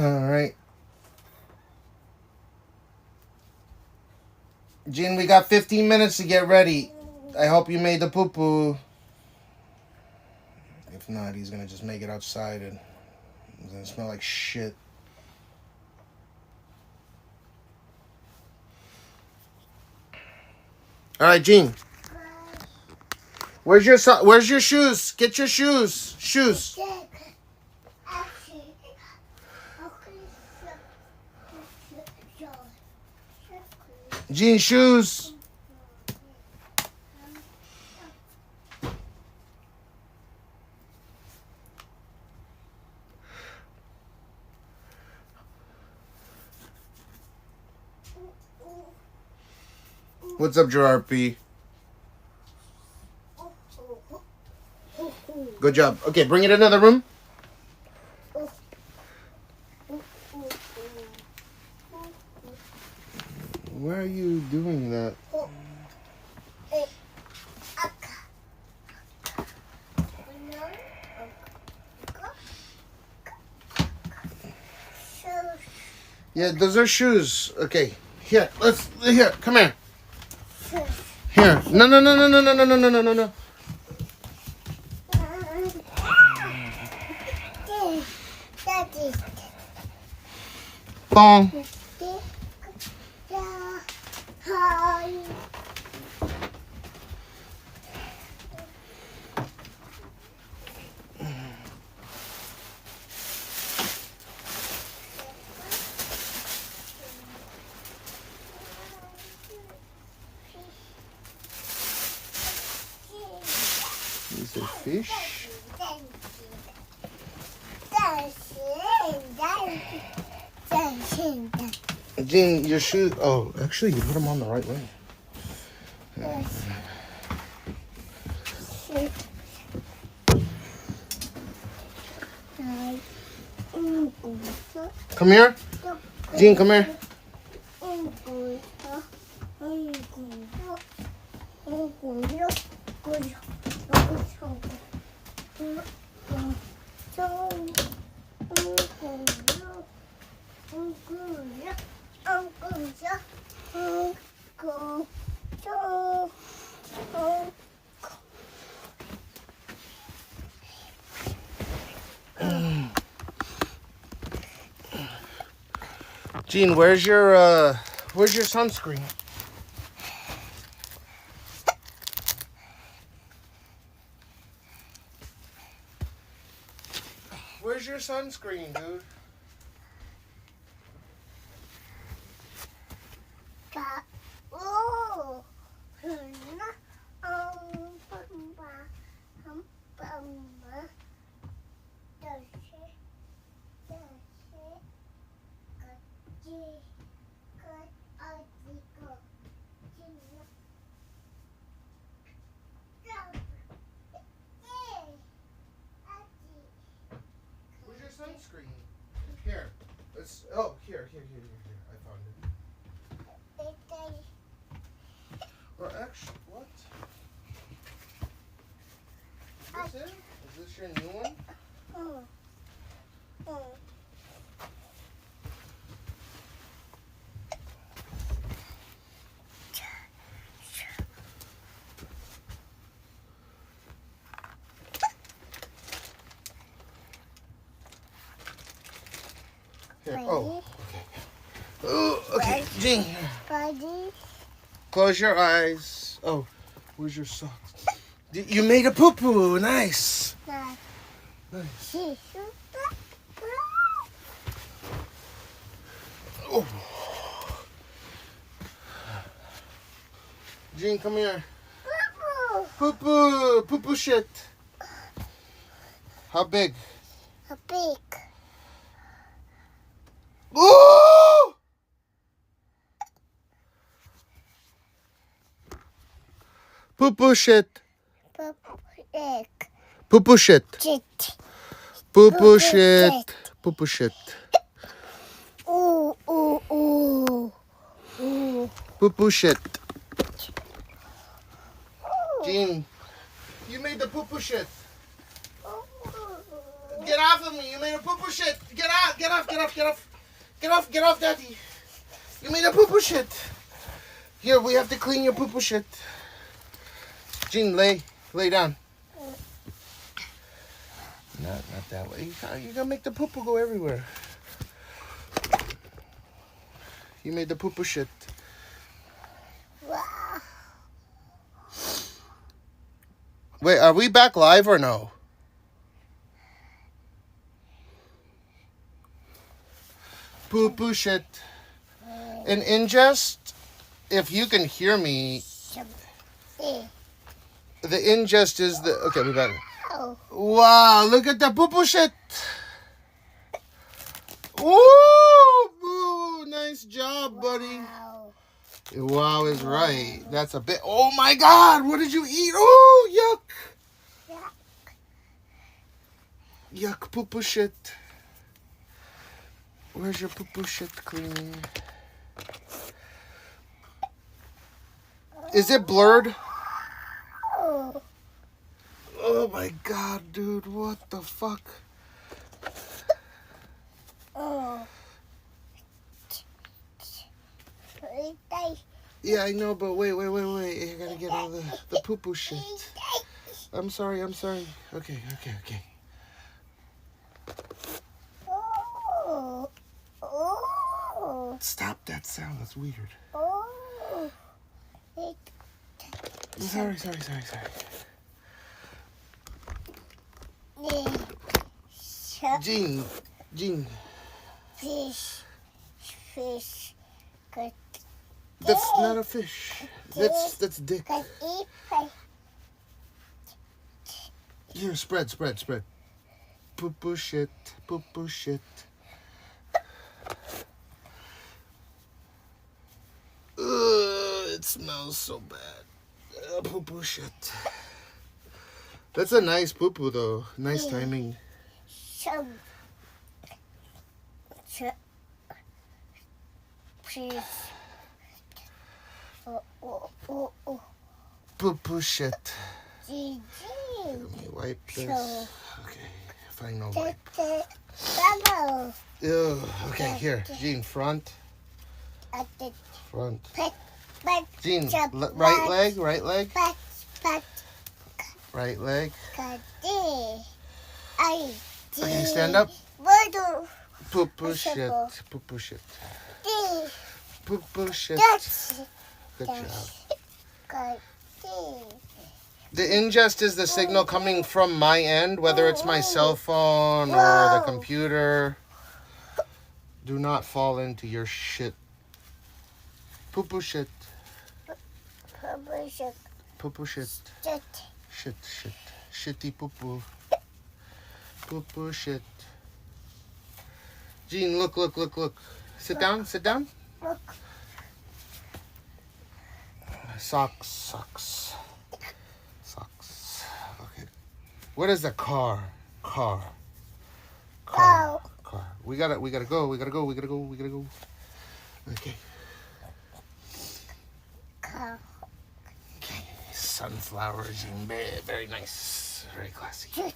Alright. Jean, we got 15 minutes to get ready. I hope you made the poo-poo. If not, he's gonna just make it outside and it's gonna smell like shit. Alright, Jean. Where's your shoes? Get your shoes. Shoes. Jean, shoes. What's up, Gerard P? Good job. Okay, bring it in another room. Why are you doing that? Yeah, those are shoes. Okay, here, come here. Here. No. Bong. Is it fish? Jean, your shoes. Oh, actually, you put them on the right way. Come here. Jean, come here. Jean, where's your sunscreen? Where's your sunscreen, dude? Sunscreen. Here. It's here. I found it. Or actually, what? Is this it? Is this your new one? Here. Oh, okay. Oh, okay. Jean. Close your eyes. Oh, where's your socks? You made a poo-poo. Nice. Nice. Oh. Jean, come here. Poo-poo. Poo-poo shit. How big? How big? Ooh! Poo-poo shit. Egg. Poo-poo shit. Shit. Poo-poo shit. Poo-poo shit. Ooh. Poo-poo shit. Jean, you made the poo-poo shit. Get off of me. You made a poo-poo shit. Get out. Get off. Get off. Get off. Get off. Get off, Daddy. You made a poo-poo shit. Here, we have to clean your poo-poo shit. Jean, lay down. Not that way. You're gonna make the poo-poo go everywhere. You made the poo-poo shit. Wait, are we back live or no? Poo-poo shit. In ingest, if you can hear me, the ingest is the... Okay, we got it. Wow, look at the poo-poo shit. Ooh, nice job, buddy. Wow is right. That's a bit... Oh, my God. What did you eat? Oh, yuck. Yuck, poo-poo shit. Where's your poo-poo shit cleaning? Is it blurred? Oh, my God, dude. What the fuck? Yeah, I know, but wait. I gotta get all the poo-poo shit. I'm sorry. Okay. Stop that sound. That's weird. Sorry. Jean. Fish. That's not a fish. That's dick. Here, spread. Poo-poo shit. It smells so bad. Poo-poo shit. That's a nice poo-poo though. Nice timing. Poo-poo shit. Let me wipe this. Okay, final wipe. Ew. Okay, here. Jean, front. Jean, right leg. Right leg. Okay, stand up. Poo-poo shit. Poo-poo shit. Good job. The ingest is the signal coming from my end, whether it's my cell phone or the computer. Do not fall into your shit. Poo-poo shit. Poo-poo shit. Shit. Shitty poo-poo. Poo-poo shit. Jean, look. Sit down. Look. Socks. Okay. What is a car? Car. We gotta go. Okay. Car. Okay. Sunflowers in bed. Very nice. Very classy.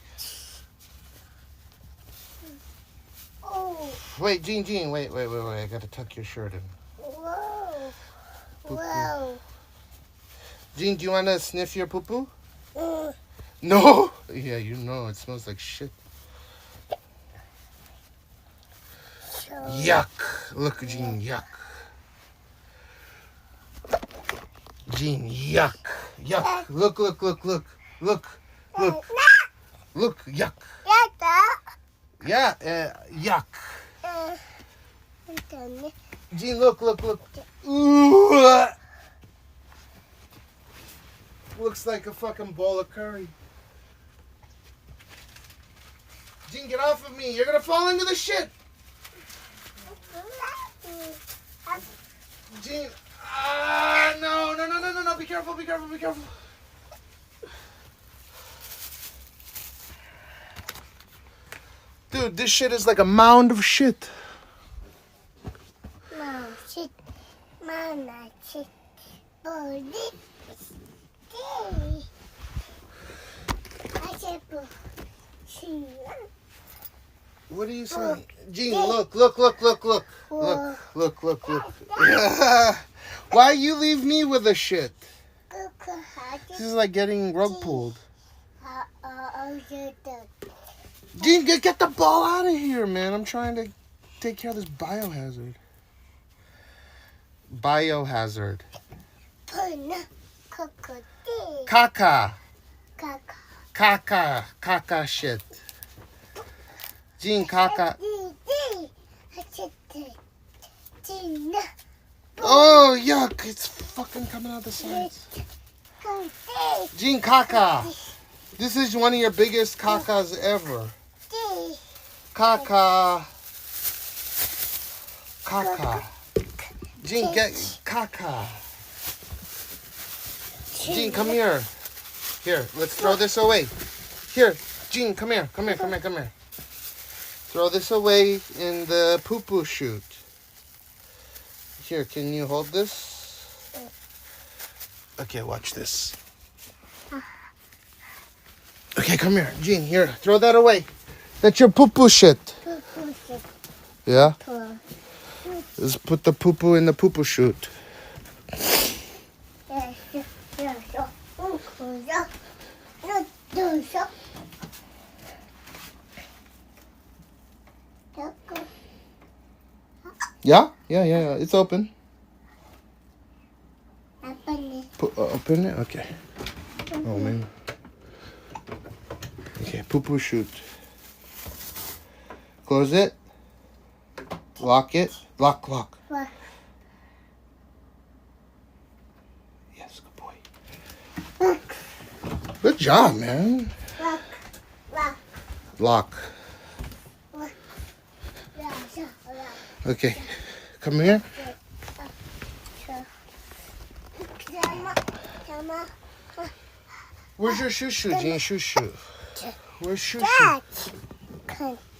Oh. Wait, Jean. Wait. I gotta tuck your shirt in. Whoa. Jean, do you want to sniff your poo-poo? No? Yeah, you know, it smells like shit. Yuck. Look, Jean, yuck. Jean, yuck. Look. Look, yuck. Yeah, yuck. Jean, look. Ooh. Looks like a fucking bowl of curry. Jean, get off of me. You're gonna fall into the shit. Jean. No. Be careful. Dude, this shit is like a mound of shit. What are you saying? Gene, look. Look. Why you leave me with the shit? This is like getting rug pulled. Gene, get the ball out of here, man. I'm trying to take care of this biohazard. Biohazard. Caca. Caca shit. Gene, caca. Oh, yuck. It's fucking coming out the sides. Gene, caca. This is one of your biggest cacas ever. Caca. Caca. Gene, get caca. Gene, come here. Here, let's throw this away. Here, Gene, come here. Throw this away in the poo-poo chute. Here, can you hold this? Okay, watch this. Okay, come here. Gene, here, throw that away. That's your poo-poo shit. Yeah? Let's put the poo-poo in the poo-poo chute. Yeah? Yeah. It's open. Open it? Okay. Oh, man. Okay, poo-poo chute. Close it. Lock it. Lock. Yes, good boy. Good job, man. Lock. Okay, come here. Where's your shoo-shoo, Gene? Shoo-shoo. Where's shoo-shoo?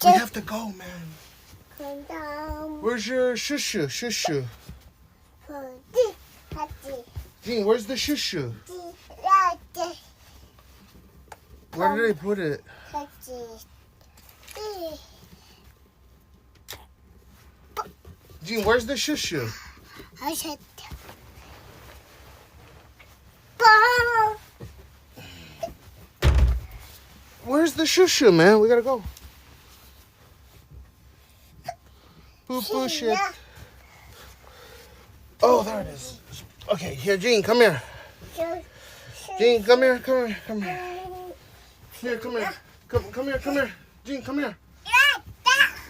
We have to go, man. Where's your shoo-shoo? Shoo-shoo. Gene, where's the shoo-shoo? Where did I put it? Gene, where's the shoo-shoo? Where's the shoo-shoo, man? We gotta go. Poo-poo shit. Oh, there it is. Okay, here, Gene, come here. Gene, come here. Here, come here. Come here. Gene, come here.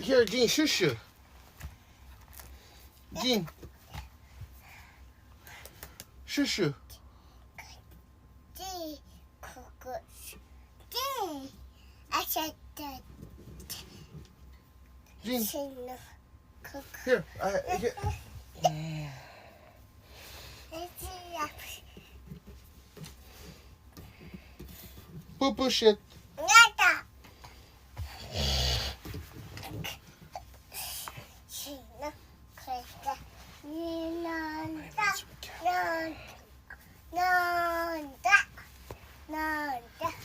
Here, Gene, shoo-shoo. Gene. Shoo-shoo. Gene. Here. Poo-poo shit.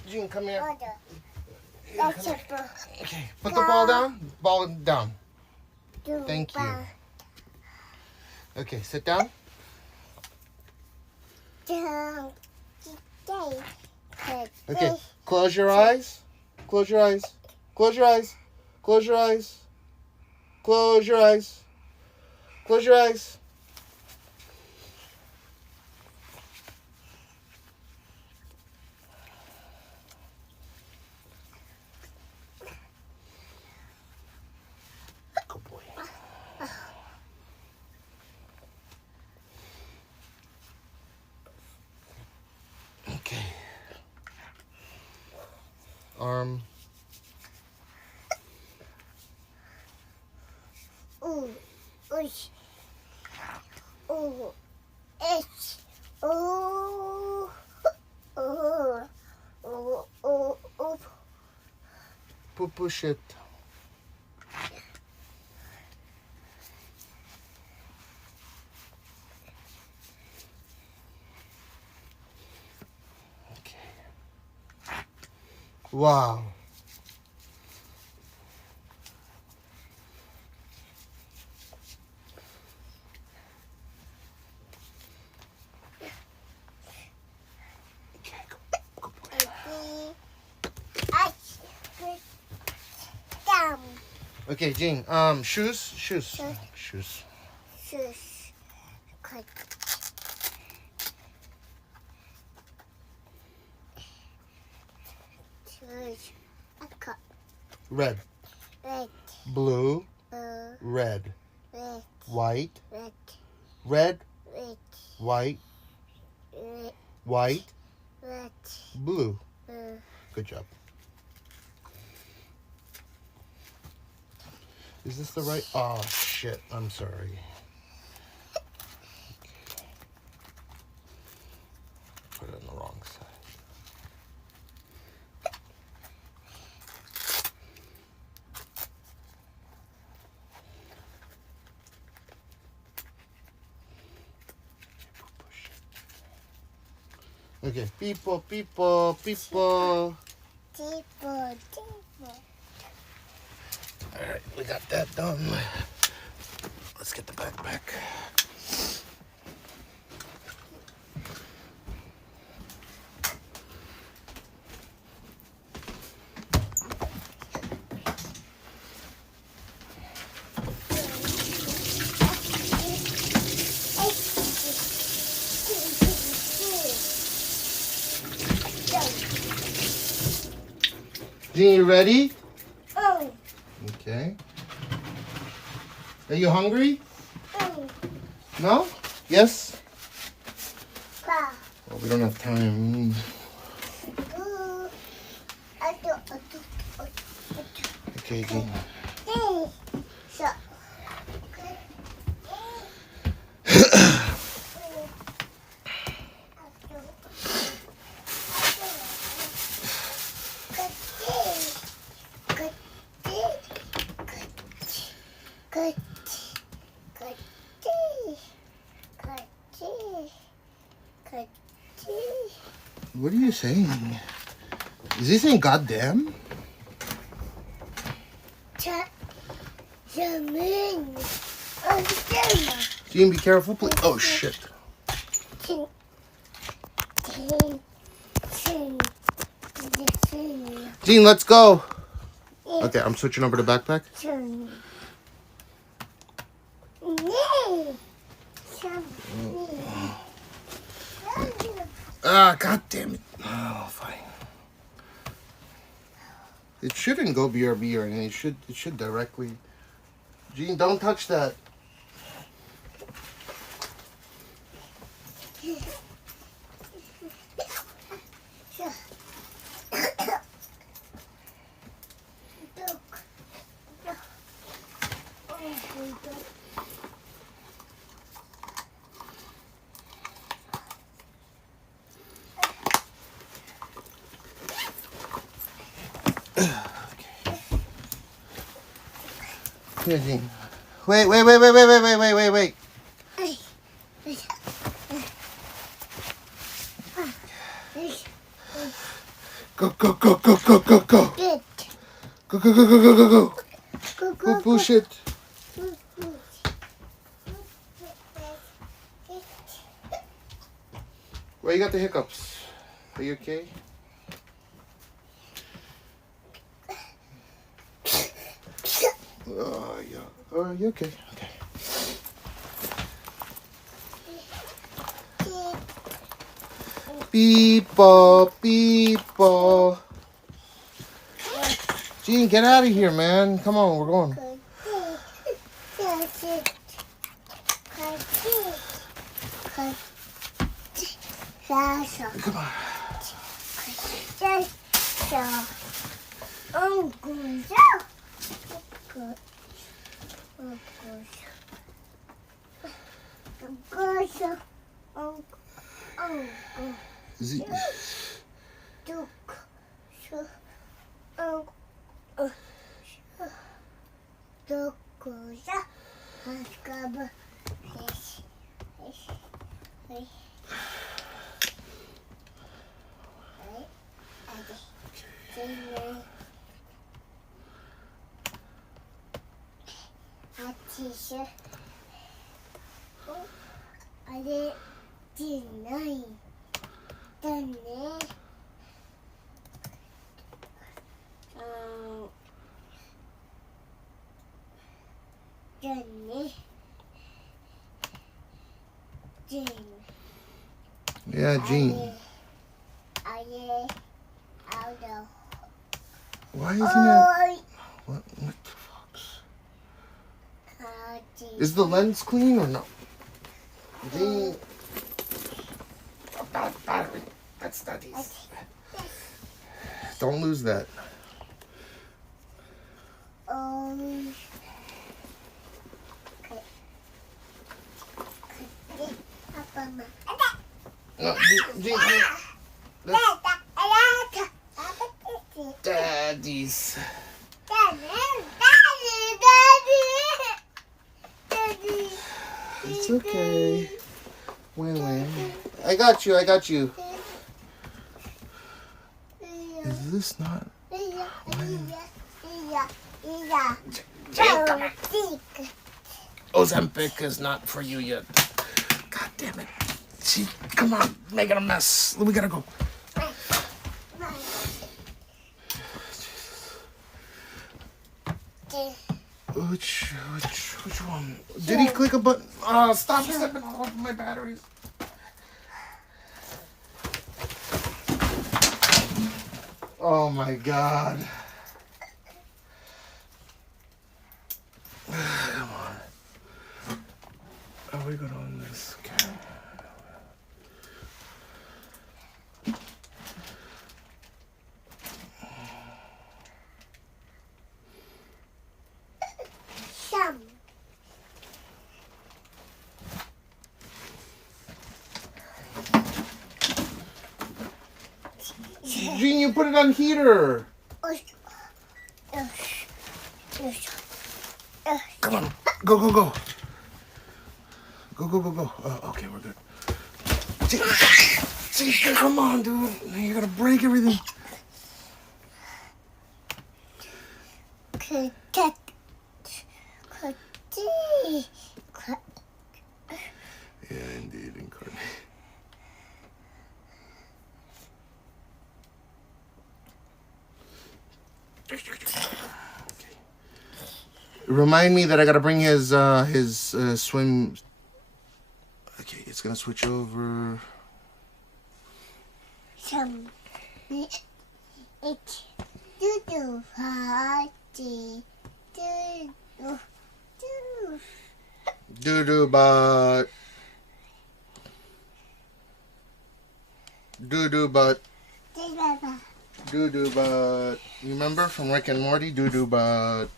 Gene, come here. Okay, put the ball down. Ball down. Thank you. Okay, sit down. Okay, close your eyes. Close your eyes. Close your eyes. Close your eyes. Close your eyes. Close your eyes. Good boy. Okay. Arm. Ooh. Ooh. It's. Ooh. Ooh. Ooh. Ooh. Ooh. Poo-poo shit. Okay. Wow. Okay, Jean. Shoes. Shoes. Shoes. Cut. Shoes. Cut. Red. Red. Blue. Red. Red. White. Red. Red. Red. White. Red. White. Red. Blue. Good job. Is this the right? Oh shit! I'm sorry. Put it on the wrong side. Okay, people. Alright, we got that done. Let's get the backpack. Jean, you ready? Oh. Okay. Are you hungry? Oh. No? Yes? Pa. Well, we don't have time. Okay, Jean. What are you saying? Is he saying goddamn? Jean, be careful, please. Oh, shit. Jean, let's go. Okay, I'm switching over to backpack. Ah, god damn it. Oh, fine. It shouldn't go BRB or anything. It should directly. Jean, don't touch that. Here, Jean. Wait. Go. Go push it. Where you got the hiccups? Are you okay? Oh, yeah. Oh, you okay? Okay. People. Jean, get out of here, man. Come on, we're going. Come on. Is he... Yeah, Gene. Why isn't it? What the fuck? Is the lens clean or no? Gene. Battery. That's Daddy's. Don't lose that. No, Gene. Daddy's. It's okay. Win. I got you. Is this not? Jane, come on. Ozempic is not for you yet. God damn it. See, come on, making a mess. We gotta go. Which one? Did he click a button? Oh, stop stepping all over my batteries. Oh my God. Come on. Are we good on this camera? Gene, you put it on heater. Come on, go. Go. Okay, we're good. Gene, come on, dude. You're gonna break everything. Yeah, indeed, incarnate. Okay. Remind me that I gotta bring his swim. Okay, it's gonna switch over. Doo-doo butt. Doo-doo butt. Doo-doo butt. You remember from Rick and Morty? Doo-doo butt.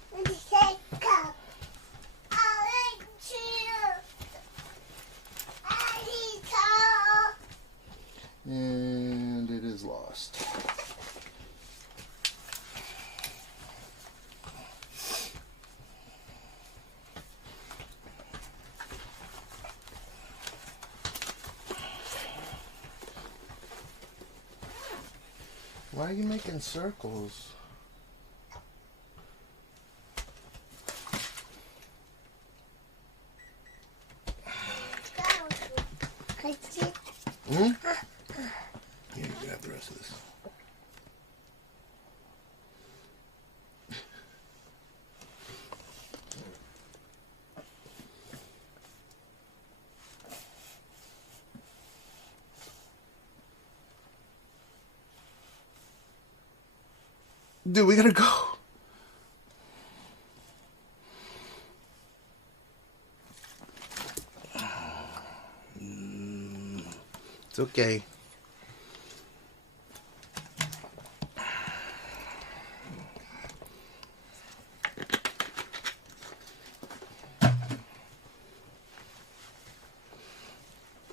And it is lost. Why are you making circles? Hmm? Yeah, you can have the rest of this. Dude, we gotta go. It's okay.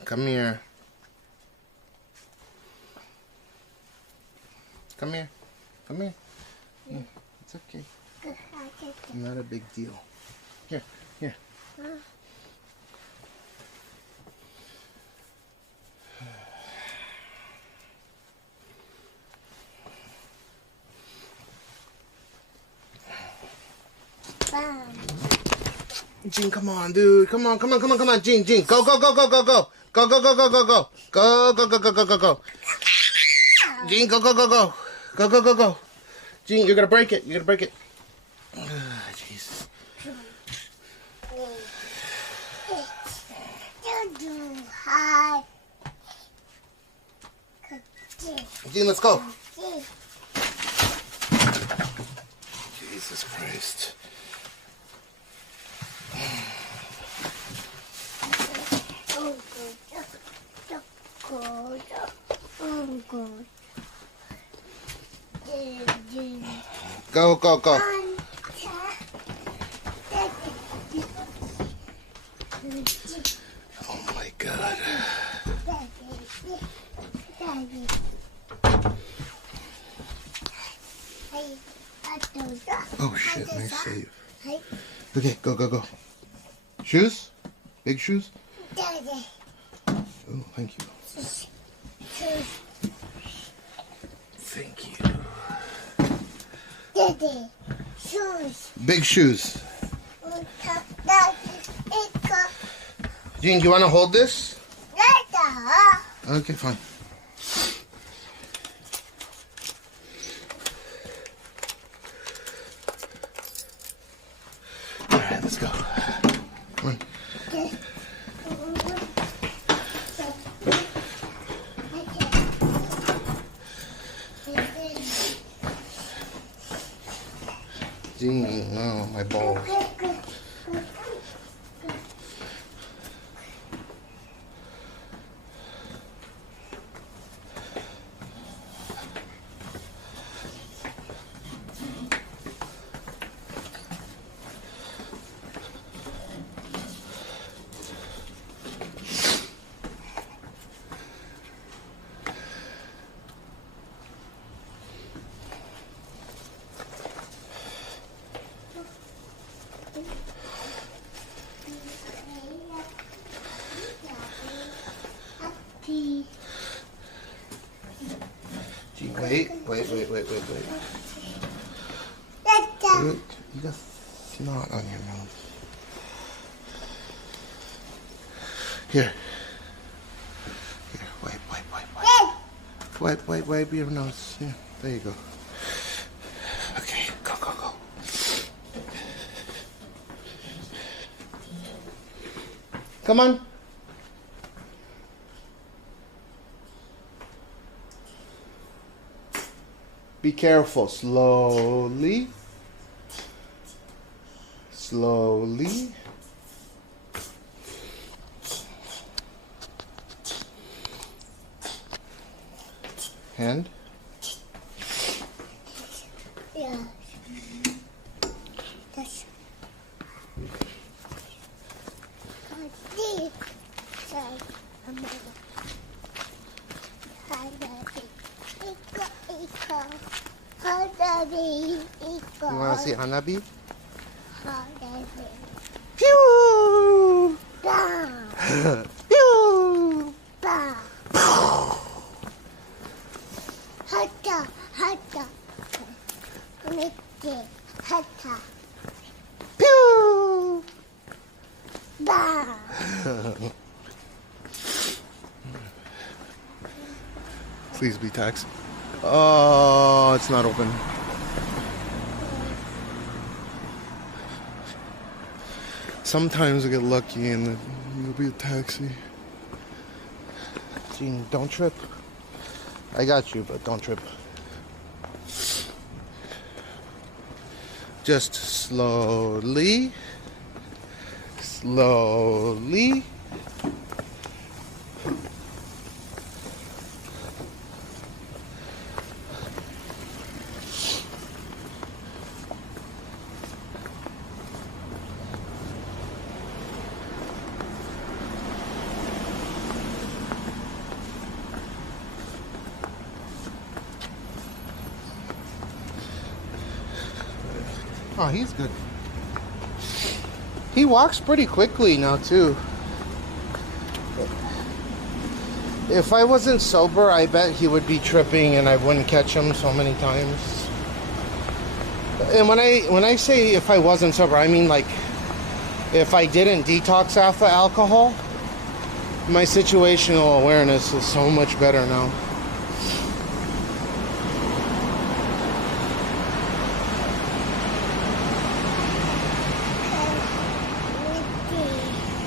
Come here. Come here. Come here. Yeah, it's okay. Not a big deal. Here. Gene, come on, dude. Come on, Gene. Go. Go. Gene, go. Go. Gene, you're gonna break it. Jesus. Gene, let's go. Jesus Christ. Go, go, go. Oh my God. Oh shit, nice save. Okay, go, go, go. Shoes? Big shoes? Oh, thank you. Thank you. Daddy, shoes. Big shoes. Gene, do you want to hold this? Okay, fine. All right, let's go. Come on. Gene, no, my balls. Gee, wait. You got snot on your nose. Here, wipe your nose. Yeah, there you go. Okay, go. Come on. Be careful. Slowly. Hand. Yeah. That's You want to see Hanabi? Pew! Pew! Hata. Mitte. Hata. Pew! Ba. Please be taxed. Oh, it's not open. Sometimes I get lucky and you'll be a taxi. Gene, don't trip. I got you, but don't trip. Just slowly. Oh, he's good. He walks pretty quickly now, too. If I wasn't sober, I bet he would be tripping and I wouldn't catch him so many times. And when I say if I wasn't sober, I mean like if I didn't detox off of alcohol, my situational awareness is so much better now.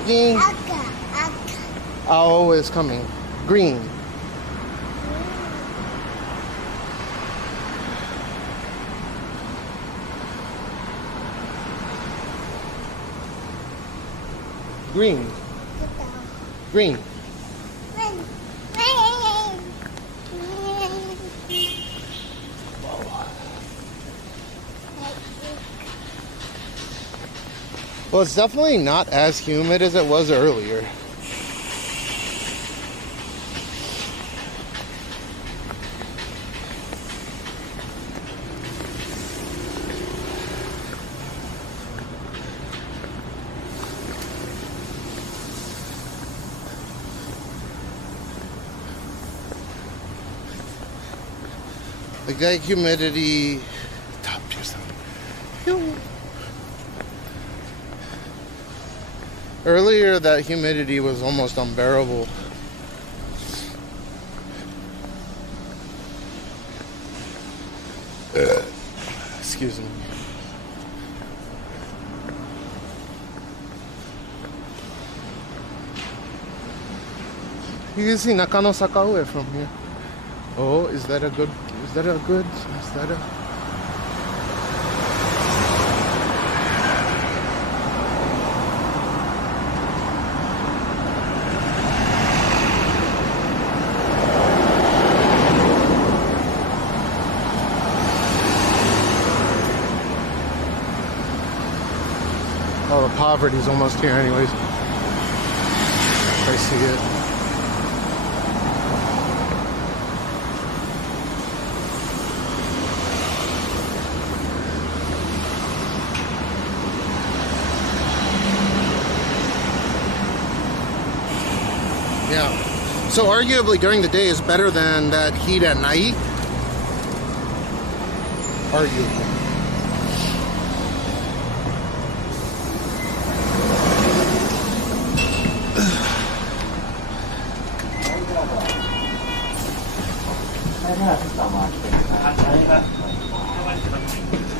Green. Owl is coming. Green. Green. Green. Well, it's definitely not as humid as it was earlier. Like that humidity. Top just earlier, that humidity was almost unbearable. Excuse me. You can see Nakano Sakaue from here. Oh, is that a good? Is that a good? Is that a? Oh, the poverty's almost here anyways. I see it. Yeah. So arguably during the day is better than that heat at night. Arguably.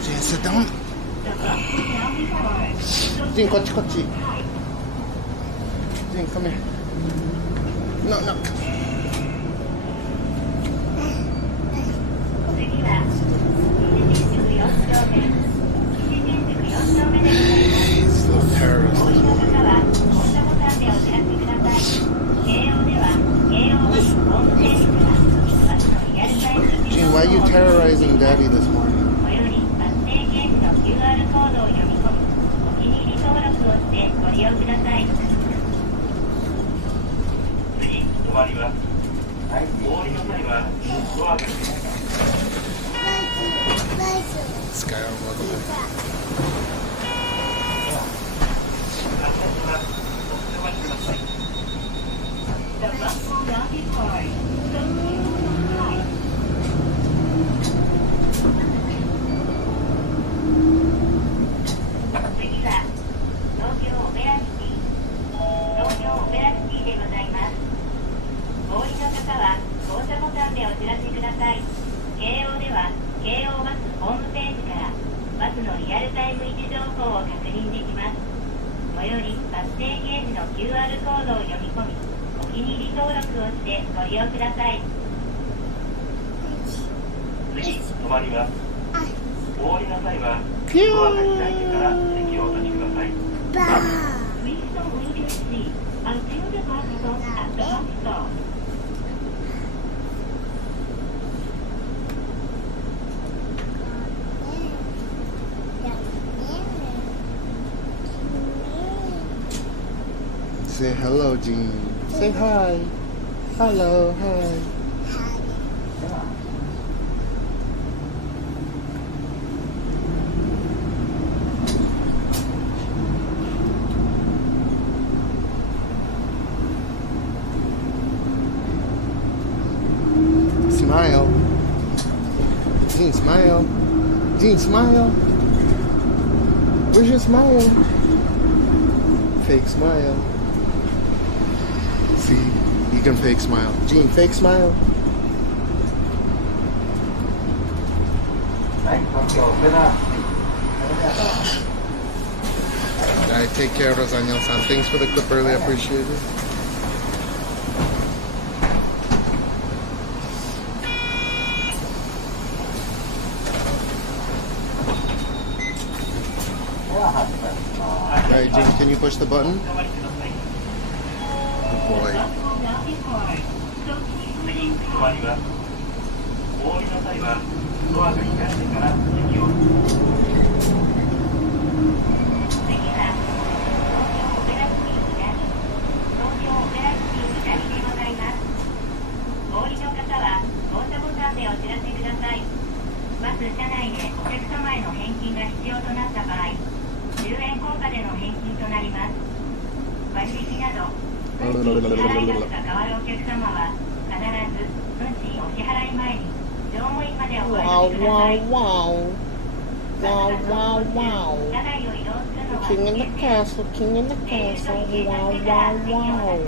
Jane, sit down. Jane,こっちこっち. Jane, come here. No, no. He's a little terrorist. Gene, why are you terrorizing Daddy this morning? This guy on the Say hello, Gene. Say hi. Hello, hi. Smile. Gene, smile. Gene, smile. Where's your smile? Fake smile. See, you can fake smile. Gene, fake smile. Alright, take care, Rosanel-san. Thanks for the clip early, I appreciate it. Alright, Gene, can you push the button? boy. Wow, wow, wow. Wow, wow, wow. The king in the castle, king in the castle. Wow, wow, wow.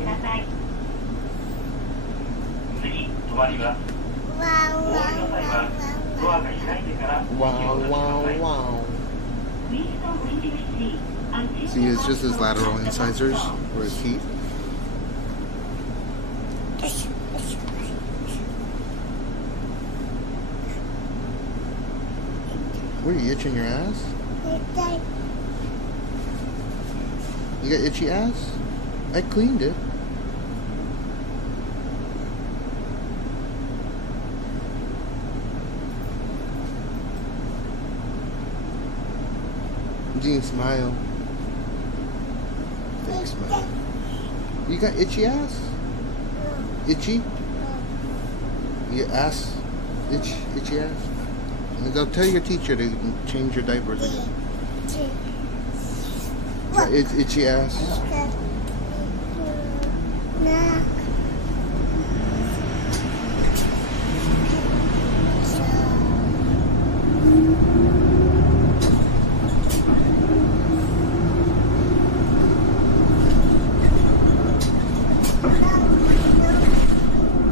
Wow, wow, wow. See, it's just his lateral incisors or his teeth. What are you itching your ass? You got itchy ass? I cleaned it. Jean, smile. Big smile. You got itchy ass? Itchy? Your ass? Itchy ass? Go tell your teacher to change your diapers again. It's itchy ass.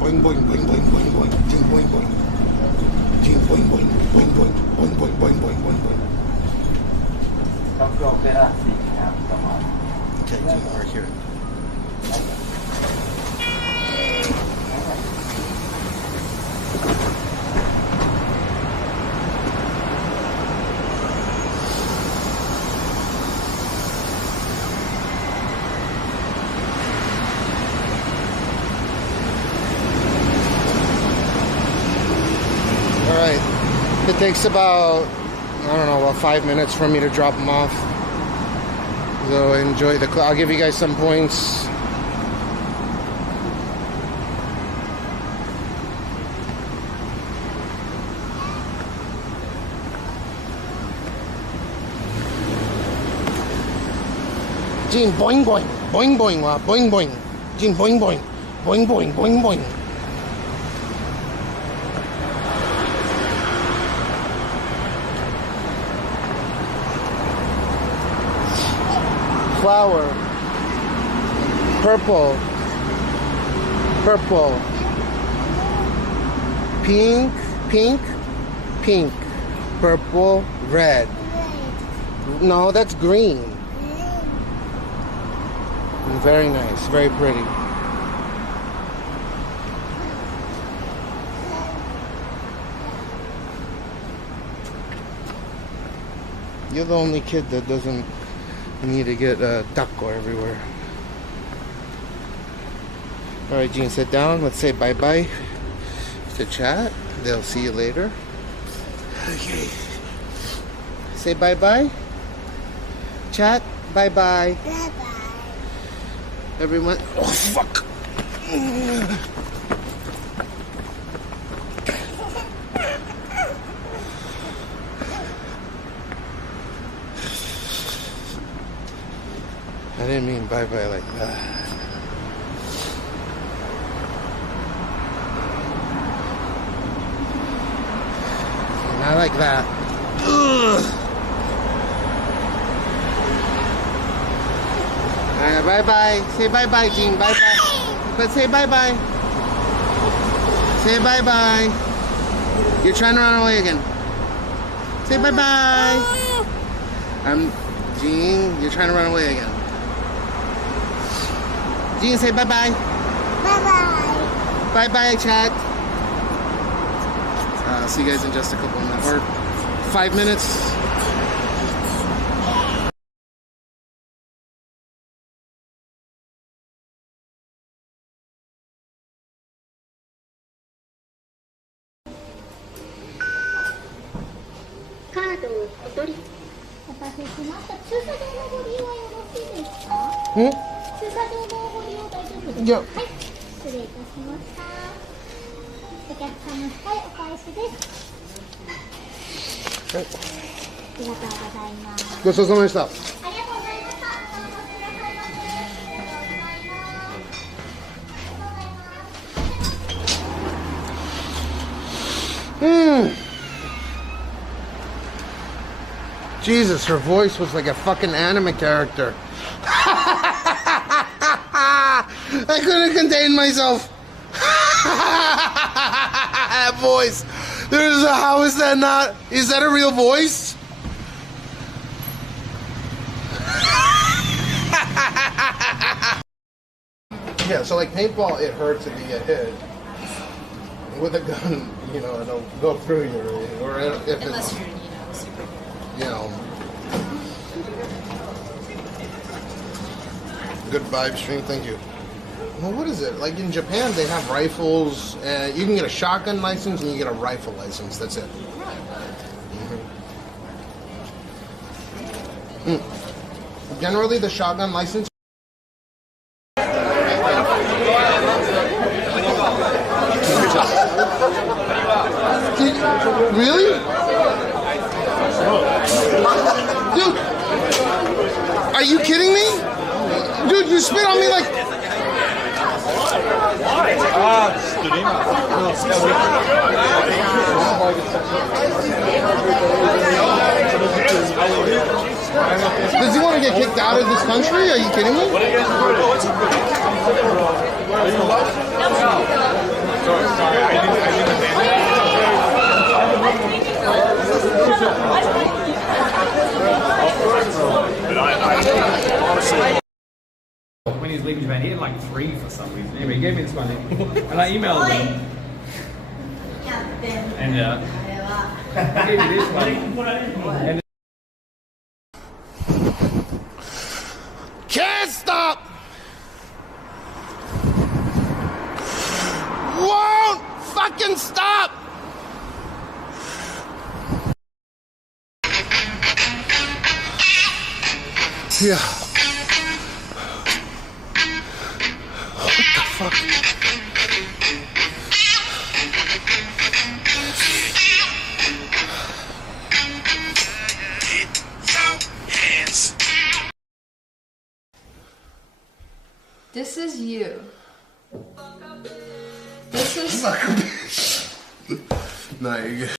Boing, boing, boing, boing, boing, boing. Boing, boing, boing. Boing, boing, boing, boing, boing, boing, boing, boing, boing, boing, boing. Okay, right here. It takes about, I don't know, about 5 minutes for me to drop them off. So enjoy the I'll give you guys some points. Jean, boing boing, boing boing, boing boing. Jean, boing boing, boing boing, boing boing. Flower, purple, purple, pink, pink, pink, purple, red. No, that's green. Very nice, very pretty. You're the only kid that doesn't need to get a taco everywhere. Alright, Jean, sit down. Let's say bye-bye to chat. They'll see you later. Okay. Say bye-bye. Chat, bye-bye. Bye-bye. Everyone. Oh, fuck. I didn't mean bye-bye like that. Not like that. Ugh. Alright, bye-bye. Say bye-bye, Jean. Bye-bye. But say bye-bye. Say bye-bye. You're trying to run away again. Say bye-bye. Jean, you're trying to run away again. Jean, say bye-bye. Bye-bye. Bye-bye, chat. I'll see you guys in just a couple minutes. Or 5 minutes. お待たせしました。駐車場のご利用はよろしいですか？駐車場のご利用大丈夫ですか？はい、失礼いたしました。お客様、はい、お返しです。ありがとうございます。ごちそうさまでした。ありがとうございました。Jesus, her voice was like a fucking anime character. I couldn't contain myself. That voice. How is that not? Is that a real voice? Yeah, so like paintball, it hurts if you get hit. With a gun, you know, it'll go through you, or if Unless it's, you're, super. you know, good vibe stream. Thank you. Well, what is it? Like in Japan, they have rifles. You can get a shotgun license and you get a rifle license. That's it. Generally, the shotgun license. Really? Dude, are you kidding me? Dude, you spit on me like... Does he want to get kicked out of this country? Are you kidding me? When he was leaving Japan, he had like 3 for some reason. Anyway, he gave me this one, and I emailed him. And he gave me this one. And Can't stop! Won't fucking stop! Yeah. What the fuck? This is you. This is. No, you're good.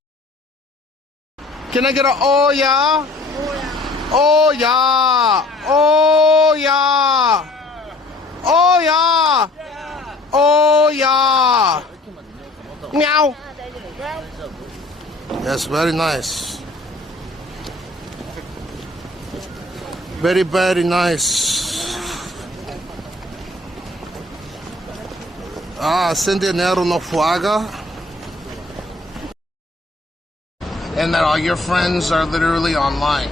Can I get a oh yeah? Oh yeah! Oh yeah! Oh yeah! Oh yeah! Meow! Yes, very nice. Very, very nice. Ah, sem dinheiro no fuaga. And that all your friends are literally online.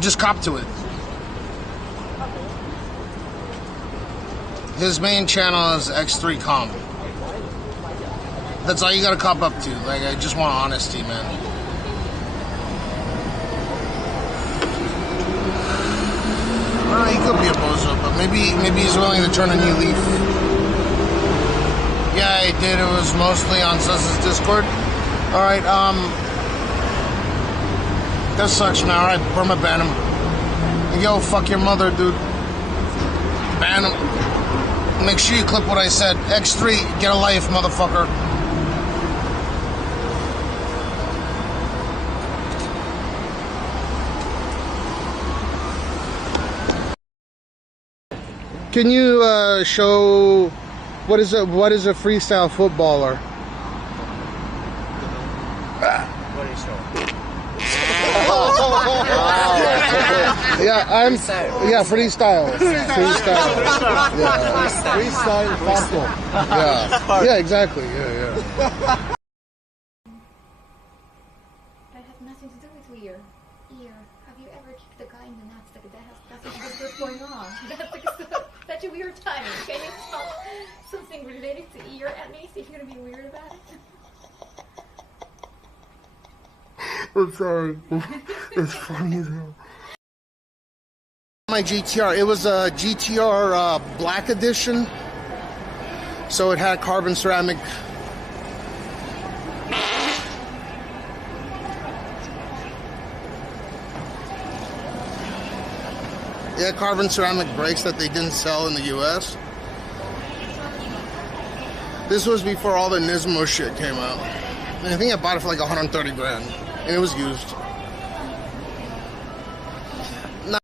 Just cop to it. His main channel is X3Com. That's all you gotta cop up to. Like, I just want honesty, man. Well, he could be a bozo, but maybe he's willing to turn a new leaf. Yeah, I did. It was mostly on Sus's Discord. Alright, that sucks, man. Alright, Burma, ban him. Yo, fuck your mother, dude. Ban him. Make sure you clip what I said. X3, get a life, motherfucker. Can you show what is a freestyle footballer? What is show? Yeah, freestyle. Freestyle football. Yeah, exactly. Yeah. That has nothing to do with ear. Have you ever kicked a guy in the nuts? Like, that has nothing to do with what's going on. That's like such a weird timing. Can you tell something related to ear at least if you're gonna be weird about it? I'm sorry. It's funny as hell. My GTR, it was a GTR Black Edition. So it had carbon ceramic. Yeah, carbon ceramic brakes that they didn't sell in the US. This was before all the Nismo shit came out. And I think I bought it for like 130 grand. And it was used. Nah.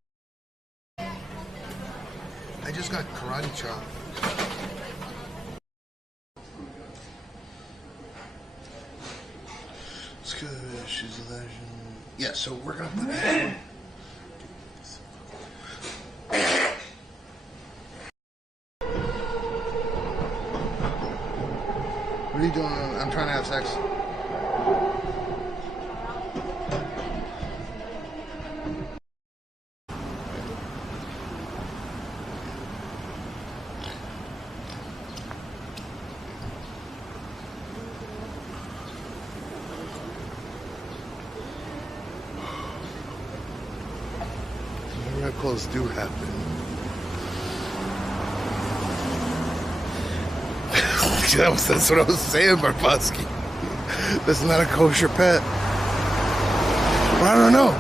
I just got karate chopped. It's good, she's a legend. Yeah, so we're gonna put that. What are you doing? I'm trying to have sex. Miracles do happen. That's what I was saying, Barpowski. That's not a kosher pet. I don't know.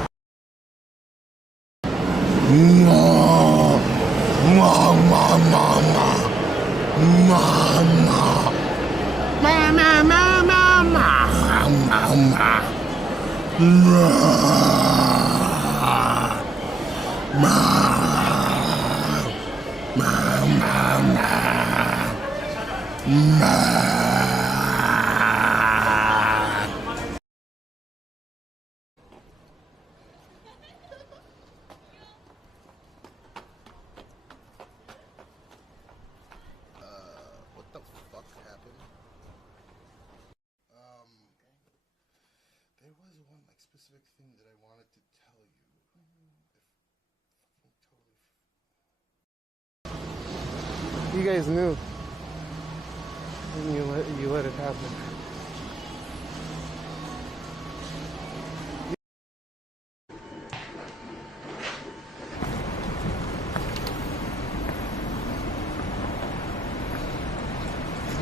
What the fuck happened? There was one like specific thing that I wanted to tell you. You guys knew. And you let it happen.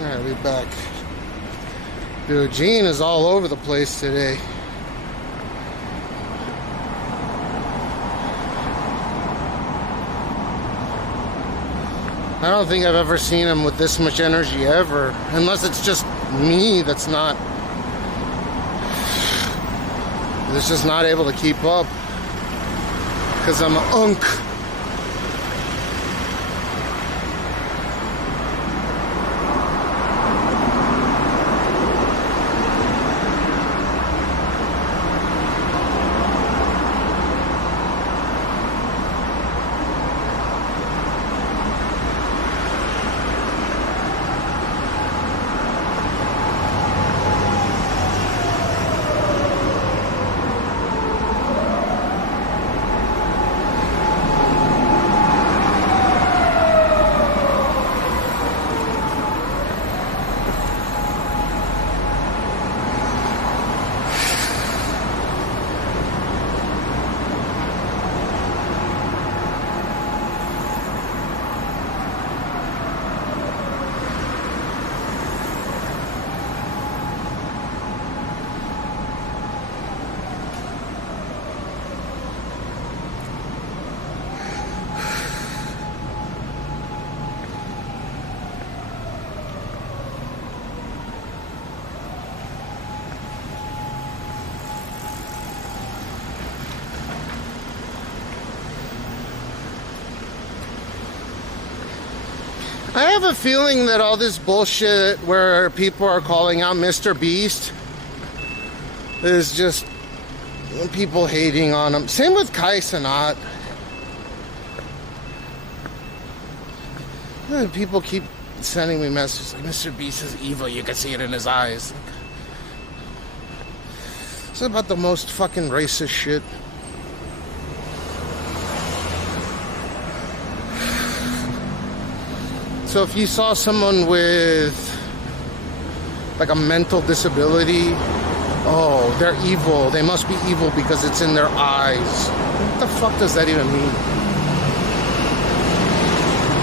Alright, we're back. Dude, Gene is all over the place today. I don't think I've ever seen him with this much energy ever. Unless it's just me that's not... that's just not able to keep up. Because I'm an unk. I have a feeling that all this bullshit where people are calling out Mr. Beast is just people hating on him. Same with Kai Cenat. People keep sending me messages like, Mr. Beast is evil, you can see it in his eyes. It's about the most fucking racist shit. So if you saw someone with like a mental disability Oh, they're evil. They must be evil because it's in their eyes. What the fuck does that even mean?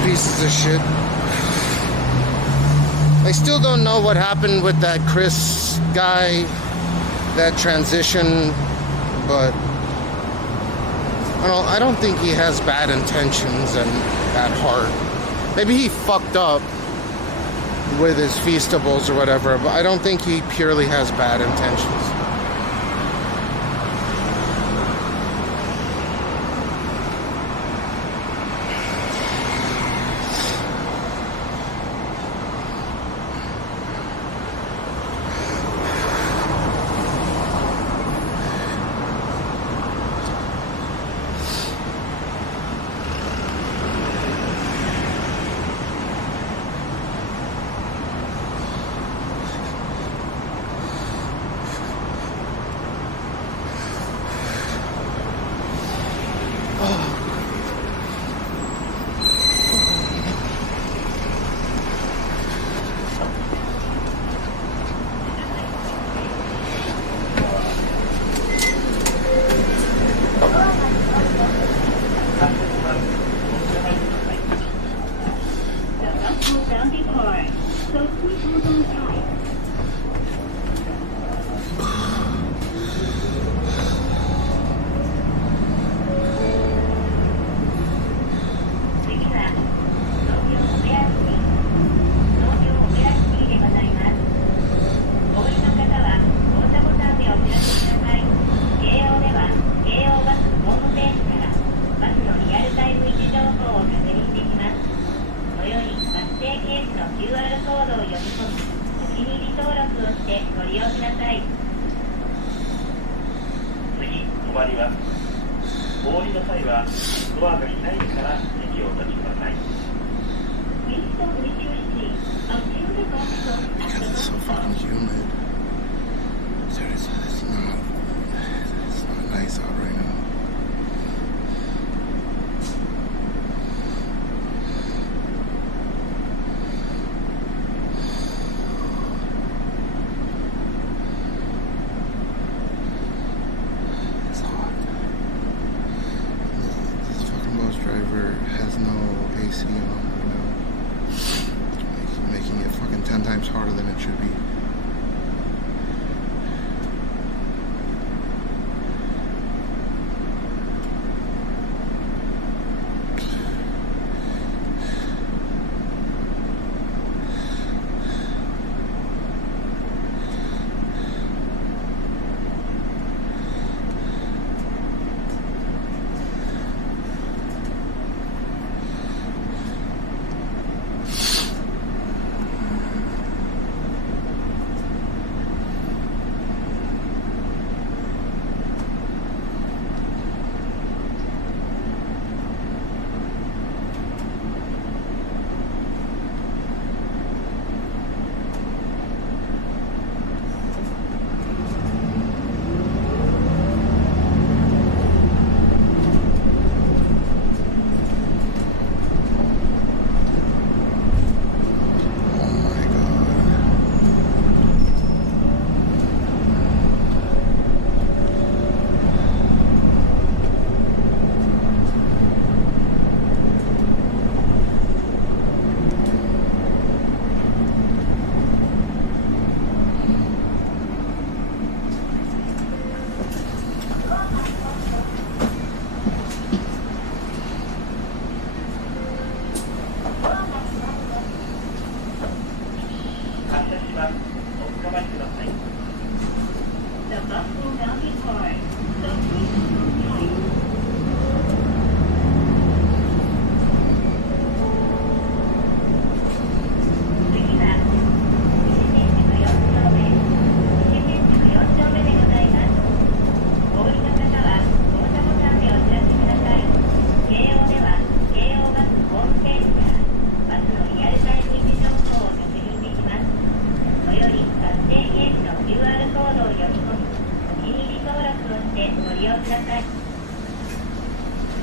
Pieces of shit. I still don't know what happened with that Chris guy, that transition, but I don't think he has bad intentions and at heart. Maybe he fucked up with his feastables or whatever, but I don't think he purely has bad intentions.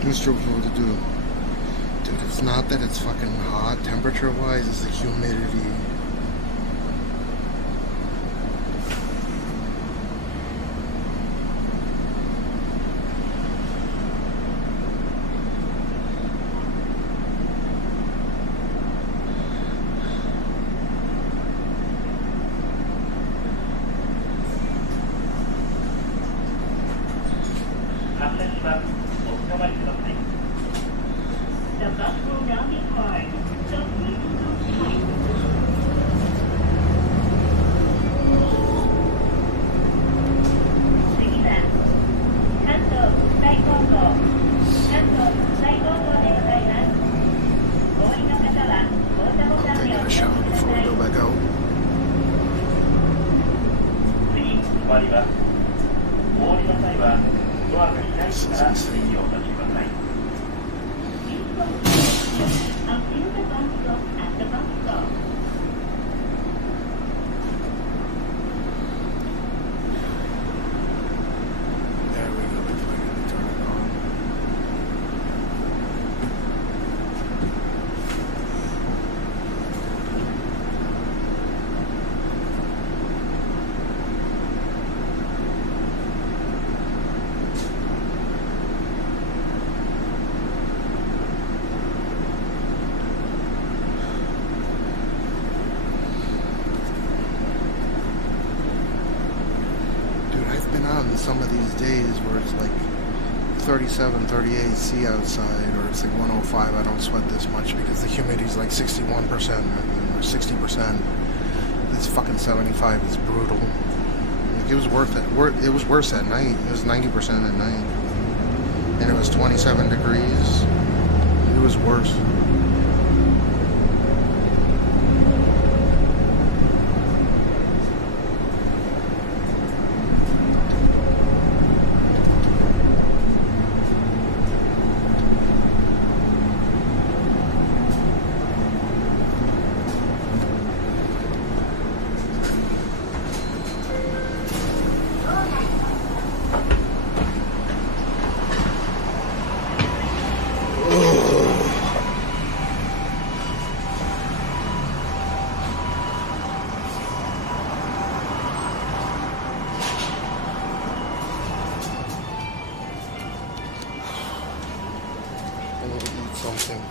Miserable to do. Dude, it's not that it's fucking hot temperature wise, it's the humidity. りはお降りの際はドアが開いてから席をお立ちください。There we go. If I can turn it on. Dude, I've been on some of these days where it's like 37, 38 C outside, or it's like 105. I don't sweat this much because the humidity's like 61% or 60%. This fucking 75 is brutal. Like, it was worth it. It was worse at night. It was 90% at night, and it was 27 degrees. It was worse. I need to eat something.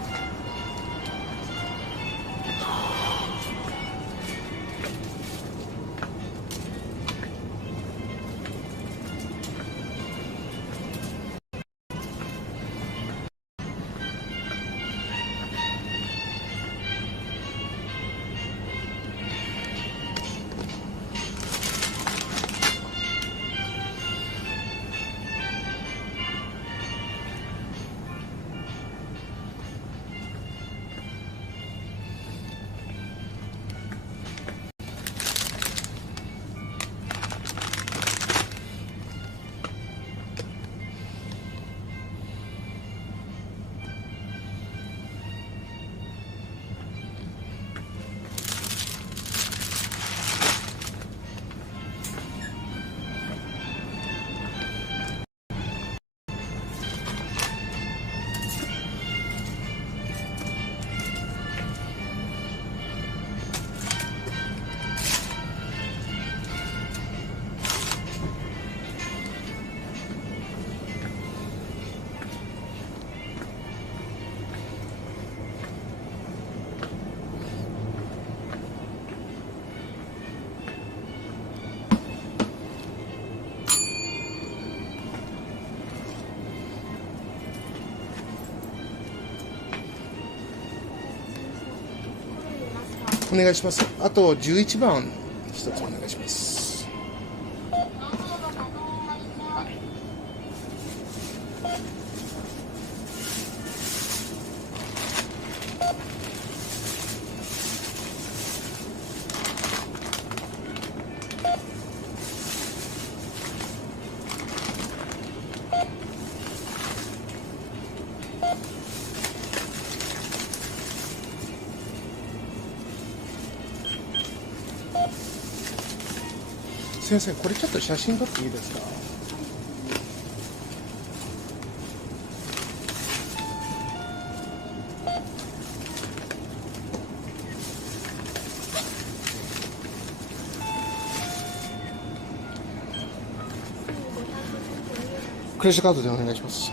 お願いします。あと11番一つお願いします。先生、これちょっと写真撮っていいですか？クレジットカードでお願いします。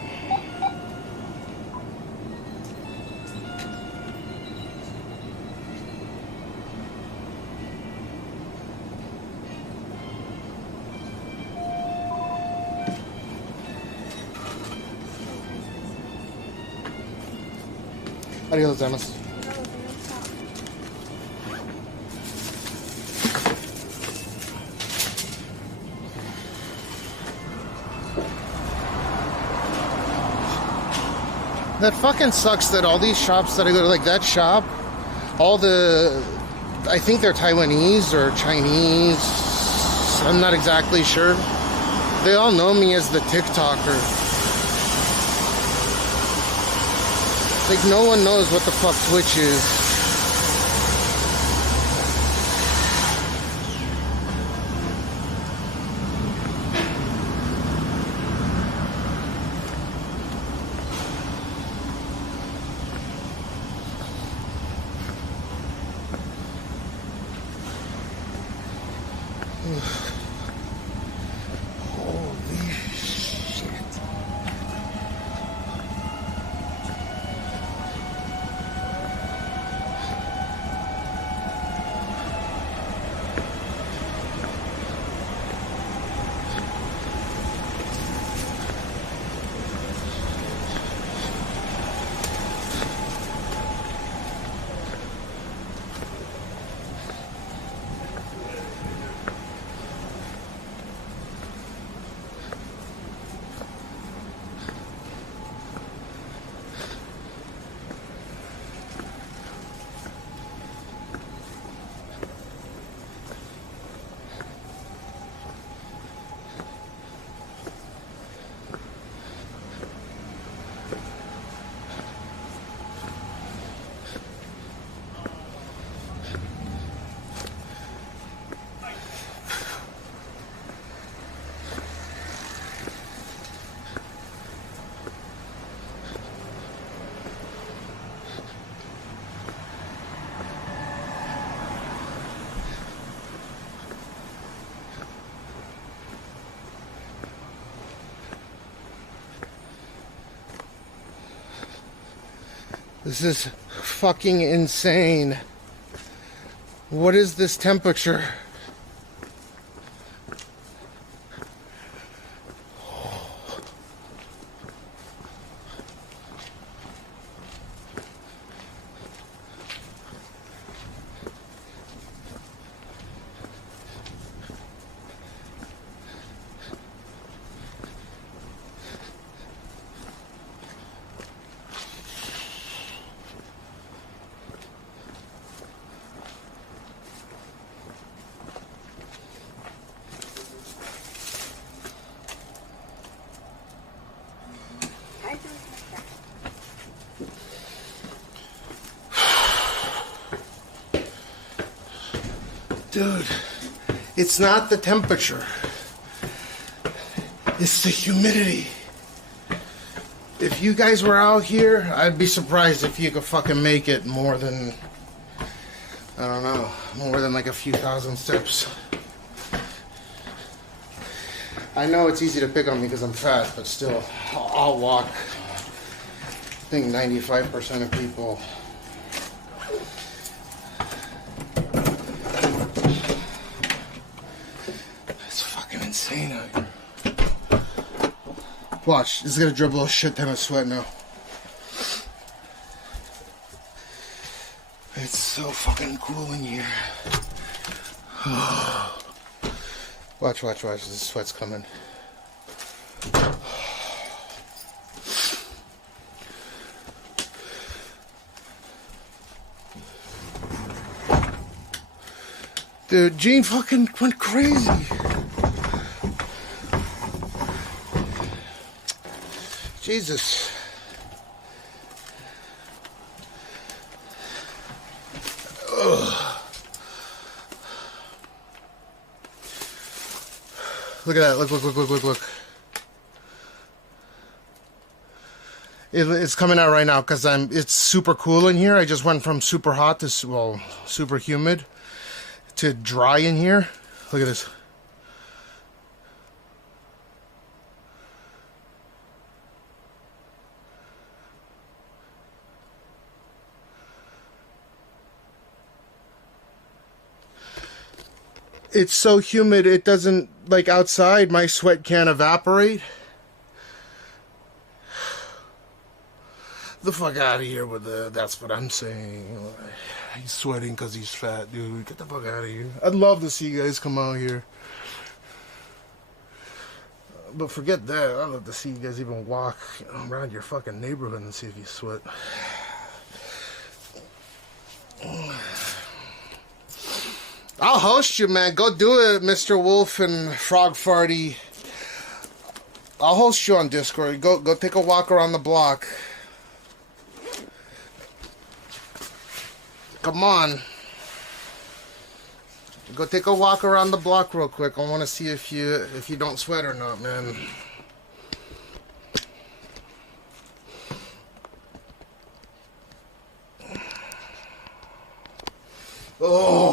ありがとうございます。That fucking sucks that all these shops that I go to, like that shop, I think they're Taiwanese or Chinese, Twitches. I'm not exactly sure. They all know me as the TikToker. Like, no one knows what the fuck Twitch is. Holy shit. This is fucking insane. What is this temperature? Dude, it's not the temperature. It's the humidity. If you guys were out here, I'd be surprised if you could fucking make it more than, I don't know, more than like a few thousand steps. I know it's easy to pick on me because I'm fat, but still, I'll walk. I think 95% of people. It's fucking insane out here. Watch, this is gonna dribble a shit ton of sweat now. It's so fucking cool in here. Watch, watch, watch. The sweat's coming. Dude, Gene fucking went crazy. Jesus. Ugh. Look at that. Look, look, look, look, look, look. It's coming out right now because it's super cool in here. I just went from super hot to, well, super humid to dry in here. Look at this. It's so humid, it doesn't, like outside, my sweat can't evaporate. The fuck out of here with the, that's what I'm saying. He's sweating because he's fat, dude. Get the fuck out of here. I'd love to see you guys come out here. But forget that. I'd love to see you guys even walk around your fucking neighborhood and see if you sweat. I'll host you, man. Go do it, Mr. Wolf and Frog Farty. I'll host you on Discord. Go take a walk around the block. Come on. Go take a walk around the block real quick. I want to see if you don't sweat or not, man. Oh,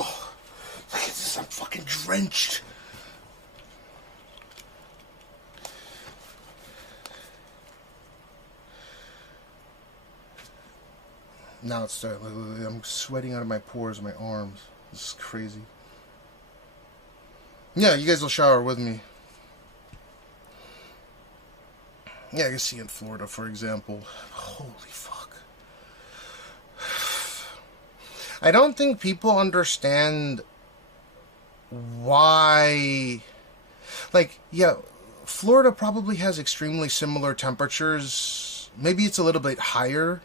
look at this. I'm fucking drenched. Now it's starting. I'm sweating out of my pores, my arms. This is crazy. Yeah, you guys will shower with me. Yeah, I can see in Florida, for example. Holy fuck. I don't think people understand why. Like, yeah, Florida probably has extremely similar temperatures. Maybe it's a little bit higher.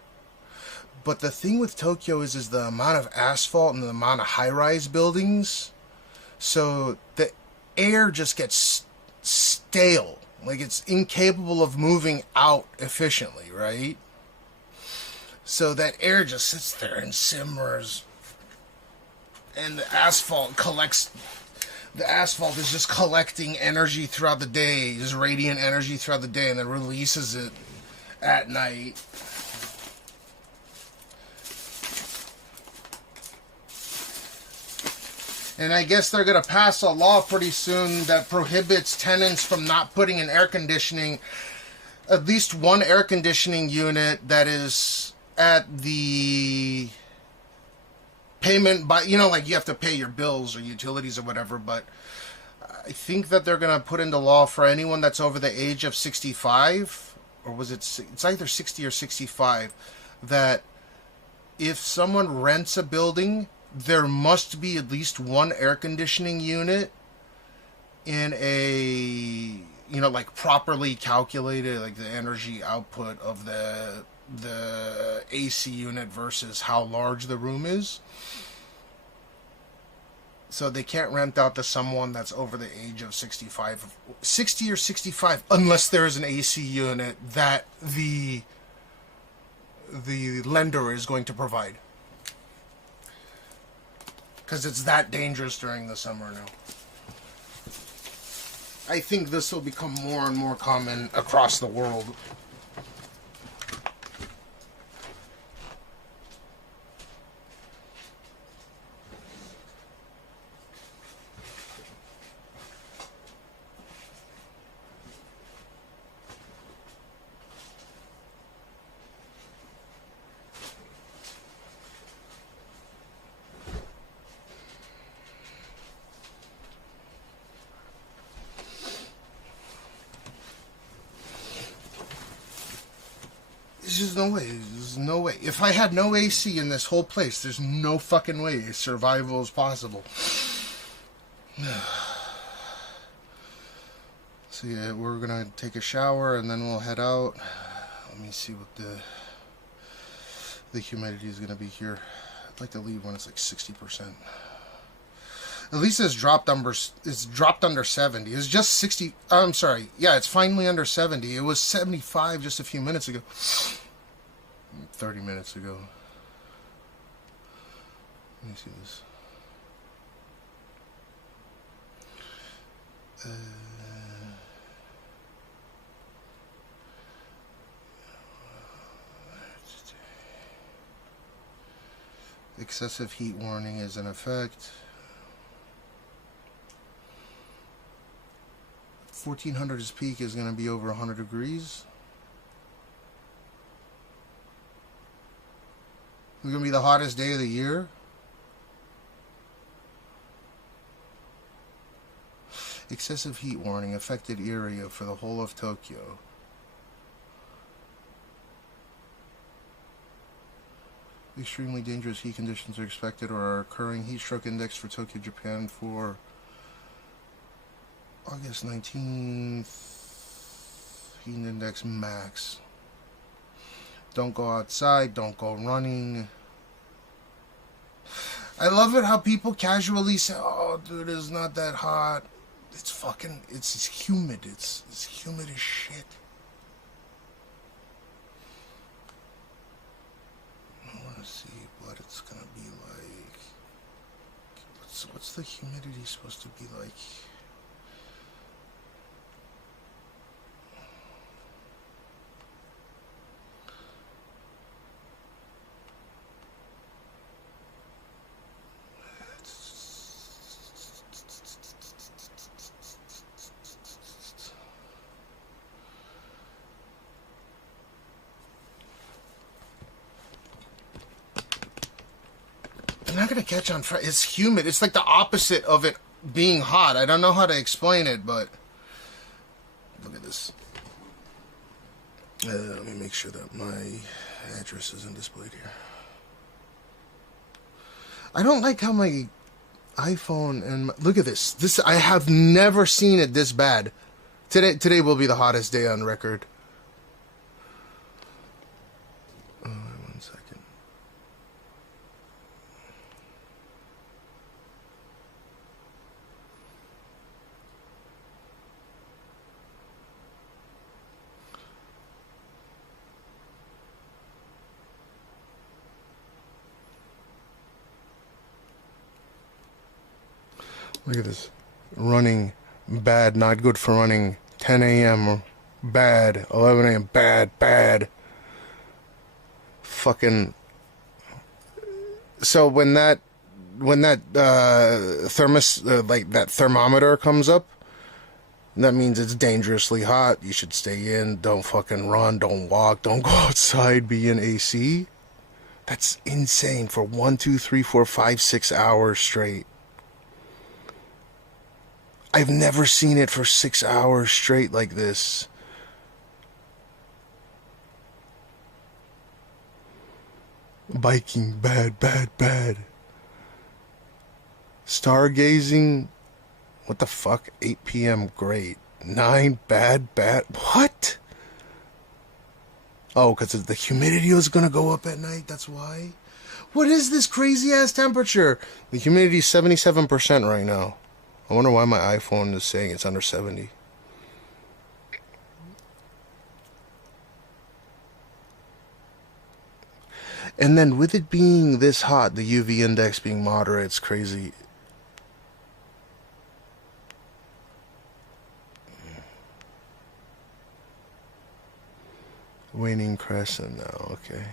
But the thing with Tokyo is the amount of asphalt and the amount of high-rise buildings. So the air just gets stale. Like, it's incapable of moving out efficiently, right? So that air just sits there and simmers. And the asphalt collects... The asphalt is just collecting energy throughout the day. Just radiant energy throughout the day. And then releases it at night. And I guess they're going to pass a law pretty soon that prohibits tenants from not putting an air conditioning, at least one air conditioning unit that is at the payment by, you know, like you have to pay your bills or utilities or whatever, but I think that they're going to put into law for anyone that's over the age of 65, or was it's either 60 or 65, that if someone rents a building, there must be at least one air conditioning unit in a, you know, like properly calculated, like the energy output of the AC unit versus how large the room is. So they can't rent out to someone that's over the age of 65, 60 or 65, unless there is an AC unit that the lender is going to provide. Because it's that dangerous during the summer now. I think this will become more and more common across the world. There's just no way. There's no way. If I had no AC in this whole place, there's no fucking way survival is possible. So yeah, we're gonna take a shower and then we'll head out. Let me see what the humidity is gonna be here. I'd like to leave when it's like 60%. At least it's dropped under 70. It's just 60. I'm sorry. Yeah, it's finally under 70. It was 75 just a few minutes ago. 30 minutes ago. Let me see this. Excessive heat warning is in effect. 1400's peak is going to be over 100 degrees. It's going to be the hottest day of the year. Excessive heat warning, affected area for the whole of Tokyo. Extremely dangerous heat conditions are expected or are occurring. Heat stroke index for Tokyo, Japan for August 19th. Heat index max. Don't go outside. Don't go running. I love it how people casually say, "Oh, dude, it's not that hot." It's fucking. It's humid. It's humid as shit. I want to see what it's gonna be like. What's the humidity supposed to be like? I'm not gonna catch on fire. It's humid. It's like the opposite of it being hot. I don't know how to explain it, but look at this. Let me make sure that my address isn't displayed here. I don't like how my iPhone and look at this. This I have never seen it this bad. Today will be the hottest day on record. One second. Look at this. Running bad, not good for running. 10 a.m. bad. 11 a.m. bad. Fucking. So when that thermometer comes up, that means it's dangerously hot. You should stay in. Don't fucking run. Don't walk. Don't go outside. Be in AC. That's insane for 1, 2, 3, 4, 5, 6 hours straight. I've never seen it for 6 hours straight like this. Biking, bad. Stargazing, what the fuck? 8 p.m. great. 9 bad. What? Oh, because the humidity was gonna go up at night. That's why. What is this crazy ass temperature? The humidity is 77% right now. I wonder why my iPhone is saying it's under 70. And then with it being this hot, the UV index being moderate, it's crazy. Waning crescent now, okay.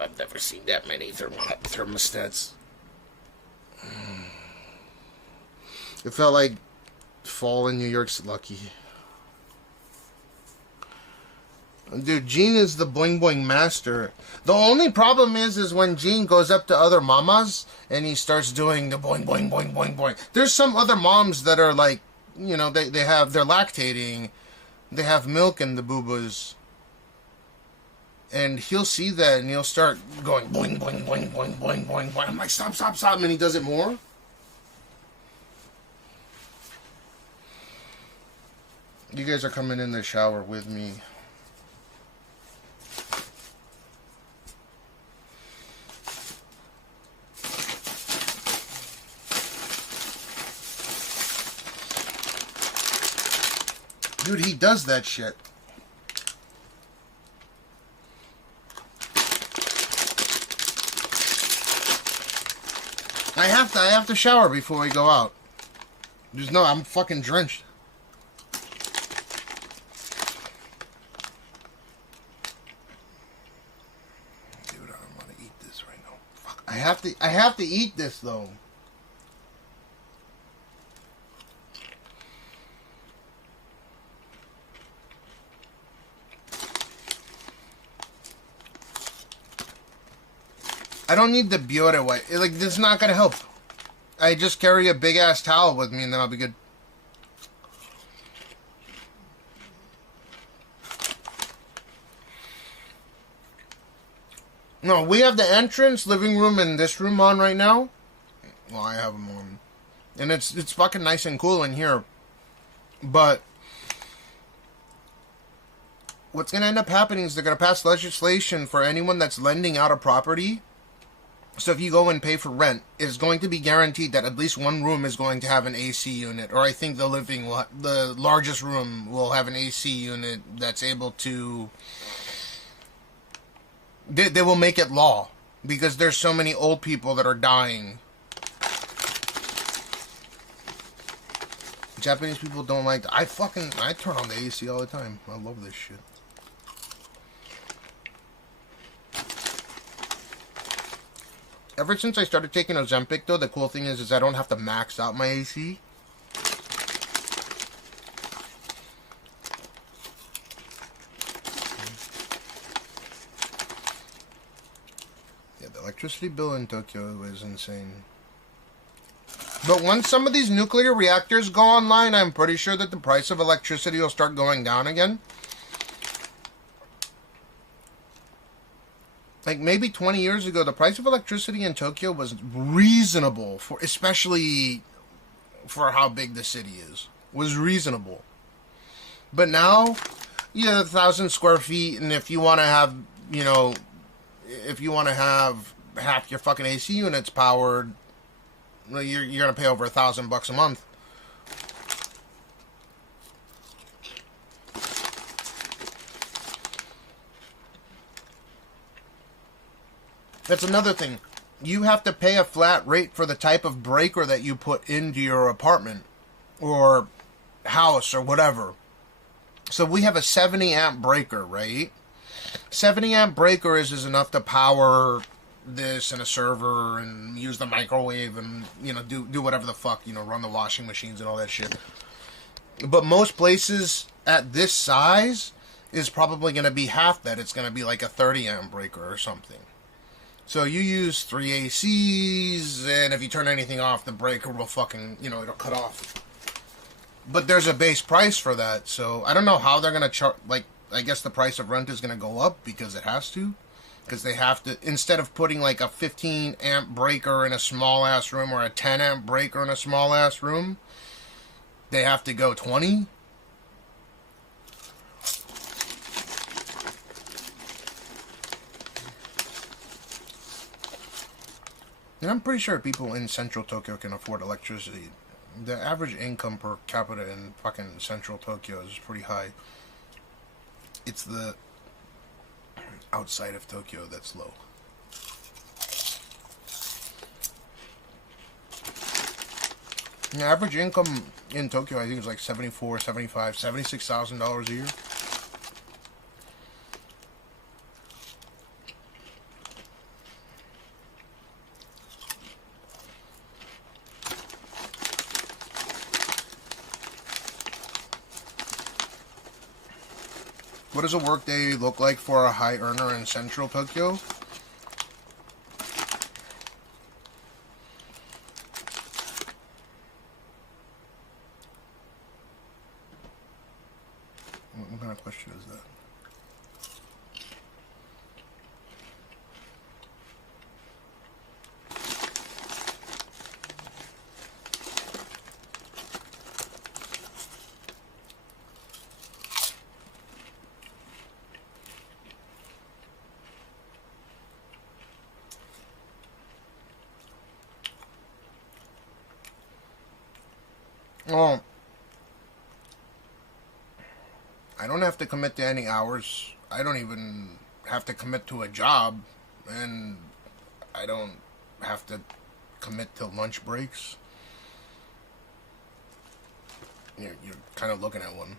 I've never seen that many thermostats. It felt like fall in New York's lucky. Dude, Gene is the boing master. The only problem is when Gene goes up to other mamas and he starts doing the boing. There's some other moms that are like, you know, they're lactating. They have milk in the boobas. And he'll see that and he'll start going boing. I'm like, stop. And he does it more. You guys are coming in the shower with me. Dude, he does that shit. I have to shower before we go out. I'm fucking drenched. Dude, I don't want to eat this right now. Fuck, I have to eat this though. I don't need the Biore wipe. Like, this is not gonna help. I just carry a big ass towel with me and then I'll be good. No, we have the entrance, living room, and this room on right now. Well, I have them on. And it's fucking nice and cool in here. But what's going to end up happening is they're going to pass legislation for anyone that's lending out a property. So if you go and pay for rent, it's going to be guaranteed that at least one room is going to have an AC unit. Or I think the largest room will have an AC unit that's able to... They will make it law. Because there's so many old people that are dying. Japanese people don't like... I turn on the AC all the time. I love this shit. Ever since I started taking Ozempic, though, the cool thing is I don't have to max out my AC. Yeah, the electricity bill in Tokyo is insane. But once some of these nuclear reactors go online, I'm pretty sure that the price of electricity will start going down again. Like maybe 20 years ago, the price of electricity in Tokyo was reasonable, especially for how big the city is. Was reasonable. But now, you have 1,000 square feet, and if you want to have, if you want to have half your fucking AC units powered, you're gonna pay over $1,000 a month. That's another thing. You have to pay a flat rate for the type of breaker that you put into your apartment or house or whatever. So we have a 70 amp breaker, right? 70 amp breaker is enough to power this and a server and use the microwave and, do whatever the fuck, run the washing machines and all that shit. But most places at this size is probably going to be half that. It's going to be like a 30 amp breaker or something. So you use 3 ACs, and if you turn anything off, the breaker will fucking, it'll cut off. But there's a base price for that, so I don't know how they're going to charge, I guess the price of rent is going to go up because it has to. Because they have to, instead of putting like a 15 amp breaker in a small ass room or a 10 amp breaker in a small ass room, they have to go 20. And I'm pretty sure people in central Tokyo can afford electricity. The average income per capita in fucking central Tokyo is pretty high. It's the outside of Tokyo that's low. The average income in Tokyo, I think, is like $74,000, $75,000, $76,000 a year. What does a workday look like for a high earner in central Tokyo? What kind of question is that? Well, I don't have to commit to any hours. I don't even have to commit to a job. And I don't have to commit to lunch breaks. You're kind of looking at one.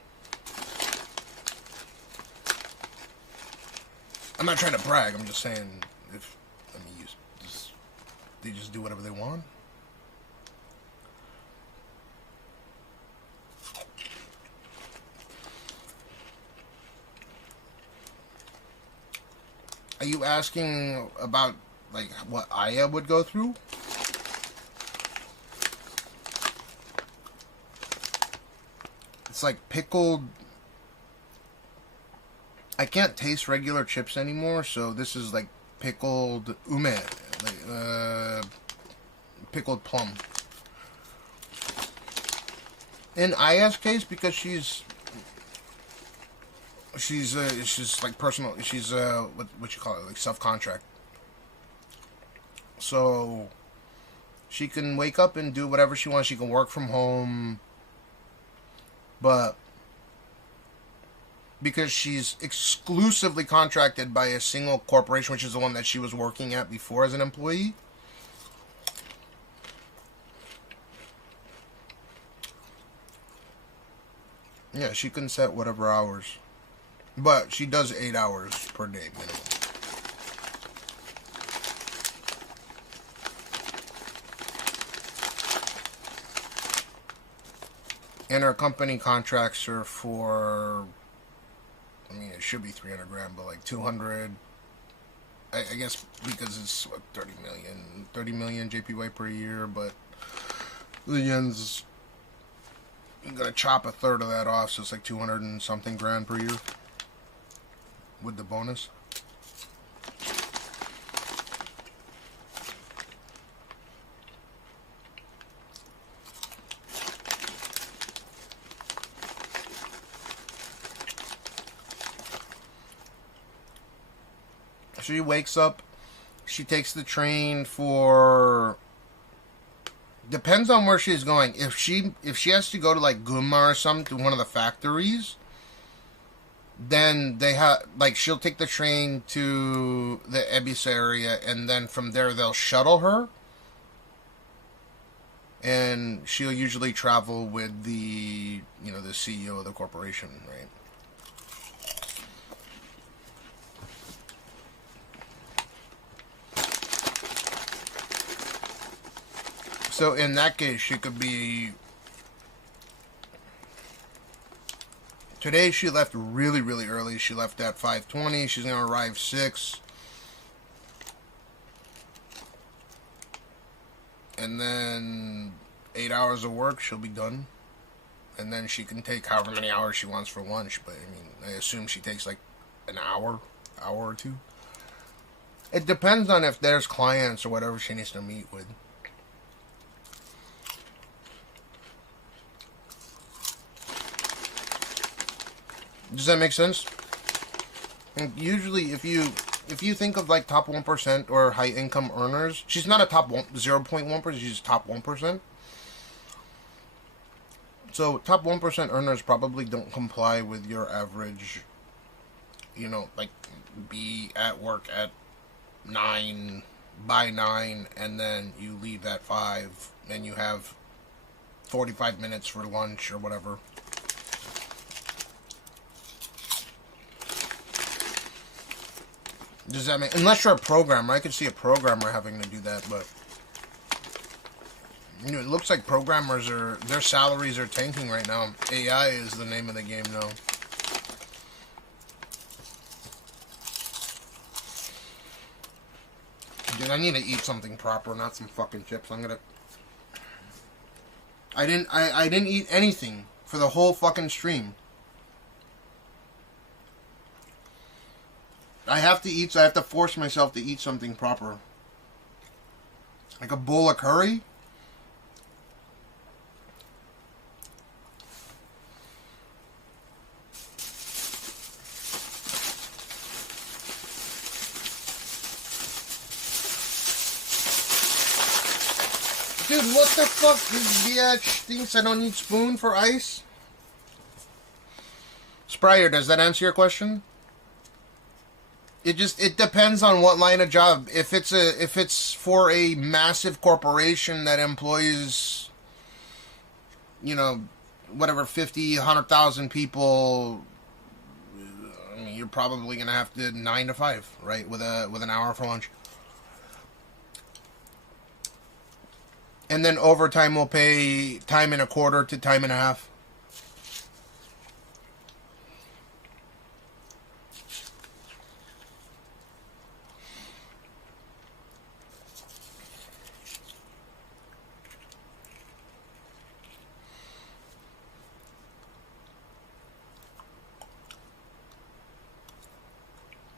I'm not trying to brag. I'm just saying, they just do whatever they want. Are you asking about, like, what Aya would go through? It's like pickled... I can't taste regular chips anymore, so this is like pickled ume, like, pickled plum. In Aya's case, because she's She's like personal. She's what you call it, like self-contract. So she can wake up and do whatever she wants. She can work from home, but because she's exclusively contracted by a single corporation, which is the one that she was working at before as an employee, yeah, she can set whatever hours. But she does 8 hours per day minimum. And her company contracts her for, I mean, it should be 300 grand, but like 200, I guess because it's what, 30 million JPY per year, but the yen's gonna chop a third of that off, so it's like 200 and something grand per year with the bonus. She wakes up, she takes the train for, depends on where she's going. If she has to go to like Gunma or something, to one of the factories, then they have, like, she'll take the train to the Ebis area, and then from there they'll shuttle her, and she'll usually travel with the, you know, the CEO of the corporation, right? So in that case, she could be, today she left really, really early. She left at 5:20. She's going to arrive 6. And then 8 hours of work, she'll be done. And then she can take however many hours she wants for lunch. But, I mean, I assume she takes like an hour or two. It depends on if there's clients or whatever she needs to meet with. Does that make sense? And usually, if you think of like top 1% or high income earners, she's not a top 0.1%. She's top 1%. So top 1% earners probably don't comply with your average. You know, like be at work at 9, by 9, and then you leave at 5, and you have 45 minutes for lunch or whatever. Does that make, unless you're a programmer, I could see a programmer having to do that, but you know, it looks like programmers their salaries are tanking right now. AI is the name of the game now. Dude, I need to eat something proper, not some fucking chips. I didn't eat anything for the whole fucking stream. I have to eat, so I have to force myself to eat something proper. Like a bowl of curry? Dude, what the fuck? This bitch thinks I don't need spoon for ice? Spryer, does that answer your question? It depends on what line of job. If it's for a massive corporation that employs, you know, whatever, 50, 100,000 people, I mean, you're probably gonna have to 9 to 5, right? With an hour for lunch. And then overtime will pay time and a quarter to time and a half.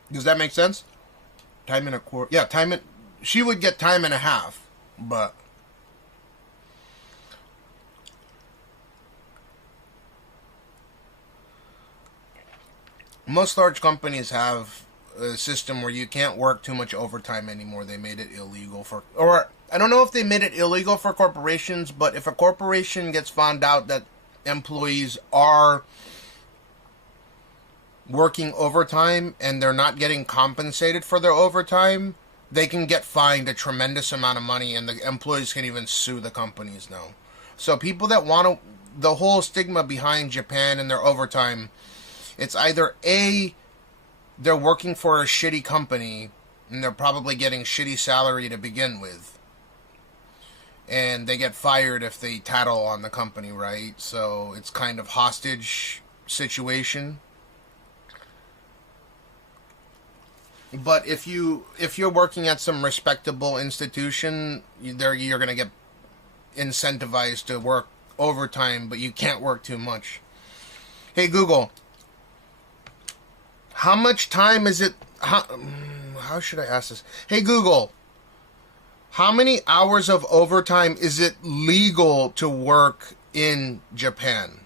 Does that make sense? Time and a quarter. Yeah, she would get time and a half, but Most large companies have a system where you can't work too much overtime anymore. They made it illegal for, or I don't know if they made it illegal for corporations, but if a corporation gets found out that employees are working overtime and they're not getting compensated for their overtime, they can get fined a tremendous amount of money, and the employees can even sue the companies now. So people that want to, the whole stigma behind Japan and their overtime, it's either A, they're working for a shitty company and they're probably getting shitty salary to begin with, and they get fired if they tattle on the company, right? So it's kind of hostage situation. But if you're working at some respectable institution, you're going to get incentivized to work overtime, but you can't work too much. Hey Google, how much time is it? How should I ask this? Hey Google, how many hours of overtime is it legal to work in Japan?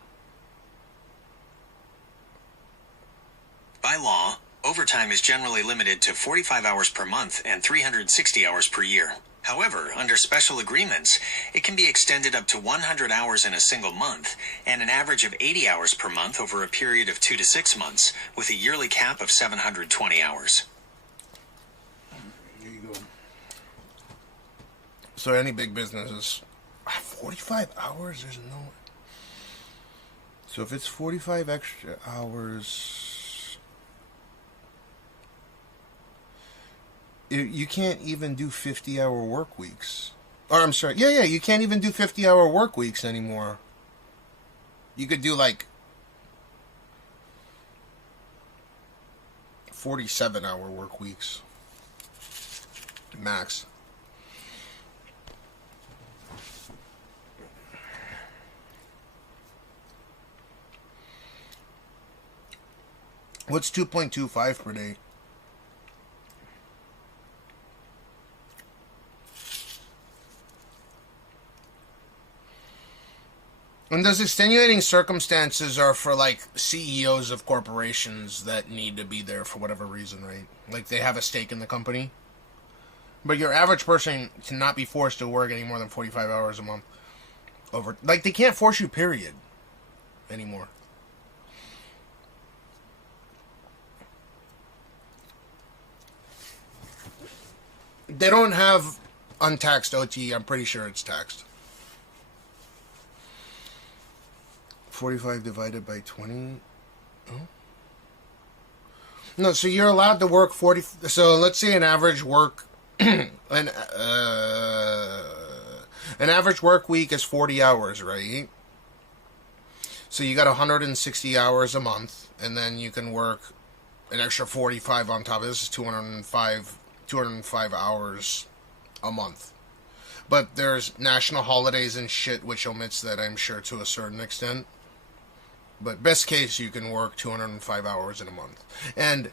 By law, overtime is generally limited to 45 hours per month and 360 hours per year. However, under special agreements, it can be extended up to 100 hours in a single month and an average of 80 hours per month over a period of 2 to 6 months, with a yearly cap of 720 hours. There you go. So any big businesses, 45 hours, there's no... So if it's 45 extra hours... You can't even do 50-hour work weeks. Or I'm sorry, yeah, you can't even do 50-hour work weeks anymore. You could do like 47-hour work weeks max. What's 2.25 per day? And those extenuating circumstances are for, like, CEOs of corporations that need to be there for whatever reason, right? Like, they have a stake in the company. But your average person cannot be forced to work any more than 45 hours a month. Like, they can't force you, period, anymore. They don't have untaxed OT. I'm pretty sure it's taxed. 45 divided by 20. Oh. No, so you're allowed to work 40. So let's say an average work an average work week is 40 hours, right? So you got 160 hours a month, and then you can work an extra 45 on top of this. Is 205 hours a month. But there's national holidays and shit, which omits that, I'm sure, to a certain extent. But best case, you can work 205 hours in a month. And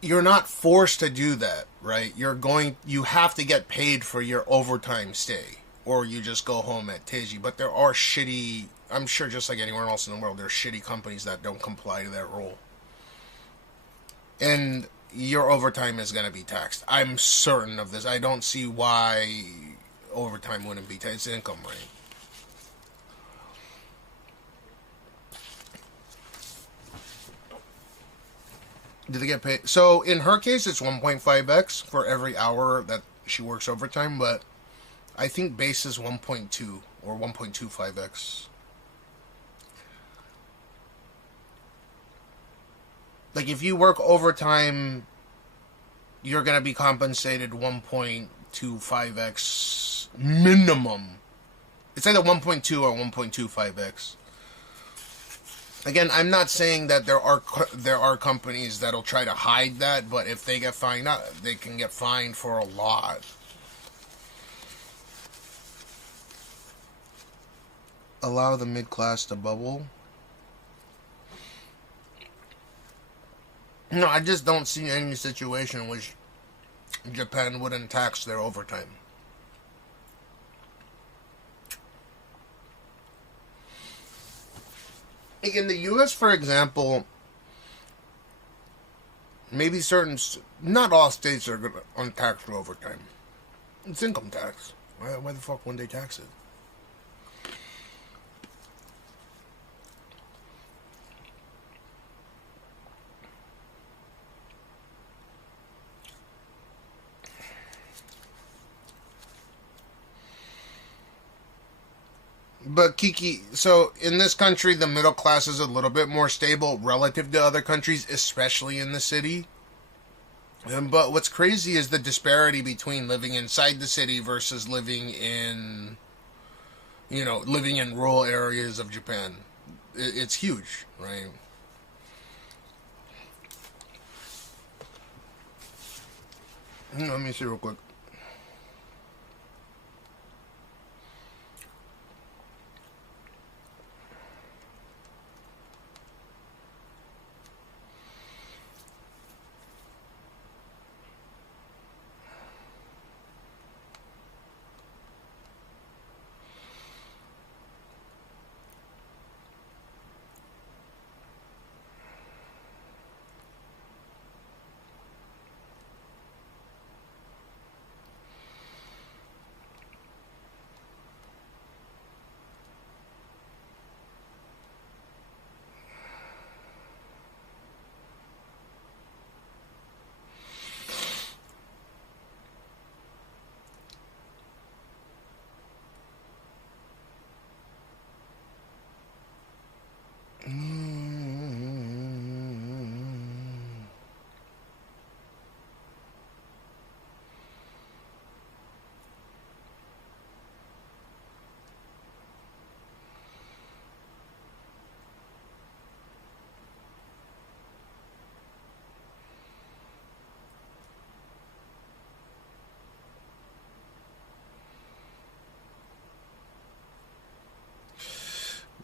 you're not forced to do that, right? You have to get paid for your overtime stay, or you just go home at Teji. But there are shitty, I'm sure just like anywhere else in the world, there are shitty companies that don't comply to that rule. And your overtime is going to be taxed. I'm certain of this. I don't see why overtime wouldn't be taxed. It's income, right? Did they get paid? So in her case, it's 1.5x for every hour that she works overtime, but I think base is 1.2 or 1.25x. Like, if you work overtime, you're going to be compensated 1.25x minimum. It's either 1.2 or 1.25x. Again, I'm not saying that there are companies that'll try to hide that, but if they get fined out, they can get fined for a lot. Allow the mid-class to bubble. No, I just don't see any situation in which Japan wouldn't tax their overtime. Like in the US, for example, Maybe not all states are going to untax for overtime. It's income tax. Why the fuck wouldn't they tax it? But Kiki, so in this country, the middle class is a little bit more stable relative to other countries, especially in the city. But what's crazy is the disparity between living inside the city versus living in, living in rural areas of Japan. It's huge, right? Let me see real quick.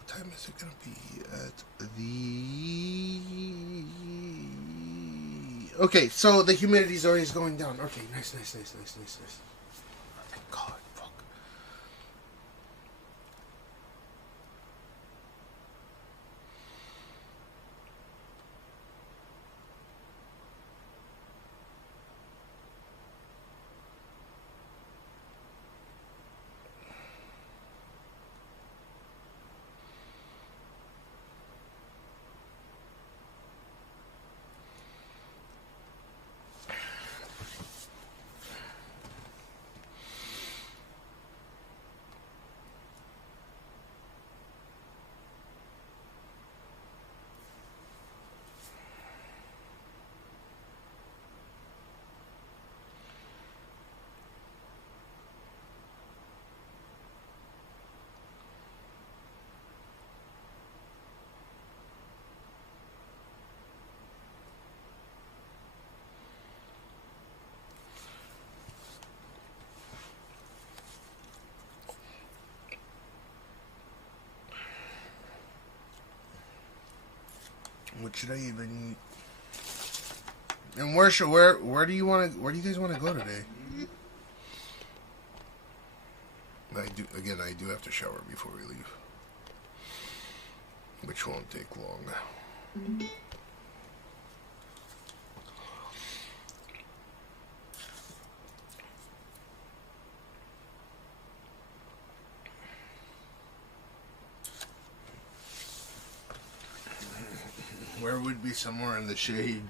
Time is it gonna be at the... Okay, so the humidity's already going down. Okay, nice. Thank God, fuck. What should I even eat? And where do you guys want to go today? I do have to shower before we leave, which won't take long. Where would be somewhere in the shade?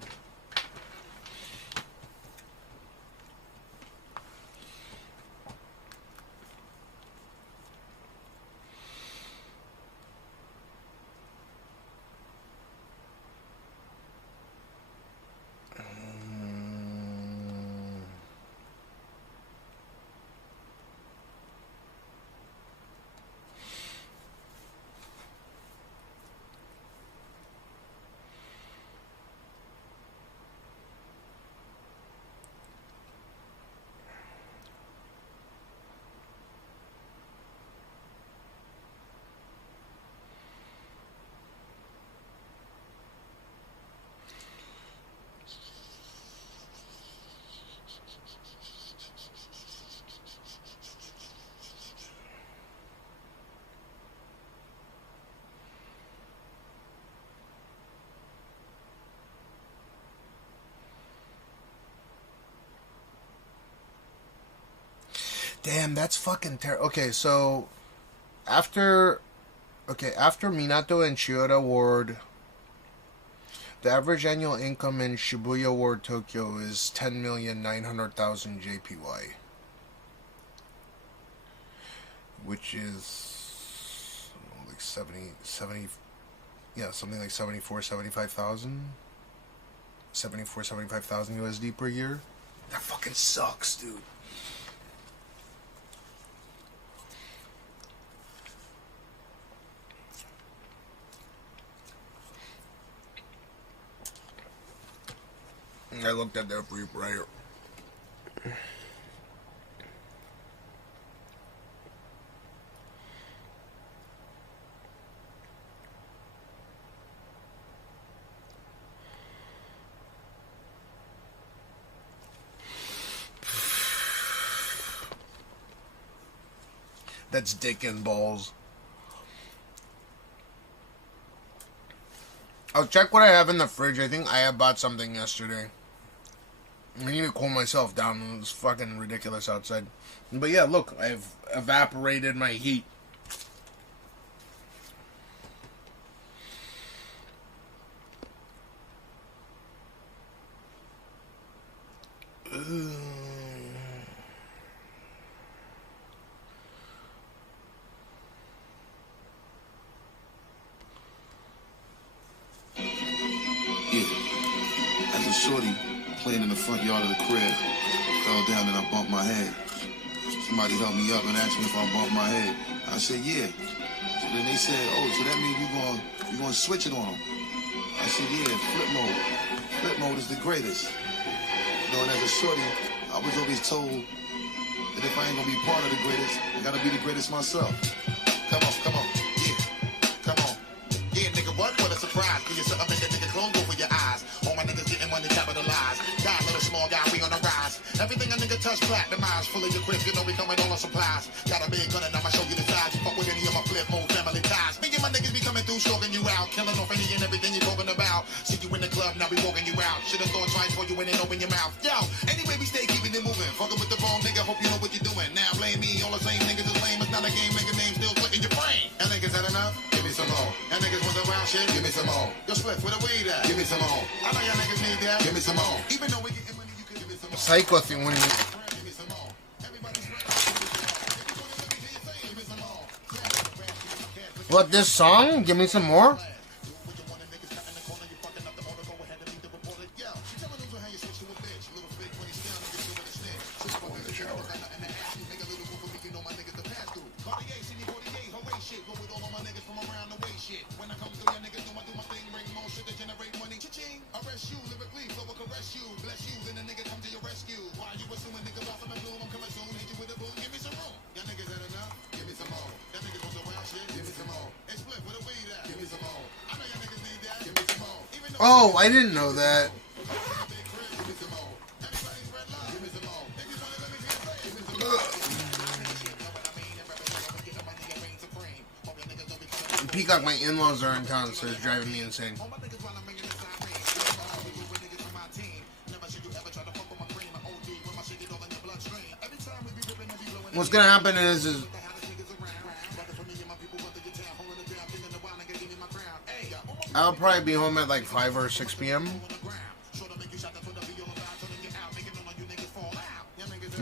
Damn, that's fucking terrible. Okay, so after Minato and Chiyoda Ward, the average annual income in Shibuya Ward, Tokyo is 10,900,000 JPY, which is like 70, yeah, something like 75,000 USD per year. That fucking sucks, dude. I looked at that brief prior. That's dick and balls. I'll check what I have in the fridge. I think I have bought something yesterday. I need to cool myself down. It's fucking ridiculous outside. But yeah, look, I've evaporated my heat. As a shorty playing in the front yard of the crib, fell down and I bumped my head. Somebody helped me up and asked me if I bumped my head. I said, yeah. So then they said, oh, so that means you gonna switch it on them. I said, yeah, flip mode. Flip mode is the greatest. You know, and as a shorty, I was always told that if I ain't gonna be part of the greatest, I gotta be the greatest myself. Come on, yeah, come on. Yeah, nigga, what a surprise. For yourself, make a nigga clone go for your eyes. All my niggas getting money capitalized. God, little small guy, we on the rise. Everything a nigga touch, platinumized. Full of your grip, you know we coming all on supplies. Got a big gun and I'ma show you the size. You fuck with any of my flip mode family ties. Me and my niggas be coming through, stroking you out. Killing off any and everything you talking about. See you in the club, now we walking you out. Should've thought twice before you went and open your mouth. Yo, anyway, we stay keeping it moving. Fucking with the wrong nigga, hope you know what you're doing. Now blame me, all the same niggas is lame. It's not a game, nigga name still put in your brain. And niggas had enough? Give me some more. And niggas want the wild shit? Give me some more. Yo, split with the weed at? Give me some more. I know y'all niggas need that. Give me some more. Even though we getting money, you can give me some more. Psycho thing when you... What, this song? Give me some more? Oh, I didn't know that. Peacock, my in-laws are in town, so it's driving me insane. What's gonna happen is I'll probably be home at like 5 or 6 p.m.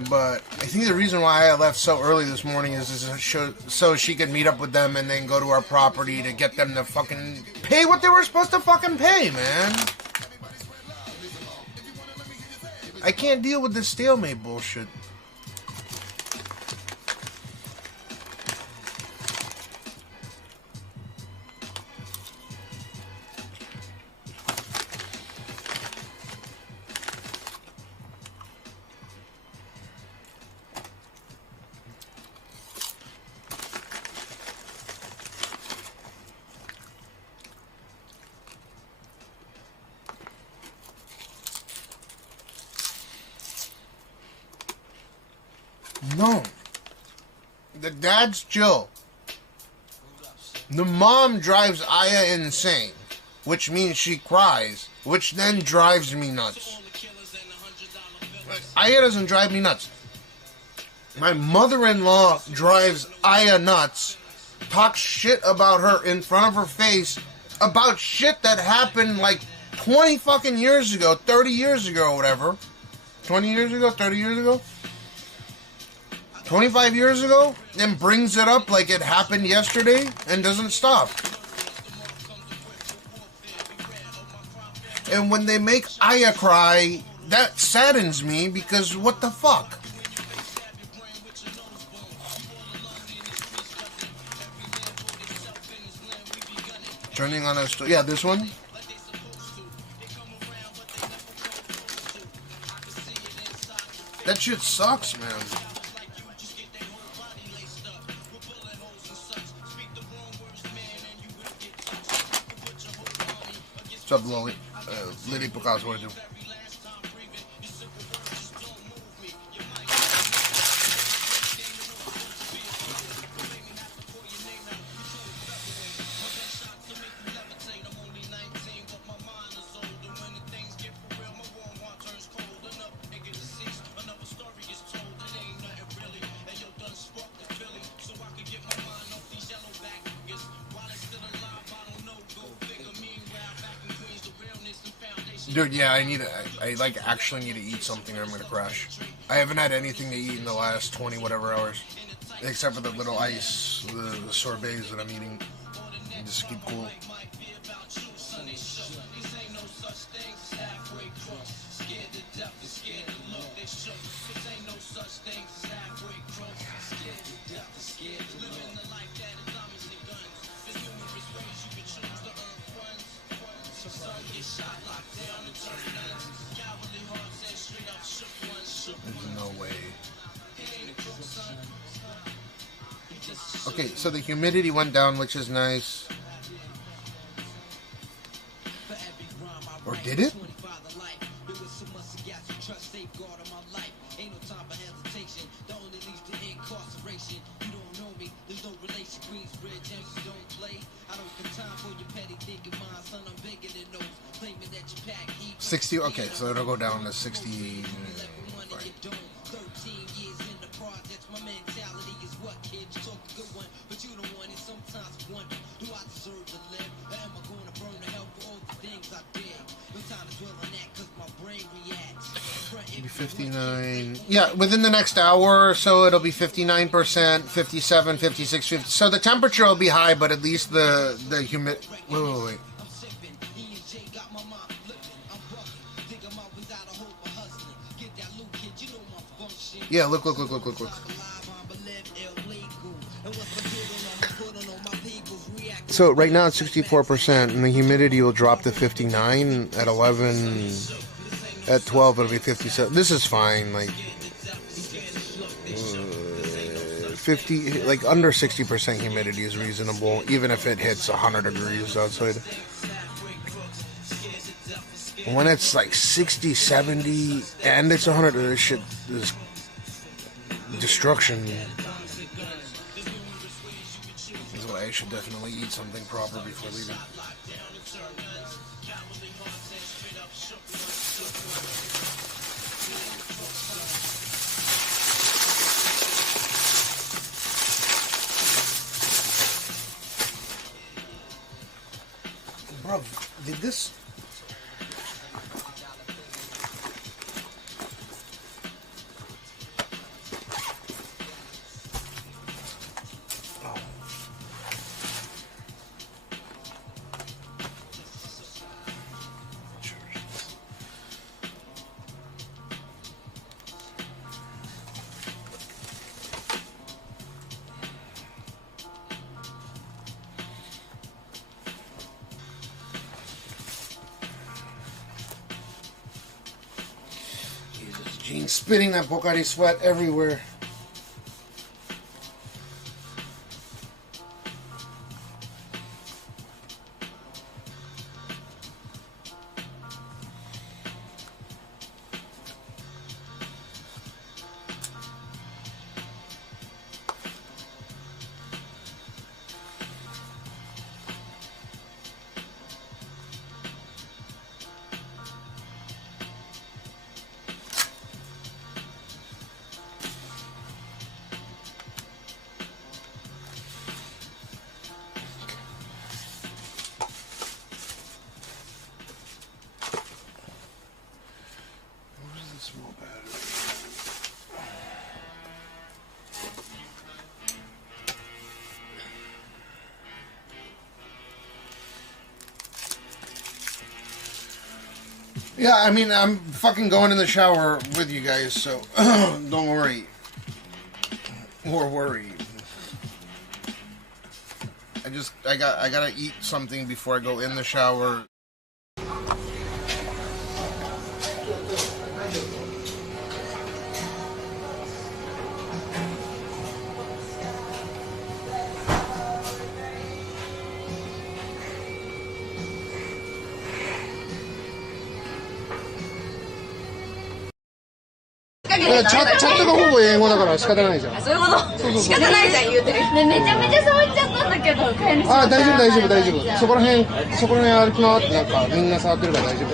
But I think the reason why I left so early this morning is so she could meet up with them and then go to our property to get them to fucking pay what they were supposed to fucking pay, man. I can't deal with this stalemate bullshit. No. The dad's chill. The mom drives Aya insane, which means she cries, which then drives me nuts. Aya doesn't drive me nuts. My mother-in-law drives Aya nuts, talks shit about her in front of her face about shit that happened like 20 fucking years ago, 30 years ago, or whatever. 20 years ago, 30 years ago, 25 years ago, and brings it up like it happened yesterday and doesn't stop. And when they make Aya cry, that saddens me because what the fuck? Turning on a yeah, this one. That shit sucks, man. What's up, Lily? Liddy Picasso, what do you do? Dude, yeah, I like actually need to eat something or I'm gonna crash. I haven't had anything to eat in the last 20 whatever hours. Except for the little ice, the sorbets that I'm eating. And just keep cool. There's no way. Okay, so the humidity went down, which is nice. Or did it? Okay, so it'll go down to 60. Maybe 59. Yeah, within the next hour or so, it'll be 59%, 57, 56, 50. So the temperature will be high, but at least the humid. Wait. Yeah, look. So right now it's 64%, and the humidity will drop to 59 at 11. At 12, it'll be 57. This is fine. Like 50, like under 60% humidity is reasonable, even if it hits 100 degrees outside. When it's like 60, 70, and it's 100, this shit is destruction. That's why I should definitely eat something proper before leaving. Bro, did this... Gene's spitting that Pocari sweat everywhere. Yeah, I mean, I'm fucking going in the shower with you guys, so don't worry. Or worry. I gotta eat something before I go in the shower.チャットがほぼ英語だから仕方ないじゃん。そういうこと。仕方ないじゃん言うてる。ね、めちゃめちゃ触っちゃったんだけど。あ、大丈夫大丈夫大丈夫。そこら辺歩き回ってなんかみんな触ってるから大丈夫。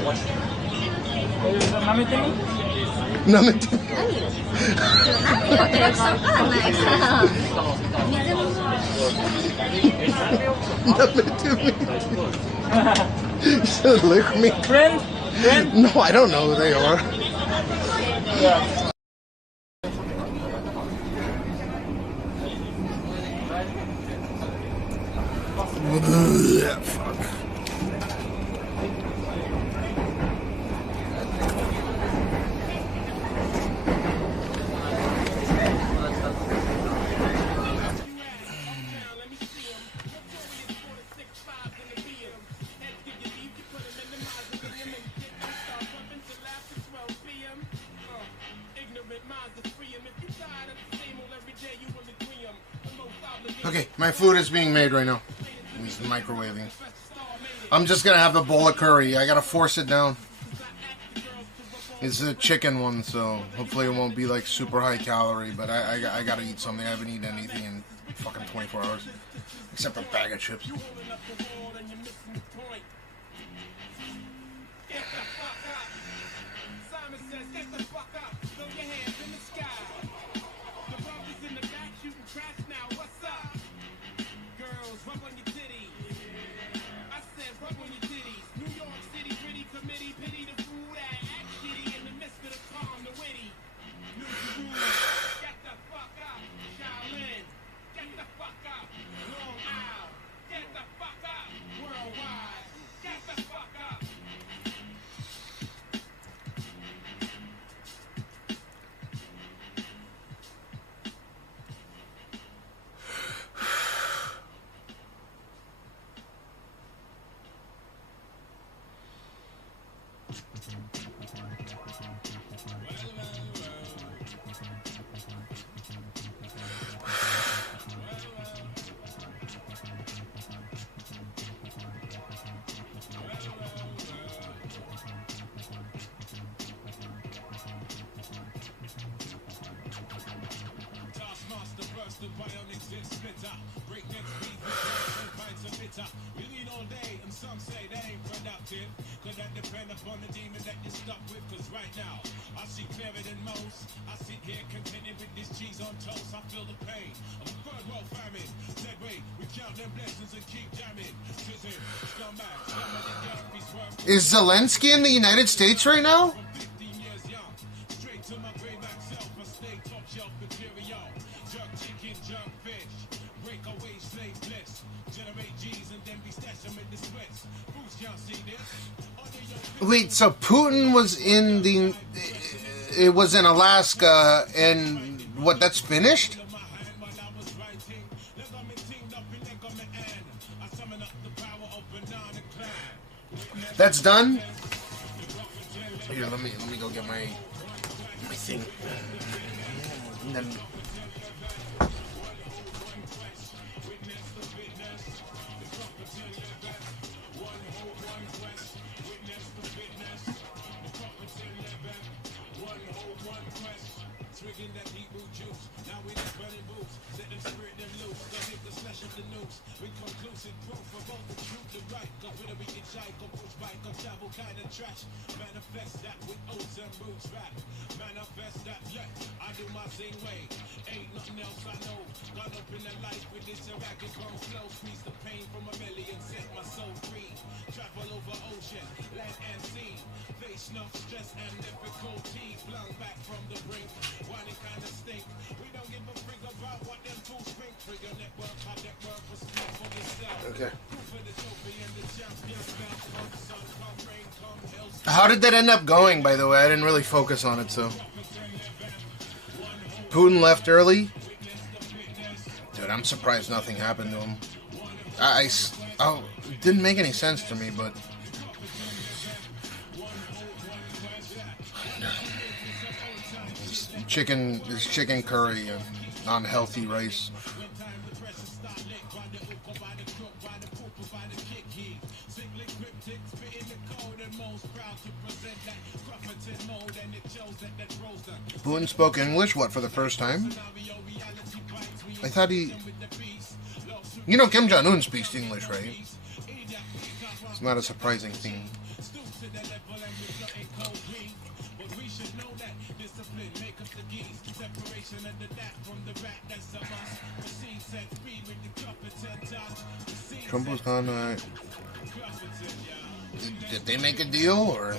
舐めてみ。舐めてみ。何よってわかんないから。水も。舐めてみ。You should lick me. Friend? No, I don't know who they are. Yeah. Fuck. Okay, my food is being made right now. He's microwaving. I'm just gonna have a bowl of curry. I gotta force it down. It's a chicken one, so hopefully it won't be like super high calorie, but I gotta eat something. I haven't eaten anything in fucking 24 hours. Except a bag of chips. Cause that depend upon the demon that you're stuck with. Cause right now, I see clearer than most. I sit here contented with this cheese on toast. I feel the pain of a third world famine. Said wait, we count them blessings and keep jamming. Is Zelensky in the United States right now? Wait, so Putin was in the... It was in Alaska, and what, that's finished? That's done? Here, let me go get my thing. And then... Manifest that with oats and roots rap. Manifest that, yeah, I do my same way. Ain't nothing else I know. Got up in the life with this erratic bone flow. Squeeze the pain from a million, set my soul free. Travel over ocean, land and sea. Face enough stress and difficulty. Flung back from the brink, whining kinda stink. We don't give a frig about what them fools think. Trigger network, hard network, respect for yourself. Okay. How did that end up going, by the way? I didn't really focus on it, so. Putin left early? Dude, I'm surprised nothing happened to him. It didn't make any sense to me, but... This chicken curry and unhealthy rice. Putin spoke English, what, for the first time? I thought he... You know Kim Jong-un speaks English, right? It's not a surprising thing. Trump was gone. Did they make a deal, or?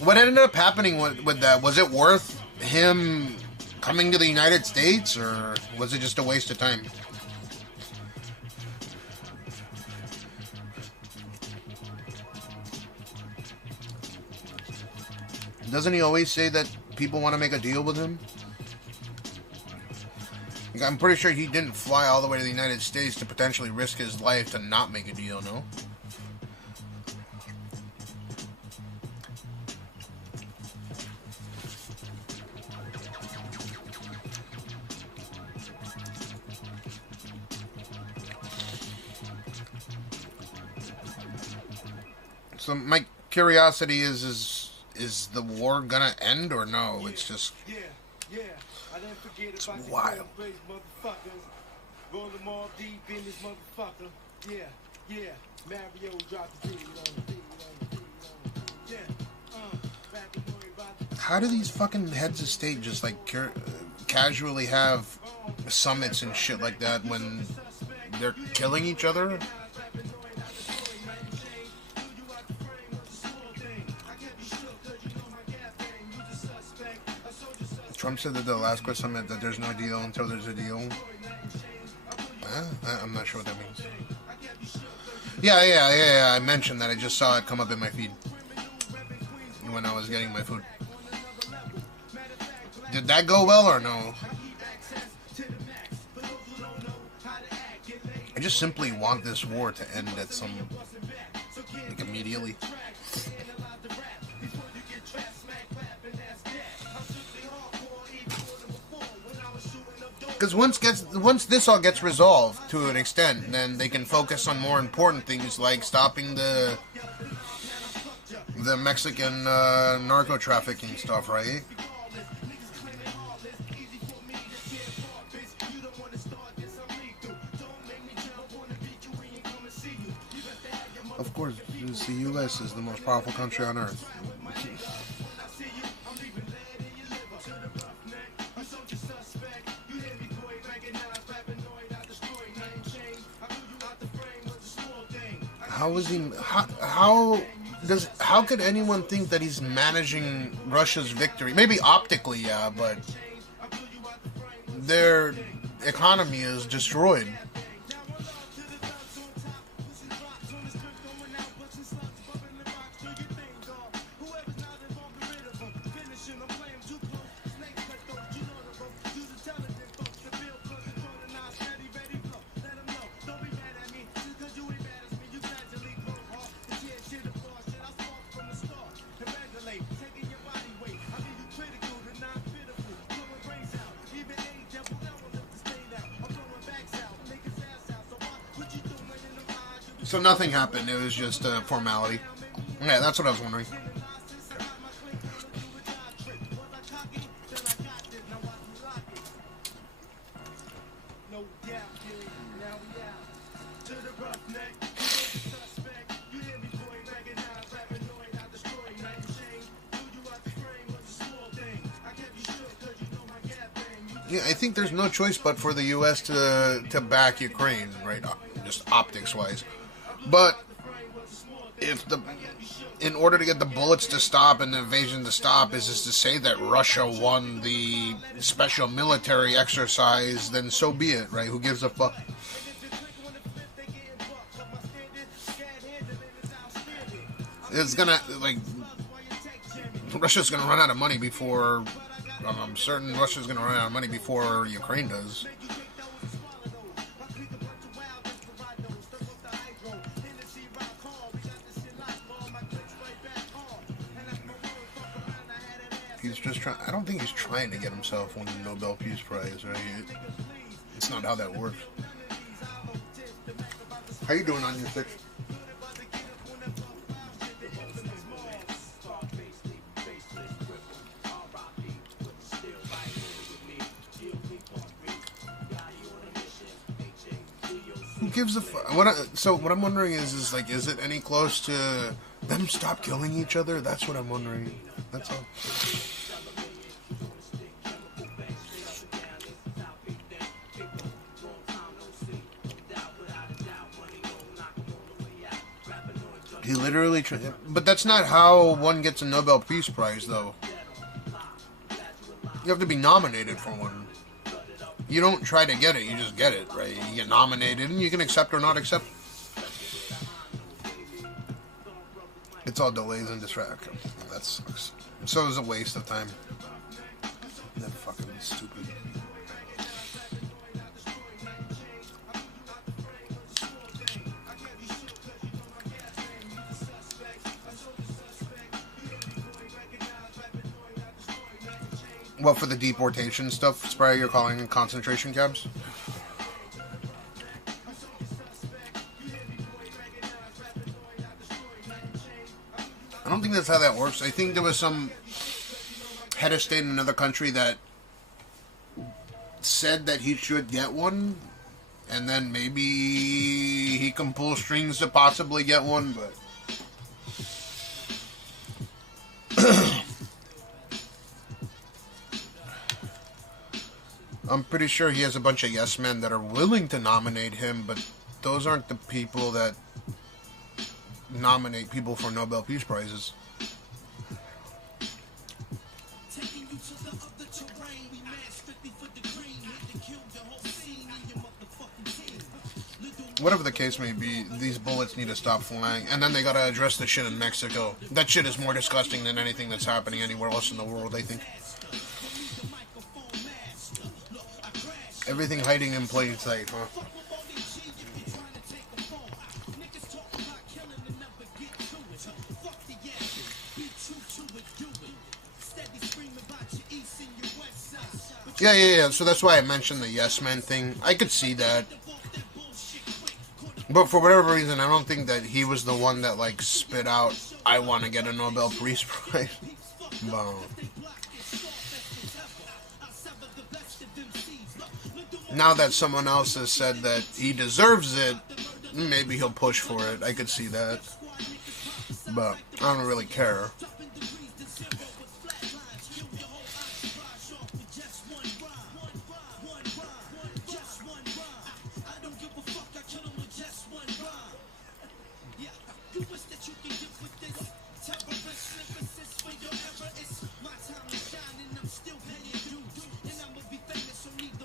What ended up happening with that? Was it worth him coming to the United States, or was it just a waste of time? Doesn't he always say that people want to make a deal with him? Like, I'm pretty sure he didn't fly all the way to the United States to potentially risk his life to not make a deal, no? So my curiosity is the war gonna end or no? It's just... It's wild. How do these fucking heads of state just like casually have summits and shit like that when they're killing each other? Trump said that the Alaska summit that there's no deal until there's a deal. I'm not sure what that means. Yeah. I mentioned that. I just saw it come up in my feed when I was getting my food. Did that go well or no? I just simply want this war to end at some... like immediately. Because once this all gets resolved to an extent, then they can focus on more important things like stopping the Mexican narco trafficking stuff, right? Of course, the U.S. is the most powerful country on earth. How could anyone think that he's managing Russia's victory? Maybe optically, yeah, but their economy is destroyed. So nothing happened, it was just a formality. Yeah, that's what I was wondering. Yeah, I think there's no choice but for the U.S. to back Ukraine, right? Just optics-wise. But in order to get the bullets to stop and the invasion to stop is to say that Russia won the special military exercise, then so be it, right? Who gives a fuck? It's gonna, like, Russia's gonna run out of money before, I'm certain Russia's gonna run out of money before Ukraine does. He's just trying. I don't think he's trying to get himself one Nobel Peace Prize, right? It's not how that works. How you doing on your 6? Who gives a fuck? So what I'm wondering is like, is it any close to them stop killing each other? That's what I'm wondering. That's all. He literally but that's not how one gets a Nobel Peace Prize, though. You have to be nominated for one. You don't try to get it, you just get it, right? You get nominated, and you can accept or not accept. It's all delays and distraction. That sucks. So it's a waste of time. That fucking stupid. What, for the deportation stuff, Spray, you're calling concentration camps? I don't think that's how that works. I think there was some head of state in another country that said that he should get one, and then maybe he can pull strings to possibly get one, but... I'm pretty sure he has a bunch of yes men that are willing to nominate him, but those aren't the people that nominate people for Nobel Peace Prizes. Whatever the case may be, these bullets need to stop flying, and then they gotta address the shit in Mexico. That shit is more disgusting than anything that's happening anywhere else in the world, I think. Everything hiding in plain sight, huh? Yeah. So that's why I mentioned the yes men thing. I could see that. But for whatever reason, I don't think that he was the one that, like, spit out, I want to get a Nobel Peace Prize. But now that someone else has said that he deserves it, maybe he'll push for it. I could see that. But I don't really care.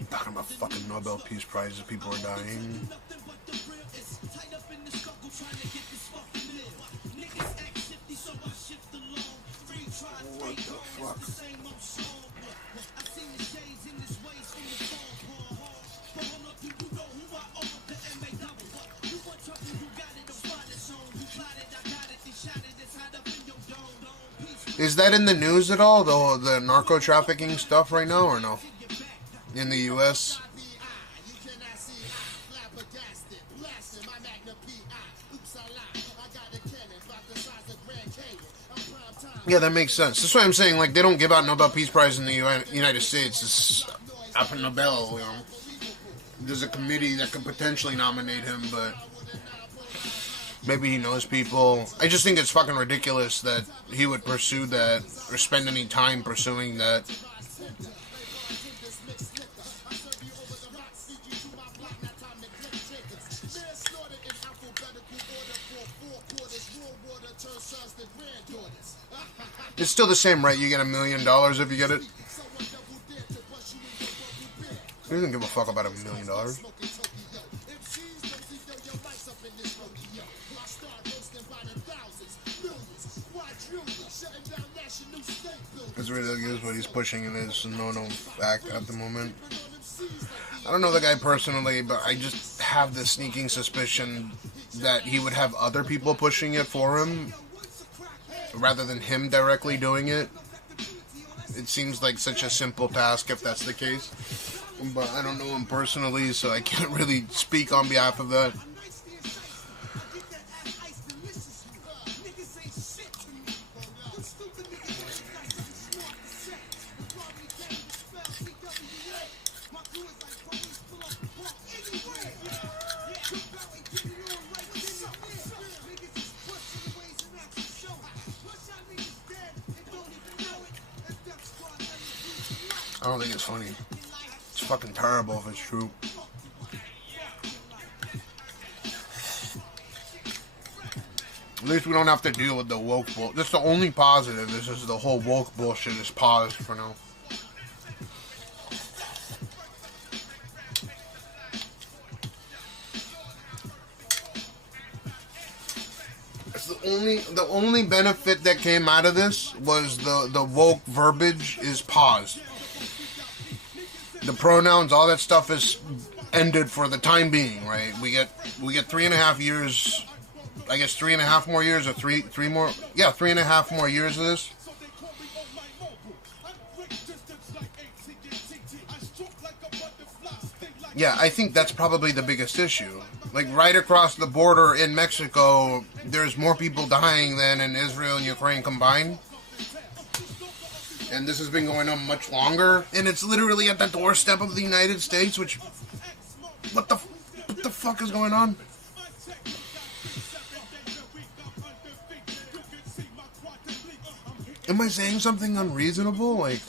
Talking about fucking Nobel Peace Prizes, people are dying. What the fuck? Is that in the news at all, the narco trafficking stuff right now, or no? In the U.S.? Yeah, that makes sense. That's why I'm saying, like, they don't give out Nobel Peace Prize in the United States. It's Alfred Nobel, you know. There's a committee that could potentially nominate him, but maybe he knows people. I just think it's fucking ridiculous that he would pursue that or spend any time pursuing that. It's still the same, right? You get $1 million if you get it. He doesn't give a fuck about $1 million. That's really is what he's pushing in his no act at the moment. I don't know the guy personally, but I just have this sneaking suspicion that he would have other people pushing it for him rather than him directly doing it. It seems like such a simple task if that's the case. But I don't know him personally, so I can't really speak on behalf of that. I don't think it's funny. It's fucking terrible if it's true. At least we don't have to deal with the woke bullshit. That's the only positive. This is the whole woke bullshit is paused for now. It's the only benefit that came out of this was the woke verbiage is paused. The pronouns, all that stuff is ended for the time being, right? We get 3.5 years, I guess 3.5 more years or three more, yeah, 3.5 more years of this. Yeah, I think that's probably the biggest issue. Like right across the border in Mexico, there's more people dying than in Israel and Ukraine combined. And this has been going on much longer, and it's literally at the doorstep of the United States, which, what the fuck is going on? Am I saying something unreasonable? Like,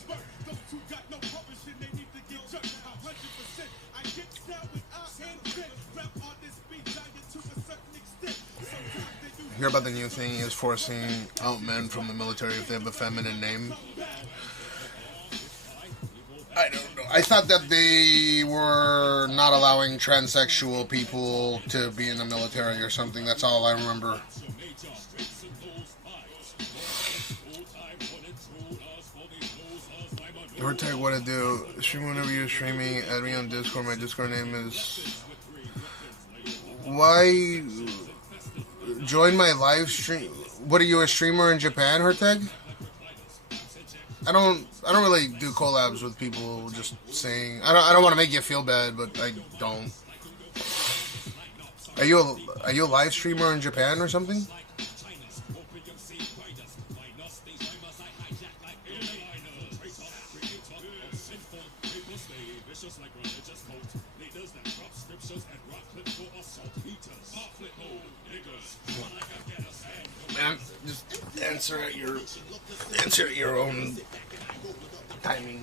hear about the new thing is forcing out men from the military if they have a feminine name. I don't know. I thought that they were not allowing transsexual people to be in the military or something. That's all I remember. Hortag, what to do? Stream whenever you're streaming. Add me on Discord. My Discord name is... Why... Join my live stream. What are you, a streamer in Japan, Hortag? I don't really do collabs with people just saying. I don't want to make you feel bad, but I don't. Are you a live streamer in Japan or something? Man, just answer at your own timing.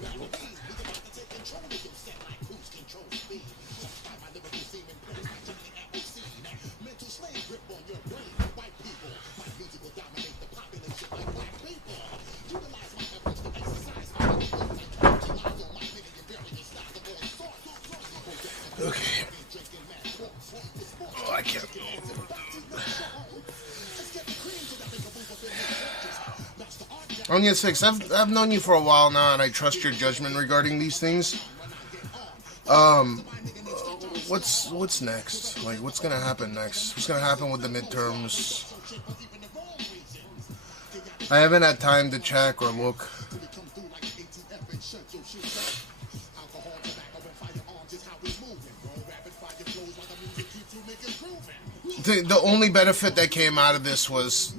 Okay. Oh, I can't. Onion 6, I've known you for a while now, and I trust your judgment regarding these things. What's next? Like, what's gonna happen next? What's gonna happen with the midterms? I haven't had time to check or look. The only benefit that came out of this was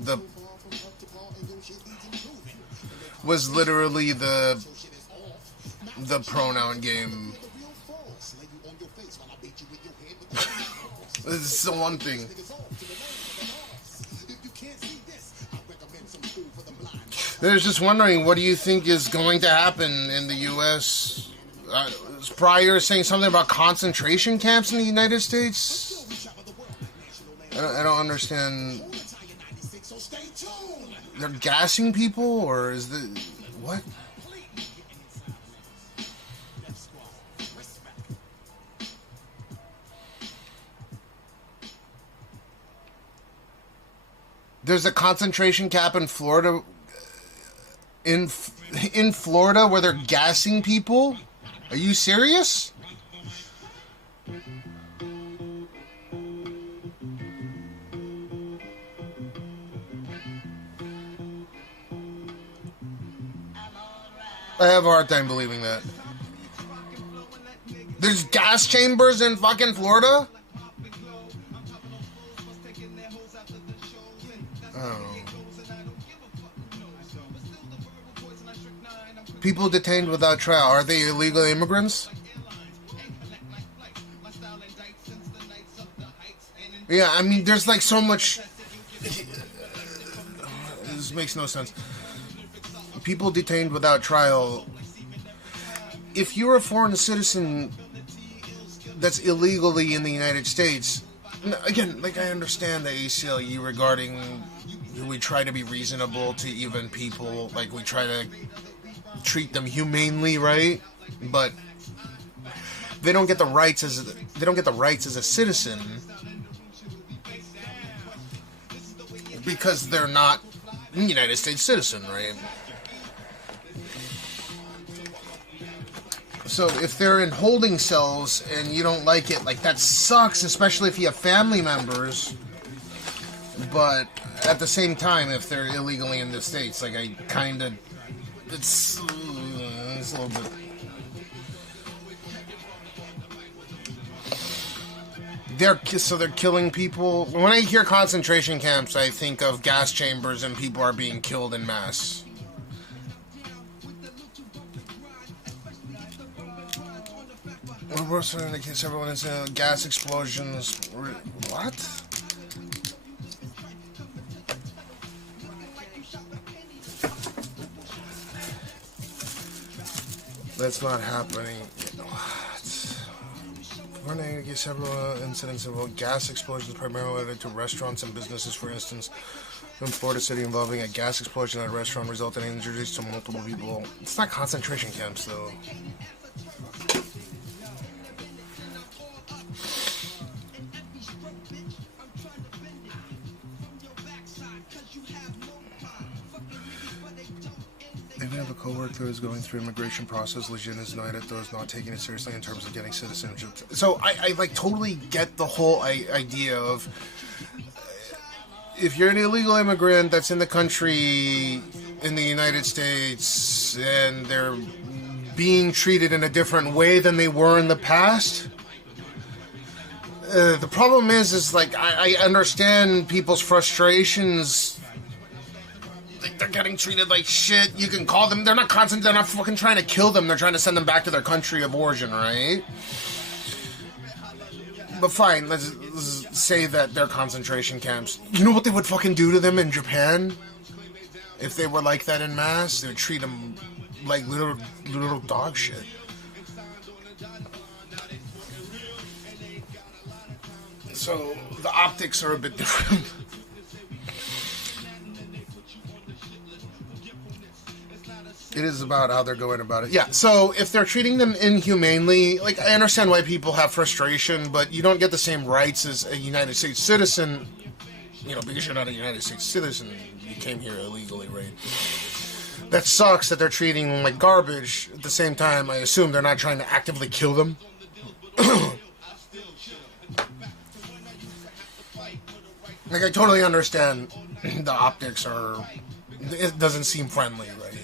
literally the pronoun game. This is the one thing. There's just wondering, what do you think is going to happen in the U.S.? Pryor saying something about concentration camps in the United States? I don't understand. they're gassing people, or is the what? There's a concentration cap in Florida. In Florida, where they're gassing people? Are you serious? I have a hard time believing that. There's gas chambers in fucking Florida? Oh. People detained without trial, are they illegal immigrants? Yeah, I mean, there's like so much... This makes no sense. People detained without trial. If you're a foreign citizen that's illegally in the United States, again, like I understand the ACLU regarding we try to be reasonable to even people, like we try to treat them humanely, right? But they don't get the rights as a citizen because they're not a United States citizen, right? So if they're in holding cells and you don't like it, like that sucks, especially if you have family members. But at the same time, if they're illegally in the States, like I kind of, it's a little bit. They're killing people. When I hear concentration camps, I think of gas chambers and people are being killed in mass. Worse than indicates everyone is gas explosions. What? That's not happening. What? Warning indicates several incidents of gas explosions primarily related to restaurants and businesses. For instance, in Florida City involving a gas explosion at a restaurant resulting in injuries to multiple people. It's not concentration camps though. Even if a coworker is going through immigration process, Legion is annoyed at those not taking it seriously in terms of getting citizenship. So I like totally get the whole idea of if you're an illegal immigrant that's in the country in the United States and they're being treated in a different way than they were in the past. The problem is like I understand people's frustrations. They're getting treated like shit. You can call them. They're not constant. They're not fucking trying to kill them. They're trying to send them back to their country of origin, right? But fine, let's say that they're concentration camps. You know what they would fucking do to them in Japan? If they were like that in mass, they would treat them like little dog shit. So the optics are a bit different. It is about how they're going about it. Yeah, so if they're treating them inhumanely, like, I understand why people have frustration, but you don't get the same rights as a United States citizen, you know, because you're not a United States citizen. You came here illegally, right? That sucks that they're treating them like garbage. At the same time, I assume they're not trying to actively kill them. Like, I totally understand the optics are... It doesn't seem friendly, right?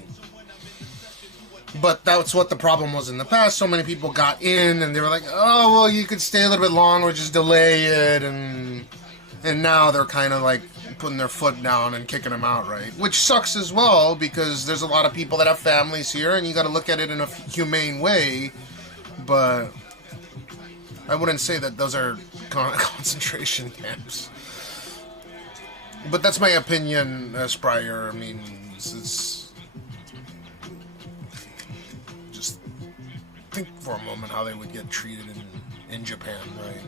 But that's what the problem was in the past. So many people got in, and they were like, oh, well, you could stay a little bit longer, just delay it, and now they're kind of like putting their foot down and kicking them out, right? Which sucks as well, because there's a lot of people that have families here, and you got to look at it in a humane way, but I wouldn't say that those are concentration camps. But that's my opinion as prior. I mean, it's just think for a moment how they would get treated in Japan, right?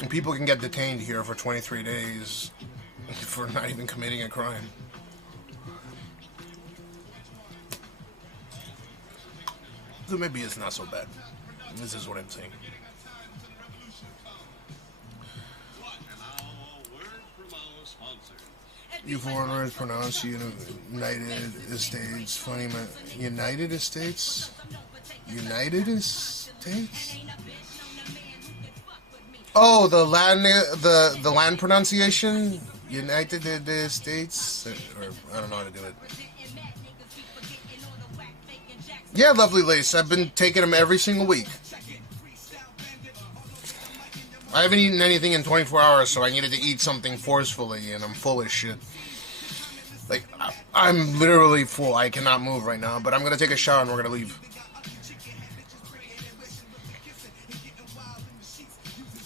And people can get detained here for 23 days for not even committing a crime. So maybe it's not so bad. This is what I'm saying. You foreigners pronounce United States funny, man. United States? United States? Oh, the land pronunciation? United States? Or I don't know how to do it. Yeah, Lovely Lace. I've been taking them every single week. I haven't eaten anything in 24 hours, so I needed to eat something forcefully, and I'm full as shit. Like, I'm literally full. I cannot move right now, but I'm going to take a shower and we're going to leave.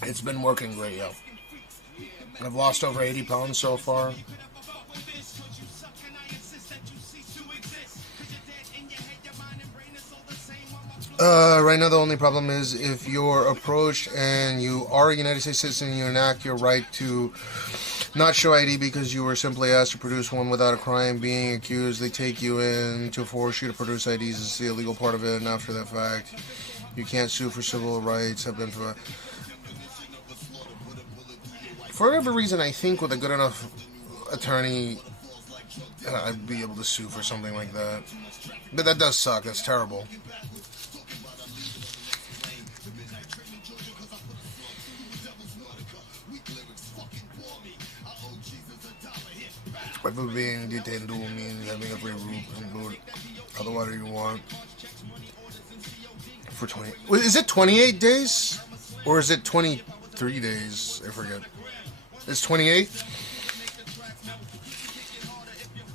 It's been working great, yo. I've lost over 80 pounds so far. Right now the only problem is if you're approached and you are a United States citizen, you enact your right to not show ID because you were simply asked to produce one without a crime being accused. They take you in to force you to produce IDs. It's the illegal part of it, and after that fact, you can't sue for civil rights. Have been for whatever reason, I think with a good enough attorney, I'd be able to sue for something like that. But that does suck. That's terrible. By being detained means having a free roof and food, all the water you want. For 20. Is it 28 days? Or is it 23 days? I forget. It's 28?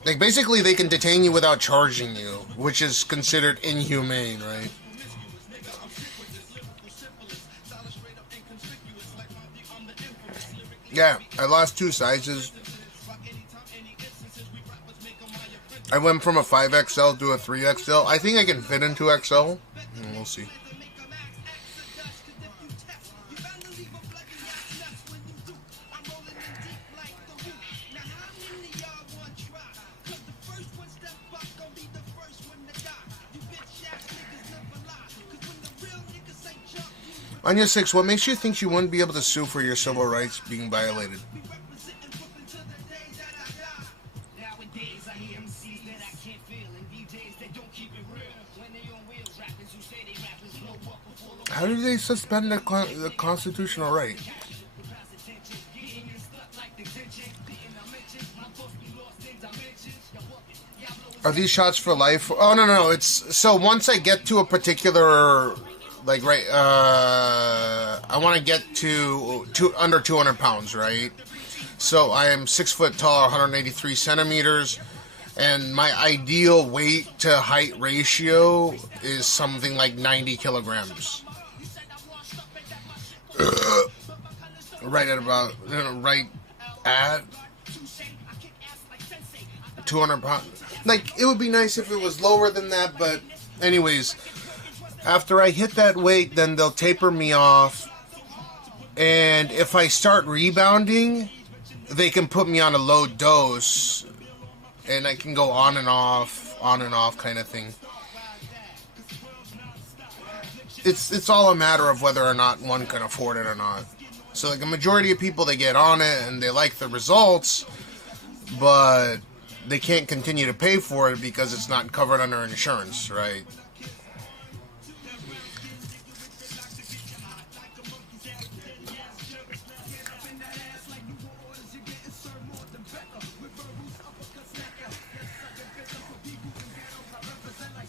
Like, basically, they can detain you without charging you, which is considered inhumane, right? Yeah, I lost 2 sizes. I went from a 5XL to a 3XL. I think I can fit into XL. We'll see. Anya 6, what makes you think you wouldn't be able to sue for your civil rights being violated? How do they suspend the constitutional right? Are these shots for life? Oh, no. It's so once I get to a particular, like, right, I want to get to under 200 pounds, right? So I am 6 foot tall, 183 centimeters, and my ideal weight to height ratio is something like 90 kilograms. Right at about, right at 200 pounds. Like, it would be nice if it was lower than that, but anyways, after I hit that weight, then they'll taper me off, and if I start rebounding, they can put me on a low dose, and I can go on and off kind of thing. It's all a matter of whether or not one can afford it or not. So, like, a majority of people, they get on it and they like the results, but they can't continue to pay for it because it's not covered under insurance, right?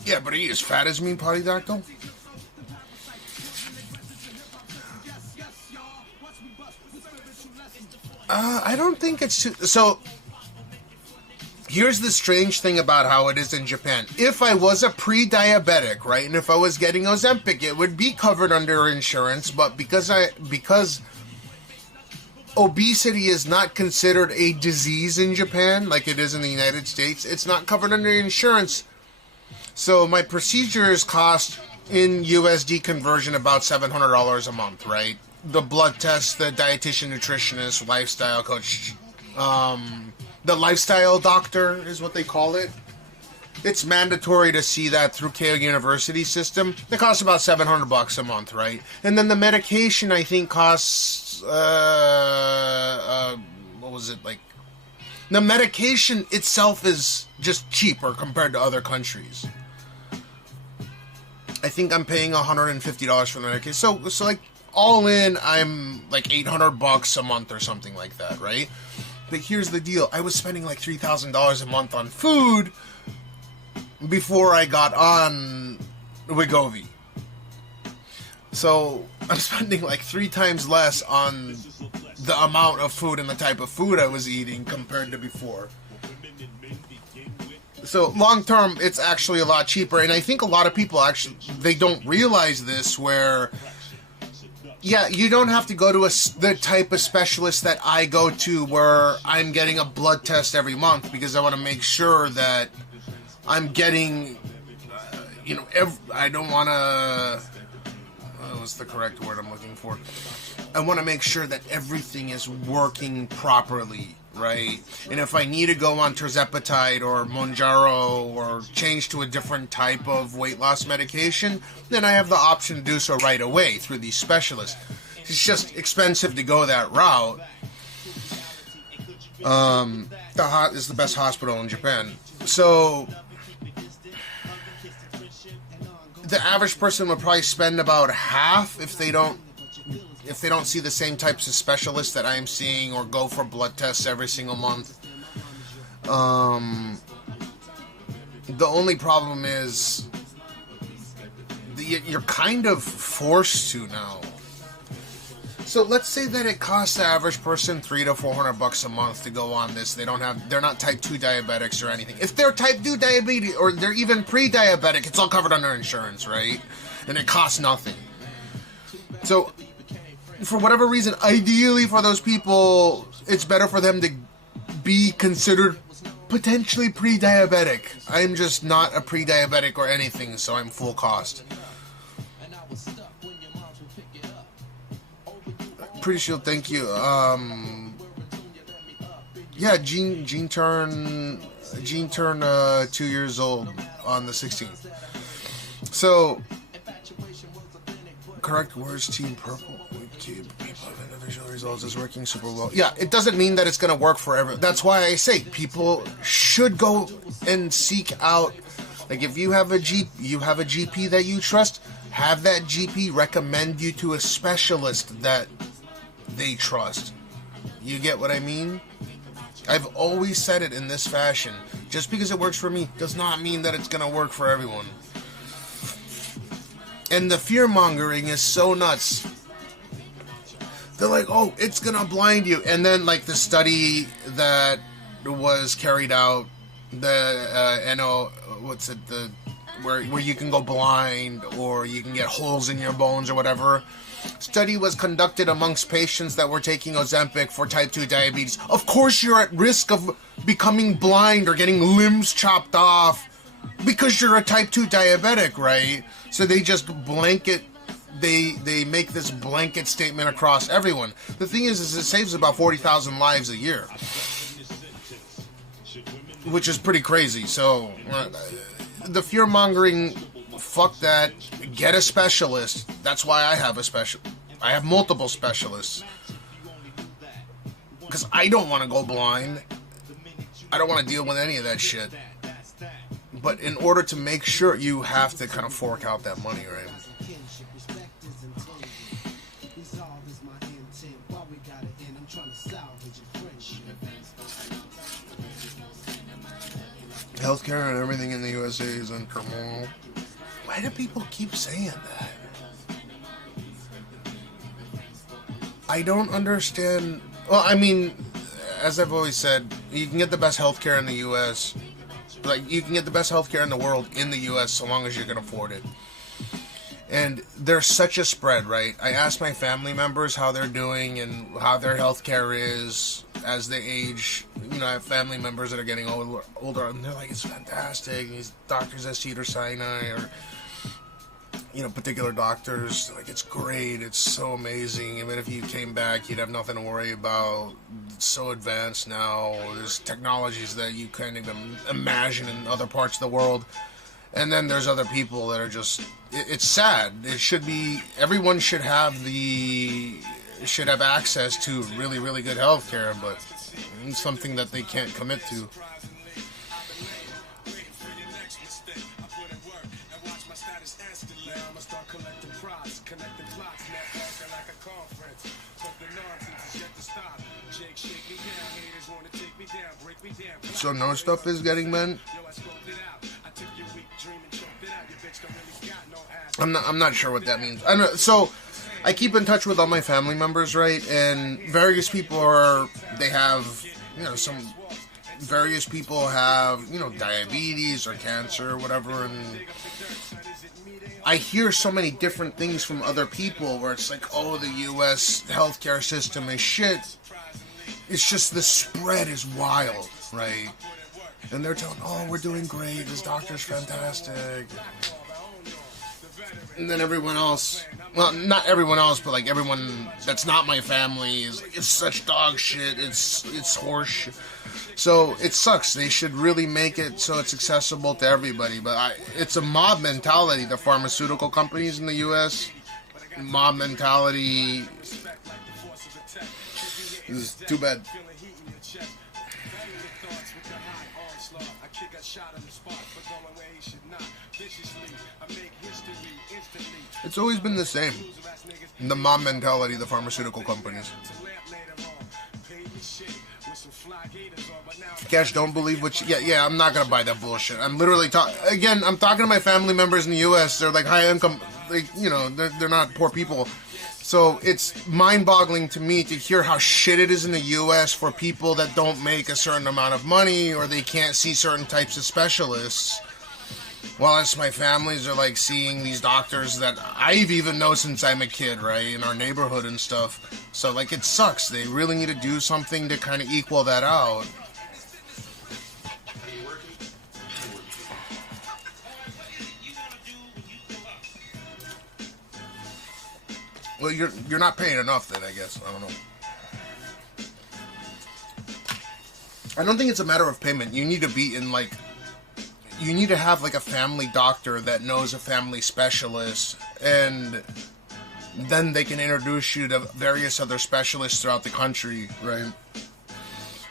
Yeah, but are you as fat as me, Polydactyl? I don't think it's too... So, here's the strange thing about how it is in Japan. If I was a pre-diabetic, right, and if I was getting Ozempic, it would be covered under insurance, but because obesity is not considered a disease in Japan, like it is in the United States, it's not covered under insurance. So my procedures cost, in USD conversion, about $700 a month, right? The blood test, the dietitian, nutritionist, lifestyle coach, The lifestyle doctor is what they call it. It's mandatory to see that through Keio University system. It costs about $700 a month, right? And then the medication, I think, costs, what was it, like, the medication itself is just cheaper compared to other countries. I think I'm paying $150 for the medication. So like, all in, I'm like $800 a month or something like that, right? But here's the deal. I was spending like $3,000 a month on food before I got on Wegovy. So I'm spending like 3 times less on the amount of food and the type of food I was eating compared to before. So long term, it's actually a lot cheaper. And I think a lot of people actually, they don't realize this, where, yeah, you don't have to go to the type of specialist that I go to, where I'm getting a blood test every month because I want to make sure that I'm getting, I don't want to, what's the correct word I'm looking for? I want to make sure that everything is working properly, right? And if I need to go on tirzepatide or Mounjaro or change to a different type of weight loss medication, then I have the option to do so right away through these specialists. It's just expensive to go that route. It's the best hospital in Japan. So the average person would probably spend about half if they don't see the same types of specialists that I'm seeing, or go for blood tests every single month. The only problem is you're kind of forced to now. So let's say that it costs the average person $300 to $400 a month to go on this. They're not type 2 diabetics or anything. If they're type 2 diabetes, or they're even pre-diabetic, it's all covered under insurance, right? And it costs nothing. So for whatever reason, ideally for those people, it's better for them to be considered potentially pre-diabetic. I'm just not a pre-diabetic or anything, so I'm full cost. Pretty sure, thank you. Yeah, Gene turned 2 years old on the 16th. So, correct words, Team Purple. Individual results is working super well. Yeah, it doesn't mean that it's going to work forever. That's why I say people should go and seek out. Like, if you have a GP that you trust, have that GP recommend you to a specialist that they trust. You get what I mean? I've always said it in this fashion. Just because it works for me does not mean that it's going to work for everyone. And the fear-mongering is so nuts. They're like, oh, it's going to blind you. And then, like, the study that was carried out, where you can go blind, or you can get holes in your bones or whatever. Study was conducted amongst patients that were taking Ozempic for type 2 diabetes. Of course you're at risk of becoming blind or getting limbs chopped off because you're a type 2 diabetic, right? So they just blanket, they make this blanket statement across everyone. The thing is it saves about 40,000 lives a year, which is pretty crazy. So the fear-mongering, fuck that. Get a specialist. That's why I have I have multiple specialists. Because I don't want to go blind. I don't want to deal with any of that shit. But in order to make sure, you have to kind of fork out that money, right? Healthcare and everything in the USA is in turmoil. Why do people keep saying that? I don't understand. Well, I mean, as I've always said, you can get the best healthcare in the US. Like, you can get the best healthcare in the world in the US so long as you can afford it. And there's such a spread, right? I ask my family members how they're doing and how their healthcare is as they age. You know, I have family members that are getting older, and they're like, it's fantastic. These doctors at Cedars-Sinai or you know, particular doctors. Like, it's great, it's so amazing. Even if you came back, you'd have nothing to worry about. It's so advanced now. There's technologies that you can't even imagine in other parts of the world. And then there's other people that are just, it's sad. It should be, everyone should have access to really, really good healthcare, but it's something that they can't commit to. So no stuff is getting meant. I'm not sure what that means. So I keep in touch with all my family members, right? And various people have, you know, various people have, you know, diabetes or cancer or whatever, and I hear so many different things from other people where it's like, oh, the U.S. healthcare system is shit. It's just the spread is wild, right? And they're telling, oh, we're doing great, this doctor's fantastic. And then everyone else, well, not everyone else, but like everyone that's not my family is like, it's such dog shit, it's horse shit. So it sucks. They should really make it so it's accessible to everybody. But it's a mob mentality, the pharmaceutical companies in the U.S. Mob mentality is too bad. It's always been the same. The mob mentality, the pharmaceutical companies. Cash, don't believe what you... Yeah, I'm not gonna buy that bullshit. I'm literally again, I'm talking to my family members in the U.S. They're like high income, like, you know, they're not poor people. So it's mind-boggling to me to hear how shit it is in the U.S. for people that don't make a certain amount of money or they can't see certain types of specialists. While it's my families are like seeing these doctors that I've even known since I'm a kid, right, in our neighborhood and stuff. So like it sucks. They really need to do something to kind of equal that out. Well, you're not paying enough then, I guess. I don't know. I don't think it's a matter of payment. You need to be in like... You need to have like a family doctor that knows a family specialist, and then they can introduce you to various other specialists throughout the country, right?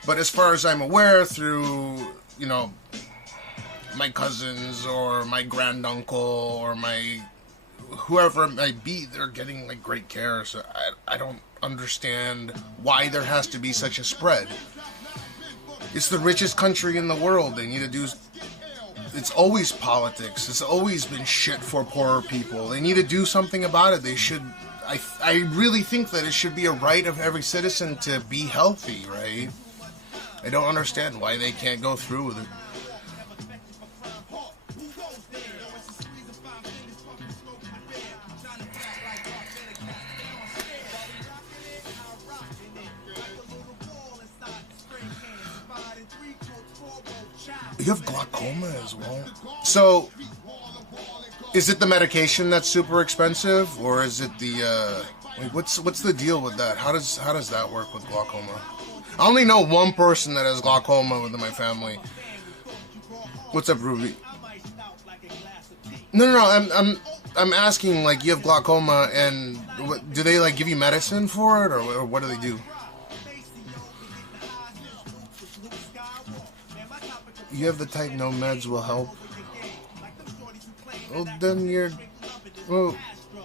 But as far as I'm aware, through, you know, my cousins or my granduncle or my whoever it might be, they're getting like great care. So I don't understand why there has to be such a spread. It's the richest country in the world. They need to do... It's always politics. It's always been shit for poorer people. They need to do something about it. They should... I really think that it should be a right of every citizen to be healthy, right? I don't understand why they can't go through with it. You have glaucoma as well. So, is it the medication that's super expensive, or is it the? Wait, what's the deal with that? How does that work with glaucoma? I only know one person that has glaucoma within my family. What's up, Ruby? No. I'm asking, like, you have glaucoma, and do they like give you medicine for it, or what do they do? You have the type no meds will help. Well, then you're... Well,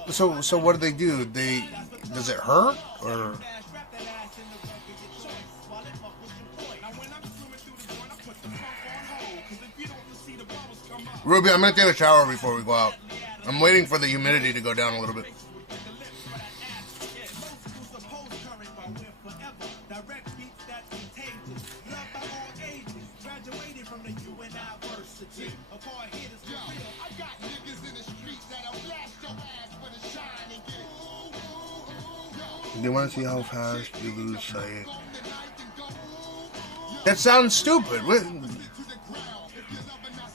so what do they do? Does it hurt, or... Ruby, I'm gonna take a shower before we go out. I'm waiting for the humidity to go down a little bit. They want to see how fast you lose sight. That sounds stupid.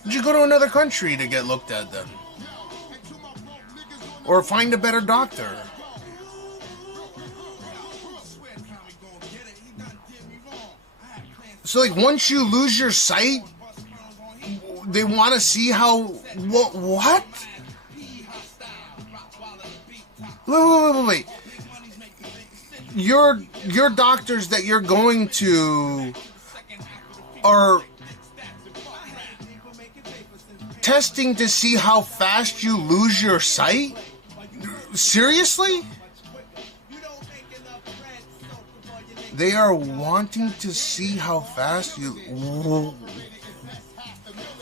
You go to another country to get looked at then. or find a better doctor. So, like, once you lose your sight, they want to see how... What? Wait. Your doctors that you're going to are testing to see how fast you lose your sight? Seriously? They are wanting to see how fast you...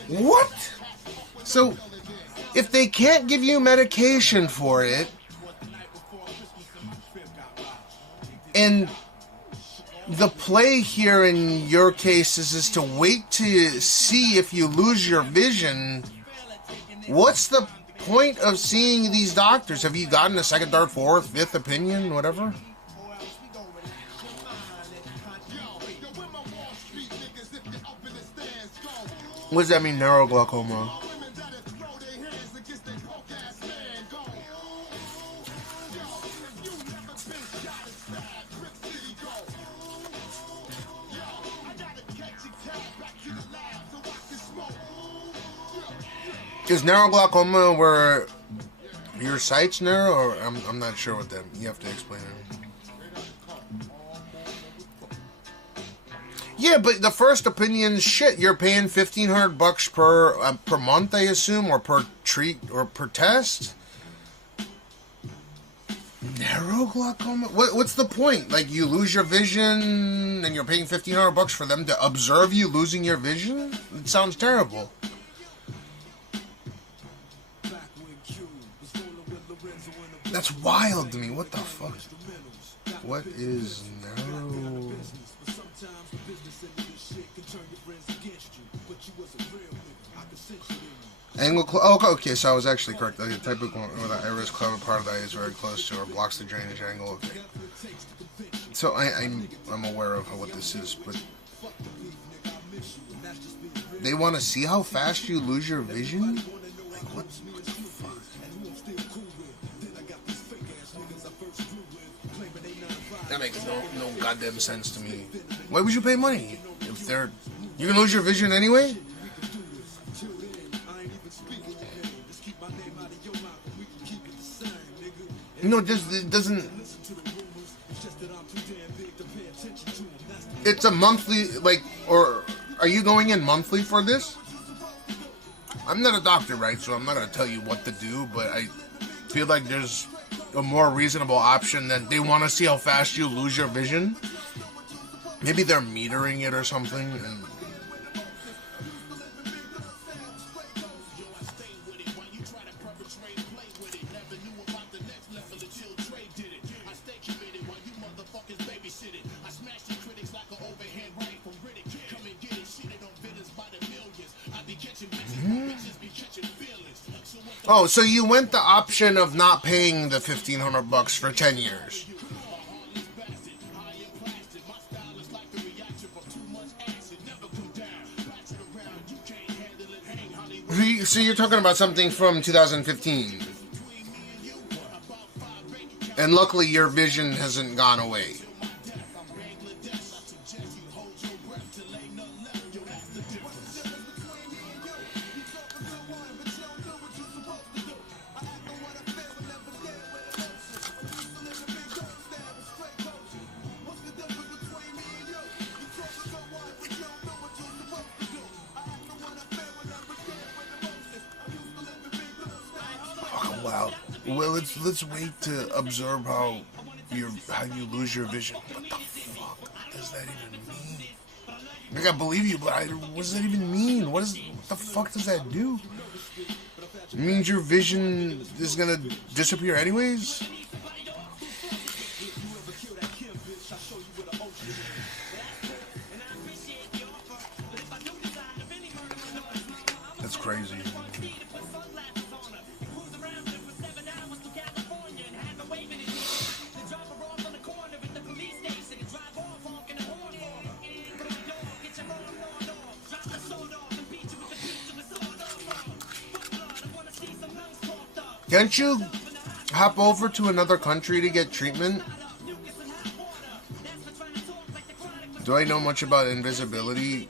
What? So, if they can't give you medication for it, and the play here in your case is to wait to see if you lose your vision, what's the point of seeing these doctors? Have you gotten a second, third, fourth, fifth opinion, whatever? What does that mean, neuroglaucoma? Is neuroglaucoma where your sight's narrow, or I'm not sure what that. You have to explain it. Yeah, but the first opinion, shit. You're paying $1,500 per month, I assume, or per treat or per test. Neuroglaucoma. What's the point? Like, you lose your vision, and you're paying $1,500 for them to observe you losing your vision? It sounds terrible. That's wild to me. What the fuck? What is narrow? Angle. Okay, so I was actually correct. The type of where the iris clever part of the eye is very close to or blocks the drainage angle. Okay. So I'm aware of what this is, but they want to see how fast you lose your vision. Like what the fuck? That makes no goddamn sense to me. Why would you pay money if you can lose your vision anyway? No, it doesn't. It's a monthly, like, or are you going in monthly for this? I'm not a doctor, right? So I'm not gonna tell you what to do, but I feel like there's a more reasonable option than they want to see how fast you lose your vision. Maybe they're metering it or something. And oh, so you went the option of not paying the $1,500 for 10 years. So you're talking about something from 2015. And luckily your vision hasn't gone away. Wow. Well, let's wait to observe how you lose your vision. What the fuck does that even mean? Like, I believe you, but what does that even mean? What the fuck does that do? It means your vision is gonna disappear anyways? That's crazy. Can't you hop over to another country to get treatment? Do I know much about invisibility?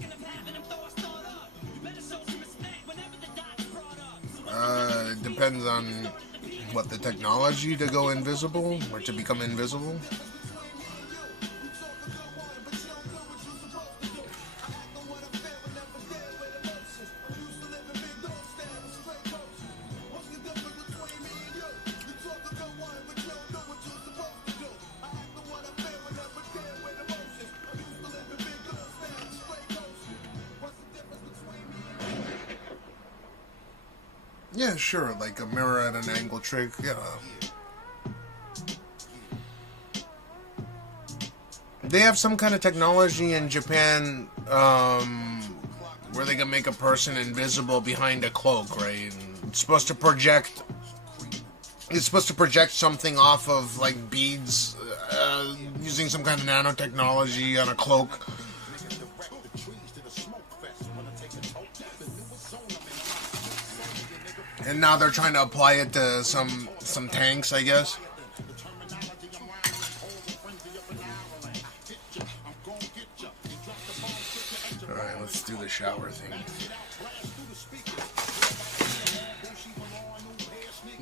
It depends on what the technology to go invisible or to become invisible. Yeah, sure, like a mirror at an angle trick, yeah. They have some kind of technology in Japan where they can make a person invisible behind a cloak, right? And it's supposed to project something off of like beads using some kind of nanotechnology on a cloak. And now they're trying to apply it to some tanks, I guess. Alright, let's do the shower thing.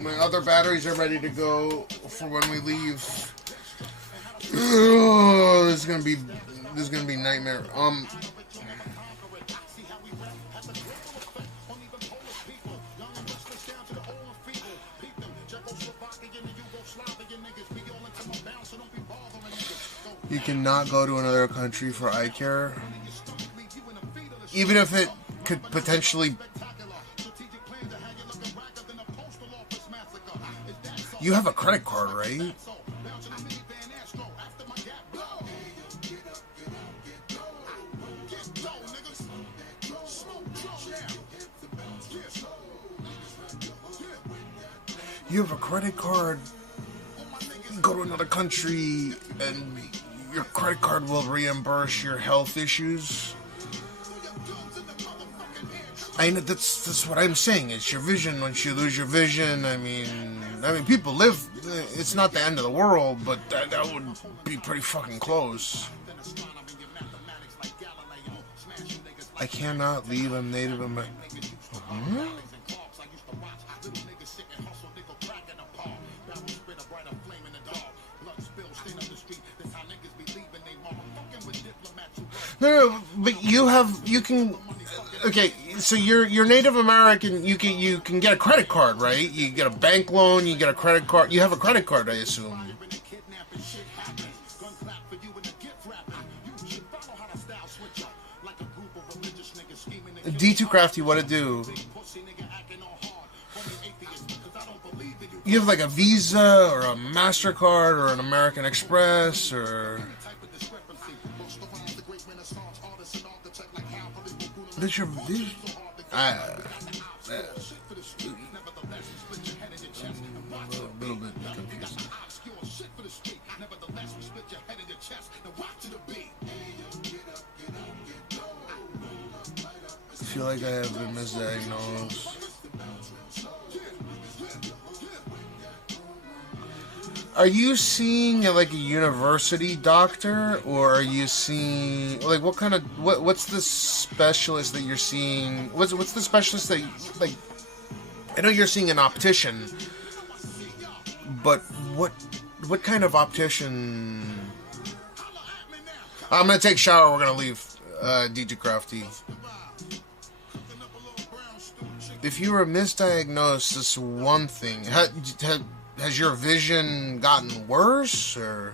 My other batteries are ready to go for when we leave. Oh, this is gonna be nightmare. You cannot go to another country for eye care, even if it could potentially. You have a credit card, right? You have a credit card. Go to another country and your credit card will reimburse your health issues. I mean, that's what I'm saying. It's your vision. Once you lose your vision, I mean, people live. It's not the end of the world, but that would be pretty fucking close. I cannot leave. I'm Native American. Huh? No, but you can. Okay, so you're Native American. You can get a credit card, right? You get a bank loan. You get a credit card. You have a credit card, I assume. D2 Crafty, what it do? You have like a Visa or a MasterCard or an American Express or. This your a little bit confused. I feel like I have been misdiagnosed. Are you seeing like a university doctor, or are you seeing like what's the specialist that you're seeing? What's the specialist that like? I know you're seeing an optician, but what kind of optician? I'm gonna take a shower. We're gonna leave. DJ Crafty. If you were misdiagnosed, this one thing. Has your vision gotten worse, or?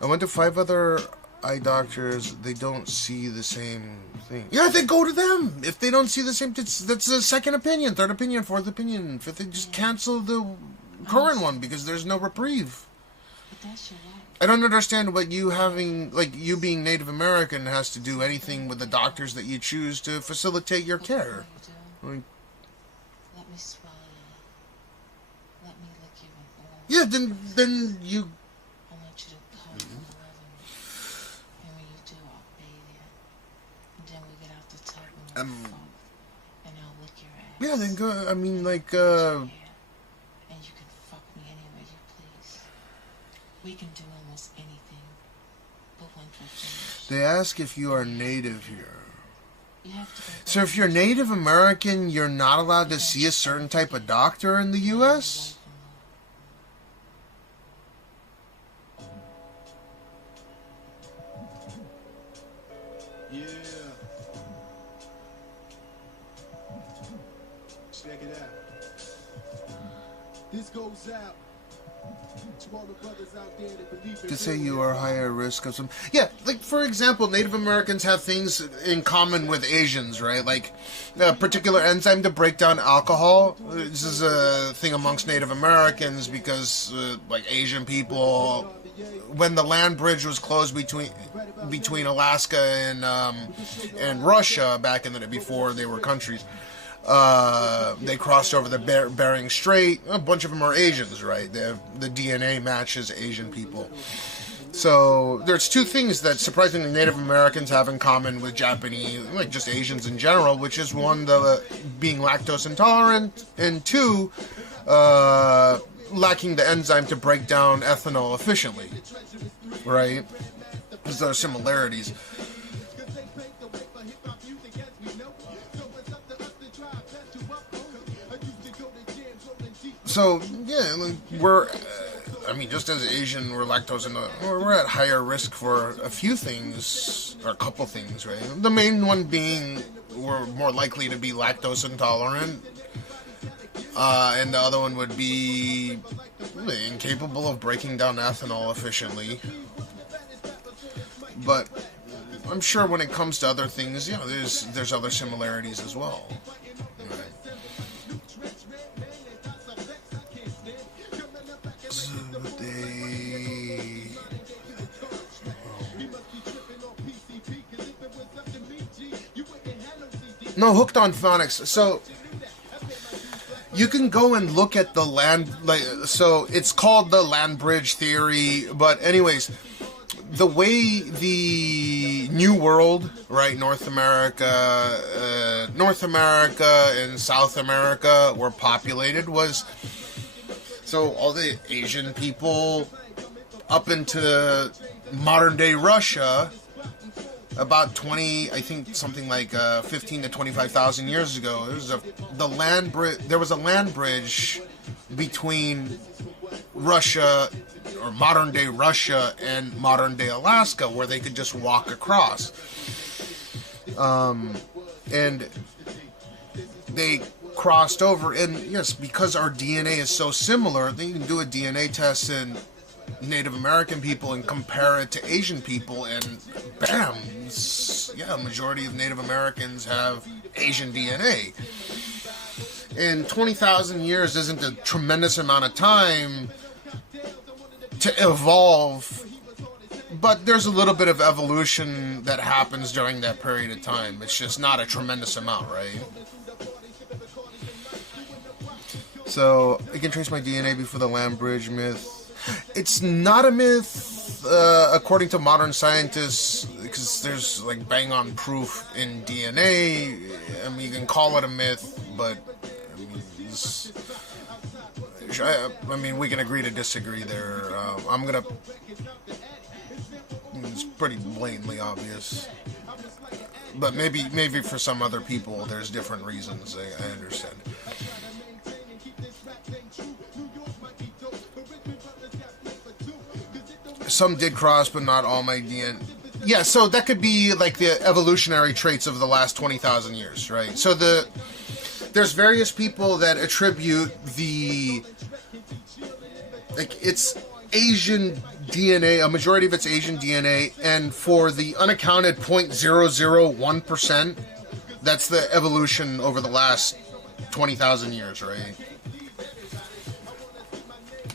I went to 5 other eye doctors. They don't see the same thing. Yeah, then go to them. If they don't see the same, that's a second opinion, third opinion, fourth opinion. Fifth, they just cancel the current one because there's no reprieve. I don't understand what you being Native American has to do anything with the doctors that you choose to facilitate your care. Let me swallow you. Let me lick you with all. Yeah, then you. I want you to come and love me. And when you do, I'll bathe you. And then we get out the tub and we'll fuck. And I'll lick your ass. Yeah, then go. I mean, like. And you can We can do almost anything, but when we're finished, They ask if you are native here. you have to go So if you're Native American, you're not allowed to see a certain type of doctor in the U.S.? Yeah. Check it out. This goes out to all the brothers out there that believe in To say you are higher risk of some... Yeah, like, for example, Native Americans have things in common with Asians, right? Like, a particular enzyme to break down alcohol. This is a thing amongst Native Americans because, like, Asian people... When the land bridge was closed between Alaska and Russia back in the day, before they were countries, they crossed over the Bering Strait. A bunch of them are Asians, right? The DNA matches Asian people. So there's two things that surprisingly Native Americans have in common with Japanese, like just Asians in general, which is one, being lactose intolerant, and two, lacking the enzyme to break down ethanol efficiently, right? Because there are similarities. So, yeah, like we're, I mean, just as Asian, we're lactose intolerant, we're at higher risk for a few things, or a couple things, right? The main one being we're more likely to be lactose intolerant. And the other one would be incapable of breaking down ethanol efficiently. But I'm sure when it comes to other things, you know, there's other similarities as well. So no, hooked on phonics. So you can go and look at the land, like, so it's called the land bridge theory, but anyways, the way the New World, right, North America and South America were populated was, so all the Asian people up into modern day Russia, about 20, I think something like 15 to 25,000 years ago, there was a land bridge between Russia, or modern day Russia, and modern day Alaska, where they could just walk across. And they crossed over, and yes, because our DNA is so similar, then you can do a DNA test in Native American people and compare it to Asian people, and bam, yeah, a majority of Native Americans have Asian DNA. And 20,000 years isn't a tremendous amount of time to evolve, but there's a little bit of evolution that happens during that period of time. It's just not a tremendous amount, right? So, I can trace my DNA before the land bridge myth. It's not a myth, according to modern scientists, because there's like bang-on proof in DNA. I mean, you can call it a myth, but I mean, we can agree to disagree there. It's pretty blatantly obvious, but maybe for some other people, there's different reasons. I understand. Some did cross, but not all my DNA. Yeah, so that could be like the evolutionary traits of the last 20,000 years, right? So there's various people that attribute it's Asian DNA, a majority of it's Asian DNA, and for the unaccounted 0.001%, that's the evolution over the last 20,000 years, right?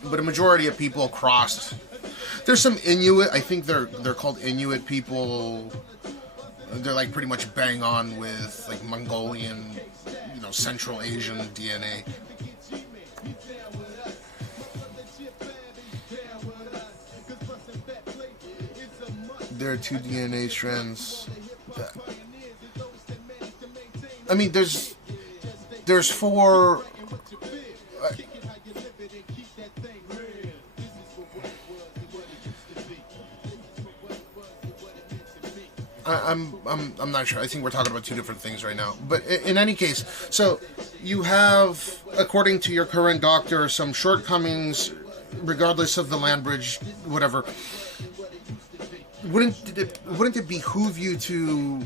But a majority of people crossed. There's some Inuit, I think they're called Inuit people. They're like pretty much bang on with like Mongolian, Central Asian DNA. There are 2 DNA strands. I mean, there's 4. I'm not sure. I think we're talking about two different things right now. But in any case, so you have, according to your current doctor, some shortcomings, regardless of the land bridge, whatever. Wouldn't it behoove you to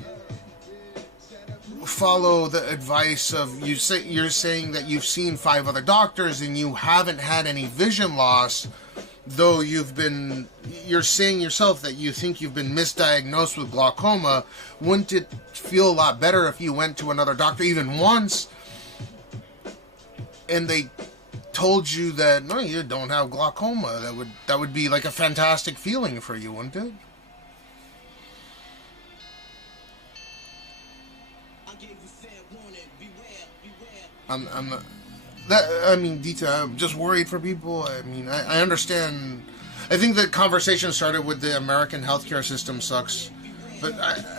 follow the advice of you're saying that you've seen 5 other doctors and you haven't had any vision loss, though you're saying yourself that you think you've been misdiagnosed with glaucoma. Wouldn't it feel a lot better if you went to another doctor even once and they told you that no, you don't have glaucoma? That would be like a fantastic feeling for you, wouldn't it? I'm not. I mean, Dita, I'm just worried for people. I mean, I understand. I think the conversation started with the American healthcare system sucks, but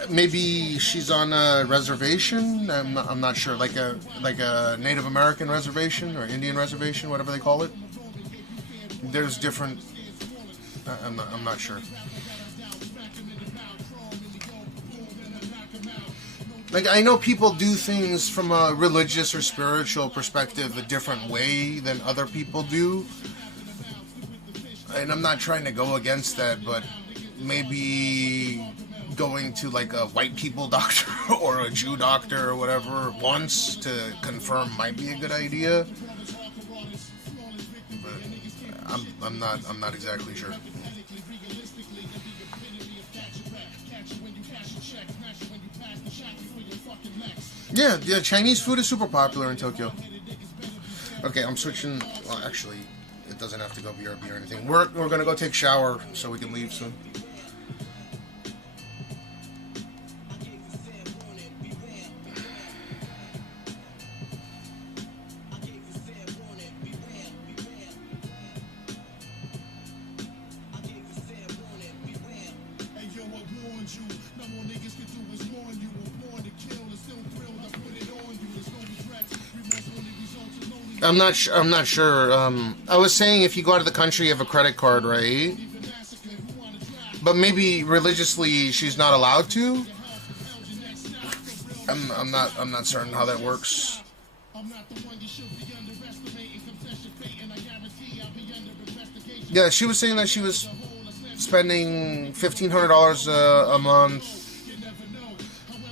maybe she's on a reservation. I'm not sure, like a Native American reservation or Indian reservation, whatever they call it. There's different. I'm not sure. Like, I know people do things from a religious or spiritual perspective a different way than other people do. And I'm not trying to go against that, but maybe going to, like, a white people doctor or a Jew doctor or whatever once to confirm might be a good idea. But I'm not exactly sure. Yeah, Chinese food is super popular in Tokyo. Okay, I'm switching. Well, actually, it doesn't have to go BRB or anything. We're gonna go take a shower so we can leave soon. I'm not sure. I was saying if you go out of the country, you have a credit card, right? But maybe religiously, she's not allowed to. I'm not certain how that works. Yeah, she was saying that she was spending $1,500 a month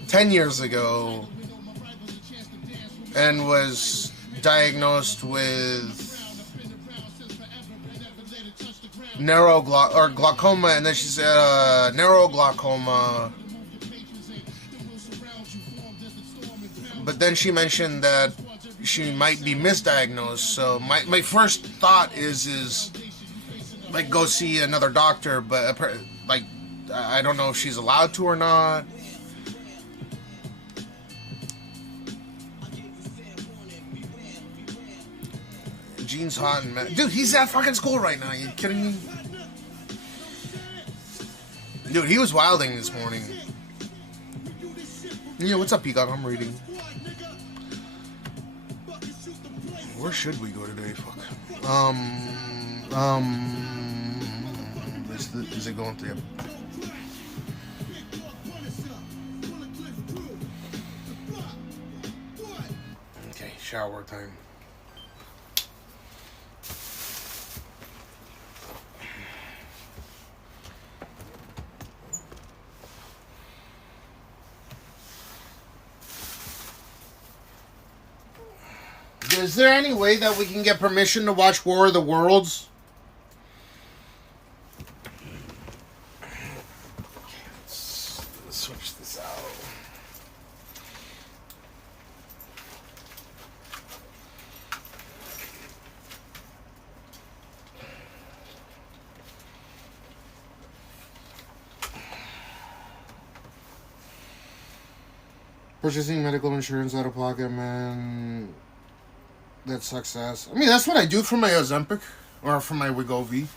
10 years ago, and was diagnosed with glaucoma, and then she said narrow glaucoma. But then she mentioned that she might be misdiagnosed. So my first thought is like go see another doctor, but like I don't know if she's allowed to or not. Gene's hot and mad. Dude, he's at fucking school right now. You kidding me? Dude, he was wilding this morning. Yeah, what's up, Peacock? I'm reading. Where should we go today? Fuck. Is it going through? Okay, shower time. Is there any way that we can get permission to watch War of the Worlds? Let's switch this out. Purchasing medical insurance out of pocket, man. That sucks ass. I mean, that's what I do for my Ozempic or for my Wegovy.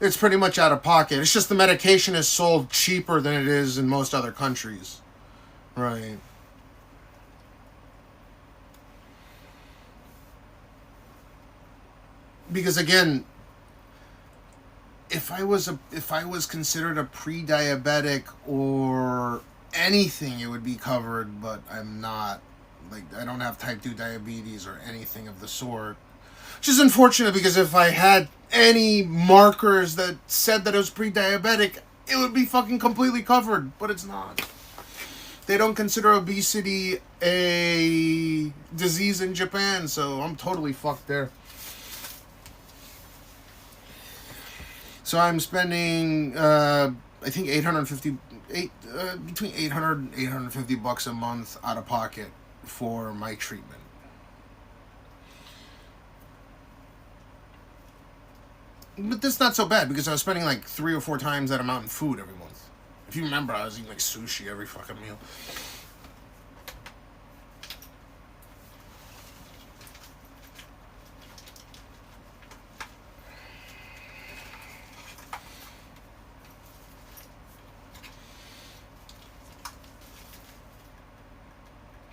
It's pretty much out of pocket. It's just the medication is sold cheaper than it is in most other countries. Right. Because again, if I was considered a pre-diabetic or anything, it would be covered, but I'm not. Like, I don't have type 2 diabetes or anything of the sort. Which is unfortunate, because if I had any markers that said that I was pre-diabetic, it would be fucking completely covered, but it's not. They don't consider obesity a disease in Japan, so I'm totally fucked there. So I'm spending, I think between 800 and 850 bucks a month out of pocket for my treatment. But that's not so bad, because I was spending like 3 or 4 times that amount in food every month. If you remember, I was eating like sushi every fucking meal.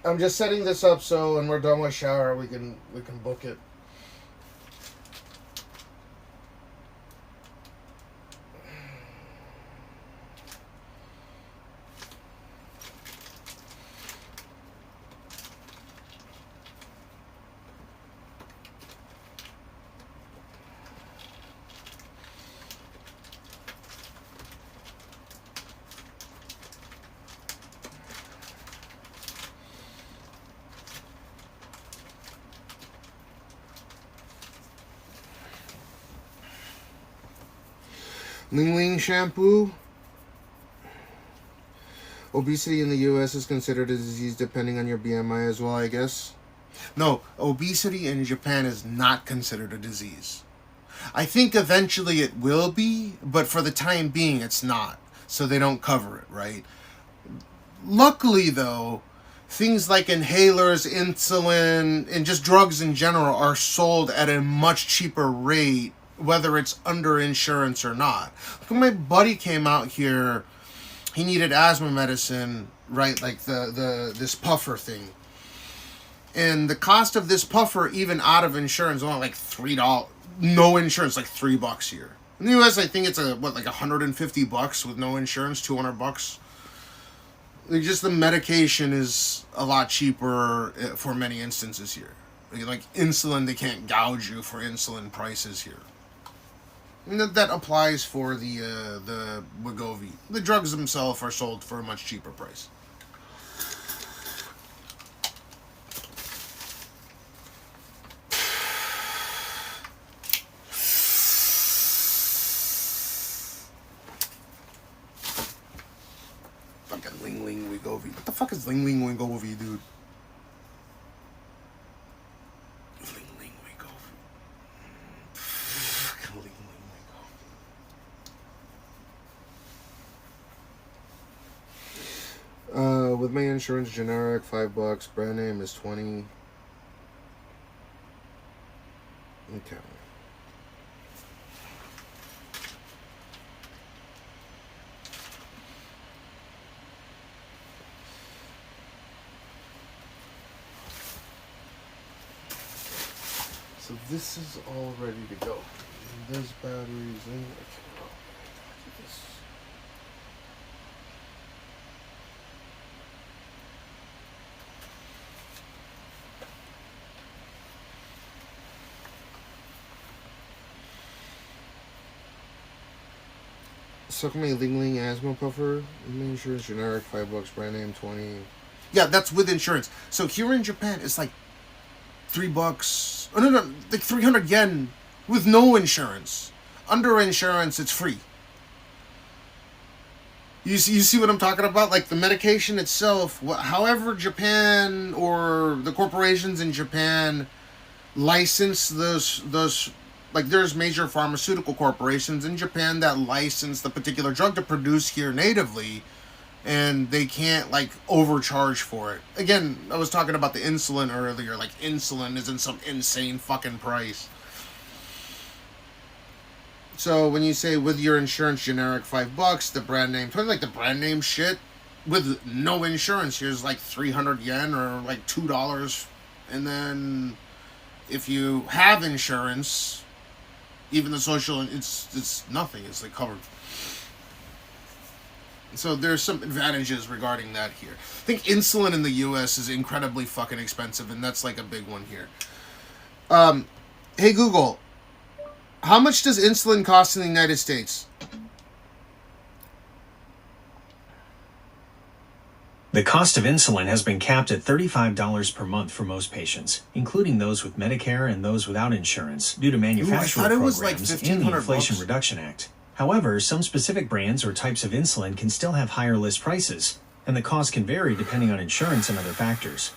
I'm just setting this up so when we're done with shower, we can book it. Ling Ling shampoo. Obesity in the U.S. is considered a disease depending on your BMI as well, I guess. No, obesity in Japan is not considered a disease. I think eventually it will be, but for the time being it's not. So they don't cover it, right? Luckily, though, things like inhalers, insulin, and just drugs in general are sold at a much cheaper rate, whether it's under insurance or not. Like when my buddy came out here, he needed asthma medicine, right? Like this puffer thing. And the cost of this puffer, even out of insurance, only like $3. No insurance, like $3 here. In the US, I think it's like $150 with no insurance, $200. Like, just the medication is a lot cheaper for many instances here. Like insulin, they can't gouge you for insulin prices here. And that applies for the Wegovy. The drugs themselves are sold for a much cheaper price. Fucking Ling Ling Wegovy. What the fuck is Ling Ling Wegovy, dude? With my insurance, generic, $5. Brand name is $20. Okay. So this is all ready to go. And there's batteries in it. Suck my Ling Ling asthma puffer. Insurance, generic, $5. Brand name, $20. Yeah, that's with insurance. So here in Japan, it's like $3. Oh no, like 300 yen with no insurance. Under insurance, it's free. You see what I'm talking about? Like the medication itself. However, Japan or the corporations in Japan license those. Like, there's major pharmaceutical corporations in Japan that license the particular drug to produce here natively, and they can't, like, overcharge for it. Again, I was talking about the insulin earlier. Like, insulin isn't some insane fucking price. So, when you say with your insurance, generic, $5, the brand name, like the brand name shit, with no insurance, here's like 300 yen or like $2. And then, if you have insurance, Even the social, it's nothing. It's like covered. So there's some advantages regarding that here. I think insulin in the U.S. is incredibly fucking expensive, and that's like a big one here. Hey Google, how much does insulin cost in the United States? The cost of insulin has been capped at $35 per month for most patients, including those with Medicare and those without insurance, due to manufacturer programs like and the Inflation Reduction Act. However, some specific brands or types of insulin can still have higher list prices, and the cost can vary depending on insurance and other factors.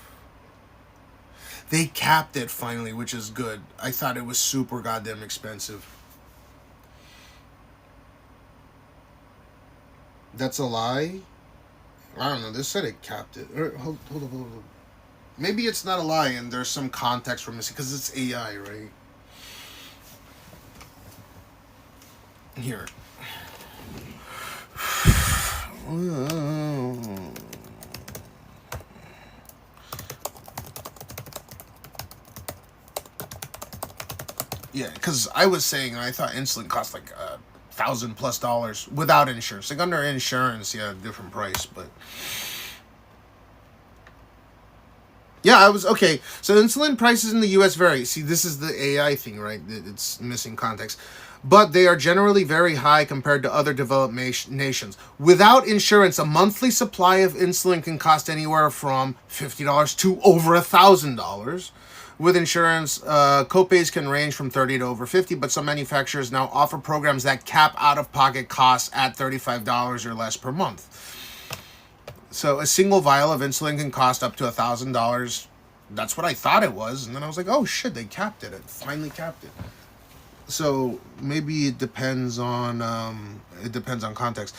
They capped it finally, which is good. I thought it was super goddamn expensive. That's a lie? I don't know. This said it capped it. Hold on. Maybe it's not a lie and there's some context we're missing because it's AI, right? Here. Yeah, because I was saying I thought insulin cost like $1,000+ without insurance. Like under insurance, yeah, different price, but yeah, I was okay. So insulin prices in the U.S. vary. See, this is the AI thing, right? It's missing context. But they are generally very high compared to other developed nations. Without insurance, a monthly supply of insulin can cost anywhere from $50 to over $1,000. With insurance, copays can range from $30 to over $50, but some manufacturers now offer programs that cap out-of-pocket costs at $35 or less per month. So a single vial of insulin can cost up to $1,000. That's what I thought it was, and then I was like, oh shit, they capped it. It finally capped it. So maybe it depends on context.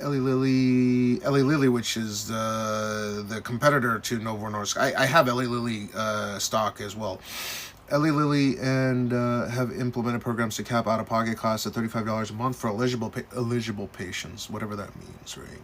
Eli Lilly, which is the competitor to Novo Nordisk. I have Eli Lilly stock as well. Eli Lilly and have implemented programs to cap out-of-pocket costs at $35 a month for eligible patients, whatever that means, right?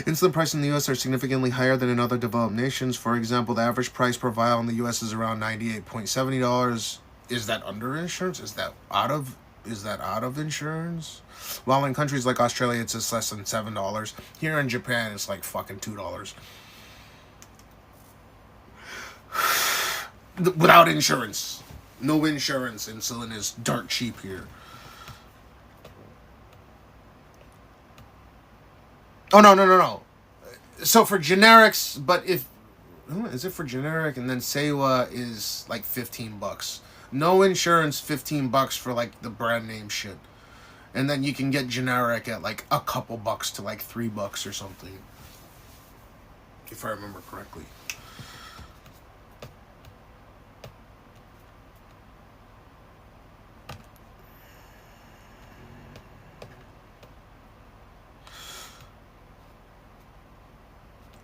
Insulin prices in the U.S. are significantly higher than in other developed nations. For example, the average price per vial in the U.S. is around $98.70. Is that under insurance? Is that out of insurance? While in countries like Australia, it's just less than $7. Here in Japan, it's like fucking $2. Without insurance. No insurance. Insulin is dirt cheap here. Oh, no. So for generics, but if... Is it for generic? And then Seiwa is like $15. No insurance, $15 for like the brand name shit. And then you can get generic at like a couple bucks to like $3 or something. If I remember correctly.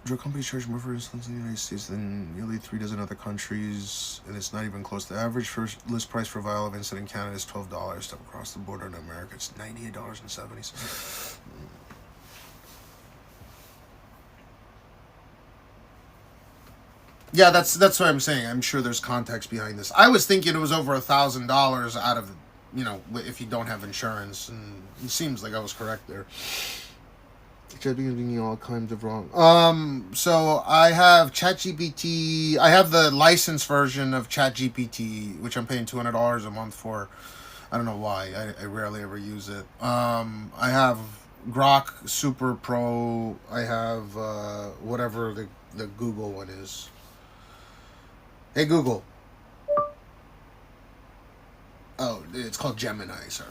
Drug companies charge more for insulin in the United States than nearly 3 dozen other countries, and it's not even close. The average first list price for a vial of insulin in Canada is $12. Across the border in America, it's $98.70. Yeah, that's what I'm saying. I'm sure there's context behind this. I was thinking it was over $1,000 out of, if you don't have insurance, and it seems like I was correct there. I've been giving you all kinds of wrong. So I have ChatGPT. I have the licensed version of ChatGPT, which I'm paying $200 a month for. I don't know why. I rarely ever use it. I have Grok Super Pro. I have whatever the Google one is. Hey Google. Oh, it's called Gemini. Sorry.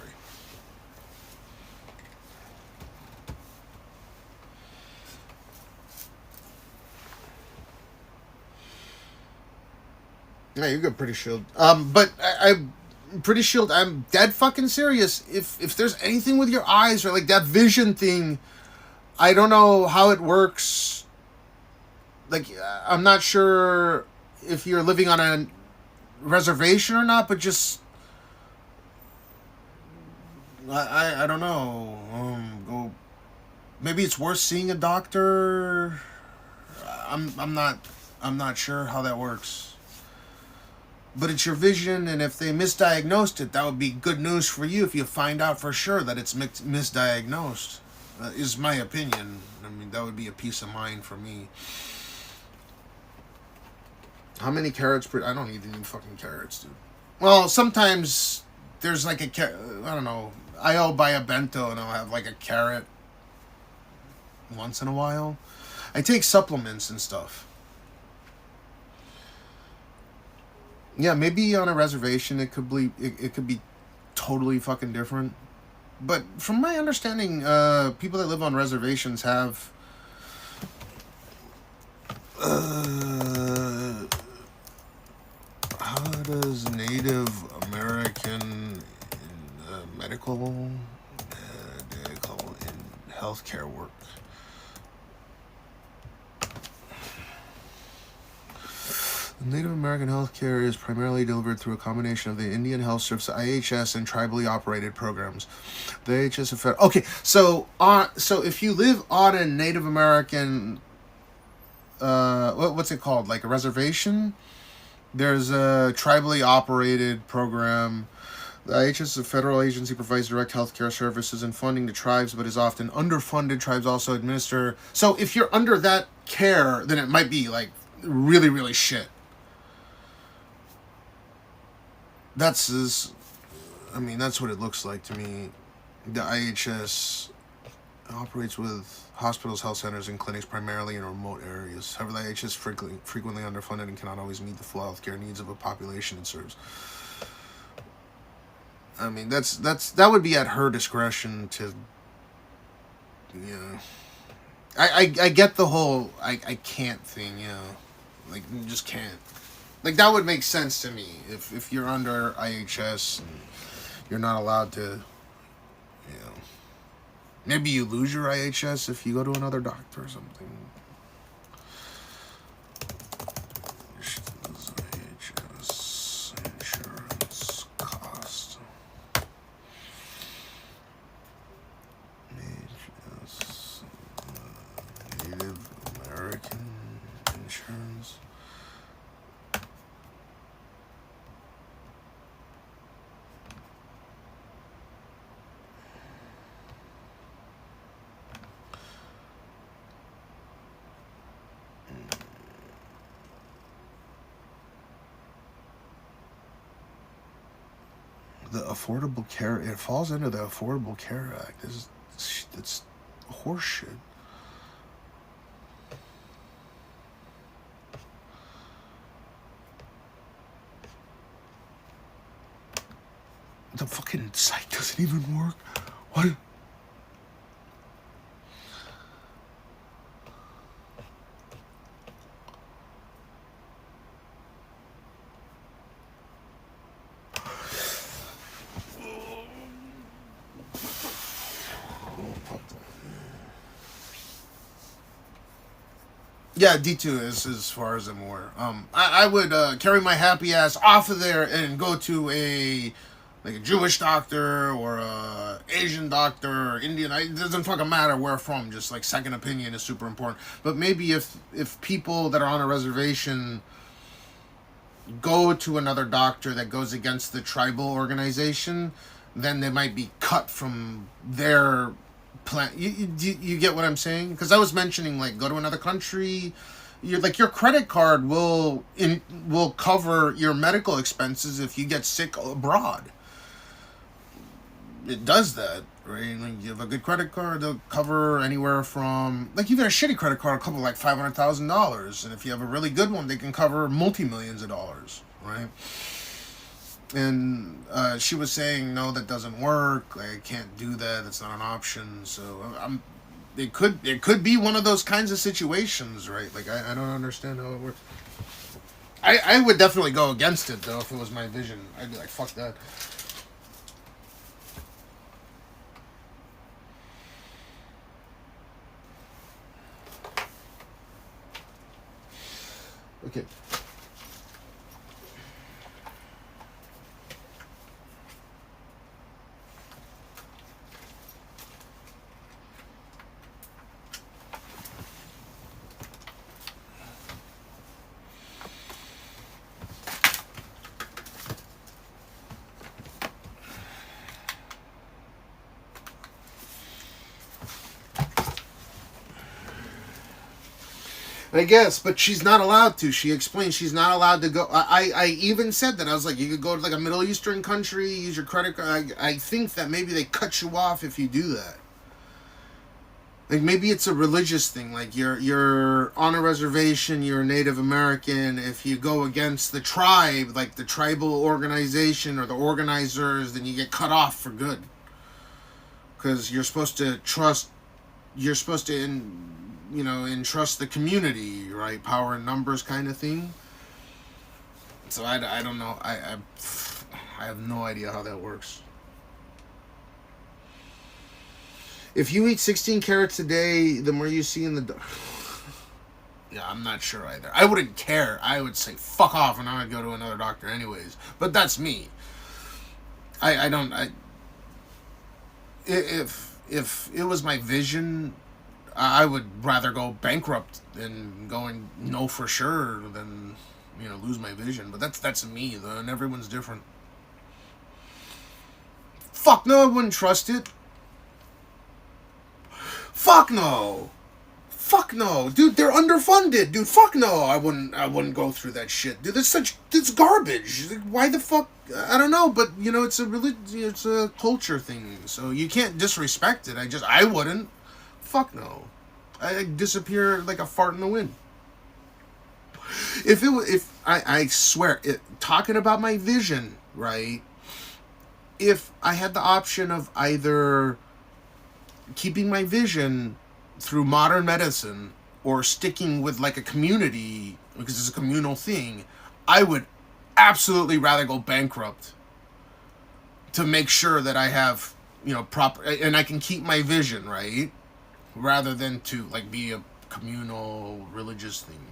Yeah, you got Pretty Shield. But I'm Pretty Shield. I'm dead fucking serious. If there's anything with your eyes or like that vision thing, I don't know how it works. Like, I'm not sure if you're living on a reservation or not, but just I don't know. Maybe it's worth seeing a doctor. I'm not sure how that works. But it's your vision, and if they misdiagnosed it, that would be good news for you if you find out for sure that it's misdiagnosed. Is my opinion. I mean, that would be a peace of mind for me. How many carrots per... I don't eat any fucking carrots, dude. Well, sometimes there's like a I don't know. I'll buy a bento and I'll have like a carrot once in a while. I take supplements and stuff. Yeah, maybe on a reservation it could be totally fucking different. But from my understanding, people that live on reservations have how does Native American medical and healthcare work? Native American healthcare is primarily delivered through a combination of the Indian Health Service, IHS, and tribally operated programs. The IHS is federal. Okay, so if you live on a Native American, what's it called? Like a reservation? There's a tribally operated program. The IHS is a federal agency, provides direct healthcare services and funding to tribes, but is often underfunded. Tribes also administer. So if you're under that care, then it might be like really, really shit. That's what it looks like to me. The IHS operates with hospitals, health centers, and clinics primarily in remote areas. However, the IHS is frequently underfunded and cannot always meet the full healthcare needs of a population it serves. I mean, that would be at her discretion to, you know. I get the whole I can't thing, you know. Like, you just can't. Like, that would make sense to me. If you're under IHS and you're not allowed to, you know. Maybe you lose your IHS if you go to another doctor or something. IHS insurance cost. IHS Native American insurance. The Affordable Care, it falls under the Affordable Care Act. It's horseshit. The fucking site doesn't even work. What? Yeah, D2 is as far as I'm aware. I would carry my happy ass off of there and go to a Jewish doctor or a Asian doctor or Indian. It doesn't fucking matter where from. Just like second opinion is super important. But maybe if people that are on a reservation go to another doctor that goes against the tribal organization, then they might be cut from their plan. You get what I'm saying? Because I was mentioning, like, go to another country. Your credit card will cover your medical expenses if you get sick abroad. It does that, right? Like, you have a good credit card, they'll cover anywhere from, like, even a shitty credit card will cover like $500,000, and if you have a really good one, they can cover multi-millions of dollars, right? And she was saying, no, that doesn't work. Like, I can't do that. That's not an option. So it could be one of those kinds of situations, right? Like, I don't understand how it works. I would definitely go against it, though, if it was my vision. I'd be like, fuck that. Okay. I guess, but she's not allowed to. She explained she's not allowed to go. I even said that. I was like, you could go to like a Middle Eastern country, use your credit card. I think that maybe they cut you off if you do that. Like maybe it's a religious thing. Like you're on a reservation, you're a Native American. If you go against the tribe, like the tribal organization or the organizers, then you get cut off for good. Because you're supposed to trust. You're supposed to entrust the community, right? Power in numbers kind of thing. So I don't know. I have no idea how that works. If you eat 16 carrots a day, the more you see in the... Yeah, I'm not sure either. I wouldn't care. I would say, fuck off, and I would go to another doctor anyways. But that's me. If it was my vision, I would rather go bankrupt than going no for sure than, lose my vision. But that's me, though, and everyone's different. Fuck no, I wouldn't trust it. Fuck no. Fuck no. Dude, they're underfunded. Dude, fuck no. I wouldn't go through that shit. Dude, it's garbage. Why the fuck? I don't know, but it's a culture thing. So you can't disrespect it. I wouldn't. Fuck no. I'd disappear like a fart in the wind. I swear, talking about my vision, right? If I had the option of either keeping my vision through modern medicine or sticking with like a community, because it's a communal thing, I would absolutely rather go bankrupt to make sure that I have, proper, and I can keep my vision, right? Rather than to like be a communal religious thing.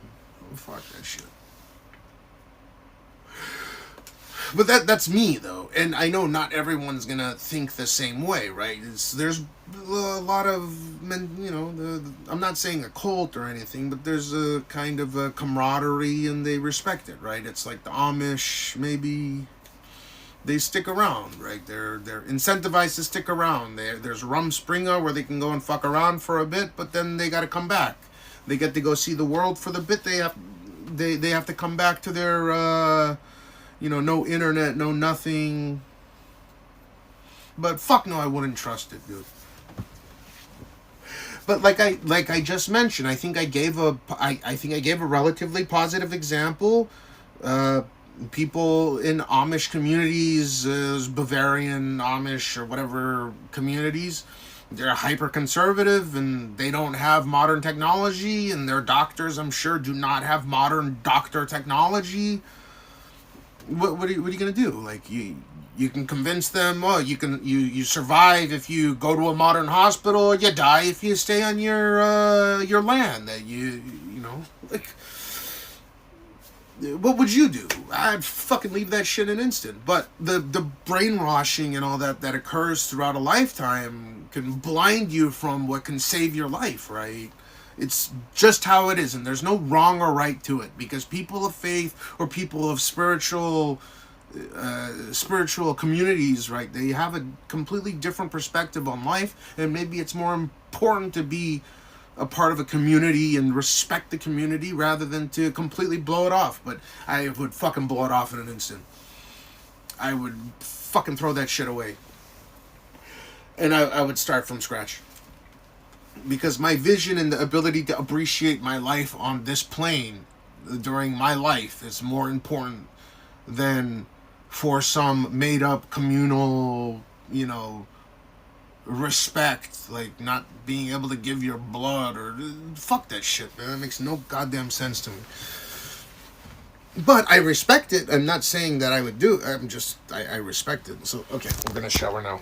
Oh, fuck that shit. But that's me, though, and I know not everyone's gonna think the same way, right? There's a lot of men, I'm not saying a cult or anything, but there's a kind of a camaraderie, and they respect it, right? It's like the Amish, maybe they stick around, right? They're incentivized to stick around. There's Rumspringa where they can go and fuck around for a bit, but then they got to come back. They get to go see the world for the bit. They have to come back to their. No internet, no nothing. But fuck no, I wouldn't trust it, dude. But like I just mentioned, I think I gave a relatively positive example. People in Amish communities, Bavarian, Amish, or whatever communities, they're hyper conservative and they don't have modern technology, and their doctors, I'm sure, do not have modern doctor technology. What are you gonna do? Like you can convince them. Oh, you survive if you go to a modern hospital. You die if you stay on your land. That like. What would you do? I'd fucking leave that shit in an instant. But the brainwashing and all that occurs throughout a lifetime can blind you from what can save your life, right? It's just how it is, and there's no wrong or right to it, because people of faith or people of spiritual communities, right, they have a completely different perspective on life, and maybe it's more important to be a part of a community and respect the community rather than to completely blow it off. But I would fucking blow it off in an instant. I would fucking throw that shit away. And I would start from scratch. Because my vision and the ability to appreciate my life on this plane during my life is more important than for some made up communal, respect, like not being able to give your blood, or fuck that shit, man. That makes no goddamn sense to me. But I respect it. I'm not saying that I would do it. I respect it. So, okay, we're gonna shower now.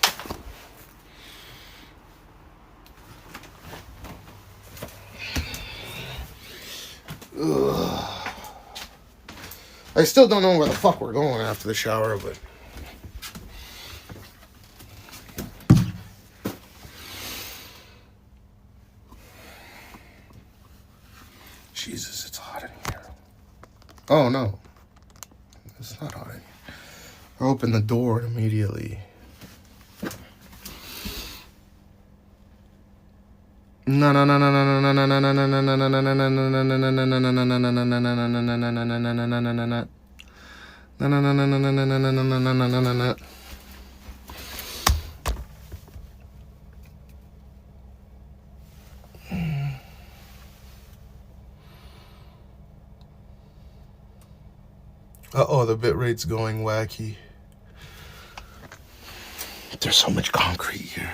Ugh. I still don't know where the fuck we're going after the shower, but Jesus, it's hot in here. Oh no, it's not hot in here. I open the door immediately. No. Uh-oh, the bit rate's going wacky. There's so much concrete here.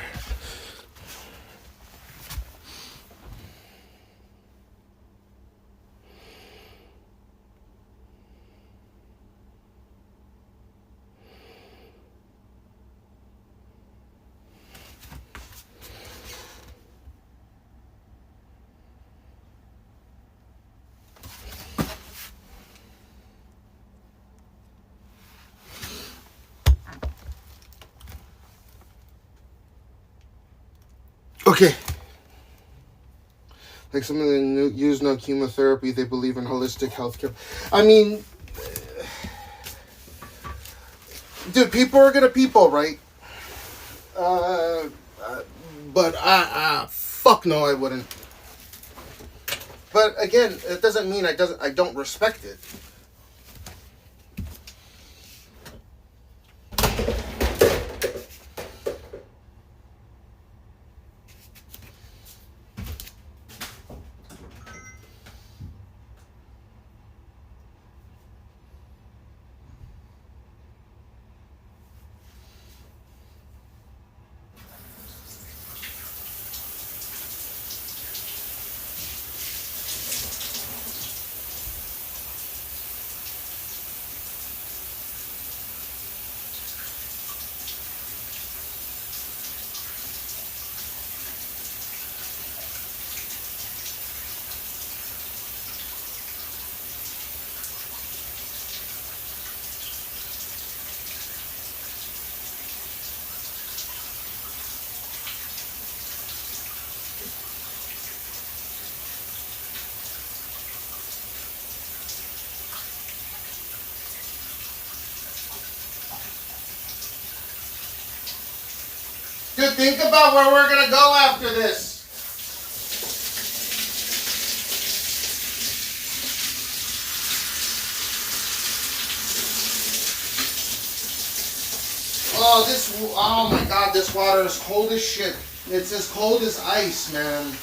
Okay. Like some of them use no chemotherapy. They believe in holistic healthcare. I mean, dude, people are gonna people, right? But fuck no, I wouldn't. But again, it doesn't mean I don't respect it. Dude, think about where we're gonna go after this. Oh my god, this water is cold as shit. It's as cold as ice, man.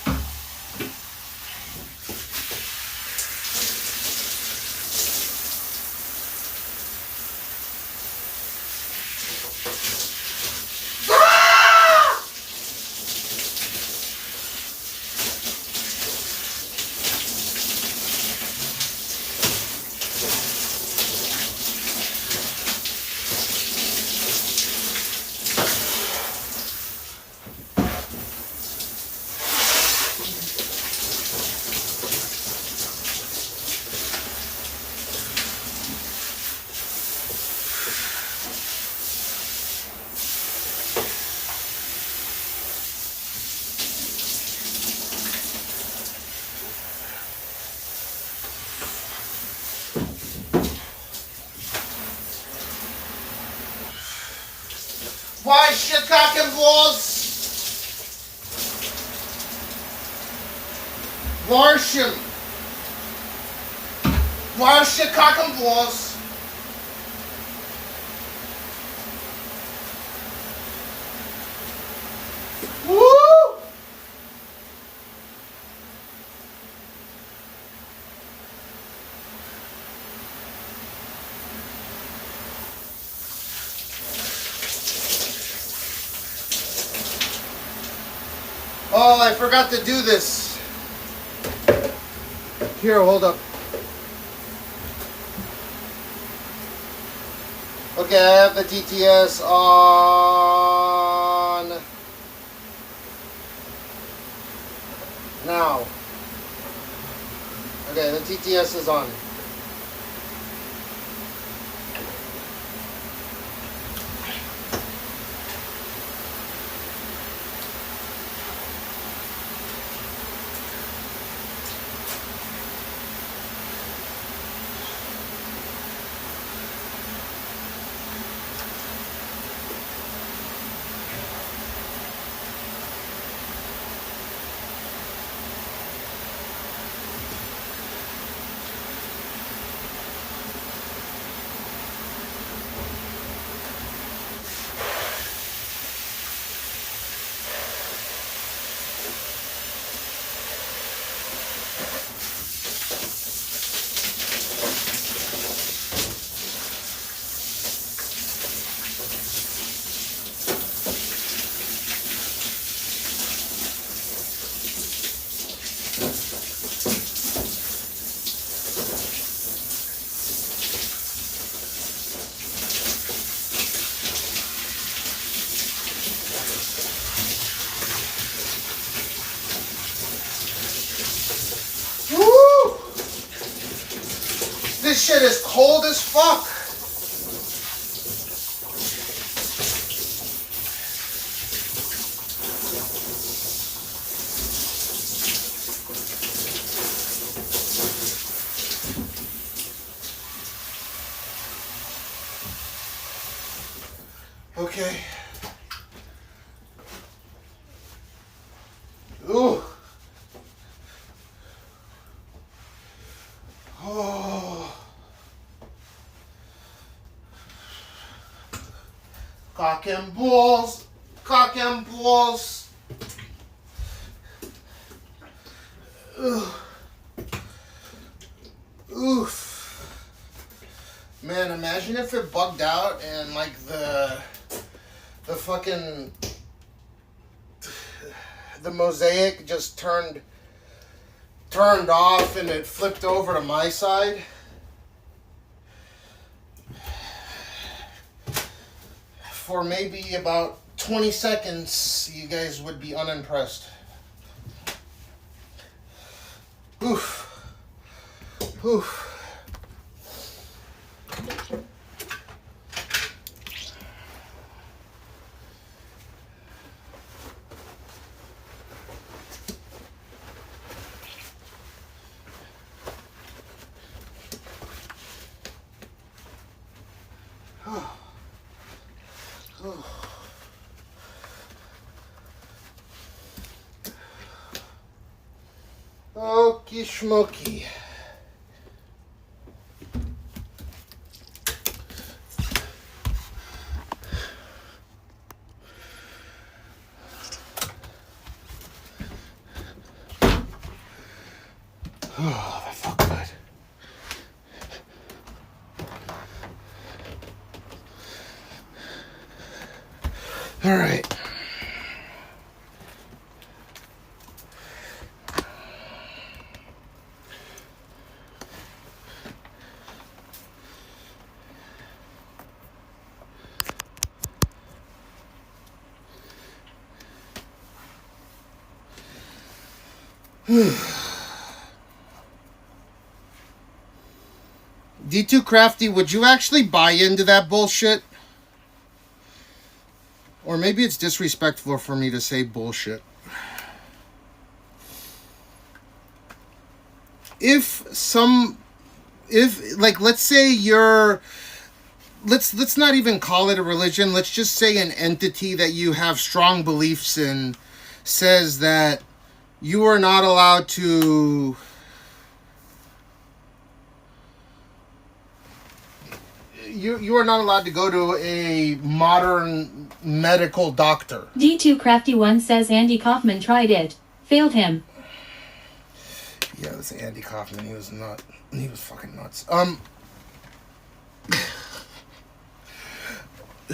Why shit cock and balls? Warshim. Why shit cock and balls? Woo! Oh, I forgot to do this. Here, hold up. Okay, I have the TTS on now. Okay, the TTS is on. This shit is cold as fuck. Okay. Ooh. Oh. Cock and balls. Cock and balls. Oof. Man, imagine if it bugged out and like the fucking the mosaic just turned off and it flipped over to my side. For maybe about 20 seconds, you guys would be unimpressed. Oof. Oof. Okie schmoky. Oh, that felt good. All right. D2 Crafty, would you actually buy into that bullshit? Or maybe it's disrespectful for me to say bullshit. If like, let's say you're, let's not even call it a religion. Let's just say an entity that you have strong beliefs in says that you are not allowed to you are not allowed to go to a modern medical doctor. D2 Crafty 1 says Andy Kaufman tried it. Failed him. Yeah, this Andy Kaufman, he was fucking nuts.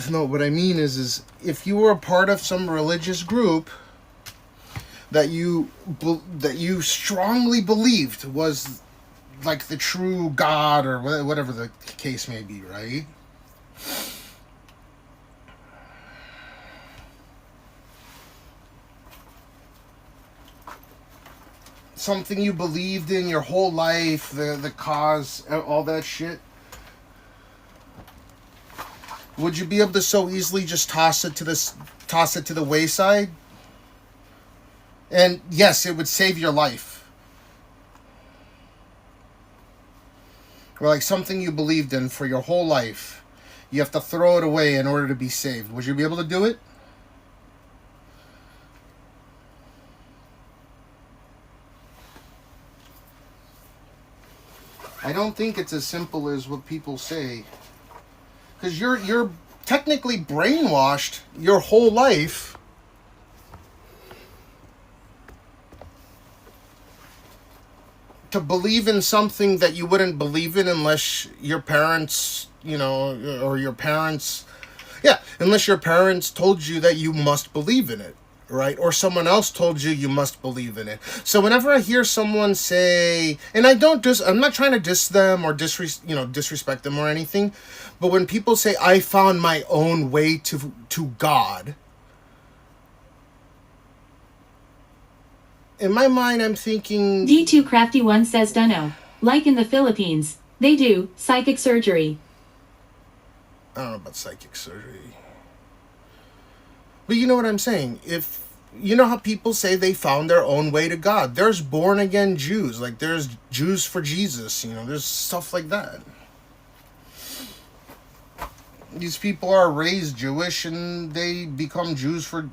No, what I mean is if you were a part of some religious group that you strongly believed was like the true God or whatever the case may be, right? Something you believed in your whole life, the cause, all that shit. Would you be able to so easily just toss it to the wayside? And yes, it would save your life. Or like something you believed in for your whole life. You have to throw it away in order to be saved. Would you be able to do it? I don't think it's as simple as what people say. Because you're technically brainwashed your whole life. To believe in something that you wouldn't believe in unless your parents, unless your parents told you that you must believe in it, right? Or someone else told you you must believe in it. So whenever I hear someone say, and I'm not trying to diss them or disrespect them or anything, but when people say, I found my own way to God, in my mind, I'm thinking... D2 Crafty 1 says dunno. Like in the Philippines, They do psychic surgery. I don't know about psychic surgery. But you know what I'm saying? If you know how people say they found their own way to God. There's born again Jews. Like there's Jews for Jesus, you know, there's stuff like that. These people are raised Jewish and they become Jews for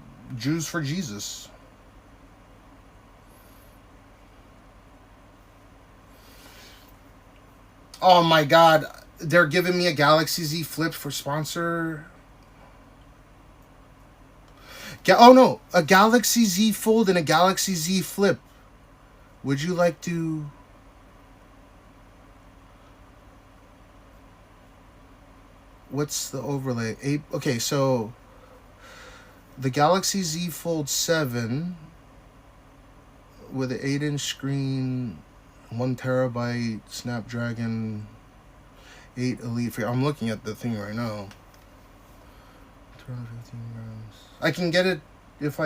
Jesus. Oh my God, they're giving me a Galaxy Z Flip for sponsor. Oh no, a Galaxy Z Fold and a Galaxy Z Flip. Would you like to... What's the overlay? Okay, so the Galaxy Z Fold 7 with an 8-inch screen, 1 terabyte Snapdragon 8 Elite. I'm looking at the thing right now. 215 grams. I can get it if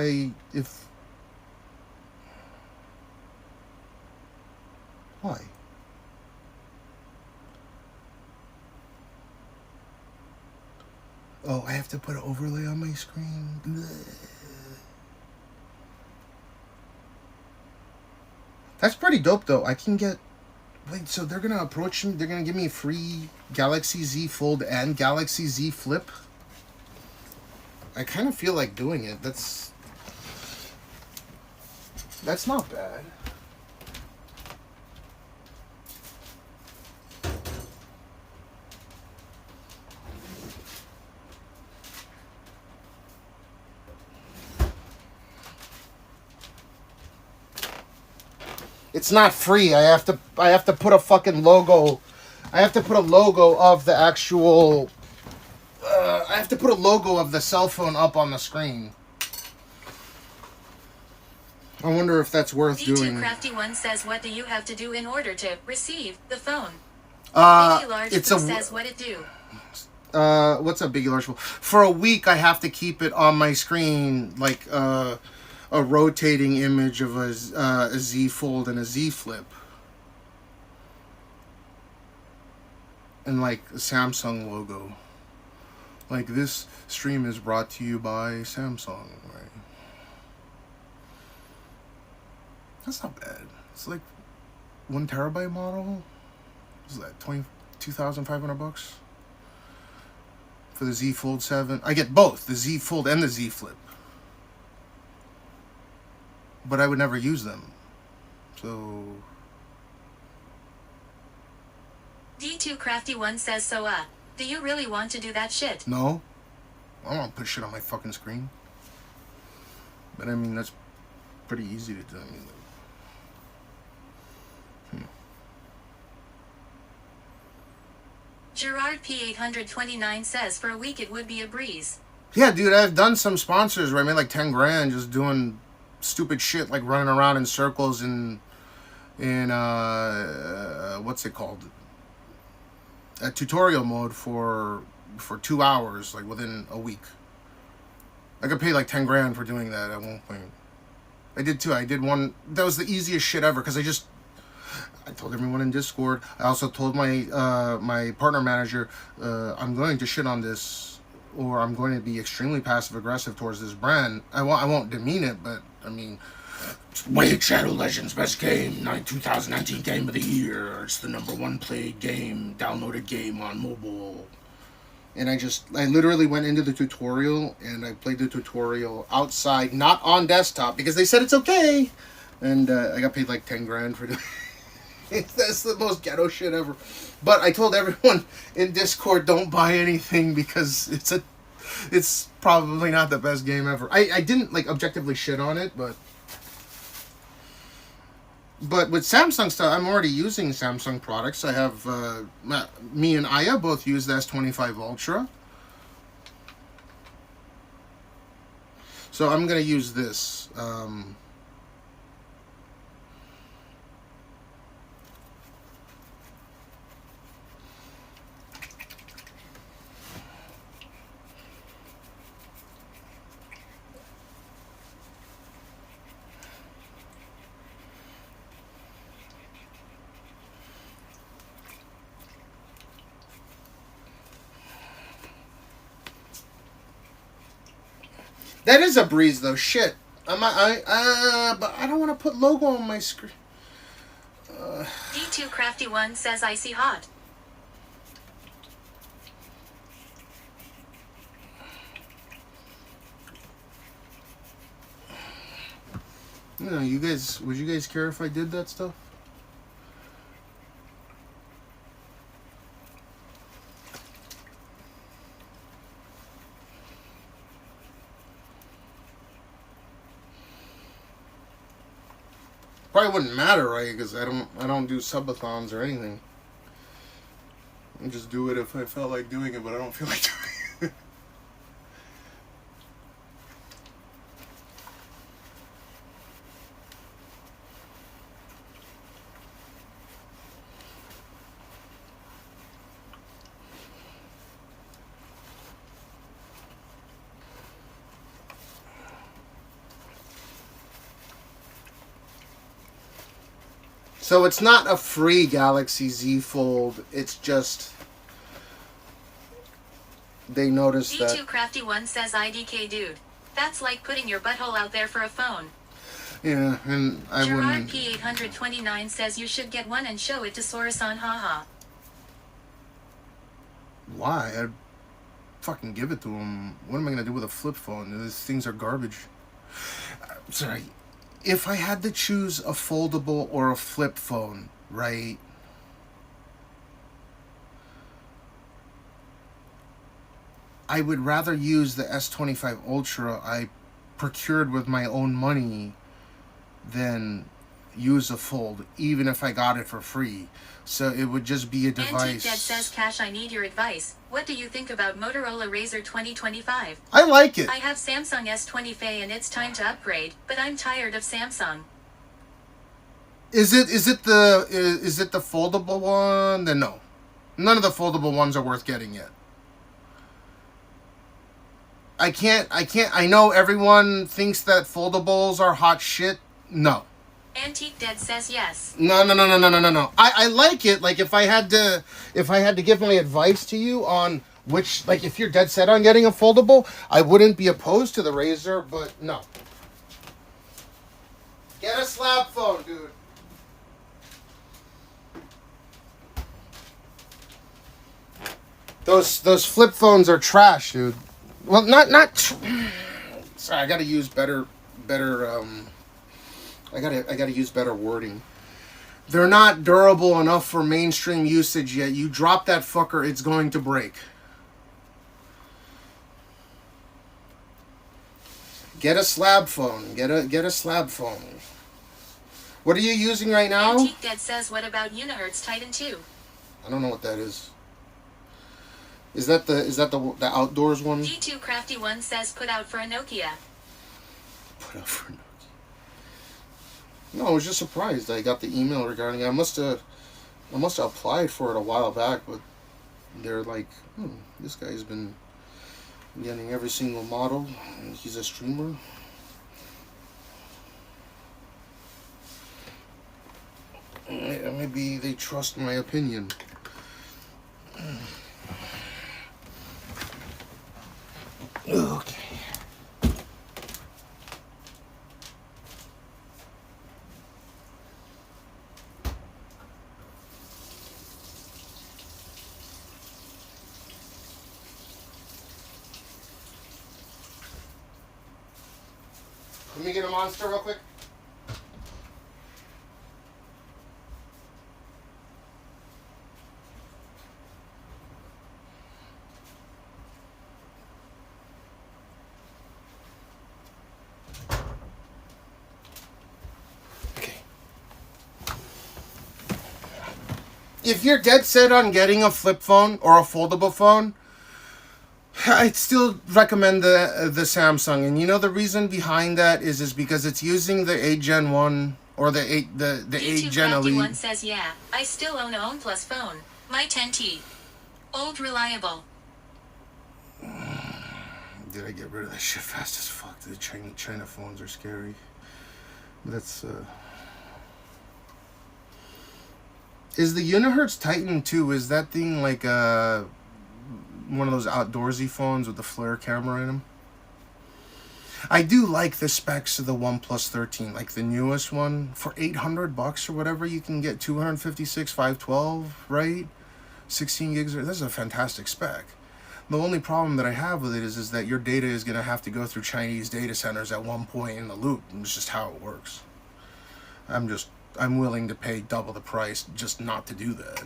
why? Oh, I have to put an overlay on my screen. Blech. That's pretty dope, though. I can get... Wait, so they're going to approach me? They're going to give me a free Galaxy Z Fold and Galaxy Z Flip? I kind of feel like doing it. That's not bad. It's not free. I have to put a fucking logo. I have to put a logo of the actual... I have to put a logo of the cell phone up on the screen. I wonder if that's worth doing. D2Crafty1 says, what do you have to do in order to receive the phone? Biggie Large it's says what it do. What's up, Biggie Large? For a week, I have to keep it on my screen, like a rotating image of a Z Fold and a Z Flip. And like a Samsung logo. Like, this stream is brought to you by Samsung, right? That's not bad. It's like 1 terabyte model. Is that $22,500 for the Z Fold 7? I get both, the Z Fold and the Z Flip. But I would never use them. So... D2Crafty1 says, so, do you really want to do that shit? No. I don't want to put shit on my fucking screen. But I mean, that's pretty easy to do. I mean, Gerard P829 says, for a week it would be a breeze. Yeah, dude, I've done some sponsors where I made like 10 grand just doing stupid shit, like running around in circles in what's it called? A tutorial mode for 2 hours, like within a week. I could pay like 10 grand for doing that at one point. I did too. I did one. That was the easiest shit ever because I told everyone in Discord. I also told my my partner manager, I'm going to shit on this, or I'm going to be extremely passive aggressive towards this brand. I won't demean it, but I mean, Wake Shadow Legends best game, 2019 game of the year. It's the #1 played game, downloaded game on mobile. And I literally went into the tutorial and I played the tutorial outside, not on desktop, because they said it's okay. And I got paid like 10 grand for doing it. That's the most ghetto shit ever. But I told everyone in Discord, don't buy anything because it's probably not the best game ever. I didn't like objectively shit on it, but with Samsung stuff, I'm already using Samsung products. I have, me and Aya both use the S25 Ultra. So I'm going to use this. That is a breeze though. Shit. But I don't want to put logo on my screen. D2 Crafty One says icy hot. You know, you guys, would you guys care if I did that stuff? Probably wouldn't matter, right? Because I don't do subathons or anything. I just do it if I felt like doing it, but I don't feel like doing it. So it's not a free Galaxy Z Fold. It's just they noticed that. D2 Crafty One says IDK dude. That's like putting your butthole out there for a phone. Yeah, and I Gerard wouldn't. P829 says you should get one and show it to Sorasan, haha. Why? I'd fucking give it to him. What am I gonna do with a flip phone? These things are garbage. Sorry. If I had to choose a foldable or a flip phone, right? I would rather use the S25 Ultra I procured with my own money than use a fold, even if I got it for free. So it would just be a device. Antique Dad says, Cash, I need your advice. What do you think about Motorola Razr 2025? I like it. I have Samsung S20 Fe and it's time to upgrade, but I'm tired of Samsung. Is it the foldable one? Then no. None of the foldable ones are worth getting yet. I know everyone thinks that foldables are hot shit. No. Antique Dead says yes. No. I like it. Like if I had to give my advice to you on which, like if you're dead set on getting a foldable, I wouldn't be opposed to the Razr, but no. Get a slab phone, dude. Those flip phones are trash, dude. Well, not. Sorry, I gotta use better. I gotta use better wording. They're not durable enough for mainstream usage yet. You drop that fucker, it's going to break. Get a slab phone. Get a slab phone. What are you using right now? Antique Dead says, what about Unihertz Titan 2? I don't know what that is. Is that the outdoors one? D2 Crafty One says, put out for a Nokia. Put out for a Nokia. No, I was just surprised. I got the email regarding it. I must have applied for it a while back, but they're like, this guy's been getting every single model. He's a streamer. Maybe they trust my opinion. Okay. Let me get a monster real quick. If you're dead set on getting a flip phone or a foldable phone, I'd still recommend the Samsung. And you know the reason behind that is because it's using the 8 Gen 1 or the 8 Gen Elite. One says, yeah, I still own a OnePlus phone. My 10T. Old reliable. Did I get rid of that shit fast as fuck? The China phones are scary. That's Is the Unihertz Titan 2, is that thing like one of those outdoorsy phones with the flare camera in them? I do like the specs of the OnePlus 13, like the newest one. For $800 or whatever, you can get 256, 512, right? 16 gigs. This is a fantastic spec. The only problem that I have with it is that your data is going to have to go through Chinese data centers at one point in the loop. It's just how it works. I'm willing to pay double the price just not to do that.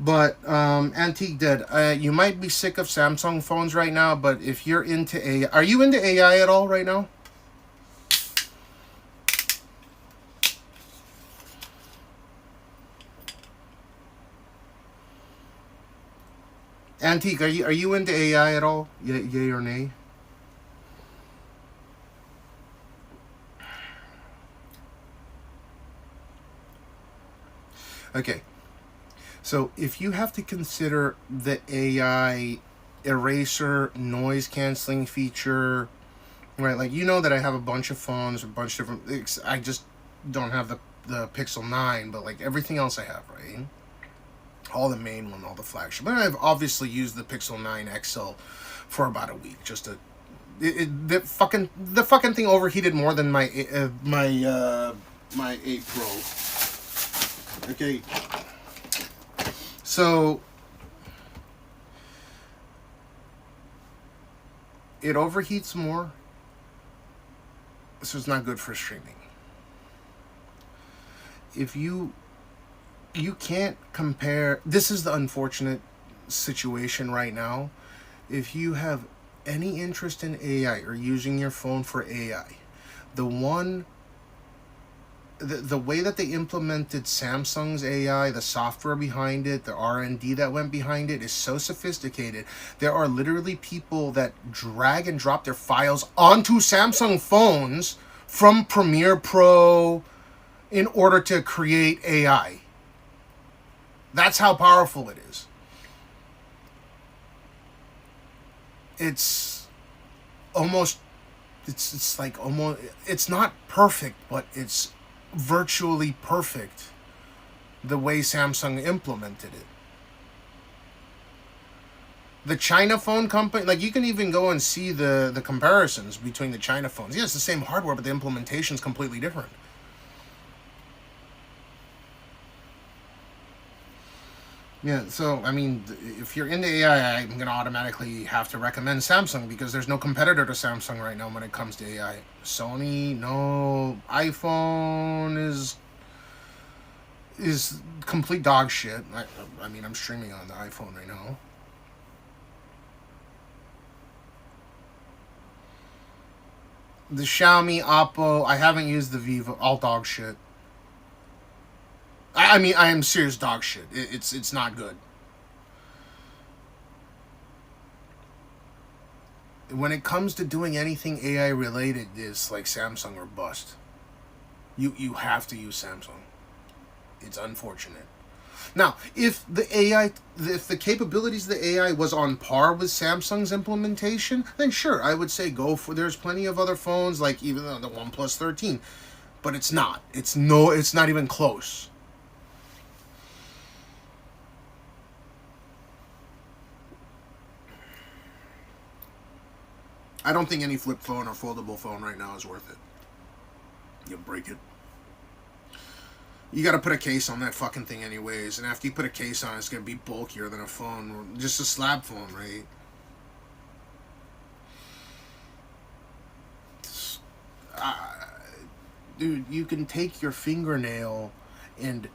But, Antique Dead, you might be sick of Samsung phones right now, but if you're into AI... Are you into AI at all right now? Antique, are you into AI at all? Yay or nay? Okay. So if you have to consider the AI eraser noise canceling feature, right? Like, you know that I have a bunch of phones, a bunch of different... I just don't have the Pixel 9, but like everything else I have, right? All the main one, all the flagship. But I've obviously used the Pixel 9 XL for about a week, just to... the fucking thing overheated more than my 8 Pro. Okay. So it overheats more. So it's not good for streaming. If you can't compare, this is the unfortunate situation right now. If you have any interest in AI or using your phone for AI, the way that they implemented Samsung's AI, the software behind it, the R&D that went behind it is so sophisticated. There are literally people that drag and drop their files onto Samsung phones from Premiere Pro in order to create AI. That's how powerful it is. It's like almost, it's not perfect, but it's virtually perfect the way Samsung implemented it. The China phone company, like, you can even go and see the comparisons between the China phones. Yeah, it's the same hardware, but the implementation is completely different. Yeah, so, I mean, if you're into AI, I'm going to automatically have to recommend Samsung because there's no competitor to Samsung right now when it comes to AI. Sony, no. iPhone is complete dog shit. I mean, I'm streaming on the iPhone right now. The Xiaomi, Oppo, I haven't used the Vivo, all dog shit. I mean, I am serious dog shit. It's not good. When it comes to doing anything AI related, it's like Samsung or bust. You have to use Samsung. It's unfortunate. Now, if the capabilities of the AI was on par with Samsung's implementation, then sure, I would say go for. There's plenty of other phones like even the OnePlus 13, but it's not. It's not even close. I don't think any flip phone or foldable phone right now is worth it. You'll break it. You gotta put a case on that fucking thing anyways, and after you put a case on it, it's gonna be bulkier than a phone, just a slab phone, right? Dude, you can take your fingernail and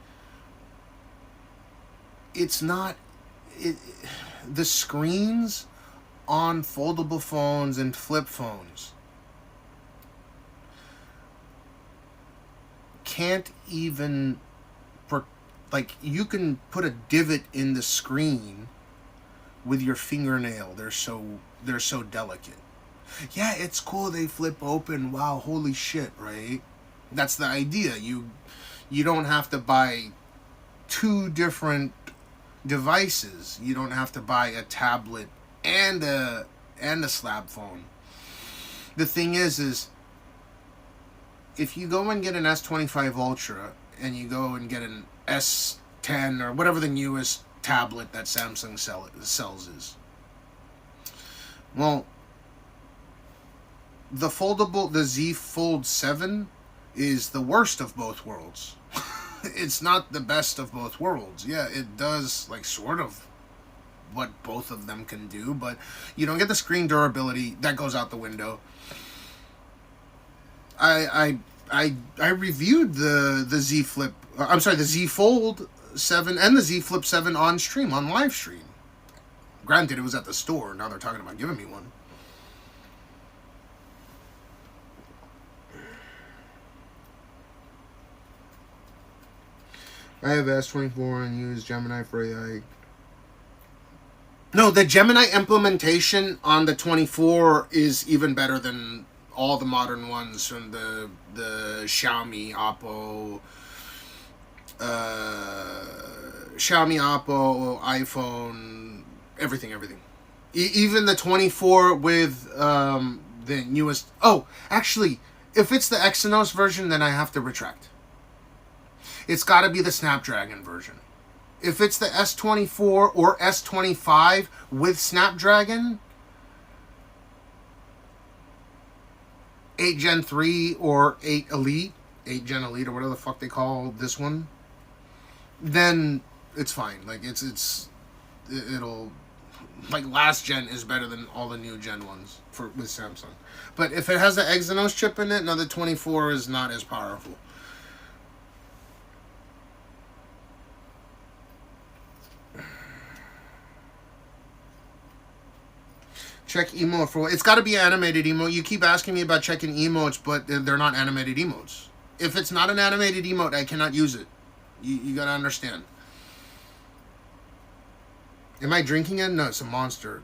it's not... the screens on foldable phones and flip phones can't even, like, you can put a divot in the screen with your fingernail. They're so delicate. Yeah, it's cool they flip open. Wow, holy shit, right? That's the idea. You don't have to buy two different devices. You don't have to buy a tablet and a slab phone. The thing is if you go and get an S25 Ultra and you go and get an S10 or whatever the newest tablet that Samsung sells is, well, the foldable, the Z Fold 7 is the worst of both worlds. It's not the best of both worlds. Yeah, it does, like, sort of what both of them can do, but you don't get the screen durability. That goes out the window. I reviewed the Z Flip, I'm sorry, the Z Fold 7 and the Z Flip 7 on stream, on live stream. Granted, it was at the store. Now they're talking about giving me one. I have S24 and use Gemini for AI. No, the Gemini implementation on the 24 is even better than all the modern ones from the Xiaomi, Oppo, iPhone, everything. Even the 24 with the newest... Oh, actually, if it's the Exynos version, then I have to retract. It's got to be the Snapdragon version. If it's the S24 or S25 with Snapdragon, 8 Gen 3 or 8 Elite, 8 Gen Elite or whatever the fuck they call this one, then it's fine. Like, it'll... Like, last gen is better than all the new gen ones with Samsung. But if it has the Exynos chip in it, no, the 24 is not as powerful. Check emote for... It's got to be animated emote. You keep asking me about checking emotes, but they're not animated emotes. If it's not an animated emote, I cannot use it. You got to understand. Am I drinking it? No, it's a Monster.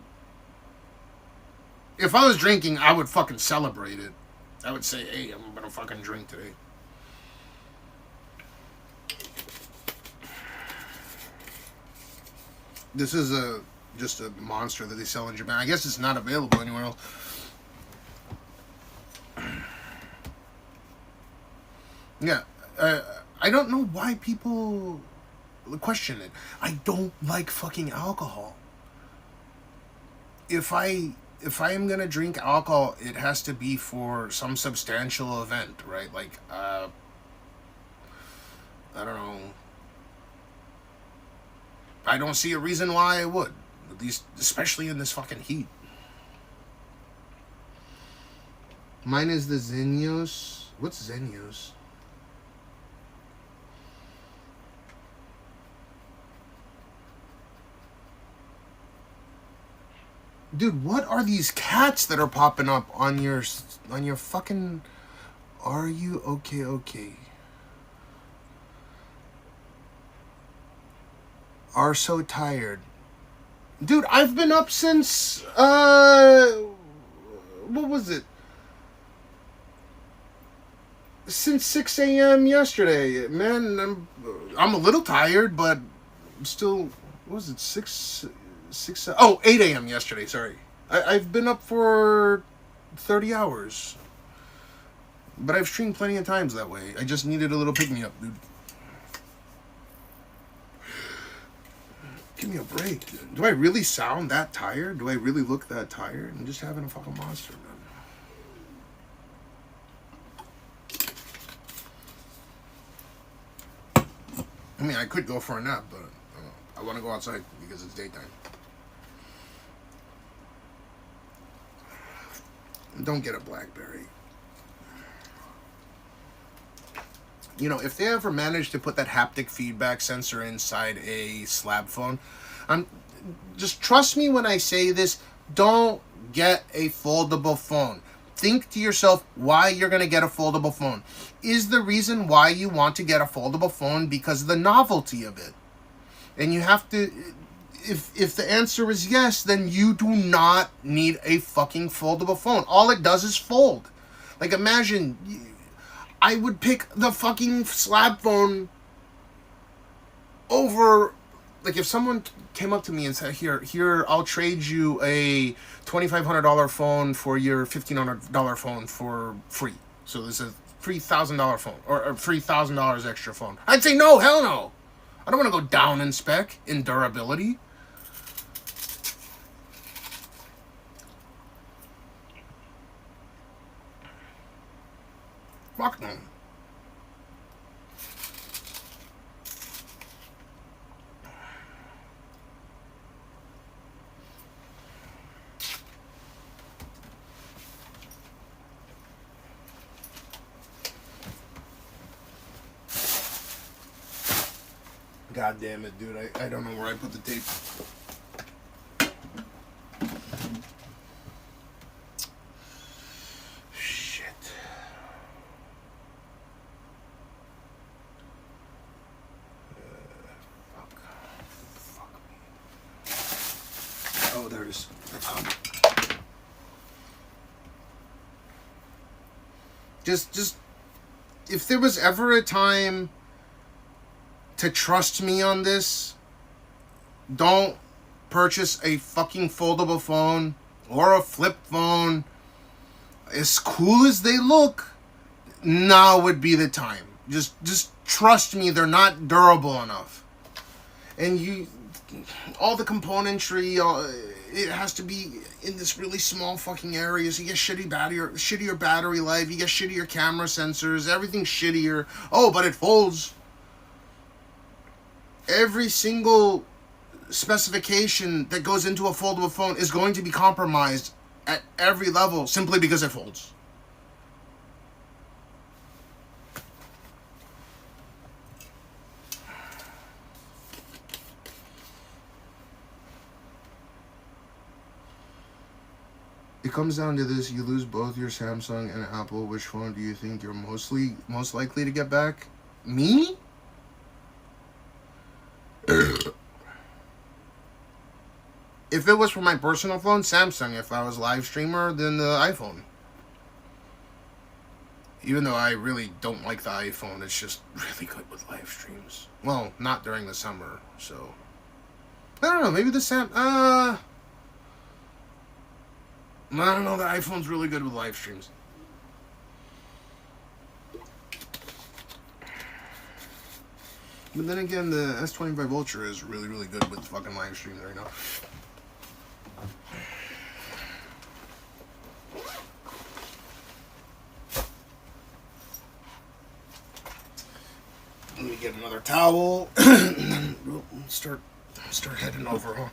If I was drinking, I would fucking celebrate it. I would say, hey, I'm gonna fucking drink today. This is just a Monster that they sell in Japan. I guess it's not available anywhere else. Yeah, I don't know why people question it. I don't like fucking alcohol. If I am gonna drink alcohol, it has to be for some substantial event, right? Like, I don't know. I don't see a reason why I would. At least, especially in this fucking heat. Mine is the Xenios. What's Xenios? Dude, what are these cats that are popping up on your fucking... Are you okay? Are so tired. Dude, I've been up since, what was it? Since 6 a.m. yesterday. Man, I'm a little tired, but I'm still, what was it, 8 a.m. yesterday, sorry. I've been up for 30 hours. But I've streamed plenty of times that way. I just needed a little pick-me-up, dude. Give me a break. Do I really sound that tired? Do I really look that tired? I'm just having a fucking Monster, man. I mean, I could go for a nap, but I want to go outside because it's daytime. Don't get a BlackBerry. You know, if they ever manage to put that haptic feedback sensor inside a slab phone, just trust me when I say this, don't get a foldable phone. Think to yourself why you're going to get a foldable phone. Is the reason why you want to get a foldable phone because of the novelty of it? And you have to... If the answer is yes, then you do not need a fucking foldable phone. All it does is fold. Like, imagine... I would pick the fucking slab phone over, like, if someone came up to me and said, here, I'll trade you a $2,500 phone for your $1,500 phone for free. So this is a $3,000 phone, or $3,000 extra phone. I'd say, no, hell no. I don't want to go down in spec, in durability. Fuck no. God damn it, dude. I don't know where I put the tape. Shit. Fuck me. Oh, there it is. Just, if there was ever a time to trust me on this, don't purchase a fucking foldable phone or a flip phone. As cool as they look, now would be the time. Just trust me, they're not durable enough. And all the componentry, it has to be in this really small fucking area. So you get shittier battery life, you get shittier camera sensors, everything's shittier. Oh, but it folds. Every single specification that goes into a foldable phone is going to be compromised at every level simply because it folds. It comes down to this: you lose both your Samsung and Apple. Which phone do you think you're most likely to get back? Me? If it was for my personal phone, Samsung. If I was live streamer, then the iPhone. Even though I really don't like the iPhone, it's just really good with live streams. Well, not during the summer, so I don't know. Maybe the I don't know. The iPhone's really good with live streams. But then again, the S25 Ultra is really, really good with fucking live streams right now. Let me get another towel and then we'll start heading over, huh?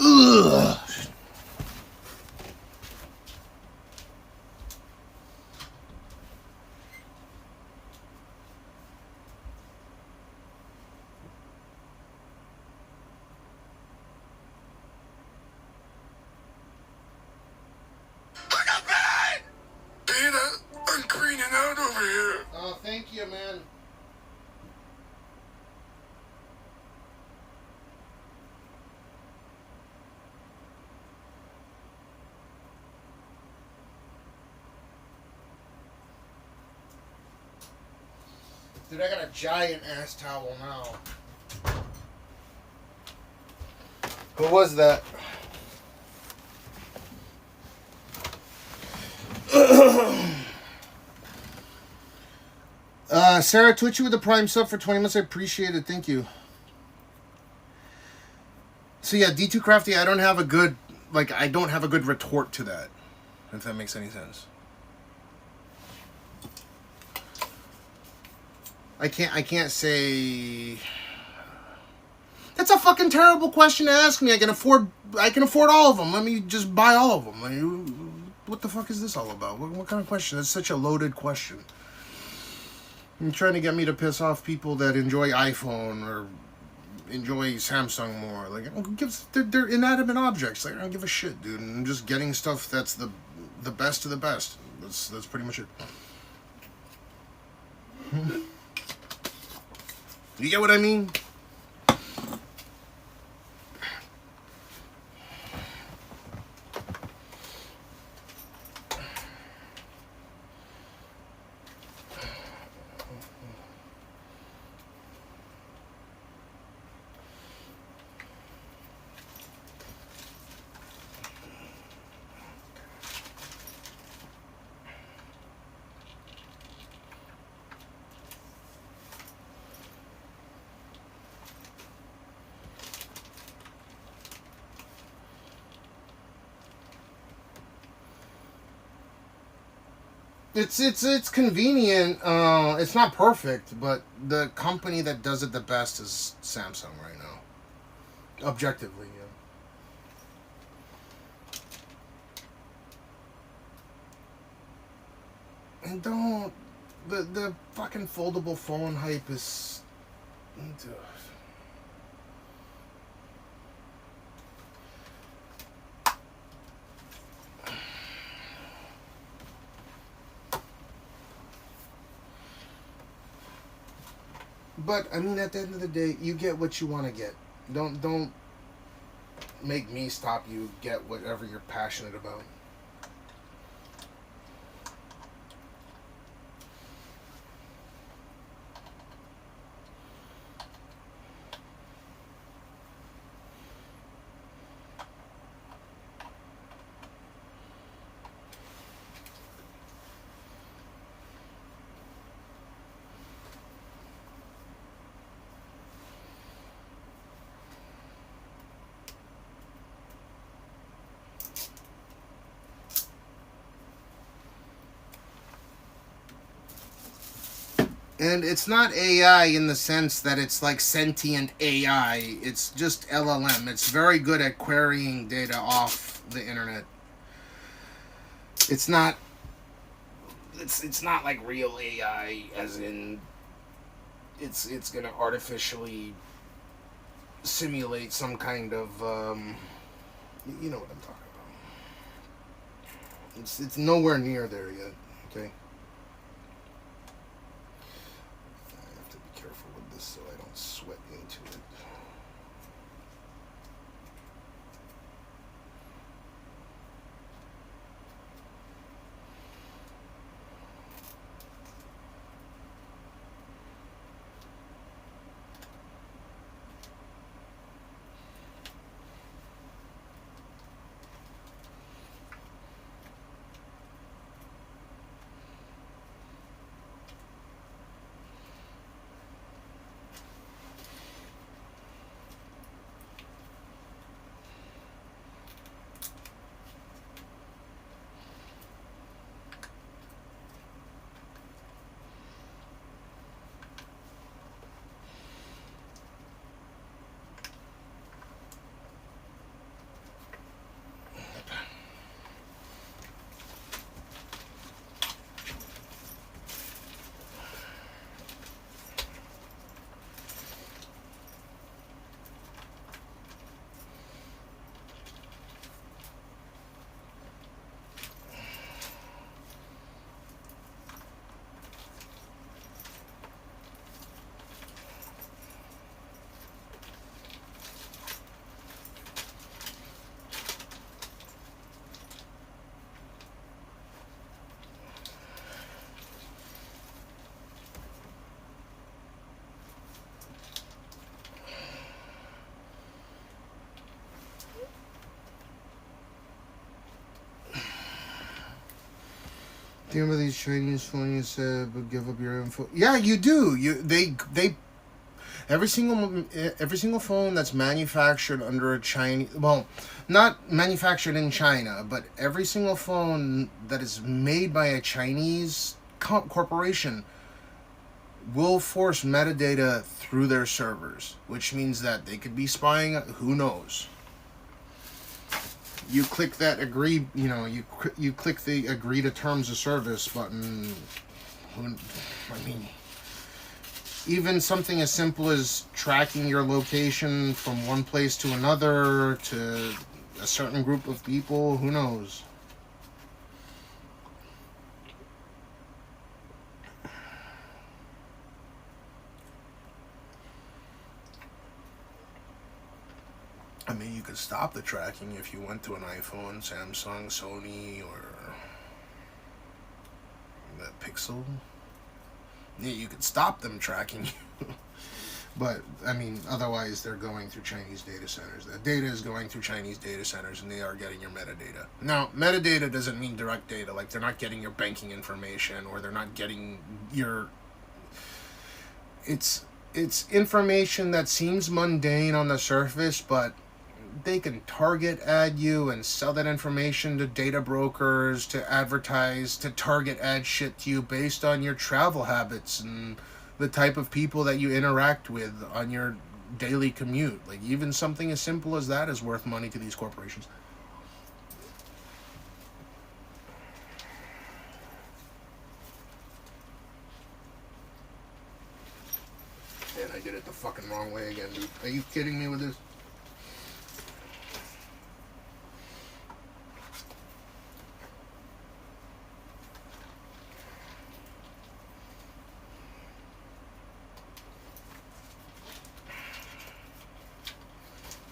Ugh. I'm greening out over here. Oh, thank you, man. Dude, I got a giant ass towel now. Who was that? Sarah Twitchy with the Prime sub for 20 months. I appreciate it. Thank you. So yeah, D2 Crafty, I don't have a good retort to that. If that makes any sense. I can't say that's a fucking terrible question to ask me. I can afford all of them. Let me just buy all of them. Like, what the fuck is this all about? What kind of question? That's such a loaded question. You're trying to get me to piss off people that enjoy iPhone or enjoy Samsung more. Like, they're inanimate objects. Like, I don't give a shit, dude. I'm just getting stuff that's the best of the best. That's pretty much it. You get what I mean? It's convenient. It's not perfect, but the company that does it the best is Samsung right now. Objectively, yeah. And don't the fucking foldable phone hype is. But I mean, at the end of the day, you get what you want to get. Don't make me stop you. Get whatever you're passionate about. And it's not AI in the sense that it's like sentient AI. It's just LLM. It's very good at querying data off the internet. It's not like real AI, as in it's gonna artificially simulate some kind of you know what I'm talking about. It's nowhere near there yet. Okay. So I don't sweat into it. Do you remember these Chinese phones said, "But give up your info"? Yeah, you do. They every single phone that's manufactured under a Chinese, well, not manufactured in China, but every single phone that is made by a Chinese corporation will force metadata through their servers, which means that they could be spying. Who knows? You click that agree, you click the agree to terms of service button. I mean, even something as simple as tracking your location from one place to another to a certain group of people, who knows? I mean, you could stop the tracking if you went to an iPhone, Samsung, Sony, or the Pixel. Yeah, you could stop them tracking you. But, I mean, otherwise they're going through Chinese data centers. The data is going through Chinese data centers, and they are getting your metadata. Now, metadata doesn't mean direct data. Like, they're not getting your banking information, or they're not getting your... It's information that seems mundane on the surface, but they can target ad you and sell that information to data brokers, to advertise, to target ad shit to you based on your travel habits and the type of people that you interact with on your daily commute. Like, even something as simple as that is worth money to these corporations. And I did it the fucking wrong way again, dude. Are you kidding me with this?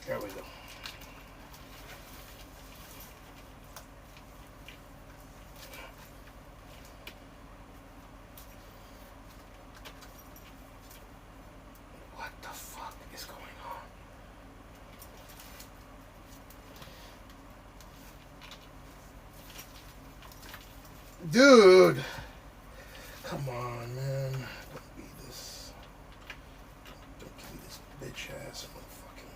There we go. What the fuck is going on? Dude! Come on, man. Don't be this. Don't be this bitch ass motherfucking.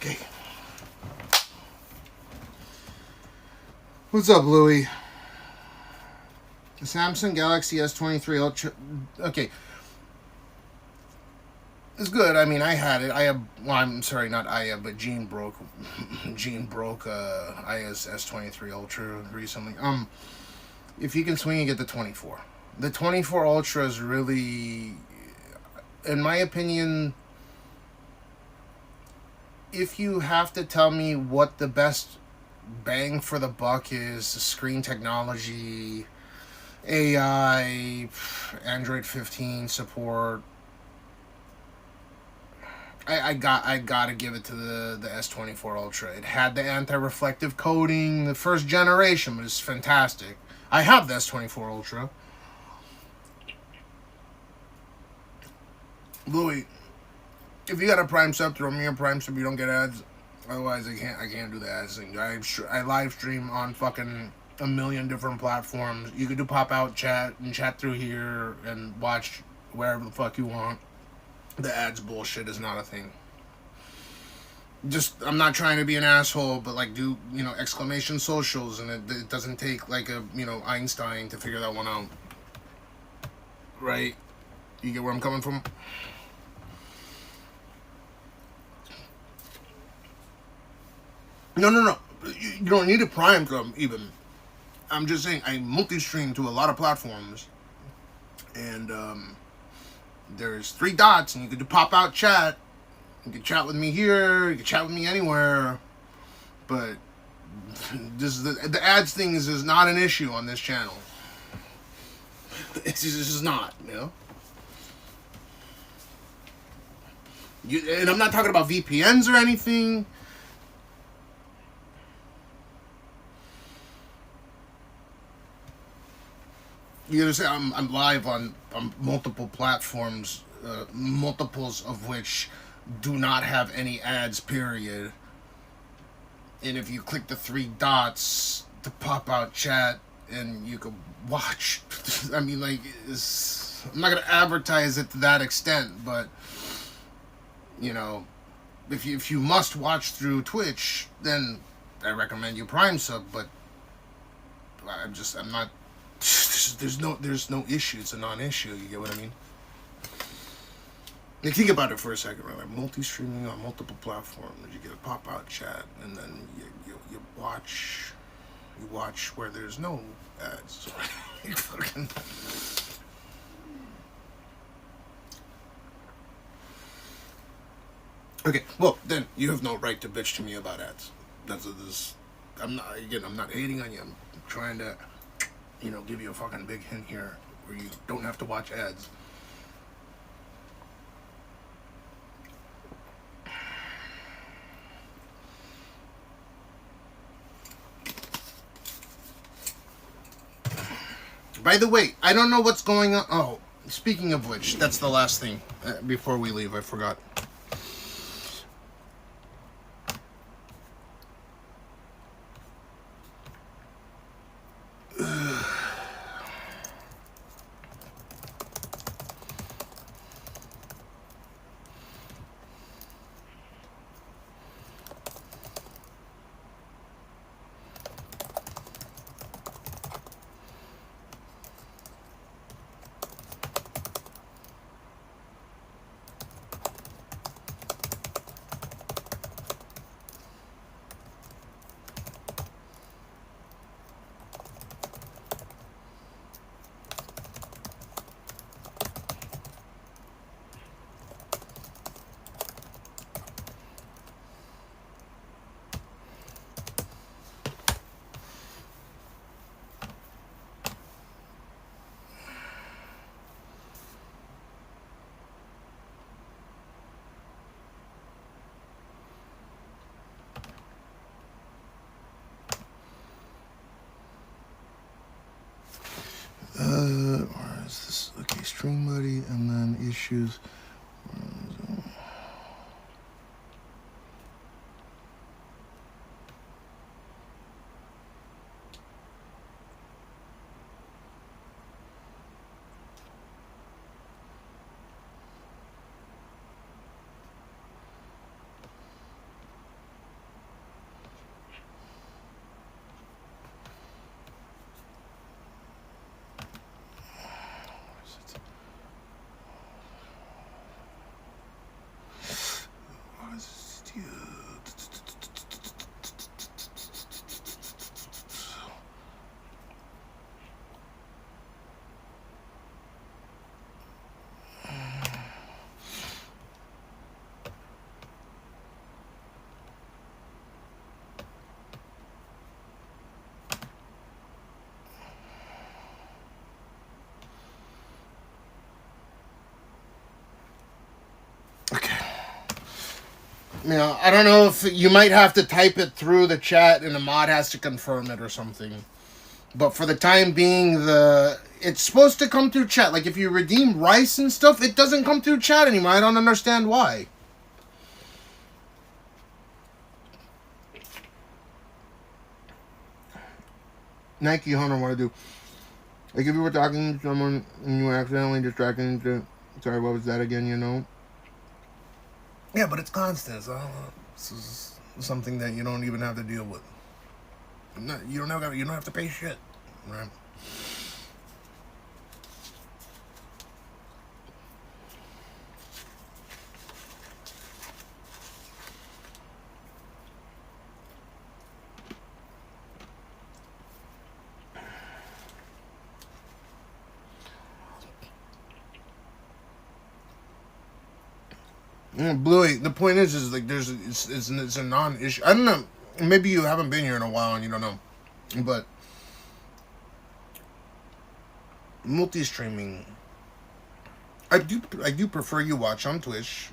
Okay. What's up, Louie? The Samsung Galaxy S23 Ultra. Okay. It's good. I mean, I had it. I have. Well, I'm sorry, not I have, but Gene broke. Gene broke IS S23 Ultra recently. If you can swing it, get the 24. The 24 Ultra is really, in my opinion, if you have to tell me what the best bang for the buck is, screen technology, AI, Android 15 support, I gotta give it to the S24 Ultra. It had the anti-reflective coating, the first generation, but it's fantastic. I have the S24 Ultra. Louis, if you got a Prime sub, throw me a Prime sub. You don't get ads. Otherwise, I can't do the ads thing. I live stream on fucking a million different platforms. You could do pop out chat and chat through here and watch wherever the fuck you want. The ads bullshit is not a thing. Just, I'm not trying to be an asshole, but like, do, you know, exclamation socials, and it doesn't take like a, you know, Einstein to figure that one out. Right? You get where I'm coming from? No. You don't need a Prime Club, even. I'm just saying, I multi-stream to a lot of platforms. And, there's 3 dots, and you can do pop-out chat. You can chat with me here, you can chat with me anywhere. But, the ads thing is not an issue on this channel. It's just not, you know? And I'm not talking about VPNs or anything. You gotta say I'm live on multiple platforms, multiples of which do not have any ads, period. And if you click the 3 dots to pop out chat, and you can watch, I mean, like, I'm not gonna advertise it to that extent, but you know, if you must watch through Twitch, then I recommend you Prime sub. But I'm not there's no issue. It's a non-issue. You get what I mean? Like, think about it for a second, right? Like multi-streaming on multiple platforms. You get a pop-out chat, and then you watch where there's no ads. You fucking. Okay, well then you have no right to bitch to me about ads. That's this. I'm not hating on you. I'm trying to, give you a fucking big hint here where you don't have to watch ads. By the way, I don't know what's going on. Oh, speaking of which, that's the last thing before we leave. I forgot. Or is this okay? Stream buddy, and then issues. I don't know if you might have to type it through the chat and the mod has to confirm it or something. But for the time being, it's supposed to come through chat. Like, if you redeem rice and stuff, it doesn't come through chat anymore. I don't understand why. Nike Hunter, what to do? Like, if you were talking to someone and you were accidentally distracted into... Sorry, what was that again, Yeah, but it's constant. So this is something that you don't even have to deal with. You don't have to pay shit, right? Bluey, the point is like it's a non-issue. I don't know. Maybe you haven't been here in a while and you don't know, but multi-streaming. I do prefer you watch on Twitch,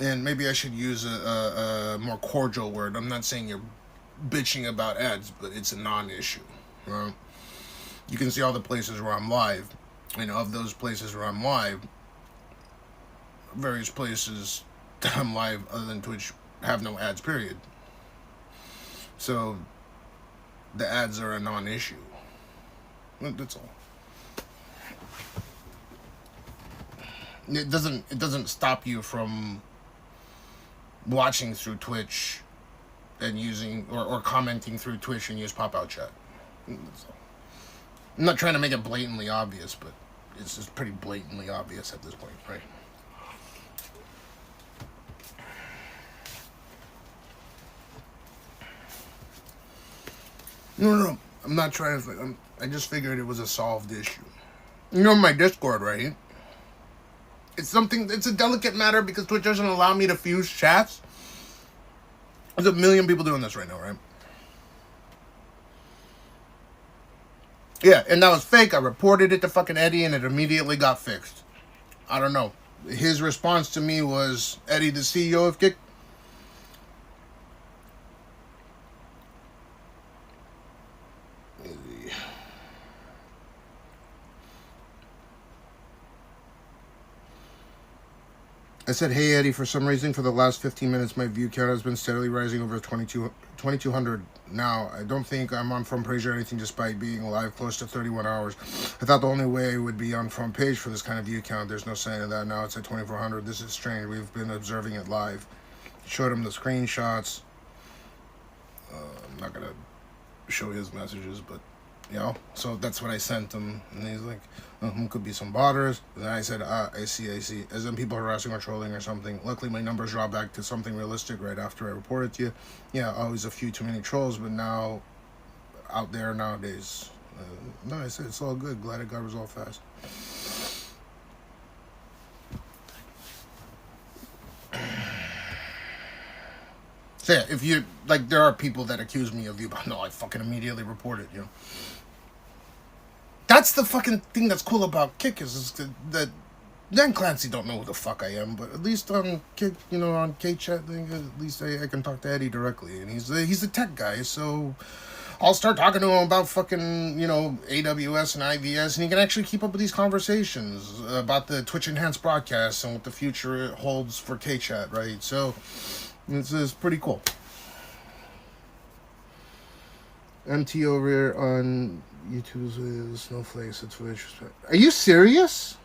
and maybe I should use a more cordial word. I'm not saying you're bitching about ads, but it's a non-issue. Right? You can see all the places where I'm live, and of those places where I'm live, various places that I'm live other than Twitch have no ads, period. So the ads are a non-issue. That's all. It doesn't stop you from watching through Twitch and using or commenting through Twitch and use pop-out chat. That's all. I'm not trying to make it blatantly obvious, but it's just pretty blatantly obvious at this point, right? No. I'm not trying to... I just figured it was a solved issue. You know my Discord, right? It's a delicate matter because Twitch doesn't allow me to fuse chats. There's a million people doing this right now, right? Yeah, and that was fake. I reported it to fucking Eddie and it immediately got fixed. I don't know. His response to me was, Eddie, the CEO of Kick... I said, hey, Eddie, for some reason, for the last 15 minutes, my view count has been steadily rising over 2,200 now. I don't think I'm on front page or anything despite being live close to 31 hours. I thought the only way I would be on front page for this kind of view count. There's no sign of that. Now it's at 2,400. This is strange. We've been observing it live. Showed him the screenshots. I'm not going to show his messages, but, you know, so that's what I sent him. And he's like, could be some botters. And then I said, I see. As in people harassing or trolling or something. Luckily, my numbers draw back to something realistic right after I reported to you. Yeah, always a few too many trolls, but now, out there nowadays. No, I said, it's all good. Glad it got resolved fast. So yeah, if you, like, there are people that accuse me of you, but no, I fucking immediately report it, you know. That's the fucking thing that's cool about Kick is that Dan Clancy don't know who the fuck I am, but at least on Kick, you know, on K-Chat thing, at least I can talk to Eddie directly, and he's the tech guy, so I'll start talking to him about fucking, you know, AWS and IVS, and he can actually keep up with these conversations about the Twitch enhanced broadcasts and what the future it holds for K-Chat, right? So it's pretty cool. MT over here on YouTube's with snowflakes. That's what I... Are you serious?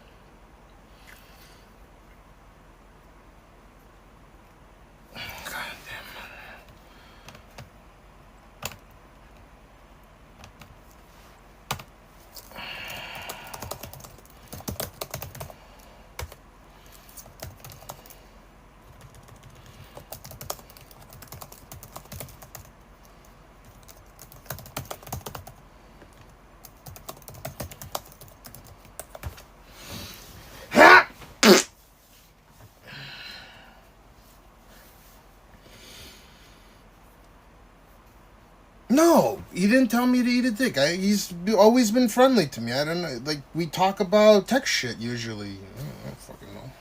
No, he didn't tell me to eat a dick. He's always been friendly to me. I don't know. Like, we talk about tech shit usually. I don't fucking know.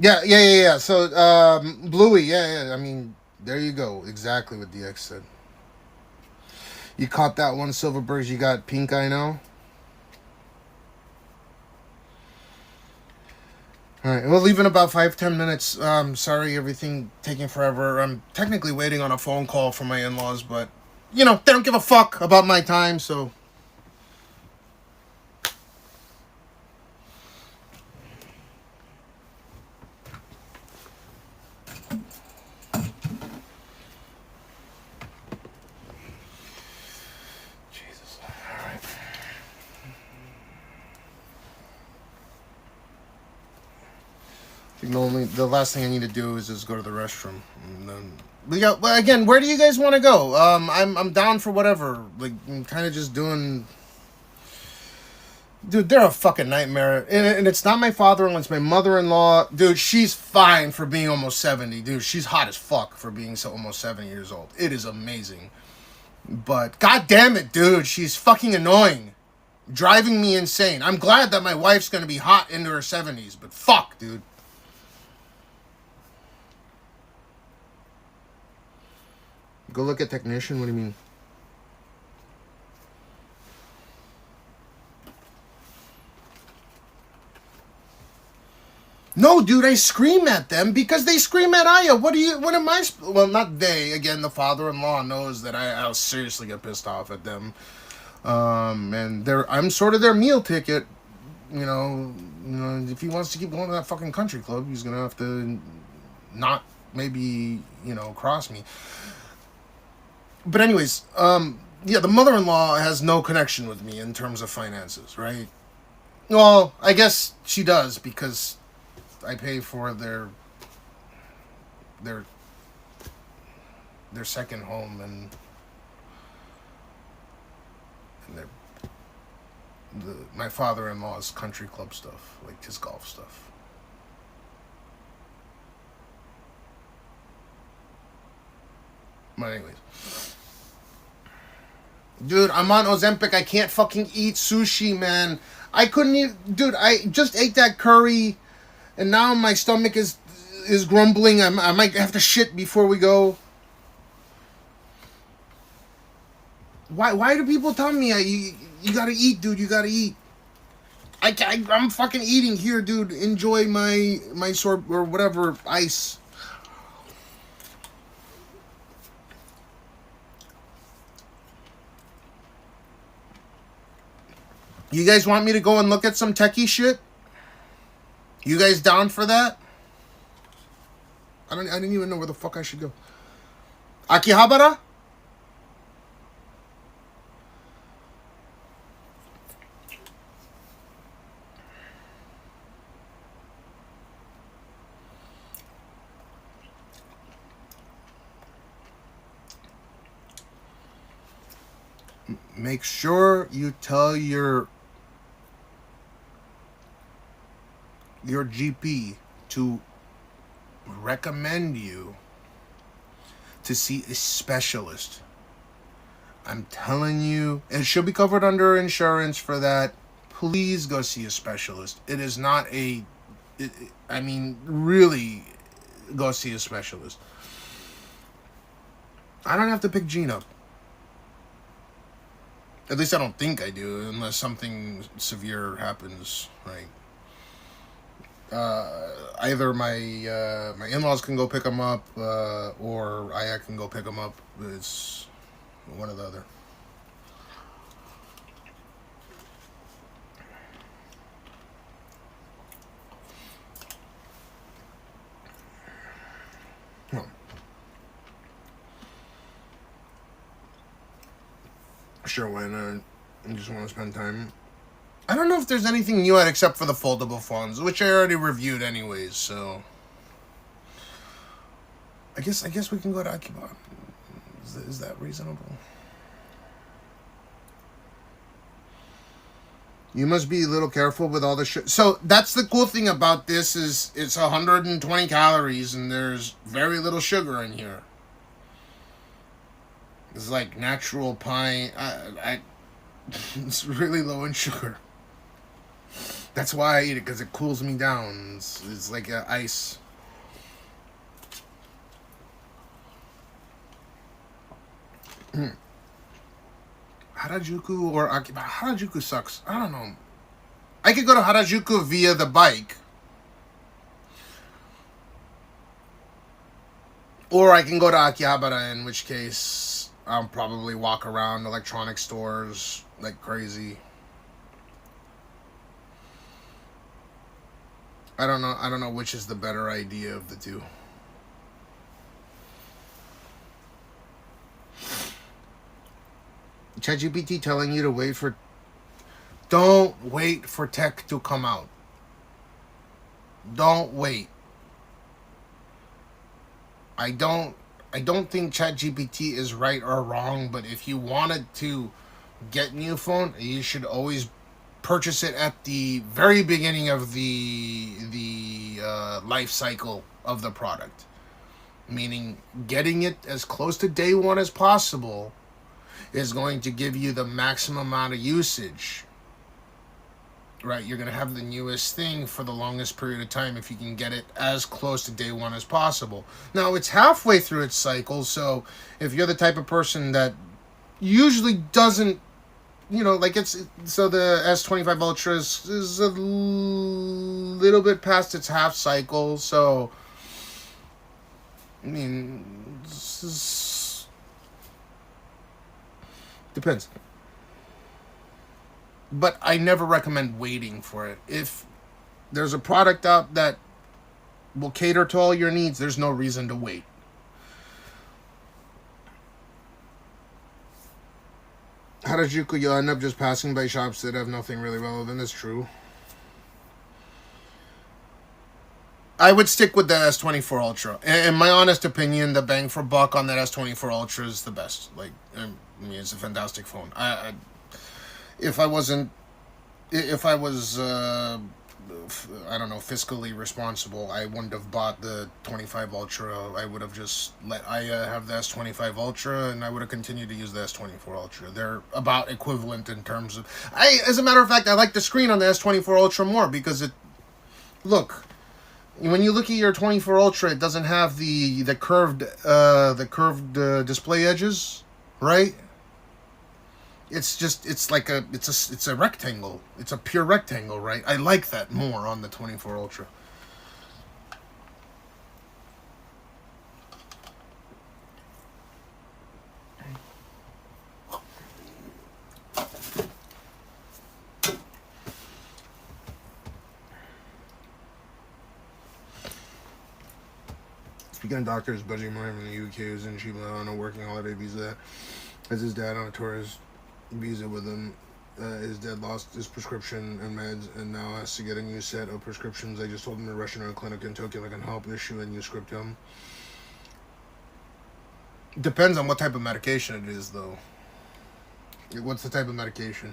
Yeah. So, Bluey, yeah. I mean, there you go. Exactly what DX said. You caught that one, Silverbergs. You got pink eye now. Alright, we'll leave in about 5-10 minutes. Sorry, everything taking forever. I'm technically waiting on a phone call from my in-laws, but, you know, they don't give a fuck about my time, so... The last thing I need to do is just go to the restroom. And then, well, again, where do you guys want to go? I'm down for whatever. Like, I'm kind of just doing... Dude, they're a fucking nightmare. And it's not my father-in-law, it's my mother-in-law. Dude, she's fine for being almost 70. Dude, she's hot as fuck for being almost 70 years old. It is amazing. But, god damn it, dude, she's fucking annoying. Driving me insane. I'm glad that my wife's gonna be hot into her 70s, but fuck, dude. Go look at technician? What do you mean? No, dude, I scream at them because they scream at Aya. What am I... Well, not they. Again, the father-in-law knows that I'll seriously get pissed off at them. And I'm sort of their meal ticket. you know, if he wants to keep going to that fucking country club, he's gonna have to not maybe, you know, cross me. But anyways, yeah, the mother-in-law has no connection with me in terms of finances, right? Well, I guess she does because I pay for their second home and my father-in-law's country club stuff, like his golf stuff. But anyways, dude, I'm on Ozempic. I can't fucking eat sushi, man. I couldn't eat, dude. I just ate that curry, and now my stomach is grumbling. I might have to shit before we go. Why do people tell me you gotta eat, dude? You gotta eat. I'm fucking eating here, dude. Enjoy my sorbet or whatever ice. You guys want me to go and look at some techie shit? You guys down for that? I didn't even know where the fuck I should go. Akihabara? Make sure you tell your GP to recommend you to see a specialist. I'm telling you, it should be covered under insurance for that. Please go see a specialist. It is not I mean, really, go see a specialist. I don't have to pick Gene up. At least I don't think I do, unless something severe happens, right? Either my in-laws can go pick him up, or I can go pick him up. It's one or the other. Huh. Sure, why not? I just want to spend time. I don't know if there's anything new out except for the foldable phones, which I already reviewed anyways, so I guess we can go to Akiba. Is that reasonable? You must be a little careful with all the shit. So that's the cool thing about this is it's 120 calories and there's very little sugar in here. It's like natural pine. It's really low in sugar. That's why I eat it, because it cools me down. It's like ice. Harajuku or Akiba. Harajuku sucks. I don't know. I could go to Harajuku via the bike. Or I can go to Akihabara, in which case I'll probably walk around electronic stores like crazy. I don't know which is the better idea of the two. ChatGPT telling you to wait for... Don't wait for tech to come out. Don't wait. I don't think ChatGPT is right or wrong, but if you wanted to get new phone, you should always purchase it at the very beginning of the life cycle of the product. Meaning getting it as close to day one as possible is going to give you the maximum amount of usage. Right, you're going to have the newest thing for the longest period of time if you can get it as close to day one as possible. Now, it's halfway through its cycle, so if you're the type of person that usually doesn't, you know, like so the S25 Ultra is a little bit past its half cycle, so, I mean, depends. but I never recommend waiting for it. If there's a product out that will cater to all your needs, there's no reason to wait. Harajuku, you'll end up just passing by shops that have nothing really relevant. That's true. I would stick with the S24 Ultra. In my honest opinion, the bang for buck on that S24 Ultra is the best. Like, I mean, it's a fantastic phone. If I was, I don't know, fiscally responsible, I wouldn't have bought the 25 Ultra. I would have just let Aya have the S25 Ultra, and I would have continued to use the S24 Ultra. They're about equivalent in terms of... As a matter of fact, I like the screen on the S24 Ultra more because it... Look, when you look at your 24 Ultra, it doesn't have the curved display edges, right? It's just, it's a rectangle. It's a pure rectangle, right? I like that more on the 24 Ultra. Speaking of doctors, Budgie Moore from the UK was in Shiba on a working holiday visa as his dad on a tourist visa with him. His dad lost his prescription and meds and now has to get a new set of prescriptions. I just told him to rush into a clinic in Tokyo that can help issue a new script to him. Depends on what type of medication it is, though. What's the type of medication?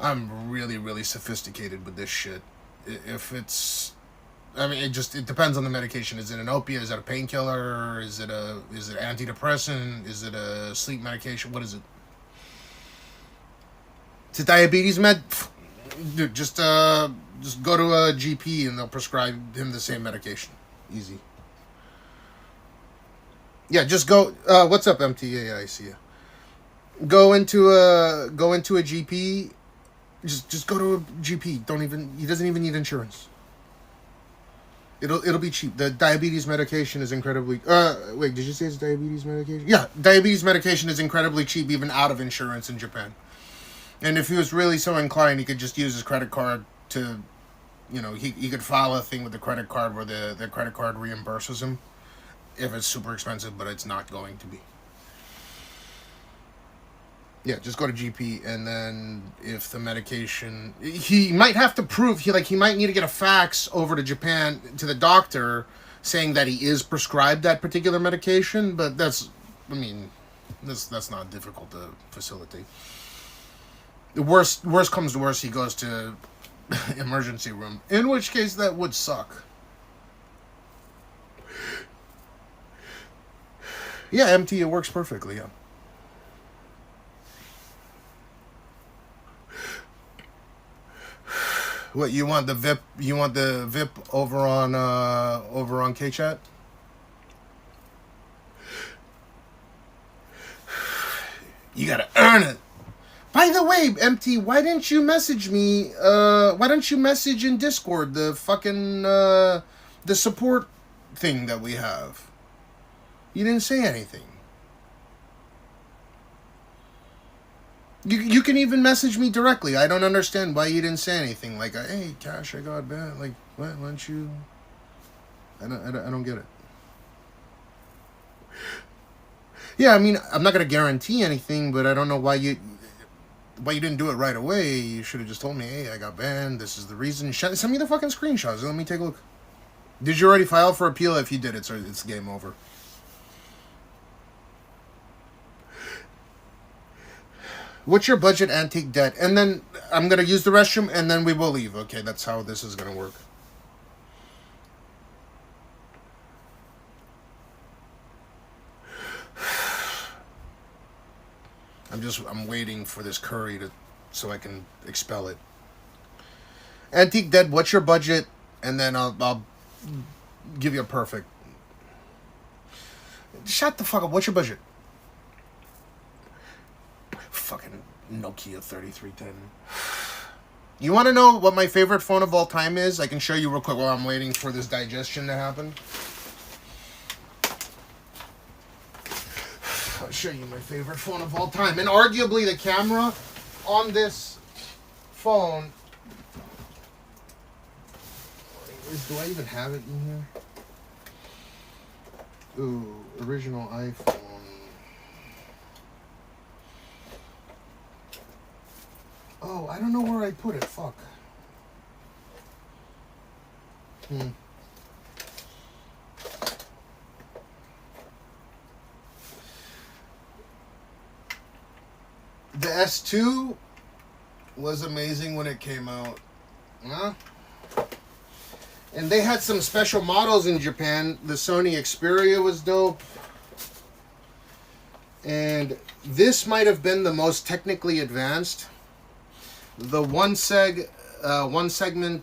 I'm really, really sophisticated with this shit. If it's... I mean, it depends on the medication. Is it an opiate? Is it a painkiller? Is it antidepressant? Is it a sleep medication? What is it? It's a diabetes med? Dude, just go to a GP and they'll prescribe him the same medication. Easy. Yeah, just go. What's up, MTA? I see you. Go into a GP. Just go to a GP. He doesn't even need insurance. It'll be cheap. The diabetes medication is incredibly... wait, did you say it's diabetes medication? Yeah, diabetes medication is incredibly cheap, even out of insurance in Japan. And if he was really so inclined, he could just use his credit card to... You know, he could file a thing with the credit card where the credit card reimburses him. If it's super expensive, but it's not going to be. Yeah, just go to GP, and then if the medication... He might have to prove... He might need to get a fax over to Japan, to the doctor, saying that he is prescribed that particular medication, but that's... I mean, that's not difficult to facilitate. The worst comes to worst, he goes to emergency room, in which case that would suck. Yeah, MT, it works perfectly, yeah. What, you want the VIP? You want the VIP over on KChat? You gotta earn it. By the way, MT, why didn't you message me? Why don't you message in Discord the fucking the support thing that we have? You didn't say anything. You can even message me directly. I don't understand why you didn't say anything. Like, hey, Cash, I got bad. Like, what? Why don't you? I don't get it. Yeah, I mean, I'm not gonna guarantee anything, but I don't know why you didn't do it right away. You should have just told me, hey, I got banned. This is the reason. Send me the fucking screenshots. Let me take a look. Did you already file for appeal? If you did, it's game over. What's your budget antique debt? And then I'm going to use the restroom and then we will leave. Okay, that's how this is going to work. I'm waiting for this curry so I can expel it. Antique debt, what's your budget? And then I'll give you a perfect. Shut the fuck up. What's your budget? Fucking Nokia 3310. You want to know what my favorite phone of all time is? I can show you real quick while I'm waiting for this digestion to happen. I'll show you my favorite phone of all time. And arguably the camera on this phone. Do I even have it in here? Ooh, original iPhone. Oh, I don't know where I put it. Fuck. The S2 was amazing when it came out. Huh? And they had some special models in Japan. The Sony Xperia was dope. And this might have been the most technically advanced. The one segment,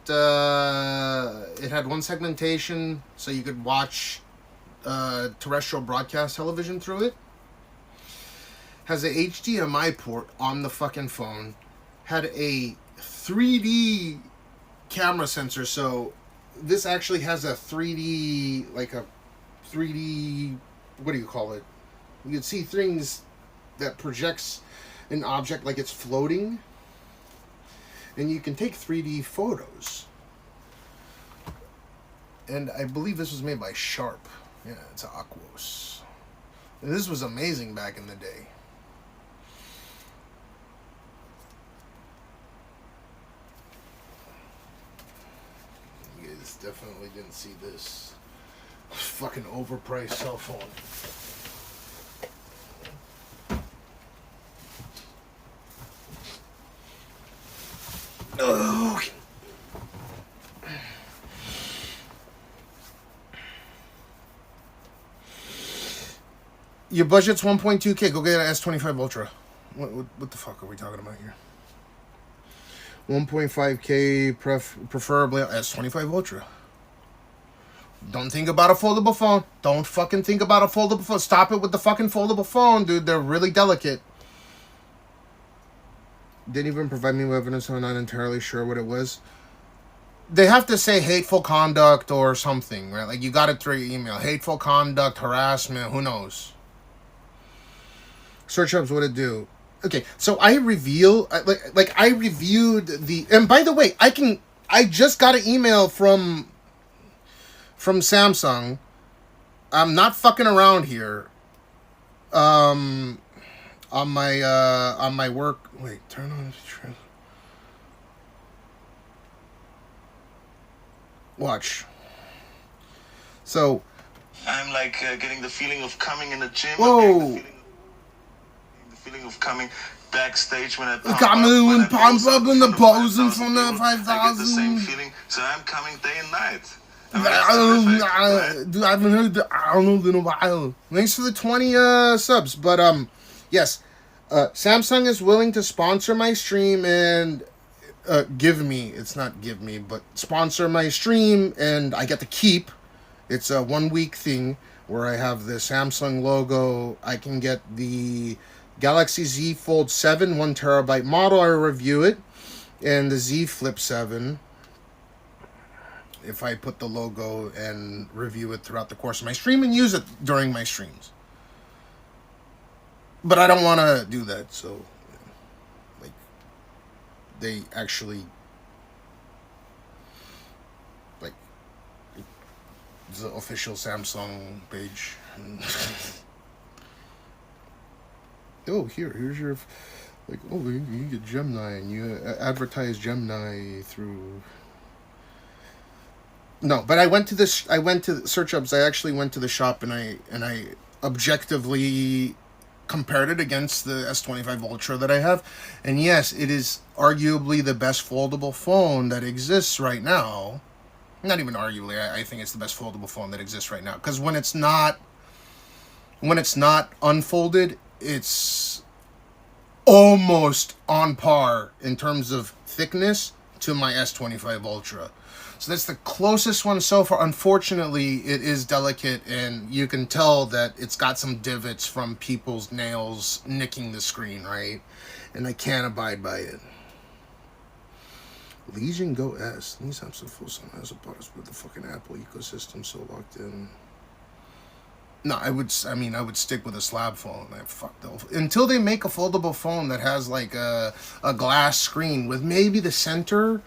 it had one segmentation, so you could watch terrestrial broadcast television through it. Has a HDMI port on the fucking phone. Had a 3D camera sensor, so this actually has a 3D, like a 3D, what do you call it? You can see things that projects an object like it's floating. And you can take 3D photos. And I believe this was made by Sharp. Yeah, it's Aquos. And this was amazing back in the day. You guys definitely didn't see this. Fucking overpriced cell phone. Oh. Your budget's 1.2K. Go get an S25 Ultra. What the fuck are we talking about here? 1.5K, preferably S25 Ultra. Don't think about a foldable phone. Don't fucking think about a foldable phone. Stop it with the fucking foldable phone, dude. They're really delicate. Didn't even provide me with evidence, so I'm not entirely sure what it was. They have to say hateful conduct or something, right? Like, you got it through your email. Hateful conduct, harassment, who knows? Search ups, what it do? Okay, so I reviewed the... And by the way, I just got an email from Samsung. I'm not fucking around here. On my work. Wait, turn on. Watch. So. I'm like getting the feeling of coming in the gym. Whoa. The feeling of coming backstage when I pump up in the posing from the 5,000. I get the same feeling. So I'm coming day and night. Dude, I haven't heard I don't know in a while. Thanks for the 20 subs, but yes, Samsung is willing to sponsor my stream and sponsor my stream, and I get to keep. It's a 1 week thing where I have the Samsung logo. I can get the Galaxy Z Fold 7 1TB model. I review it, and the Z Flip 7. If I put the logo and review it throughout the course of my stream and use it during my streams. But I don't want to do that, so like they actually like the official Samsung page. Oh, here's your like, oh, you can get Gemini, and you advertise Gemini through. No, but I went to Search Ups. I actually went to the shop and I objectively compared it against the S25 Ultra that I have. And yes, it is arguably the best foldable phone that exists right now. Not even arguably, I think it's the best foldable phone that exists right now. Because when it's not unfolded, it's almost on par in terms of thickness to my S25 Ultra. So that's the closest one so far. Unfortunately, it is delicate, and you can tell that it's got some divots from people's nails nicking the screen, right? And I can't abide by it. Legion Go S. These apps are full. Some has about us with the fucking Apple ecosystem so locked in. No, I would stick with a slab phone. Until they make a foldable phone that has like a glass screen with maybe the center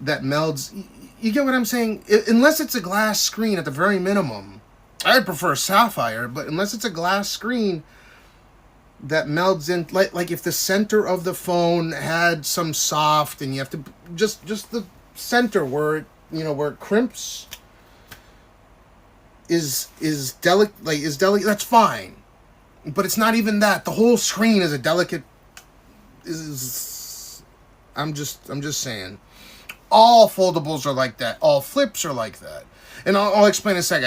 that melds. You get what I'm saying? Unless it's a glass screen at the very minimum. I'd prefer sapphire, but unless it's a glass screen that melds in, like if the center of the phone had some soft, and you have to just the center where it, where it crimps is delicate, that's fine. But it's not even that. The whole screen is a delicate. I'm just saying. All foldables are like that. All flips are like that. And I'll explain in a sec.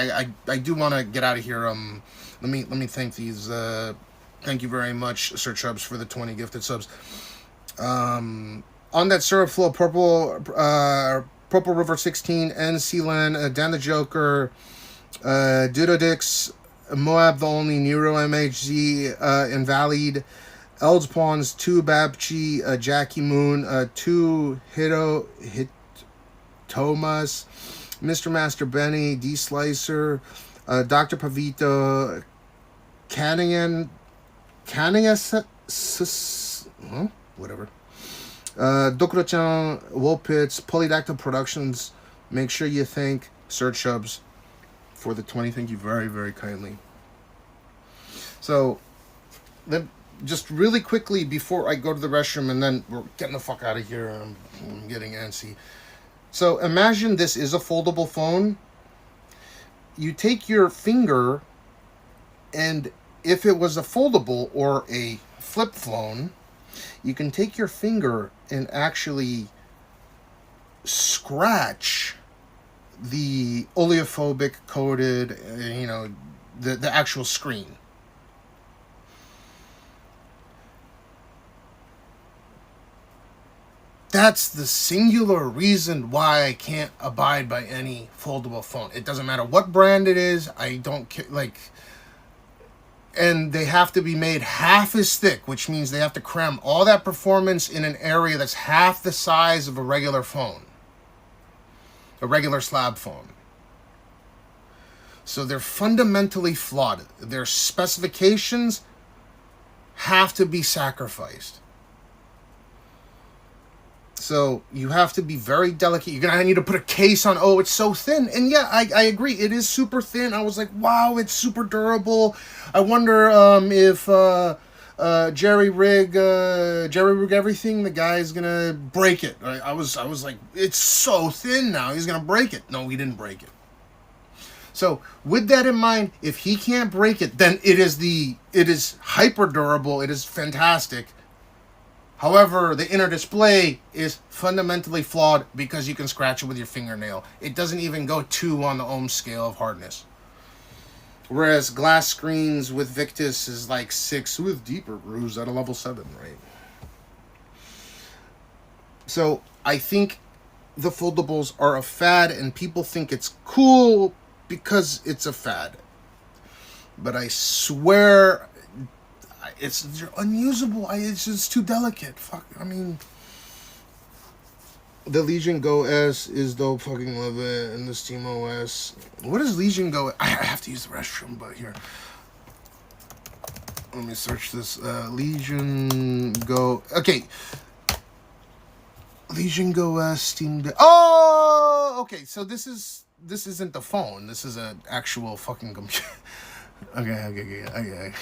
I do want to get out of here. Let me thank these. Thank you very much, Sir Chubbs, for the 20 gifted subs. On that Syrup Flow, Purple River 16, N Sealand, Dan the Joker, Dudodix, Moab the Only, Nero MHZ, Invalid, Eld's Pawns, 2 Babchi, Jackie Moon, 2 Thomas, Mr. Master Benny, D Slicer, Dr. Pavito, whatever. Dokuro-chan, Wolpits, Polydactyl Productions. Make sure you thank Sir Chubbs for the 20. Thank you very, very kindly. So, then, just really quickly before I go to the restroom, and then we're getting the fuck out of here. I'm getting antsy. So, imagine this is a foldable phone. You take your finger, and if it was a foldable or a flip phone, you can take your finger and actually scratch the oleophobic coated, the actual screen. That's the singular reason why I can't abide by any foldable phone. It doesn't matter what brand it is. I don't care. And they have to be made half as thick, which means they have to cram all that performance in an area that's half the size of a regular phone. A regular slab phone. So they're fundamentally flawed. Their specifications have to be sacrificed. So you have to be very delicate. You're going to need to put a case on. Oh, it's so thin. And yeah, I agree. It is super thin. I was like, wow, it's super durable. I wonder if Jerry Rig everything, the guy's going to break it. I was like, it's so thin now. He's going to break it. No, he didn't break it. So with that in mind, if he can't break it, then it is hyper durable. It is fantastic. However, the inner display is fundamentally flawed because you can scratch it with your fingernail. It doesn't even go 2 on the ohm scale of hardness. Whereas glass screens with Victus is like 6 with deeper grooves at a level 7, right? So I think the foldables are a fad and people think it's cool because it's a fad. But I swear... It's unusable. It's just too delicate. Fuck. I mean, the Legion Go S is dope. Fucking love it. And the Steam OS. What is Legion Go? I have to use the restroom, but here. Let me search this. Legion Go. Okay. Legion Go S Steam. Oh, okay. So this isn't the phone. This is an actual fucking computer. Okay.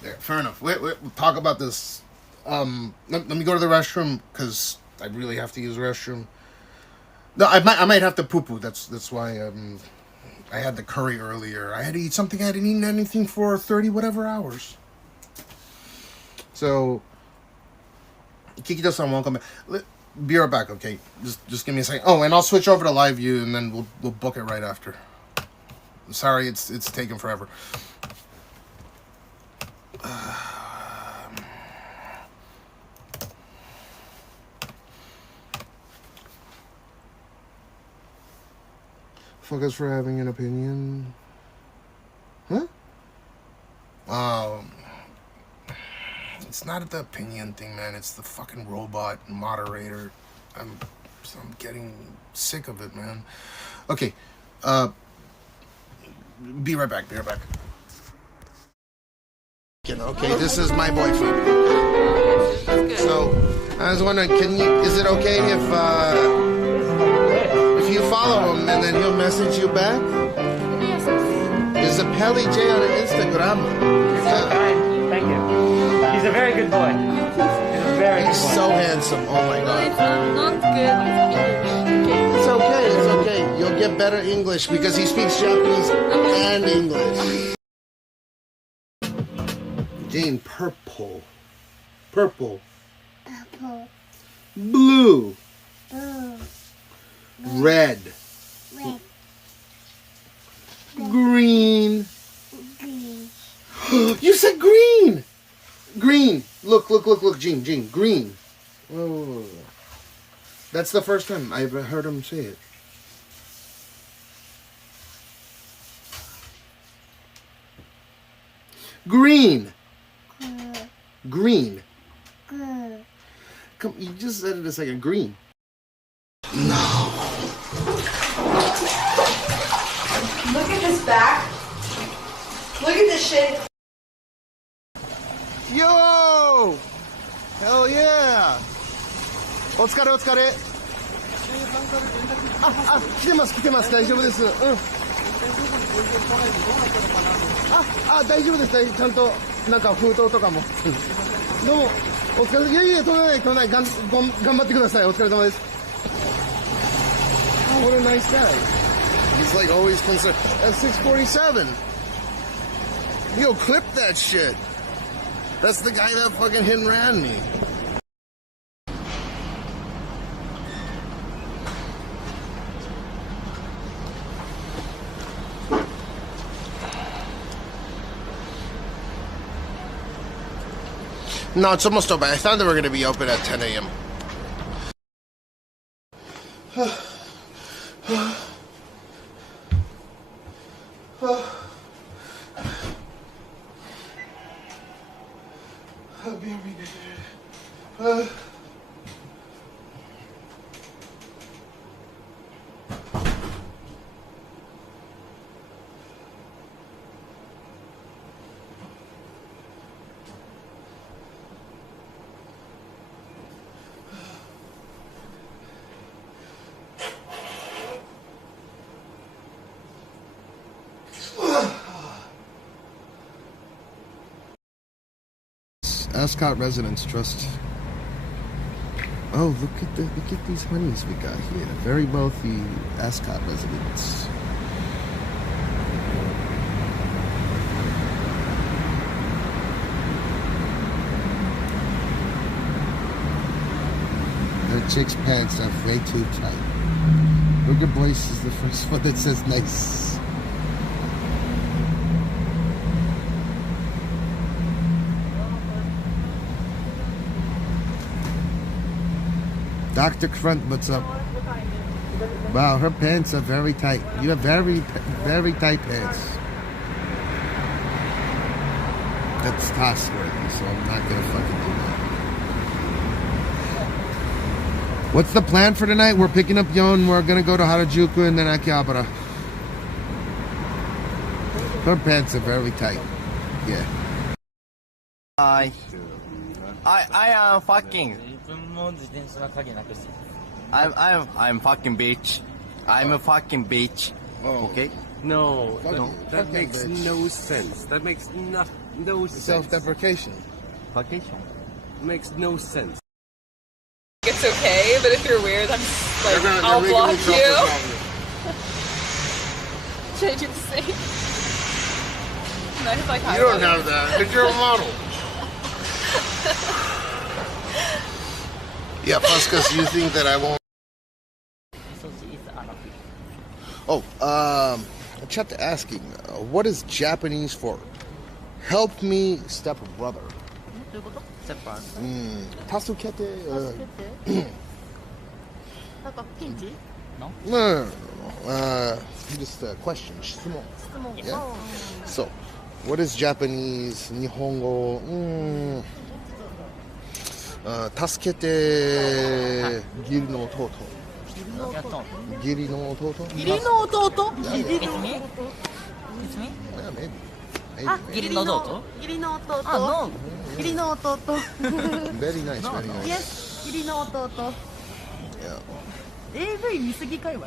There, fair enough. We'll talk about this. Let me go to the restroom because I really have to use the restroom. No, I might have to poo-poo. That's why I had the curry earlier. I had to eat something. I hadn't eaten anything for 30 whatever hours. So, Kikito-san, welcome back. Be right back, okay? Just give me a second. Oh, and I'll switch over to LiveU and then we'll book it right after. Sorry, it's taking forever. Fuck us for having an opinion. Huh? It's not the opinion thing, man. It's the fucking robot moderator. I'm getting sick of it, man. Okay. Be right back. Okay, this is my boyfriend. So, I was wondering, is it okay if you follow him and then he'll message you back? There's a Pelly J on Instagram. Thank you. He's a very good boy. He's so handsome. Oh my god. It's not good English. It's okay. You'll get better English because he speaks Japanese and English. Jane, purple. Blue. Red. Green. You said green. Green. Look, Gene. Green. Oh. That's the first time I've heard him say it. Green. Come, you just said it a second. Green. No. Look at this back. Look at this shit. Yo! Hell yeah! お疲れ。来てます。大丈夫です。大丈夫です。ちゃんと、なんか封筒とかも。どうも、お疲れ。いや、取らない。頑張ってください。お疲れ様です。What a nice guy. He's like always concerned. At 647. Yo, clip that shit. That's the guy that fucking hit and ran me. No, it's almost open. I thought they were going to be open at 10 a.m. Ascot Residence Trust. Oh, look at these honeys we got here. Very wealthy Ascot residents. Their chick's pants are way too tight. Burger Boyce is the first one that says nice. Dr. Crunt, what's up? Wow, her pants are very tight. You have very, very tight pants. That's task-worthy, so I'm not gonna fucking do that. What's the plan for tonight? We're picking up Yon, we're gonna go to Harajuku and then Akihabara. Her pants are very tight. Yeah. I am fucking. I'm fucking bitch. I'm a fucking bitch. Oh. Okay? No, that makes no sense. That makes no sense. Self-deprecation. Vacation. Makes no sense. It's okay, but if you're weird, I'm just like, I'll block you. Change it to same. Nice, like, you don't have that, because you're a model. Yeah, plus because you think that I won't. Oh, chat asking, what is Japanese for help me step brother? Step brother. Tasukete. No? No. Just a question. Yeah. So, what is Japanese? Nihongo. 助けて義理の弟義理の弟 It's me? Yeah, maybe. Giri no Doto? Giri no Ototo. Ah, no. Giri no Ototo. Very nice, very nice. Yes, Giri no Ototo. Yeah. AV 見すぎ界隈。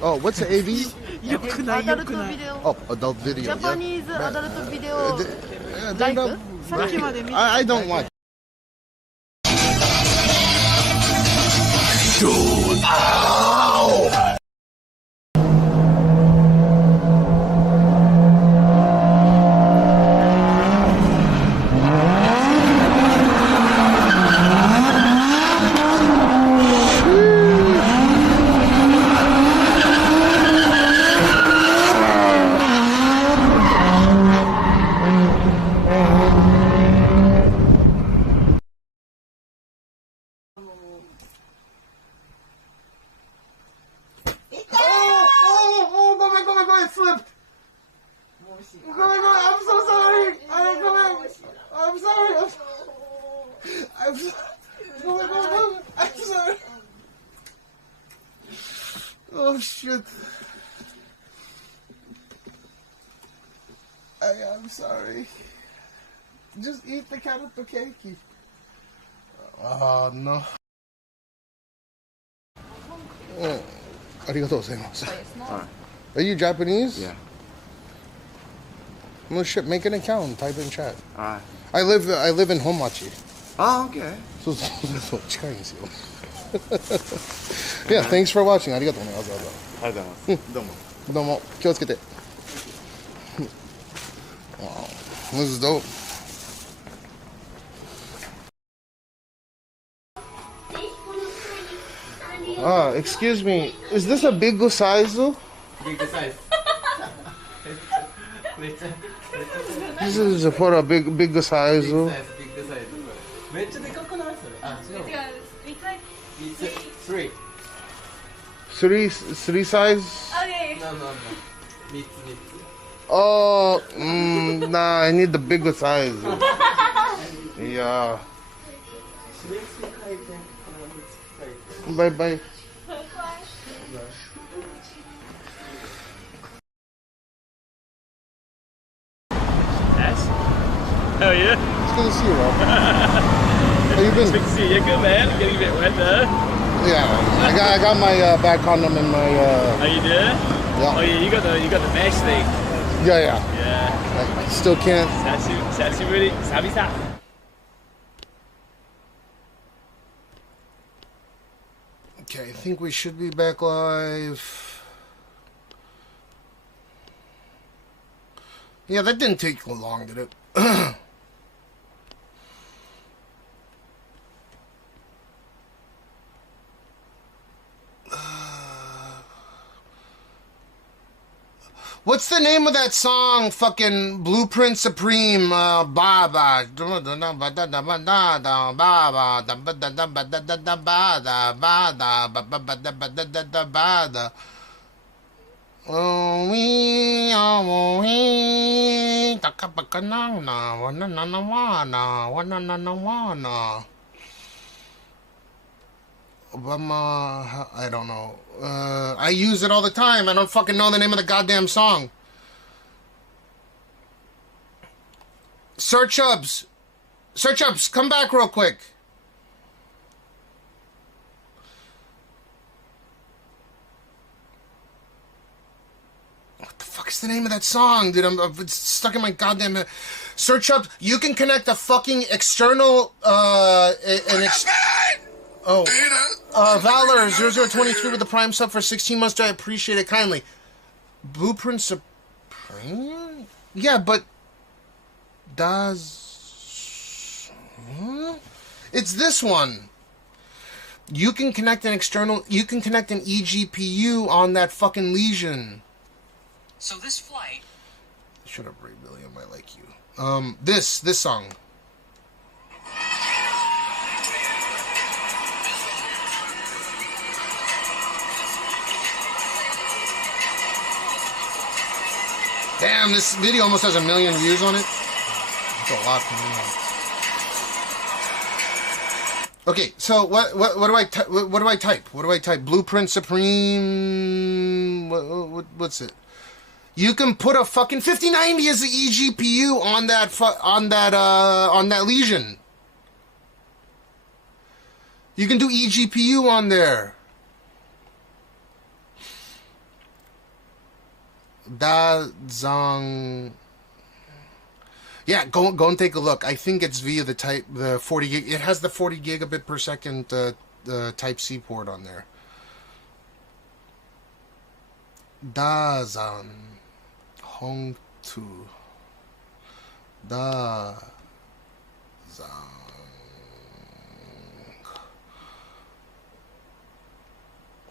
Oh, what's the AV? よくないよくない。 Oh, adult video. Japanese adult video. Yeah, Like? not- さっきまで見て。 I don't watch. Oh, go back, it slipped. Go back, I'm so sorry. I'm sorry. I'm sorry. Go. I'm sorry. Oh, shit. I'm sorry. Just eat the carrot cake. Oh, no. Oh. Arigatou gozaimasu. Are you Japanese? Yeah. No shit, make an account, type in chat. Alright. I live in Honmachi. Oh, okay. So, yeah, thanks for watching. Arigatou ne, waza-waza. ありがとうございます。どうも。どうも、気をつけて。Wow, this is dope. Excuse me, is this a big size? Big size. This is for a big size. Big size. めっちゃでかくないそれ？あ、違う。Three. Three size? Okay. No. 3つ。 Oh, nah, I need the bigger size. Yeah. Bye. Hell yeah. It's good to see you, Rob. How you been? Good to see you. Good, man. Getting a bit wet there. Yeah, I got my back condom in my. Oh, you did? Yeah. Oh yeah, you got the mesh thing. Yeah. Yeah. I still can't. Sashiburi, sabisa. Okay, I think we should be back live. Yeah, that didn't take long, did it? What's the name of that song? Fucking Blueprint Supreme, Baba. Obama, I don't know. I use it all the time. I don't fucking know the name of the goddamn song. Search ups, come back real quick. What the fuck is the name of that song, dude? It's stuck in my goddamn head. Search up. You can connect a fucking external, Valor 0023 with the Prime sub for 16 months. I appreciate it kindly. Blueprint Supreme? Yeah, but it's this one. You can connect an eGPU on that fucking lesion. So this flight. Shut up, Ray William. I like you. This song. Damn, this video almost has 1 million views on it. That's a lot for me. Okay, so what do I type? Blueprint Supreme. What's it? You can put a fucking 5090 as the eGPU on that Legion. You can do eGPU on there. Dazang. Yeah, go and take a look. I think it's via the 40 gig. It has the 40 gigabit per second Type C port on there. Dazan Hong Tu Dazang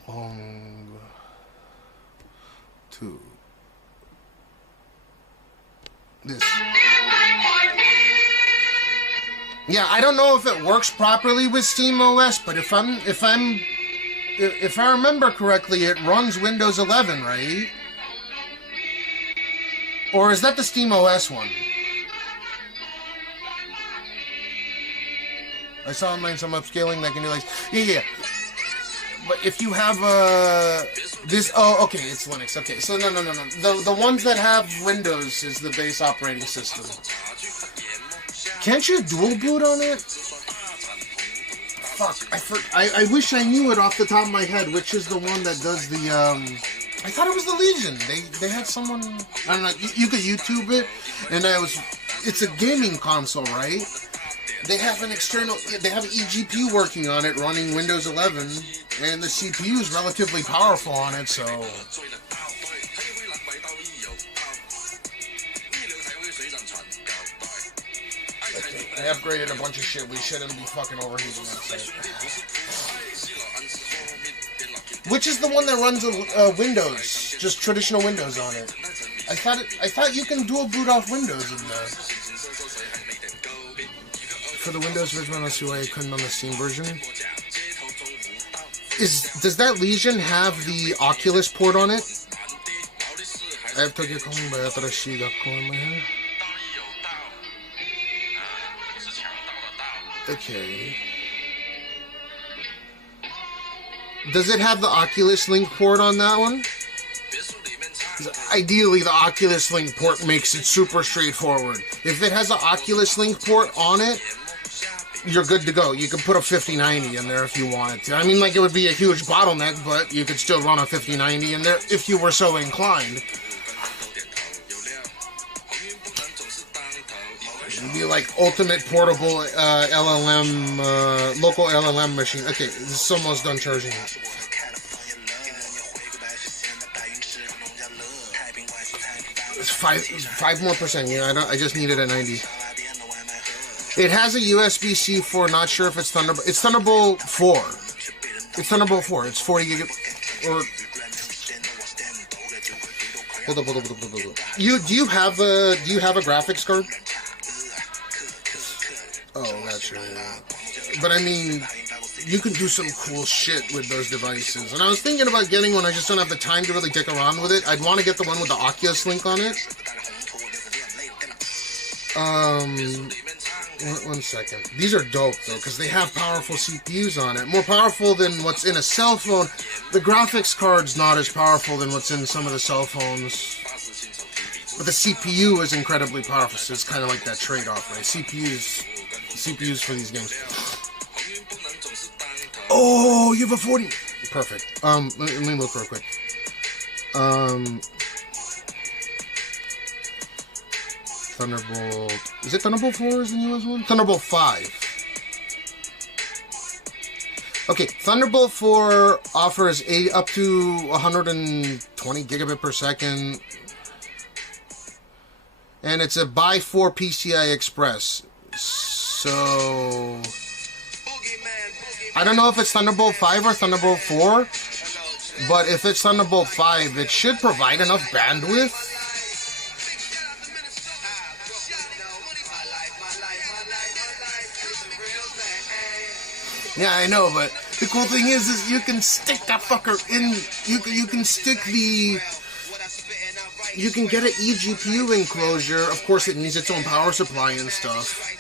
Hong Tu. This. Yeah, I don't know if it works properly with SteamOS, but if I remember correctly, it runs Windows 11, right? Or is that the SteamOS one? I saw online some upscaling that can do like... Yeah. But if you have this... Oh, okay, it's Linux. Okay, so no. The ones that have Windows is the base operating system. Can't you dual boot on it? Fuck, I wish I knew it off the top of my head, which is the one that does the, I thought it was the Legion. They had someone, I don't know, you could YouTube it, and it's a gaming console, right? They have an eGPU working on it, running Windows 11, and the CPU is relatively powerful on it, so... I upgraded a bunch of shit. We shouldn't be fucking overheating that site. Which is the one that runs Windows, just traditional Windows on it. I thought you can dual boot off Windows in there. For the Windows version, I don't see why I couldn't on the Steam version. Does that Legion have the Oculus port on it? I have Tokyo Kong by Atarashi Gakko in my head. Okay. Does it have the Oculus Link port on that one? Ideally, the Oculus Link port makes it super straightforward. If it has an Oculus Link port on it, you're good to go. You can put a 5090 in there if you wanted to. I mean, like, it would be a huge bottleneck, but you could still run a 5090 in there if you were so inclined. It'd be like ultimate portable LLM, local LLM machine. Okay, this is almost done charging. It's 5 more percent. Yeah, I just needed a 90. It has a USB-C 4. Not sure if it's Thunderbolt. It's Thunderbolt 4. It's Thunderbolt 4. It's 40 gig. Or hold up. Do you have a graphics card? Oh, gotcha. But I mean, you can do some cool shit with those devices. And I was thinking about getting one, I just don't have the time to really dick around with it. I'd want to get the one with the Oculus Link on it. One second. These are dope, though, because they have powerful CPUs on it. More powerful than what's in a cell phone. The graphics card's not as powerful than what's in some of the cell phones. But the CPU is incredibly powerful, so it's kind of like that trade-off, right? CPUs for these games. Oh, you have a 40. Perfect. Let me look real quick. Thunderbolt. Is it Thunderbolt 4 is the newest one? Thunderbolt 5. Okay, Thunderbolt 4 offers up to 120 gigabit per second. And it's a by 4 PCI Express. So I don't know if it's Thunderbolt 5 or Thunderbolt 4, but if it's Thunderbolt 5, it should provide enough bandwidth. Yeah, I know, but the cool thing is you can stick that fucker in. You can stick the. You can get an eGPU enclosure. Of course, it needs its own power supply and stuff.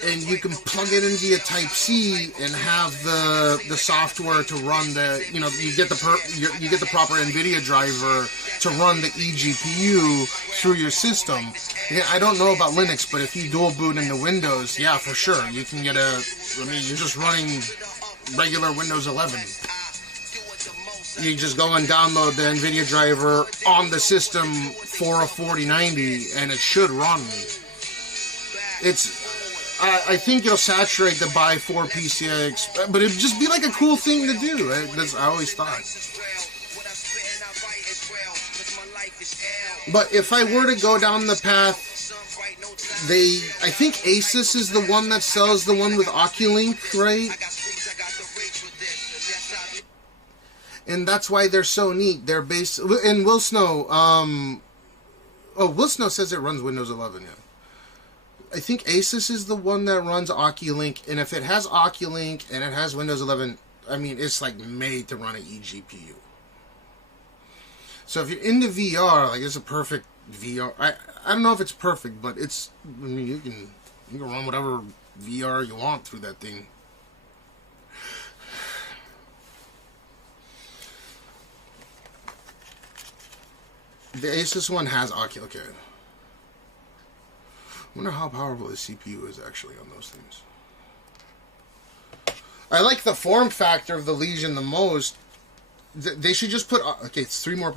and you can plug it in via Type-C and have the software to run the, you know, you get the proper NVIDIA driver to run the eGPU through your system. Yeah, I don't know about Linux, but if you dual boot into Windows, yeah, for sure, you can get a, I mean, you're just running regular Windows 11. You just go and download the NVIDIA driver on the system for a 4090, and it should run. I think it'll saturate the buy 4 PCI, but it'd just be like a cool thing to do. That's I always thought. But if I were to go down the path, I think Asus is the one that sells the one with Oculink, right? And that's why they're so neat. They're based, and Will Snow, Will Snow says it runs Windows 11, yeah. I think Asus is the one that runs Oculink, and if it has Oculink and it has Windows 11, I mean, it's like made to run an eGPU. So if you're into VR, like, it's a perfect VR. I don't know if it's perfect, but it's, I mean, you can run whatever VR you want through that thing. The Asus one has Oculink. Okay. I wonder how powerful the CPU is actually on those things. I like the form factor of the Legion the most. They should just put... Okay, it's 3% more.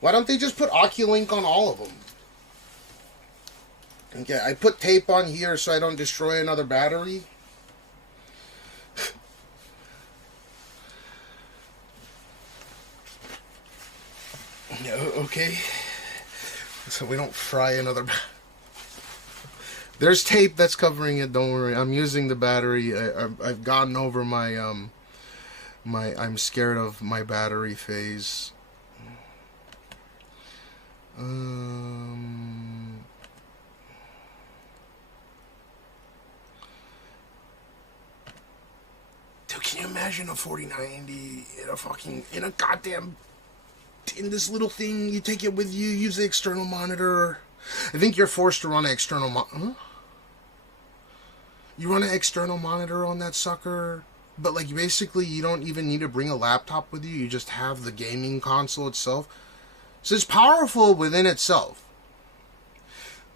Why don't they just put Oculink on all of them? Okay, I put tape on here so I don't destroy another battery. Yeah, okay. So we don't fry another battery. There's tape that's covering it, don't worry. I'm using the battery. I've gotten over my I'm scared of my battery phase. Dude, can you imagine a 4090 in a goddamn, in this little thing? You take it with you, use the external monitor. I think you're forced to run an external huh? You run an external monitor on that sucker, but like basically you don't even need to bring a laptop with you. You just have the gaming console itself. So it's powerful within itself.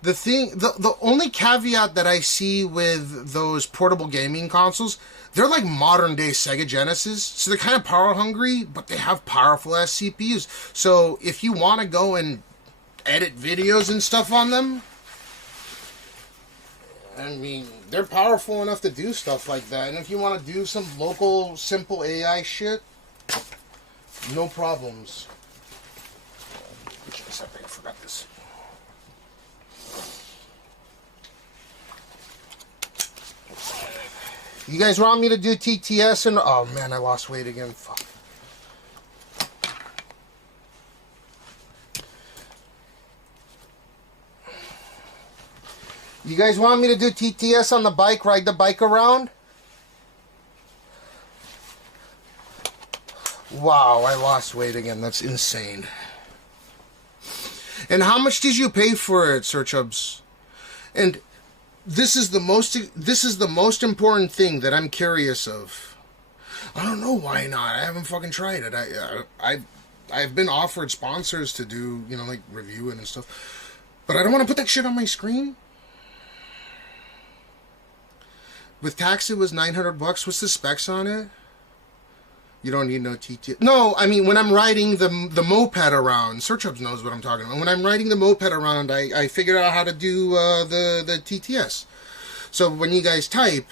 The only caveat that I see with those portable gaming consoles, they're like modern day Sega Genesis. So they're kind of power hungry, but they have powerful ass CPUs. So if you want to go and edit videos and stuff on them, I mean, they're powerful enough to do stuff like that. And if you want to do some local, simple AI shit, no problems. I forgot this. You guys want me to do TTS and... Oh man, I lost weight again. Fuck. You guys want me to do TTS on the bike, ride the bike around? Wow, I lost weight again. That's insane. And how much did you pay for it, Sir Chubbs? And this is the most important thing that I'm curious of. I don't know why not. I haven't fucking tried it. I've been offered sponsors to do, you know, like review it and stuff. But I don't want to put that shit on my screen. With tax, it was $900. What's the specs on it? You don't need no TT. No, I mean, when I'm riding the moped around, Sir Chubbs knows what I'm talking about. When I'm riding the moped around, I figured out how to do the TTS. So when you guys type,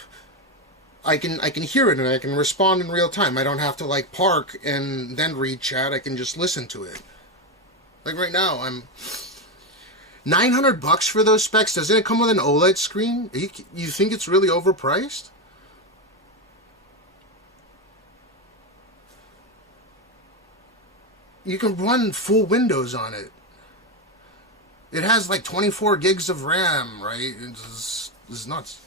I can hear it and I can respond in real time. I don't have to like park and then read chat. I can just listen to it. Like right now, I'm $900 for those specs. Doesn't it come with an OLED screen? You think it's really overpriced? You can run full Windows on it. It has like 24 gigs of RAM, right? It's nuts.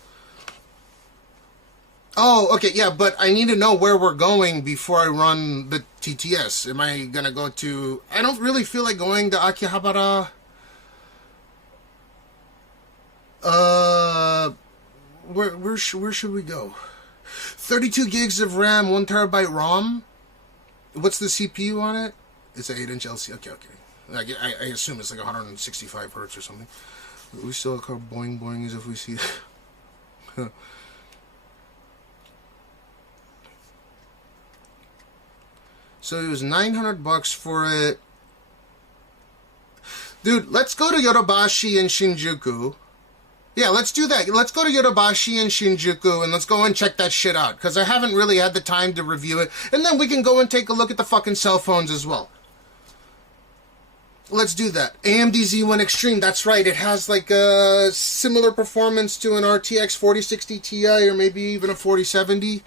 Oh, okay, yeah, but I need to know where we're going before I run the TTS. Am I gonna go to... I don't really feel like going to Akihabara. where should we go? 32 gigs of RAM, 1 terabyte ROM. What's the CPU on it? It's an 8-inch LCD. Okay. I assume it's like 165 hertz or something. We still call Boing'S if we see that. So it was $900 for it. Dude, let's go to Yodobashi and Shinjuku. Yeah, let's do that. Let's go to Yodobashi and Shinjuku and let's go and check that shit out. Because I haven't really had the time to review it. And then we can go and take a look at the fucking cell phones as well. Let's do that. AMD Z1 Extreme, that's right. It has like a similar performance to an RTX 4060 Ti or maybe even a 4070.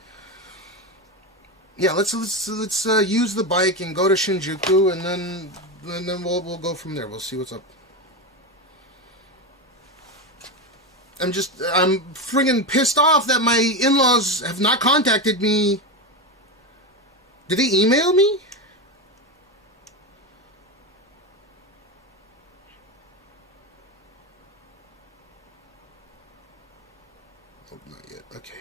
Yeah, let's use the bike and go to Shinjuku and then we'll go from there. We'll see what's up. I'm friggin' pissed off that my in-laws have not contacted me. Did they email me? Oh, not yet. Okay.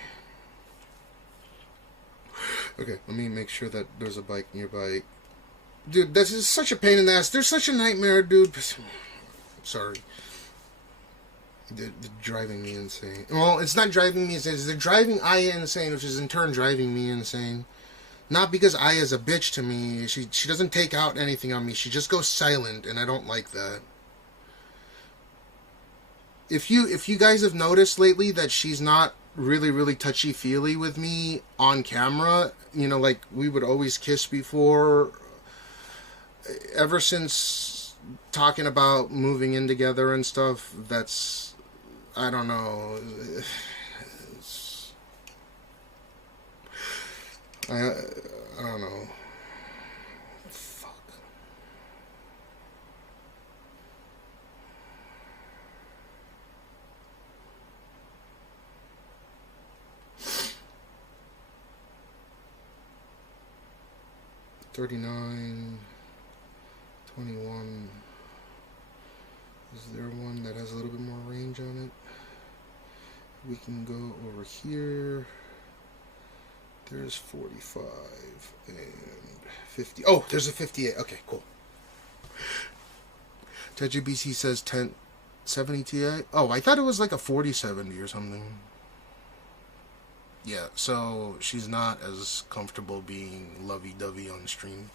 Okay, let me make sure that there's a bike nearby. Dude, this is such a pain in the ass. They're such a nightmare, dude. Sorry. They're driving me insane. Well, it's not driving me insane. They're driving Aya insane, which is in turn driving me insane. Not because Aya's a bitch to me. She doesn't take out anything on me. She just goes silent, and I don't like that. If you guys have noticed lately that she's not really touchy-feely with me on camera, you know, like we would always kiss before, ever since talking about moving in together and stuff, that's, I don't know, I don't know. Fuck. $39, $21. Is there one that has a little bit more range on it? We can go over here. There's 45 and 50. Oh, there's a 58. Okay, cool. TGBC says 1070 Ti. Oh, I thought it was like a 4070 or something. Yeah, so she's not as comfortable being lovey-dovey on stream.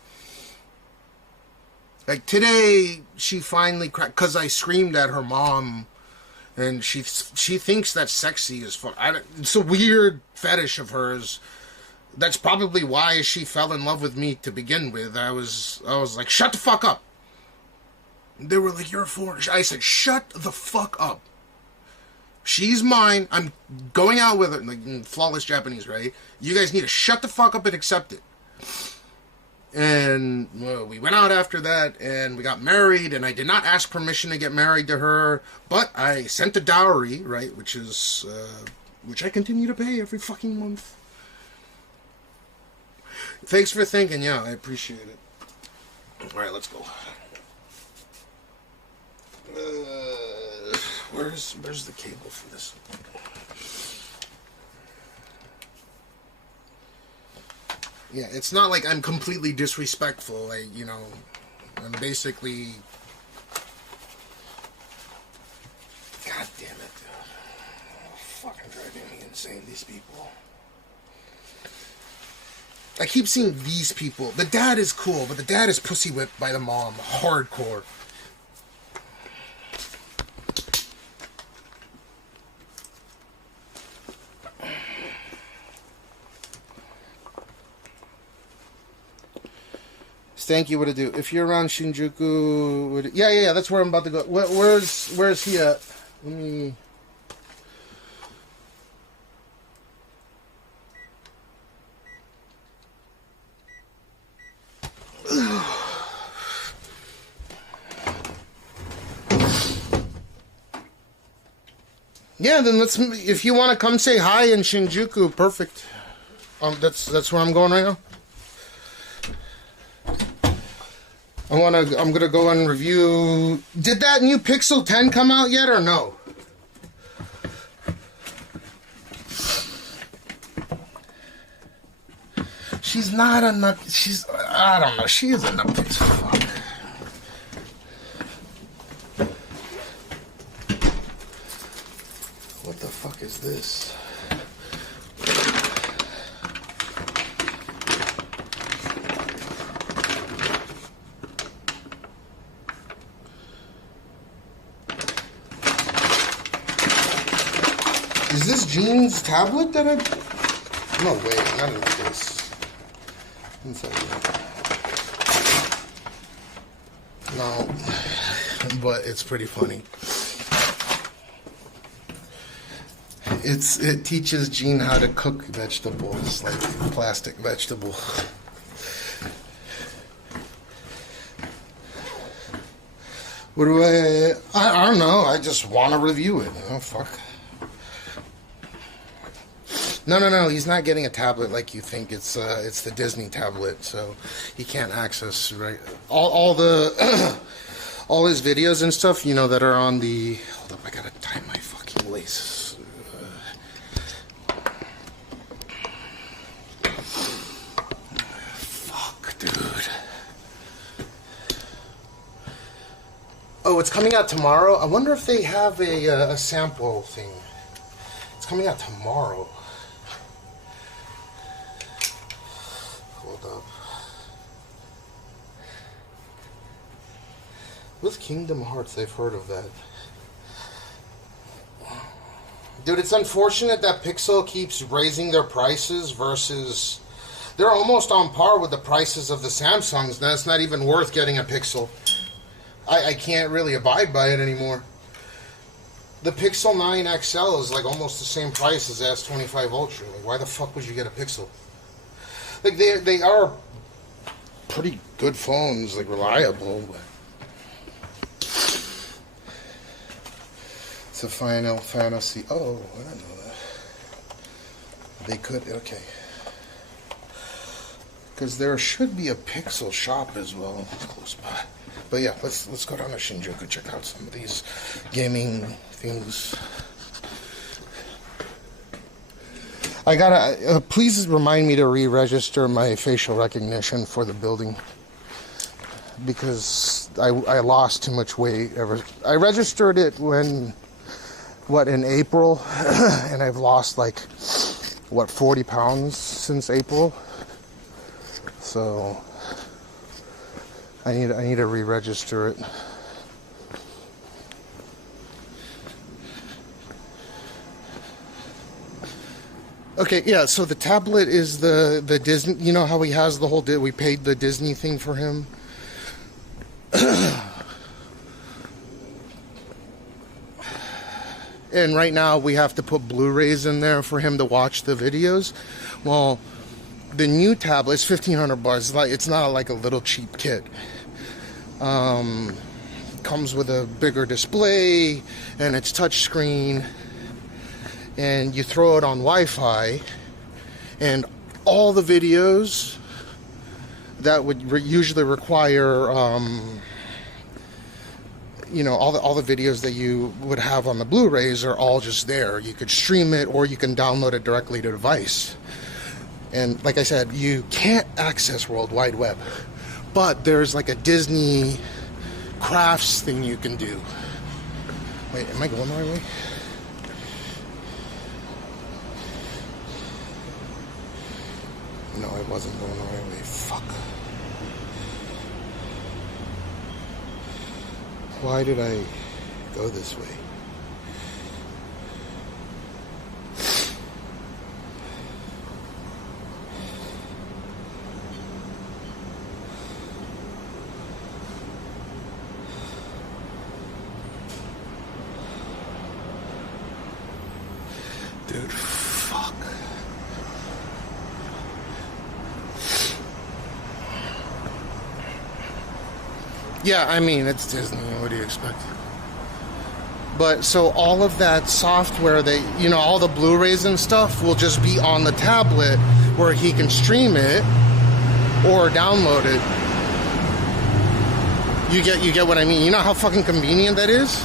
Like today, she finally cracked, because I screamed at her mom, and she thinks that's sexy as fuck. It's a weird fetish of hers. That's probably why she fell in love with me to begin with. I was like, shut the fuck up. They were like, you're a foreigner. I said, shut the fuck up. She's mine. I'm going out with her. Like, flawless Japanese, right? You guys need to shut the fuck up and accept it. And well, we went out after that, and we got married, and I did not ask permission to get married to her, but I sent a dowry, right, which I continue to pay every fucking month. Thanks for thinking, yeah, I appreciate it. Alright, let's go. Where's the cable for this? Yeah, it's not like I'm completely disrespectful. Like, you know, I'm basically... God damn it, dude. Fucking driving me insane, these people. I keep seeing these people. The dad is cool, but the dad is pussy whipped by the mom. Hardcore. Stanky, what to do? If you're around Shinjuku, yeah, that's where I'm about to go. Where's he at? Let me. Yeah, then let's. If you want to come say hi in Shinjuku, perfect. That's where I'm going right now. I'm gonna go and review. Did that new Pixel 10 come out yet or no? She's not a nut. I don't know. She is a nutcase. Fuck. What the fuck is this? Is this Jean's tablet that I... No way, not in this. Inside here. No, but it's pretty funny. It teaches Jean how to cook vegetables, like plastic vegetable. What do I don't know. I just want to review it. Oh, fuck. No. He's not getting a tablet like you think. It's the Disney tablet, so he can't access all the all his videos and stuff. You know that are on the. Hold up, I gotta tie my fucking laces. Fuck, dude. Oh, it's coming out tomorrow. I wonder if they have a sample thing. It's coming out tomorrow. Hold up. With Kingdom Hearts, I've heard of that. Dude, it's unfortunate that Pixel keeps raising their prices versus... They're almost on par with the prices of the Samsungs. Now it's not even worth getting a Pixel. I can't really abide by it anymore. The Pixel 9 XL is like almost the same price as the S25 Ultra. Like, why the fuck would you get a Pixel? Like, they are pretty good phones, like reliable, but... It's a Final Fantasy. Oh, I didn't know that. They could, okay. Because there should be a Pixel shop as well close by. But yeah, let's go down to Shinjuku, check out some of these gaming things. I gotta, please remind me to re-register my facial recognition for the building. Because I lost too much weight. I registered it in April, and I've lost like, 40 pounds since April. So, I need to re-register it. Okay, yeah, so the tablet is the Disney, you know how he has the whole, we paid the Disney thing for him? And right now we have to put Blu-rays in there for him to watch the videos. Well, the new tablet is $1,500. It's not like a little cheap kit. Comes with a bigger display and it's touchscreen, and you throw it on Wi-Fi, and all the videos that would usually require, you know, all the videos that you would have on the Blu-rays are all just there. You could stream it or you can download it directly to the device. And like I said, you can't access World Wide Web, but there's like a Disney crafts thing you can do. Wait, am I going the right way? No, I wasn't going the right way. Fuck. Why did I go this way? Dude, fuck. Yeah, I mean, it's Disney. What do you expect? But so all of that software, you know, all the Blu-rays and stuff will just be on the tablet where he can stream it or download it. You get what I mean? You know how fucking convenient that is?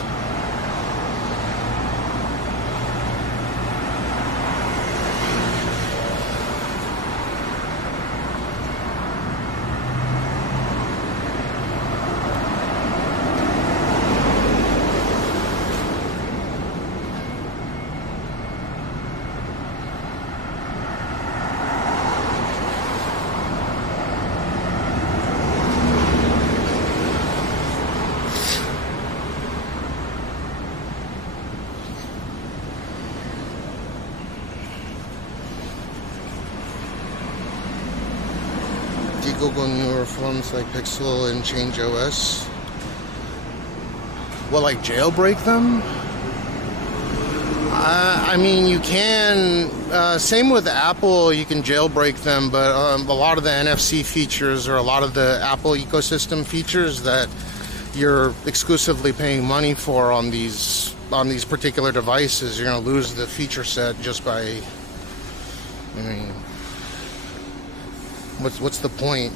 Google newer phones like Pixel and change OS. Well, like jailbreak them? I mean, you can. Same with Apple, you can jailbreak them, but a lot of the NFC features or a lot of the Apple ecosystem features that you're exclusively paying money for on these particular devices, you're going to lose the feature set just by. I mean, what's the point?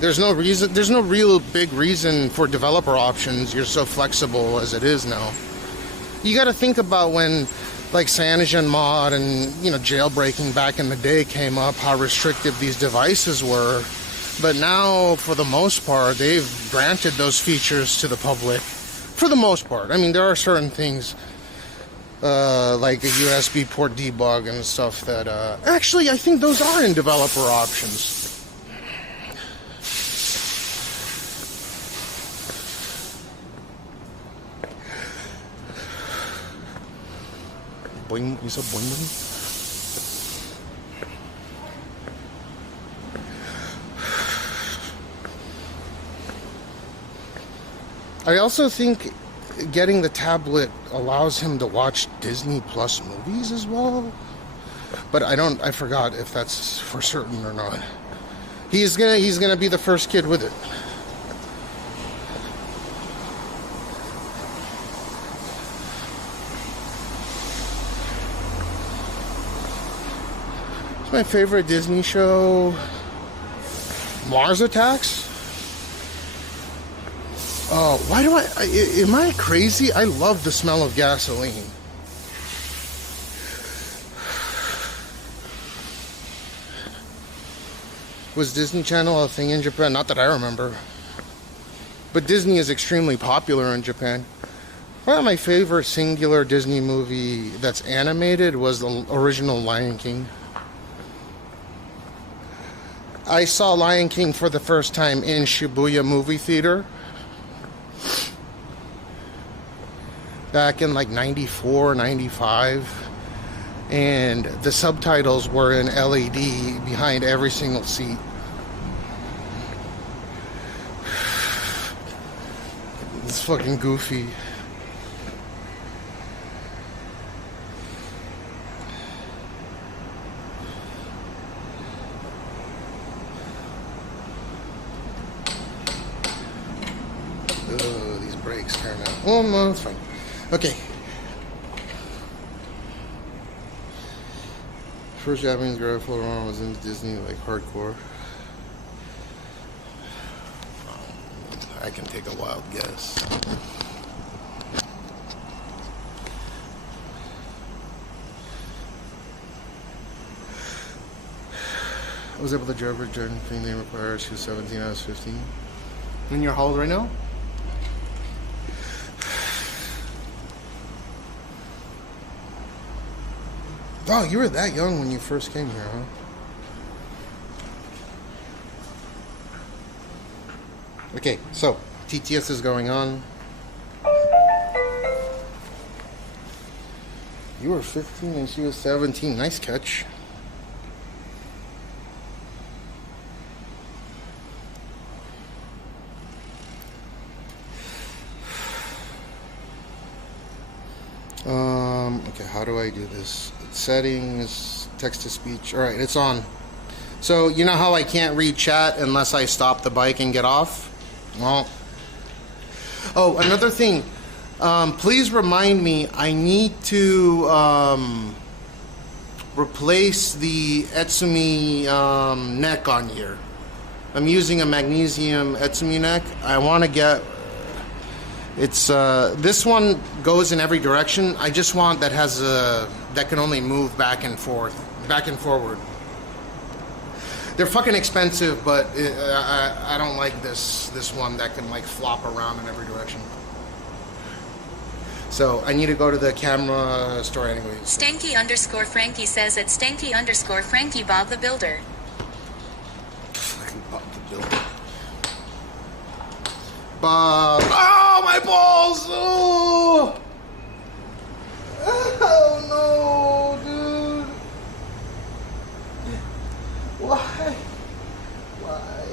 There's no reason. There's no real big reason for developer options. You're so flexible as it is now. You got to think about when, like, CyanogenMod and jailbreaking back in the day came up, how restrictive these devices were. But now, for the most part, they've granted those features to the public. For the most part, I mean, there are certain things like a USB port debug and stuff that actually I think those are in developer options. Boing, you said boing? I also think getting the tablet allows him to watch Disney Plus movies as well. But I forgot if that's for certain or not. He's gonna be the first kid with it. My favorite Disney show, Mars Attacks. Oh, why do am I crazy? I love the smell of gasoline. Was Disney Channel a thing in Japan? Not that I remember. But Disney is extremely popular in Japan. One of my favorite singular Disney movie that's animated was the original Lion King. I saw Lion King for the first time in Shibuya movie theater back in like 94, 95, and the subtitles were in LED behind every single seat. It's fucking goofy. These brakes kind of. Oh no, it's fine. Okay. First Japanese girl I floated around was into Disney, like hardcore. I can take a wild guess. I was able to drive her during thing they required. She was 17, I was 15. And you're how old right now? Oh, you were that young when you first came here, huh? Okay, so TTS is going on. You were 15 and she was 17. Nice catch. Okay, how do I do this? Settings, text to speech. All right, it's on. So you know how I can't read chat unless I stop the bike and get off? Well, oh, another thing. Please remind me, I need to replace the Etsumi neck on here. I'm using a magnesium Etsumi neck. I want to get, it's, this one goes in every direction. I just want that has a, that can only move back and forth, back and forward. They're fucking expensive, but I don't like this one that can like flop around in every direction. So I need to go to the camera store anyways. Stanky_Frankie says at Stanky_Frankie Bob the Builder. Fucking Bob the Builder. Bob. Oh, my balls! Oh! Oh no, dude. Why? Why?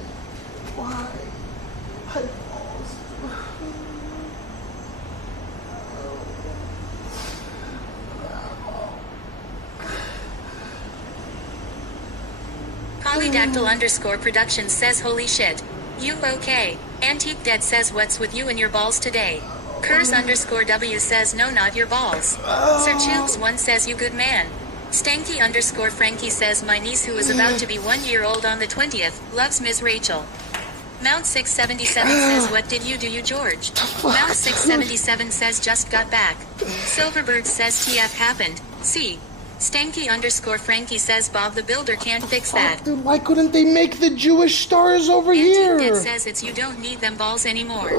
Polydactyl underscore production says holy shit. You okay? Antique Dead says what's with you and your balls today? Curse underscore W says no, not your balls. Sir Tubes1 says you good man. Stanky underscore Frankie says my niece who is about to be 1 year old on the 20th loves Ms. Rachel. Mount 677 says what did you do, you George? Mount 677 says just got back. Silverbird says TF happened. See. Stanky underscore Frankie says Bob the Builder can't fix that. Dude, why couldn't they make the Jewish stars over here? Antique Dead says it's you don't need them balls anymore.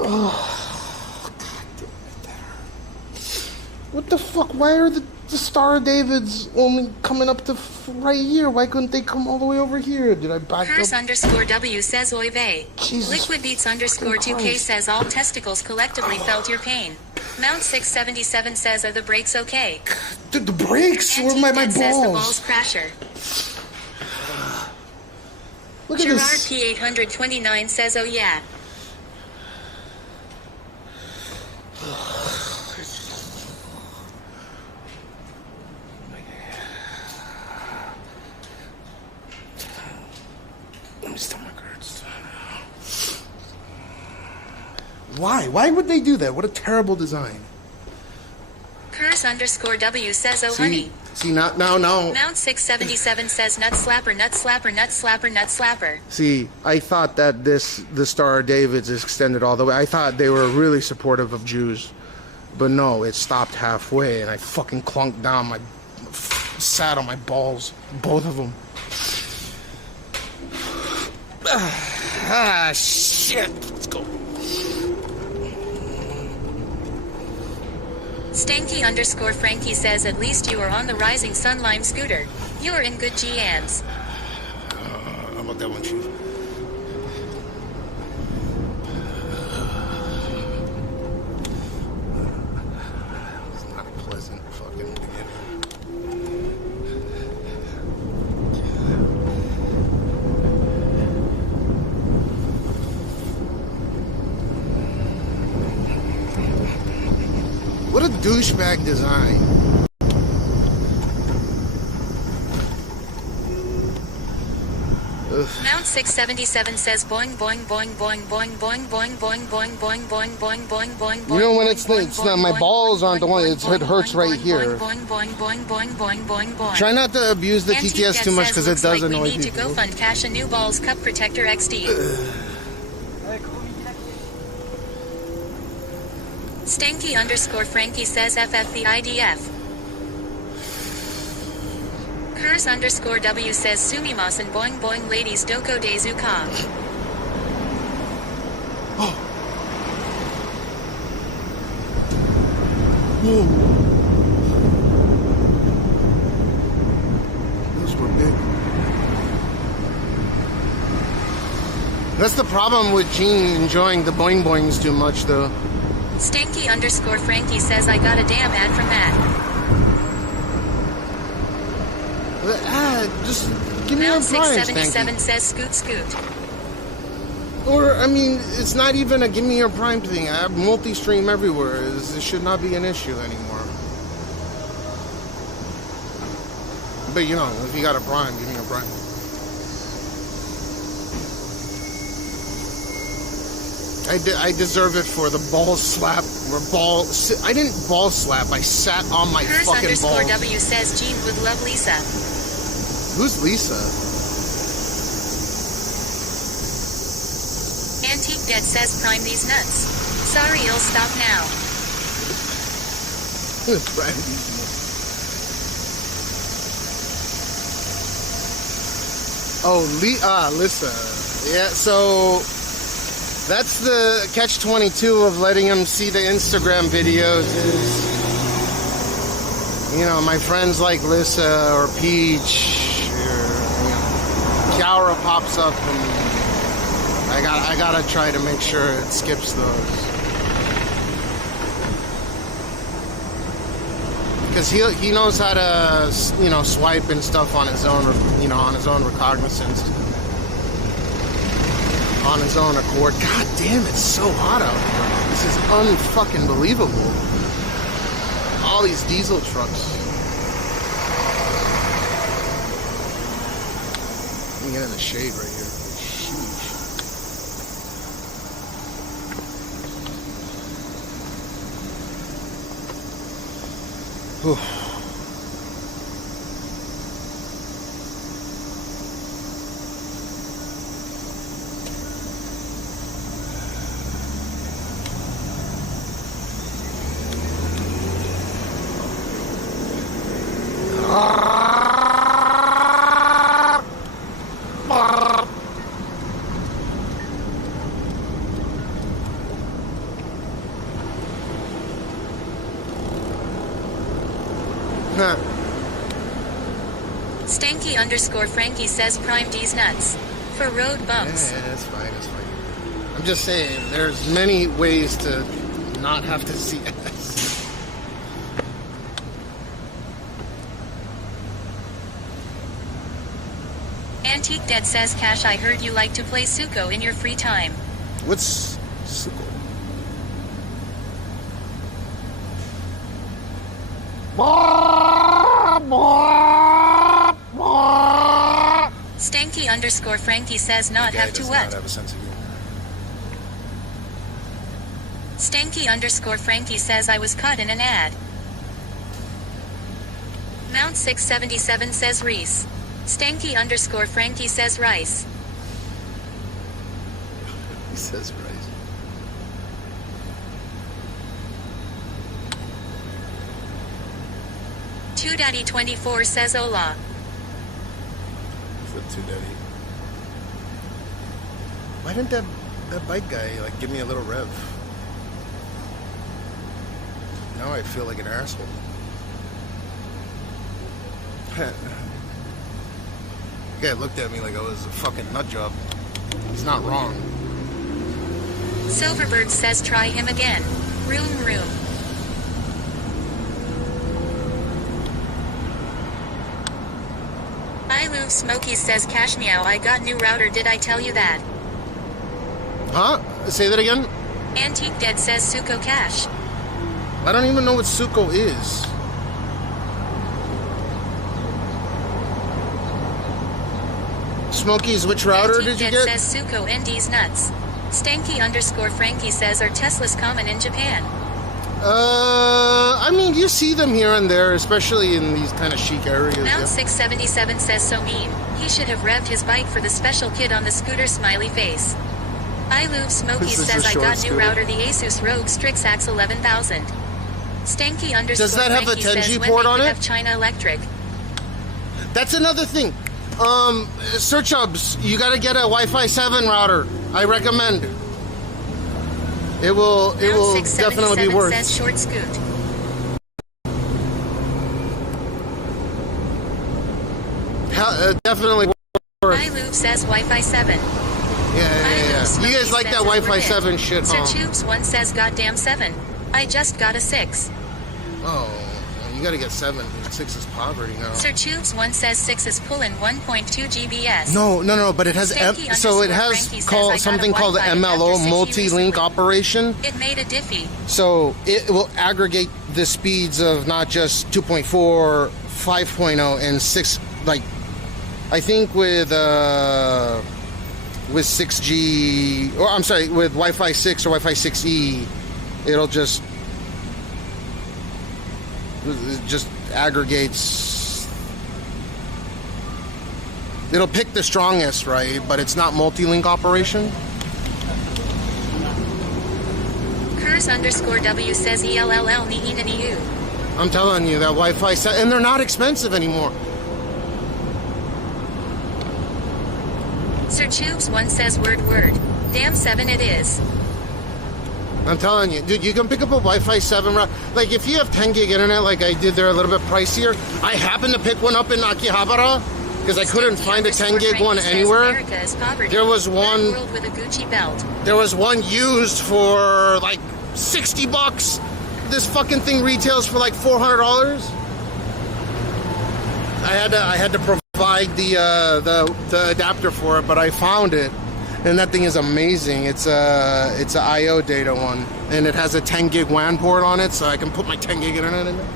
What the fuck? Why are the Star of Davids only coming up to right here? Why couldn't they come all the way over here? Did I back Curse up? underscore W says oy vey. Liquid Beats underscore 2K says all testicles collectively felt your pain. Mount 677 says are the brakes okay? Dude, the brakes were my balls. Says the balls crasher. Look at Gerard this. P829 says oh yeah. My stomach hurts. Why? Why would they do that? What a terrible design. Curse underscore W says oh honey. See, no. Mount 677 says nut slapper, nut slapper, nut slapper, nut slapper. See, I thought that the Star of Davids is extended all the way. I thought they were really supportive of Jews. But no, it stopped halfway and I fucking clunked down sat on my balls. Both of them. Ah, shit. Let's go. Stanky underscore Frankie says at least you are on the Rising Sun Lime scooter. You are in good GNs. How about that one, Chief? It's not a pleasant fucking beginning. What a douchebag design. Mount 677 says boing boing boing boing boing boing boing boing boing boing boing boing boing boing. You know when it's not, my balls aren't the one, it hurts right here. Try not to abuse the TTS too much because it does annoy we need people. to go fund cash a new balls cup protector XD. Stanky underscore Frankie says FF the IDF. Curse underscore W says Sumimas and boing boing ladies doko de zuka. Oh. Whoa. Those were big. That's the problem with Gene enjoying the boing boings too much though. Stanky underscore Frankie says I got a damn ad from that. Just give me Mount a prize, 677 says scoot scoot. Or, I mean, it's not even a give me your prime thing. I have multi-stream everywhere. This should not be an issue anymore. But, you know, if you got a prime, give me a prime. I deserve it for the ball slap or ball. I didn't ball slap. I sat on my Curse fucking underscore balls. W says Gene would love Lisa. Who's Lisa? Antique Dead says prime these nuts. Sorry, you'll stop now. Prime these nuts. Oh, Lisa. Yeah, so that's the catch-22 of letting him see the Instagram videos is, you know, my friends like Lissa or Peach or, you know, Kiara pops up and I gotta try to make sure it skips those. Because he knows how to, you know, swipe and stuff on his own, you know, on his own recognizance. On his own accord. God damn, it's so hot out here. This is unfucking believable. All these diesel trucks. get in the shade right here. Sheesh. Whew. Stanky_Frankie says prime D's nuts for road bumps. Yeah, that's fine, that's fine. I'm just saying, there's many ways to not have to see ass. Antique Dead says, Cash, I heard you like to play Suko in your free time. What's Suko? Stanky_Frankie says not have to what? Not have a sense of humor. Stanky_Frankie says I was caught in an ad. Mount 677 says Reese. Stanky_Frankie says rice. He says rice. Two Daddy 24 says hola. Flip to Daddy. Why didn't that bike guy like give me a little rev? Now I feel like an asshole. The guy looked at me like I was a fucking nut job. He's not wrong. Silverbird says try him again. Room. LiveU Smoky says Cashmeow, I got new router, did I tell you that? Huh? Say that again? Antique Dead says Suko Cash. I don't even know what Suko is. Smokies, which router Antique did you Dead get? says Suko ND's nuts. Stanky_Frankie says, are Teslas common in Japan? I mean, you see them here and there, especially in these kind of chic areas. Mount 677 says so mean. He should have revved his bike for the special kid on the scooter, smiley face. LiveU Smoky says I got new router, the Asus ROG Strix Axe 11000. Stanky_Frankie Does that have the 10G port on it? Have China Electric. That's another thing. Search hubs, you gotta get a Wi-Fi 7 router. I recommend. It will definitely be worth. Says short scoot. Definitely worth. LiveU says Wi-Fi 7. Yeah. You guys like that Wi-Fi 7 shit, huh? Sir Tubes 1 says goddamn 7. I just got a 6. Oh, you gotta get 7. 6 is poverty now. Sir Tubes 1 says 6 is pulling 1.2 GBS. No, but it has so it has something called MLO, multi-link operation. It made a diffie. So it will aggregate the speeds of not just 2.4, 5.0, and 6. Like, I think with 6G, or I'm sorry, with Wi-Fi 6 or Wi-Fi 6E, it'll just aggregates. It'll pick the strongest, right? But it's not multi-link operation. Kurs_W says ELLL NEU. I'm telling you, that Wi-Fi set, and they're not expensive anymore. Sir Tubes 1 says word. Damn 7 it is. I'm telling you, dude, you can pick up a Wi-Fi 7 route. Like, if you have 10 gig internet, like I did, they're a little bit pricier. I happened to pick one up in Akihabara because I couldn't find a 10 gig one anywhere. There was one with a Gucci belt. There was one used for like $60. This fucking thing retails for like $400. I had to provide the adapter for it, but I found it. And that thing is amazing. It's a IO data one, and it has a 10 gig WAN port on it, so I can put my 10 gig internet in there.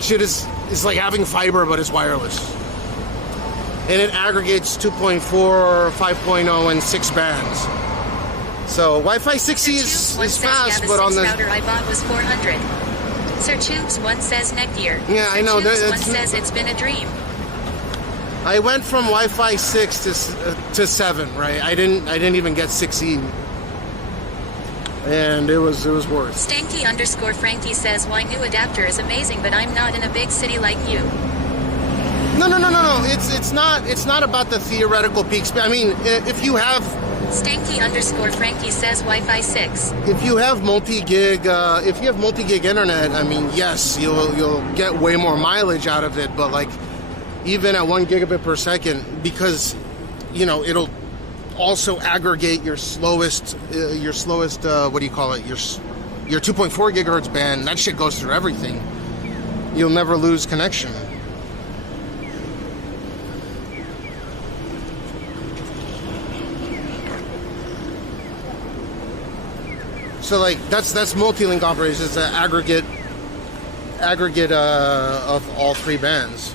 Shit is like having fiber, but it's wireless. and it aggregates 2.4, 5.0, and 6 bands. So Wi-Fi 6E is fast, but on the router I bought was 400. Sir Tubes 1 says next year. Yeah, I know. Tubes 1 says it's been a dream. I went from Wi-Fi 6 to 7, right? I didn't even get 6E, and it was worse. Stanky_Frankie says why new adapter is amazing, but I'm not in a big city like you. No. It's not about the theoretical peaks. I mean, if you have Stanky_Frankie says Wi-Fi 6. If you have multi-gig internet, I mean, yes, you'll get way more mileage out of it. But like, even at 1 gigabit per second, because it'll also aggregate your slowest what do you call it? Your 2.4 gigahertz band. That shit goes through everything. You'll never lose connection. So like that's multi-link operations. It's an aggregate of all 3 bands.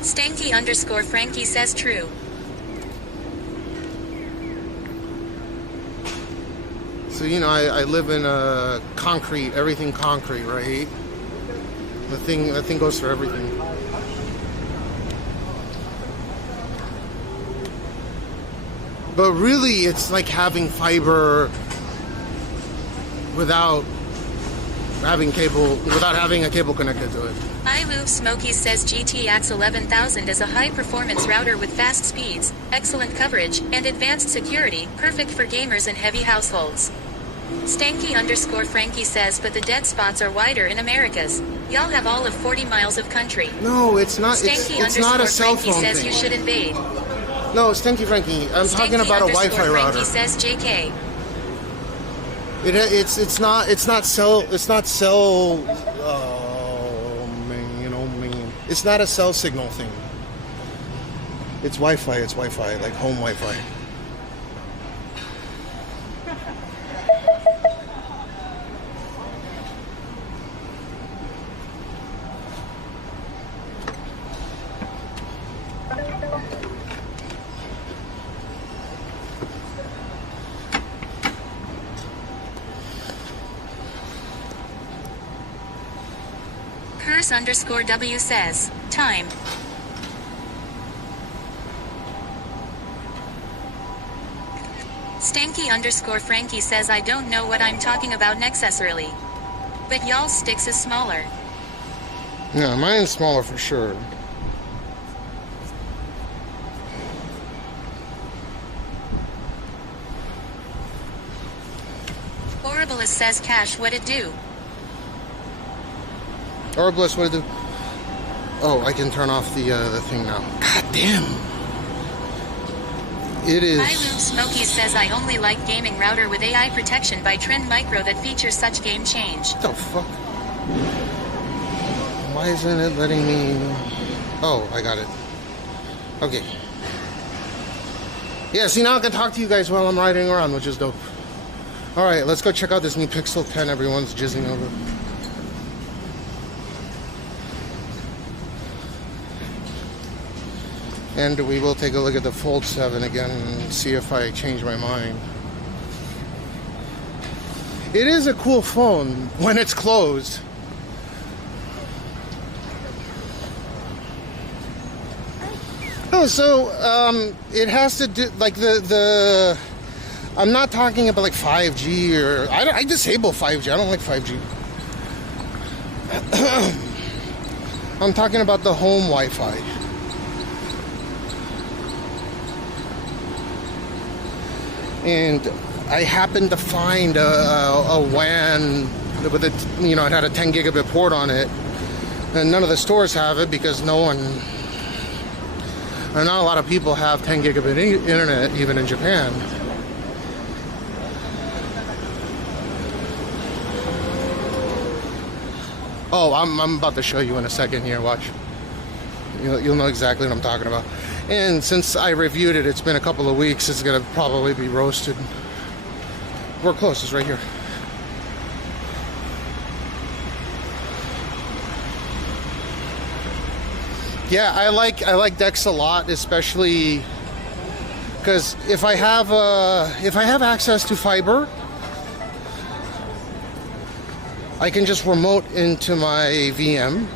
Stanky_Frankie says true. So I live in concrete, everything concrete, right? The thing goes for everything. But really, it's like having fiber without having a cable connected to it. LiveU Smoky says GTX 11000 is a high-performance router with fast speeds, excellent coverage, and advanced security, perfect for gamers and heavy households. Stanky_Frankie says, but the dead spots are wider in Americas. Y'all have all of 40 miles of country. No, it's not. It's not a cell phone says thing. You should invade. No, Stanky Frankie. I'm talking about a Wi-Fi router. Stanky_Frankie says JK. It's not cell. Oh man. It's not a cell signal thing. It's Wi-Fi. It's Wi-Fi, like home Wi-Fi. Curse_W says, time. Stanky_Frankie says I don't know what I'm talking about necessarily. But y'all's sticks is smaller. Yeah, mine's smaller for sure. Horribilis says Cash, what it do? Orbliss, what did it do? Oh, I can turn off the thing now. God damn. It is. LiveU Smoky says I only like gaming router with AI protection by Trend Micro that features such game change. What the fuck? Why isn't it letting me? Oh, I got it. Okay. Yeah, see, now I can talk to you guys while I'm riding around, which is dope. Alright, let's go check out this new Pixel 10 everyone's jizzing over. And we will take a look at the Fold 7 again and see if I change my mind. It is a cool phone when it's closed. Oh, so it has to do like the. I'm not talking about like 5G or I disable 5G. I don't like 5G. I'm talking about the home Wi-Fi. And I happened to find a WAN with it had a 10 gigabit port on it, and none of the stores have it because not a lot of people have 10 gigabit internet even in Japan. Oh, I'm about to show you in a second here. Watch. You'll know exactly what I'm talking about. And since I reviewed it, it's been a couple of weeks. It's gonna probably be roasted. We're close. It's right here. Yeah, I like DeX a lot, especially because if I have access to fiber, I can just remote into my VM,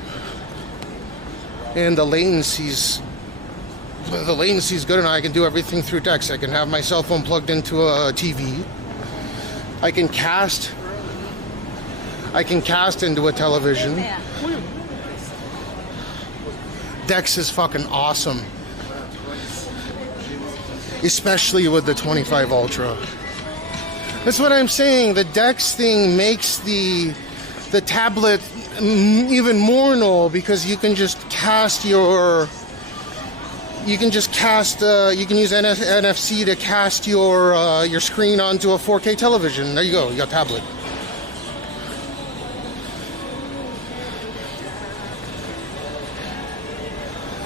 and the latency's good enough. I can do everything through DeX. I can have my cell phone plugged into a TV. I can cast into a television. DeX is fucking awesome, especially with the 25 Ultra. That's what I'm saying. The DeX thing makes the tablet even more null, because you can just cast you can use NFC to cast your screen onto a 4K television. There you go. You got tablet.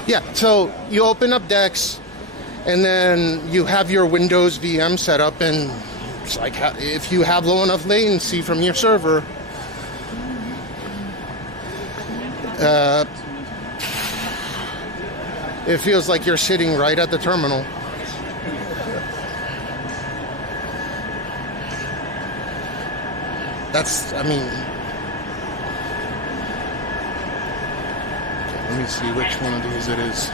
Yeah, so you open up DeX, and then you have your Windows VM set up, and it's like if you have low enough latency from your server, it feels like you're sitting right at the terminal. Let me see which one of these it is.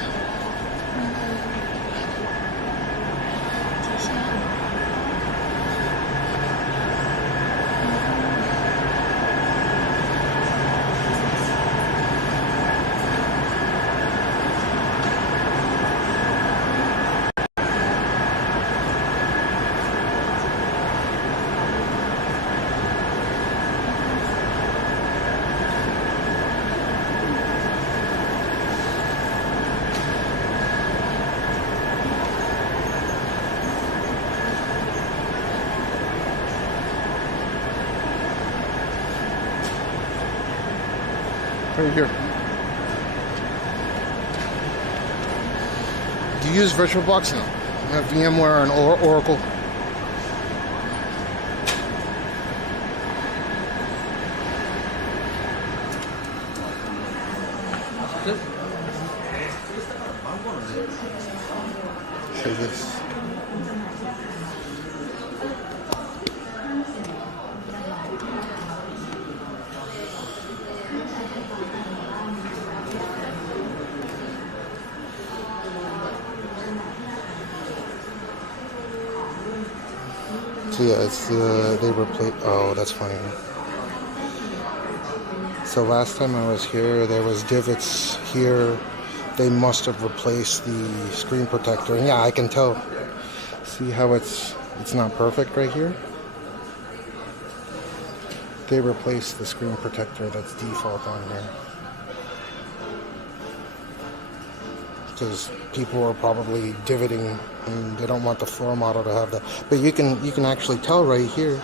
Right here. Do you use VirtualBox? No. VMware and Oracle. So this. So yeah, it's they replaced. Oh, that's funny. So last time I was here, there was divots here. They must have replaced the screen protector. And yeah, I can tell. See how it's not perfect right here? They replaced the screen protector that's default on here. Because people are probably divoting and they don't want the floor model to have that. But you can actually tell right here.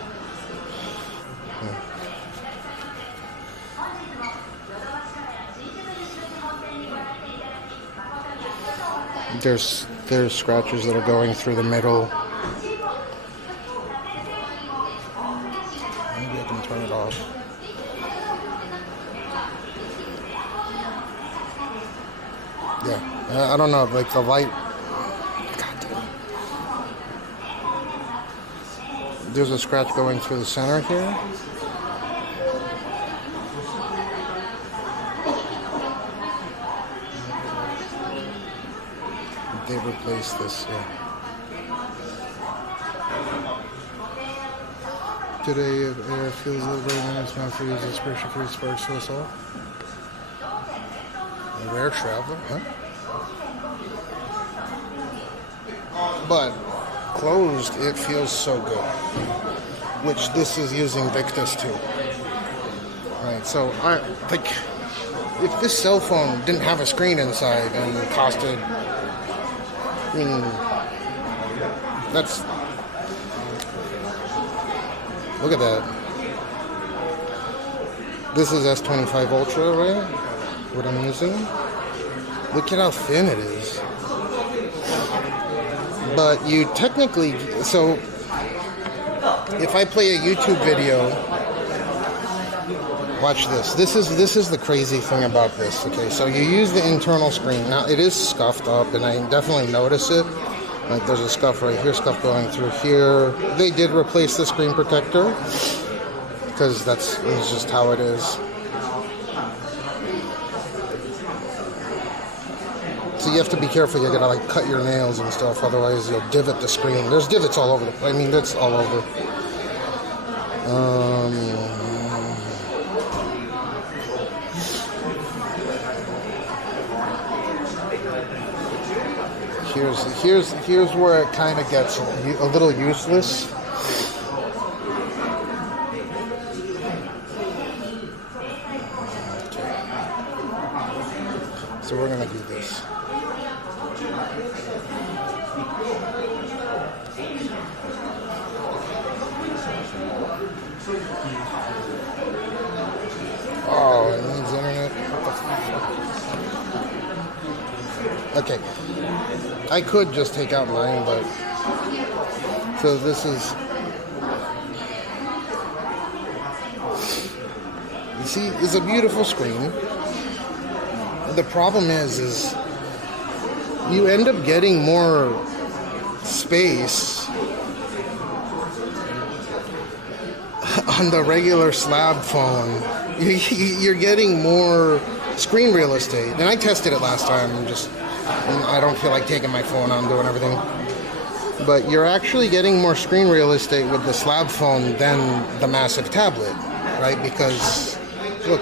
There's scratches that are going through the middle. Maybe I can turn it off. Yeah, I don't know, like the light. God damn. There's a scratch going through the center here. They replaced this, yeah. Today it feels a little very nice now for users, pressure-free spark source off. Rare travel, huh? But closed, it feels so good. Which this is using Victus too. Right, so I like if this cell phone didn't have a screen inside and costed, I mean, that's, look at that. This is S25 Ultra, right? What I'm using. Look at how thin it is. But you technically, so if I play a YouTube video, Watch this. This is the crazy thing about this. Okay, so you use the internal screen. Now it is scuffed up, and I definitely notice it. Like there's a scuff right here, scuff going through here. They did replace the screen protector because it's just how it is. So you have to be careful. You're gonna like cut your nails and stuff, otherwise you'll divot the screen. There's divots all over the place. I mean, that's all over. Here's where it kind of gets a little useless. So we're gonna do this. Oh, it needs internet. Okay. I could just take out mine, but so this is, you see, it's a beautiful screen. The problem is you end up getting more space on the regular slab phone. You're getting more screen real estate. And I tested it last time, I don't feel like taking my phone out and doing everything. But you're actually getting more screen real estate with the slab phone than the massive tablet, right? Because, look.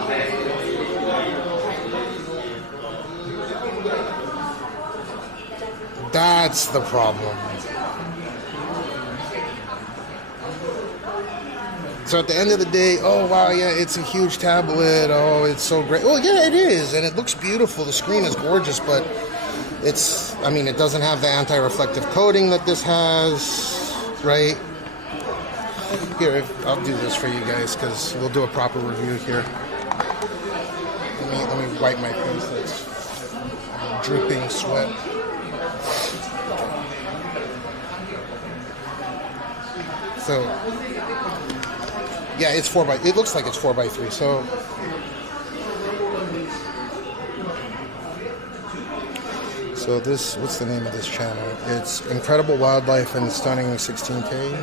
That's the problem. So at the end of the day, oh wow, yeah, it's a huge tablet. Oh, it's so great. Well, yeah, it is, and it looks beautiful. The screen is gorgeous, but it doesn't have the anti-reflective coating that this has, right? Here, I'll do this for you guys because we'll do a proper review here. Let me wipe my face. That's dripping sweat. So, yeah, it looks like it's 4x3. So this, what's the name of this channel? It's Incredible Wildlife and Stunning 16K.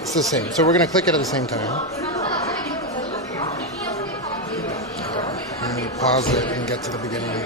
It's the same. So we're going to click it at the same time. And we pause it and get to the beginning.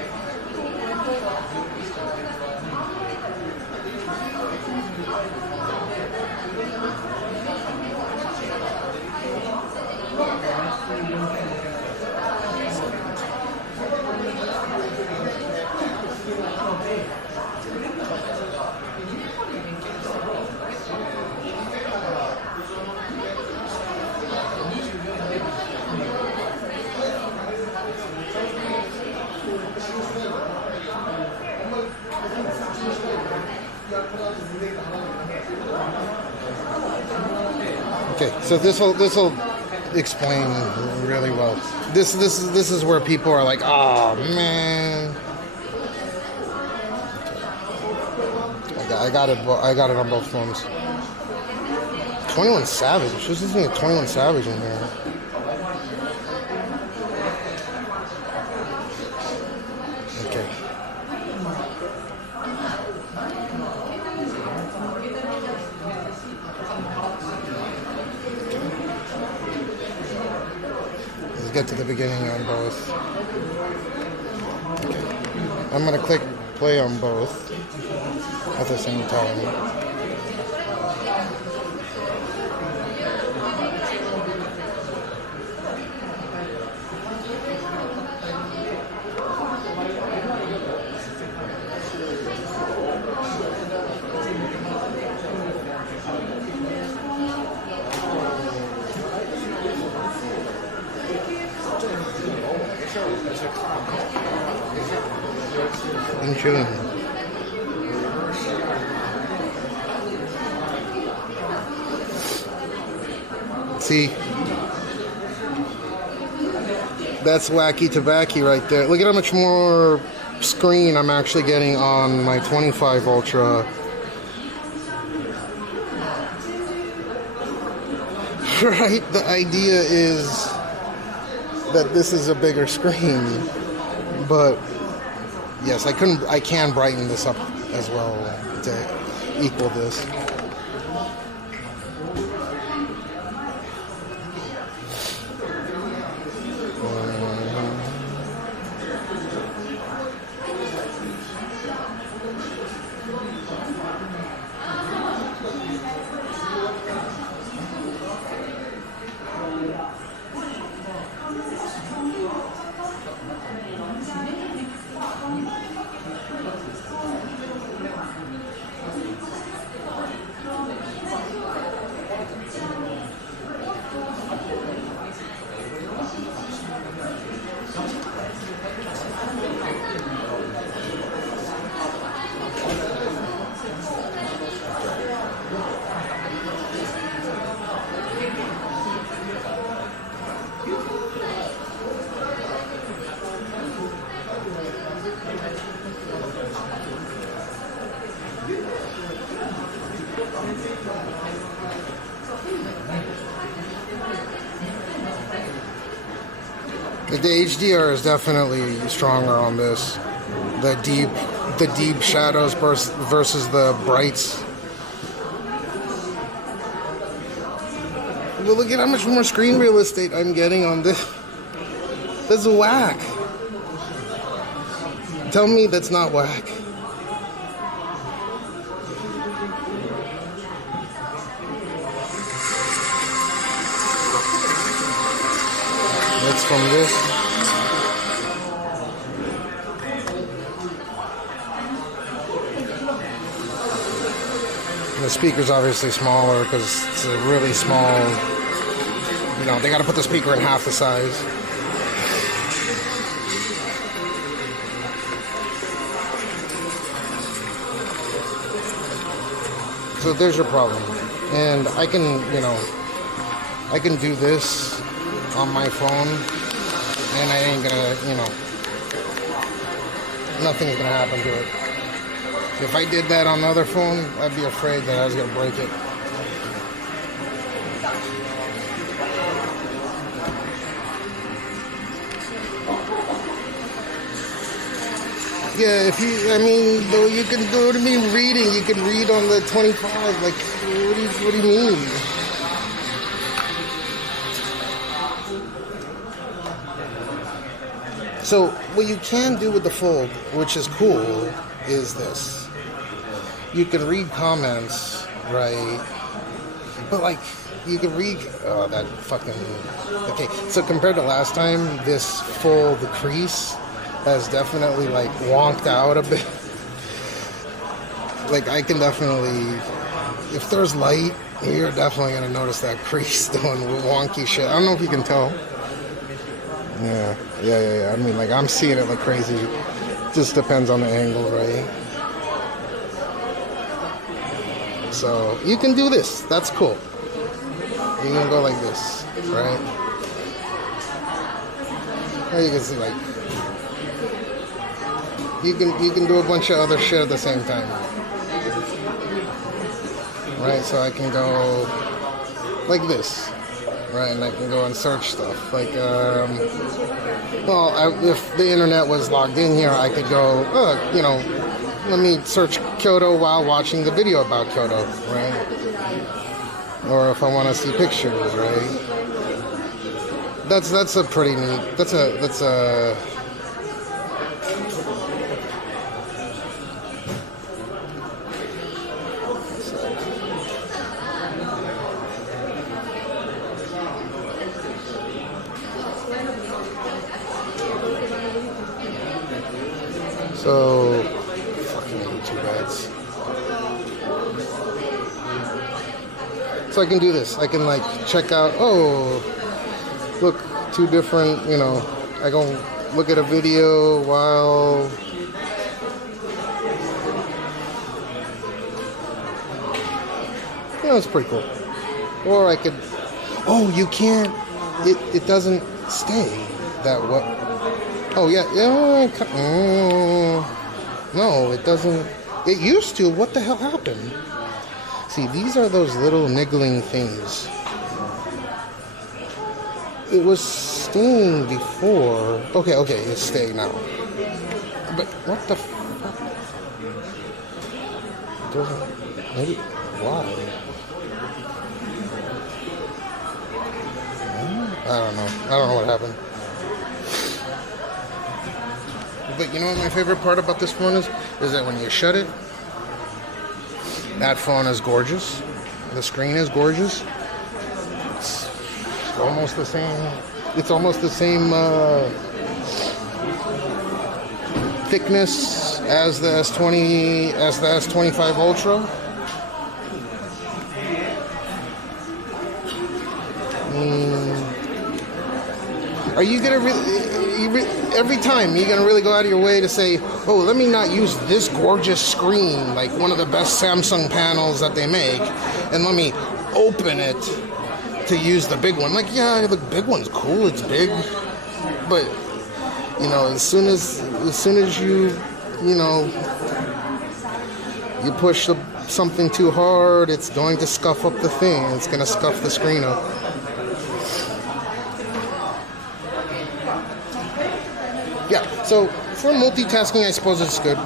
Okay, so this will explain really well. This is where people are like, oh man. I got it on both phones. 21 Savage. This isn't a 21 Savage in here. Okay. Let's get to the beginning on both. Okay. I'm gonna click play on both at the same time. In June. See, That's wacky tobacco right there. Look at how much more screen I'm actually getting on my 25 Ultra. Right? The idea is that this is a bigger screen, but yes, I can brighten this up as well to equal this. The HDR is definitely stronger on this. The deep shadows versus the brights. Well, look at how much more screen real estate I'm getting on this. That's whack. Tell me that's not whack. That's from this. The speaker's obviously smaller because it's a really small, you know, they got to put the speaker in half the size. So there's your problem. And I can, you know, I can do this on my phone and I ain't gonna, you know, nothing's gonna happen to it. If I did that on the other phone, I'd be afraid that I was gonna break it. Yeah, if you, I mean, though you can do what I mean reading, you can read on the 25, like, what do you mean? So, what you can do with the Fold, which is cool, is this. You can read comments, right? But, like, you can read, oh, that fucking, okay. So, compared to last time, this Fold crease has definitely, like, wonked out a bit. Like, I can definitely, if there's light, you're definitely going to notice that crease doing wonky shit. I don't know if you can tell. Yeah. I mean, like, I'm seeing it like crazy. Just depends on the angle, right? So, you can do this. That's cool. You can go like this, right? Or you can see, like, you can do a bunch of other shit at the same time. Right? So I can go like this. Right, and I can go and search stuff. Like, if the internet was logged in here, I could go, you know, let me search Kyoto while watching the video about Kyoto, right? Or if I want to see pictures, right? That's a pretty neat. That's a. So, fucking YouTube ads. So I can do this. I can, like, check out, oh, look, two different, you know, I go look at a video while, you know, it's pretty cool. Or I could, oh, you can't, it doesn't stay. That what? Oh yeah, yeah. No, it doesn't. It used to. What the hell happened? See, these are those little niggling things. It was staying before. Okay, it's staying now. But what the fuck? It doesn't. Maybe why? I don't know. I don't know what happened. But you know what my favorite part about this phone is? Is that when you shut it, that phone is gorgeous. The screen is gorgeous. It's almost the same. It's almost the same thickness as the S25 Ultra. Are you gonna every time you're gonna really go out of your way to say, oh, let me not use this gorgeous screen, like one of the best Samsung panels that they make, and let me open it to use the big one? Like, yeah, the big one's cool, it's big, but you know, as soon as you you push something too hard, it's going to scuff up the thing. It's going to scuff the screen up. Yeah, so for multitasking, I suppose it's good.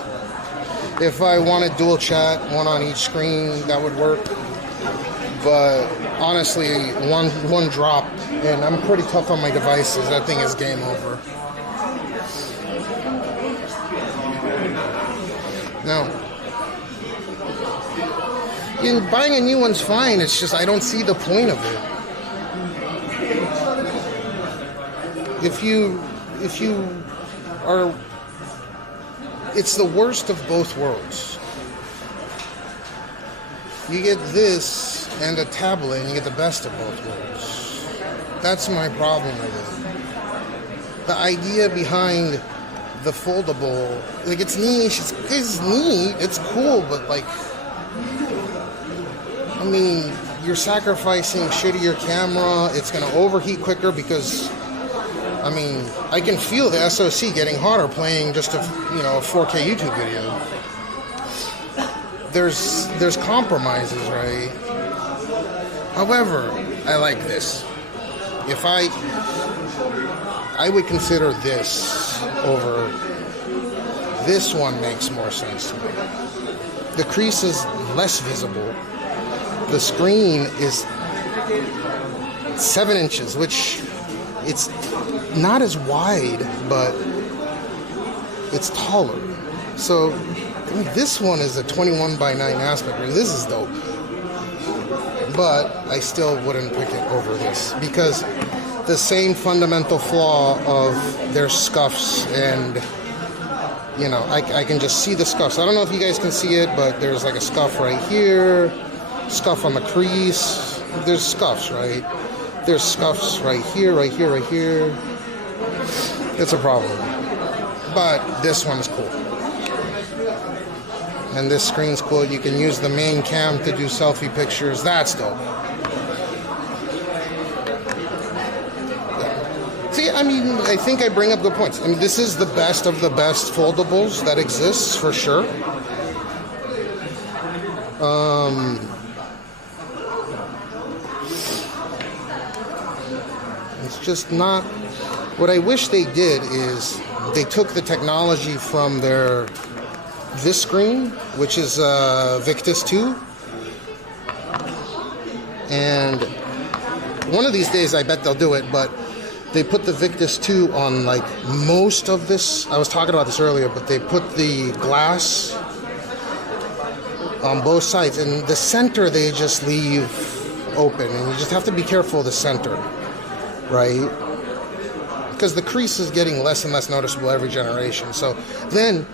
If I wanted dual chat, one on each screen, that would work. But honestly, one drop, and I'm pretty tough on my devices. That thing is game over. Now, buying a new one's fine. It's just I don't see the point of it. If you are, it's the worst of both worlds. You get this and a tablet, and you get the best of both worlds. That's my problem with it. The idea behind the foldable, like, it's niche, it's neat, it's cool, but like, I mean, you're sacrificing shittier camera. It's going to overheat quicker because, I mean, I can feel the SoC getting hotter playing just a 4K YouTube video. There's compromises, right? However, I like this. If I would consider this over this one. Makes more sense to me. The crease is less visible. The screen is 7 inches, which it's not as wide, but it's taller. So this one is a 21:9 aspect ratio. This is dope. But I still wouldn't pick it over this because the same fundamental flaw of their scuffs, and I can just see the scuffs. I don't know if you guys can see it, but there's like a scuff right here, scuff on the crease. There's scuffs, right? There's scuffs right here, right here, right here. It's a problem. But this one's cool. And this screen's cool. You can use the main cam to do selfie pictures. That's dope. See, I mean, I think I bring up good points. I mean, this is the best of the best foldables that exists, for sure. It's just not... What I wish they did is they took the technology from this screen, which is Victus 2, and one of these days I bet they'll do it, but they put the Victus 2 on like most of this. I was talking about this earlier, but they put the glass on both sides, and the center they just leave open, and you just have to be careful of the center, right? Because the crease is getting less and less noticeable every generation. So then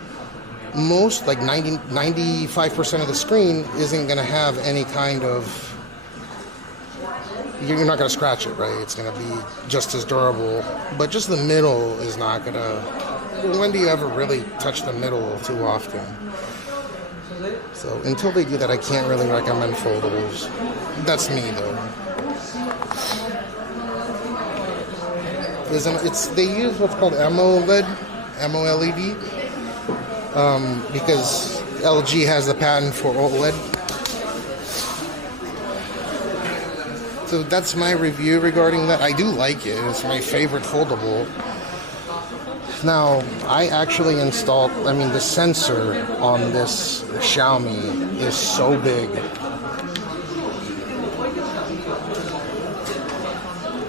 most, like 95% of the screen isn't going to have any kind of, you're not going to scratch it, right? It's going to be just as durable, but just the middle is not going to, when do you ever really touch the middle too often? So until they do that, I can't really recommend foldables. That's me, though. they use what's called AMOLED, because LG has the patent for OLED. So that's my review regarding that. I do like it. It's my favorite foldable. Now, I actually installed, the sensor on this Xiaomi is so big.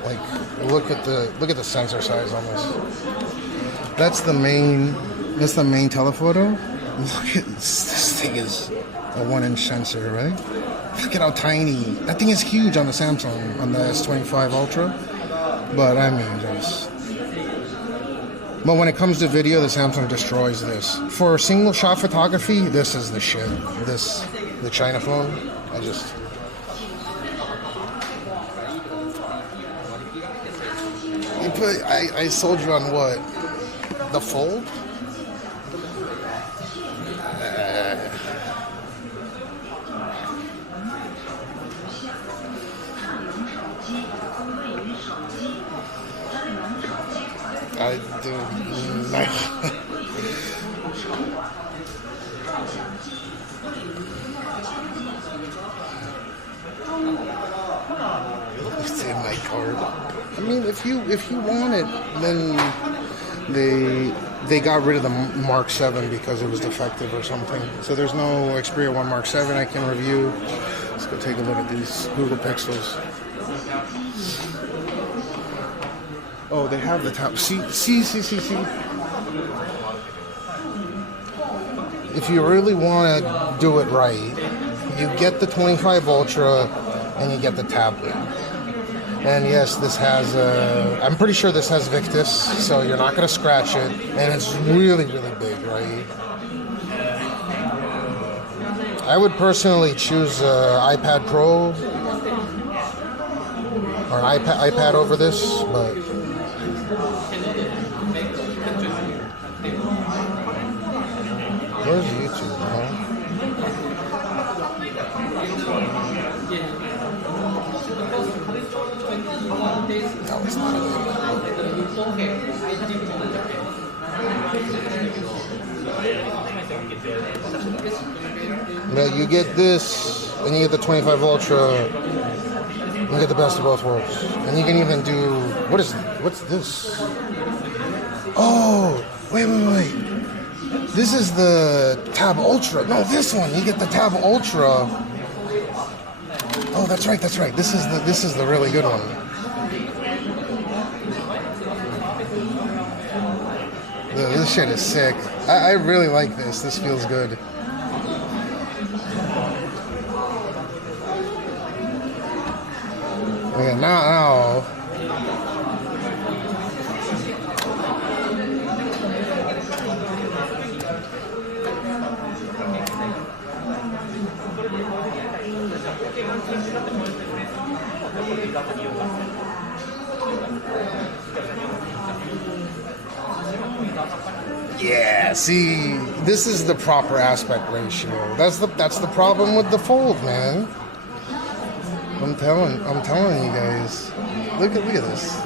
Like, look at the sensor size on this. That's the main telephoto. Look at this thing is a 1-inch sensor, right? Look at how tiny. That thing is huge on the Samsung, on the S25 Ultra. But But when it comes to video, the Samsung destroys this. For single shot photography, this is the shit. The China phone, I sold you on what? The Fold? I do not. It's in my card. If you want it, then they got rid of the Mark 7 because it was defective or something. So there's no Xperia 1 Mark 7 I can review. Let's go take a look at these Google Pixels. Oh, they have the tab. See. If you really want to do it right, you get the 25 Ultra and you get the tablet. And yes, this has I'm pretty sure this has Victus, so you're not going to scratch it. And it's really, really big, right? I would personally choose iPad Pro or an iPad over this, but where's YouTube, huh? No, it's not. Now you get this, and you get the 25 Ultra, you get the best of both worlds. And you can even do, what's this? Oh, wait. This is the Tab Ultra. No, this one. You get the Tab Ultra. Oh, that's right. This is the really good one. This shit is sick. I really like this. This feels good. Okay, now. Yeah, see, this is the proper aspect ratio. That's the problem with the Fold, man. I'm telling you guys. Look at this.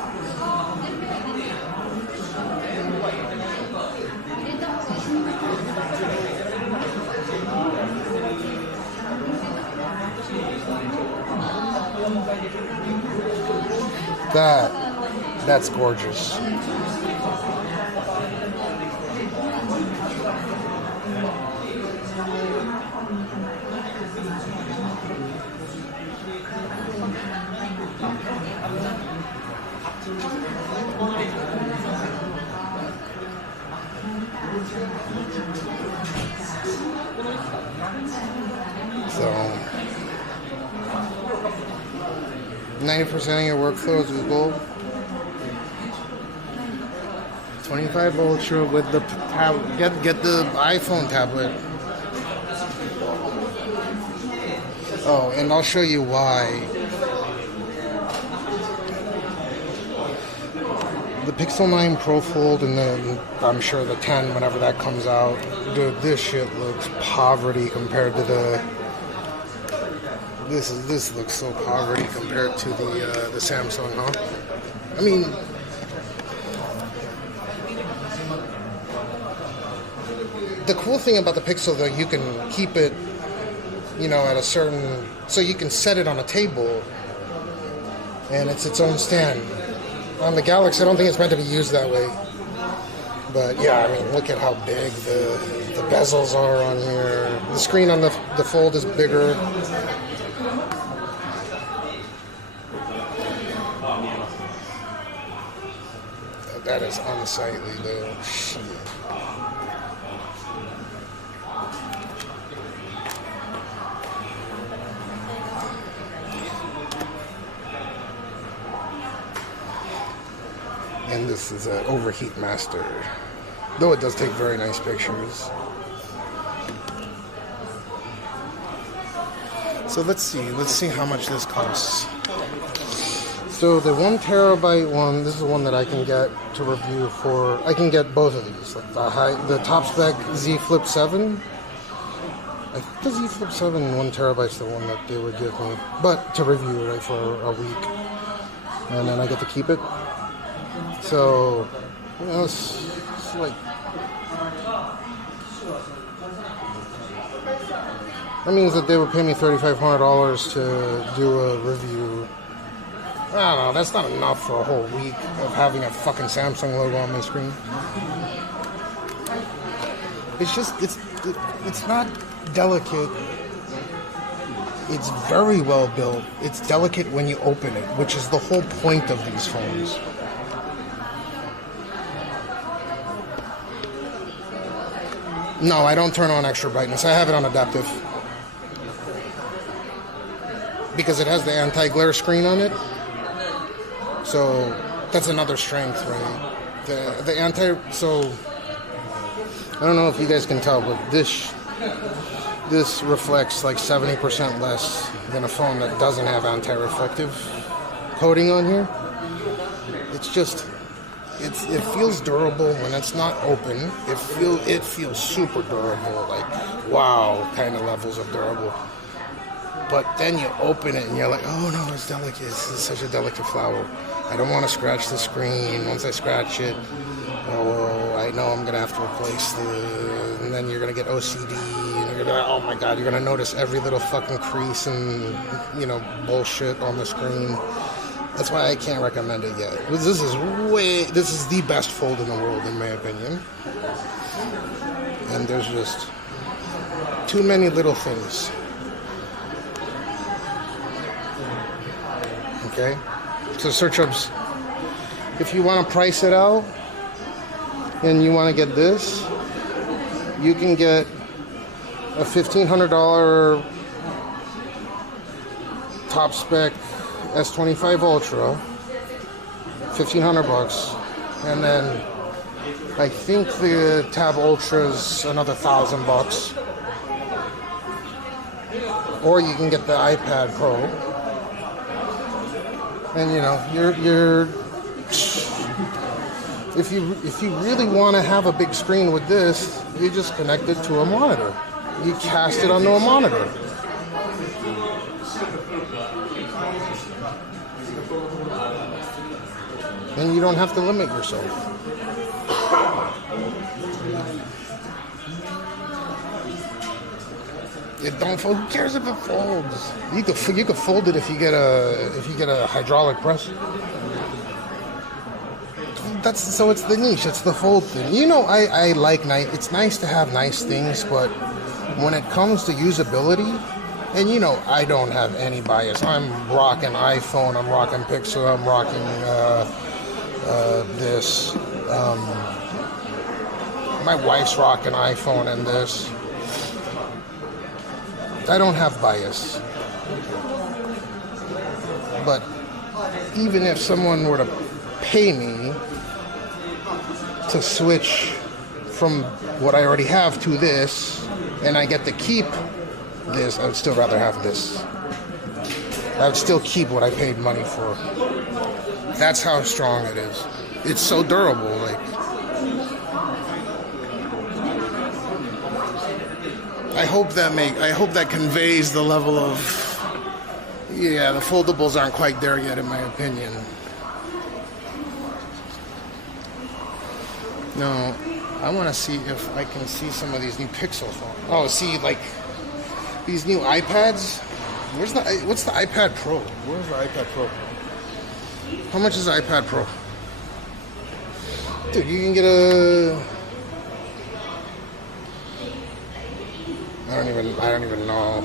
That's gorgeous. So 90% of your workflow is Google. 25 Ultra with the tablet. Get the iPhone tablet. Oh, and I'll show you why. The Pixel 9 Pro Fold and then I'm sure the 10 whenever that comes out. Dude, this shit looks poverty compared to the. This looks so poverty compared to the Samsung, huh? I mean, the cool thing about the Pixel, though, you can keep it, you know, at a certain, so you can set it on a table, and it's its own stand. On the Galaxy, I don't think it's meant to be used that way. But yeah, I mean, look at how big the bezels are on here. The screen on the Fold is bigger. That is unsightly, though. Shit. And this is an overheat master, though it does take very nice pictures. So let's see how much this costs. So the 1 terabyte one, this is one that I can get to review for. I can get both of these, like the top spec Z Flip 7. I think the Z Flip 7 1 terabyte is the one that they would give me, but to review, right, for a week, and then I get to keep it. So, you know, it's like, that means that they would pay me $3,500 to do a review. I don't know, that's not enough for a whole week of having a fucking Samsung logo on my screen. It's just, it's not delicate. It's very well built. It's delicate when you open it, which is the whole point of these phones. No, I don't turn on extra brightness. I have it on adaptive. Because it has the anti-glare screen on it. So that's another strength, right? The anti... So I don't know if you guys can tell, but this reflects like 70% less than a phone that doesn't have anti-reflective coating on here. It's just... It feels durable when it's not open. It feels super durable, like wow kind of levels of durable. But then you open it and you're like, oh no, it's delicate. It's such a delicate flower. I don't want to scratch the screen. Once I scratch it, oh, I know I'm gonna have to replace and then you're gonna get OCD, and you're gonna, oh my god, you're gonna notice every little fucking crease and, you know, bullshit on the screen. That's why I can't recommend it yet. This is the best Fold in the world, in my opinion. And there's just too many little things. Okay? So search ups, if you want to price it out and you want to get this, you can get a $1,500 top spec S25 Ultra, $1,500, and then I think the Tab Ultra's another $1,000, or you can get the iPad Pro, and you know you're if you really want to have a big screen with this, you just connect it to a monitor. You cast it onto a monitor. And you don't have to limit yourself. It don't fold. Who cares if it folds? You could fold it if you get a hydraulic press. So it's the niche. It's the fold thing. You know, I like nice. It's nice to have nice things, but when it comes to usability, and you know, I don't have any bias. I'm rocking iPhone. I'm rocking Pixel. I'm rocking. This. My wife's rocking iPhone and this. I don't have bias. But even if someone were to pay me to switch from what I already have to this, and I get to keep this, I would still rather have this. I would still keep what I paid money for. That's how strong it is. It's so durable. Like, I hope that conveys the level of, yeah, the foldables aren't quite there yet, in my opinion. No, I want to see if I can see some of these new Pixel phones. Oh, see, like these new iPads. What's the iPad Pro? Where's the iPad Pro? How much is the iPad Pro? Dude, you can get a. I don't even know.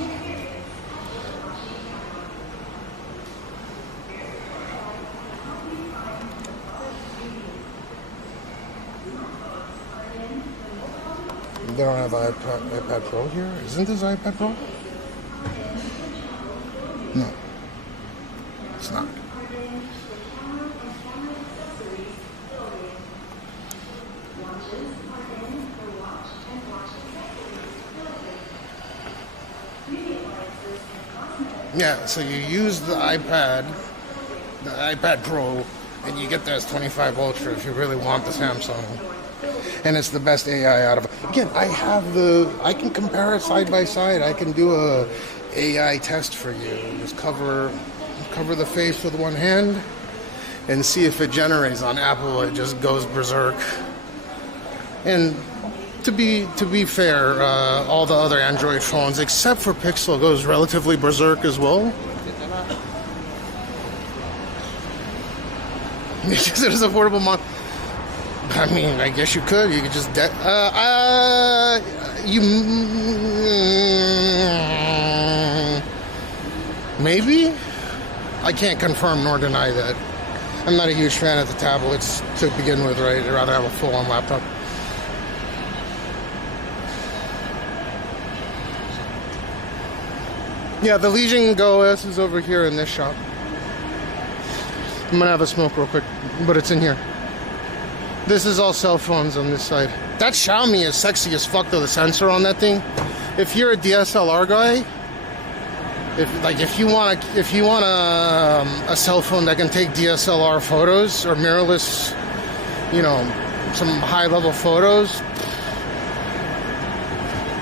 They don't have the iPad Pro here? Isn't this iPad Pro? No. It's not. Yeah, so you use the iPad Pro, and you get the S25 Ultra if you really want the Samsung. And it's the best AI out of it. Again, I can compare it side by side. I can do a AI test for you. Just cover the face with one hand and see if it generates. On Apple, it just goes berserk. And to be fair, all the other Android phones, except for Pixel, goes relatively berserk as well. Because it is affordable I mean, I guess you could. You could just maybe? I can't confirm nor deny that. I'm not a huge fan of the tablets to begin with, right? I'd rather have a full-on laptop. Yeah, the Legion Go S is over here in this shop. I'm gonna have a smoke real quick, but it's in here. This is all cell phones on this side. That Xiaomi is sexy as fuck though, the sensor on that thing. If you're a DSLR guy, if you want a cell phone that can take DSLR photos or mirrorless, you know, some high level photos.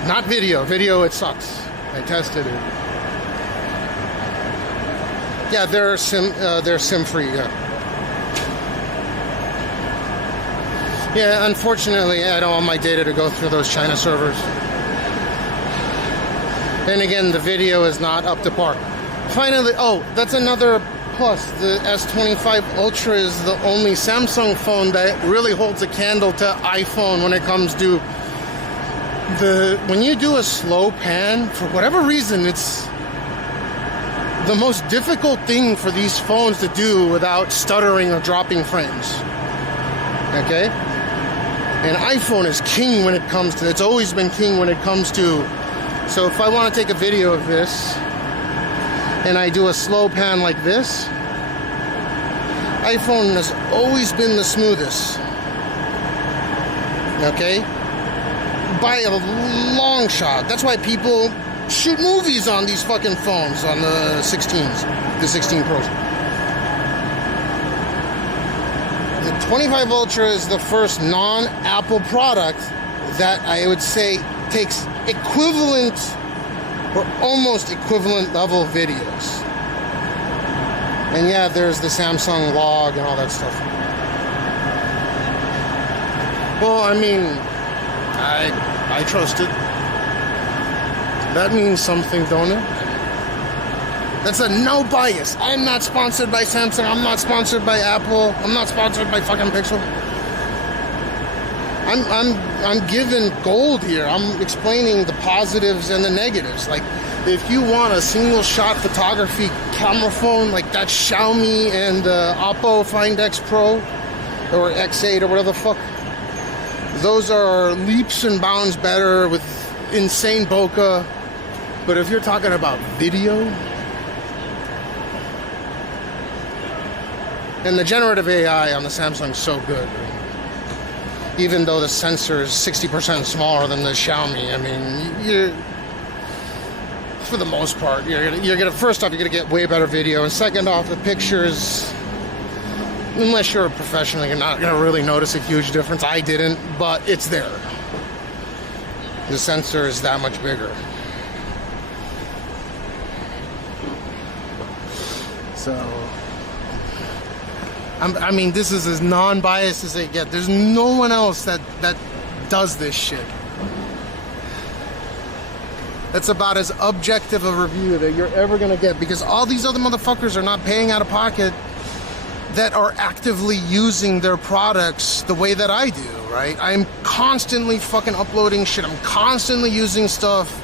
Not video. Video, it sucks. I tested it. Yeah, they're SIM free. Yeah. Yeah, unfortunately, I don't want my data to go through those China servers. And again, the video is not up to par. Finally, oh, that's another plus. The S25 Ultra is the only Samsung phone that really holds a candle to iPhone when it comes to when you do a slow pan, for whatever reason, it's the most difficult thing for these phones to do without stuttering or dropping frames. Okay? And iPhone is king when it comes to, it's always been king when it comes to, so if I want to take a video of this and I do a slow pan like this, iPhone has always been the smoothest. Okay? By a long shot. That's why people shoot movies on these fucking phones, on the 16s, the 16 Pros. The 25 Ultra is the first non-Apple product that I would say takes equivalent or almost equivalent level videos. And yeah, there's the Samsung log and all that stuff. Well, I mean, I trust it. That means something, don't it? That's a no bias. I'm not sponsored by Samsung. I'm not sponsored by Apple. I'm not sponsored by fucking Pixel. I'm giving gold here. I'm explaining the positives and the negatives. Like, if you want a single shot photography camera phone like that Xiaomi and Oppo Find X Pro or X8 or whatever the fuck, those are leaps and bounds better with insane bokeh. But if you're talking about video, and the generative AI on the Samsung is so good, even though the sensor is 60% smaller than the Xiaomi. I mean, for the most part, you're gonna first off, you're gonna get way better video, and second off, the pictures, unless you're a professional, you're not gonna really notice a huge difference. I didn't, but it's there. The sensor is that much bigger. So I mean, this is as non-biased as they get. There's no one else that does this shit. That's about as objective a review that you're ever gonna get, because all these other motherfuckers are not paying out of pocket that are actively using their products the way that I do, right? I'm constantly fucking uploading shit. I'm constantly using stuff.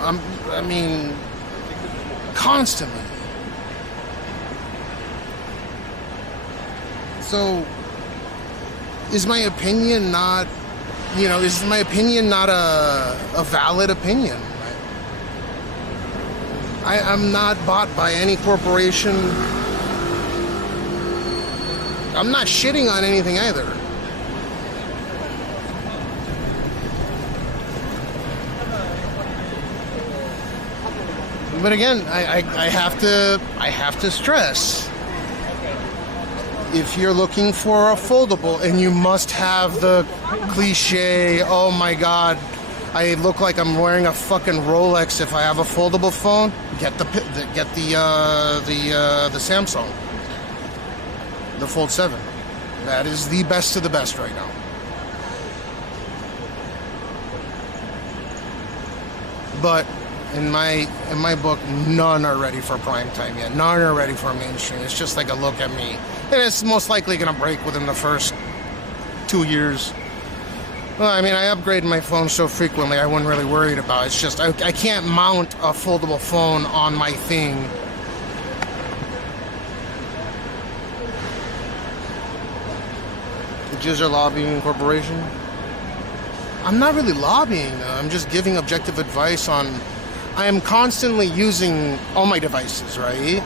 I mean, constantly. So, is my opinion not, is my opinion not a valid opinion? I'm not bought by any corporation. I'm not shitting on anything either. But again, I have to stress, if you're looking for a foldable and you must have the cliche, oh my god, I look like I'm wearing a fucking Rolex if I have a foldable phone, get the Samsung, the Fold 7. That is the best of the best right now. But in my book, none are ready for prime time yet. None are ready for mainstream. It's just like a look at me. And it's most likely going to break within the first 2 years. Well, I mean, I upgrade my phone so frequently, I wasn't really worried about it. It's just, I can't mount a foldable phone on my thing. The Jizz are lobbying corporation? I'm not really lobbying, though. I'm just giving objective advice on... I am constantly using all my devices, right?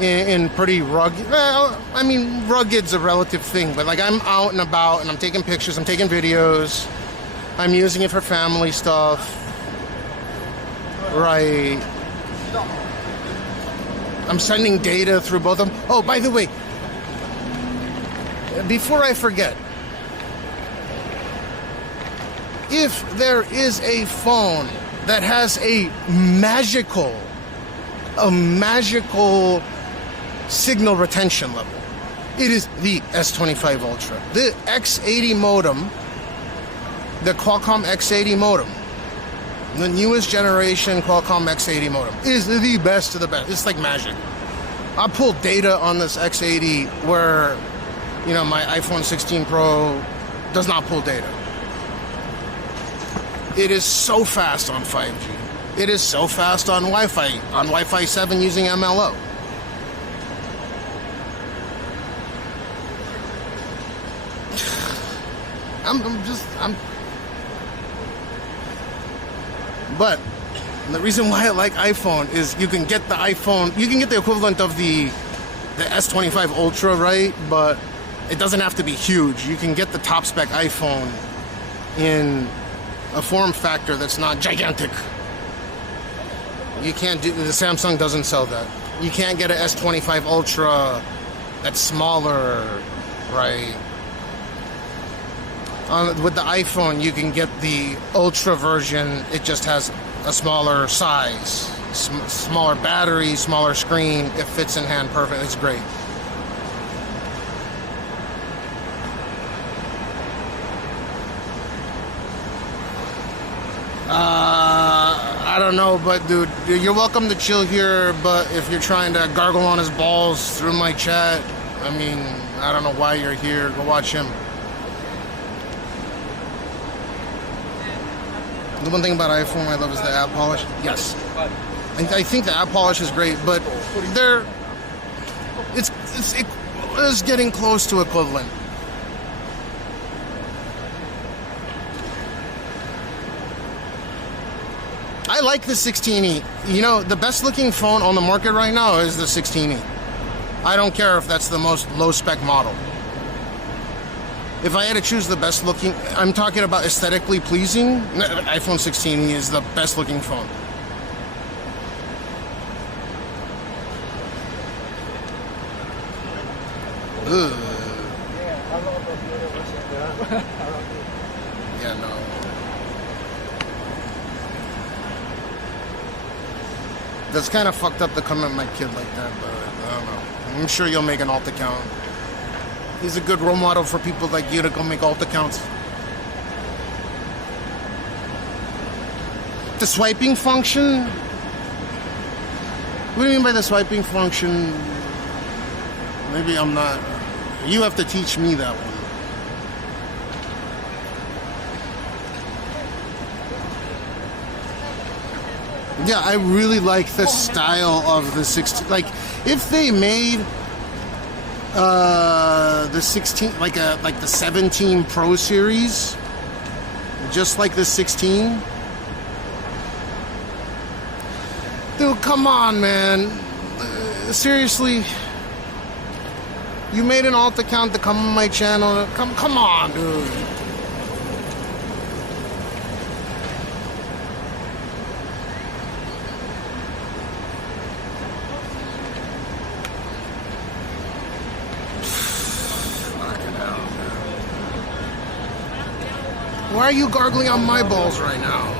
In pretty rugged... Well, I mean, rugged's a relative thing, but like I'm out and about and I'm taking pictures, I'm taking videos. I'm using it for family stuff. Right. I'm sending data through both of them. Oh, by the way, before I forget, if there is a phone that has a magical signal retention level, it is the S25 Ultra. The X80 modem, the Qualcomm X80 modem, the newest generation Qualcomm X80 modem, is the best of the best. It's like magic. I pulled data on this X80 where, my iPhone 16 Pro does not pull data. It is so fast on 5G. It is so fast on Wi-Fi. On Wi-Fi 7 using MLO. But the reason why I like iPhone is you can get the iPhone, you can get the equivalent of the S25 Ultra, right? But it doesn't have to be huge. You can get the top spec iPhone in a form factor that's not gigantic. You can't do, the Samsung doesn't sell that. You can't get an S25 Ultra that's smaller, right? With the iPhone, you can get the Ultra version. It just has a smaller size, smaller battery, smaller screen. It fits in hand perfect. It's great. I don't know, but dude, you're welcome to chill here, but if you're trying to gargle on his balls through my chat, I mean, I don't know why you're here. Go watch him. The one thing about iPhone I love is the app polish. Yes. I think the app polish is great, but it is getting close to equivalent. I like the 16E. The best looking phone on the market right now is the 16E. I don't care if that's the most low spec model. If I had to choose the best looking, I'm talking about aesthetically pleasing, iPhone 16E is the best looking phone. Ugh. Yeah, no. That's kind of fucked up to come at my kid like that, but I don't know. I'm sure you'll make an alt account. He's a good role model for people like you to go make alt accounts. The swiping function? What do you mean by the swiping function? Maybe I'm not. You have to teach me that one. Yeah, I really like the style of the 16. Like, if they made the 16, like the 17 Pro series, just like the 16. Dude, come on, man. Seriously, you made an alt account to come on my channel. Come on, dude. Why are you gargling on my balls right now?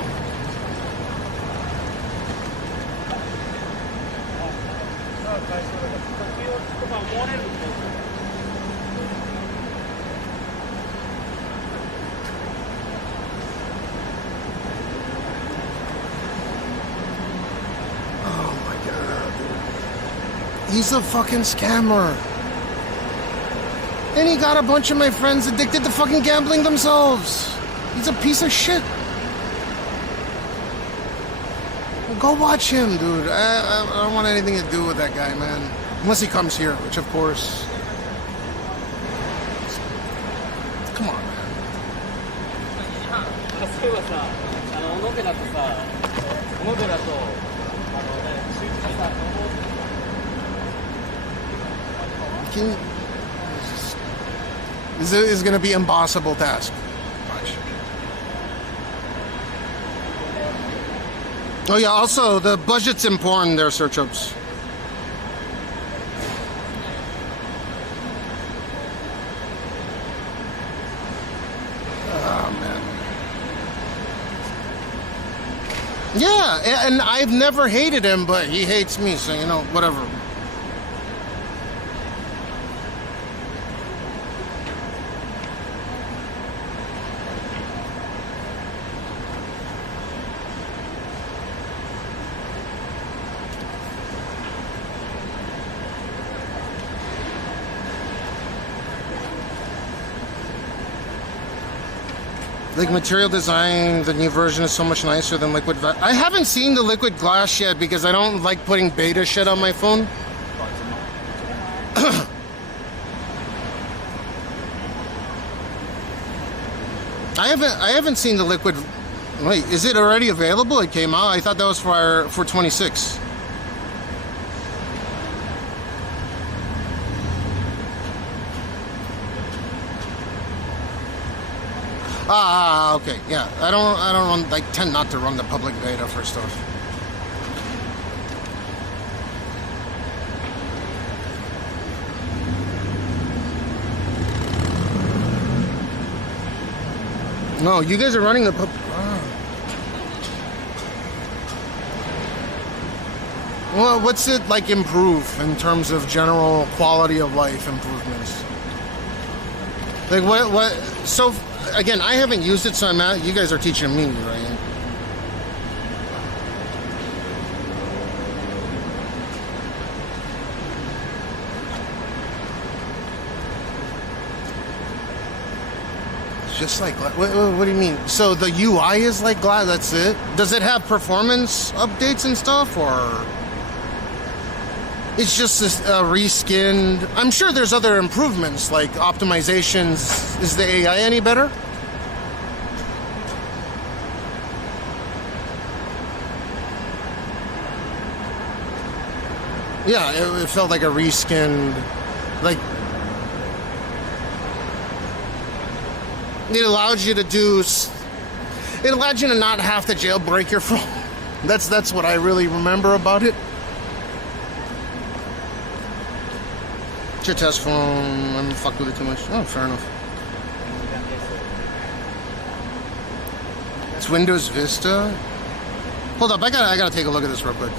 Oh my god. He's a fucking scammer. And he got a bunch of my friends addicted to fucking gambling themselves. He's a piece of shit. Go watch him, dude. I don't want anything to do with that guy, man. Unless he comes here, which of course. Come on, man. This is going to be an impossible task. Oh yeah, also the budget's important there, search ups. Oh man. Yeah, and I've never hated him, but he hates me, so you know, whatever. Like material design, the new version is so much nicer than Liquid. I haven't seen the Liquid Glass yet because I don't like putting beta shit on my phone. I haven't seen the Liquid. Wait, is it already available? It came out. I thought that was for 26. Okay, yeah. I don't run, tend not to run the public beta for stuff. No, you guys are running the Well, what's it like improve in terms of general quality of life improvements? Like what so again, I haven't used it, so you guys are teaching me, right? It's just like, what do you mean? So the UI is like glass, that's it? Does it have performance updates and stuff, or it's just reskinned? I'm sure there's other improvements, like optimizations. Is the AI any better? Yeah, it felt like a reskinned, like, it allowed you to it allowed you to not have to jailbreak your phone. That's what I really remember about it. It's your test phone. I haven't fucked with it too much. Oh, fair enough. It's Windows Vista. Hold up, I gotta take a look at this real quick.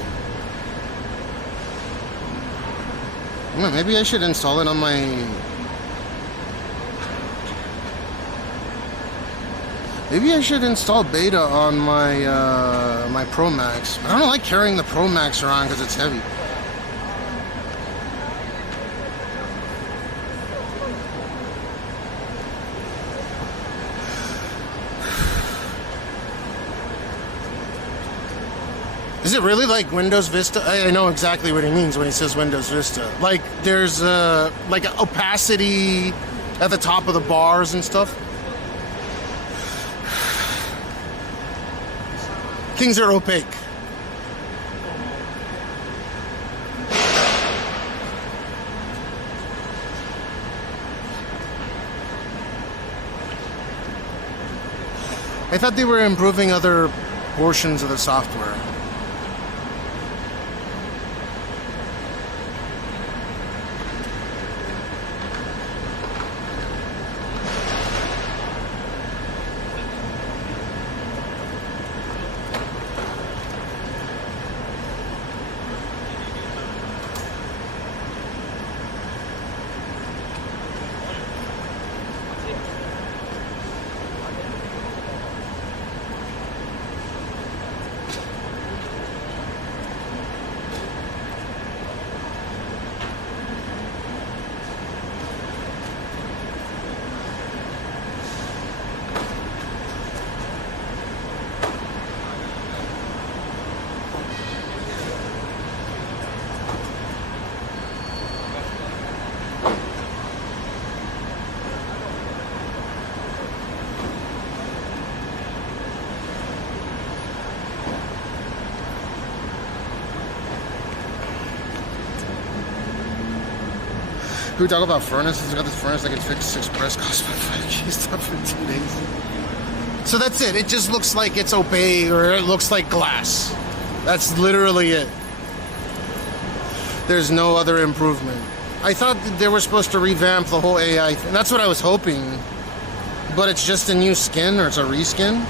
Maybe I should install it on my... Maybe I should install beta on my my Pro Max. I don't like carrying the Pro Max around because it's heavy. Is it really like Windows Vista? I know exactly what he means when he says Windows Vista. Like there's like opacity at the top of the bars and stuff. Things are opaque. I thought they were improving other portions of the software. Can we talk about furnaces? I got this furnace that can fix Express, cost me 5K stuff for 2 days. So that's it. It just looks like it's opaque or it looks like glass. That's literally it. There's no other improvement. I thought they were supposed to revamp the whole AI thing. That's what I was hoping. But it's just a new skin or it's a reskin.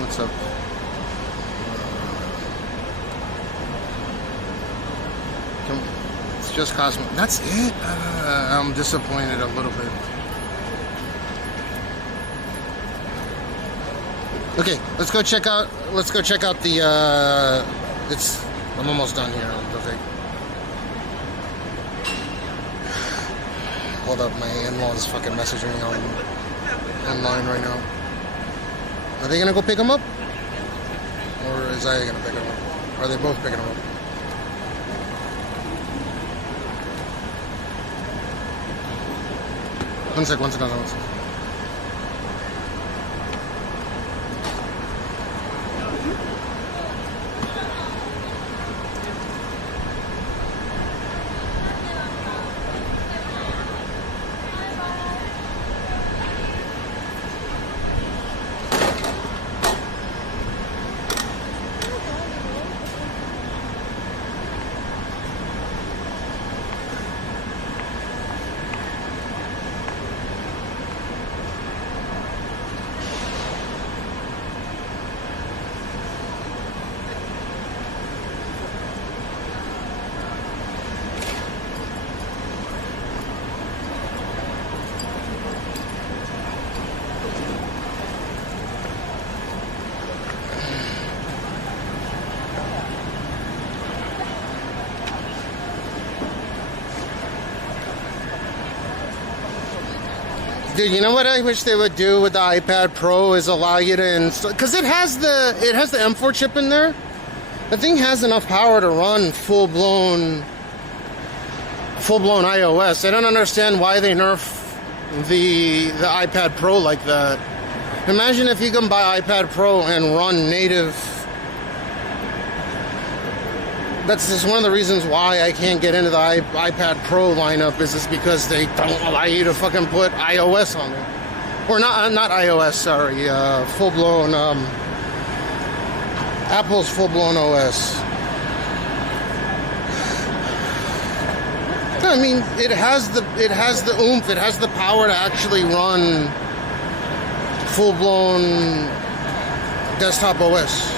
What's up? It's just Cosmo. That's it? I'm disappointed a little bit. Okay, let's go check out the I'm almost done here. Okay. Hold up, my in-laws fucking messaging me online right now. Are they gonna go pick him up? Or is I gonna pick him up? Or are they both picking him up? One sec. Dude, you know what I wish they would do with the iPad Pro is allow you to install, because it has the M4 chip in there. The thing has enough power to run full-blown iOS. I don't understand why they nerf the iPad Pro like that. Imagine if you can buy iPad Pro and run native That's just one of the reasons why I can't get into the iPad Pro lineup is just because they don't allow you to fucking put iOS on it. Or not iOS, sorry, full-blown, Apple's full-blown OS. I mean, it has the oomph, it has the power to actually run full-blown desktop OS.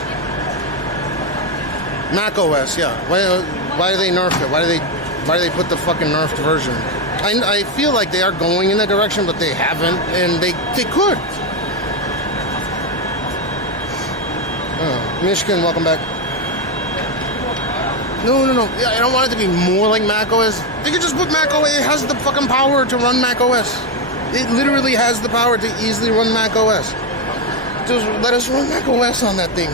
Mac OS, yeah. Why do they nerf it? Why do they put the fucking nerfed version? I feel like they are going in that direction, but they haven't, and they could. Oh, Michigan, welcome back. No. Yeah, I don't want it to be more like Mac OS. They could just put Mac OS. It has the fucking power to run Mac OS. It literally has the power to easily run Mac OS. Just let us run Mac OS on that thing.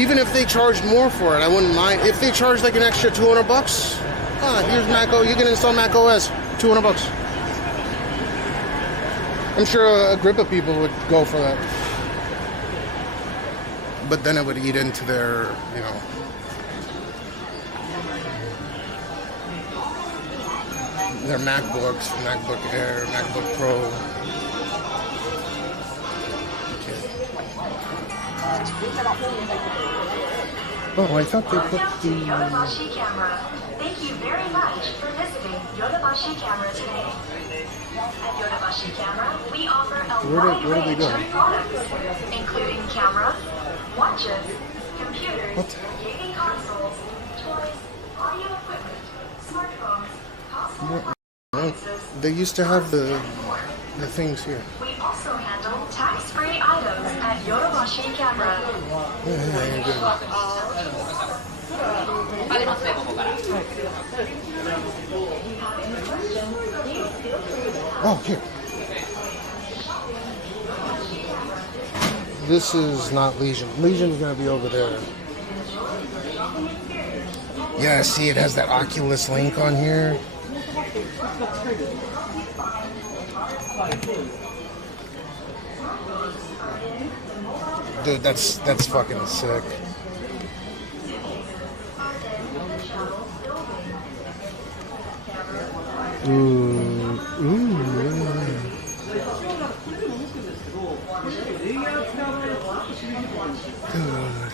Even if they charged more for it, I wouldn't mind. If they charged like an extra $200, here's Mac OS. You can install Mac OS, $200. I'm sure a grip of people would go for that. But then it would eat into their, their MacBooks, MacBook Air, MacBook Pro. Oh, I thought they put the... Yodobashi camera. Thank you very much for visiting Yodobashi camera today. At Yodobashi camera, we offer a wide range of products, including cameras, watches, computers, gaming consoles, toys, audio equipment, smartphones, household appliances. They used to have the things here. We also handle tax-free items at Yodobashi camera. Oh, here. This is not Legion. Legion's gonna be over there. Yeah, see, it has that Oculus link on here. Dude, that's fucking sick. Ooh. Dude.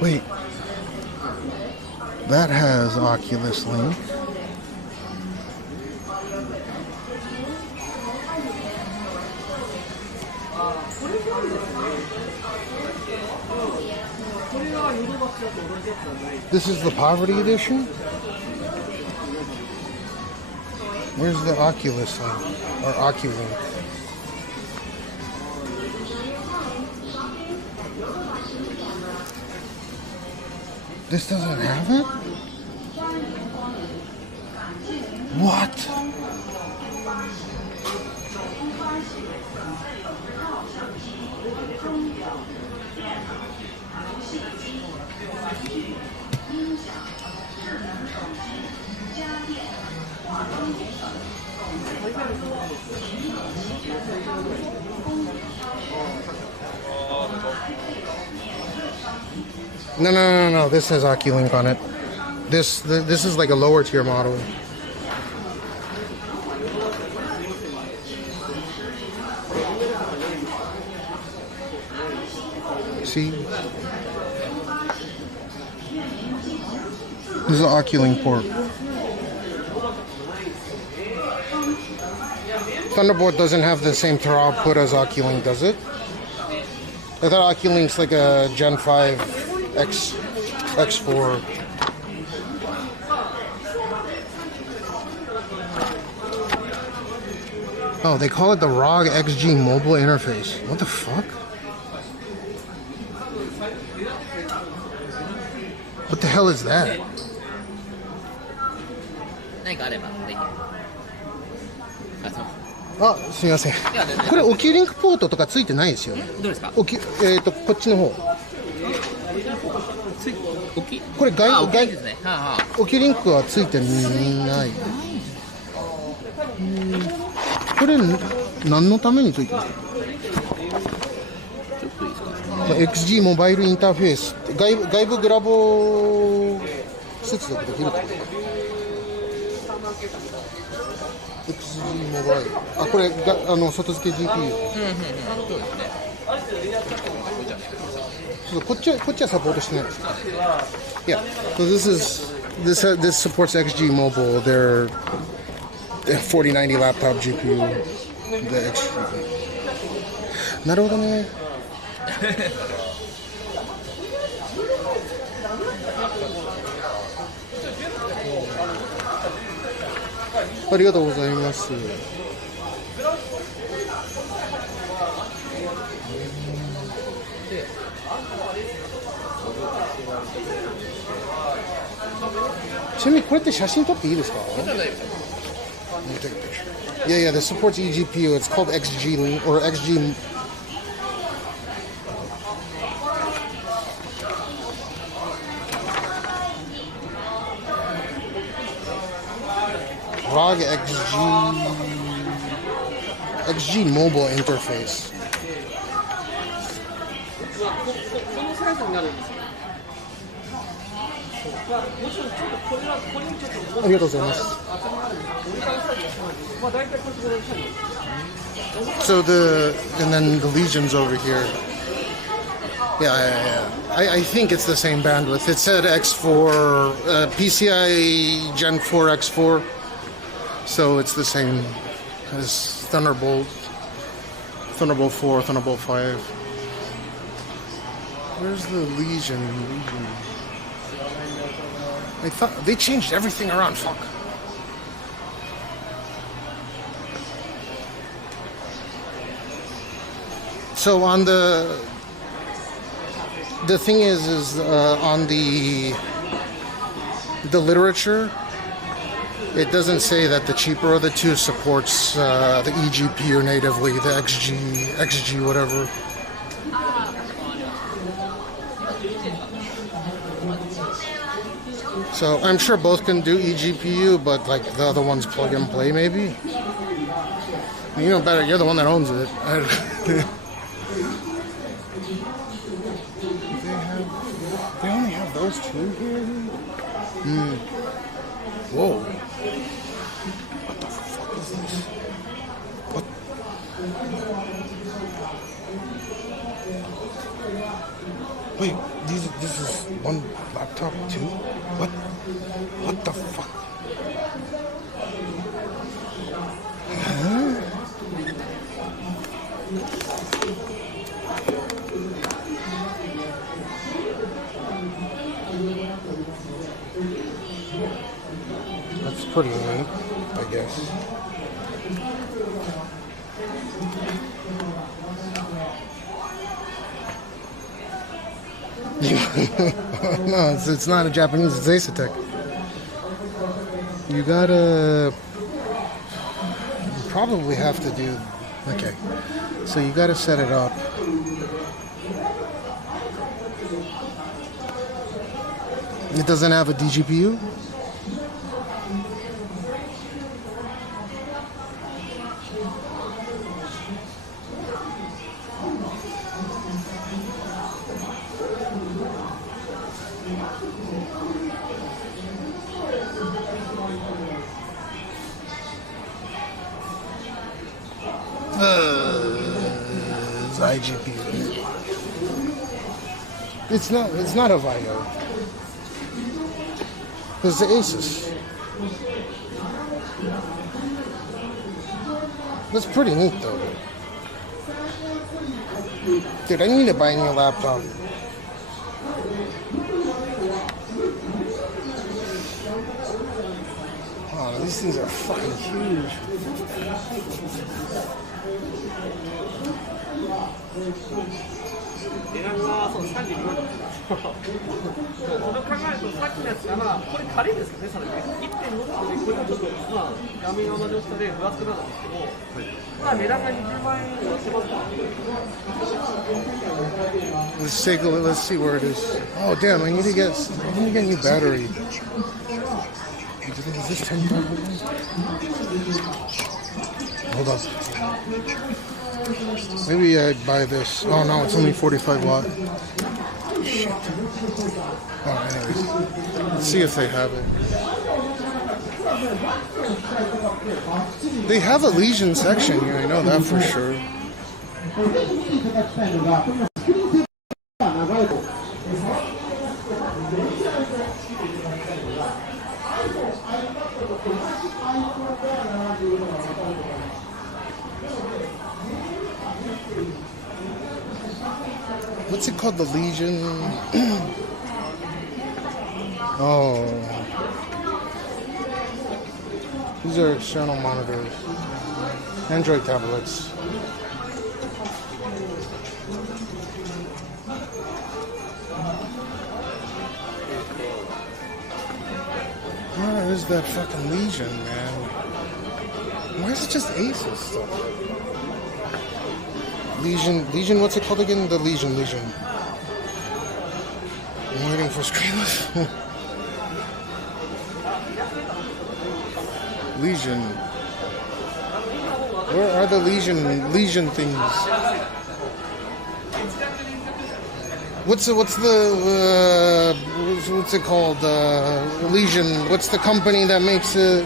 Wait. That has Oculus Link. This is the Poverty Edition? Where's the Oculus Link? Or Oculink? This doesn't have it? What? No. This has Oculink on it. This is like a lower tier model. See? This is an Oculink port. Thunderbolt doesn't have the same throw output as Oculink, does it? I thought Oculink's like a Gen 5 X4. Oh, they call it the ROG XG mobile interface. What the fuck? What the hell is that? 何かあればぜひ。あ、すみません。これオキュリンクポートとかついてないですよね。どうですか？こっちの方。これ外ですね。オキュリンクはついてない。これ何のためについてるんですか？XG モバイルインターフェース外部グラボ接続できるってことか。XG モバイル。あ、これが外付け GPU。そうこっちはサポートしてないですか。Yeah. So this supports XG Mobile. Their 4090 laptop GPU. The XG. なるほどね。ありがとうございます。ちなみにこれって写真撮っていいですか？ Yeah, this supports eGPU. It's called XG or XG. ROG XG mobile interface. ありがとうございます。So and then the Legions over here. Yeah. I think it's the same bandwidth. It said X4, PCI Gen 4 X4. So it's the same as Thunderbolt 4, Thunderbolt 5. Where's the Legion? I thought they changed everything around. Fuck. So on the thing is on the literature, it doesn't say that the cheaper of the two supports the eGPU natively, the XG whatever. So I'm sure both can do eGPU, but like the other one's plug and play maybe. You know better, you're the one that owns it. They only have those two here? Whoa. What the fuck is this? What? Wait, this is one laptop too? What the fuck? Huh? That's pretty neat, I guess. No, it's not a Japanese, it's Asetek. You probably have to do, okay, so you gotta set it up. It doesn't have a DGPU? It's iGPU. It's not a VIO. It's the Asus. That's pretty neat though. Dude, I need to buy a new laptop. Oh, these things are fucking huge. Let's take a look. Let's see where it is. Oh damn! I need to get a new battery. Is this 10? Hold on. Maybe I'd buy this. Oh no, it's only 45 watt. Shit. Oh, anyways. Let's see if they have it. They have a Legion section here, I know that for sure. What's it called? The Legion? Oh. These are external monitors. Android tablets. Where is that fucking Legion, man? Why is it just Asus stuff? Legion, what's it called again? The Legion. I'm waiting for screenless. Legion. Where are the Legion things? What's it called? Legion. What's the company that makes it?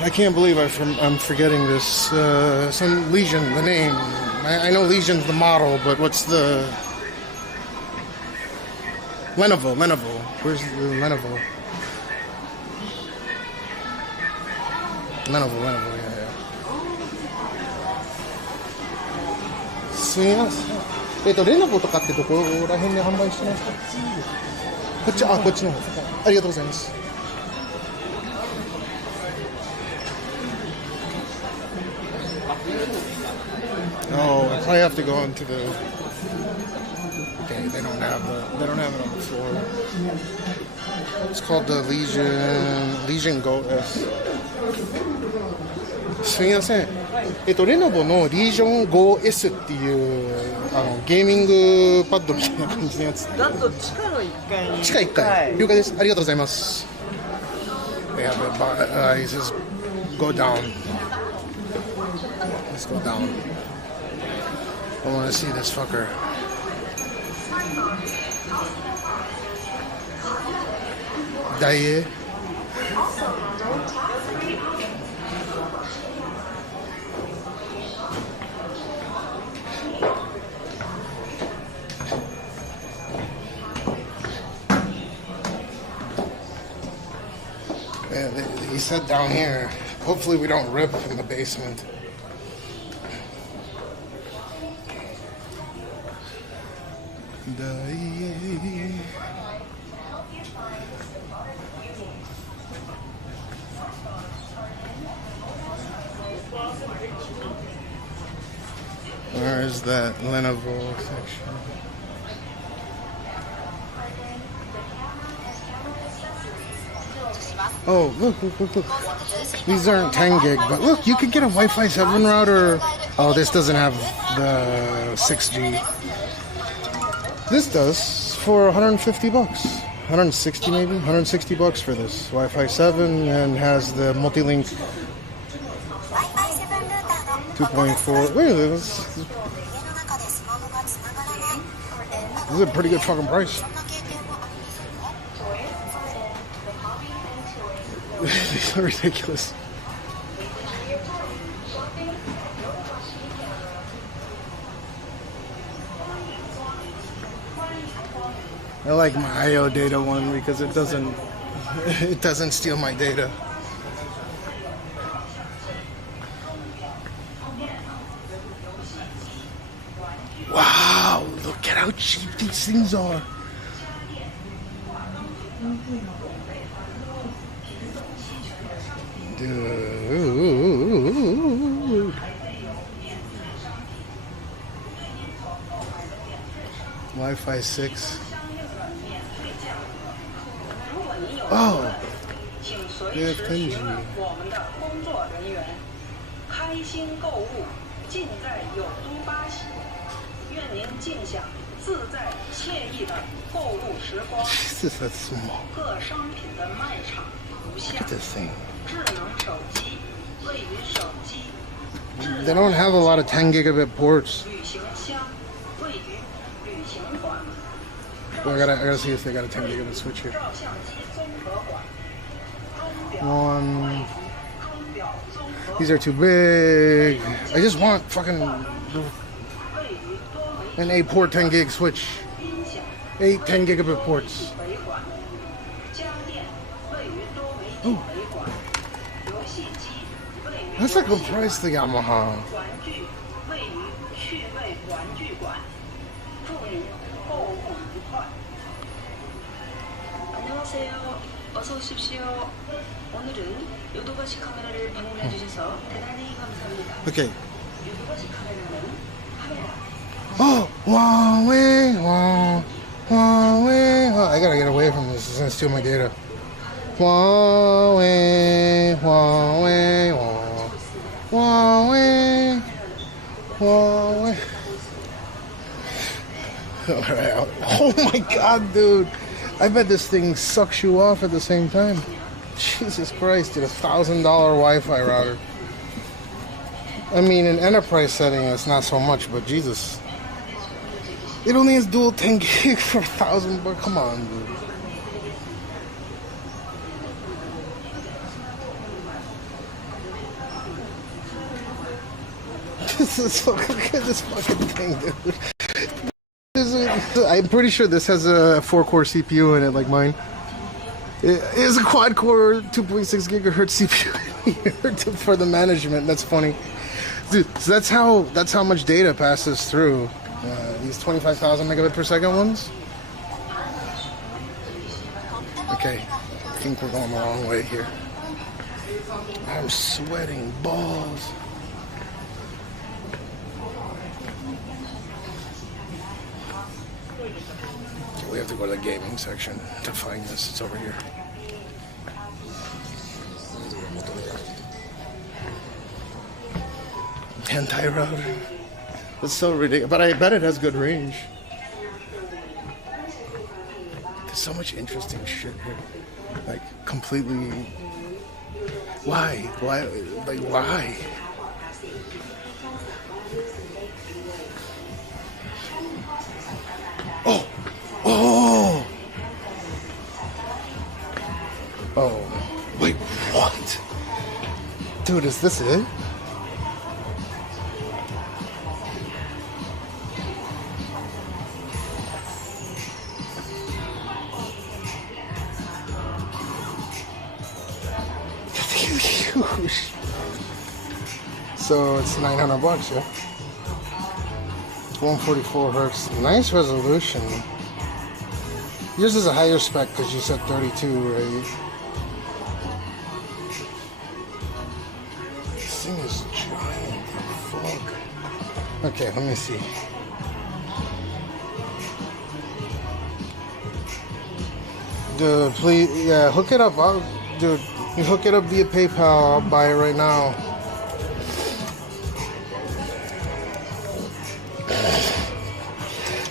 I can't believe I'm forgetting this. Some Legion, the name. I know Legion's the model, but what's the... Lenovo. Where's the Lenovo? Lenovo, yeah. すみません。レノボとかってどこら辺で販売してますか？こっちの方。ありがとうございます。Oh, I probably have to go into the... Okay, they don't have it on the floor. It's called the Legion Go S. すみません。レノボのリージョン Go S っていうゲーミングパッドみたいな感じのやつ。だと地下の1階に。地下1階。了解です。ありがとうございます。They have he says, go down. Let's go down. I want to see this fucker. Daie. Yeah, he said down here. Hopefully we don't rip in the basement. Where is that Lenovo section? Oh, look. These aren't 10 gig, but look, you could get a Wi-Fi 7 router. Oh, this doesn't have the 6G. This does for 150 bucks. 160 maybe? 160 bucks for this. Wi-Fi 7 and has the multi-link 2.4. Wait, this is a pretty good fucking price. These are ridiculous. I like my IO data one because it doesn't steal my data. Wow, look at how cheap these things are. Dude. Wi-Fi 6. Oh, they have 10G. Jesus, that's small. Look at this thing. They don't have a lot of 10 gigabit ports. Well, I gotta see if they got a 10 gigabit switch here. One. These are too big. I just want fucking an 8-port 10 gig switch. 8 10 gigabit ports. Ooh. That's a good price, the Yamaha. 어서 오십시오. 오늘은 요도바시 카메라를 방문해 주셔서 대단히 감사합니다. Okay. 요도바시 카메라는 카메라. Oh, Huawei, Huawei. I gotta get away from this. It's gonna steal my data. Huawei, Huawei, Huawei, Huawei. Alright. Oh my god, dude. I bet this thing sucks you off at the same time. Jesus Christ, dude, $1,000 Wi-Fi router. I mean, in enterprise setting, it's not so much, but Jesus. It only has dual 10 gig for $1,000 bucks. Come on, dude. This is fucking, look at this fucking thing, dude. I'm pretty sure this has a 4-core CPU in it, like mine. It is a quad-core 2.6 gigahertz CPU for the management. That's funny, dude. So that's how much data passes through these 25,000 megabit per second ones. Okay, I think we're going the wrong way here. I'm sweating balls. We have to go to the gaming section to find this. It's over here. Anti-router. That's so ridiculous. But I bet it has good range. There's so much interesting shit here. Like, completely... Why? Why? Like, why? Oh! Oh! Oh. Wait, what? Dude, is this it? Huge. So it's $900, yeah? 144 hertz. Nice resolution. Yours is a higher spec because you said 32, right? This thing is giant. Fuck. Okay, let me see. Dude, please, yeah, hook it up. Dude, you hook it up via PayPal. I'll buy it right now.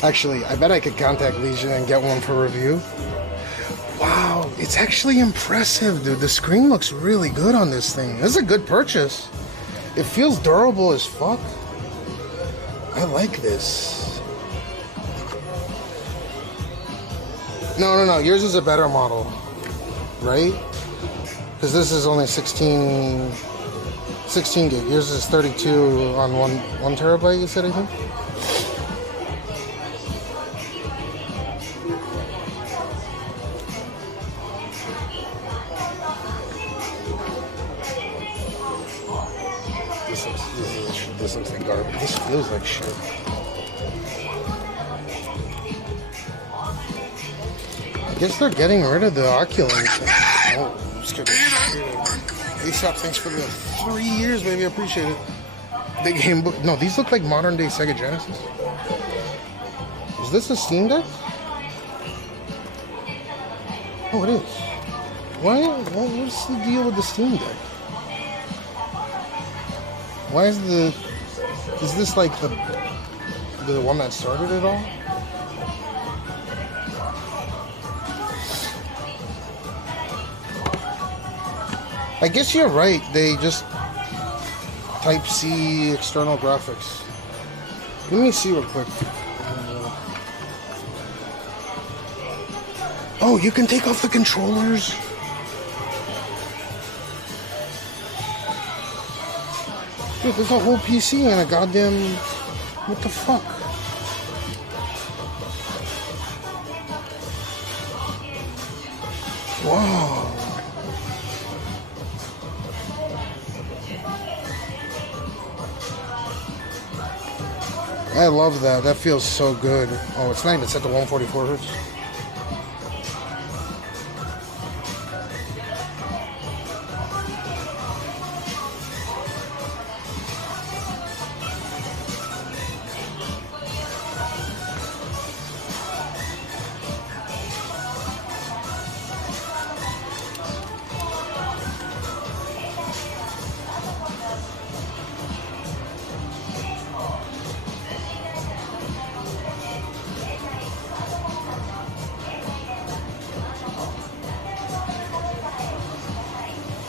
Actually, I bet I could contact Legion and get one for review. Wow, it's actually impressive, dude. The screen looks really good on this thing. This is a good purchase. It feels durable as fuck. I like this. No. Yours is a better model, right? Because this is only 16 gig. Yours is 32 on one terabyte, you said, I think? This looks like garbage. This feels like shit. I guess they're getting rid of the Oculus. Oh, I'm scared. ASAP, thanks for the 3 years, baby. I appreciate it. The game book. No, these look like modern day Sega Genesis. Is this a Steam Deck? Oh, it is. What's the deal with the Steam Deck? Why is this like the one that started it all? I guess you're right. They just Type-C external graphics. Let me see real quick. Oh, you can take off the controllers? Dude, there's a whole PC and a goddamn... What the fuck? Wow. I love that. That feels so good. Oh, it's not even set to 144 hertz.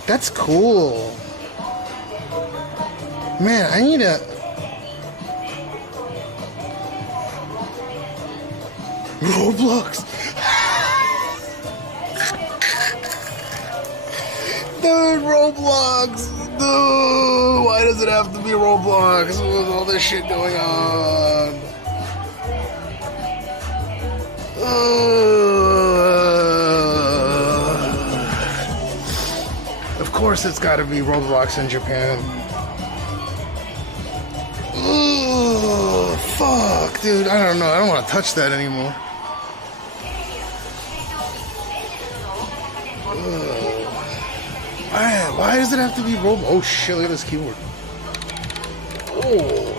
That's cool. Man, I need a... Roblox. Dude, Roblox. Dude, why does it have to be Roblox with all this shit going on? Of course it's gotta be Roblox in Japan. Ugh, fuck, dude. I don't know. I don't want to touch that anymore. Why does it have to be Roblox? Oh shit, look at this keyboard. Oh.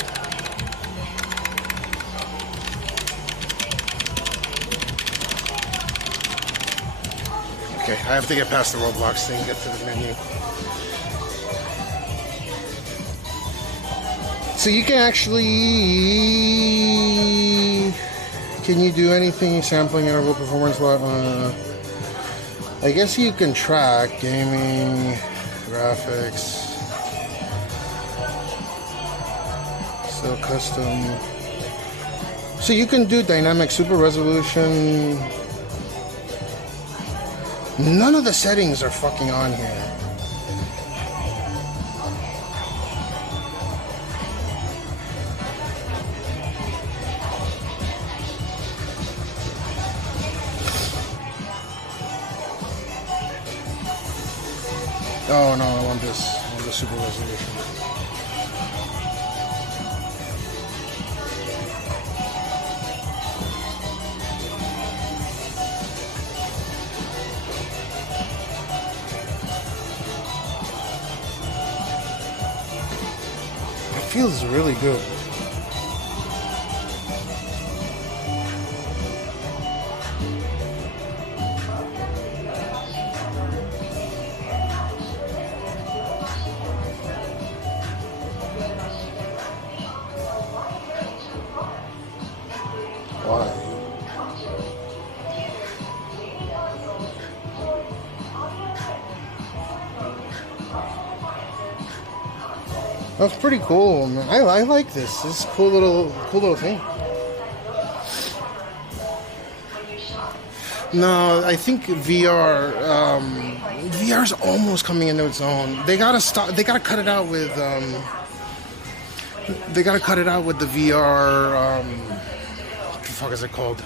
Okay, I have to get past the Roblox thing, get to the menu. So you can actually... Can you do anything? Sampling, interval, performance, I guess you can track gaming, graphics, still custom. So you can do dynamic super resolution. None of the settings are fucking on here. Oh no, I want this. I want the super resolution. It feels really good. That's pretty cool, man. I like this. This is a cool little thing. No, I think VR. VR's almost coming into its own. They gotta stop. They gotta cut it out with. They gotta cut it out with the VR. What the fuck is it called?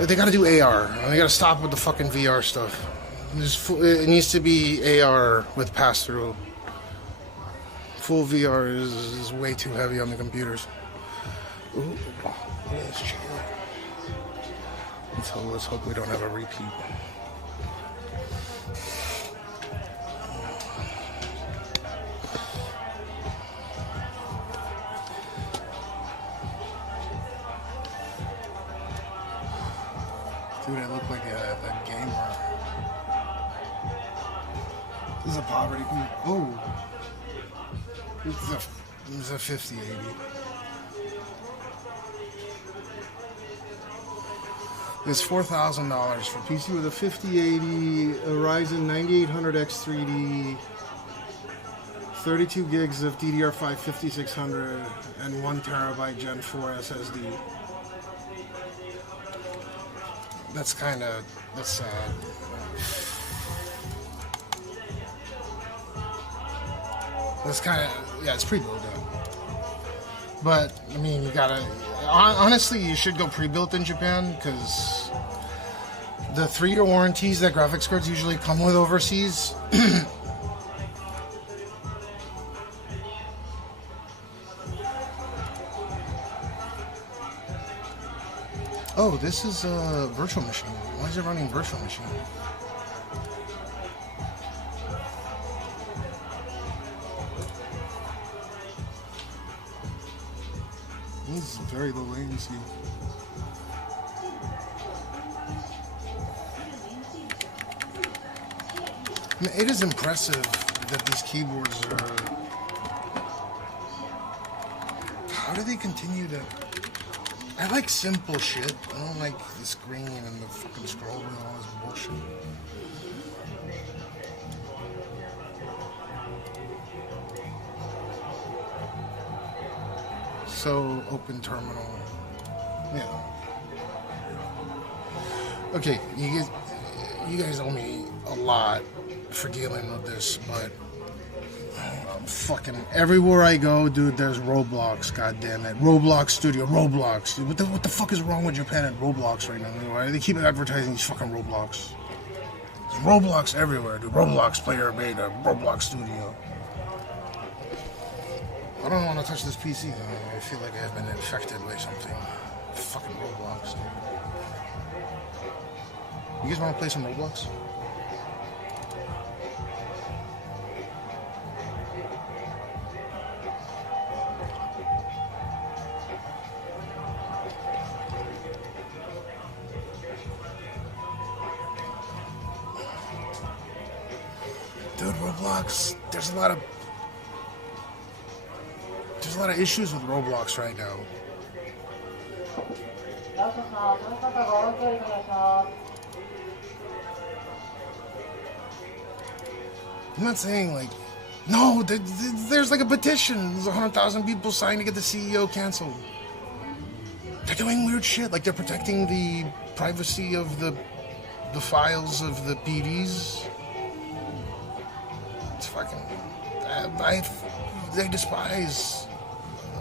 They gotta do AR. They gotta stop with the fucking VR stuff. It needs to be AR with pass-through. Full VR is way too heavy on the computers. Ooh, look at this chair. So let's hope we don't have a repeat. Dude, I look like a gamer. This is a poverty. Oh. This is a 5080. It's $4,000 for PC with a 5080, a Ryzen 9800 X-30D, 32 gigs of DDR5 5600, and 1 terabyte Gen 4 SSD. that's sad. That's kind of, yeah, it's pre-built though. But I mean, you gotta, honestly, you should go pre-built in Japan, because the 3-year warranties that graphics cards usually come with overseas. Oh, this is a virtual machine. Why is it running virtual machine? This is very low latency. I mean, it is impressive that these keyboards are... How do they continue to... I like simple shit. I don't like the screen and the fucking scroll and all this bullshit. So, open terminal. Yeah. Okay, you guys owe me a lot for dealing with this, but fucking everywhere I go, dude, there's Roblox, goddammit. Roblox Studio, Roblox. Dude, what the fuck is wrong with Japan and Roblox right now? Why do they keep advertising these fucking Roblox? There's Roblox everywhere, dude. Roblox Player Beta, Roblox Studio. I don't want to touch this PC, though. I feel like I've been infected by something. Fucking Roblox, dude. You guys want to play some Roblox? Dude, Roblox, there's a lot of issues with Roblox right now. I'm not saying like, no, there's like a petition. There's 100,000 people signed to get the CEO canceled. They're doing weird shit, like they're protecting the privacy of the files of the PDs. It's fucking, they despise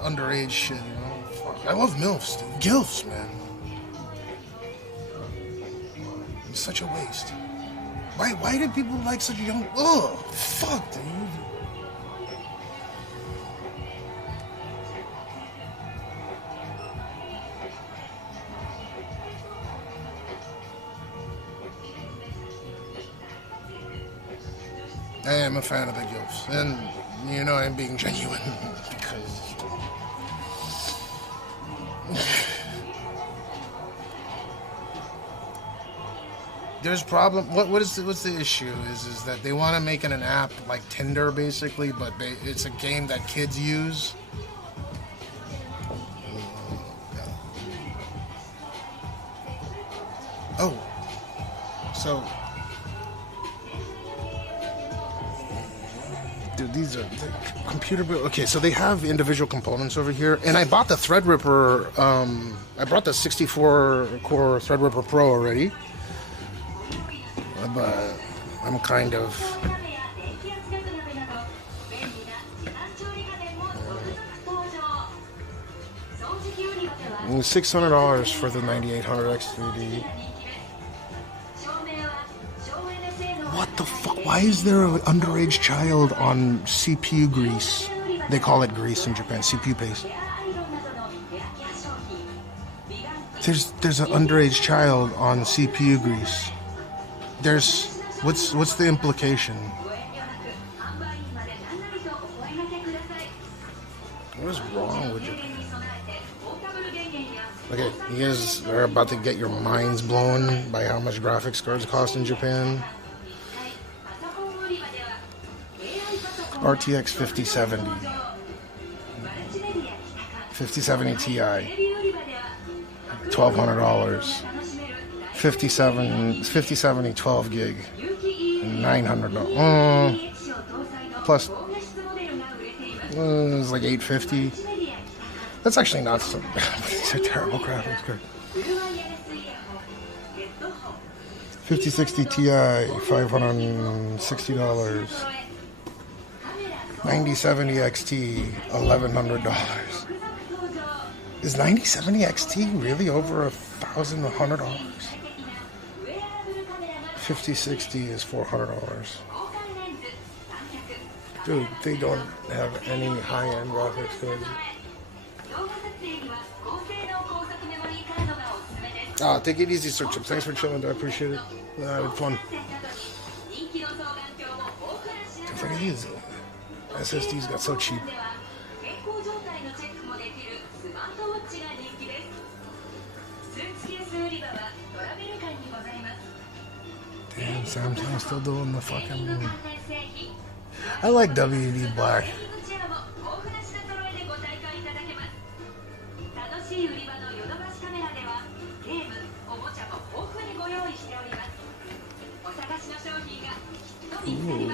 underage shit, you know. Fuck. I love MILFs, dude. GILFs, man. It's such a waste. Why do people like such a young... Ugh, fuck, dude. I am a fan of the GILFs, and you know I'm being genuine because there's problem. What's the issue is that they want to make it an app like Tinder basically, but it's a game that kids use. Oh, so. Dude, these are the computer. Okay, so they have individual components over here, and I bought the Threadripper. I brought the 64-core Threadripper Pro already, but I'm kind of. $600 for the 9800 X3D. What the fuck? Why is there an underage child on CPU grease? They call it grease in Japan, CPU paste. There's an underage child on CPU grease. There's what's the implication? What is wrong with Japan? Okay, you guys are about to get your minds blown by how much graphics cards cost in Japan. RTX 5070 Ti, $1,200. 5070 12 gig, $900. Plus, it's like $850. That's actually not so bad. These are terrible graphics cards. 5060 Ti, $560. 9070 XT, $1,100. Is 9070 XT really over $1,100? 5060 is $400. Dude, they don't have any high-end graphics cards. Ah, take it easy, Sir Chips. Thanks for chilling. I appreciate it. I had fun. Look at these. SSDs got so cheap. Damn, Samsung's still doing the fucking... I like WD Black. Ooh.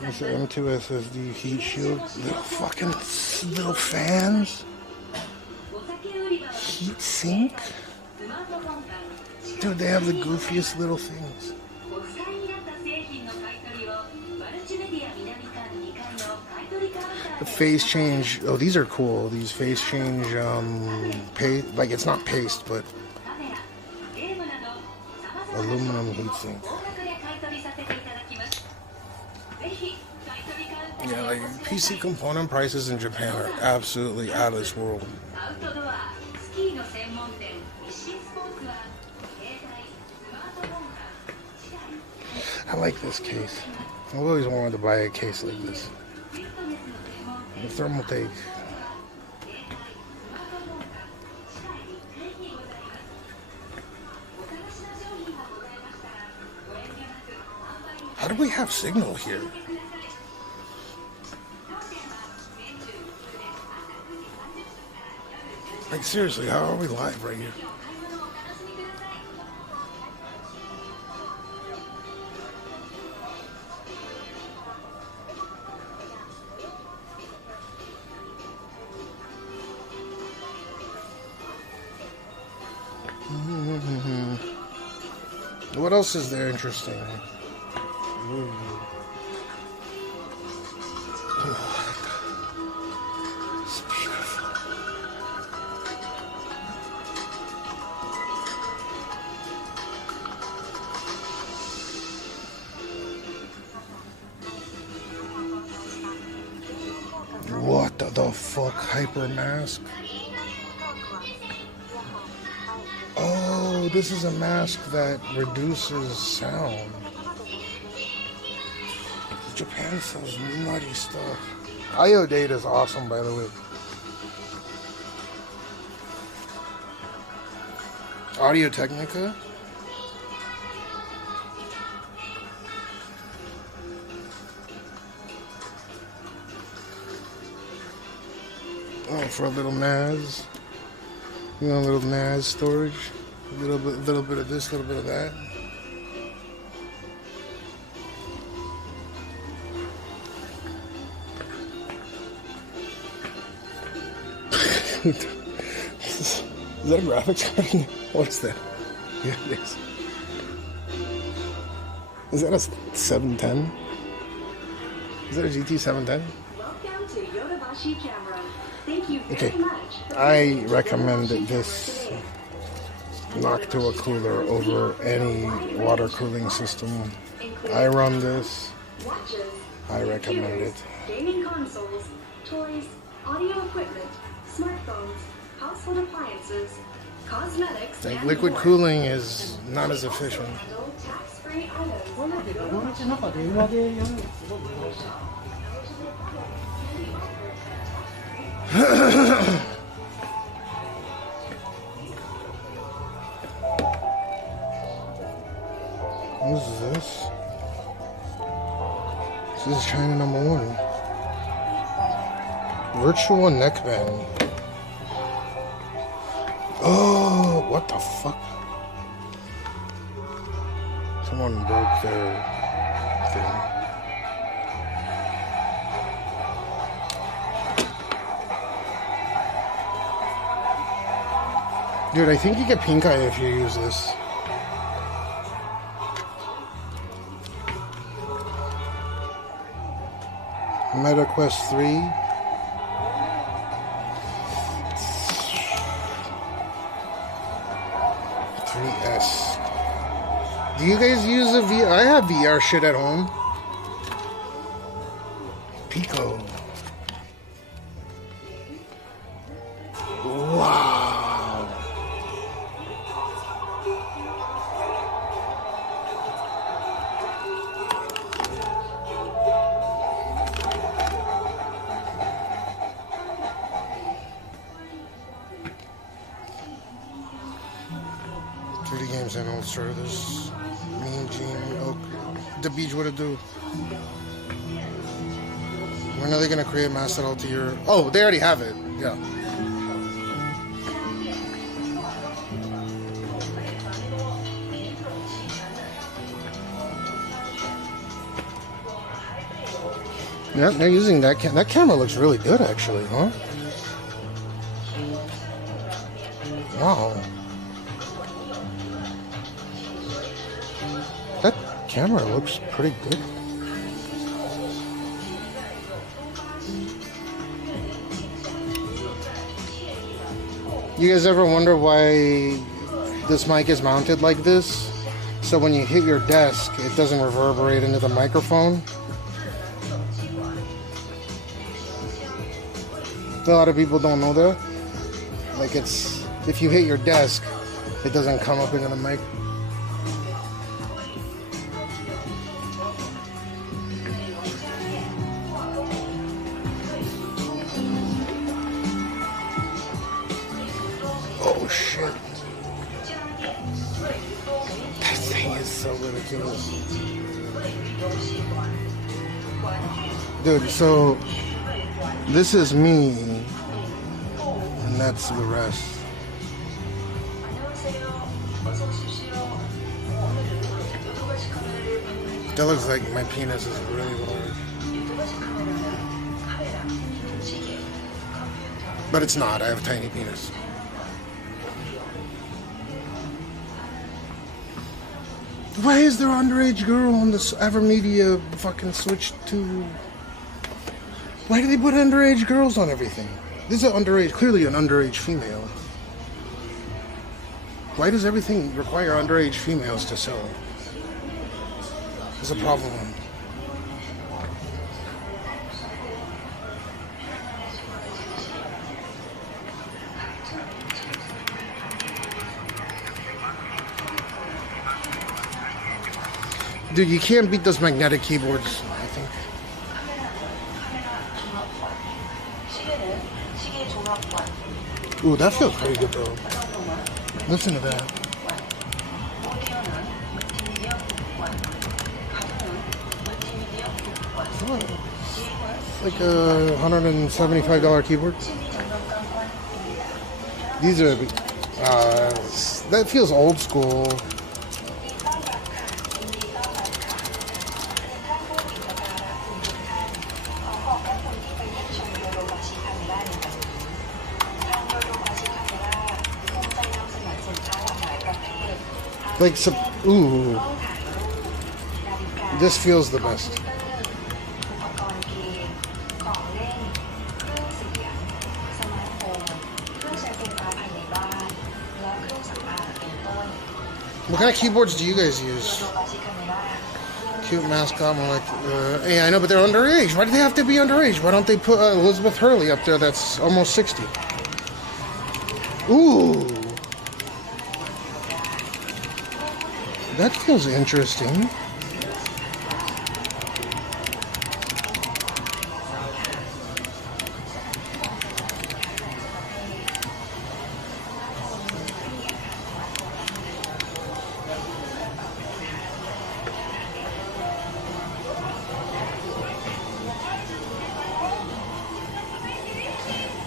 It's an M2 SSD heat shield. Little fans. Heat sink. Dude, they have the goofiest little things. The phase change. Oh, these are cool. These phase change, like it's not paste, but aluminum heatsink. Yeah, like PC component prices in Japan are absolutely out of this world. I like this case. I've always wanted to buy a case like this. The thermal take. How do we have signal here? Like seriously, how are we live right here? What else is there interesting? Ooh. It's beautiful. What the fuck? Hyper mask? Oh, this is a mask that reduces sound. Japan sells nutty stuff. IO data is awesome, by the way. Audio Technica. Oh, for a little NAS. You know, a little NAS storage. A little bit of this, a little bit of that. Is that a graphics card? What's that? Yeah, it is. Is that a 710? Is that a GT 710? Welcome to Yodobashi Camera. Thank you very Okay, much. I recommend this Noctua cooler over any water cooling system. I run this. Watches, I recommend it. gaming consoles, toys, audio equipment, smartphones, household appliances, cosmetics, Like and liquid more. cooling is not as efficient. Handle tax-free items. What is this? This is China #1. Virtual neckband. Oh, what the fuck? Someone broke their thing. Dude, I think you get pink eye if you use this. Meta Quest 3. 3S. Do you guys use a VR? I have VR shit at home. Pico. Wow. Games and all this Mean Gene, Oak, the beach, what it do? When are they gonna create master out to your? Oh, they already have it. Yeah. Yeah, they're using that. That camera looks really good, actually, huh? Wow. That camera looks pretty good. You guys ever wonder why this mic is mounted like this? So when you hit your desk, it doesn't reverberate into the microphone. A lot of people don't know that. Like, it's, if you hit your desk, it doesn't come up into the mic. Oh shit. That thing is so ridiculous. Dude, so this is me, and that's the rest. That looks like my penis is really large. But it's not, I have a tiny penis. Why is there an underage girl on this Evermedia fucking switch to... Why do they put underage girls on everything? This is an underage, clearly an underage female. Why does everything require underage females to sell? There's a problem. Dude, you can't beat those magnetic keyboards, I think. Ooh, that feels pretty good though. Listen to that. It's like a $175 keyboard. These are, that feels old school. Like some, ooh, this feels the best. What kind of keyboards do you guys use? Cute mascot, like, yeah, I know, but they're underage. Why do they have to be underage? Why don't they put Elizabeth Hurley up there that's almost 60? Ooh. That feels interesting.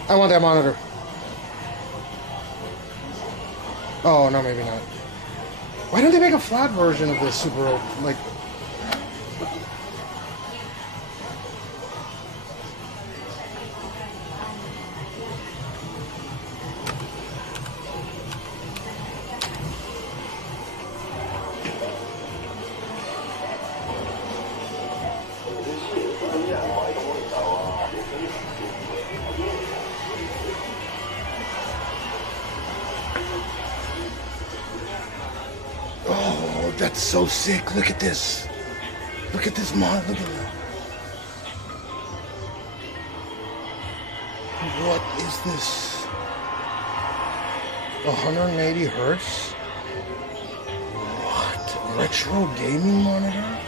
I want that monitor. Oh, no, maybe not. Why don't they make a flat version of this super old, like... That's so sick. Look at this. Look at this mod. Look at that. What is this? 180 hertz? What? Retro gaming monitor?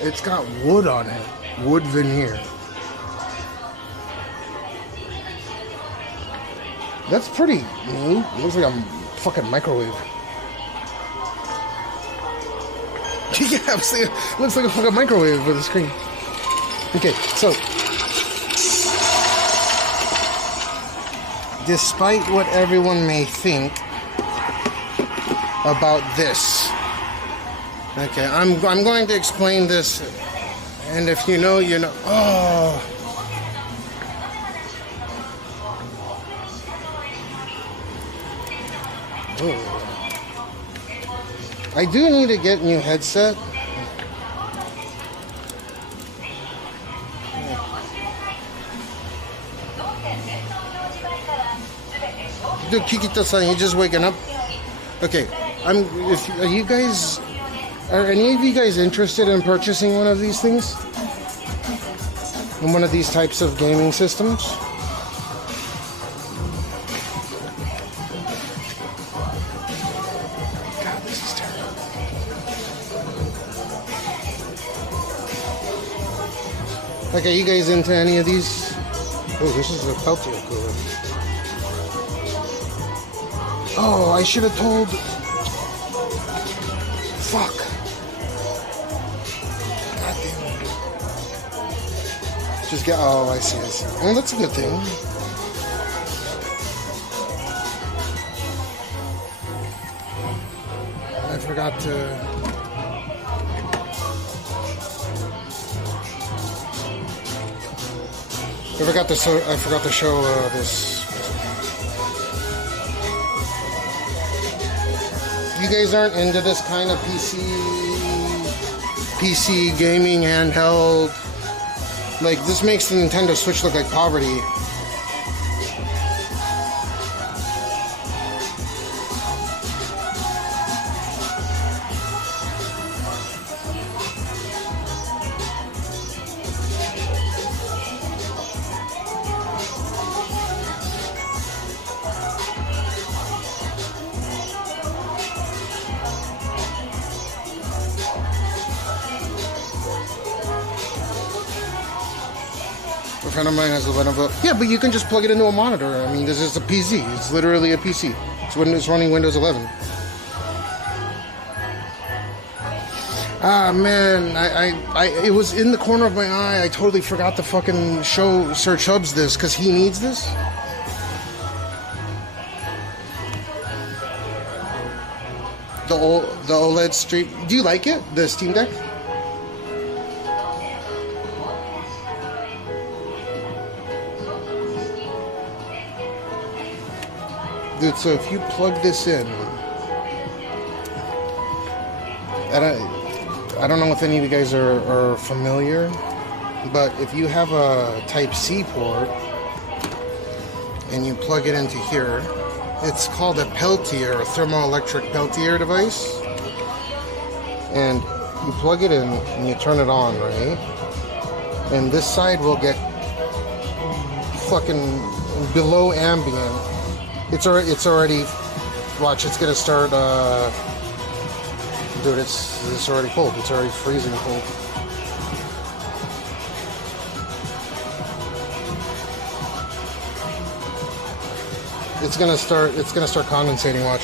It's got wood on it. Wood veneer. That's pretty neat. It looks like a fucking microwave. Yeah, looks like a fucking microwave with a screen. Okay, so despite what everyone may think about this, okay, I'm going to explain this, and if you know, you know. Oh. Oh. I do need to get a new headset. Dude, Kikita-san, you just waking up? Okay, are any of you guys interested in purchasing one of these things? In one of these types of gaming systems? God, this is terrible. Like, are you guys into any of these? Oh, this is a Peltier cooler. Oh, I should have told. Fuck. God damn it. Just get. Oh, I see. Well, that's a good thing. I forgot to. I forgot to show this. You guys aren't into this kind of PC gaming handheld. Like, this makes the Nintendo Switch look like poverty. A friend of mine has a Lenovo. Yeah, but you can just plug it into a monitor. I mean, this is a PC. It's literally a PC. It's running Windows 11. Ah, man, it was in the corner of my eye. I totally forgot to fucking show Sir Chubbs this, because he needs this. The OLED stream. Do you like it? The Steam Deck? Dude, so if you plug this in, I don't know if any of you guys are familiar, but if you have a Type-C port and you plug it into here, it's called a Peltier, a thermoelectric Peltier device, and you plug it in and you turn it on, right? And this side will get fucking below ambient. It's already, watch, it's gonna start, dude, it's already cold. It's already freezing cold. It's gonna start condensating, watch.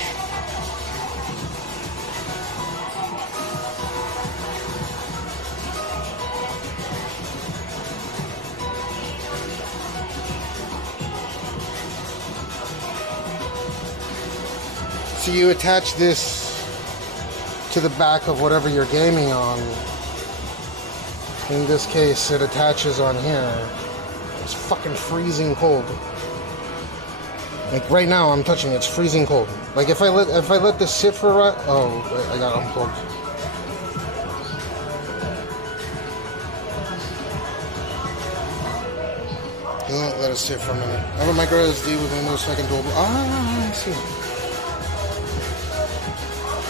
So you attach this to the back of whatever you're gaming on. In this case, it attaches on here. It's fucking freezing cold. Like right now, I'm touching it. It's freezing cold. Like if I let this sit for a while, oh, I got unplugged. Let it sit for a minute. I have a micro SD with Windows so I can dual. Ah, I see.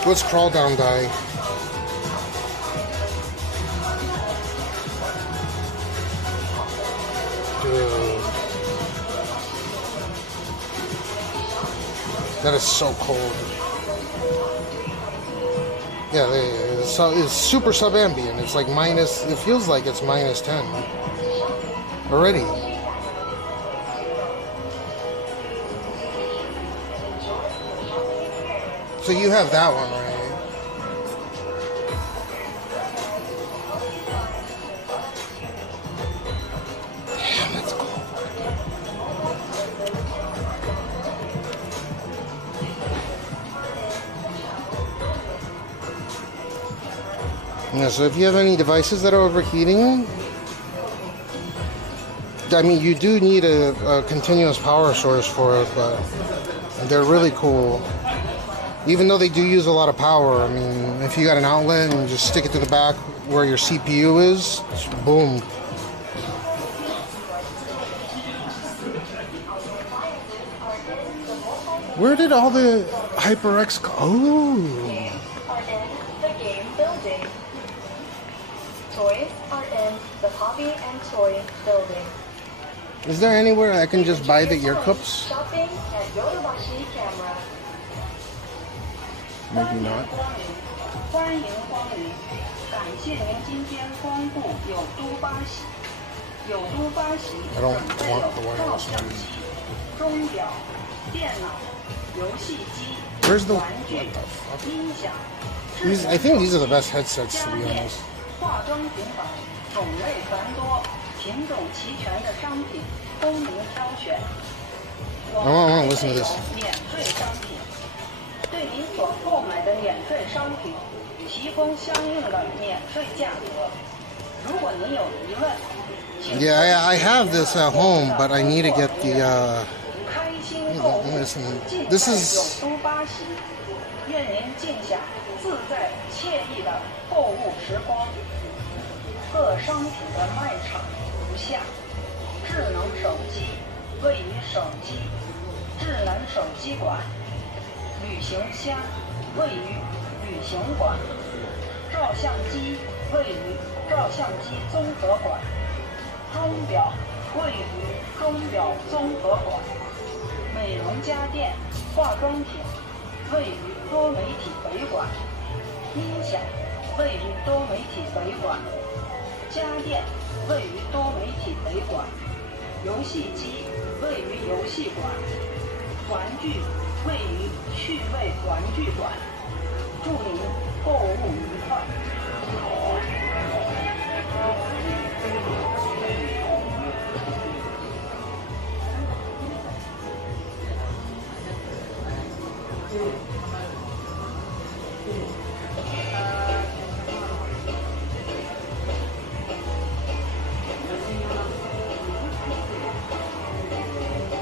Let's crawl down die. That is so cold. Yeah, it's super sub-ambient. It's like minus, it feels like it's minus 10 already. So you have that one, right? Damn, that's cool. Yeah, so if you have any devices that are overheating, I mean, you do need a continuous power source for it, but they're really cool. Even though they do use a lot of power, I mean, if you got an outlet and just stick it to the back where your CPU is, boom. Where did all the HyperX go? Oh. Are in the game building. Toys are in the hobby and toy building. Is there anywhere I can just buy the ear cups? Shopping at Yodobashi Camera. Maybe not. 欢迎光临，感谢您今天光顾有都巴西。有都巴西 I don't 准备 want 有 the 照 wireless 相 one. 机、钟表、电脑、游戏机、 Where's the... 玩具、音响、 I think these are the best headsets, to be honest. 化妆品等种类繁多、品种齐全的商品供您挑选。 I want to listen to this. 免税商品。对您所购买的免税商品提供相应的免税价格。如果您有疑问， Yeah, I have this at home, but I need to get the, 开心购物， listen. 尽 This 在 is... 有都巴西，愿您尽享自在惬意的购物时光。各商品的卖场如下：智能手机位于手机智能手机馆，旅行箱位于旅行馆，照相机位于照相机综合馆，钟表位于钟表综合馆，美容家电、化妆品位于多媒体北馆，音响位于多媒体北馆，家电位于多媒体北馆，游戏机位于游戏馆，玩具位于趣味玩具馆。祝您购物愉快。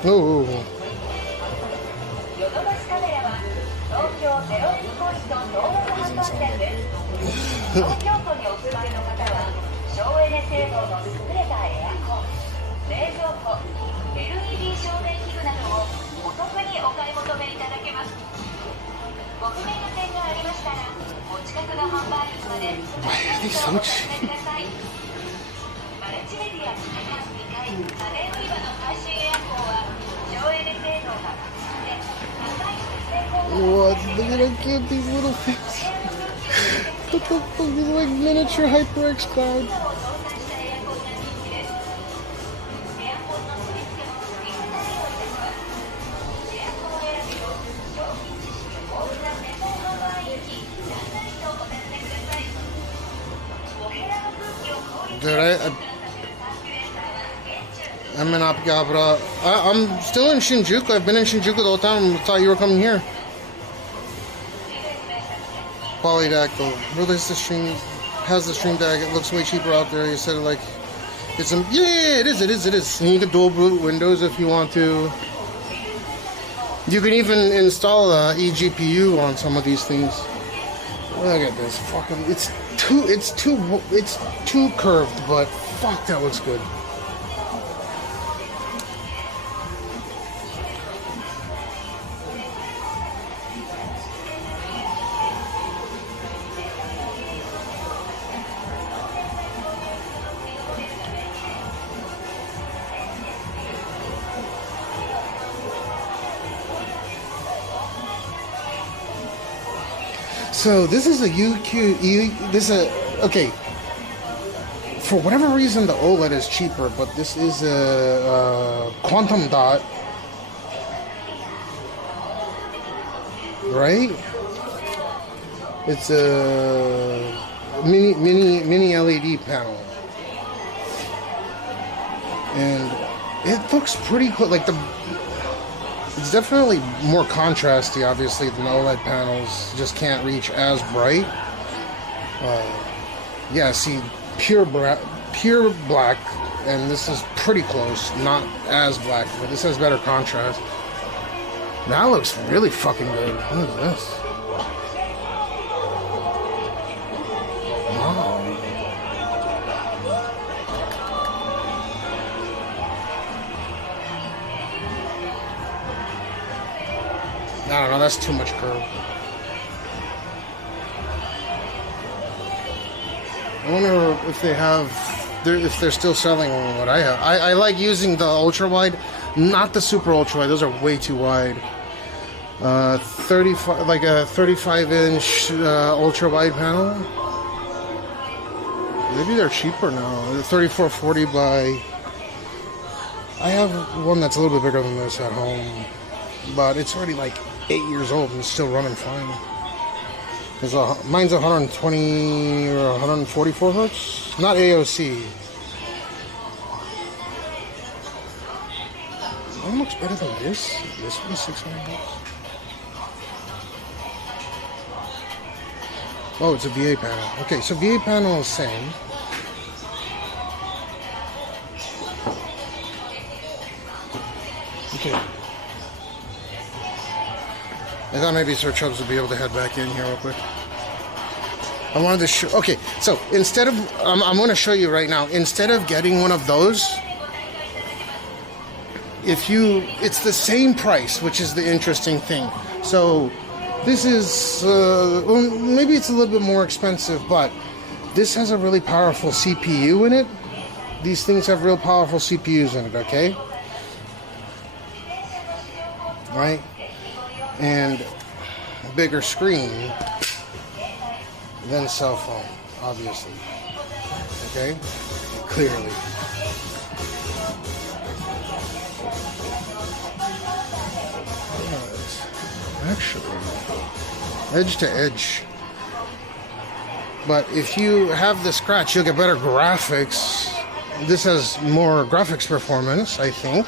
Ooh. ヨドバシカメラは東京0円ポイント総額販売店です。東京都にお住まいの方は省エネ性能の優れたエアコン、冷蔵庫、LED 照明器具などをお得にお買い求めいただけます。ご不明な点がありましたらお近くの販売員までお尋ねください。マルチメディア2階家電売り場の最新エアコンは省エネ性能が抜群で高い節電効果 What? Look at how cute these little things. What the fuck? These are like miniature HyperX clouds. Dude, I'm in Akihabara. I'm still in Shinjuku. I've been in Shinjuku the whole time. I thought you were coming here. Polydactyl. Release the stream. Has the stream deck. It looks way cheaper out there. You said like it's a yeah. It is. And you can dual boot Windows if you want to. You can even install a eGPU on some of these things. Look at this fucking. It's too curved, but fuck, that looks good. So this is a this is a, okay. For whatever reason, the OLED is cheaper, but this is a quantum dot, right? It's a mini LED panel, and it looks pretty cool. Like it's definitely more contrasty, obviously, than OLED panels. Just can't reach as bright. Yeah, see, pure black, and this is pretty close, not as black, but this has better contrast. That looks really fucking good. What is this? Wow. I don't know, that's too much curve. I wonder if they have, if they're still selling what I have. I like using the ultra wide, not the super ultra wide. Those are way too wide. 35, like a 35-inch ultra wide panel. Maybe they're cheaper now. 3440 by. I have one that's a little bit bigger than this at home, but it's already like 8 years old and it's still running fine. Mine's 120 or 144 hertz, not AOC. One looks better than this. This one's 600 bucks. Oh, it's a VA panel. Okay, so VA panel is same. Okay. I thought maybe Sir Chubbs would be able to head back in here real quick. I wanted to show. Okay, so instead of, I'm going to show you right now. Instead of getting one of those, it's the same price, which is the interesting thing. So this is, well, maybe it's a little bit more expensive, but this has a really powerful CPU in it. These things have real powerful CPUs in it. Okay, right? And a bigger screen than cell phone, obviously. Okay? Clearly. But actually, edge to edge. But if you have the scratch, you'll get better graphics. This has more graphics performance, I think.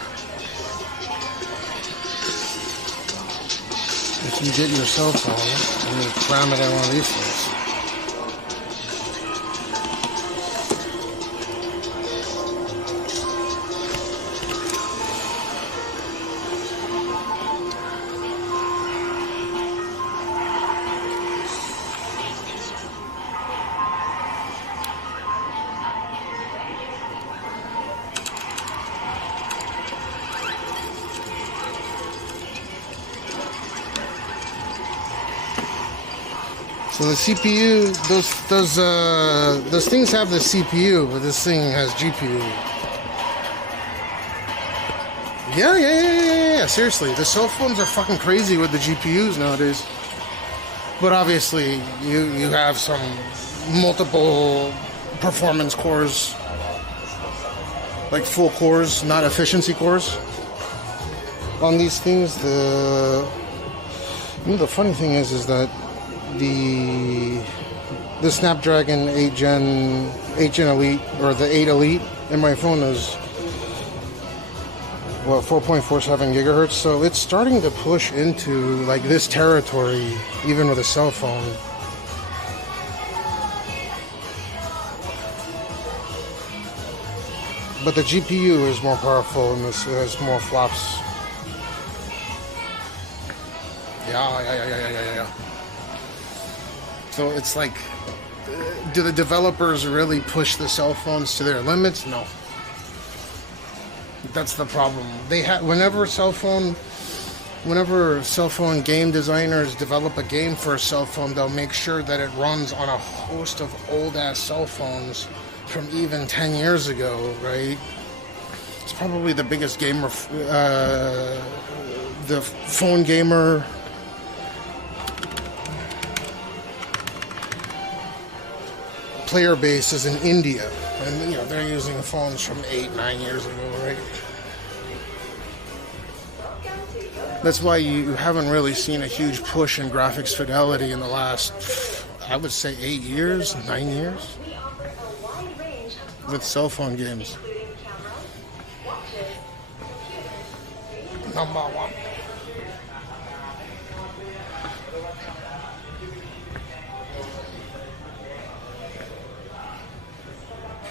If you get your cell phone and you cram it in one of these things. So the CPU, those things have the CPU, but this thing has GPU. Yeah. Seriously, the cell phones are fucking crazy with the GPUs nowadays. But obviously, you have some multiple performance cores, like full cores, not efficiency cores. On these things, the funny thing is that the Snapdragon 8 Gen Elite, or the 8 Elite in my phone is, well, 4.47 gigahertz, so it's starting to push into like this territory even with a cell phone. But the GPU is more powerful and this has more flops. Yeah. So it's like, do the developers really push the cell phones to their limits? No. That's the problem. They have, whenever cell phone game designers develop a game for a cell phone, they'll make sure that it runs on a host of old ass cell phones from even 10 years ago, right? It's probably the biggest gamer, the phone gamer player base is in India, and you know they're using phones from 8-9 years ago, right? That's why you haven't really seen a huge push in graphics fidelity in the last, I would say, 8 years, 9 years, with cell phone games. Number one.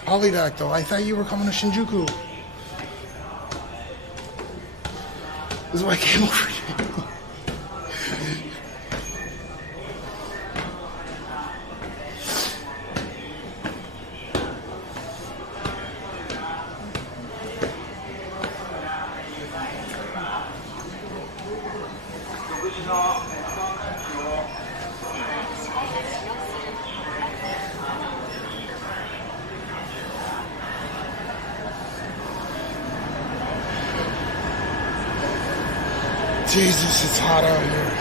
Polydactyl, I thought you were coming to Shinjuku. This is why I came over here. Jesus, it's hot out here.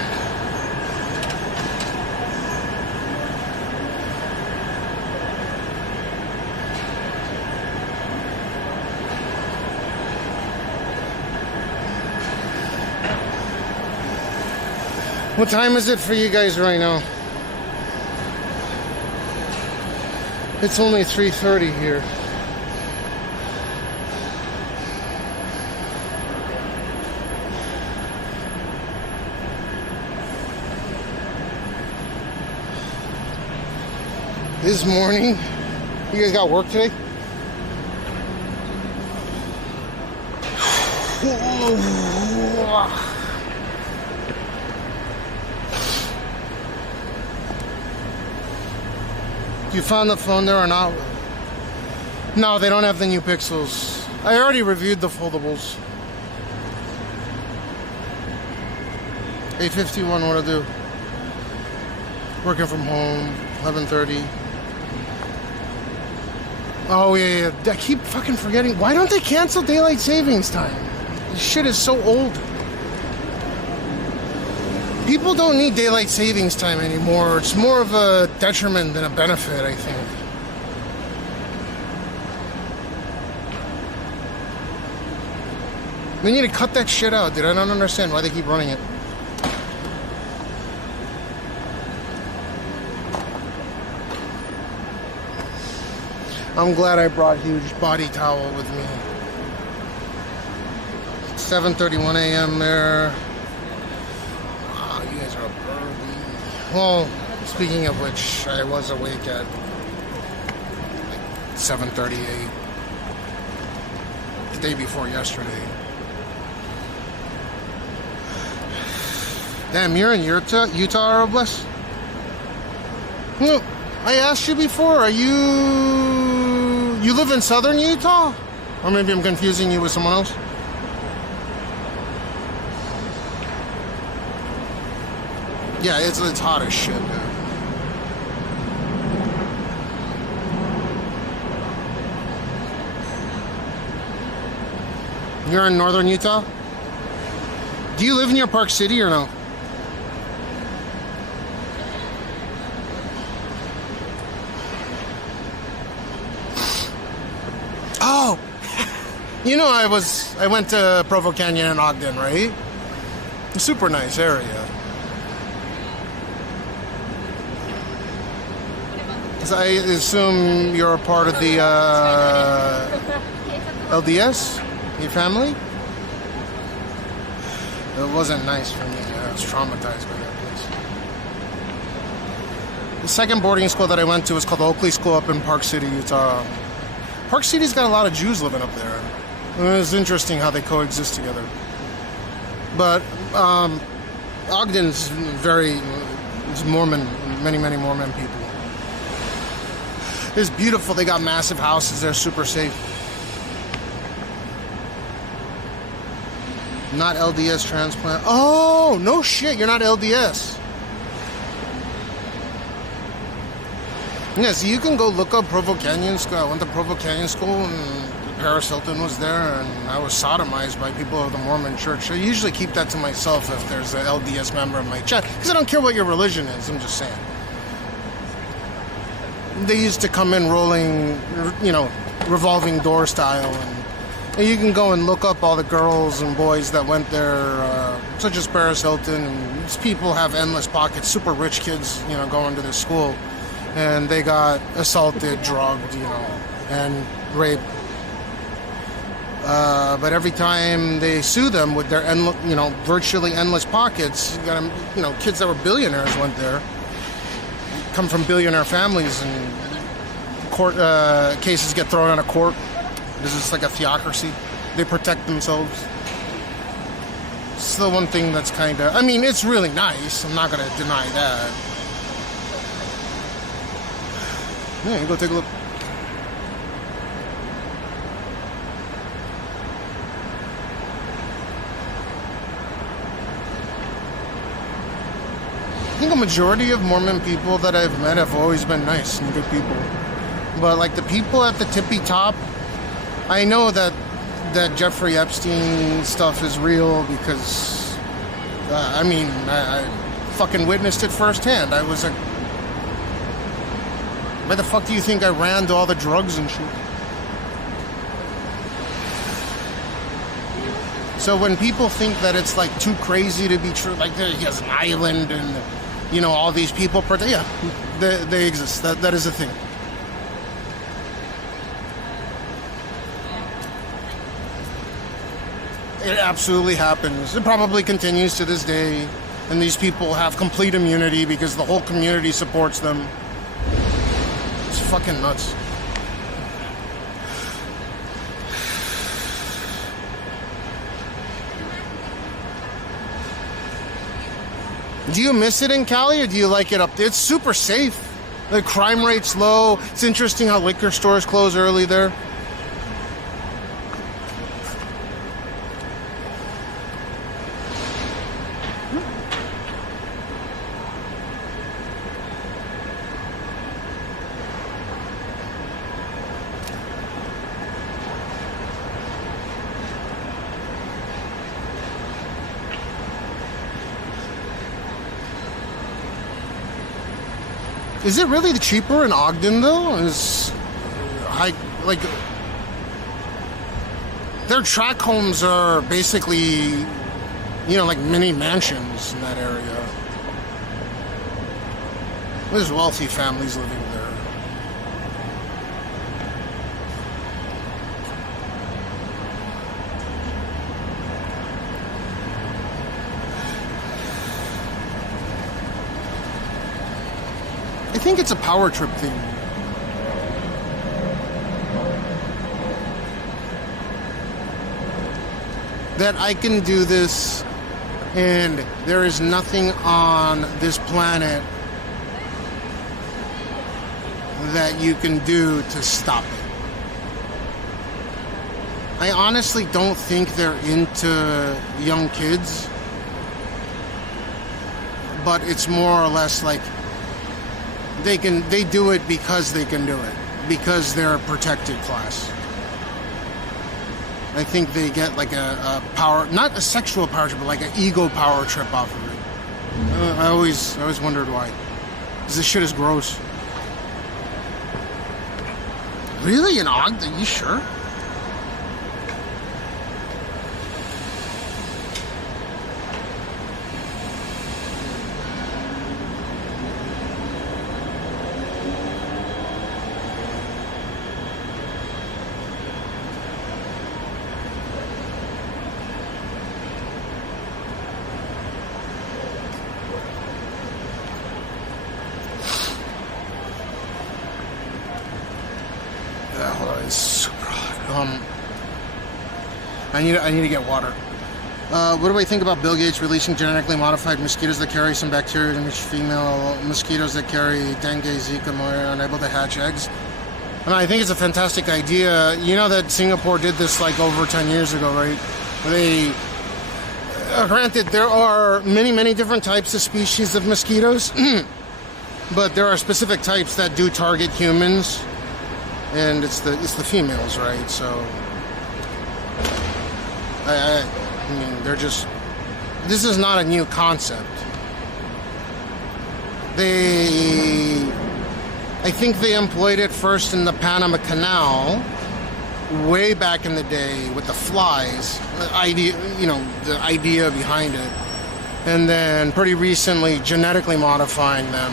What time is it for you guys right now? It's only 3:30 here. This morning, you guys got work today? You found the phone there or not? No, they don't have the new Pixels. I already reviewed the foldables. 8:51, what to do? Working from home, 11:30. Oh yeah, I keep fucking forgetting. Why don't they cancel daylight savings time? This shit is so old. People don't need daylight savings time anymore. It's more of a detriment than a benefit, I think. They need to cut that shit out, dude. I don't understand why they keep running it. I'm glad I brought huge body towel with me. 7:31 a.m. there. Wow, you guys are up early. Well, speaking of which, I was awake at 7:38 the day before yesterday. Damn, you're in Utah, Robles? Well, I asked you before, are you live in southern Utah? Or maybe I'm confusing you with someone else? Yeah, it's hot as shit, man. You're in northern Utah? Do you live near Park City or no? Oh, you know, I went to Provo Canyon and Ogden, right? A super nice area. So I assume you're a part of the LDS, your family? It wasn't nice for me. I was traumatized by that place. The second boarding school that I went to was called the Oakley School up in Park City, Utah. Park City's got a lot of Jews living up there. It's interesting how they coexist together. But Ogden's it's Mormon, many Mormon people. It's beautiful. They got massive houses. They're super safe. Not LDS transplant. Oh, no shit. You're not LDS. Yeah, so you can go look up Provo Canyon School. I went to Provo Canyon School and Paris Hilton was there, and I was sodomized by people of the Mormon church. I usually keep that to myself if there's an LDS member in my chat, because I don't care what your religion is. I'm just saying. they used to come in rolling, you know, revolving door style, and you can go and look up all the girls and boys that went there, such as Paris Hilton, and these people have endless pockets, super rich kids, you know, going to this school, and they got assaulted, drugged, you know, and raped. But every time they sue them with their virtually endless pockets, you got, you know, kids that were billionaires went there, come from billionaire families, and court cases get thrown out of court. This is like a theocracy. They protect themselves. It's the one thing that's kind of, I mean, it's really nice. I'm not going to deny that. Yeah, you go take a look. I think a majority of Mormon people that I've met have always been nice and good people. But like the people at the tippy top, I know that Jeffrey Epstein stuff is real because, I mean, I fucking witnessed it firsthand. I was why the fuck do you think I ran to all the drugs and shit? So when people think that it's like too crazy to be true, like he has an island and, you know, all these people, yeah, they exist. That is a thing. It absolutely happens. It probably continues to this day. And these people have complete immunity because the whole community supports them. It's fucking nuts. Do you miss it in Cali or do you like it up there? It's super safe. The crime rate's low. It's interesting how liquor stores close early there. Is it really cheaper in Ogden though? Like their tract homes are basically, you know, like mini mansions in that area. There's wealthy families living there. I think it's a power trip thing. That I can do this and there is nothing on this planet that you can do to stop it. I honestly don't think they're into young kids, but it's more or less like they do it because they can do it, because they're a protected class. I think they get like a power, not a sexual power trip, but like an ego power trip off of it. I always wondered why. Because this shit is gross. Really? In Ogden? Are you sure? I need to get water. What do I think about Bill Gates releasing genetically modified mosquitoes that carry some bacteria to which female mosquitoes that carry dengue, Zika, malaria are unable to hatch eggs? And I think it's a fantastic idea. You know that Singapore did this like over 10 years ago, right? They, granted, there are many different types of species of mosquitoes, but there are specific types that do target humans, and it's the females, right? So. I mean, they're just... This is not a new concept. I I think they employed it first in the Panama Canal, way back in the day with the flies. The idea behind it, and then pretty recently genetically modifying the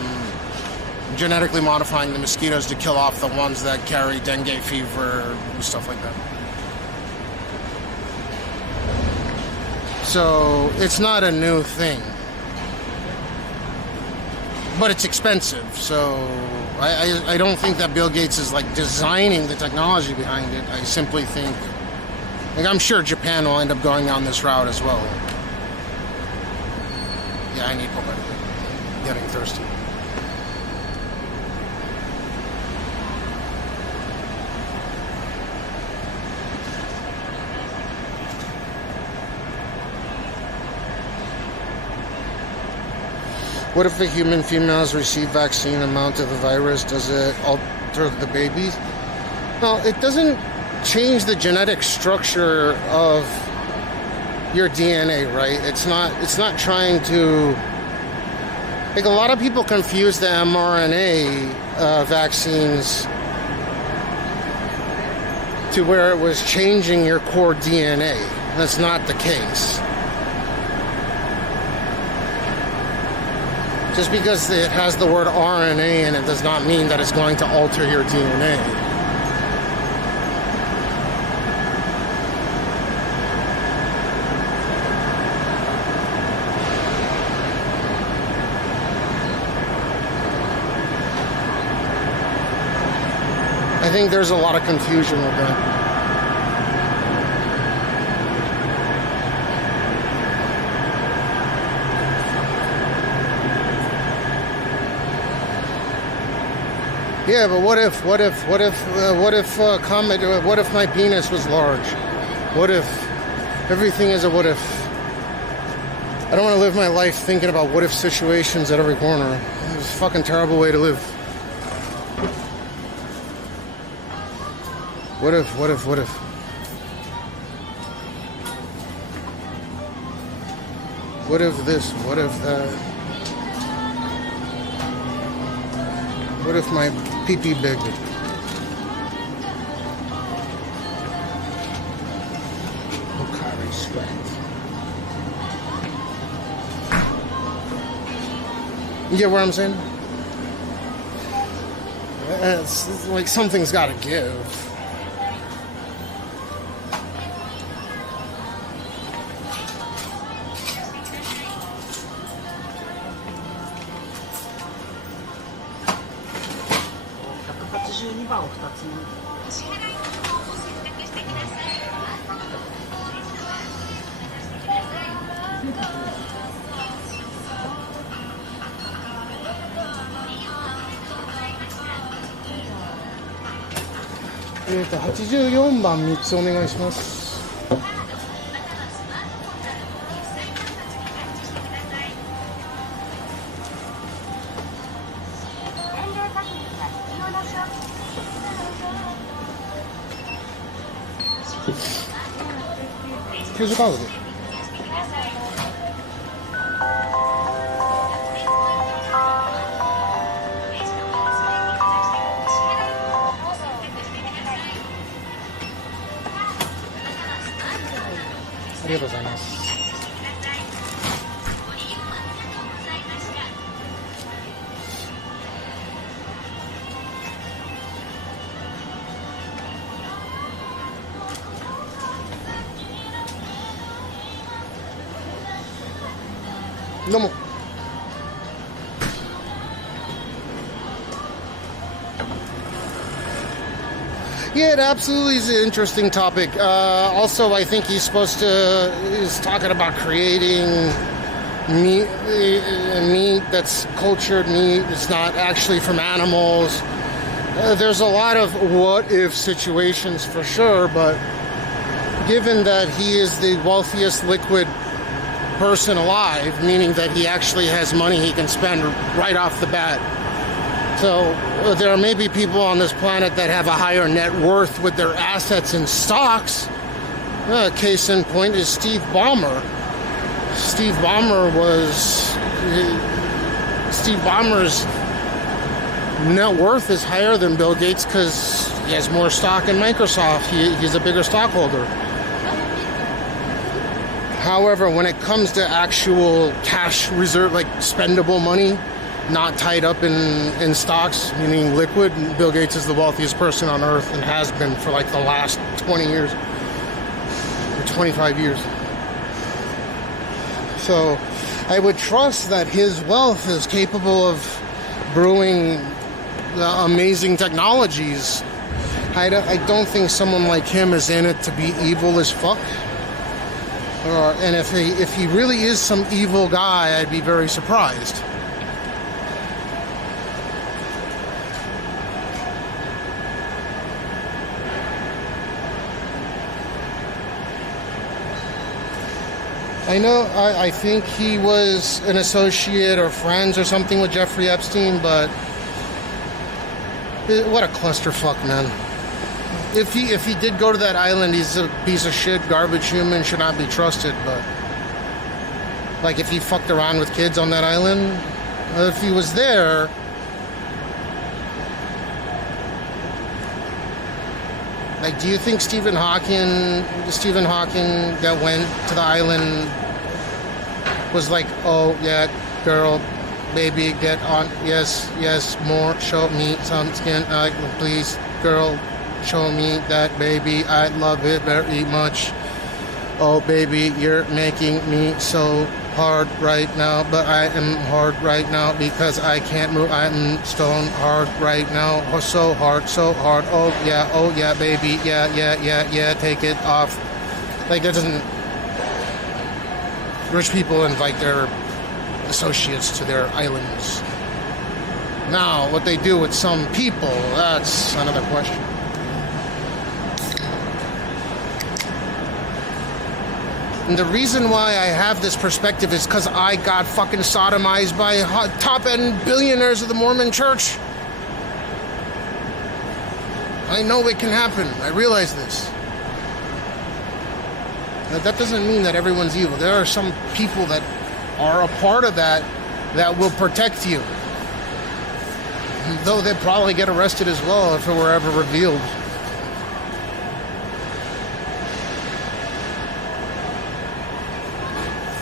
mosquitoes to kill off the ones that carry dengue fever and stuff like that. So it's not a new thing, but it's expensive. So I don't think that Bill Gates is like designing the technology behind it. I simply think, like, I'm sure Japan will end up going down this route as well. Yeah, I need more. I'm getting thirsty. What if the human females receive vaccine amount of the virus? Does it alter the babies? Well, it doesn't change the genetic structure of your DNA, right? It's not trying to, like, a lot of people confuse the mRNA vaccines to where it was changing your core DNA. That's not the case. Just because it has the word RNA in it does not mean that it's going to alter your DNA. I think there's a lot of confusion with that. Yeah, but what if my penis was large? What if everything is a what if? I don't want to live my life thinking about what if situations at every corner. It's a fucking terrible way to live. What if? What if this? What if that? What if my pee-pee big? Okay, sweat. You get what I'm saying? It's like something's got to give.84番3つお願いします。90カードで。ありがとうございます。どうも。Yeah, it absolutely is an interesting topic. Also, I think he's talking about creating meat that's cultured meat. It's not actually from animals. There's a lot of what-if situations for sure, but given that he is the wealthiest liquid person alive, meaning that he actually has money he can spend right off the bat. So there may be people on this planet that have a higher net worth with their assets in stocks. Case in point is Steve Ballmer. Steve Ballmer's net worth is higher than Bill Gates because he has more stock in Microsoft. He's a bigger stockholder. However, when it comes to actual cash reserve, like spendable money, not tied up in stocks, meaning liquid, Bill Gates is the wealthiest person on earth and has been for like the last 20 years or 25 years. So I would trust that his wealth is capable of brewing amazing technologies. I don't think someone like him is in it to be evil as fuck. And if he really is some evil guy, I'd be very surprised. I think he was an associate or friends or something with Jeffrey Epstein, but what a clusterfuck, man. If he did go to that island, he's a piece of shit, garbage human, should not be trusted, but like if he fucked around with kids on that island, if he was there, like, do you think Stephen Hawking that went to the island was like, oh yeah, girl, baby, get on, yes, more, show me some skin, please, girl, show me that, baby, I love it very much. Oh baby, you're making me so hard right now, but I am hard right now because I can't move. I'm stone hard right now. Oh, so hard. Oh yeah, baby, yeah, take it off. Like, that doesn't... Rich people invite their associates to their islands. Now, what they do with some people, that's another question. And the reason why I have this perspective is because I got fucking sodomized by top-end billionaires of the Mormon Church. I know it can happen. I realize this. That doesn't mean that everyone's evil. There are some people that are a part of that will protect you. Though they'd probably get arrested as well if it were ever revealed.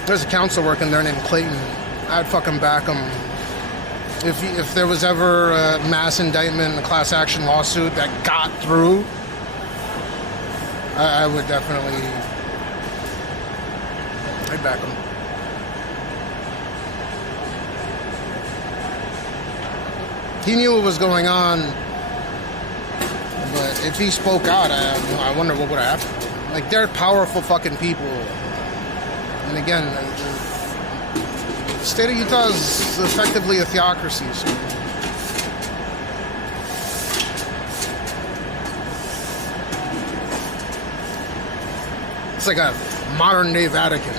There's a counselor working there named Clayton. I'd fucking back him. If there was ever a mass indictment, a class action lawsuit that got through, I would definitely... I'd back him. He knew what was going on, but if he spoke out, I wonder what would have happened. Like, they're powerful fucking people. And again, the state of Utah is effectively a theocracy. So. It's like a modern-day Vatican.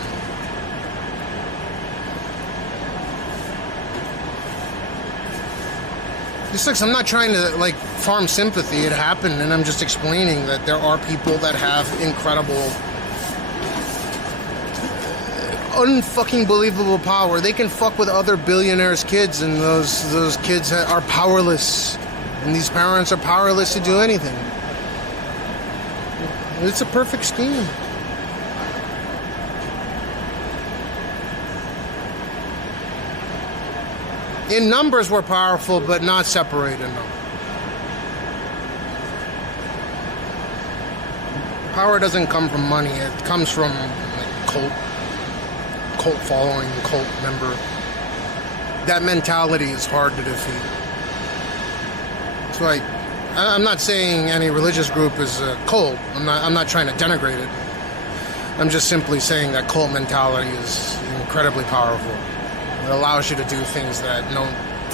This looks, I'm not trying to, like, farm sympathy. It happened, and I'm just explaining that there are people that have incredible... unfucking believable power. They can fuck with other billionaires' kids, and those kids are powerless, and these parents are powerless to do anything. It's a perfect scheme. In numbers, we're powerful, but not separated. No. Power doesn't come from money. It comes from, like, cult following, cult member. That mentality is hard to defeat. So I'm not saying any religious group is a cult. I'm not trying to denigrate it. I'm just simply saying that cult mentality is incredibly powerful. It allows you to do things that no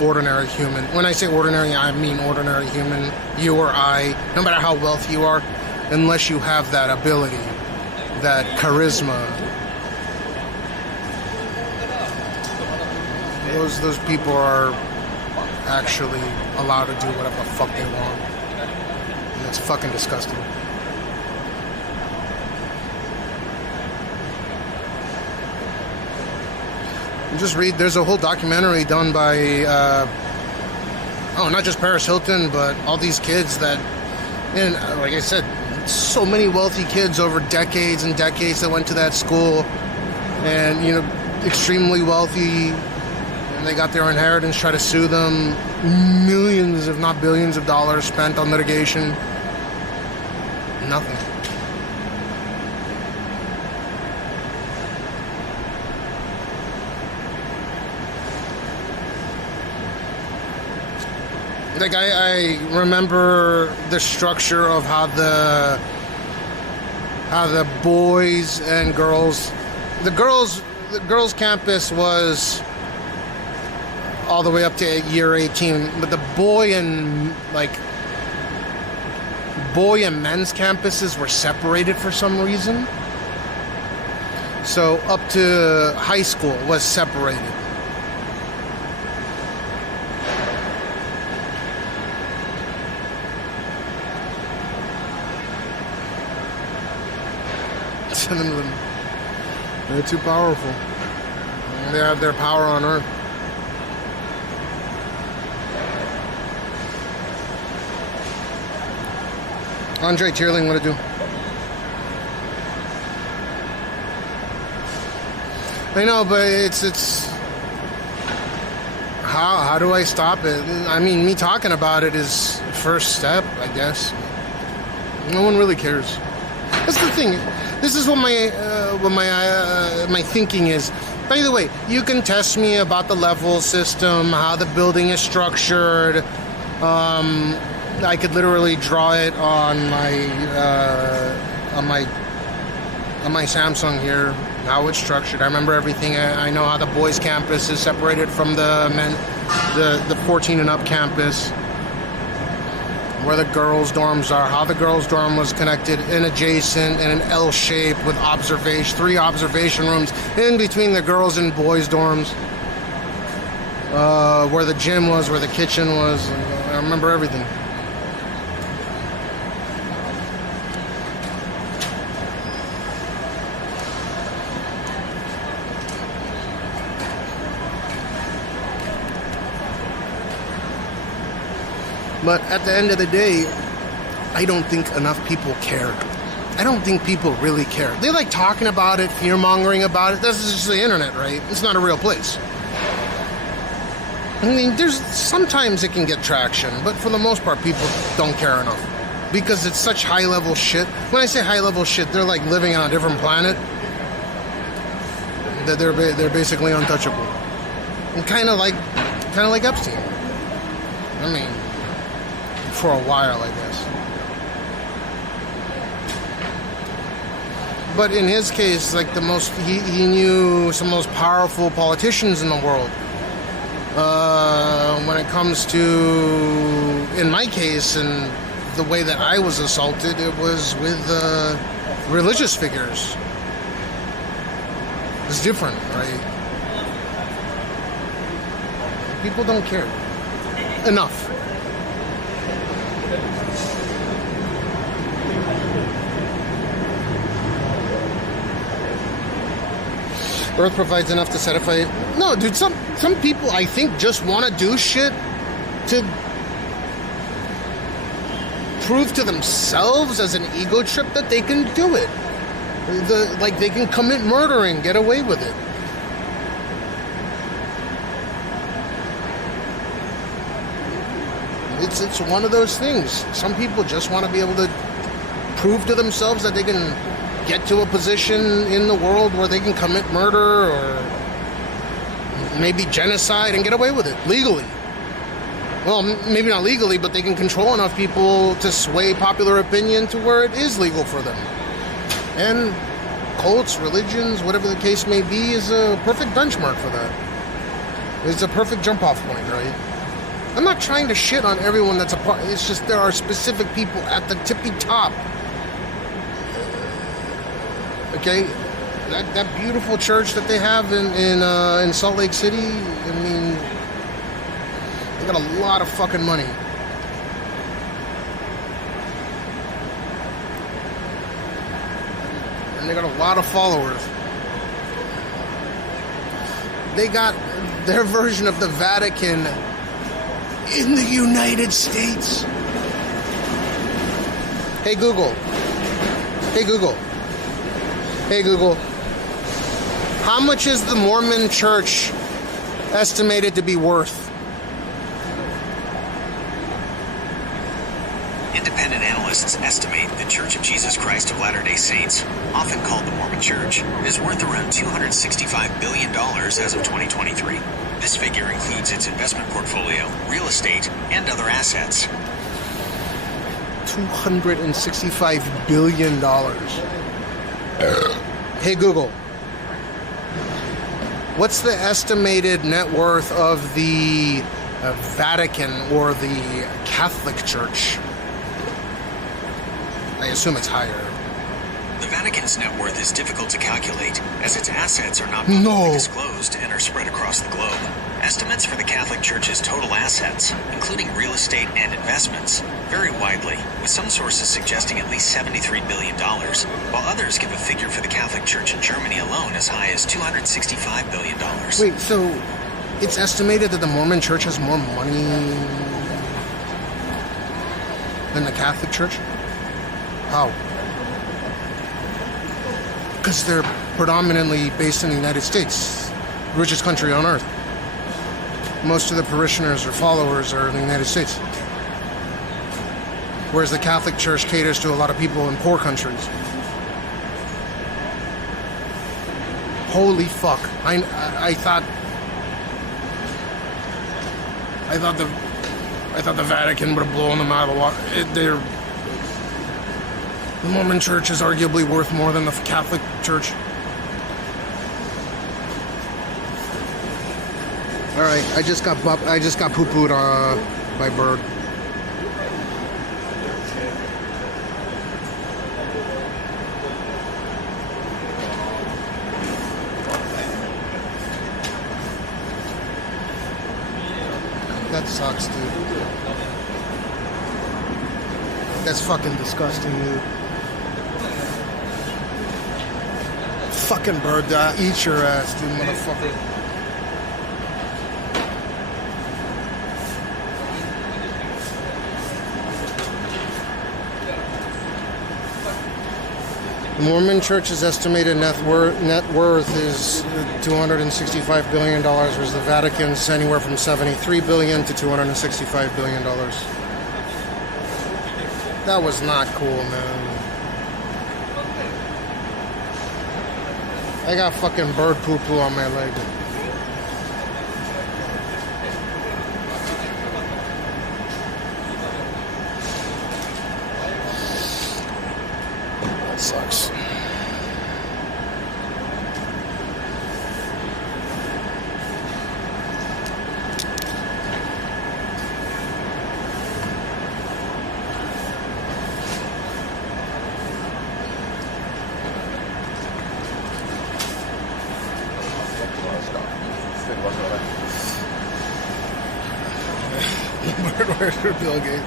ordinary human, when I say ordinary, I mean ordinary human, you or I, no matter how wealthy you are, unless you have that ability, that charisma, those people are actually allowed to do whatever the fuck they want. And it's fucking disgusting. Just read, there's a whole documentary done by Oh, not just Paris Hilton, but all these kids that, and like I said, so many wealthy kids over decades and decades that went to that school, and you know, extremely wealthy, and they got their inheritance, try to sue them, millions if not billions of dollars spent on litigation. Nothing. Like I remember the structure of how the boys and girls, the girls campus was all the way up to year 18, but the boy and men's campuses were separated for some reason. So up to high school was separated. They're too powerful. They have their power on Earth. Andre Tierling, what to do? I know, but it's how do I stop it? I mean, me talking about it is first step, I guess. No one really cares. That's the thing. This is what my thinking is. By the way, you can test me about the level system, how the building is structured. I could literally draw it on my Samsung here, how it's structured. I remember everything. I know how the boys' campus is separated from the 14 and up campus. Where the girls' dorms are, how the girls' dorm was connected in adjacent in an L shape with 3 observation rooms in between the girls' and boys' dorms. Where the gym was, where the kitchen was. I remember everything. But at the end of the day, I don't think enough people care. I don't think people really care. They like talking about it, fear-mongering about it. This is just the internet, right? It's not a real place. I mean, sometimes it can get traction, but for the most part, people don't care enough. Because it's such high-level shit. When I say high-level shit, they're like living on a different planet. They're basically untouchable. And kind of like Epstein. I mean, for a while, I guess. But in his case, like he knew some of the most powerful politicians in the world. When it comes to, in my case, and the way that I was assaulted, it was with religious figures. It's different, right? People don't care enough. Earth provides enough to satisfy it. No, dude, some people, I think, just want to do shit to prove to themselves as an ego trip that they can do it. They can commit murder and get away with it. It's one of those things. Some people just want to be able to prove to themselves that they can get to a position in the world where they can commit murder or maybe genocide and get away with it legally. Well, maybe not legally, but they can control enough people to sway popular opinion to where it is legal for them. And cults, religions, whatever the case may be, is a perfect benchmark for that. It's a perfect jump-off point, right? I'm not trying to shit on everyone that's a part. It's just there are specific people at the tippy top. Okay, that beautiful church that they have in Salt Lake City. I mean, they got a lot of fucking money. And they got a lot of followers. They got their version of the Vatican in the United States. Hey Google. Hey Google. Hey Google. How much is the Mormon Church estimated to be worth? Independent analysts estimate the Church of Jesus Christ of Latter-day Saints, often called the Mormon Church, is worth around $265 billion as of 2023. This figure includes its investment portfolio, real estate, and other assets. $265 billion. Hey Google. What's the estimated net worth of the Vatican or the Catholic Church? I assume it's higher. The Vatican's net worth is difficult to calculate, as its assets are not publicly disclosed and are spread across the globe. Estimates for the Catholic Church's total assets, including real estate and investments, vary widely, with some sources suggesting at least $73 billion, while others give a figure for the Catholic Church in Germany alone as high as $265 billion. Wait, so it's estimated that the Mormon Church has more money than the Catholic Church? How? Because they're predominantly based in the United States, the richest country on earth. Most of the parishioners or followers are in the United States. Whereas the Catholic Church caters to a lot of people in poor countries. Holy fuck. I thought the Vatican would have blown them out of the water. The Mormon Church is arguably worth more than the Catholic Church. All right, I just got poo-pooed by bird. That sucks, dude. That's fucking disgusting, dude. Fucking bird, eat your ass, dude, motherfucker. The Mormon Church's estimated net worth is $265 billion, whereas the Vatican's anywhere from $73 billion to $265 billion. That was not cool, man. I got fucking bird poo-poo on my leg. That sucks. Where's your Bill Gates?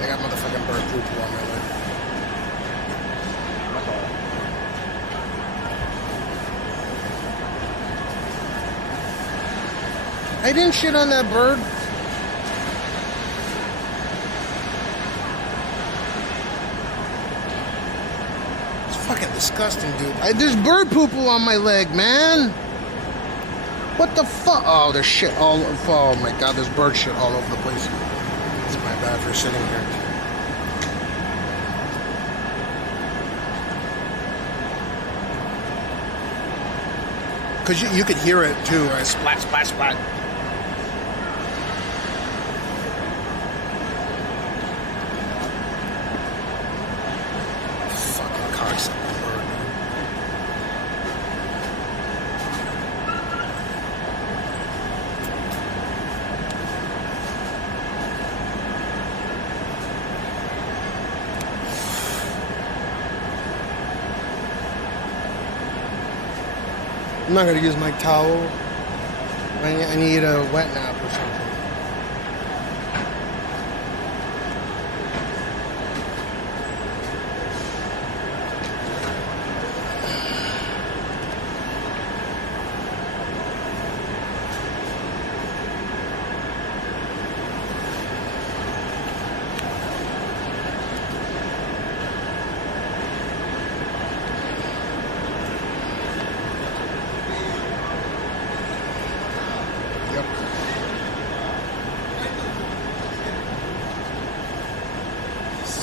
I got motherfucking bird poo-poo on my leg. I didn't shit on that bird. It's fucking disgusting, dude. There's bird poo-poo on my leg, man. What the fuck? Oh, there's shit all. Oh my god, there's bird shit all over the place. It's my bad for sitting here. Because you could hear it too, right? Splat, splat, splat. Fucking cocksucker bird. I'm not gonna use my towel. I need a wet nap or something.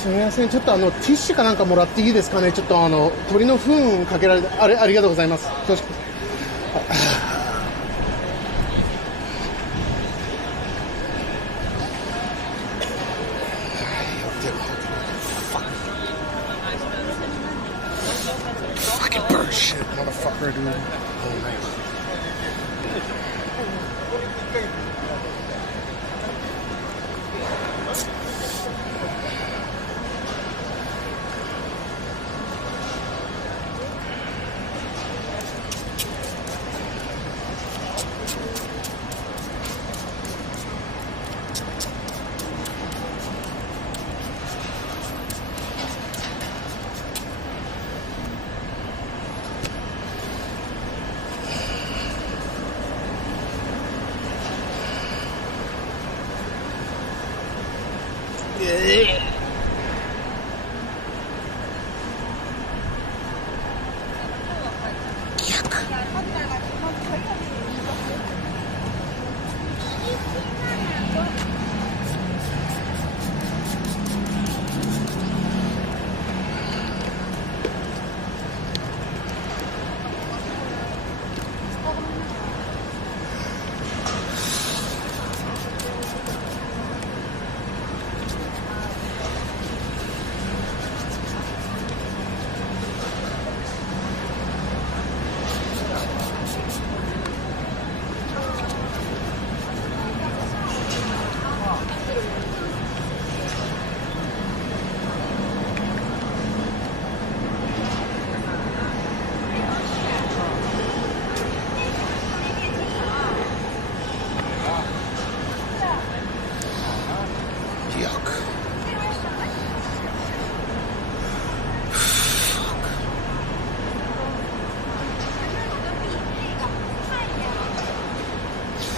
すみません、ちょっとティッシュかなんかもらっていいですかね。ちょっと鳥の糞かけられて、ありがとうございます。Fucking bird shit, motherfucker, dude. Oh, nice.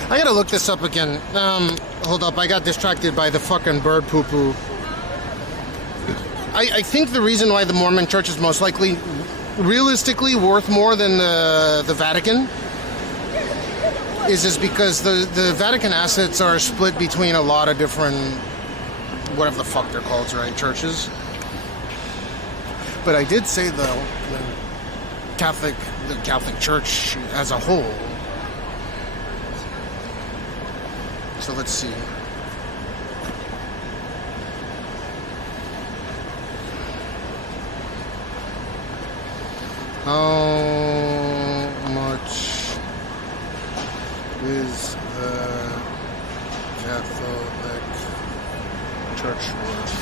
I gotta look this up again. Hold up, I got distracted by the fucking bird poo-poo. I think the reason why the Mormon Church is most likely, realistically, worth more than the Vatican is because the Vatican assets are split between a lot of different, whatever the fuck they're called, right, churches. But I did say the Catholic Church as a whole. So let's see. How much is the Catholic Church worth?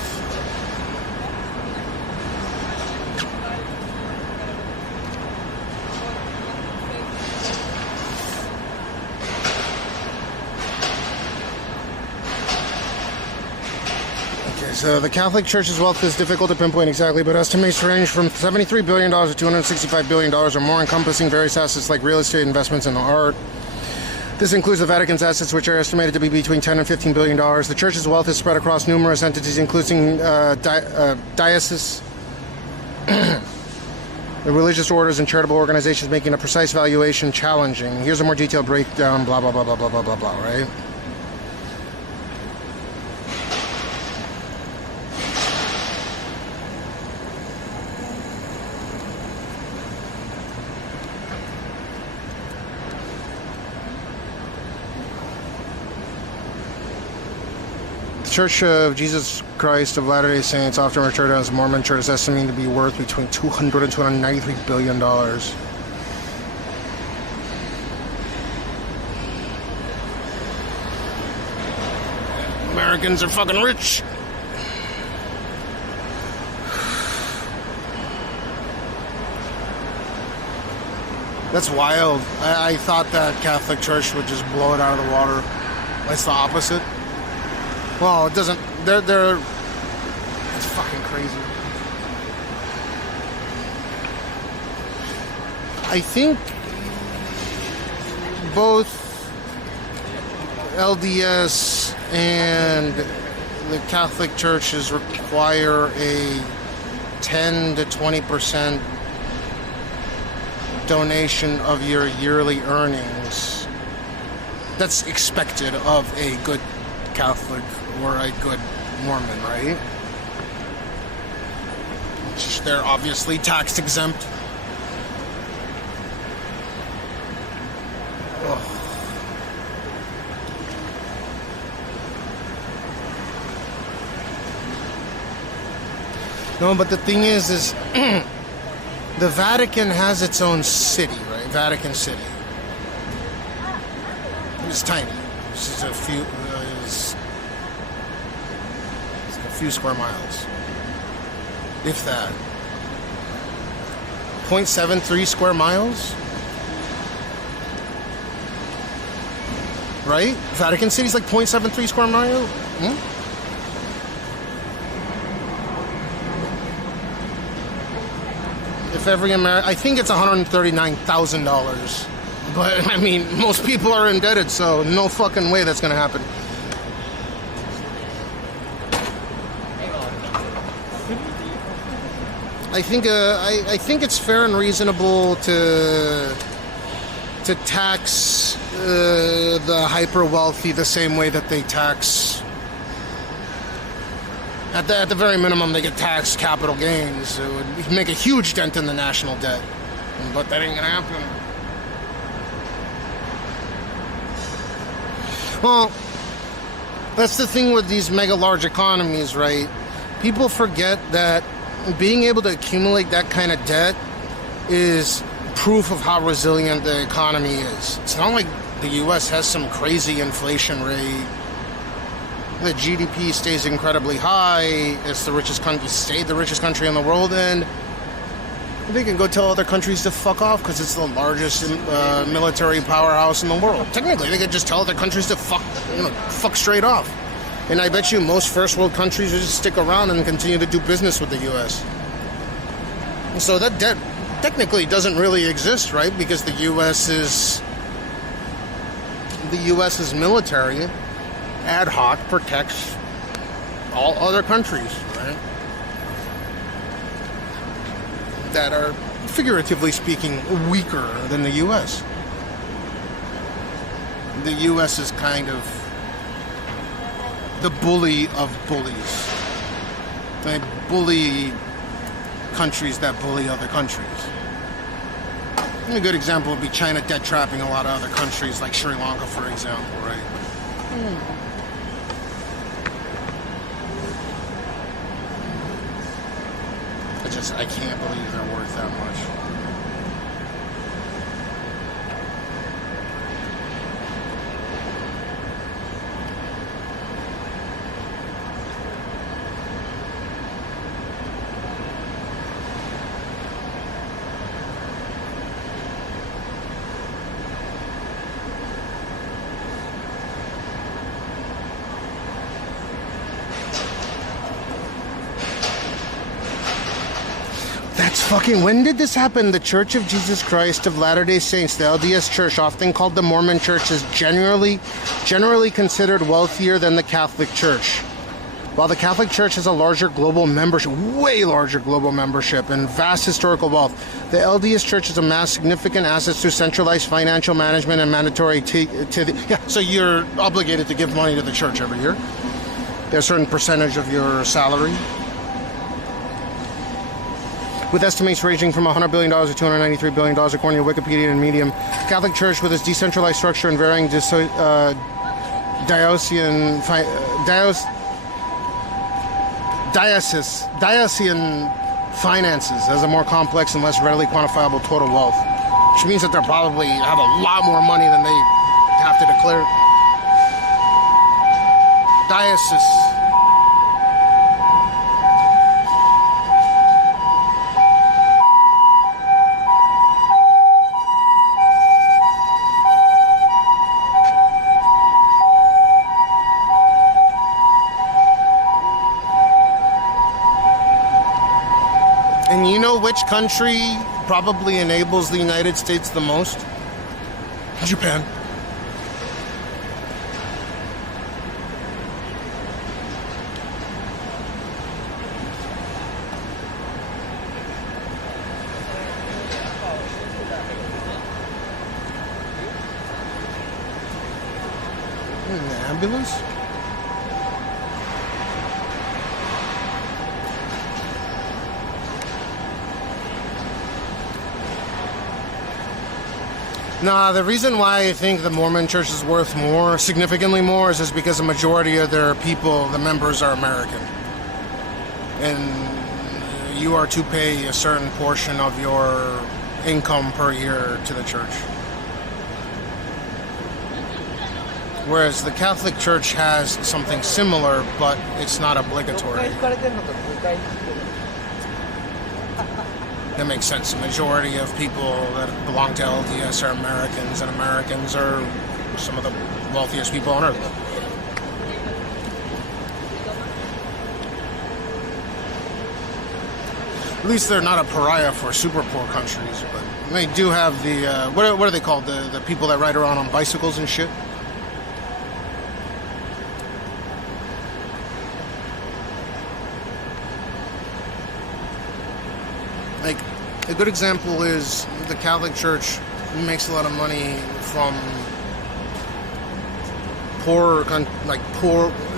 So the Catholic Church's wealth is difficult to pinpoint exactly, but estimates range from $73 billion to $265 billion or more, encompassing various assets like real estate, investments, and art. This includes the Vatican's assets, which are estimated to be between $10 and $15 billion. The Church's wealth is spread across numerous entities, including dioceses, the religious orders, and charitable organizations, making a precise valuation challenging. Here's a more detailed breakdown, blah, blah, blah, blah, blah, blah, blah, blah, right? Church of Jesus Christ of Latter-day Saints, often referred to as the Mormon Church, is estimated to be worth between $200 and $293 billion. Americans are fucking rich. That's wild. I thought that Catholic Church would just blow it out of the water. That's the opposite. Well, it doesn't. They're. It's fucking crazy. I think both LDS and the Catholic churches require a 10 to 20% donation of your yearly earnings. That's expected of a good Catholic or a good Mormon, right? which they're obviously tax exempt. Ugh. No, but the thing is the Vatican has its own city, right? Vatican City. It's tiny. It's just a few square miles, if that. 0.73 square miles, right? Vatican City's like 0.73 square mile. If every I think it's $139,000. But, I mean, most people are indebted, so no fucking way that's going to happen. I think it's fair and reasonable to tax the hyper wealthy the same way that they tax. At the very minimum, they get taxed capital gains. It would make a huge dent in the national debt, but that ain't gonna happen. Well, that's the thing with these mega large economies, right? People forget that being able to accumulate that kind of debt is proof of how resilient the economy is. It's not like the U.S. has some crazy inflation rate. The GDP stays incredibly high. It's the richest country, stayed the richest country in the world, and they can go tell other countries to fuck off because it's the largest military powerhouse in the world. Technically, they could just tell other countries to fuck straight off. And I bet you most first world countries would just stick around and continue to do business with the U.S. And so that debt technically doesn't really exist, right? Because the U.S.'s military ad hoc protects all other countries, right? That are, figuratively speaking, weaker than the U.S. The U.S. is kind of the bully of bullies. They bully countries that bully other countries. And a good example would be China debt trapping a lot of other countries, like Sri Lanka, for example, right? I can't believe they're worth that much. Fucking, when did this happen? The Church of Jesus Christ of Latter-day Saints, the LDS Church, often called the Mormon Church, is generally considered wealthier than the Catholic Church. While the Catholic Church has a larger global membership, way larger global membership, and vast historical wealth, the LDS Church has amassed significant assets through centralized financial management and mandatory so you're obligated to give money to the church every year. There's a certain percentage of your salary. With estimates ranging from $100 billion to $293 billion, according to Wikipedia and Medium. Catholic Church, with its decentralized structure and varying diocesan finances, has a more complex and less readily quantifiable total wealth, which means that they probably have a lot more money than they have to declare. Diocese. Which country probably enables the United States the most? Japan. An ambulance? Nah, the reason why I think the Mormon Church is worth more, significantly more, is just because the majority of their people, the members, are American. And you are to pay a certain portion of your income per year to the church. Whereas the Catholic Church has something similar, but it's not obligatory. That makes sense. The majority of people that belong to LDS are Americans, and Americans are some of the wealthiest people on earth. At least they're not a pariah for super poor countries, but they do have the, what are they called? The people that ride around on bicycles and shit? Like, a good example is the Catholic Church makes a lot of money from poor,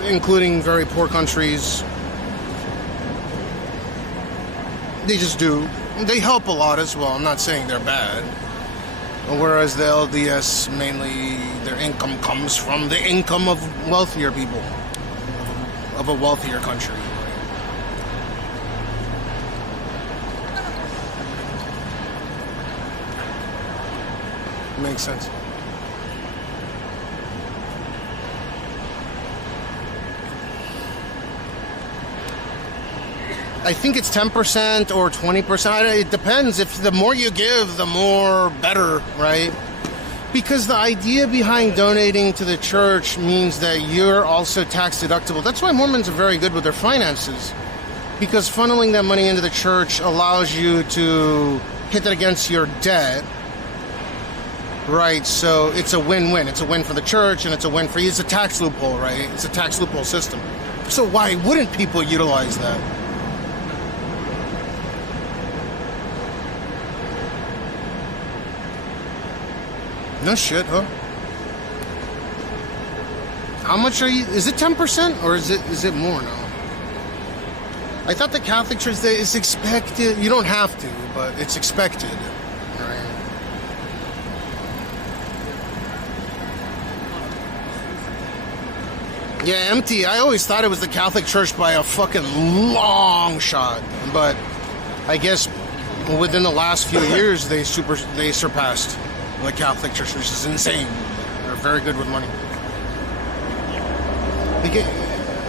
including very poor countries. They just do. They help a lot as well. I'm not saying they're bad. Whereas the LDS, mainly their income comes from the income of wealthier people, of a wealthier country. Makes sense. I think it's 10% or 20%. It depends. If the more you give, the more better, right? Because the idea behind donating to the church means that you're also tax deductible. That's why Mormons are very good with their finances. Because funneling that money into the church allows you to hit it against your debt. Right, so it's a win-win. It's a win for the church, and it's a win for you. It's a tax loophole, right? It's a tax loophole system. So why wouldn't people utilize that? No shit, huh? How much are you? Is it 10% or is it more now? I thought the Catholic Church is expected. You don't have to, but it's expected. Yeah, empty. I always thought it was the Catholic Church by a fucking long shot, but I guess within the last few years they surpassed the Catholic Church, which is insane. They're very good with money.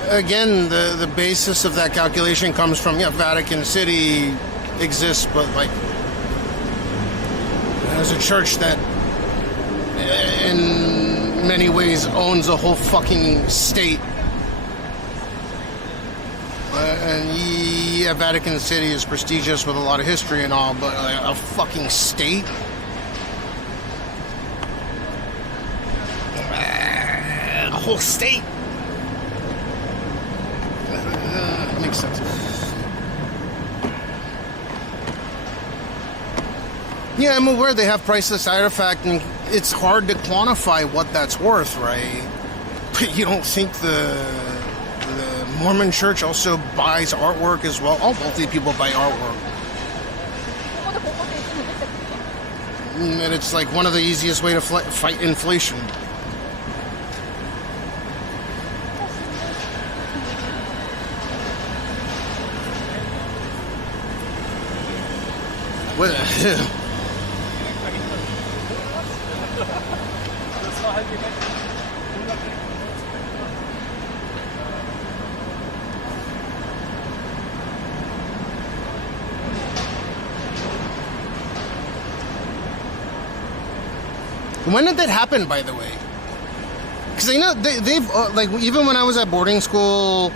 Again, the basis of that calculation comes from Vatican City exists, but like there's a church that in many ways owns a whole fucking state. And yeah, Vatican City is prestigious with a lot of history and all, but a fucking state? A whole state? Makes sense. Yeah, I'm aware they have priceless artifact, and it's hard to quantify what that's worth, right? But you don't think the Mormon Church also buys artwork as well? All wealthy people buy artwork. And it's like one of the easiest way to fight inflation. What the hell? When did that happen, by the way? Because I know they've like, even when I was at boarding school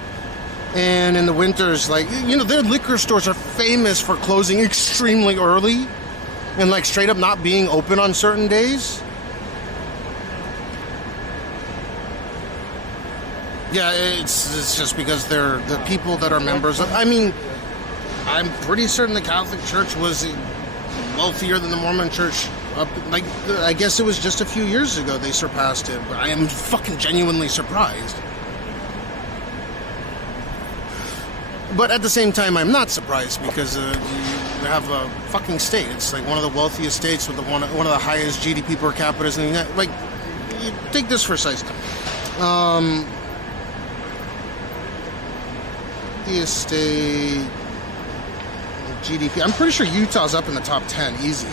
and in the winters, like, you know, their liquor stores are famous for closing extremely early and like straight up not being open on certain days. Yeah, it's just because they're the people that are members of. I mean, I'm pretty certain the Catholic Church was wealthier than the Mormon Church. Like, I guess it was just a few years ago they surpassed it, but I am fucking genuinely surprised. But at the same time, I'm not surprised because have a fucking state. It's like one of the wealthiest states with one of the highest GDP per capita in the United. Like, you take this for size. The state GDP. I'm pretty sure Utah's up in the top 10, easy.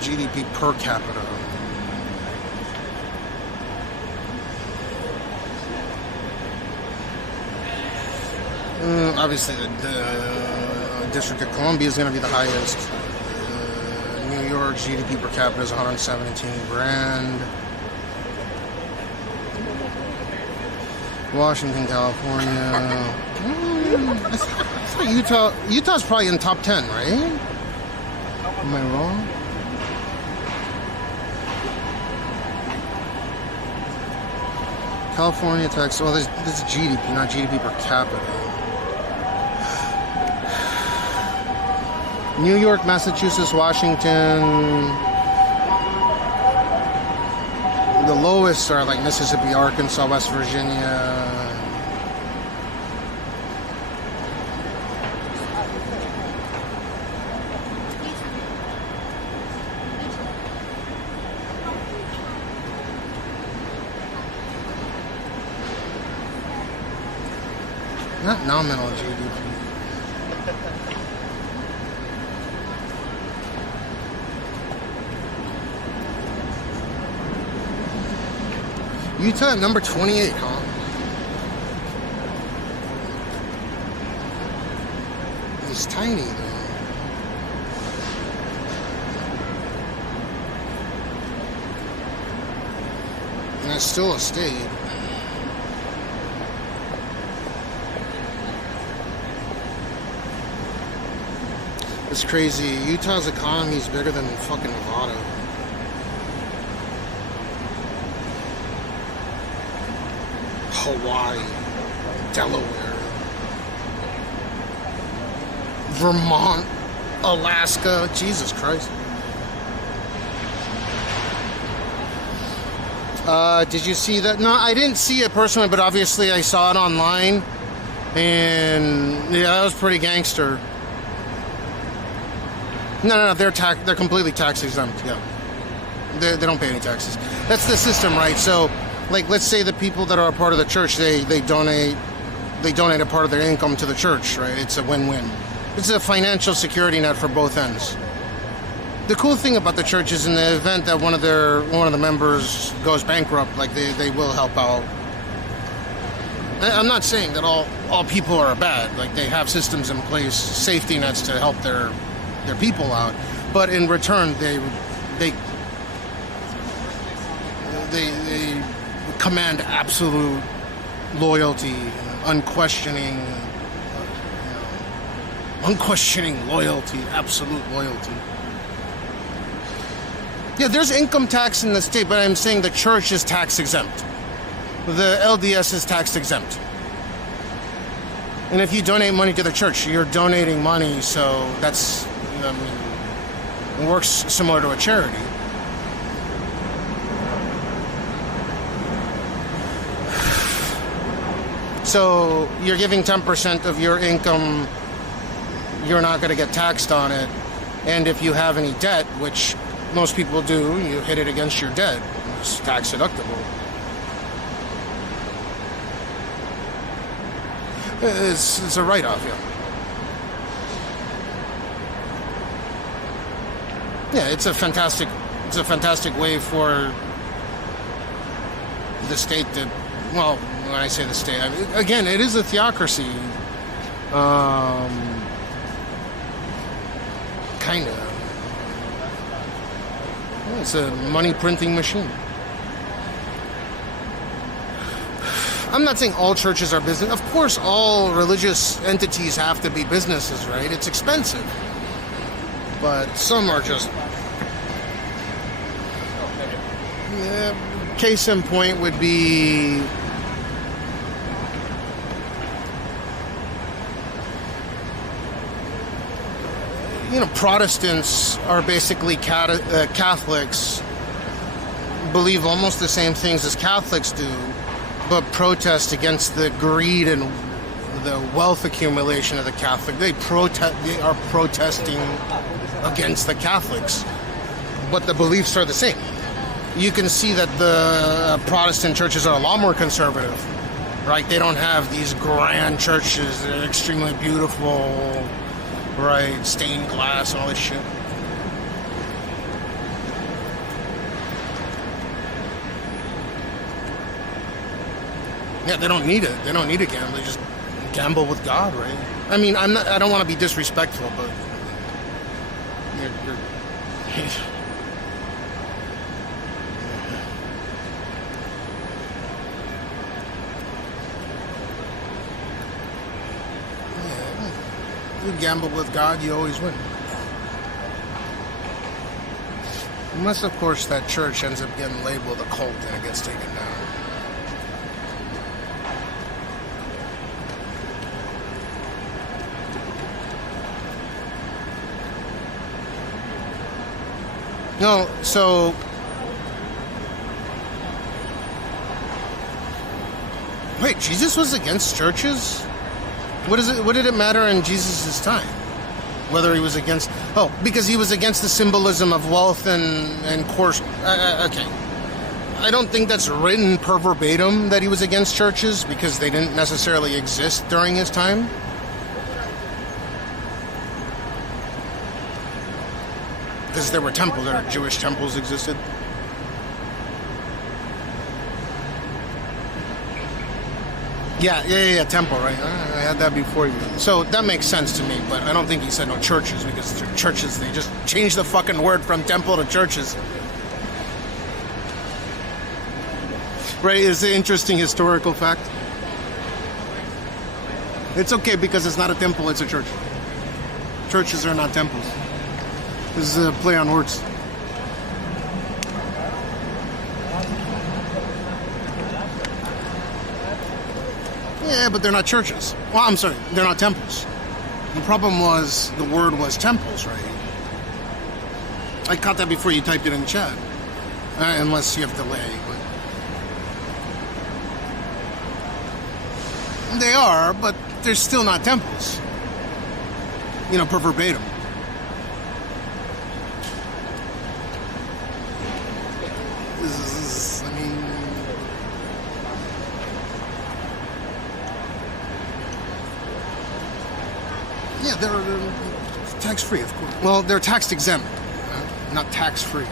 GDP per capita. Obviously, the District of Columbia is going to be the highest. New York GDP per capita is 117 grand. Washington, California. I thought Utah's probably in top 10, right? Am I wrong? California, Texas. Well, this is GDP, not GDP per capita. New York, Massachusetts, Washington. The lowest are like Mississippi, Arkansas, West Virginia. Not nominal GDP. Utah at number 28, huh? It's tiny, though. And it's still a state. It's crazy. Utah's economy is bigger than fucking Nevada. Hawaii, Delaware, Vermont, Alaska. Jesus Christ. Did you see that? No, I didn't see it personally, but obviously I saw it online. And yeah, that was pretty gangster. No, they're completely tax exempt. Yeah, they don't pay any taxes. That's the system, right? So, like, let's say the people that are a part of the church, they donate a part of their income to the church, right? It's a win-win. It's a financial security net for both ends. The cool thing about the church is, in the event that one of the members goes bankrupt, like they will help out. I'm not saying that all people are bad. Like, they have systems in place, safety nets to help their people out, but in return they command absolute loyalty, unquestioning loyalty, absolute loyalty. Yeah, there's income tax in the state, but I'm saying the church is tax exempt. The LDS is tax exempt. And if you donate money to the church, you're donating money, so that's, it works similar to a charity. So you're giving 10% of your income, you're not going to get taxed on it. And if you have any debt, which most people do, you hit it against your debt. It's tax deductible. It's a write-off, yeah. Yeah, it's a fantastic way for the state to, well, when I say the state, again, it is a theocracy. Kind of. It's a money printing machine. I'm not saying all churches are business. Of course, all religious entities have to be businesses, right? It's expensive. But some are just... case in point would be... Protestants are basically Catholics, believe almost the same things as Catholics do, but protest against the greed and the wealth accumulation of the Catholic. They are protesting against the Catholics, but the beliefs are the same. You can see that the Protestant churches are a lot more conservative, right? They don't have these grand churches that are extremely beautiful, right? Stained glass and all this shit. Yeah, they don't need it. They don't need a gamble. They just gamble with God, right? I mean, I don't want to be disrespectful, but you're you gamble with God, you always win. Unless, of course, that church ends up getting labeled a cult and it gets taken down. No, so wait, Jesus was against churches? What did it matter in Jesus' time? Whether he was against... Oh, because he was against the symbolism of wealth and course... okay. I don't think that's written per verbatim that he was against churches, because they didn't necessarily exist during his time. Because there were temples, there were Jewish temples existed. Yeah, temple, right? I had that before you. So that makes sense to me, but I don't think he said no churches, because churches, they just changed the fucking word from temple to churches. Right, it's an interesting historical fact. It's okay because it's not a temple, it's a church. Churches are not temples. This is a play on words. Yeah, but they're not churches. Well, I'm sorry, they're not temples. The problem was the word was temples, right? I caught that before you typed it in the chat. Unless you have delay. But they are, but they're still not temples. You know, per verbatim. Yeah, they're tax-free, of course. Well, they're tax-exempt, not tax-free.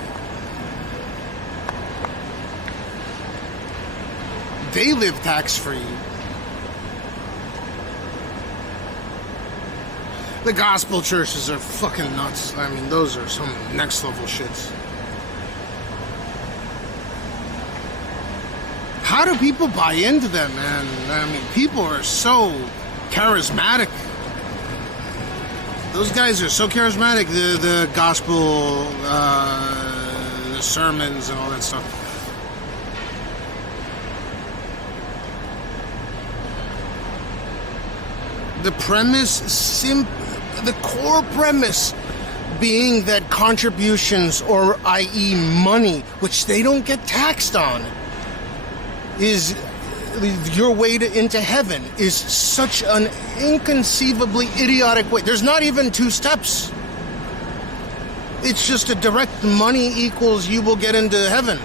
They live tax-free. The gospel churches are fucking nuts. I mean, those are some next-level shits. How do people buy into them, man? I mean, people are so charismatic. Those guys are so charismatic, the gospel, the sermons and all that stuff. The premise, the core premise being that contributions, or i.e. money, which they don't get taxed on, is your way into heaven, is such an inconceivably idiotic way. There's not even two steps. It's just a direct money equals you will get into heaven,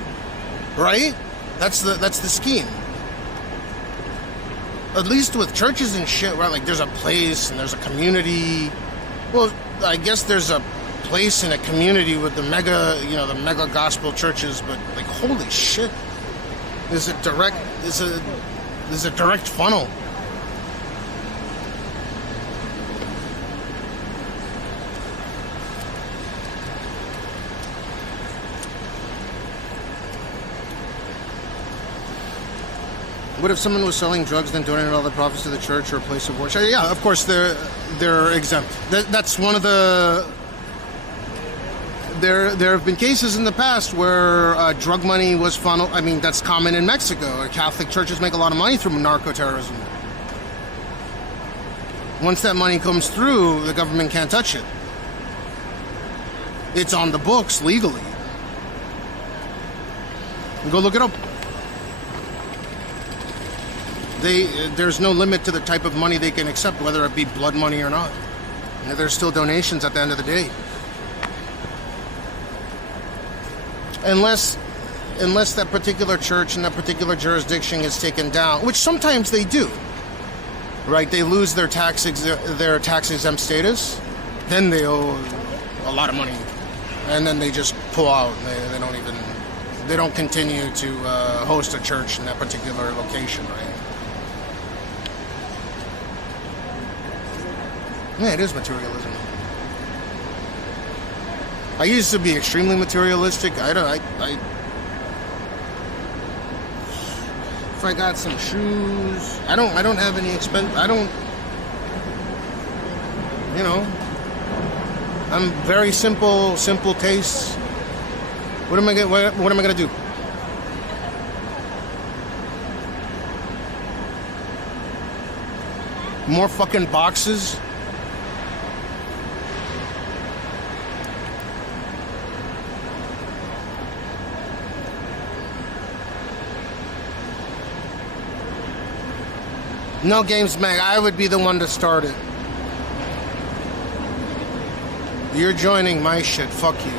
right? That's the scheme. At least with churches and shit, right? Like there's a place and there's a community. Well, I guess there's a place in a community with the mega gospel churches, but like holy shit. There's a direct funnel. What if someone was selling drugs, then donated all the profits to the church or a place of worship? Yeah, of course they're exempt. That's one of the. There have been cases in the past where drug money was funneled. I mean, that's common in Mexico. Catholic churches make a lot of money through narco-terrorism. Once that money comes through, the government can't touch it. It's on the books legally. Go look it up. there's no limit to the type of money they can accept, whether it be blood money or not. There's still donations at the end of the day. Unless that particular church in that particular jurisdiction is taken down, which sometimes they do. Right? They lose their tax exempt status, then they owe a lot of money, and then they just pull out. They don't continue to host a church in that particular location, right? Yeah, it is materialism. I used to be extremely materialistic. If I got some shoes, I don't have any expense. I'm very simple tastes. What am I gonna do? More fucking boxes? No Games Mag, I would be the one to start it. You're joining my shit, fuck you.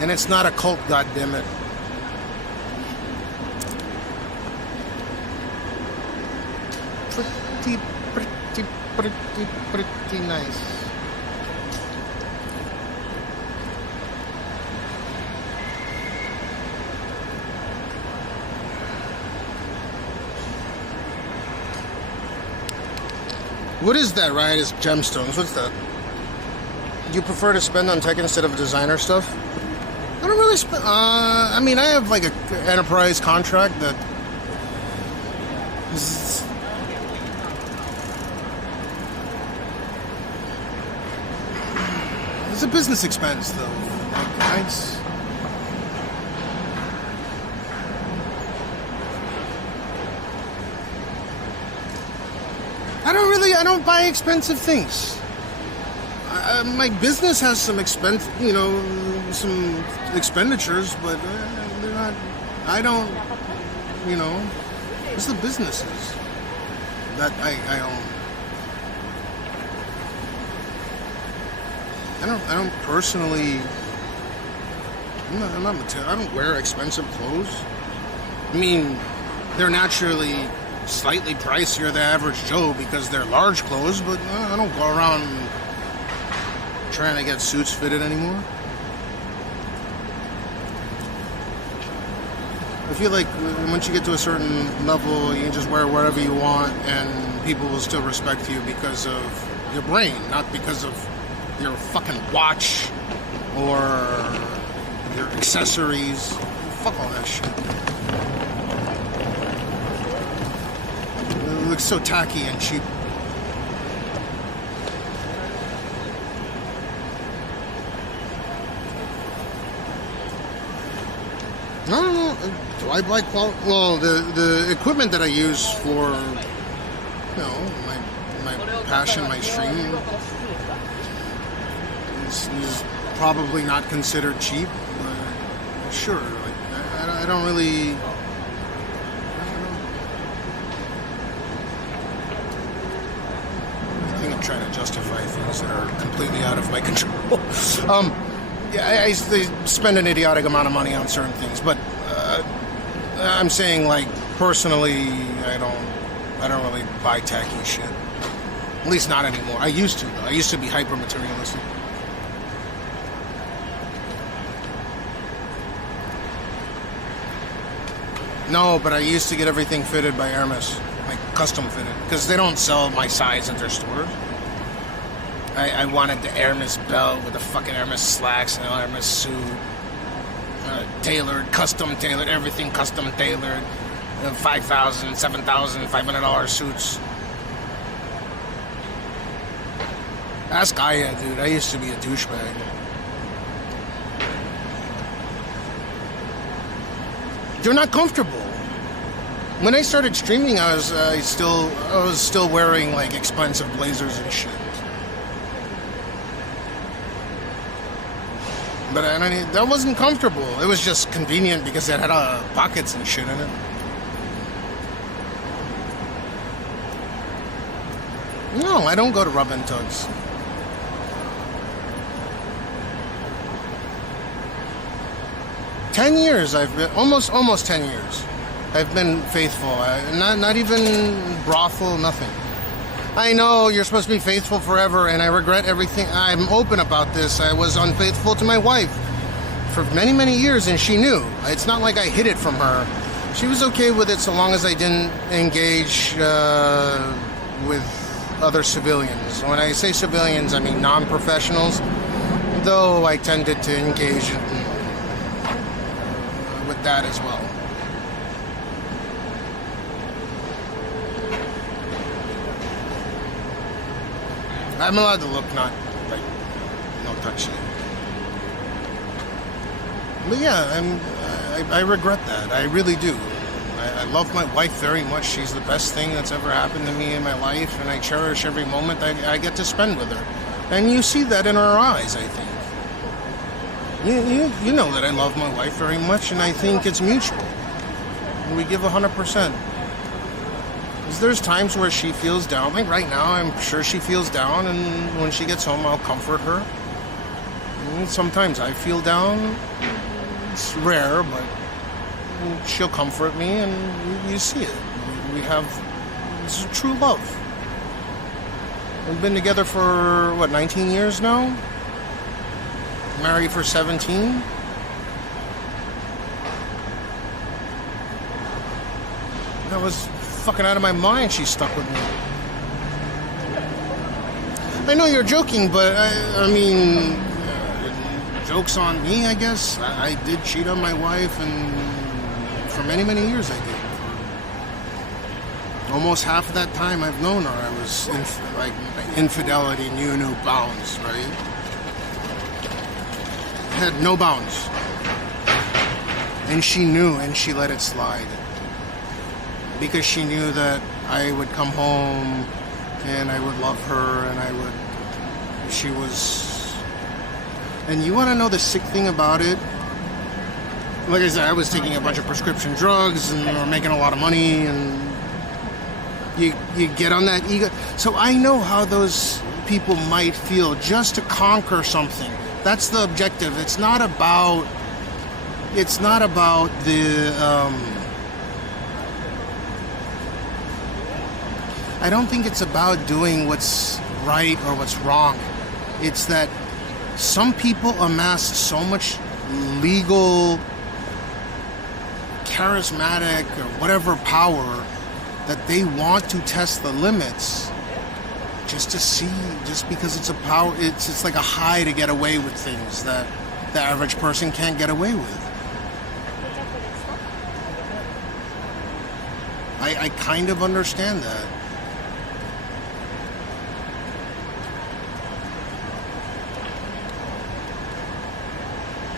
And it's not a cult, goddammit. Pretty nice. What is that, Riot? Is gemstones? What's that? Do you prefer to spend on tech instead of designer stuff? I don't really spend. I mean, I have like an enterprise contract that is. It's a business expense, though. Like, I don't buy expensive things. My business has some some expenditures, but they're not. I don't. It's the businesses that I own. I don't personally. I'm not material. I don't wear expensive clothes. I mean, they're naturally slightly pricier than the average Joe because they're large clothes, but I don't go around trying to get suits fitted anymore. I feel like once you get to a certain level, you can just wear whatever you want and people will still respect you because of your brain, not because of your fucking watch or your accessories. Fuck all that shit. It looks so tacky and cheap. I don't know. Do I buy quality? Well, the equipment that I use for, my passion, my streaming is probably not considered cheap, but sure. Like, I don't really. I think I'm trying to justify things that are completely out of my control. Yeah, I spend an idiotic amount of money on certain things, but I'm saying, like, personally, I don't really buy tacky shit. At least not anymore. I used to, though. I used to be hyper materialistic. No, but I used to get everything fitted by Hermes, like custom fitted, because they don't sell my size at their stores. I wanted the Hermes belt with the fucking Hermes slacks and the Hermes suit. Tailored, custom tailored, everything custom tailored. $5,000, $7,000, $500 suits. Ask Aya, dude. I used to be a douchebag. They're not comfortable. When I started streaming, I was still wearing like expensive blazers and shit. But that wasn't comfortable. It was just convenient because it had pockets and shit in it. No, I don't go to rub and tugs. $10 years I've been, almost 10 years. I've been faithful. Not even brothel, nothing. I know you're supposed to be faithful forever, and I regret everything. I'm open about this. I was unfaithful to my wife for many, many years, and she knew. It's not like I hid it from her. She was okay with it so long as I didn't engage with other civilians. When I say civilians, I mean non-professionals, though I tended to engage with that as well. I'm allowed to look, not like no touching. But yeah, I regret that. I really do. I love my wife very much. She's the best thing that's ever happened to me in my life, and I cherish every moment I get to spend with her. And you see that in our eyes, I think. You know that I love my wife very much, and I think it's mutual. We give 100%. Because there's times where she feels down. Like right now, I'm sure she feels down, and when she gets home, I'll comfort her. And sometimes I feel down. It's rare, but she'll comfort me, and you see it. We have this is true love. We've been together for, 19 years now? Married for 17? That was fucking out of my mind she stuck with me. I know you're joking, but I mean, joke's on me, I guess. I did cheat on my wife, and for many, many years I did. Almost half of that time I've known her, I was infidelity knew no bounds, right? Had no bounds. And she knew, and she let it slide. Because she knew that I would come home and I would love her, and she was. And you want to know the sick thing about it? Like I said, I was taking a bunch of prescription drugs and we were making a lot of money, and you get on that ego. So I know how those people might feel just to conquer something. That's the objective. It's not about the I don't think it's about doing what's right or what's wrong. It's that some people amass so much legal, charismatic, or whatever power that they want to test the limits just to see, just because it's a power, it's like a high to get away with things that the average person can't get away with. I kind of understand that.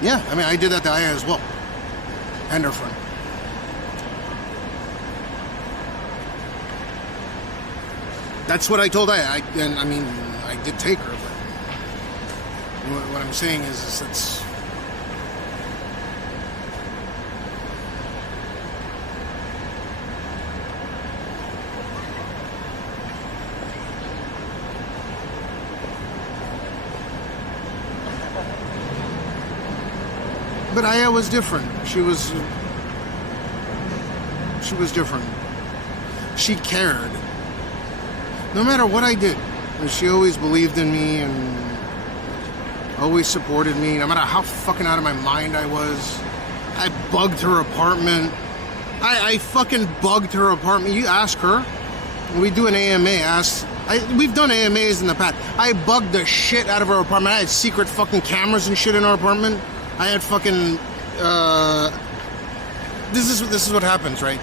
Yeah, I mean, I did that to Aya as well. And her friend. That's what I told Aya. I did take her, but what I'm saying is it's... But Aya was different. She was different. She cared. No matter what I did, she always believed in me and always supported me, no matter how fucking out of my mind I was. I bugged her apartment. I fucking bugged her apartment. You ask her. We do an AMA. We've done AMAs in the past. I bugged the shit out of her apartment. I had secret fucking cameras and shit in her apartment. I had fucking, this is what happens, right?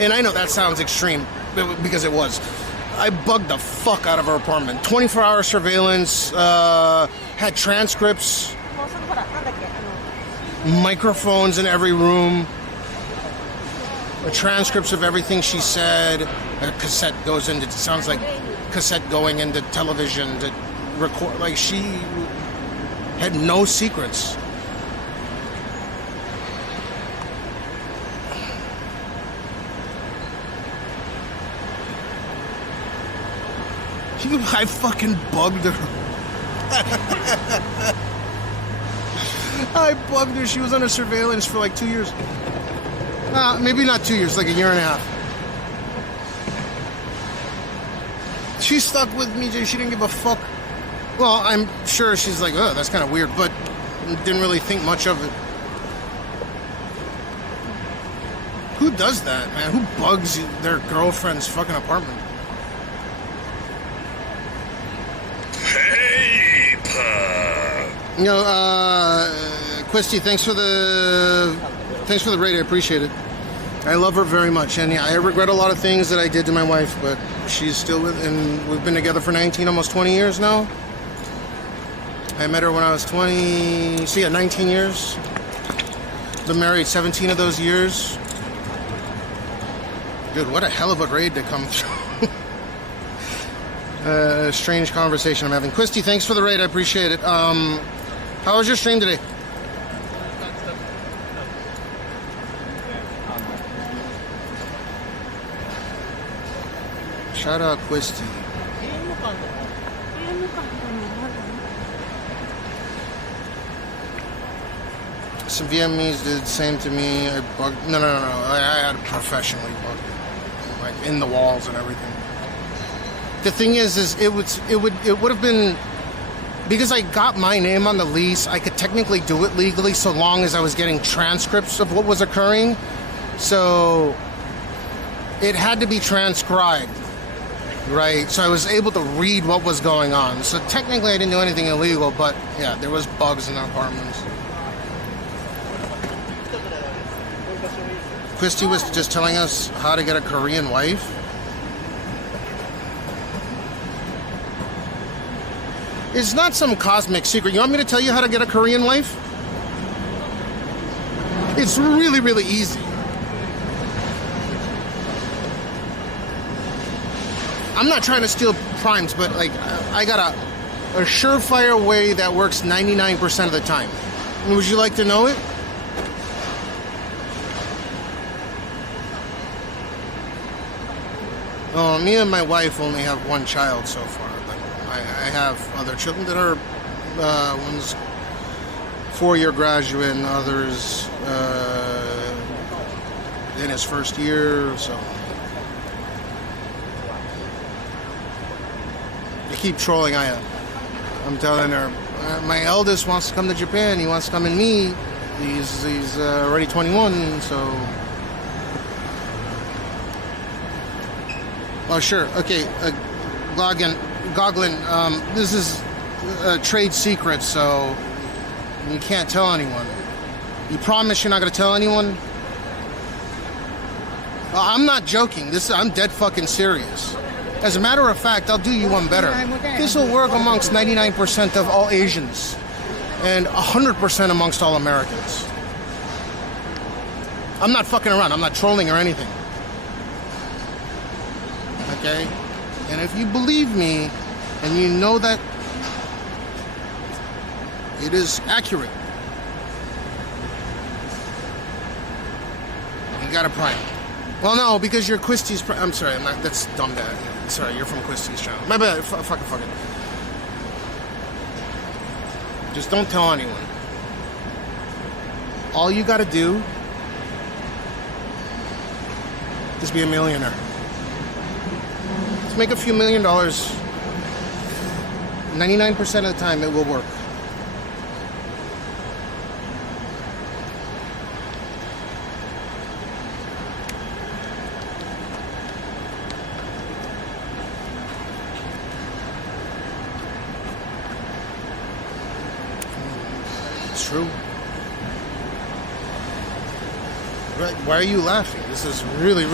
And I know that sounds extreme, because it was. I bugged the fuck out of her apartment. 24-hour surveillance, had transcripts, microphones in every room, transcripts of everything she said. A cassette goes into, it sounds like cassette going into television to record, like she had no secrets. I fucking bugged her. I bugged her. She was under surveillance for like 2 years. Maybe not 2 years, like a year and a half. She stuck with me, Jay. She didn't give a fuck. Well, I'm sure she's like, oh, that's kind of weird, but didn't really think much of it. Who does that, man? Who bugs their girlfriend's fucking apartment? You know, Questy, thanks for the raid. I appreciate it. I love her very much, and yeah, I regret a lot of things that I did to my wife, but she's still with, and we've been together for 19, almost 20 years now. I met her when I was 20, so yeah, 19 years. Been married 17 of those years. Dude, what a hell of a raid to come through. Strange conversation I'm having. Questy, thanks for the raid. I appreciate it. How was your stream today? Shout out Questy. Some Vietnamese did the same to me. I bugged. No. I had professionally bugged it, like in the walls and everything. The thing is it would have been, because I got my name on the lease, I could technically do it legally so long as I was getting transcripts of what was occurring. So it had to be transcribed, right? So I was able to read what was going on. So technically I didn't do anything illegal, but yeah, there was bugs in the apartments. Christy was just telling us how to get a Korean wife. It's not some cosmic secret. You want me to tell you how to get a Korean wife? It's really, really easy. I'm not trying to steal primes, but like I got a surefire way that works 99% of the time. Would you like to know it? Oh, me and my wife only have one child so far. I have other children that are, one's 4-year graduate and others in his first year, so. They keep trolling Aya. I'm telling her, my eldest wants to come to Japan, he wants to come in me. He's already 21, so. Oh, sure, okay, Goglin, this is a trade secret, so you can't tell anyone. You promise you're not going to tell anyone? I'm not joking. I'm dead fucking serious. As a matter of fact, I'll do you one better. This will work amongst 99% of all Asians and 100% amongst all Americans. I'm not fucking around. I'm not trolling or anything. Okay? And if you believe me, and you know that it is accurate, you got a prime. Well, no, because you're Questy's prime. I'm sorry, that's dumb, Dad. Sorry, you're from Questy's channel. My bad, fuck it. Just don't tell anyone. All you gotta do is be a millionaire. Make a few $1 million, 99% of the time it will work. It's true. Right? Why are you laughing? This is really,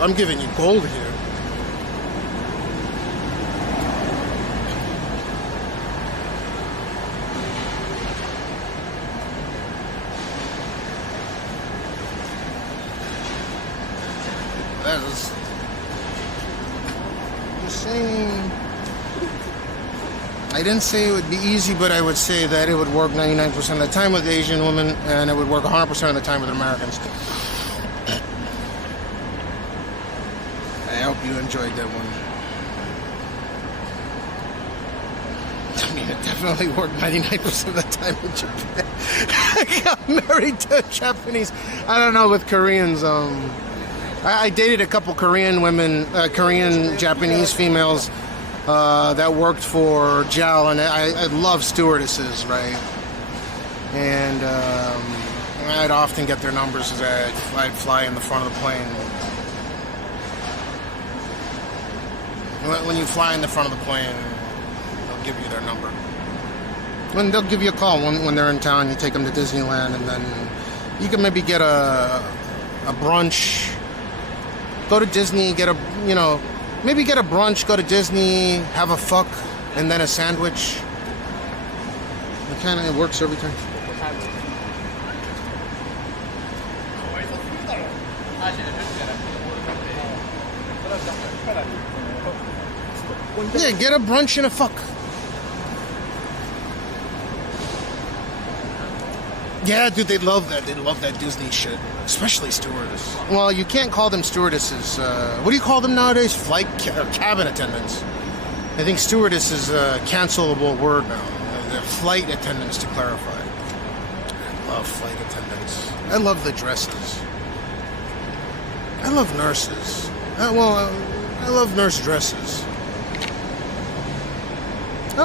I'm giving you gold here. I didn't say it would be easy, but I would say that it would work 99% of the time with Asian women, and it would work 100% of the time with Americans. I hope you enjoyed that one. it definitely worked 99% of the time in Japan. I got married to a Japanese. I don't know with Koreans. I dated a couple Korean women, Korean Japanese females that worked for JAL, and I love stewardesses, right? And I'd often get their numbers as I'd fly in the front of the plane. When you fly in the front of the plane, they'll give you their number. When they'll give you a call when they're in town, you take them to Disneyland, and then you can maybe get a brunch. Go to Disney, maybe get a brunch, go to Disney, have a fuck, and then a sandwich. It works every time. Yeah, get a brunch and a fuck. Yeah, dude, they love that. They love that Disney shit, especially stewardess. Well, you can't call them stewardesses. What do you call them nowadays? Flight cabin attendants. I think stewardess is a cancelable word now. They're flight attendants, to clarify. I love flight attendants. I love the dresses. I love nurses. I love nurse dresses. I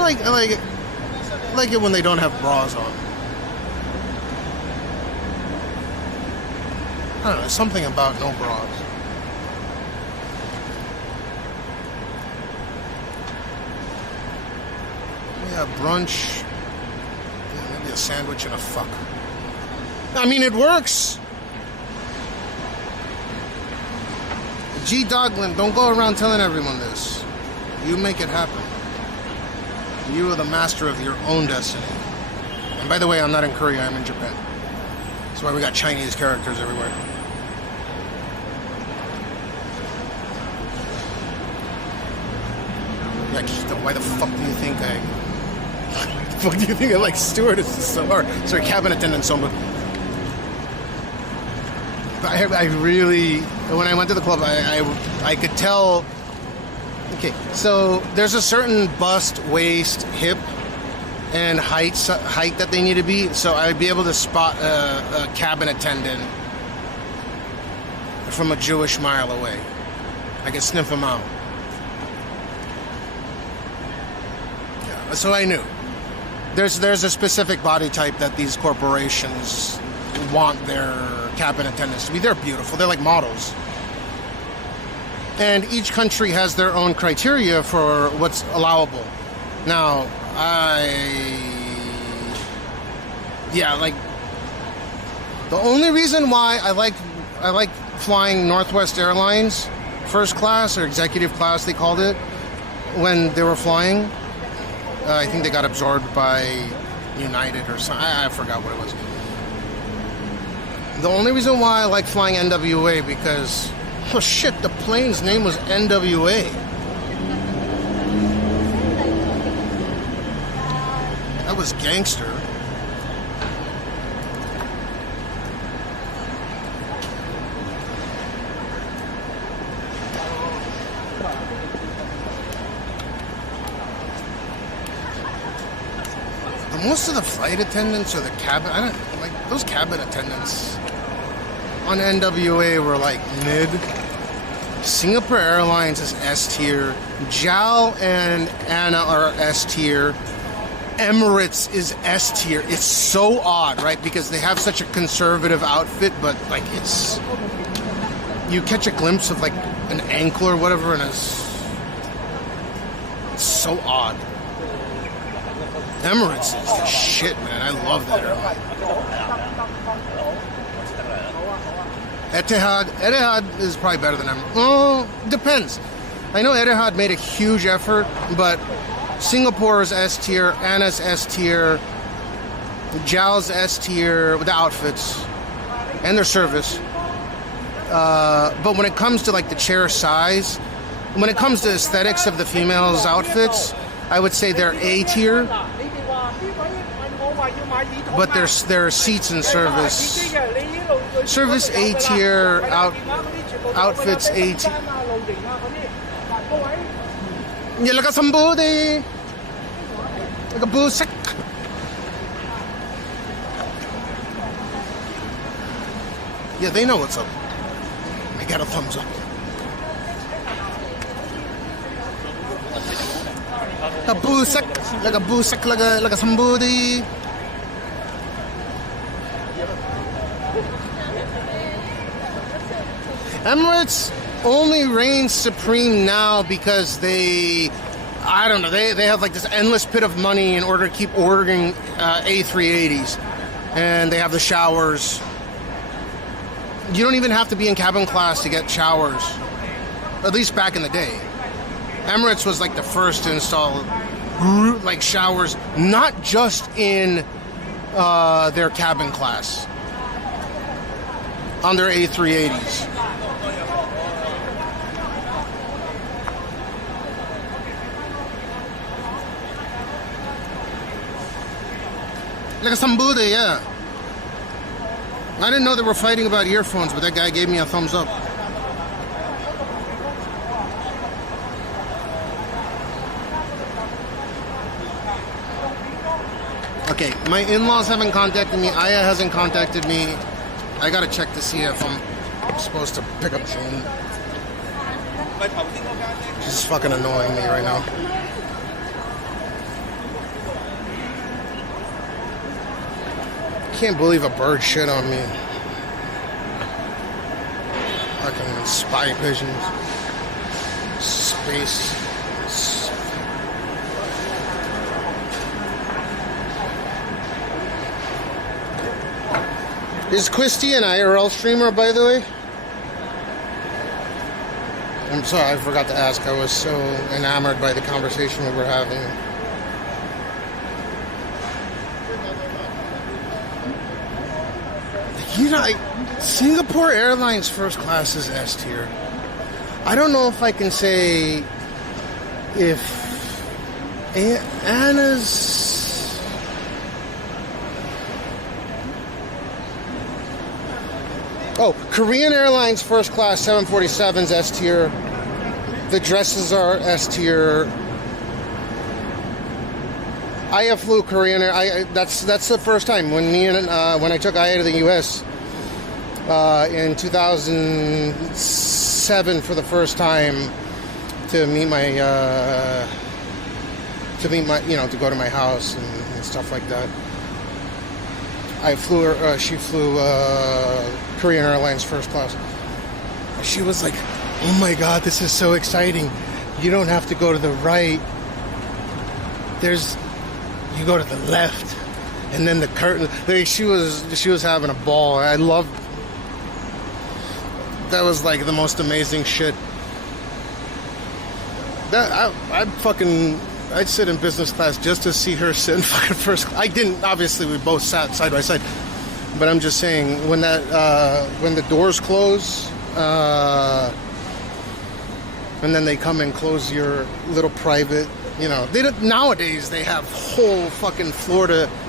like it when they don't have bras on. I don't know, something about no bras. Yeah, brunch. Yeah, maybe a sandwich and a fuck. I mean, it works. G. Doglin, don't go around telling everyone this. You make it happen. You are the master of your own destiny. And by the way, I'm not in Korea, I'm in Japan. That's why we got Chinese characters everywhere. Why the fuck do you think I like stewardesses so hard? Sorry, cabin attendants so much. I really, when I went to the club, I could tell. Okay, so there's a certain bust, waist, hip, and height that they need to be. So I'd be able to spot a cabin attendant from a Jewish mile away. I could sniff them out. Yeah, so I knew. There's a specific body type that these corporations want their cabin attendants to be. They're beautiful. They're like models. And each country has their own criteria for what's allowable. Now, the only reason why I like flying Northwest Airlines first class or executive class, they called it, when they were flying. I think they got absorbed by United or something. I forgot what it was. The only reason why I like flying NWA because, oh shit, the plane's name was NWA. That was gangster. Most of the flight attendants or the cabin, I don't like those cabin attendants on NWA were like mid. Singapore Airlines is S tier. JAL and ANA are S tier. Emirates is S tier. It's so odd, right? Because they have such a conservative outfit, but like it's, you catch a glimpse of like an ankle or whatever, and it's so odd. Emirates is the shit, man. I love that airline. Etihad is probably better than Emirates. Well, depends. I know Etihad made a huge effort, but Singapore is S tier, ANA's S tier, JAL's S tier with the outfits and their service. But when it comes to like the chair size, when it comes to aesthetics of the females' outfits, I would say they're A tier. But their seats and service A tier, outfits A tier. Like a busek. Yeah, they know what's up. I got a thumbs up. A busek, like a somebody. Emirates only reigns supreme now because I don't know, they have like this endless pit of money in order to keep ordering A380s. And they have the showers. You don't even have to be in cabin class to get showers. At least back in the day. Emirates was like the first to install like showers, not just in their cabin class. On their A380s. Like a sambude, yeah. I didn't know they were fighting about earphones, but that guy gave me a thumbs up. Okay, my in-laws haven't contacted me. Aya hasn't contacted me. I gotta check to see if I'm supposed to pick up Jane. She's fucking annoying me right now. Can't believe a bird shit on me. Fucking spy pigeons. Space. Is Quisty an IRL streamer, by the way? I'm sorry, I forgot to ask. I was so enamored by the conversation we were having. You know, Singapore Airlines first class is S tier. I don't know if I can say if Anna's... Oh, Korean Airlines first class 747's S tier. The dresses are S tier. Aya flew Korean Air. That's the first time when when I took Aya to the U.S. In 2007 for the first time to meet my to go to my house and stuff like that. I flew her. She flew Korean Airlines first class. She was like, "Oh my God, this is so exciting! You don't have to go to the right. You go to the left, and then the curtain." She was having a ball. I loved. That was like the most amazing shit. I'd sit in business class just to see her sit in fucking first class. I didn't, obviously we both sat side by side, but I'm just saying when the doors close, and then they come and close your little private. You know, nowadays they have whole fucking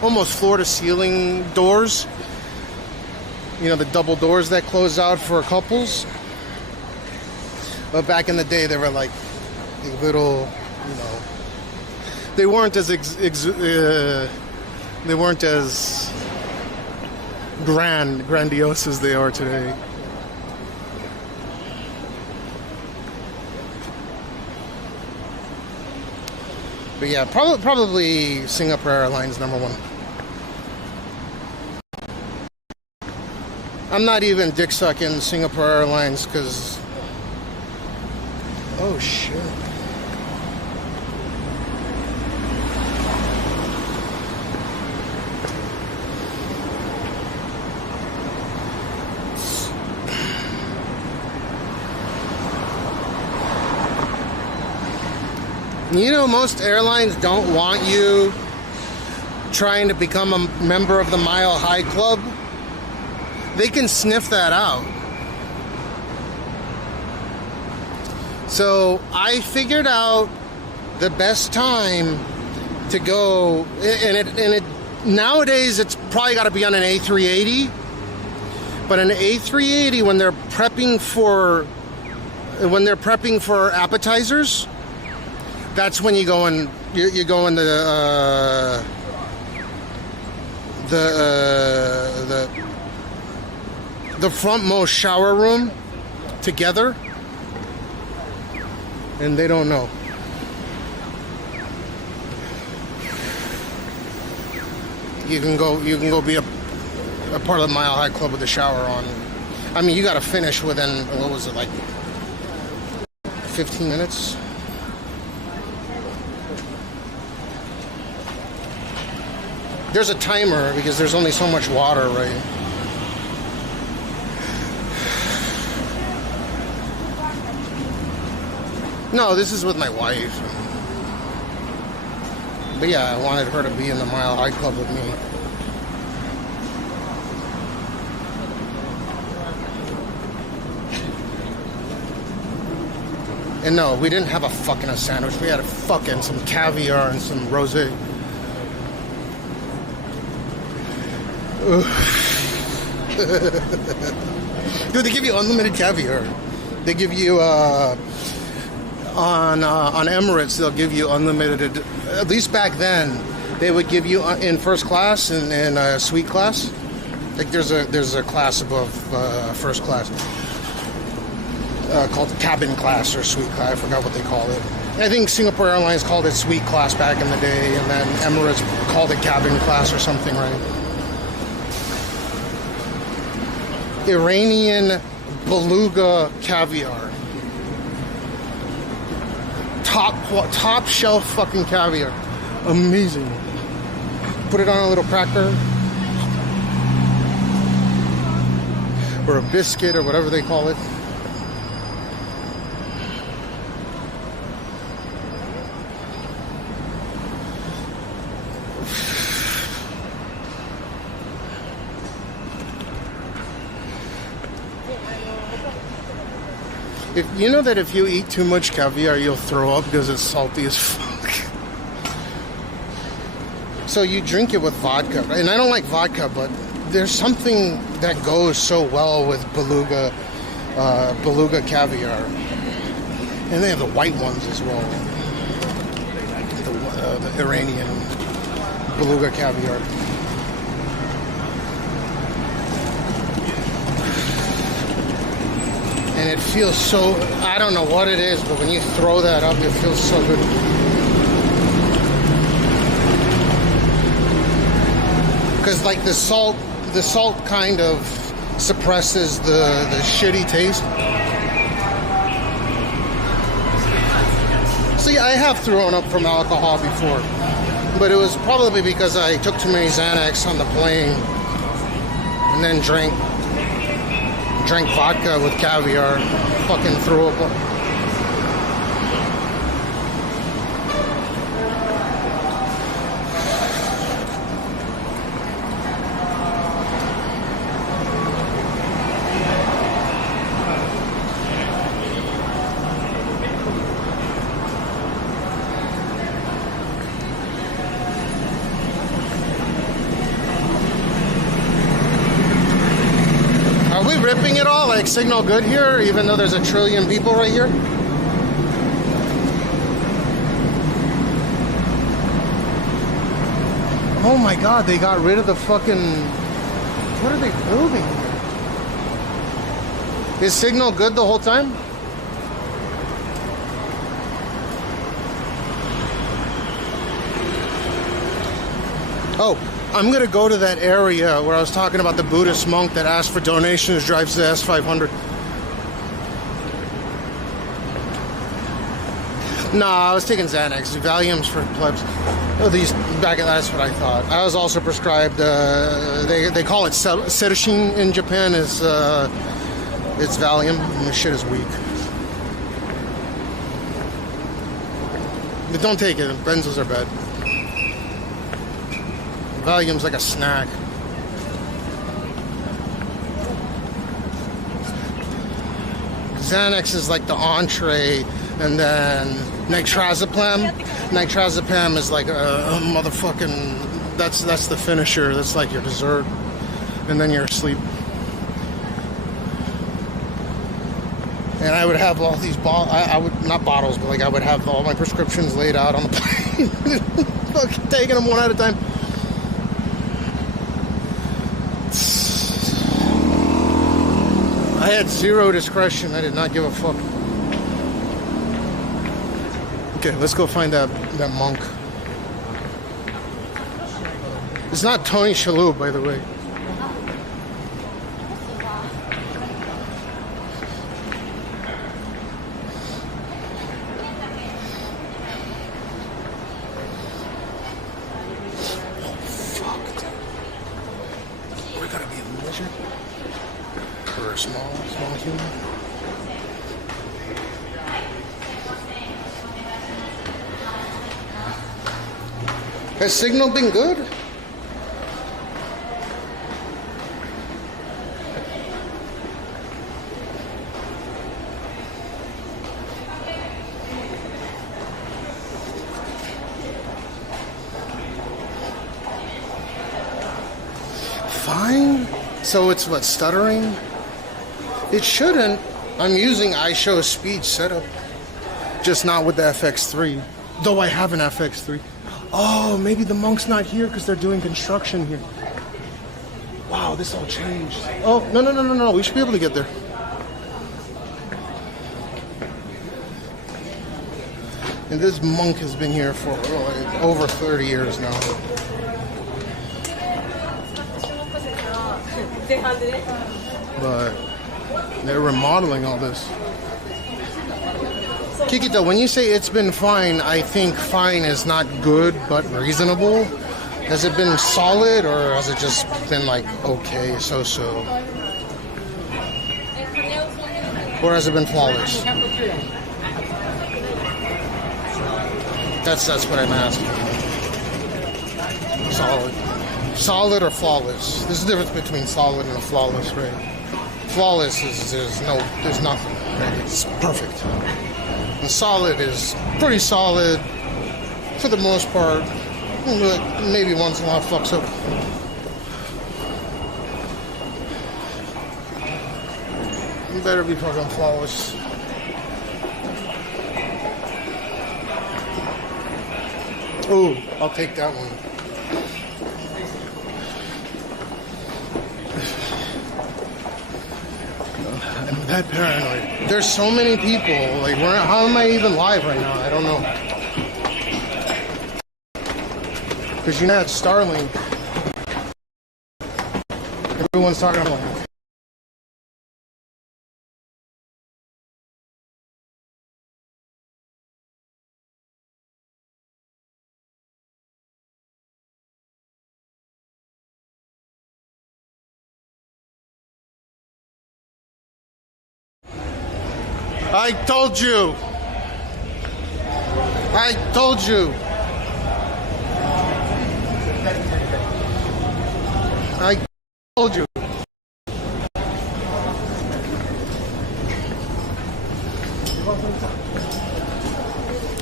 almost floor to ceiling doors. You know, the double doors that close out for couples. But back in the day, they were like little, you know, they weren't as grandiose as they are today. But yeah, probably Singapore Airlines #1. I'm not even dick sucking Singapore Airlines because, oh shit. You know, most airlines don't want you trying to become a member of the Mile High Club. They can sniff that out. So I figured out the best time to go, and nowadays it's probably got to be on an A380. But an A380, when they're prepping for appetizers, that's when you go and You go in the frontmost shower room together, and they don't know. You can go be a part of the Mile High Club with the shower on. I mean, you got to finish within, what was it, like 15 minutes? There's a timer because there's only so much water, right? No, this is with my wife. But yeah, I wanted her to be in the Mile High Club with me. And no, we didn't have a fucking sandwich. We had a fucking some caviar and some rosé. Dude, they give you unlimited caviar. They give you on Emirates, they'll give you unlimited. At least back then, they would give you in first class and in suite class. Like there's a class above first class called cabin class or suite class. I forgot what they call it. I think Singapore Airlines called it suite class back in the day, and then Emirates called it cabin class or something, right? Iranian beluga caviar. Top shelf fucking caviar. Amazing. Put it on a little cracker. Or a biscuit or whatever they call it. You know that if you eat too much caviar, you'll throw up because it's salty as fuck. So you drink it with vodka, right? And I don't like vodka, but there's something that goes so well with beluga caviar. And they have the white ones as well. The Iranian beluga caviar. And it feels so, I don't know what it is, but when you throw that up, it feels so good. Because like the salt kind of suppresses the shitty taste. See, I have thrown up from alcohol before, but it was probably because I took too many Xanax on the plane and then drank vodka with caviar, fucking threw up. Ripping it all, like signal good here, even though there's a trillion people right here. Oh my god, they got rid of the fucking... What are they building here? Is signal good the whole time? Oh, I'm gonna go to that area where I was talking about the Buddhist monk that asked for donations, drives the S500. Nah, I was taking Xanax, Valiums for plebs. Oh, these back. That's what I thought. I was also prescribed. They call it Serotonin in Japan. It's Valium. And this shit is weak. But don't take it. Benzos are bad. Valium's like a snack. Xanax is like the entree, and then nitrazepam. Nitrazepam is like a motherfucking. That's the finisher. That's like your dessert, and then you're asleep. And I would have all these I would, not bottles, but like I would have all my prescriptions laid out on the plane. Fucking taking them one at a time. I had zero discretion. I did not give a fuck. Okay, let's go find that monk. It's not Tony Shalhoub, by the way. Small human. Has signal been good? Fine. So it's what, stuttering? It shouldn't. I'm using iShow speech setup. Just not with the FX3. Though I have an FX3. Oh, maybe the monk's not here because they're doing construction here. Wow, this all changed. Oh, no. We should be able to get there. And this monk has been here for over 30 years now. But they're remodeling all this. Kikito, when you say it's been fine, I think fine is not good, but reasonable. Has it been solid, or has it just been like, okay, so-so? Or has it been flawless? That's what I'm asking. Solid. Solid or flawless? There's a difference between solid and a flawless, right? Flawless is there's nothing, right? It's perfect. And solid is pretty solid for the most part. Maybe once in a while fucks up. You better be fucking flawless. Ooh, I'll take that one. I'm that paranoid. There's so many people. Like, how am I even live right now? I don't know. Because you know it's Starlink. Everyone's talking about it. I told you. I told you. I told you.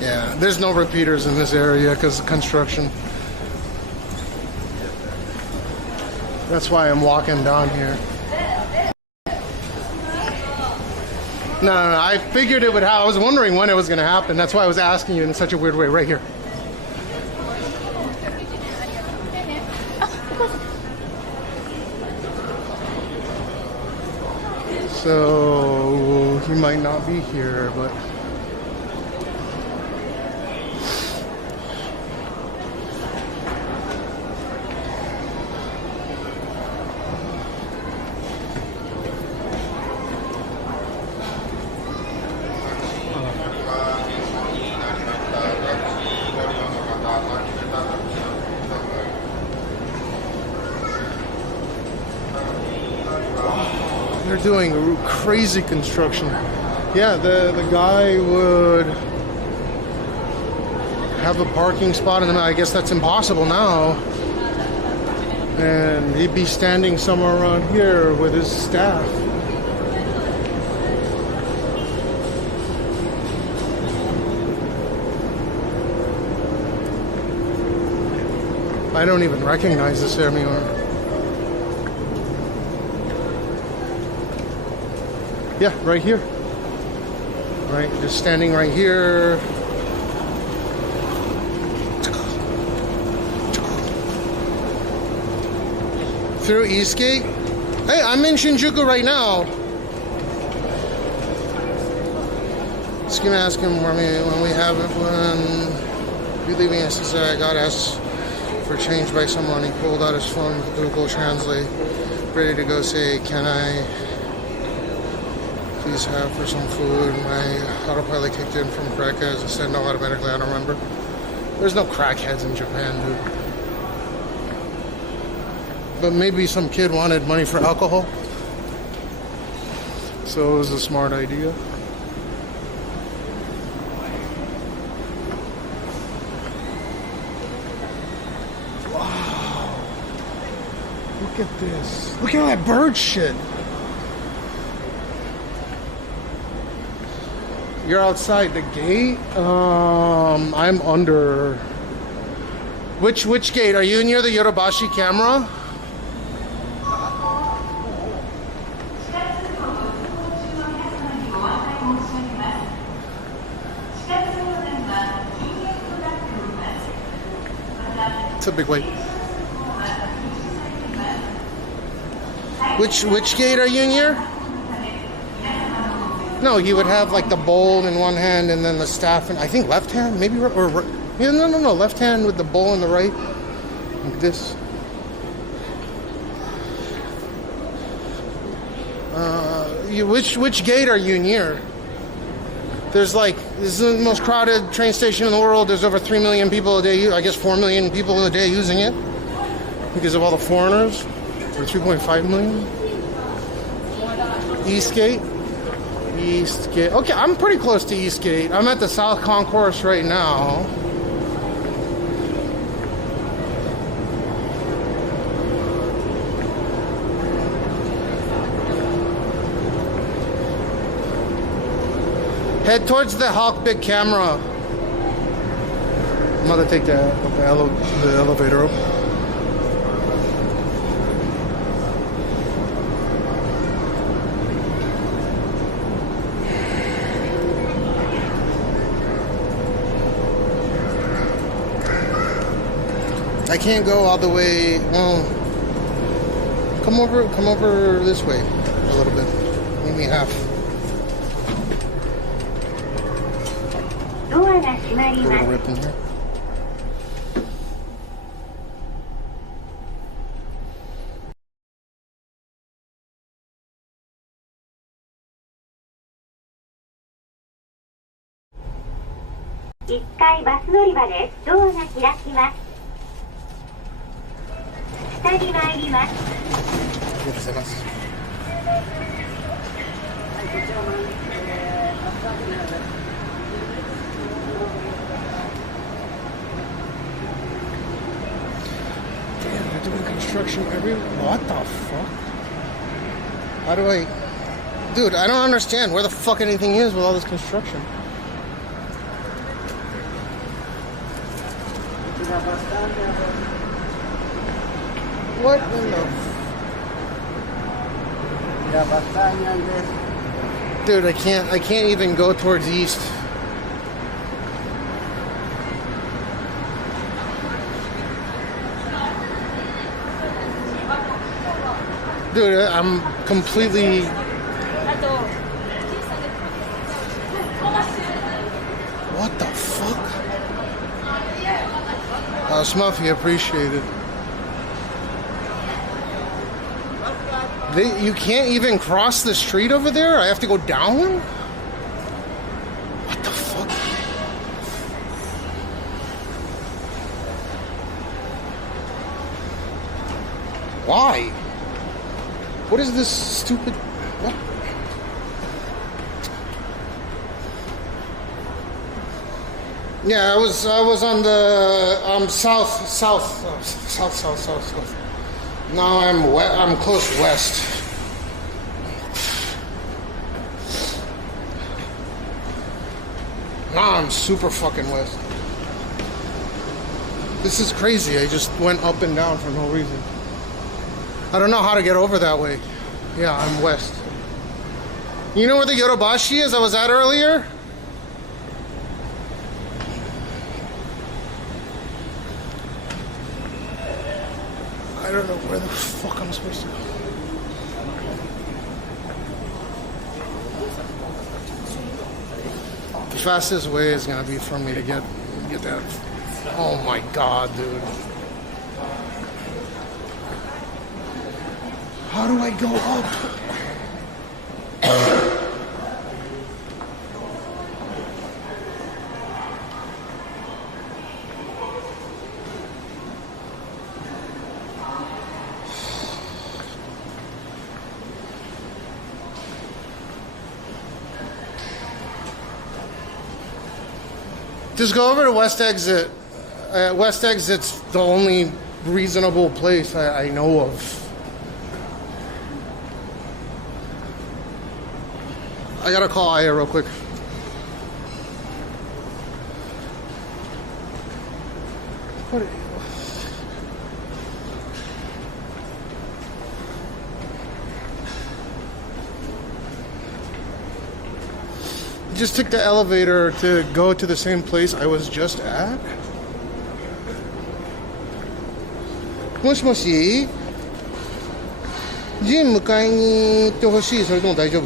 Yeah, there's no repeaters in this area because of construction. That's why I'm walking down here. No, I figured it would happen. I was wondering when it was going to happen. That's why I was asking you in such a weird way. Right here. So, he might not be here, but... They're doing crazy construction. Yeah, the guy would have a parking spot in the middle. I guess that's impossible now. And he'd be standing somewhere around here with his staff. I don't even recognize this anymore. Yeah, right here. Right, just standing right here. Through Eastgate. Hey, I'm in Shinjuku right now. Just gonna ask him when we leaving SSI. I got asked for change by someone. He pulled out his phone with Google Translate, ready to go say, "Can I please have for some food?" My autopilot kicked in from crackheads. I said no automatically. I don't remember. There's no crackheads in Japan, dude. But maybe some kid wanted money for alcohol, so it was a smart idea. Wow. Look at this. Look at all that bird shit. You're outside the gate? I'm under. Which gate? Are you near the Yodobashi camera? It's a big wait. Which gate are you near? No, you would have like the bowl in one hand and then the staff in, I think, left hand, maybe, or yeah, no, left hand with the bowl in the right, like this. Which gate are you near? There's like, this is the most crowded train station in the world. There's over 3 million people a day. I guess 4 million people a day using it because of all the foreigners. Or 3.5 million. Eastgate. Eastgate. Okay, I'm pretty close to Eastgate. I'm at the South Concourse right now. Head towards the Hawk Big camera. I'm about to take the elevator up. I can't go all the way. Well, come over this way a little bit. Meet me half. A little rip in here. Damn, they're doing construction everywhere. What the fuck? How do I... Dude, I don't understand where the fuck anything is with all this construction. What in the... Dude, I can't even go towards east. Dude, I'm completely... What the fuck? Smuffy, appreciate it. You can't even cross the street over there? I have to go down? What the fuck? Why? What is this stupid... What? Yeah, I was on the south. Now I'm close west. Now I'm super fucking west. This is crazy. I just went up and down for no reason. I don't know how to get over that way. Yeah, I'm west. You know where the Yodobashi is I was at earlier? Where the fuck am I supposed to go? The fastest way is gonna be for me to get that. Oh my god, dude. How do I go up? Just go over to West Exit. West Exit's the only reasonable place I know of. I gotta call Aya real quick. What? Just took the elevator to go to the same place I was just at. もしもし、ジン迎えに行ってほしい？それとも大丈夫？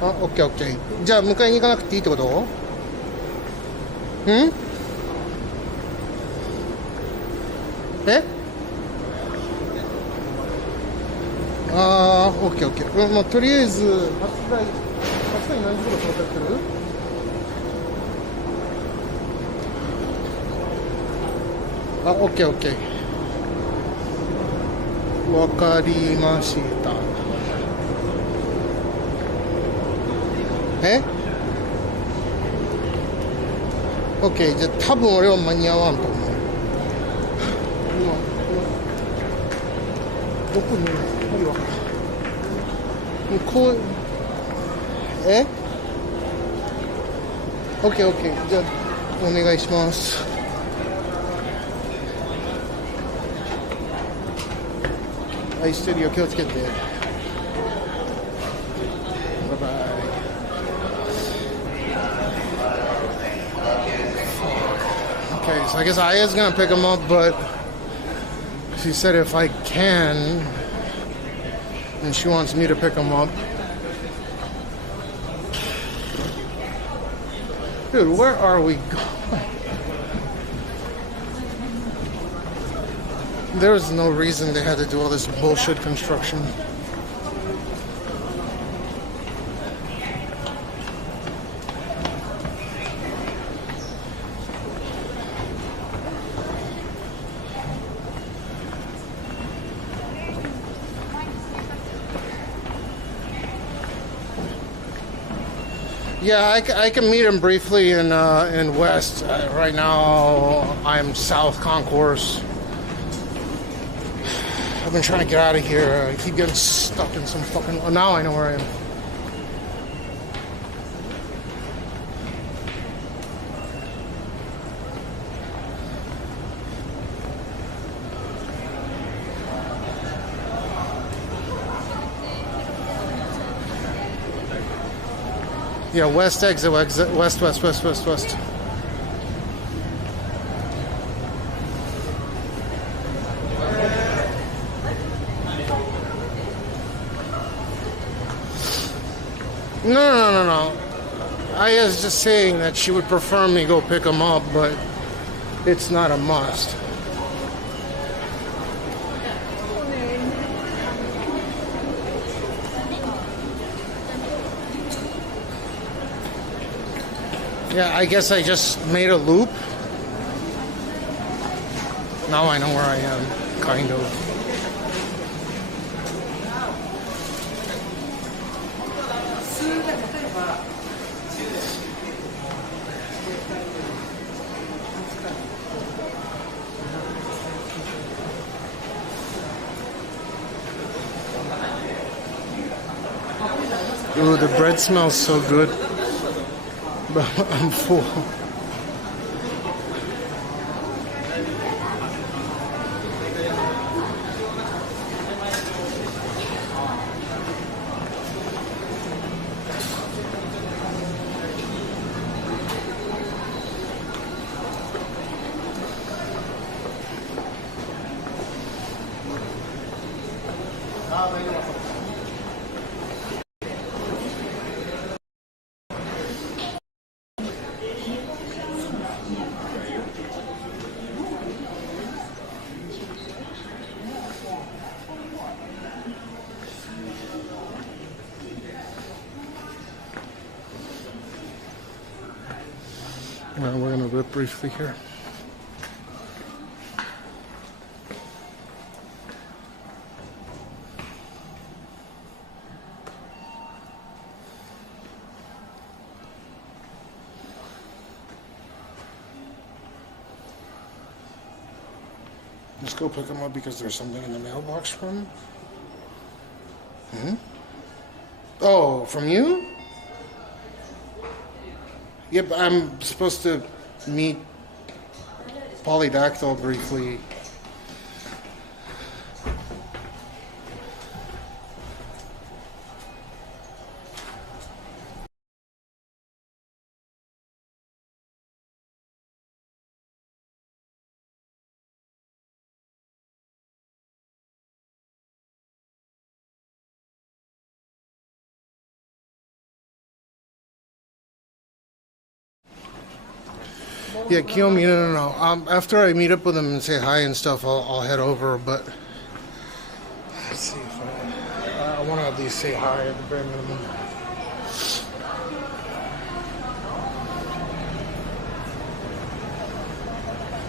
あ、オッケーオッケー。じゃあ迎えに行かなくていいってこと？ん？え？あー、オッケーオッケー。まあ、とりあえず発売何時頃到着する？あ、オッケーオッケー。わかりました。え？オッケー。じゃあ多分俺は間に合わんと思う。どこにいるの？こう、え？ OK OK。 じゃあお願いします。はい、ステディオ気をつけて。バイバイ。Okay, so I guess Aya's gonna pick him up, but she said if I can, and she wants me to pick him up. Dude, where are we going? There's no reason they had to do all this bullshit construction. Yeah, I can meet him briefly in West. Right now, I'm South Concourse. I've been trying to get out of here. I keep getting stuck in some fucking... Oh, now I know where I am. Yeah, west exit, west. No. I was just saying that she would prefer me go pick him up, but it's not a must. Yeah, I guess I just made a loop. Now I know where I am, kind of. Ooh, the bread smells so good. But I'm full. Well, we're gonna rip briefly here. Let's go pick them up because there's something in the mailbox from him. Oh, from you? Yep, I'm supposed to meet Polydactyl briefly. Yeah, Kiyomi, no. After I meet up with him and say hi and stuff, I'll head over. But let's see if I want to at least say hi at the bare minimum.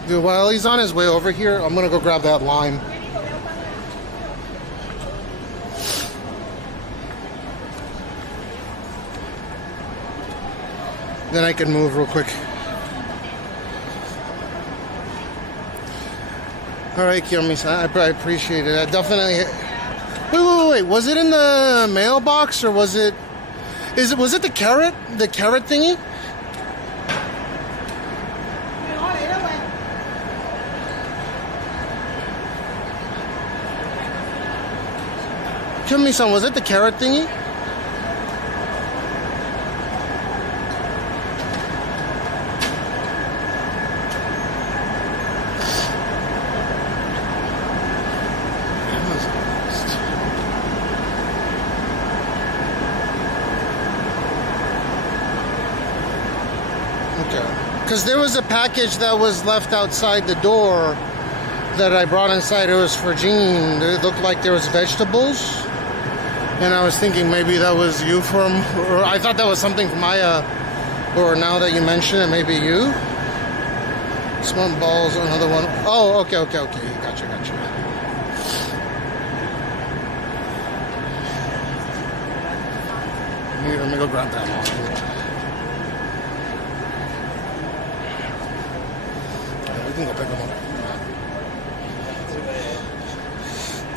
Dude, while he's on his way over here, I'm gonna go grab that lime. Then I can move real quick. All right, Kiyomi-san, I appreciate it. I definitely. Wait. Was it in the mailbox or was it? Was it the carrot? The carrot thingy? Kiyomi-san, was it the carrot thingy? Because there was a package that was left outside the door that I brought inside. It was for Jean. It looked like there was vegetables. And I was thinking maybe that was you from, or I thought that was something from Maya. Or now that you mention it, maybe you? Small balls, another one. Oh, okay. Gotcha. Let me go grab that one. We can go pick them up.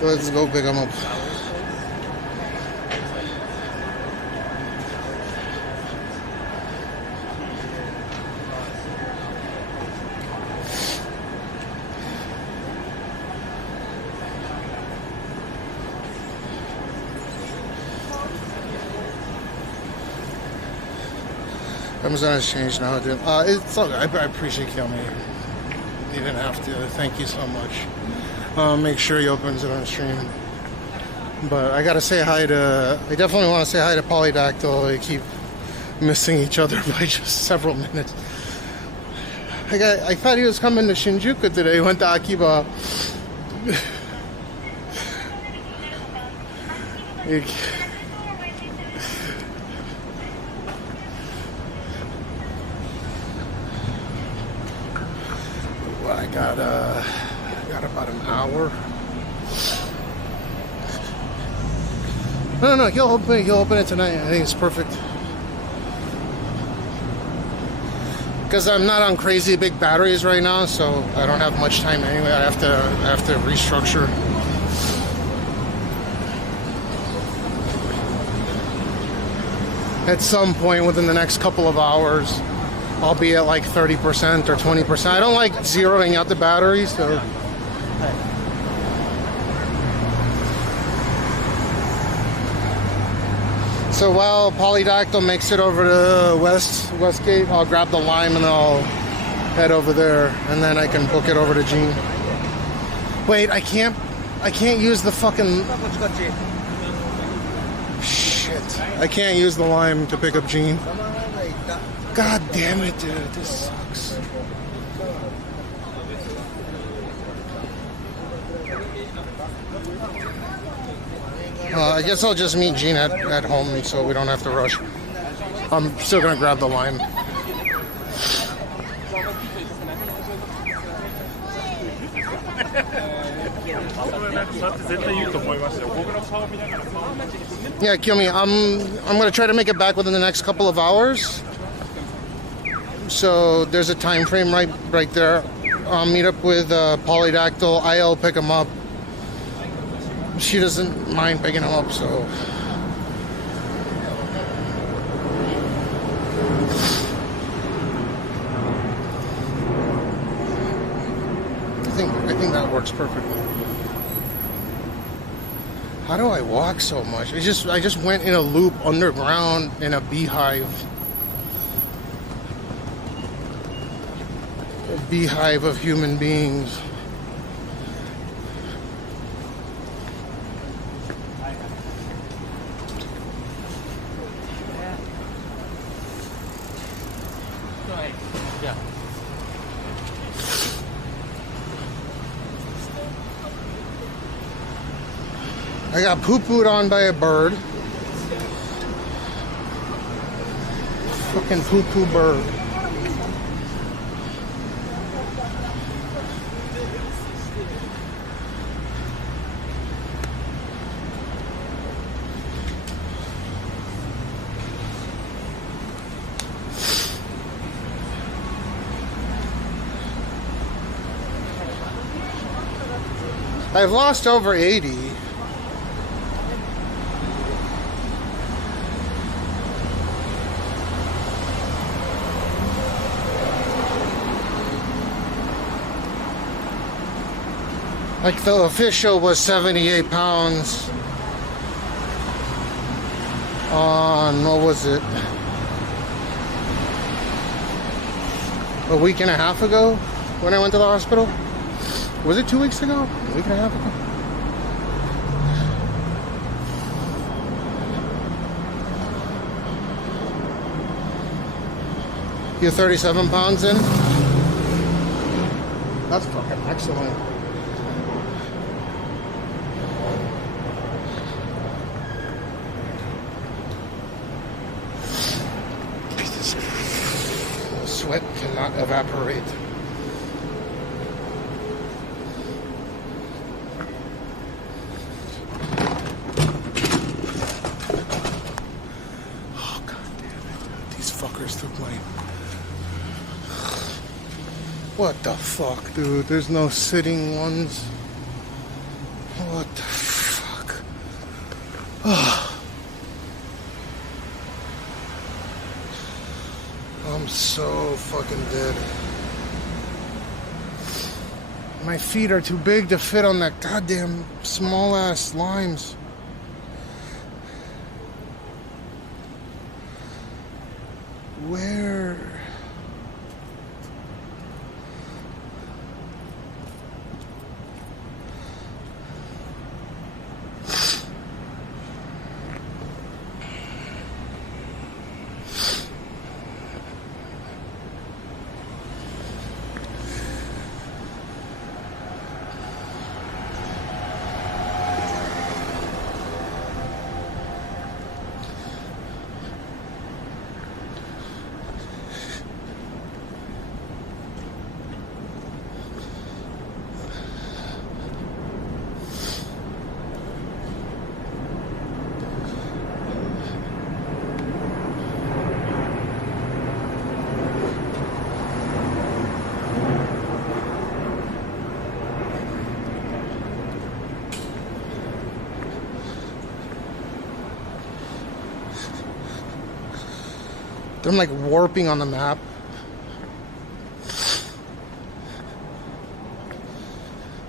Let's go pick them up. Amazon has changed now, dude. It's okay. I appreciate Kiyomi. You didn't have to. Thank you so much. Make sure he opens it on stream. But I gotta say hi to. I definitely want to say hi to Polydactyl. They keep missing each other by just several minutes. I thought he was coming to Shinjuku today. He went to Akiba. I got about an hour. No, he'll open it tonight. I think it's perfect. Because I'm not on crazy big batteries right now, so I don't have much time anyway. I have to restructure. At some point within the next couple of hours, I'll be at like 30% or 20%. I don't like zeroing out the batteries, so. So while Polydactyl makes it over to Westgate, I'll grab the lime and I'll head over there, and then I can book it over to Jean. Wait, I I can't use the fucking... Shit. I can't use the lime to pick up Gene. God damn it, dude. This sucks. I guess I'll just meet Gene at home so we don't have to rush. I'm still gonna grab the lime. Yeah, Kiyomi, I'm gonna try to make it back within the next couple of hours. So there's a time frame right there. I'll meet up with Polydactyl. I'll pick him up. She doesn't mind picking him up, so. I think that works perfectly. How do I walk so much? I just went in a loop underground in a beehive. A beehive of human beings. I got poo-pooed on by a bird. Fucking poo-poo bird. I've lost over 80. Like the official was 78 pounds on, what was it? A week and a half ago when I went to the hospital? Was it 2 weeks ago? A week and a half ago? You're 37 pounds in? That's fucking excellent. Sweat cannot evaporate. Oh, God damn it. These fuckers took my... What the fuck, dude? There's no sitting ones. What the fuck? Oh. I'm so fucking dead. My feet are too big to fit on that goddamn small ass limes. Where? I'm like warping on the map.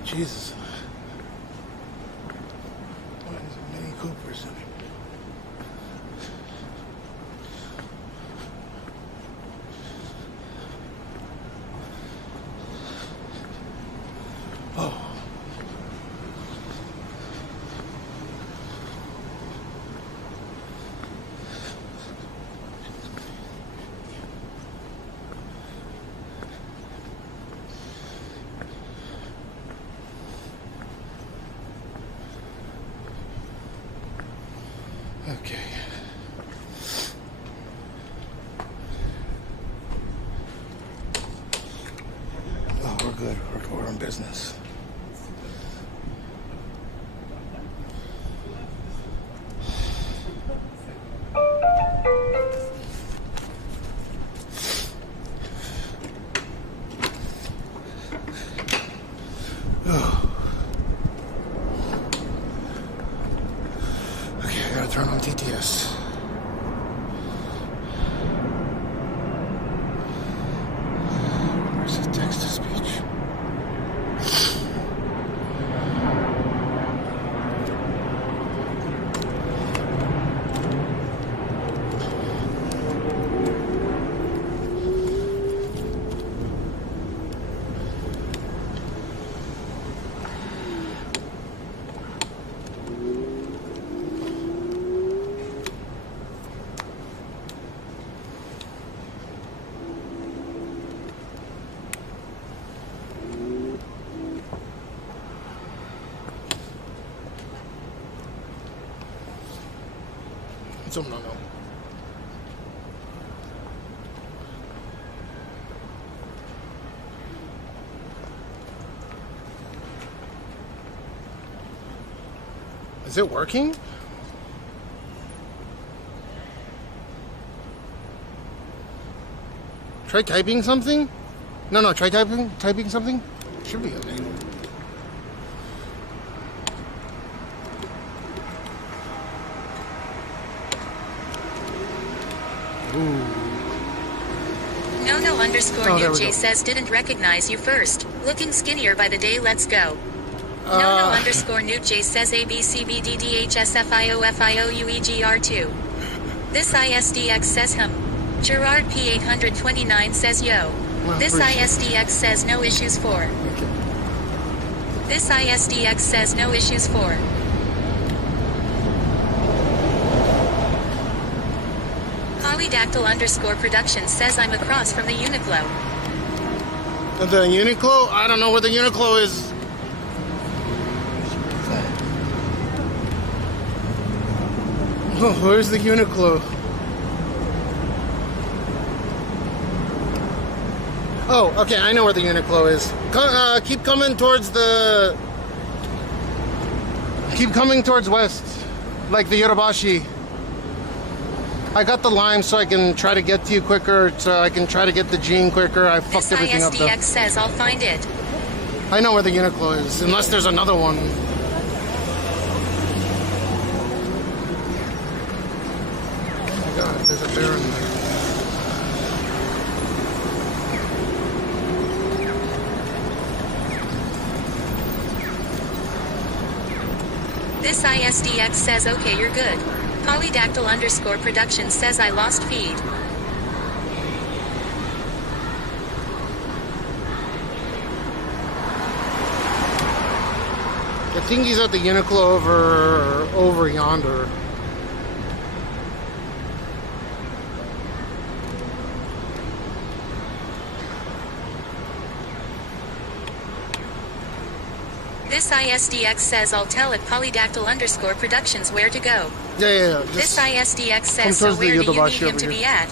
Jesus. What is it? Mini Coopers in it? Oh. Okay. Oh, we're good. We're in business. Oh. Okay, I gotta turn on TTS. Where's the text to speech? Zoom no. Is it working? Try typing something? No, try typing something? Should be okay. No _New J says didn't recognize you first. Looking skinnier by the day, let's go. No _New J says ABCBDDHSFIOFIOUEGR2. This ISDX says hum. Gerard P829 says yo. This ISDX says no issues for. This ISDX says no issues for. Polydactyl _production says I'm across from the Uniqlo. The Uniqlo? I don't know where the Uniqlo is. Oh, where's the Uniqlo? Oh, okay, I know where the Uniqlo is. Keep coming towards the... Keep coming towards west. Like the Yodobashi. I got the lime so I can try to get to you quicker, so I can try to get the jean quicker. I fucked everything up though. This ISDX says I'll find it. I know where the Uniqlo is, unless there's another one. Oh my god, there's a bear in there. This ISDX says okay, you're good. Polydactyl _production says I lost feed. I think he's at the Uniqlo over yonder. This ISDX says I'll tell it Polydactyl _productions where to go. Yeah. This ISDX says so where do you need him to be at?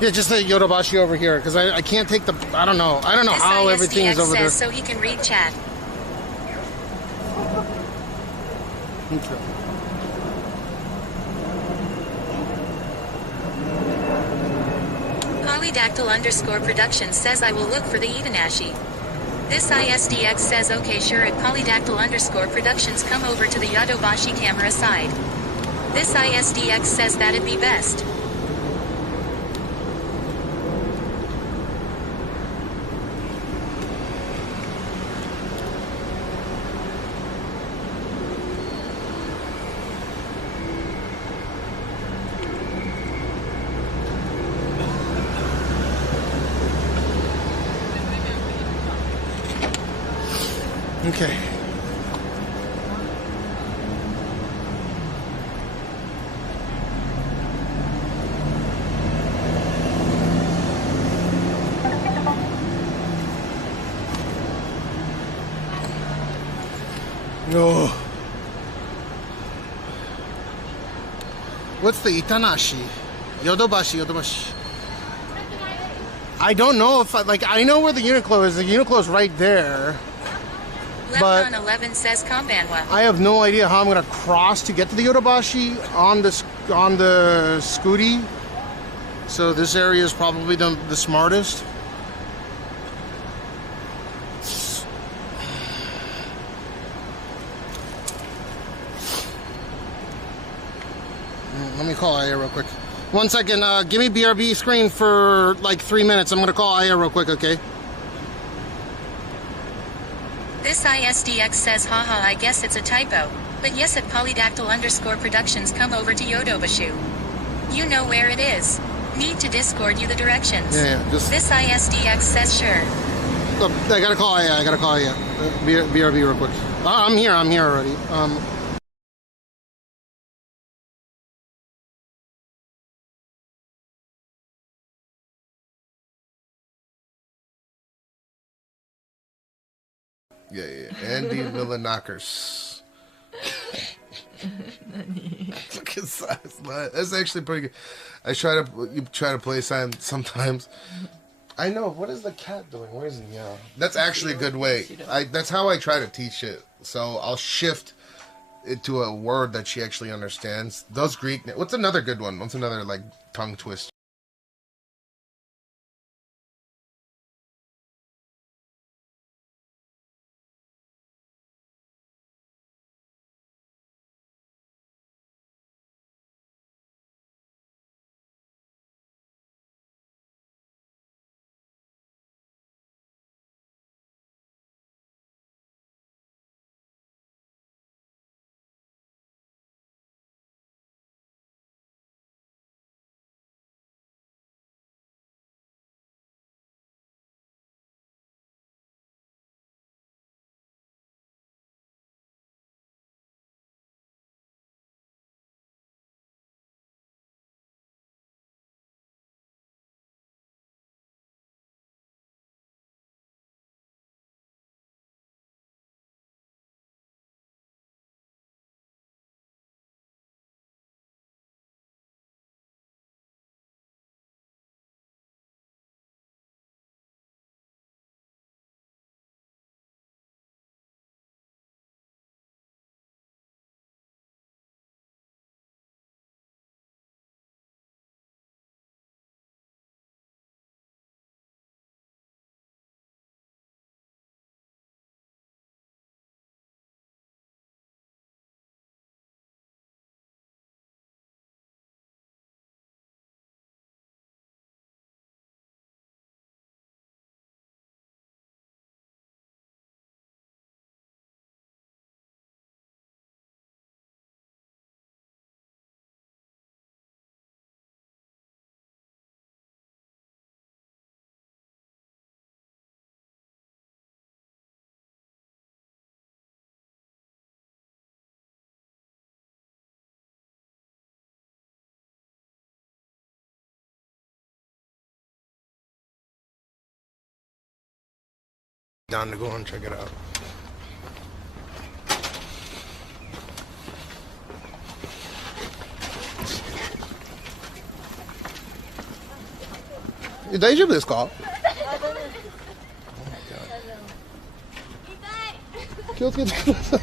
Yeah, just the Yodobashi over here, because I can't take the... I don't know how everything is over there. This ISDX says so he can read chat. Okay. Polydactyl _production says I will look for the Itanashi. This ISDX says okay, sure, at Polydactyl _productions come over to the Yodobashi camera side. This ISDX says that'd be best. Okay. No. What's the Itanashi? Yodobashi. I don't know if I know where the Uniqlo is. The Uniqlo is right there. But Lepton 11 says Kombanwa. I have no idea how I'm gonna cross to get to the Yodobashi on the scooty. So this area is probably the smartest. Let me call Aya real quick. 1 second, give me BRB screen for like 3 minutes. I'm gonna call Aya real quick, okay? This ISDX says haha I guess it's a typo. But yes at polydactyl_productions come over to Yodobashu. You know where it is. Need to Discord you the directions. Yeah, just... This ISDX says sure. Oh, I gotta call Aya, BRB real quick. I'm here already. Yeah. Andy Villanakers. Look at his size. That's actually pretty good. You try to play sometimes. I know. What is the cat doing? Where is he now? That's actually a good way. That's how I try to teach it. So I'll shift it to a word that she actually understands. Those Greek. What's another good one? What's another like tongue twist? Down to go and check it out. Daijoubu desu ka? Oh my god. 気をつけてください。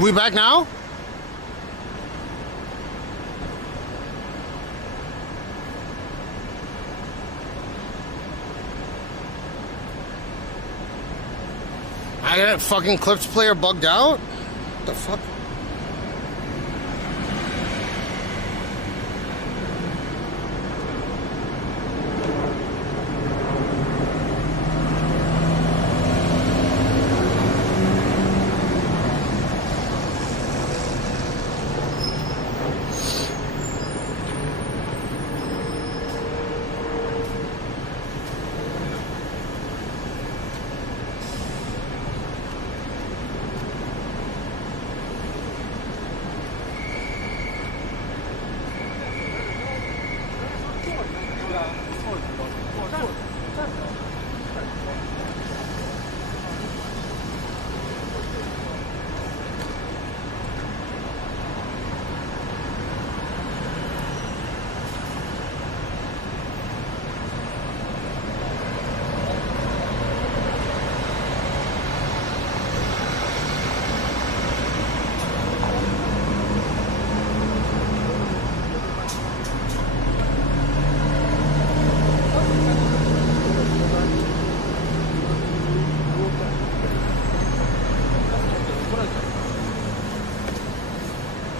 We back now? I got fucking Clips player bugged out? What the fuck?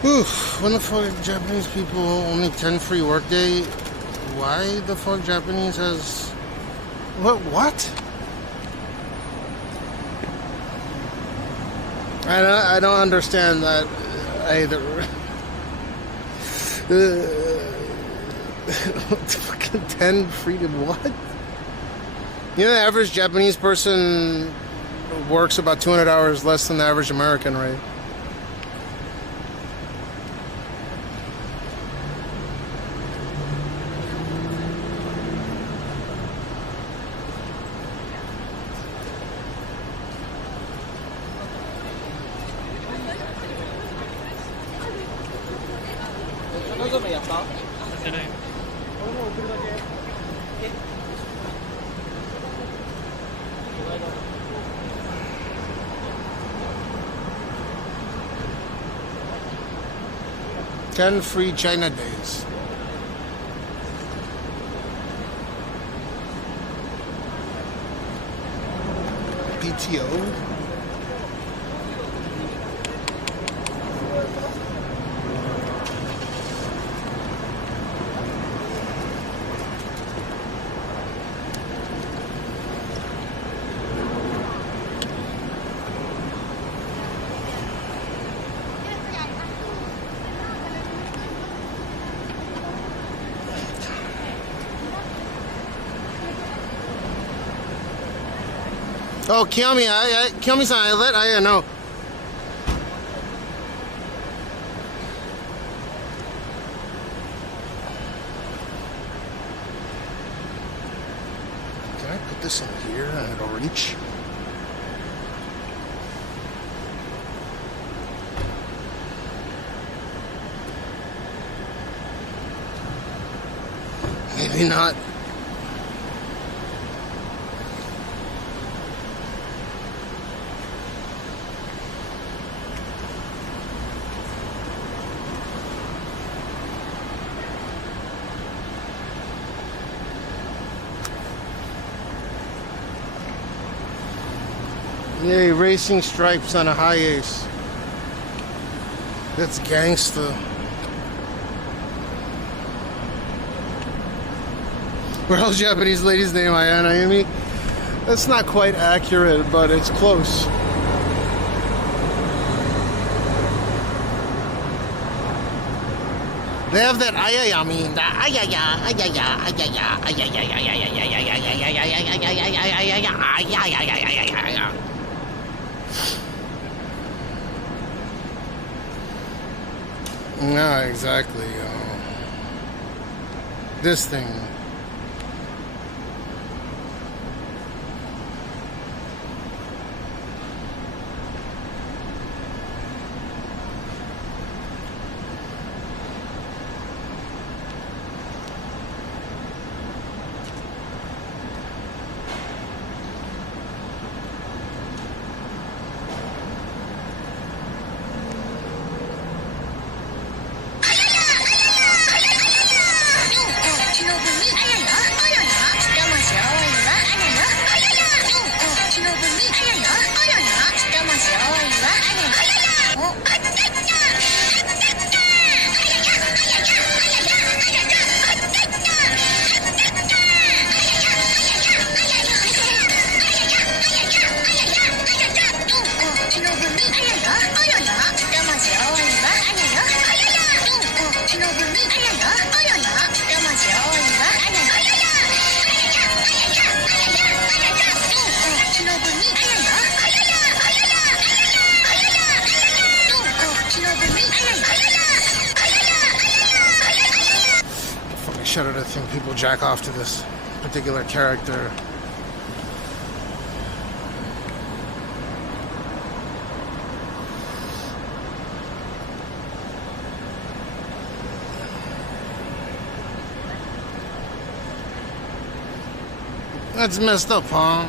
Oof, when the fuck Japanese people only 10 free workday? Why the fuck Japanese has... What? I don't understand that either. Fucking 10 freedom, what? You know, the average Japanese person works about 200 hours less than the average American, right? Ten free China days. PTO. Oh, Kiyomi-san, I know. Can I put this in here and it'll reach? Maybe not. Yay, racing stripes on a high ace. That's gangsta. Real Japanese lady's name, Ayana. That's not quite accurate, but it's close. They have that ayayami, the no, exactly. This thing. think people jack off to this particular character. That's messed up, huh?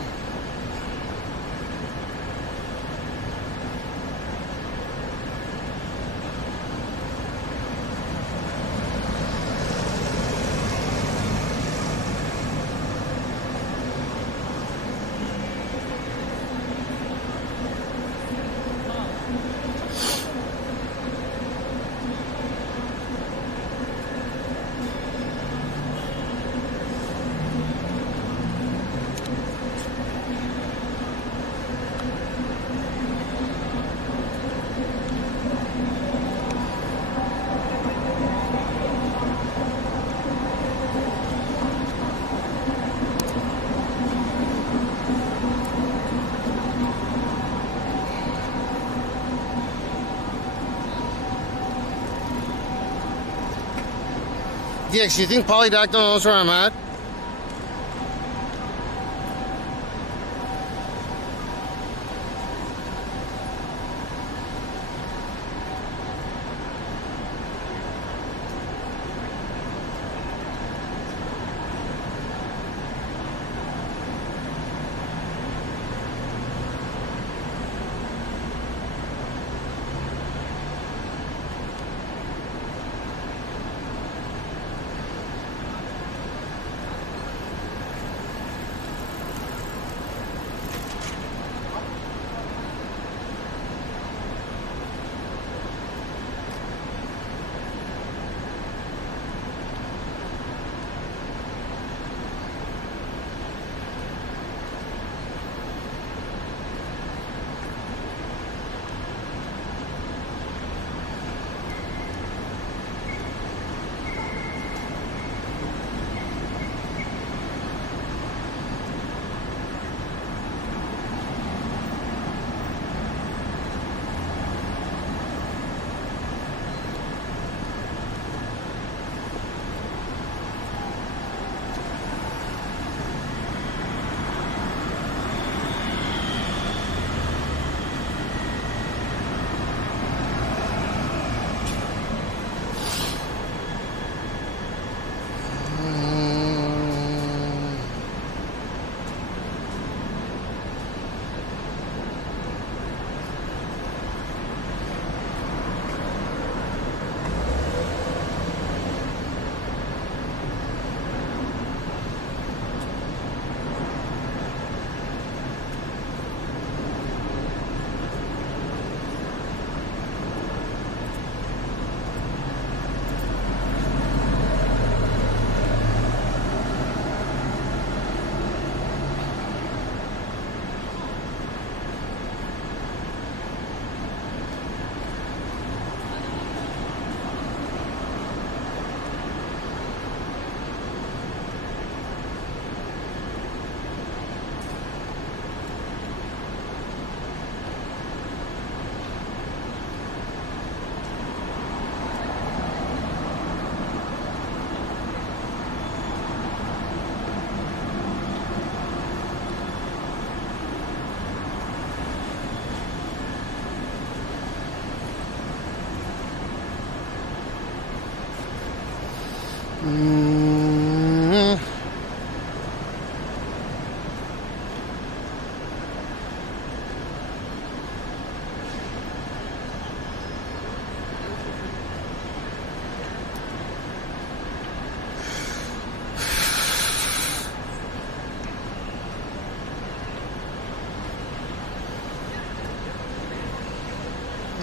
DX, you think Polydactyl knows where I'm at?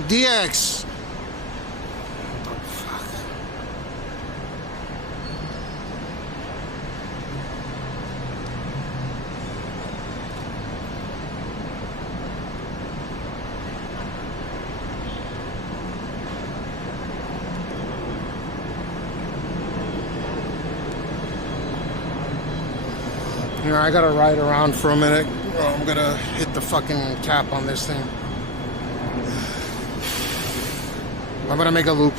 DX. You know, I gotta ride around for a minute. I'm gonna hit the fucking cap on this thing. I'm gonna make a loop.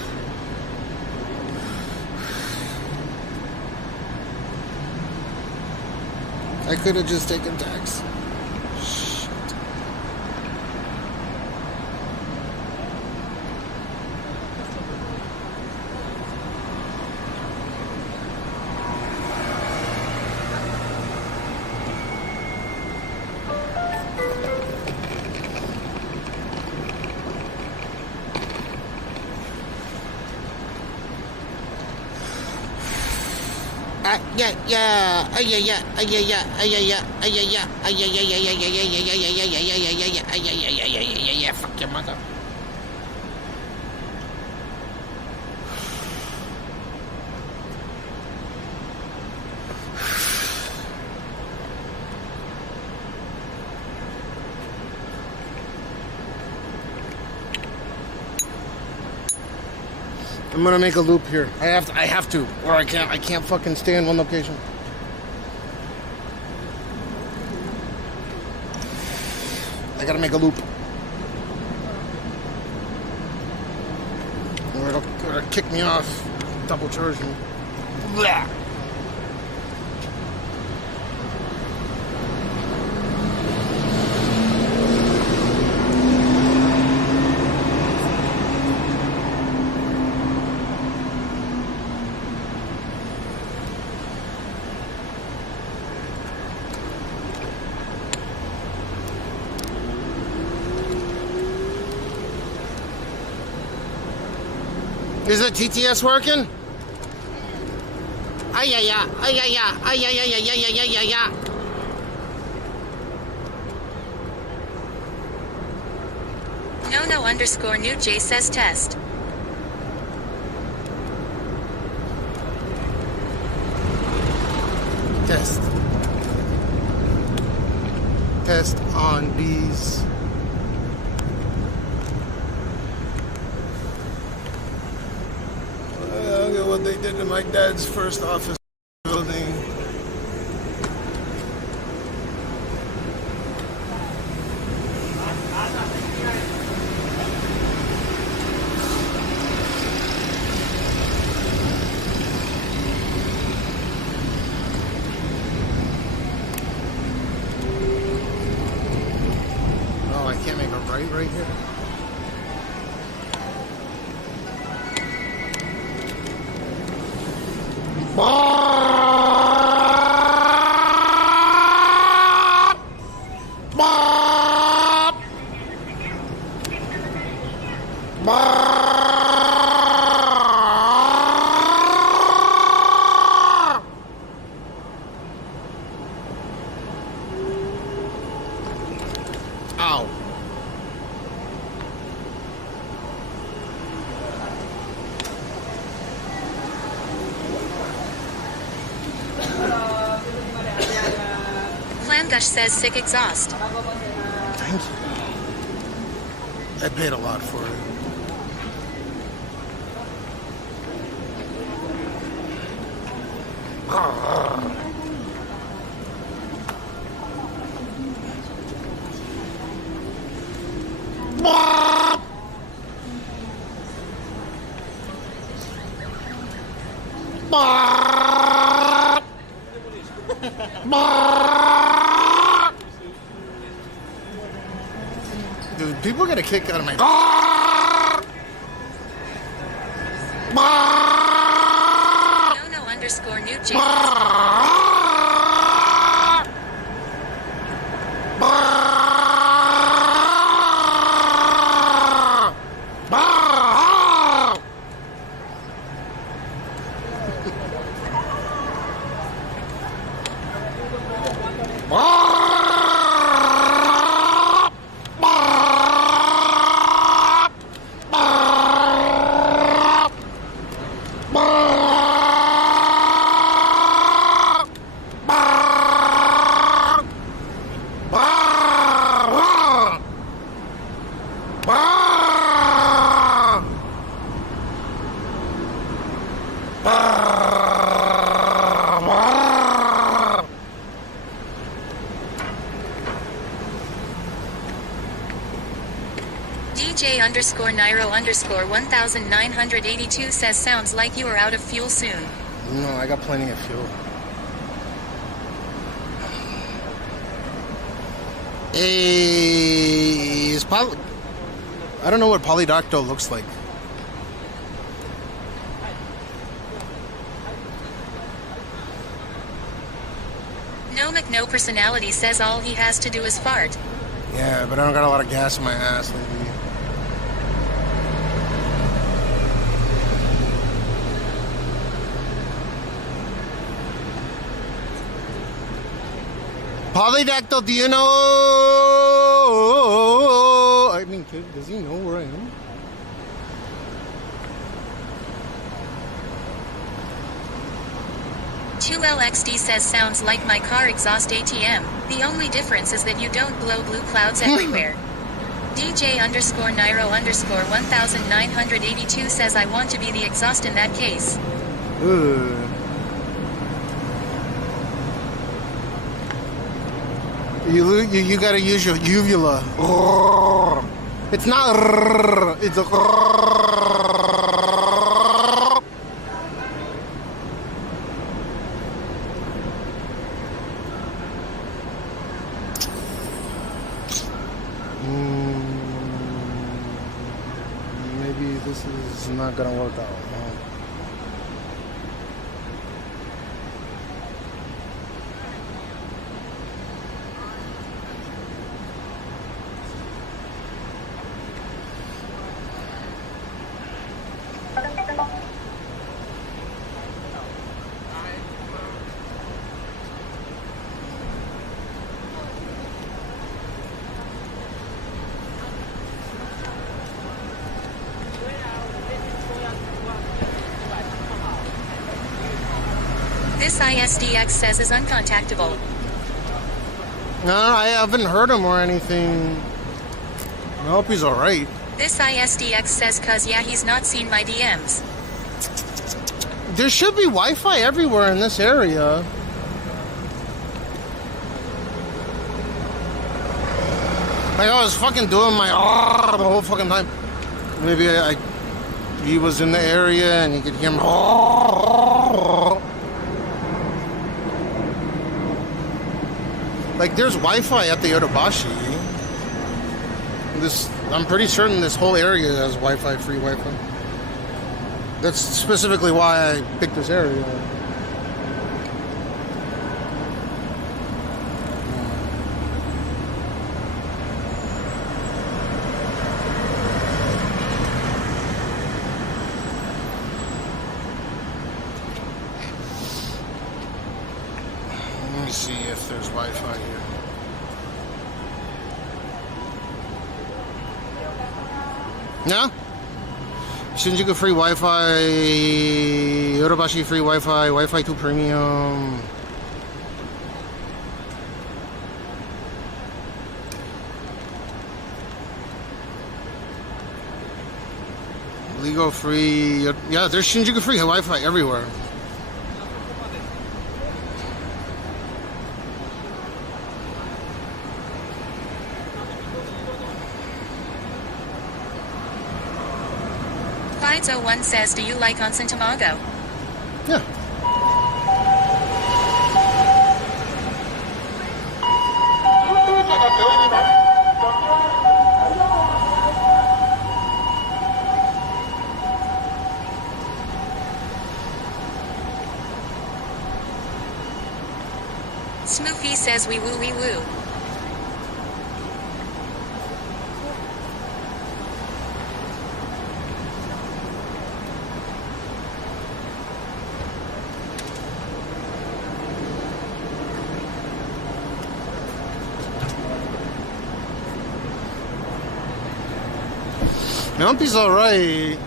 I could have just taken tax. Fuck your mother. I'm gonna make a loop here. I have to, or I can't fucking stay in one location. I gotta make a loop. Or it'll kick me off. Double charge me. Blah. Is the TTS working? No_new J says test. Test. Test on bees. Look at what they did to my dad's first office building. Oh, I can't make a right here. Ow. Flamgush says sick exhaust. Thank you. I paid a lot for it. Dude, people get a kick out of my. No_new J. DJ_Niro_1982 says sounds like you are out of fuel soon. No, I got plenty of fuel. I don't know what polydactyl looks like. No personality says all he has to do is fart. Yeah, but I don't got a lot of gas in my ass lately. Polydactyl, do you know? I mean, does he know where I am? LXD says sounds like my car exhaust ATM. The only difference is that you don't blow blue clouds everywhere. DJ_Nairo_1982 says I want to be the exhaust in that case. You gotta use your uvula. It's not. It's a. Maybe this is not gonna work out. This ISDX says is uncontactable. No, I haven't heard him or anything. I hope he's alright. This ISDX says cause yeah he's not seen my DMs. There should be Wi-Fi everywhere in this area. Like I was fucking doing my the whole fucking time. Maybe he was in the area and you could hear him. Like there's Wi-Fi at the Yodobashi. I'm pretty certain this whole area has Wi-Fi, free Wi-Fi. That's specifically why I picked this area. Let me see if there's Wi-Fi here. No? Shinjuku free Wi-Fi, Yodobashi free Wi-Fi, Wi-Fi 2 Premium. Legal free, yeah, there's Shinjuku free Wi-Fi everywhere. One says, do you like onsen tamago? Yeah. Smoofy says wee woo wee woo. Yumpy's alright.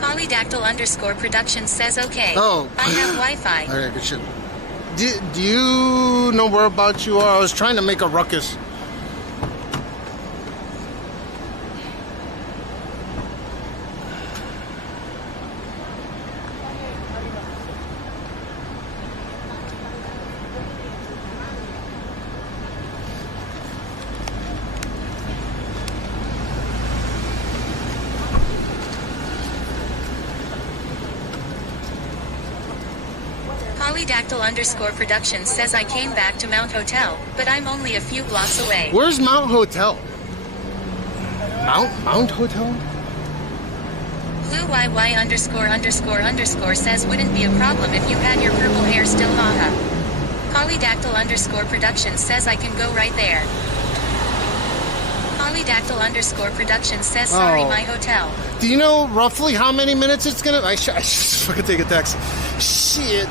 Polydactyl_production says okay. Oh. I have Wi-Fi. Alright, good shit. Do you know whereabouts you are? I was trying to make a ruckus. Polydactyl underscore production says I came back to Mount Hotel, but I'm only a few blocks away. Where's Mount Hotel? Mount Hotel? Blue YY underscore underscore underscore says wouldn't be a problem if you had your purple hair still, haha. Polydactyl underscore production says I can go right there. Polydactyl underscore production says sorry, my hotel. Do you know roughly how many minutes it's gonna? I should fucking take a taxi. Shit.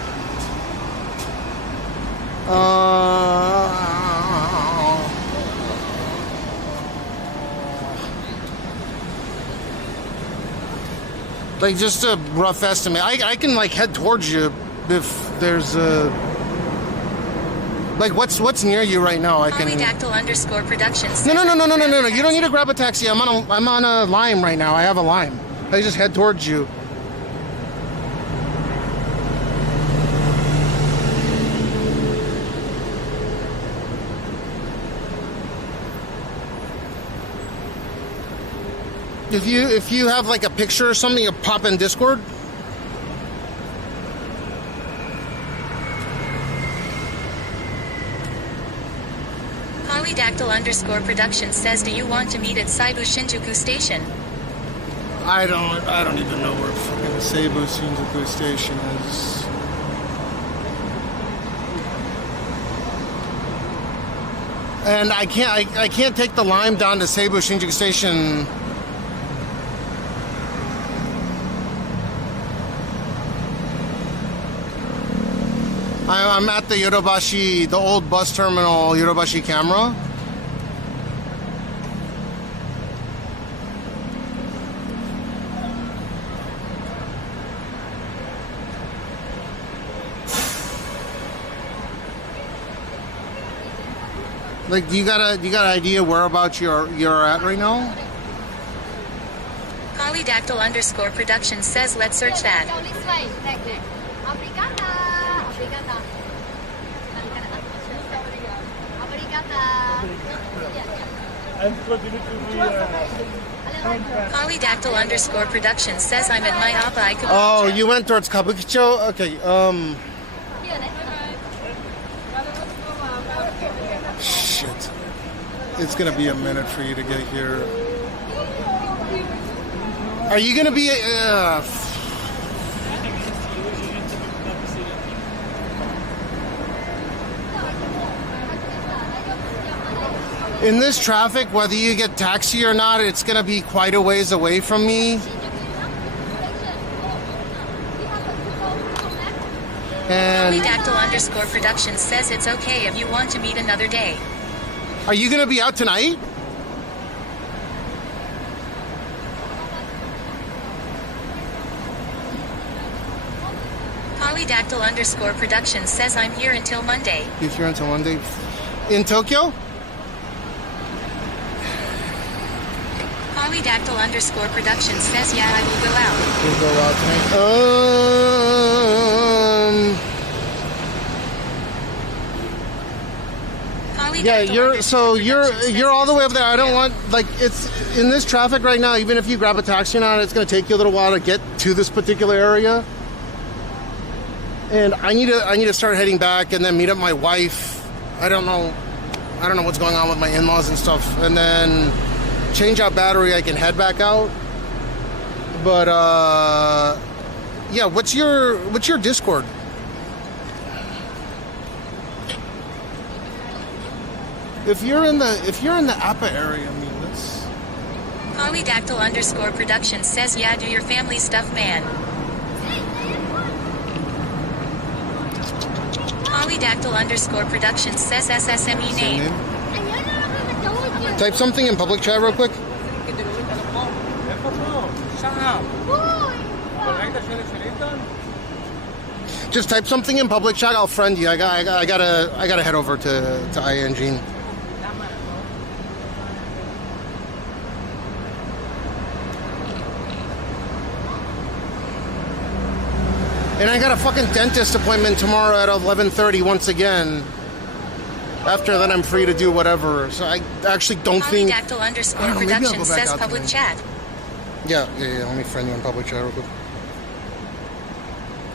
Like just a rough estimate. I can like head towards you if there's a. Like what's near you right now? I can. Polydactyl underscore production says No. You don't need to grab a taxi. I'm on a Lime right now. I have a Lime. I just head towards you. If you have like a picture or something, you pop in Discord. Polydactyl underscore production says, do you want to meet at Seibu Shinjuku Station? I don't even know where fucking Seibu Shinjuku Station is. And I can't take the Lime down to Seibu Shinjuku Station. I'm at the Yodobashi, the old bus terminal, Yodobashi camera. Like, do you got an idea whereabouts you're at right now? Polydactyl underscore production says let's search that. Polydactyl underscore production says I'm at my Abai Kabukicho. Oh, you went towards Kabukicho? Okay, shit. It's gonna be a minute for you to get here. Are you gonna be in this traffic, whether you get taxi or not, it's gonna be quite a ways away from me. And Polydactyl underscore production says it's okay if you want to meet another day. Are you gonna be out tonight? Polydactyl underscore production says I'm here until Monday. You're here until Monday? In Tokyo? Polydactyl underscore production says yeah, I will go out. You'll go out tonight? Yeah, you're all the way up there. I don't want, like, it's in this traffic right now. Even if you grab a taxi or not, it's going to take you a little while to get to this particular area. And I need to start heading back and then meet up my wife. I don't know what's going on with my in-laws and stuff. And then change out battery. I can head back out. But yeah, what's your Discord? If you're in the Appa area, I mean, that's. Polydactyl underscore production says yeah, do your family stuff, man. Polydactyl underscore production says SSME name. Type something in public chat real quick. Just type something in public chat. I'll friend you. I gotta head over to ING. And I got a fucking dentist appointment tomorrow at 11:30 once again. After that, I'm free to do whatever. So I actually don't think. Polydactyl underscore production says public chat. Yeah. Let me friend you in public chat real quick.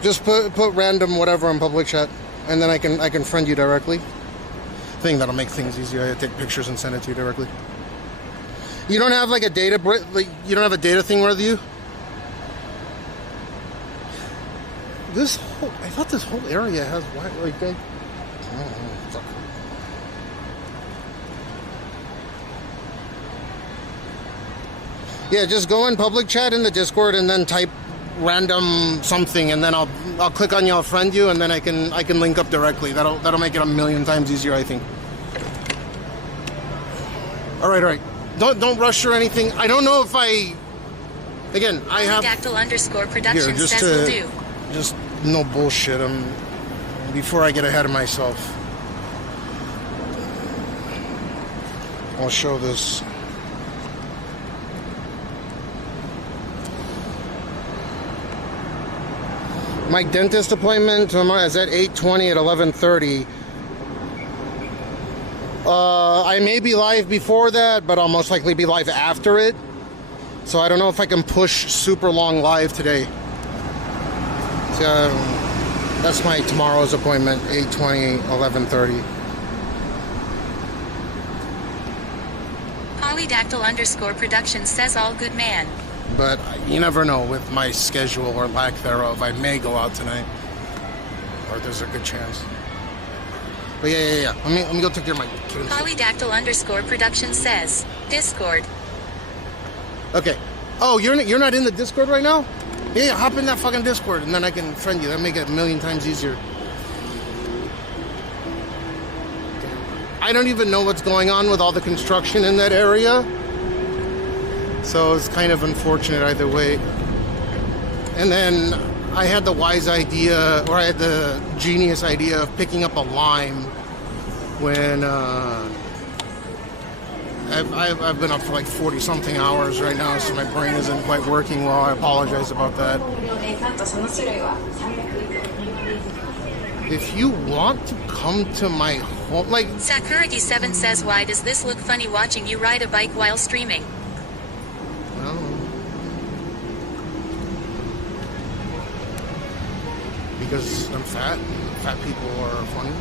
Just put random whatever in public chat, and then I can friend you directly. I think that'll make things easier. I take pictures and send it to you directly. You don't have like a data you don't have a data thing with you? I thought this whole area has like I don't know. Fuck. Yeah, just go in public chat in the Discord and then type random something, and then I'll click on you, I'll friend you, and then I can link up directly. That'll make it 1,000,000 times easier, I think. All right. Don't rush or anything. I don't know if I have Dactyl_production says will do. Just no bullshit. Before I get ahead of myself, I'll show this. My dentist appointment tomorrow is at 8:20 at 11:30. I may be live before that, but I'll most likely be live after it. So I don't know if I can push super long live today. So that's my tomorrow's appointment, 8:20, 11:30. Polydactyl_production says all good man. But you never know with my schedule or lack thereof. I may go out tonight, or there's a good chance. But yeah. Let me go take care of my kids. Polydactyl_production says Discord. Okay. Oh, you're not in the Discord right now? Yeah, hop in that fucking Discord, and then I can friend you. That'll make it 1,000,000 times easier. I don't even know what's going on with all the construction in that area. So it's kind of unfortunate either way. And then I had the wise idea, or I had the genius idea of picking up a lime when I've been up for like 40-something hours right now, so my brain isn't quite working well. I apologize about that. If you want to come to my home, like... Sakuragi7 says, why does this look funny watching you ride a bike while streaming? Because I'm fat. Fat people are funny.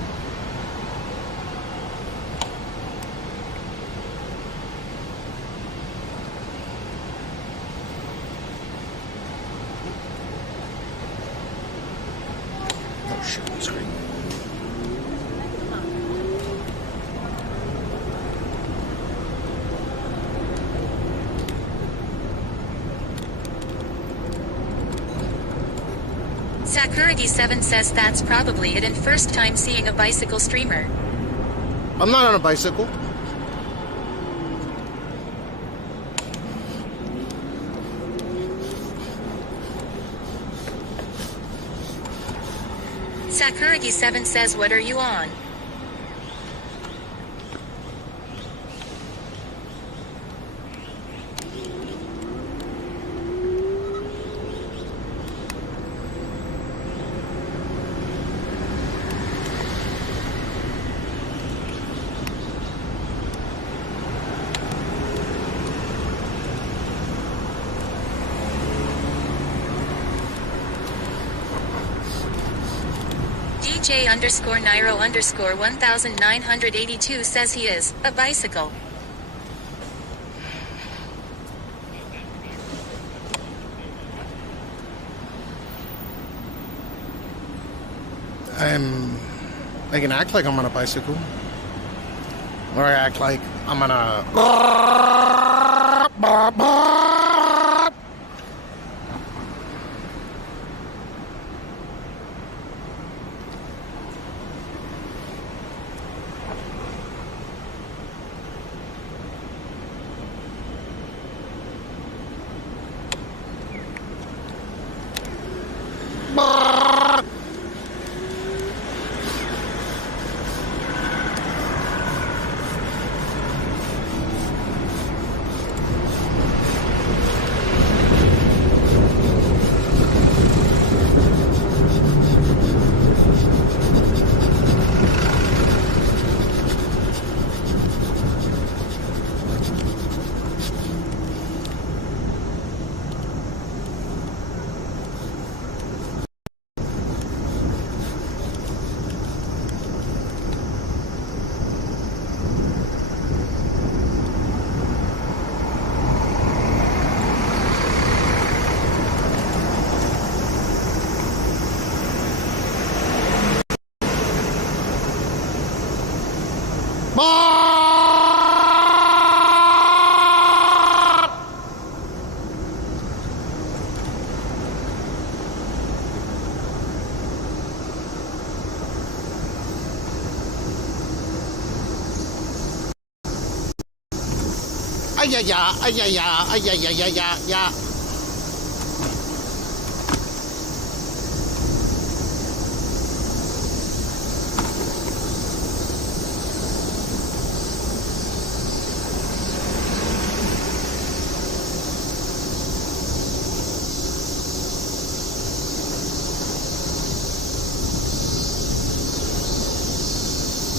Oh shit, that's great. Sakuragi7 says that's probably it and first time seeing a bicycle streamer. I'm not on a bicycle. Sakuragi7 says, what are you on? DJ_Niro_1982 says he is a bicycle. I can act like I'm on a bicycle. Or I act like I'm on a...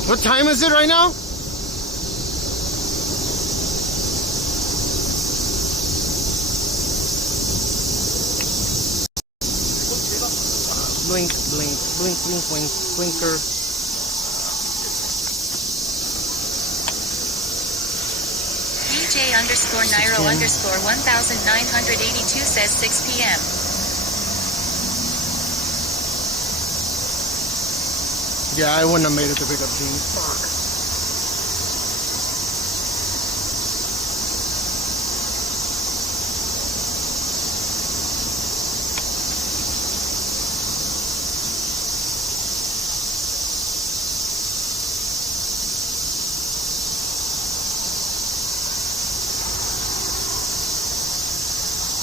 What time is it right now? Blink, blink, blink, blink, blink, blinker. DJ underscore Nairo underscore 1982 says 6 p.m. Yeah, I wouldn't have made it to pick up Gene. Fuck.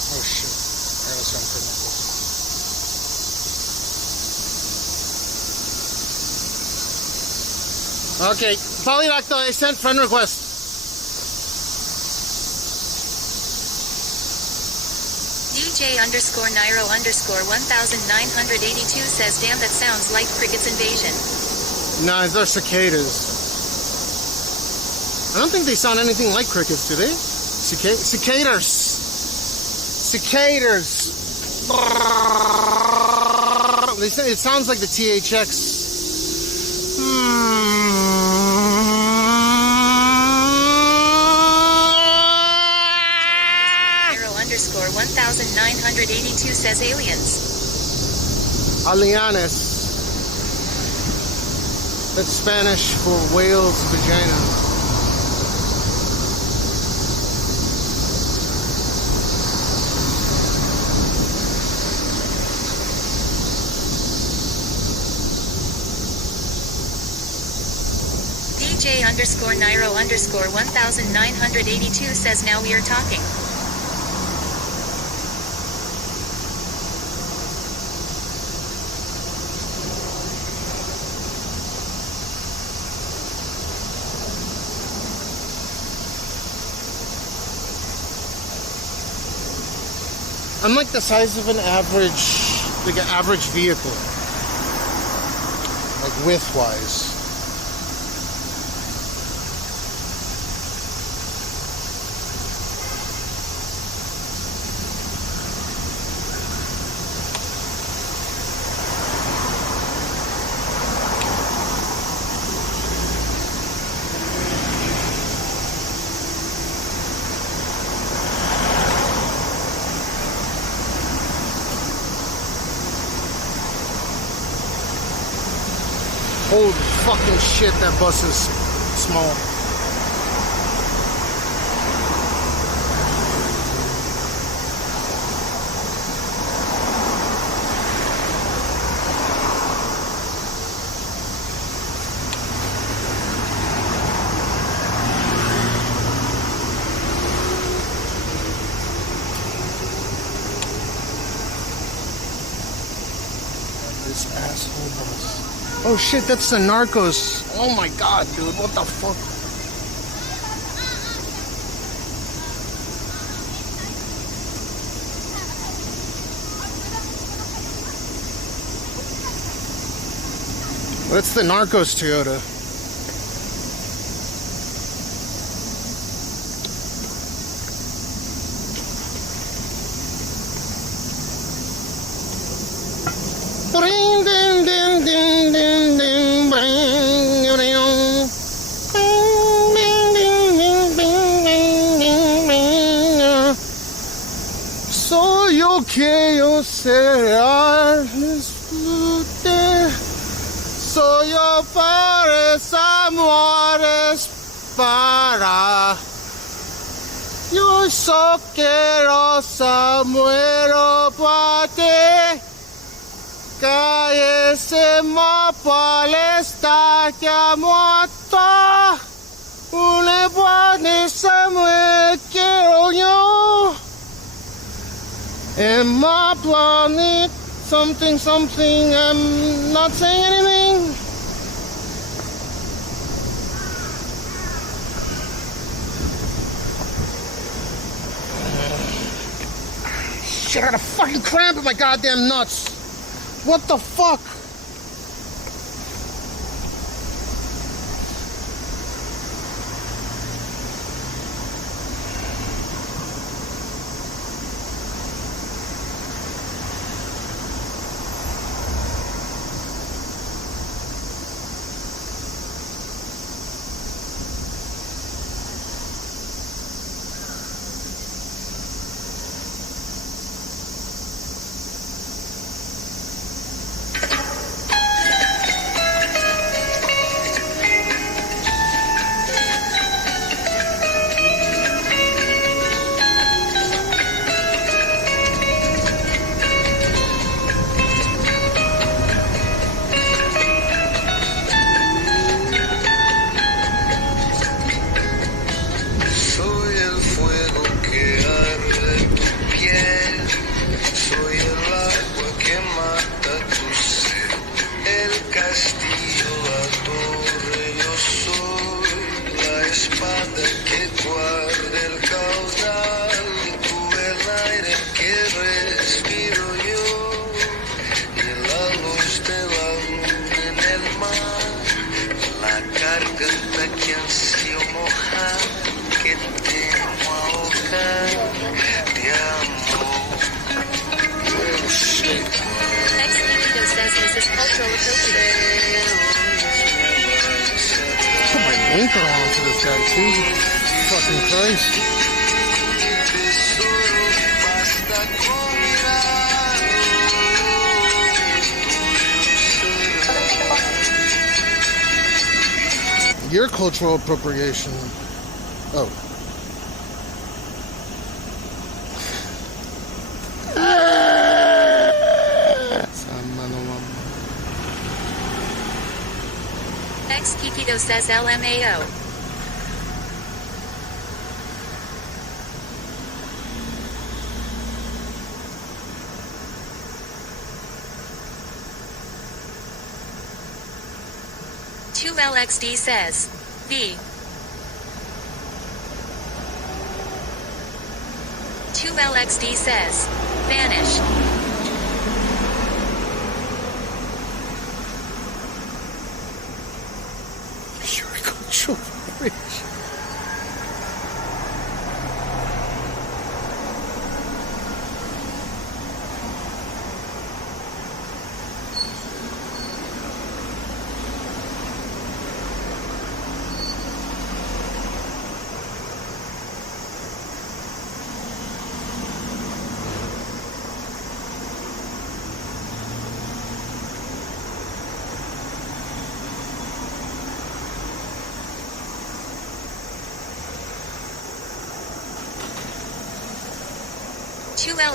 Oh shit. I gotta send for Nicholas. Okay, Polylacto, I sent friend request. DJ underscore Nairo underscore 1982 says damn that sounds like Cricket's invasion. Nah, they're cicadas. I don't think they sound anything like crickets, do they? Cicadas. Cicadas. They say it sounds like the THX. Underscore 1982 says aliens. Alianes. That's Spanish for whale's vagina. DJ underscore Nairo underscore 1982 says now we are talking. I'm like the size of an average, like an average vehicle. Like width-wise. Holy fucking shit, that bus is small. This asshole bus. Oh shit, that's the Narcos. Oh my god, dude, what the fuck? That's the Narcos Toyota. Ding ding ding ding ding ding bang ding soy yo que yo sea disfrute soy yo pares amores para yo so quiero muero para ti. Calle mapa está que muerto un darkness somewhere, quiero yo. And my planet, something, something, I'm not saying anything. Shit, I got a fucking cramp in my goddamn nuts. What the fuck? Anchor onto this guy too. Fucking Christ. Your cultural appropriation. Oh. X Kikito says LMAO. LXD says V. 2LXD says vanish. You're a cultural rich.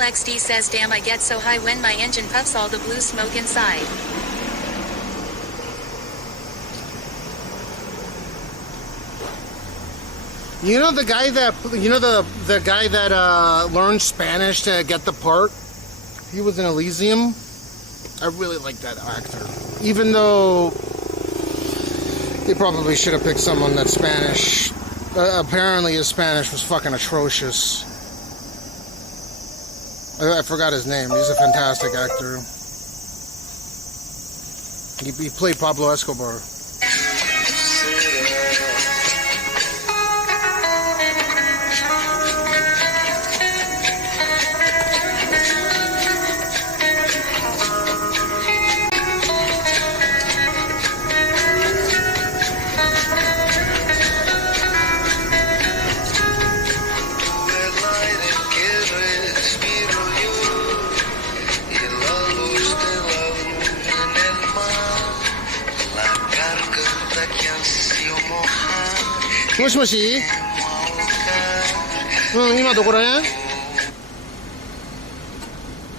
LXD says damn, I get so high when my engine puffs all the blue smoke inside. You know the guy that the guy that learned Spanish to get the part? He was in Elysium. I really like that actor. Even though they probably should have picked someone that's Spanish. Apparently his Spanish was fucking atrocious. I forgot his name. He's a fantastic actor. He played Pablo Escobar. 모시모시. 응, 이마どこらへん?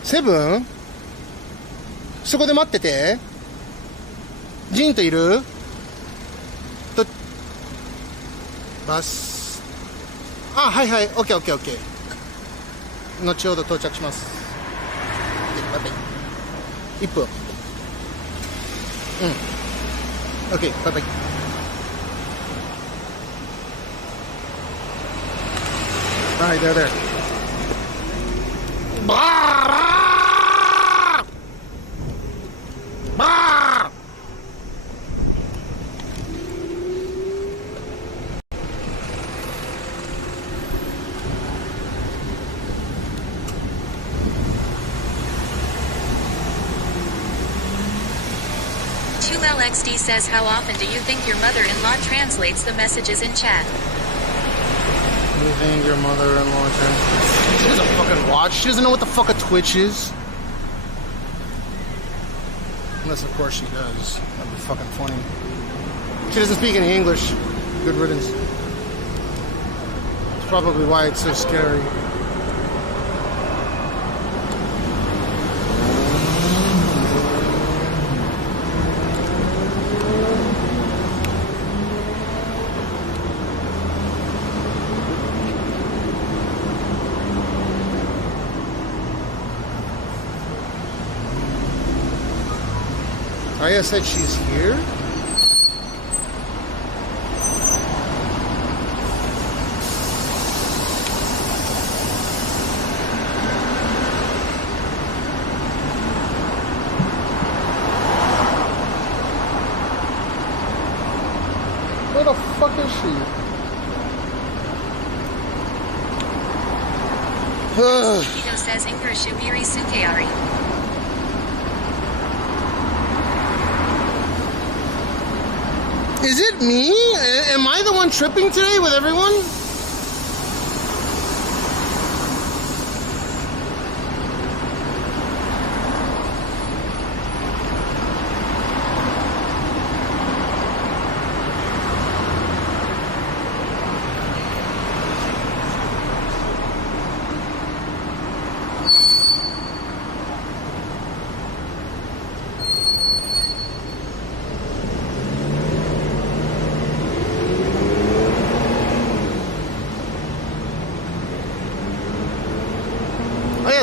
세븐. そこで待ってて.ジンといる? 또. 바스. あ、はいはい、オッケーオッケーオッケー。後ほど到着します。バイバイ。1分。オッケー、バイバイ。はい、there, there. バーバー 2LXD says, how often do you think your mother-in-law translates the messages in chat? You think your mother-in-law translates? She doesn't fucking watch. She doesn't know what the fuck a Twitch is. Unless, of course, she does. That'd be fucking funny. She doesn't speak any English. Good riddance. That's probably why it's so scary. Aya said she's here? Where the fuck is she? Ito says English Ubiri Sukeari. Is it me? Am I the one tripping today with everyone?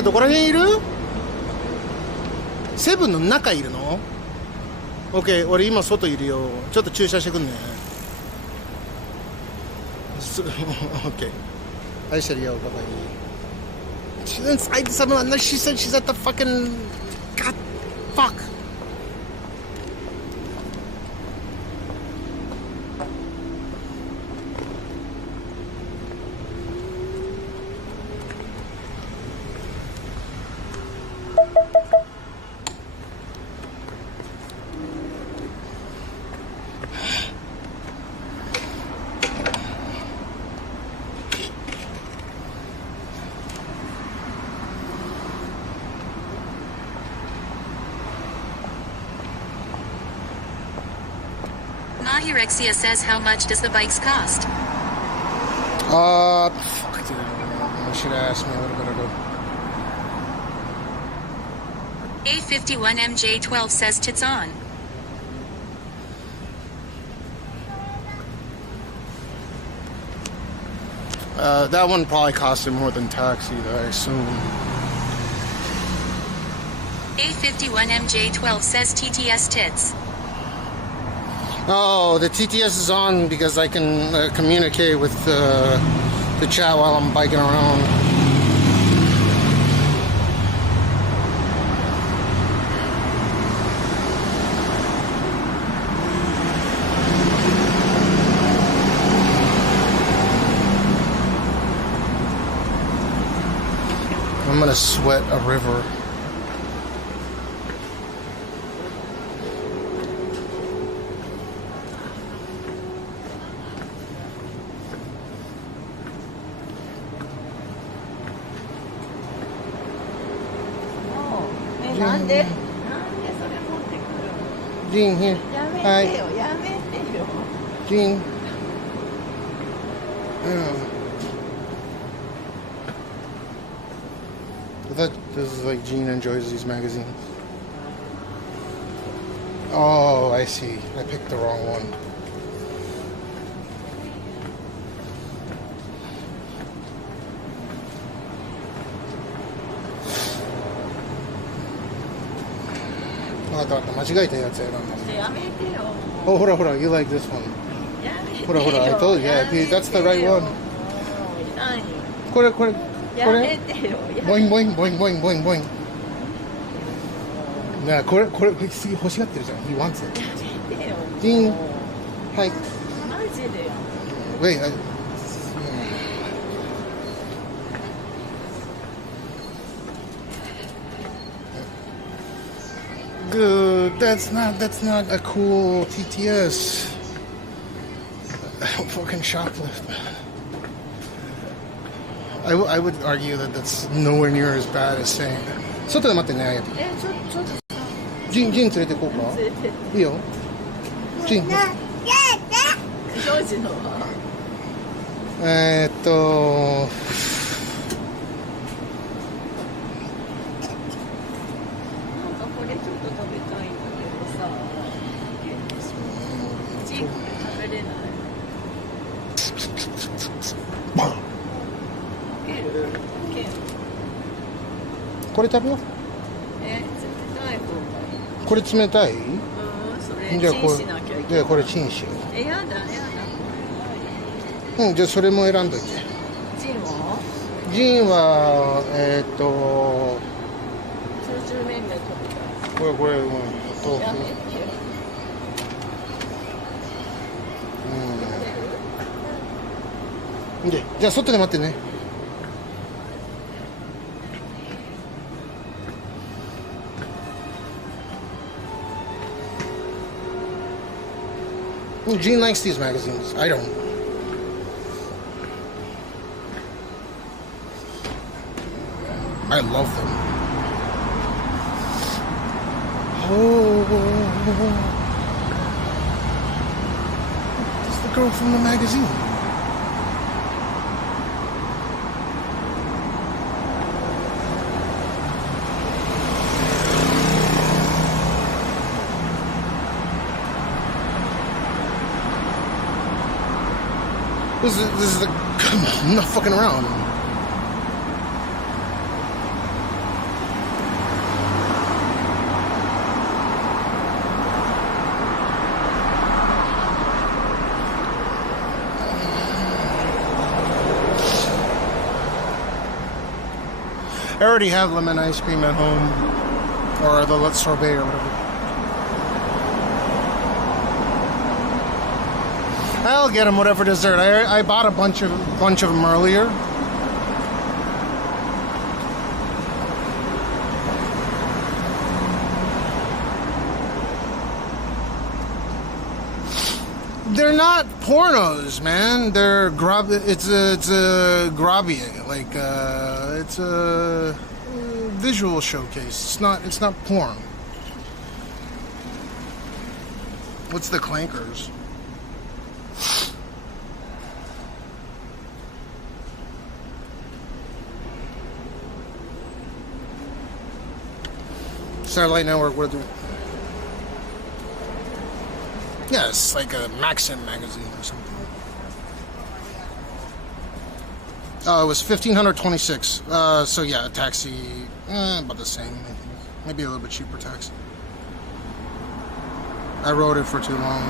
どこら辺いる？セブンの中いるの？ OK、俺今外いるよ。ちょっと駐車してくんね。OK。愛してるよ、バイバイ。She's inside the 7 unless she said she's at the fucking... God, fuck. Mahirexia says, how much does the bikes cost? Fuck, dude. I should have asked me a little bit ago. A51MJ12 says, tits on. That one probably costed more than tax either, I assume. A51MJ12 says, TTS tits. Oh, the TTS is on because I can communicate with the chat while I'm biking around. I'm gonna sweat a river. Jean, here. Hi. Jean. I thought this is like Jean enjoys these magazines. Oh, I see. I picked the wrong one. とあった間違えたやつ選んだもん。やめてよ。Oh, ほらほら、you like this one. やめてよ。ほらほら、I told you, yeah, that's the right one. 何？これこれこやめれ。てよ。ボインボインボインボインボインボイン。なあ、これ次欲しがってるじゃん。He wants it. やめてよ。ジン。はい。マジでよ。Wait. Dude, that's not a cool TTS. Don't fucking shoplift. I would argue that that's nowhere near as bad as saying. 外で待ってね、あやて。ちょっと。ジン連れてこうか。連れてって。いいよ。ジン。ジョージのは。これちょっと食べたいんだけどさ、チーズ食べれない。これ食べよう。冷たい方がいい。これ冷たい？それじゃあチンしなきゃいけない。じゃあこれチンしよう。やだ。じゃあそれも選んどいて。ジンは？ジンは中麺で食べたい。これ豆腐。やめてよ。で、じゃあ外で待ってね。Gene likes these magazines. I don't. I love them. Oh, it's the girl from the magazine. This is the. Come on, I'm not fucking around. I already have lemon ice cream at home, or the sorbet or whatever. I'll get him whatever dessert. I bought a bunch of them earlier. They're not pornos, man. They're it's a grabie, like it's a visual showcase. It's not porn. What's the clankers? Satellite network, what are they? Yeah, it's like a Maxim magazine or something. It was 1,526. So yeah, a taxi, about the same. Maybe a little bit cheaper taxi. I rode it for too long.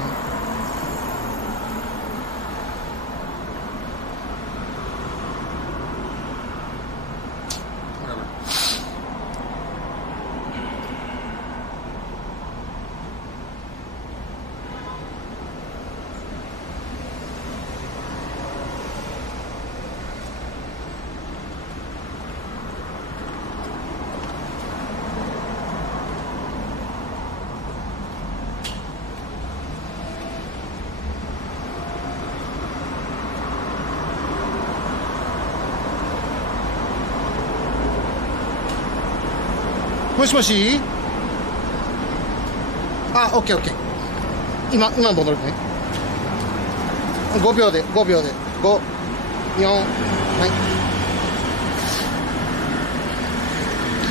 Moshi moshi? Ah, okay. 今戻るね。5秒で。5、4、はい。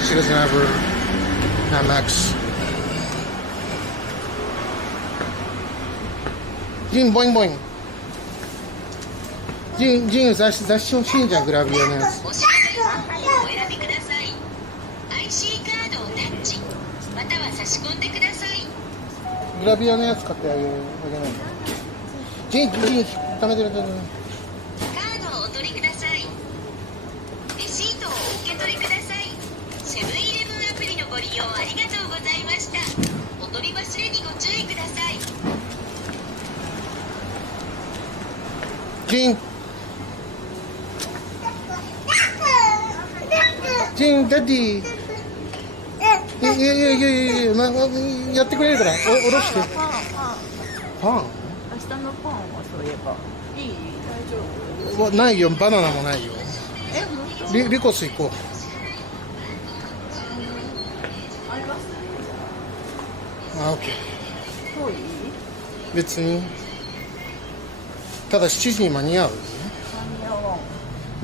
She doesn't have her Amex. ジンボイン。ジン雑誌欲しいんじゃん、グラビアのやつ。IC カードをタッチ。私は差し込んでください。グラビアのやつ買ってあげないの。ジン、溜めてる。カードをお取りください。レシートをお受け取りください。セブンイレブンアプリのご利用ありがとうございました。お取り忘れにご注意ください。ジン、ダディ。いや、やってくれるから、おろして。パン？明日のパンはそういえばいい？大丈夫？ないよ、バナナもないよ。リコス行こう。あ、オッケー。遠い？別に。ただ7時に間に合う？間に合わん。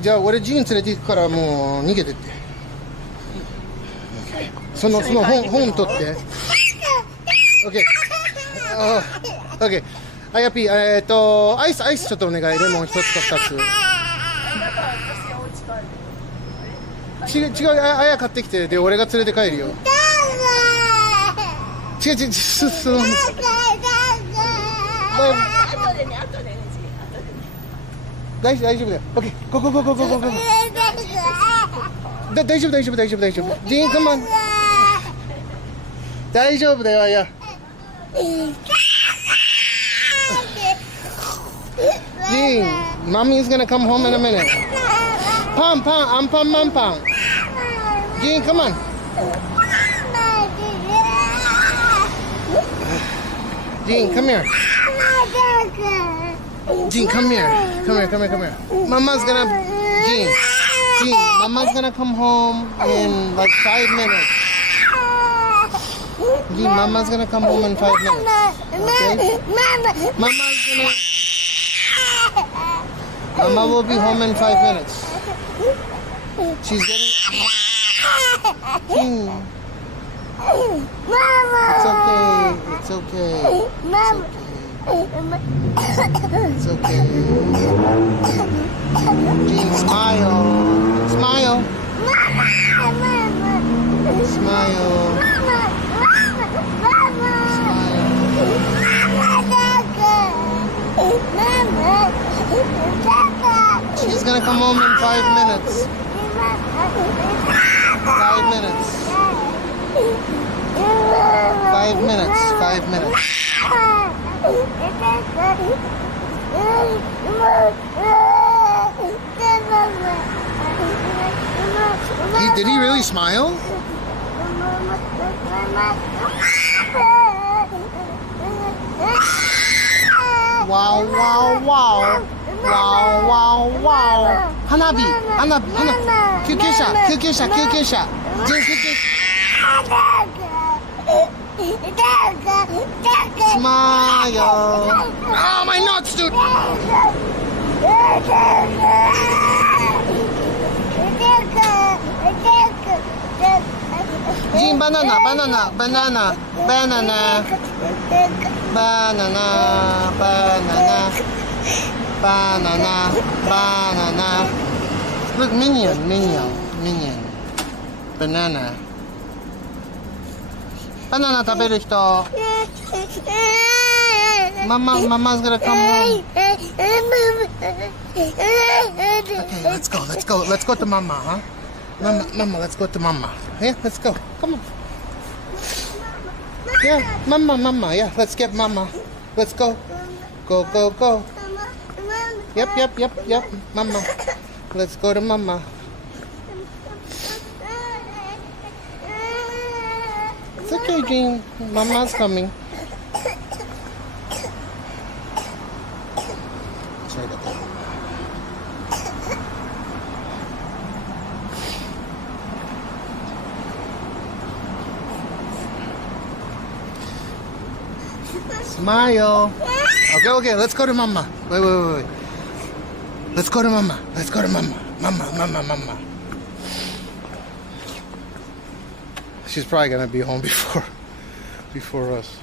じゃあ俺ジン連れて行くからもう逃げてって。その本取って。オッケー。オッケー。あやぴアイスちょっとお願い。レモン1つか2つ。違う、あや買ってきて、で俺が連れて帰るよ。違う、その。大丈夫だよ。オッケー。ゴー。大丈夫。ジン、カモン。大丈夫だよ、あや。ジン、Mommy's gonna come home in a minute. パン、アンパンマンパン。ジン、come on. Jean, come here. Jean, come here. Mama's gonna... Jean, Mama's gonna come home in like 5 minutes. Jean, Mama's gonna come home in 5 minutes. Okay? Mama will be home in 5 minutes. She's getting... Jean. It's okay. Jean, smile. Smile. She's gonna come home in 5 minutes. 5 minutes. 5 minutes. 5 minutes. Did he really smile? Wow. Hanabi. Kyukisha. Smile. Oh, my nuts, dude. Jean, banana. Look, minion. Banana 食べる人。Mama's gonna come home. Okay, let's go to Mama, huh? Mama, let's go to Mama. Yeah, let's go. Come on. Yeah, Mama. Yeah, let's get Mama. Let's go. Go. Yep. Mama. Let's go to Mama. It's okay, Jean. Mama's coming. Sorry about that. Smile. Okay. Let's go to Mama. Wait. Let's go to Mama. Mama. She's probably gonna be home before us.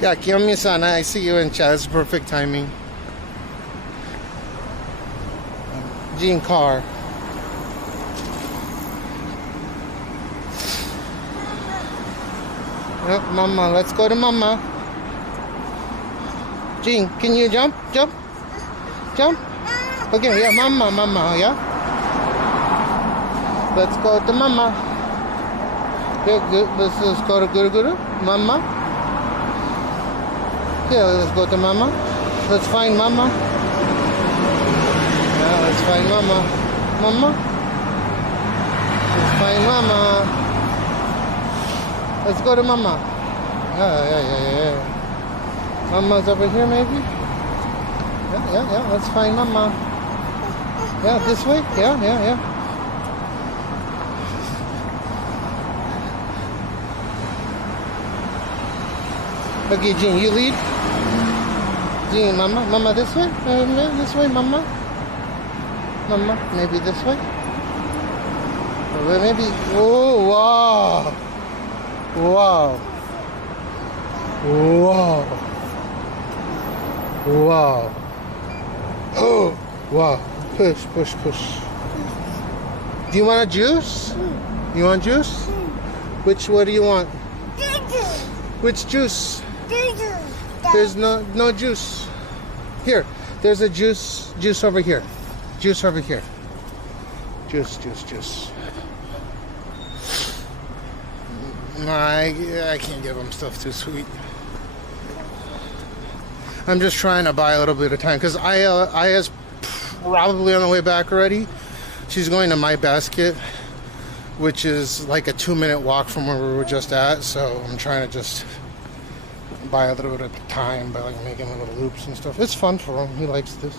Yeah, Kiyomi-san, I see you in chat. It's perfect timing. Jean Carr. Yep, Mama, let's go to Mama. Jean, can you jump? Jump? Jump? Okay, yeah, Mama, yeah? Let's go to Mama. Yeah, good. Let's go to Guru. Mama. Yeah, let's go to Mama. Let's find Mama. Yeah, let's find Mama. Mama. Let's find Mama. Let's go to Mama. Yeah. Mama's over here, maybe? Yeah. Let's find Mama. Yeah, this way? Yeah. Okay, Jean, you lead. Jean, Mama this way? This way, Mama. Mama, maybe this way? Or maybe, oh, wow. Wow. Oh, wow. Push. Do you want a juice? You want juice? What do you want? Which juice? There's no juice. Here, there's a juice over here. Juice over here. Juice. I can't give him stuff too sweet. I'm just trying to buy a little bit of time because Aya's probably on the way back already. She's going to My Basket, which is like a 2-minute walk from where we were just at. So I'm trying to just buy a little bit of time by like making little loops and stuff. It's fun for him. He likes this.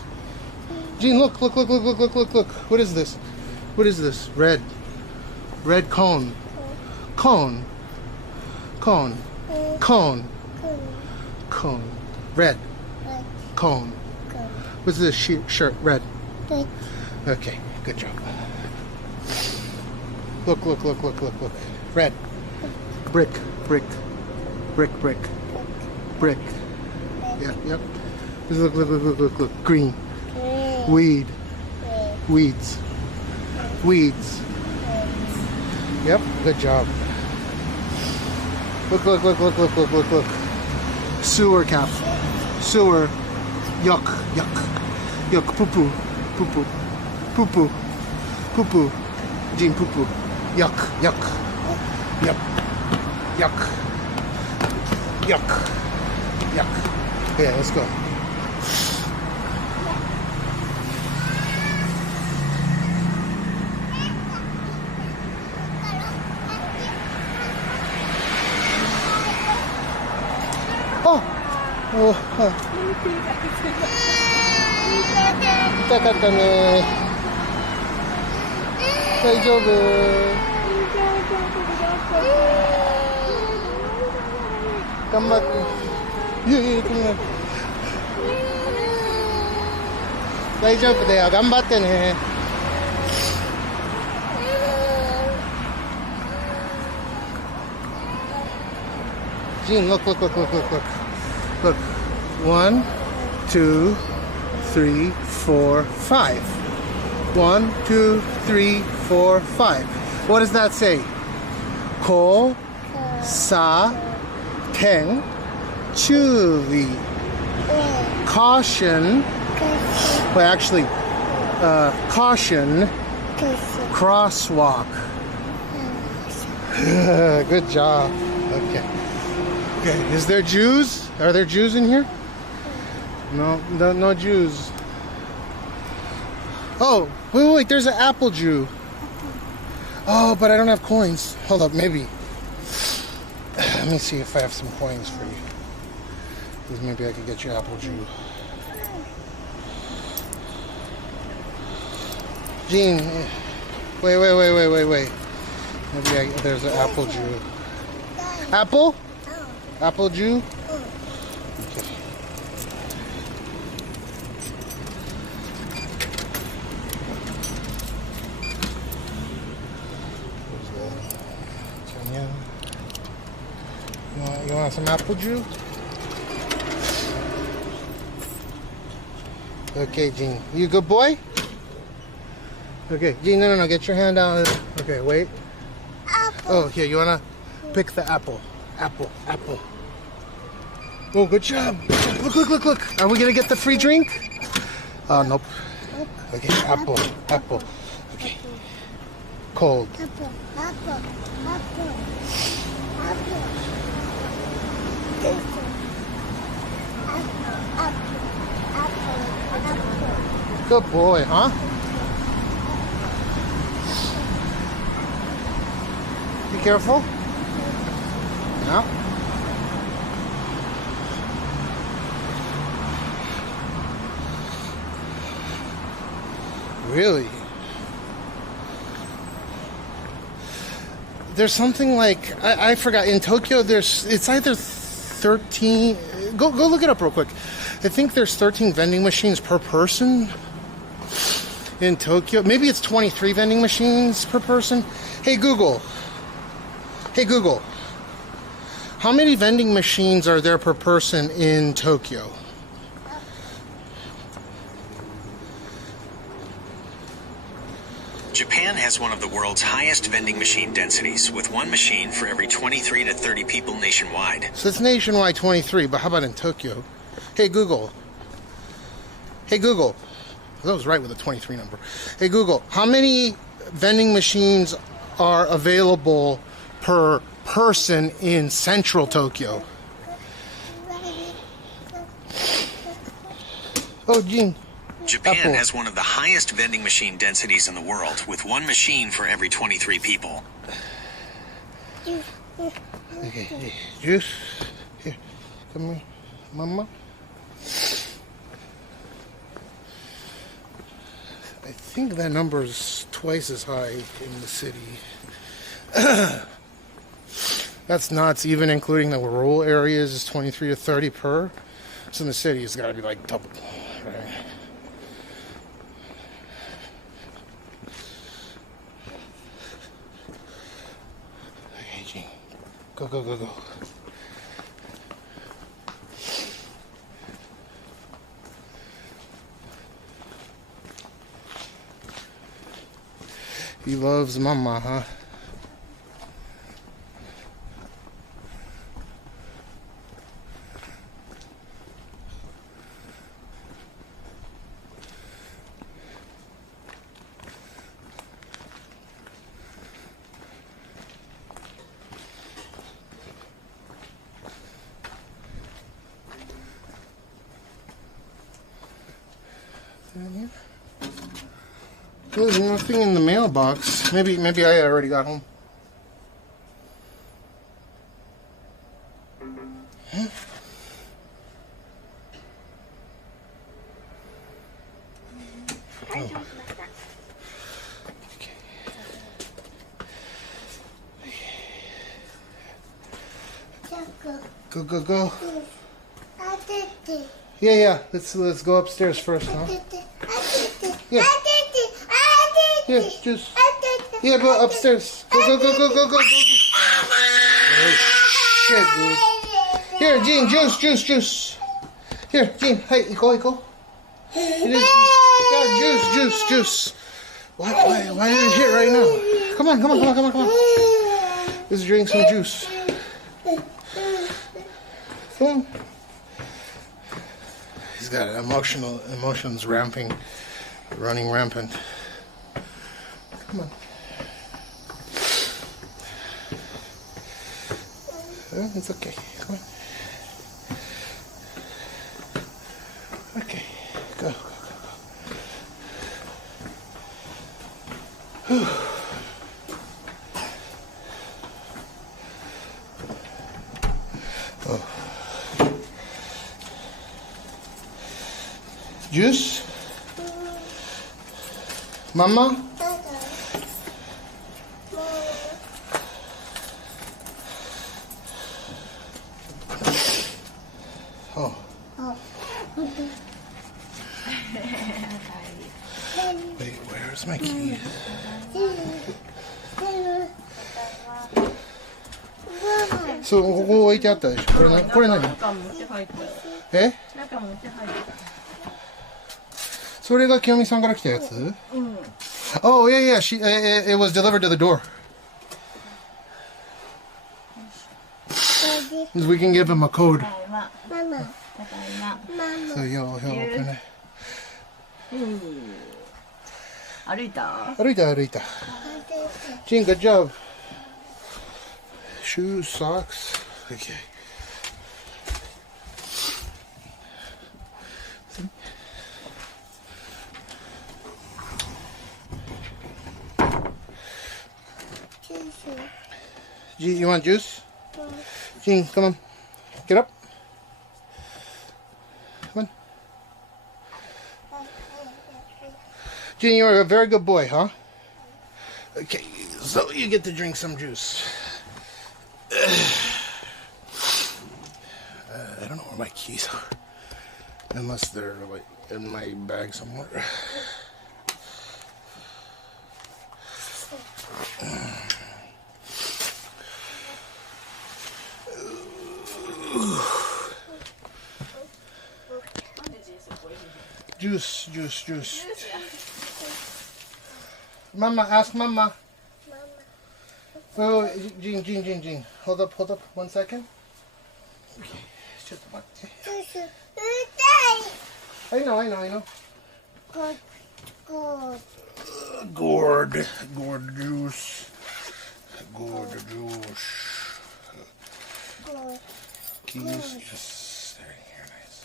Gene, look. What is this? Red cone. Red cone. What's this shirt? Red. Okay, good job. Look. Red. Brick. Yep. Look. Green. Weeds. Yep, good job. Look. Sewer cap. Sewer. Yuck. Poo-poo. Gene, poo-poo. Yuck. Yeah, let's go.痛かったね。大丈夫。頑張って。いや、大丈夫だよ。頑張ってね。Gene, look. Look. 1, 2, 3, 4, 5. 1, 2, 3, 4, 5. What does that say? Ko, sa, ten, churi. Caution. Well, actually, caution. Crosswalk. Good job. Okay. Is there Jews? Are there Jews in here? No Jews. Oh, wait, there's an apple Jew. Oh, but I don't have coins. Hold up, maybe. Let me see if I have some coins for you. Because maybe I could get you apple Jew. Gene, wait. Maybe there's an apple Jew. Apple? Apple Jew? Okay. You want some apple Jew? Okay, Gene. You a good boy? Okay, Gene, no. Get your hand out. Okay, wait. Apple. Oh, here, you wanna pick the apple. Apple. Oh, good job. Look. Are we gonna get the free drink? Nope. Okay, apple. Okay. Cold. Apple. Good boy, huh? Be careful. Yeah. Really? There's something like I forgot in Tokyo. It's either 13. Go look it up real quick. I think there's 13 vending machines per person in Tokyo. Maybe it's 23 vending machines per person. Hey Google. How many vending machines are there per person in Tokyo? Japan has one of the world's highest vending machine densities, with one machine for every 23 to 30 people nationwide. So it's nationwide 23, but how about in Tokyo? Hey Google. That was right with a 23 number. Hey Google, how many vending machines are available per person in central Tokyo? Oh, Gene. Japan has one of the highest vending machine densities in the world, with one machine for every 23 people. Okay, hey, juice. Here, come here, Mama. I think that number's twice as high in the city. That's nuts. Even including the rural areas is 23 to 30 per. So in the city, it's got to be like double. Right? Okay, Gene. Go. He loves Mama, huh? There's nothing in the mailbox. Maybe I already got home. Huh? Oh. Okay. Go. Yeah. Let's go upstairs first, huh? Yeah. Yeah, just. Yeah, but upstairs. Go. Oh, shit, dude. Here, Gene, juice. Here, Gene, hey, go. Yeah, juice. Why did it hit right now? Come on. Let's drink some juice. Come on. He's got emotions running rampant. Come on. It's okay. Come on. Okay. Go. Oh. Juice? Mama? Oh. Wait, where's my key? So, ここ置いてあったでしょ。これ何？え？それが清美さんから来たやつ？うん。Oh, yeah, yeah. It was delivered to the door. We can give him a code. Mama. So he'll open it. 歩いた？歩いた。Gene, good job. Shoes, socks. Okay. Gene, you want juice? Gene, come on. Get up. Come on. Gene, you're a very good boy, huh? Okay, so you get to drink some juice. I don't know where my keys are. Unless they're like in my bag somewhere. Juice. Mama, ask Mama. Oh, Gene. Hold up 1 second. Okay. I know. Gourd juice. Keys just sitting here, nice.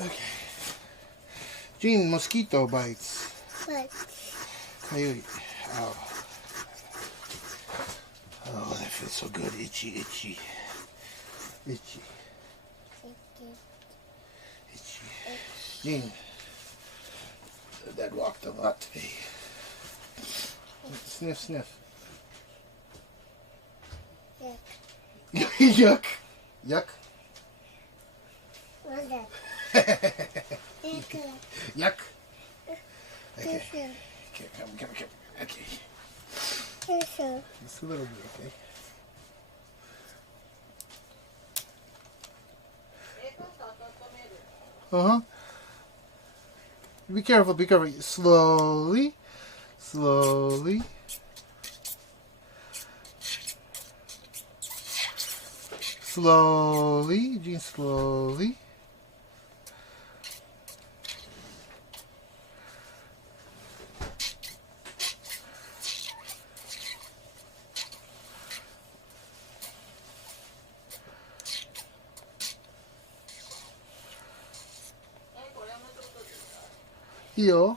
Okay. Gene, mosquito bites. Hey, ow. Oh, that feels so good. Itchy. Gene, Dad walked a lot today. Sniff. Yuck. What's that? Yuck. Okay. Come. Okay. Just a little bit, okay? Uh-huh. Be careful. Slowly. Gene, slowly. Here.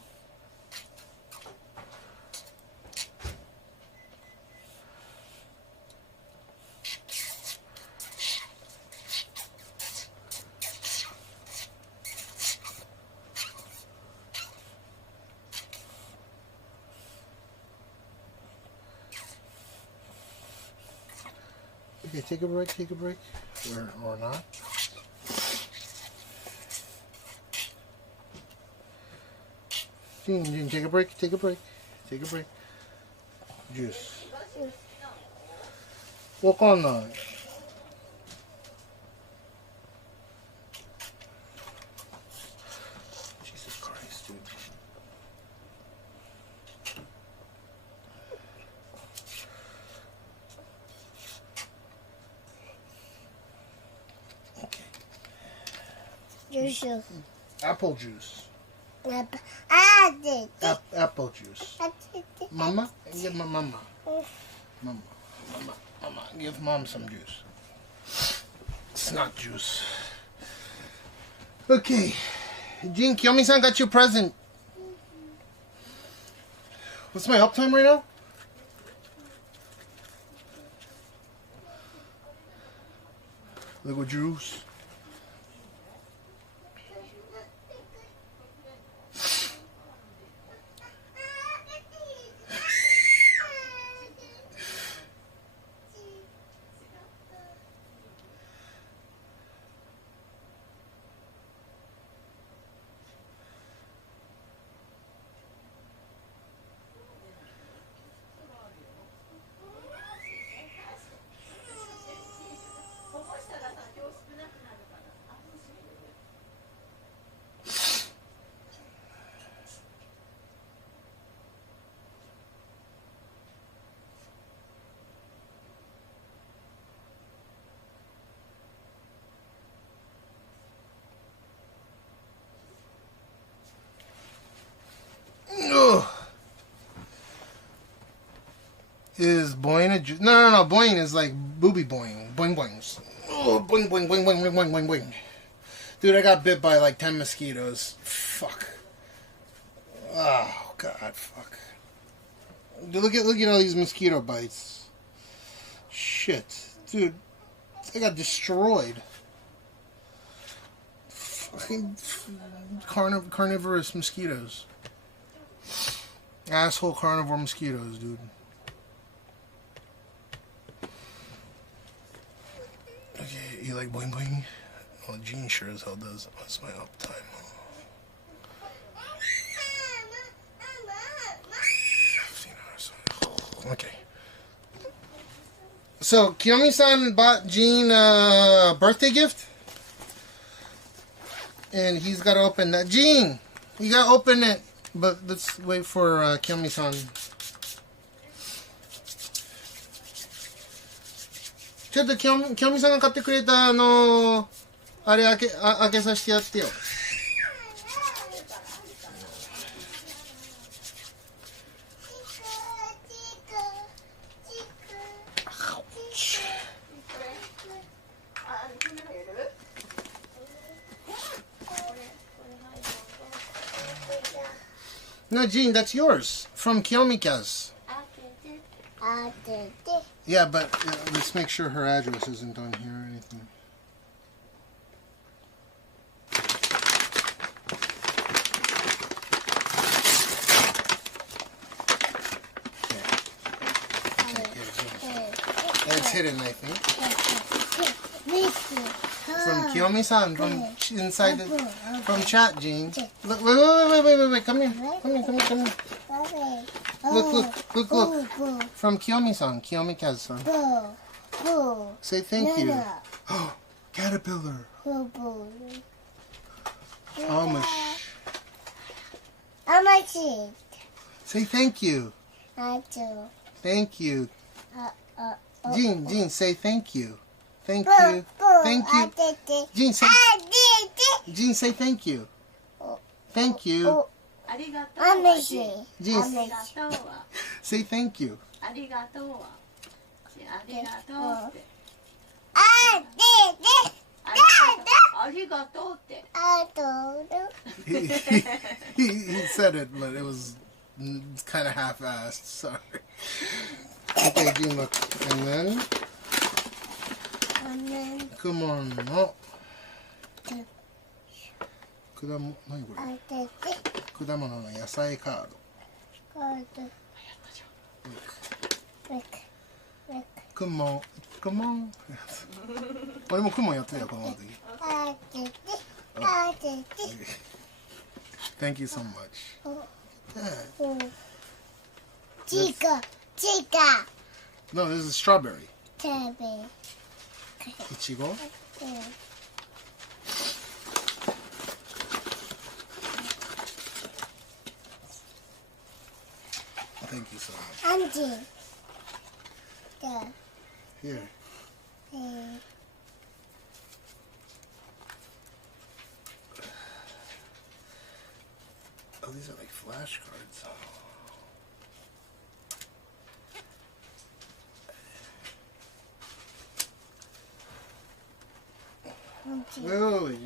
Okay, take a break. Or not. Gene, take a break. Juice. Walk on now. Jesus Christ, dude. Okay. Juice. Apple juice. Apple juice. Mama, give my mama. Mama, give Mom some juice. It's not juice. Okay. Gene, Kiyomi-san got you a present. What's my uptime right now? Liquid juice. Is Boing a juice? No. Boing is like booby boing. Boing'S. Oh, boing, boing, boing, boing, boing, boing, boing, boing. Dude, I got bit by like 10 mosquitoes. Fuck. Oh, God, fuck. Dude, look at all these mosquito bites. Shit. Dude, I got destroyed. Fucking carnivorous mosquitoes. Asshole carnivore mosquitoes, dude. Okay, you like boing boing? Well, Gene sure as hell does. What's my uptime? Okay. So, Kiyomi-san bought Gene a birthday gift. And he's got to open that. Gene! You got to open it. But let's wait for Kiyomi-san. ちょっときよみさんが買ってくれたあれ開けさせてやってよ。No, Gene, that's yours from Kiyomi's. Yeah, but let's make sure her address isn't on here or anything. It's hidden, I think. From Kiyomi-san, from inside from chat, Gene. Look, wait, come here. Look. From Kiyomi-san, Kiyomi-san. Say thank you. Oh, caterpillar. Amish. Say thank you. Thank you. Gene, say thank you. Thank you. Gene, say thank you. Thank you. Gene, say thank you. He said it, but it was kind of half-assed. Sorry. Okay, Gene, look. And then... Come on. Oh. 何これ果物の野菜カード Come on 俺もクモンやってたよこの時 Thank you so much Chica No, this is strawberry Ichigo? Thank you so much. Auntie. Here. Oh, these are like flashcards. Wait.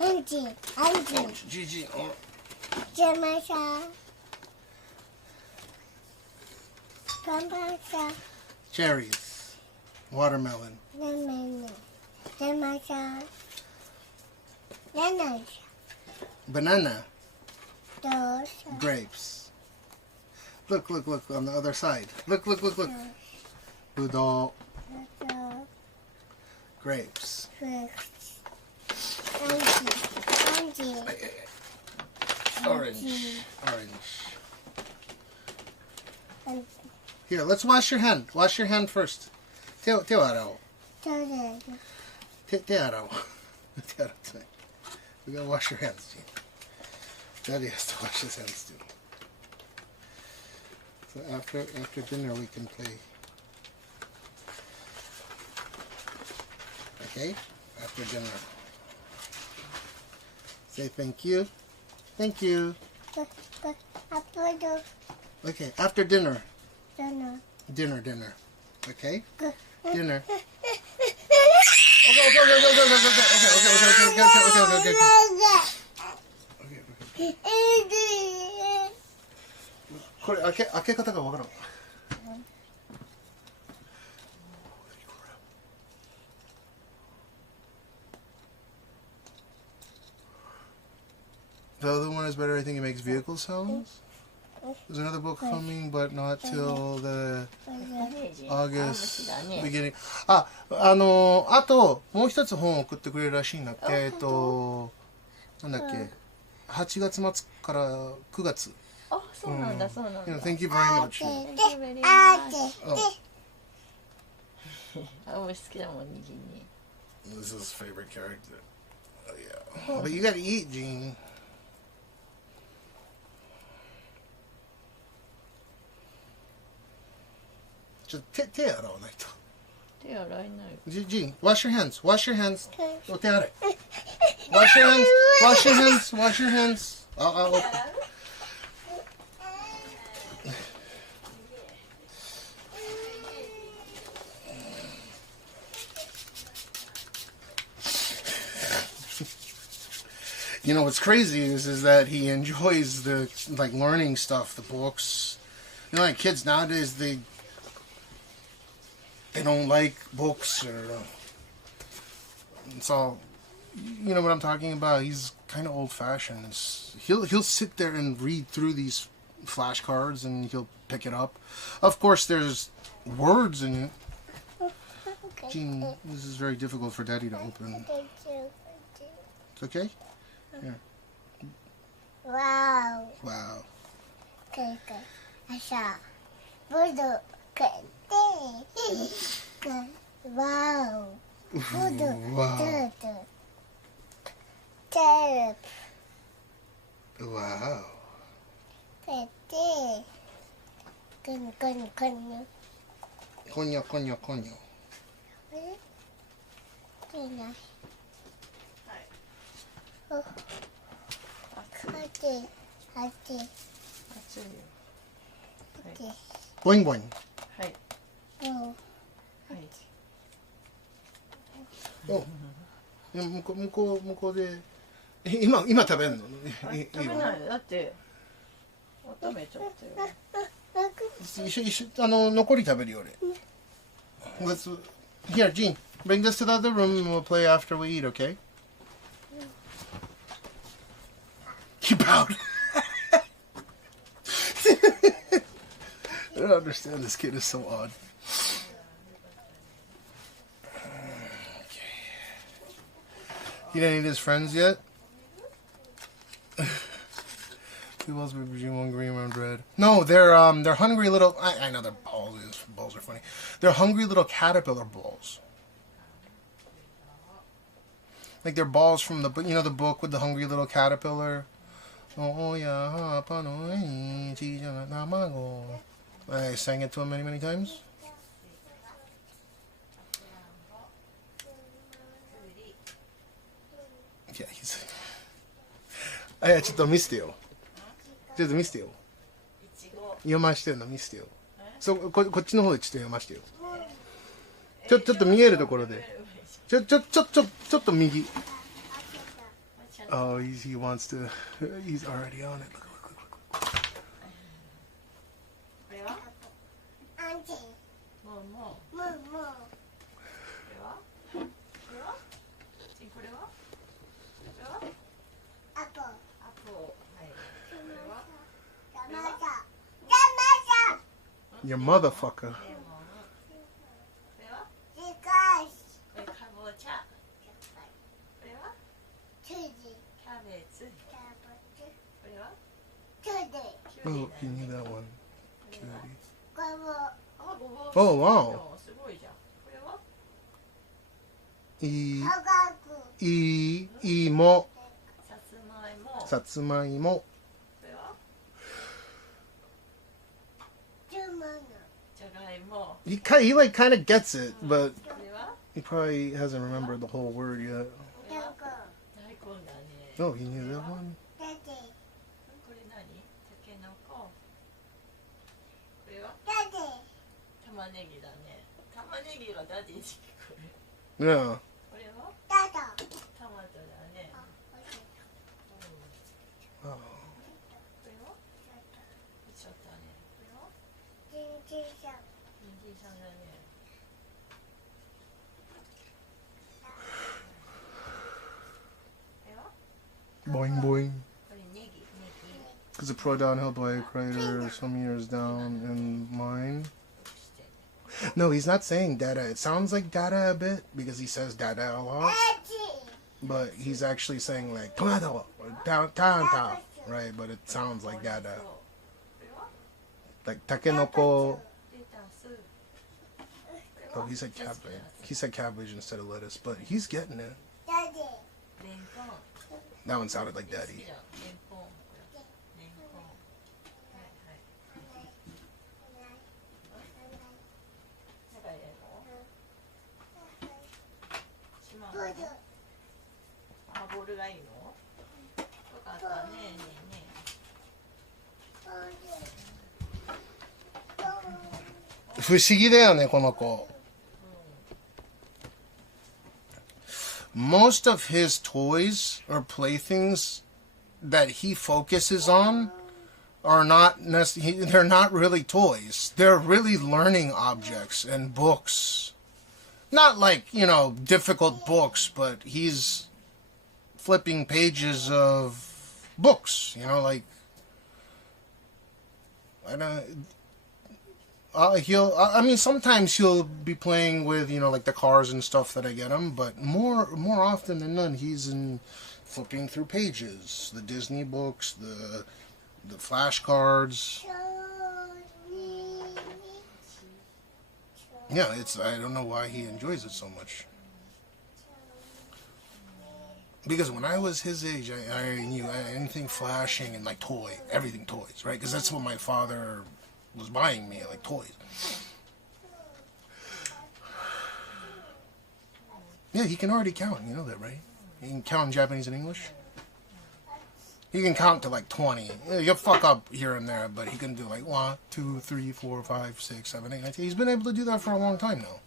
Auntie. Gigi. Cherries. Watermelon. Banana. Grapes. Look on the other side. Look. Budo. Grapes. Orange. Here, let's wash your hand. Wash your hand first. Te arao. We gotta wash your hands, Gene. Daddy has to wash his hands too. So after dinner we can play. Okay? After dinner. Say thank you. Thank you. Okay, after dinner. Dinner. Dinner. Okay? Dinner. Okay. これ開け方がわからん。The other one is better. I think it makes vehicle sounds. There's another book coming, but not till the August beginning. あともう一つ本を送ってくれるらしいんだって。なんだっけ、8月末から9月。あ、そうなんだ、そうなんだ。Thank you very much. Thank you very much. あ、もう好きだもん、にじに。This is his favorite character. Oh yeah. But you gotta eat, Gene. ちょっと手洗わないと。手洗えない。Gene, wash your hands. Wash your hands. お手洗い。Wash your hands. Wash your hands. Wash your hands. You know what's crazy is that he enjoys the learning stuff, the books. You know, like kids nowadays, they don't like books or it's all. You know what I'm talking about? He's kind of old-fashioned. He'll sit there and read through these flashcards and he'll pick it up. Of course, there's words in it. Gene, this is very difficult for Daddy to open. It's okay? Here. Wow. Wow. Okay. I saw. Wow. Wow. Wow. Coño. Boing. はい。お、向こうで今食べんの？食べない。だって温めちゃったよ。一緒残り食べるよ俺。Here, Gene, bring this to the other room and we'll play after we eat, okay? He bowed. I don't understand. This kid is so odd. He didn't eat his friends yet? Two balls with one green, one red. No, they're hungry little. I know they're balls. Balls are funny. They're hungry little caterpillar balls. Like they're balls from the the book with the hungry little caterpillar. Oh yeah, I sang it to him many times. Yeah, he's. ちょっと見せてよ。読ましてよの見せてよ。こっちの方でちょっと読ましてよ。ちょっと見えるところで。ちょっと右。Oh, he wants to. He's already on it. Look. 'Your motherfucker. Oh, you need that one. Oh, wow. さつまいも。He kind of gets it, but he probably hasn't remembered the whole word yet. Oh, you knew that one? 玉ねぎだね。玉ねぎがダディに聞こえる。 Yeah. これはトマトだね。これはちょっとね。これは人参さんだね。 Boing boing. Because the pro downhill bike rider some years down in mine. No, he's not saying dada. It sounds like dada a bit because he says dada a lot. But he's actually saying like tomato or down, right? But it sounds like dada. Like takenoko. Oh, he said cabbage. He said cabbage instead of lettuce, but he's getting it. That one sounded like daddy. Most of his toys or playthings that he focuses on are not necessarily, they're not really toys. They're really learning objects and books. Not like, you know, difficult books, but he's flipping pages of books, you know, like, I don't, I mean, sometimes he'll be playing with, you know, like the cars and stuff that I get him, but more often than none, he's in flipping through pages, the Disney books, the flashcards. Yeah, I don't know why he enjoys it so much. Because when I was his age, I knew anything flashing and like everything toys, right? Because that's what my father was buying me, like toys. Yeah, he can already count, you know that, right? He can count in Japanese and English. He can count to like 20. You'll fuck up here and there, but he can do like 1, 2, 3, 4, 5, 6, 7, 8, 9, 10. He's been able to do that for a long time now.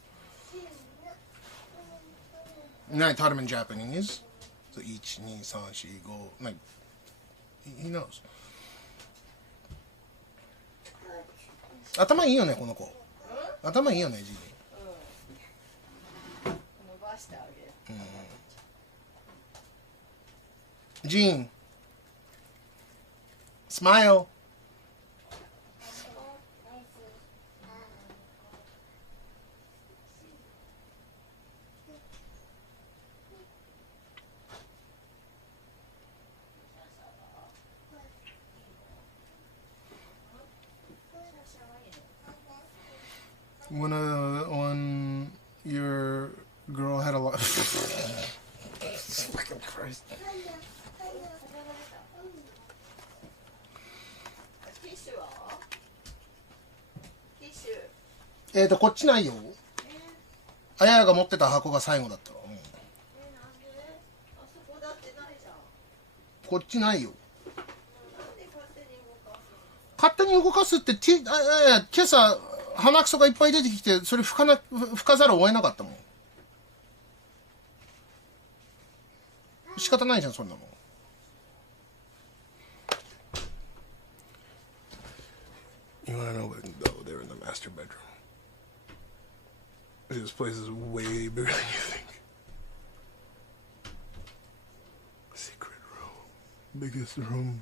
And I taught him in Japanese. So 1, 2, 3, 4, 5. Like, he knows. 頭いいよね、この子。頭いいよね、ジー。伸ばしてあげる。ジーン。Smile. When your girl had a lot. Fucking Christ. こっちないよ。あやが持ってた箱が最後だったわ。こっちないよ。勝手に動かすって今朝鼻くそがいっぱい出てきてそれ拭かざるを得なかったもん。仕方ないじゃんそんなもん。You wanna know where we can go? They're in the master bedroom. This place is way bigger than you think. Secret room. Biggest room.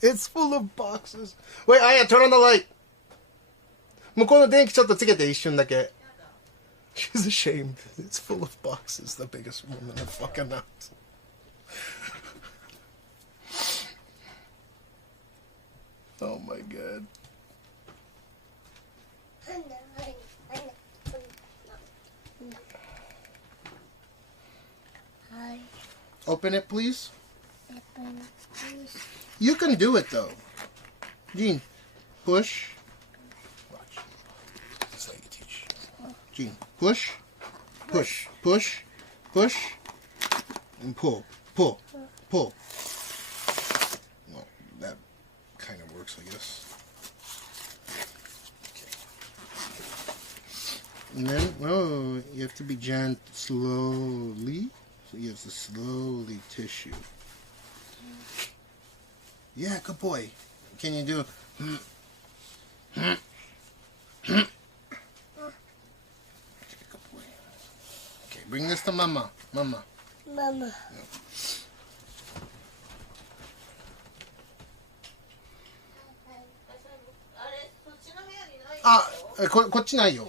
It's full of boxes. Wait, Aya, turn on the light. 向こうの電気ちょっとつけて一瞬だけ。She's ashamed. It's full of boxes. The biggest room in the fucking house. Oh my god. Open it, please. You can do it, though. Gene, push. Watch. That's how you teach. Gene, push, push, push, push, and pull, pull, pull. Well, that kind of works, I guess. And then, oh, you have to be gentle, slowly. So you have to slowly tissue. Yeah, good boy. Can you do? Okay, good boy. Okay, bring this to Mama. Mama. Mama.こっちないよ。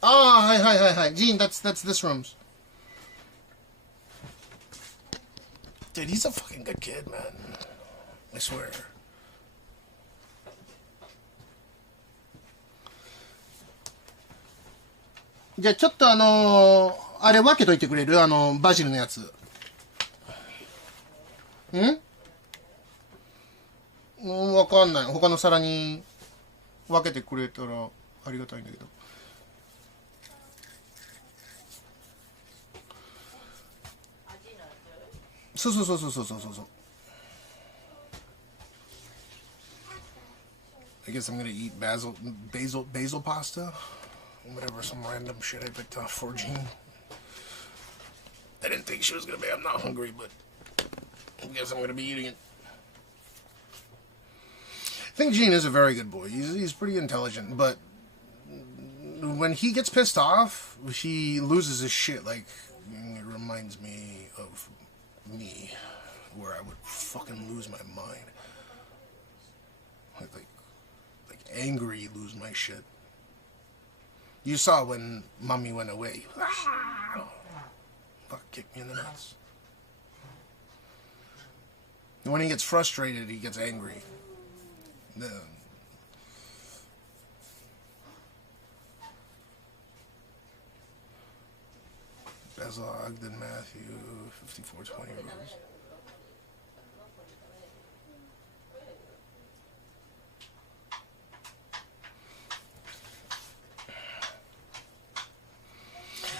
はいはいはいはい。Gene, that's this room's. Dude, he's a fucking good kid, man. I swear. じゃあちょっとあれ分けといてくれる？バジルのやつ。わかんない。他の皿に分けてくれたらありがたいんだけど。そう。I guess I'm gonna eat basil pasta. Whatever, some random shit I picked off for Jean. I didn't think she was gonna be. I'm not hungry, but I guess I'm gonna be eating it. I think Jean is a very good boy. He's pretty intelligent, but when he gets pissed off, he loses his shit. Like, it reminds me of me, where I would fucking lose my mind. Like angry, lose my shit. You saw when Mommy went away. Fuck, kicked me in the nuts. And when he gets frustrated, he gets angry. Then Basil Ogden Matthew 5420 Rose.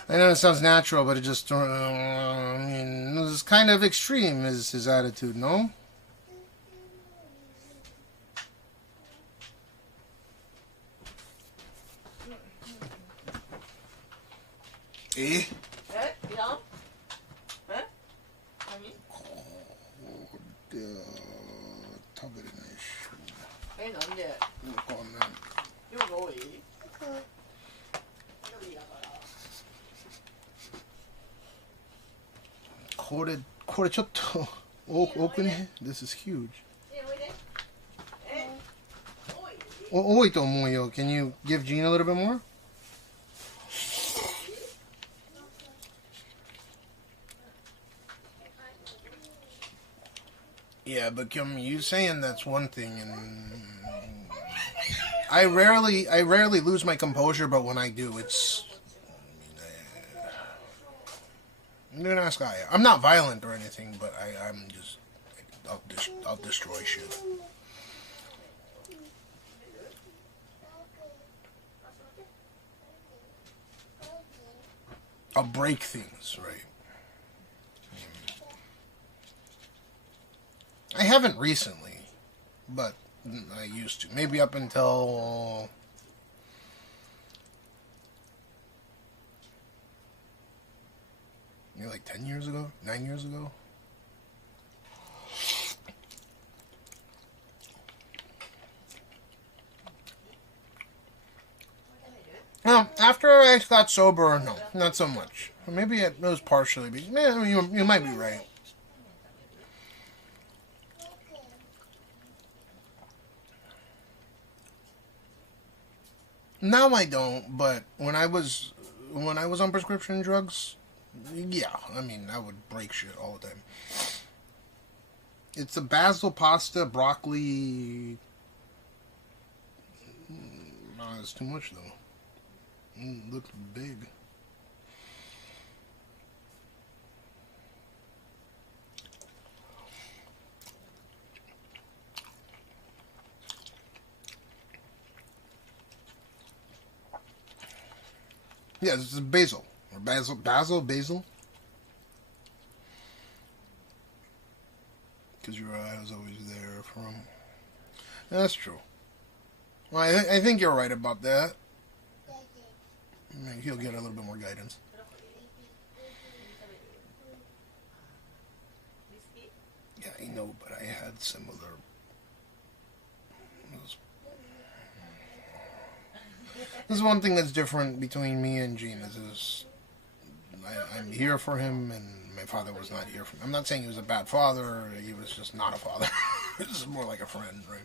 I know it sounds natural, but it just, I mean, this is kind of extreme, is his attitude, no? Eh? Ja. Open it. This is huge. Can you give Jean a little bit more? Yeah, but Kim, you saying that's one thing, and I rarely lose my composure, but when I do, it's. You're not Sky. I'm not violent or anything, but I'm just. I'll destroy shit. I'll break things, right? I haven't recently, but I used to. Maybe up until maybe like 10 years ago, 9 years ago. After I got sober, no, not so much. Maybe it was partially, but you might be right. Now I don't, but when I was on prescription drugs, yeah, I mean, I would break shit all the time. It's a basil pasta, broccoli. No, it's too much though. It looks big. Yeah, this is basil. Or basil. Because your eye is always there from. Yeah, that's true. Well, I think you're right about that. he'll get a little bit more guidance. Yeah, I know, but I had similar. This is one thing that's different between me and Gene. I'm here for him, and my father was not here for him. I'm not saying he was a bad father. He was just not a father. This is more like a friend, right?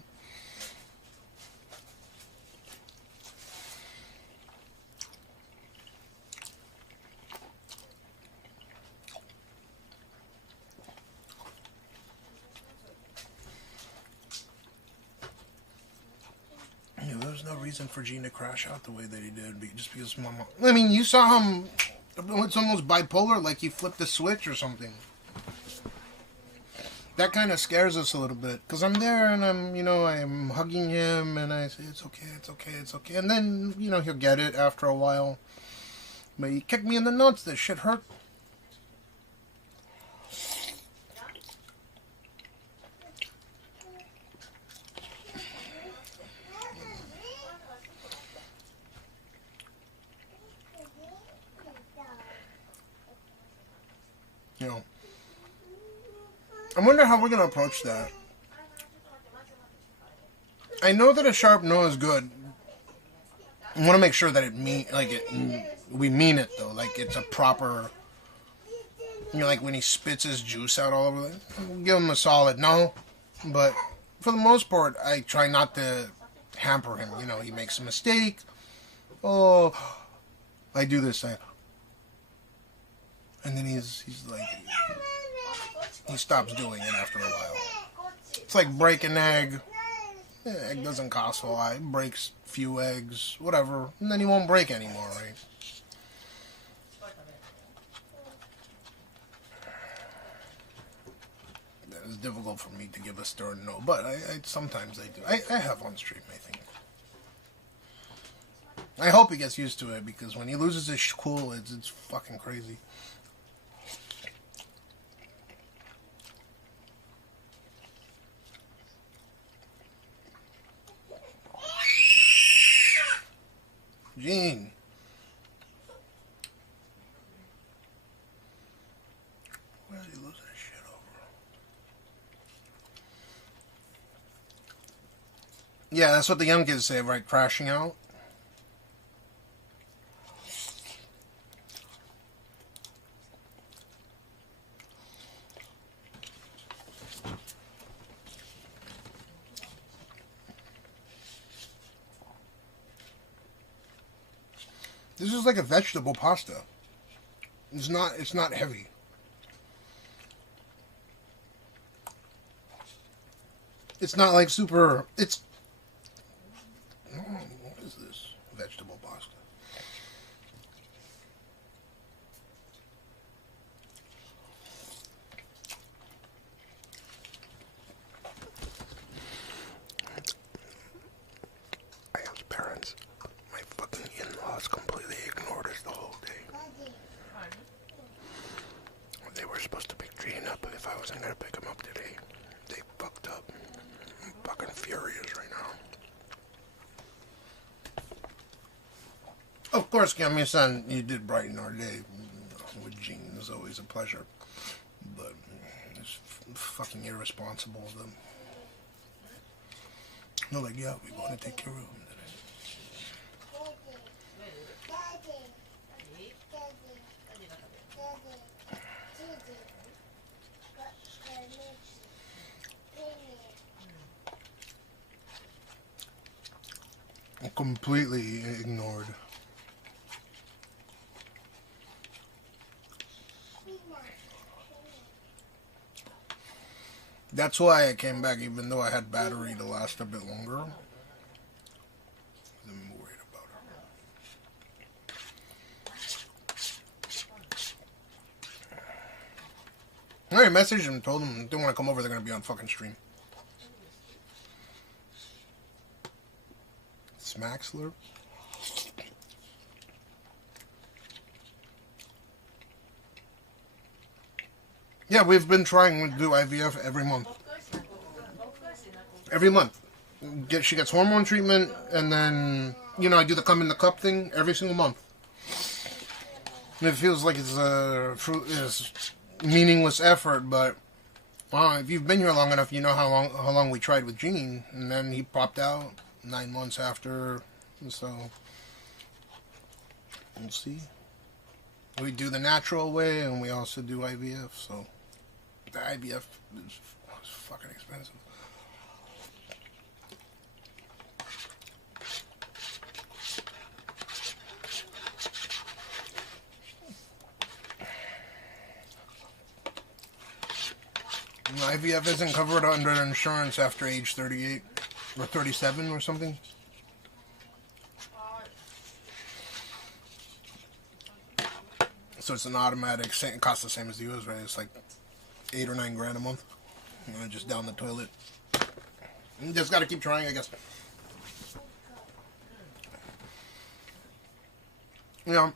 There's no reason for Gene to crash out the way that he did, just because Mama. I mean, you saw him. It's almost bipolar, like he flipped the switch or something. That kind of scares us a little bit, because I'm there and I'm hugging him and I say, it's okay, it's okay, it's okay. And then, he'll get it after a while. But he kicked me in the nuts, that shit hurt. I wonder how we're going to approach that. I know that a sharp no is good. I want to make sure that we mean it, though. Like, it's a proper... like when he spits his juice out all over, give him a solid no. But for the most part, I try not to hamper him. He makes a mistake. Oh, I do this. And then he's like... He stops doing it after a while. It's like break an egg. Egg doesn't cost a lot. It breaks a few eggs, whatever. And then he won't break anymore, right? That is difficult for me to give a stern no, but sometimes I do. I have on stream, I think. I hope he gets used to it, because when he loses his cool, it's fucking crazy. Gene. Where did he lose that shit over? Yeah, that's what the young kids say, right? Crashing out. This is like a vegetable pasta. It's not heavy. It's not like super... It's... what is this? Vegetable pasta. I have parents. My fucking in-laws completely ignored us the whole day. They were supposed to pick Gene up if I wasn't gonna pick him up today. They fucked up. I'm fucking furious right now. Of course, Cashmeow-san, you did brighten our day with Gene. It's always a pleasure. But it's fucking irresponsible of them. They're like, yeah, we want to take care of him today. Completely ignored. That's why I came back, even though I had battery to last a bit longer. I'm worried about her. I already messaged him, told him they want to come over, they're going to be on fucking stream. Smaxler. Yeah, we've been trying to do IVF every month. Every month. She gets hormone treatment, and then, I do the come in the cup thing every single month. It feels like it's a meaningless effort, but if you've been here long enough, you know how long we tried with Gene, and then he popped out 9 months after, so we'll see. We do the natural way, and we also do IVF, so the IVF is fucking expensive. IVF isn't covered under insurance after age 38 or 37 or something. So it's an automatic, it costs the same as the US, right? It's like 8 or 9 grand a month. Just down the toilet. You just gotta keep trying, I guess. Yeah,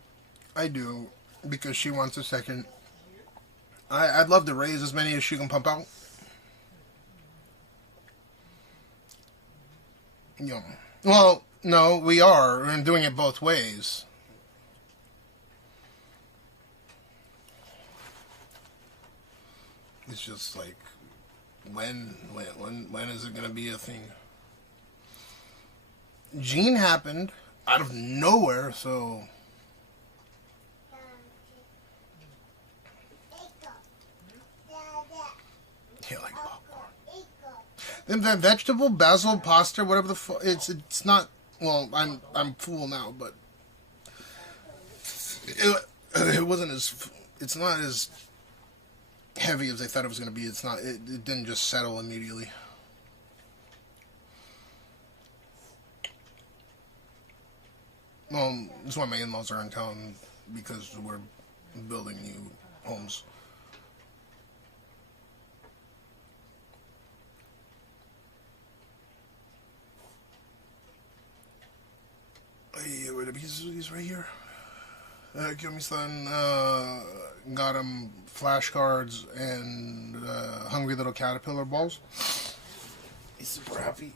I do, because she wants a second. I'd love to raise as many as she can pump out. Yeah. Well, no, we are. We're doing it both ways. It's just like, when is it going to be a thing? Gene happened out of nowhere, so... Yeah, like popcorn. Then that vegetable basil pasta, whatever the fuck, it's not. Well, I'm full now, but it wasn't as. It's not as heavy as I thought it was going to be. It's not. It didn't just settle immediately. Well, that's why my in-laws are in town, because we're building new homes. He's right here. Kyomi-san got him flashcards and Hungry Little Caterpillar balls. He's super happy.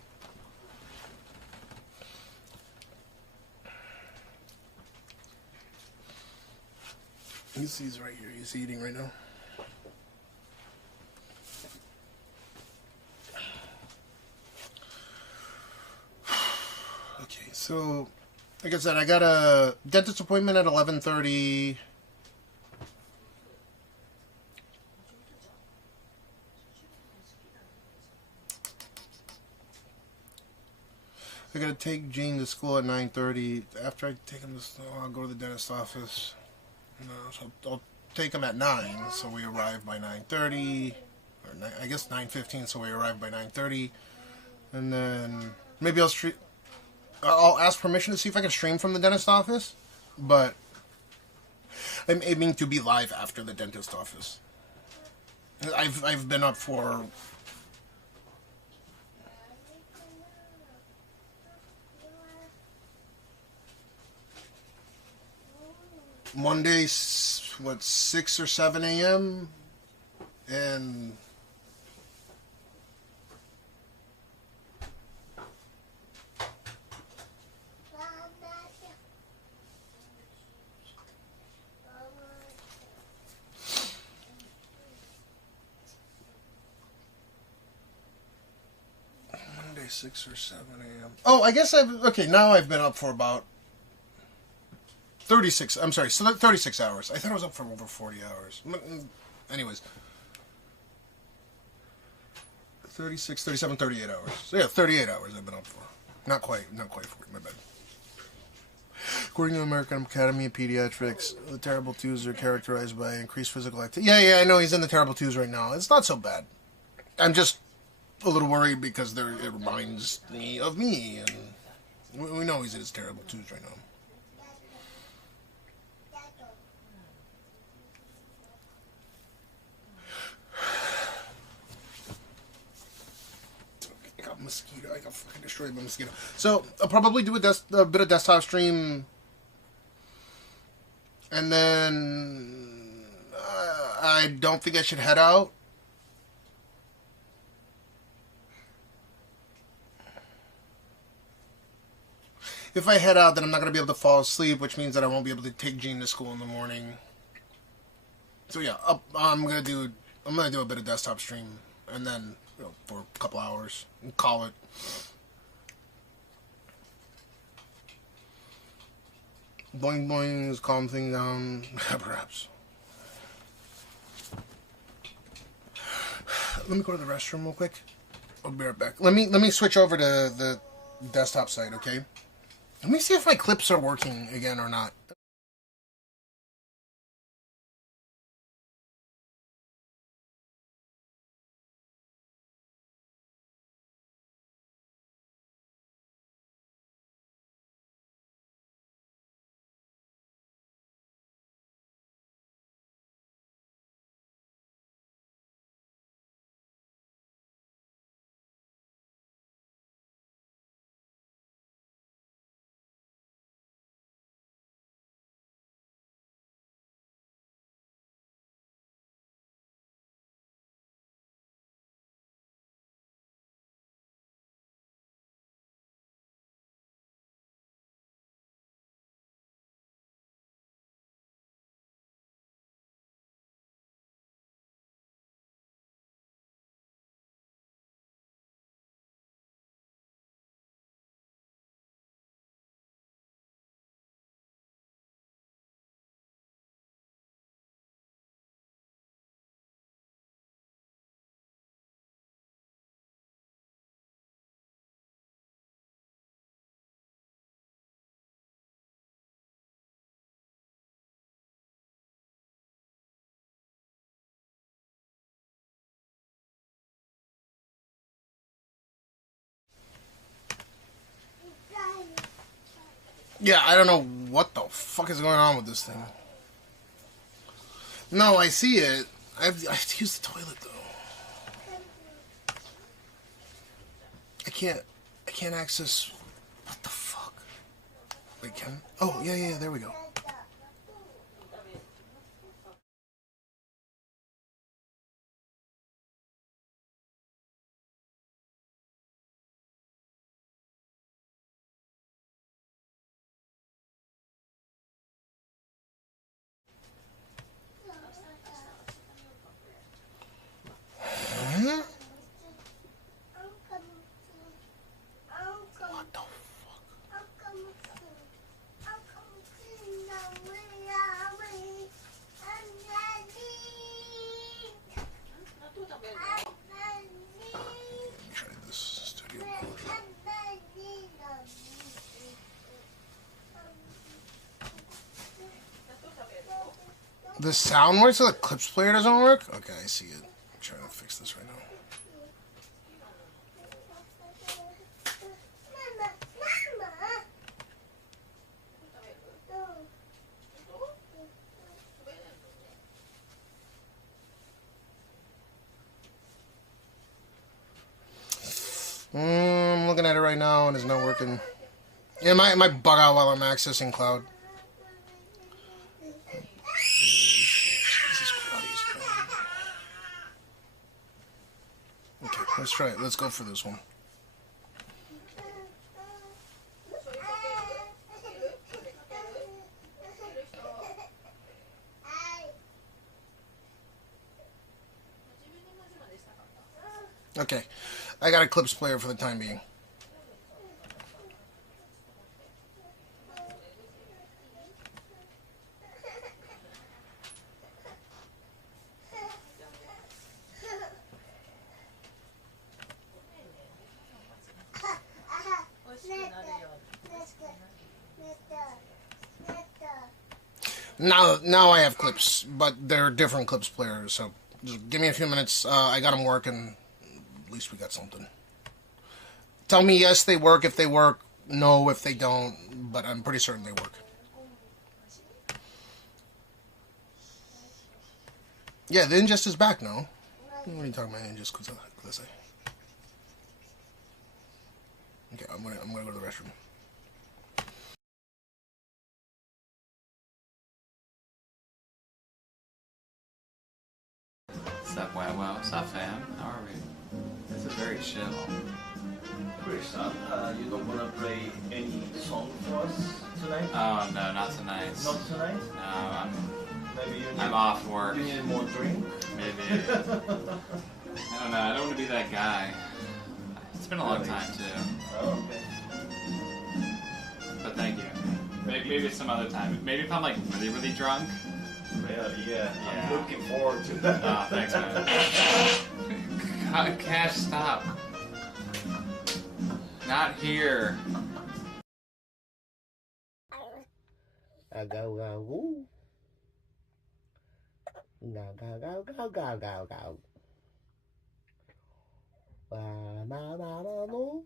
He's right here. He's eating right now. Okay, so... Like I said, I got a dentist appointment at 11:30. I gotta take Gene to school at 9:30. After I take him to school, I'll go to the dentist office. So I'll take him at 9, so we arrive by 9:30. Or I guess 9:15, so we arrive by 9:30. And then maybe I'll ask permission to see if I can stream from the dentist office, but I'm aiming to be live after the dentist office. I've been up for Monday, 6 or 7 a.m. and Monday, 6 or 7 a.m. Oh, I guess now I've been up for about 36 hours. I thought I was up for over 40 hours. Anyways. 36, 37, 38 hours. So yeah, 38 hours I've been up for. Not quite 40, my bad. According to the American Academy of Pediatrics, the terrible twos are characterized by increased physical activity. Yeah, I know he's in the terrible twos right now. It's not so bad. I'm just a little worried because it reminds me of me, and we know he's in his terrible twos right now. Mosquito. I got fucking destroyed by mosquito. So I'll probably do a bit of desktop stream, and then I don't think I should head out. If I head out, then I'm not going to be able to fall asleep, which means that I won't be able to take Jean to school in the morning. So yeah, I'm gonna do a bit of desktop stream, and then for a couple hours and call it. Boing'S, calm thing down, perhaps. Let me go to the restroom real quick. I'll be right back. Let me switch over to the desktop site, okay? Let me see if my clips are working again or not. Yeah, I don't know what the fuck is going on with this thing. No, I see it. I have to use the toilet though. I can't access. What the fuck? Wait, can? Oh, yeah, there we go. Huh? What the try this studio mode. The sound works, so the clips player doesn't work? Okay, I see it. I'm trying to fix this right now. I'm looking at it right now and it's not working. Yeah, it might bug out while I'm accessing cloud. Jesus Christ. Okay, let's try it. Let's go for this one. Okay, I got a clips player for the time being. Now I have clips, but they're different clips players, so just give me a few minutes. I got them working. At least we got something. Tell me yes, they work if they work, no if they don't, but I'm pretty certain they work. Yeah, the ingest is back now. What are you talking about, ingest? Okay, I'm gonna go to the restroom. What's up, wow, what's up, fam? How are we? This is very chill. Chris, you don't want to play any song for us tonight? Oh no, not tonight. Not tonight? No, Maybe you need, I'm off work. You need more drink? Maybe. I don't know. I don't want to be that guy. It's been a long time too. Oh, okay. But thank you. Maybe some other time. Maybe if I'm like really, really drunk. Yeah. I'm looking forward to that. Oh, thanks, man. Cash, stop. Not here. Go go woo. Go go go go go go go. Ba ba ba ba boo.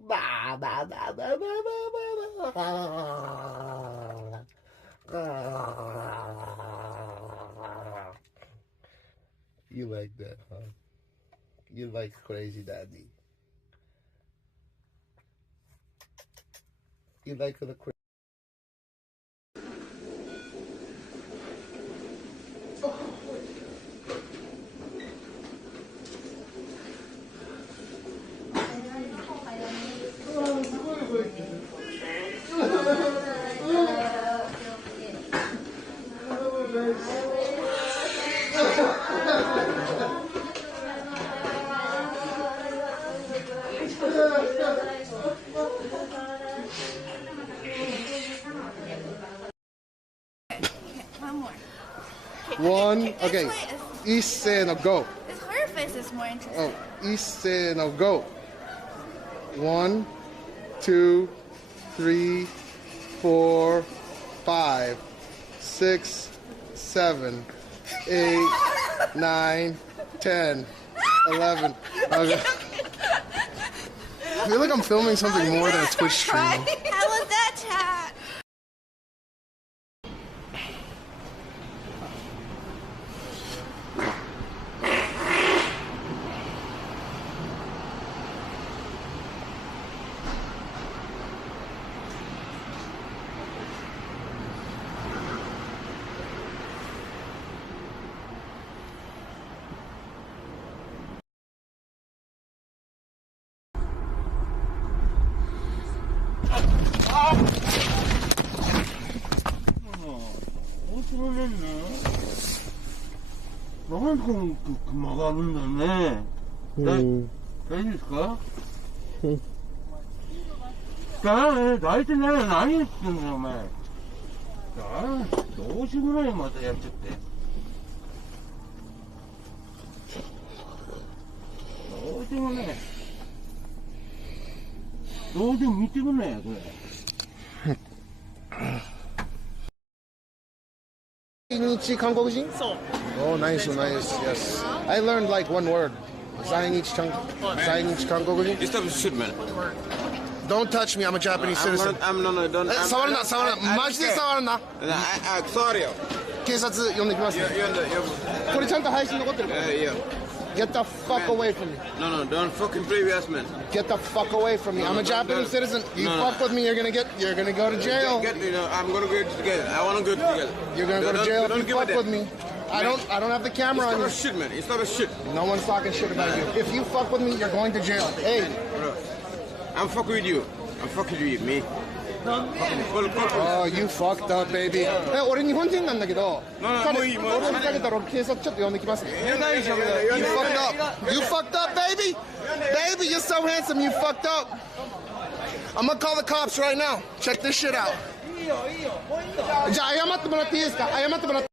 Ba ba ba ba ba ba ba. You like that, huh? You like crazy daddy. You like the crazy. One more. One, okay. Ise no go. This her face is more interesting. Oh, Ise no go. 1, 2, 3, 4, 5, 6, 7, 8, 9, 10, 11. Okay. I feel like I'm filming something more than a Twitch stream. How was that, chat? 나만 막아놓는다네. 되니까? 나이트 내가 나이 있었네, 말.どうしようもないまたやっちゃって。どうしようもない。どうでも見てくんないよ、これ。Zainichi Kangoku-jin? Oh, nice, nice, yes. I learned like one word. Zainichi Kangoku-jin? You stop shit, man. Don't touch me, I'm a Japanese citizen. No, don't. 触るな、触るな。マジで触るな。Sorry よ。警察呼んできます。これちゃんと配信残ってるから。Get the fuck away from me. No, don't fucking play with us, man. Get the fuck away from me. I'm a Japanese citizen. You fuck with me, you're gonna go to jail. I'm gonna go together. I wanna go together. You're gonna go to jail if you fuck with me. I don't have the camera on you. It's not a shit, man. It's not a shit. No one's talking shit about you. If you fuck with me, you're going to jail. Hey. Bro, I'm fucking with you. I'm fucking with me. Oh, you fucked up, baby. 俺日本人なんだけど、彼俺をふざけたら警察ちょっと呼んできますね。You fucked up. You fucked up, baby. Baby, you're so handsome. You fucked up. I'm gonna call the cops right now. Check this shit out. じゃあ謝ってもらっていいですか？謝ってもらって。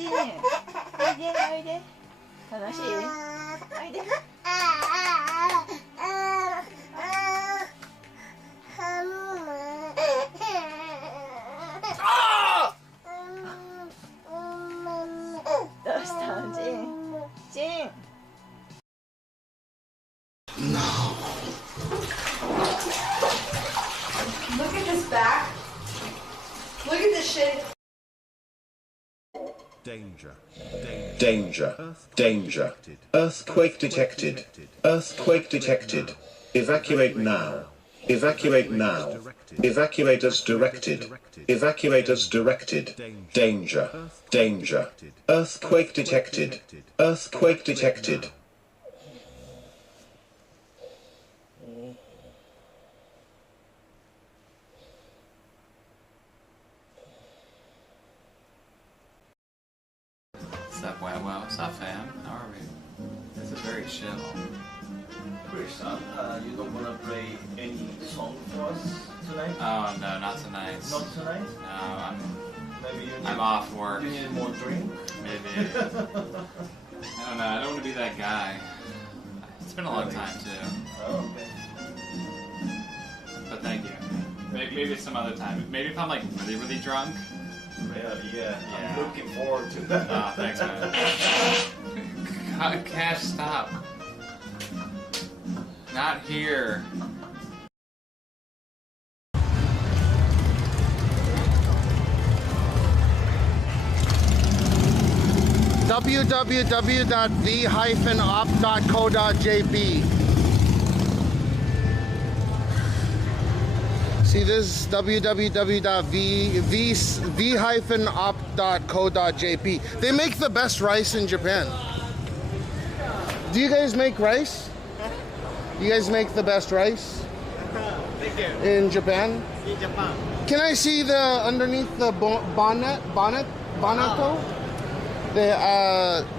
おいで楽しいおいでどうしたんジンNo. Look at this back. Look at this shit. Danger. Danger. Danger. Earthquake detected. Earthquake detected. Evacuate now. Evacuate now. Evacuate as directed. Evacuate as directed. Danger. Danger. Earthquake detected. Earthquake detected. What's up, wow? What's up, fam? How are we? This is very chill. Chris, you don't want to play any song for us tonight? Oh no, not tonight. Not tonight? No, Maybe I'm off work. You need more drink? Maybe. I don't know. I don't want to be that guy. It's been a long time too. Oh, okay. But thank you. Maybe it's some other time. Maybe if I'm like really drunk. Yeah. I'm looking forward to that. Oh, thanks, man. Cash, stop. Not here. www.v-op.co.jp. See this? www.v-op.co.jp. They make the best rice in Japan. Do you guys make rice? You guys make the best rice in Japan? In Japan. Can I see the underneath the bonnet?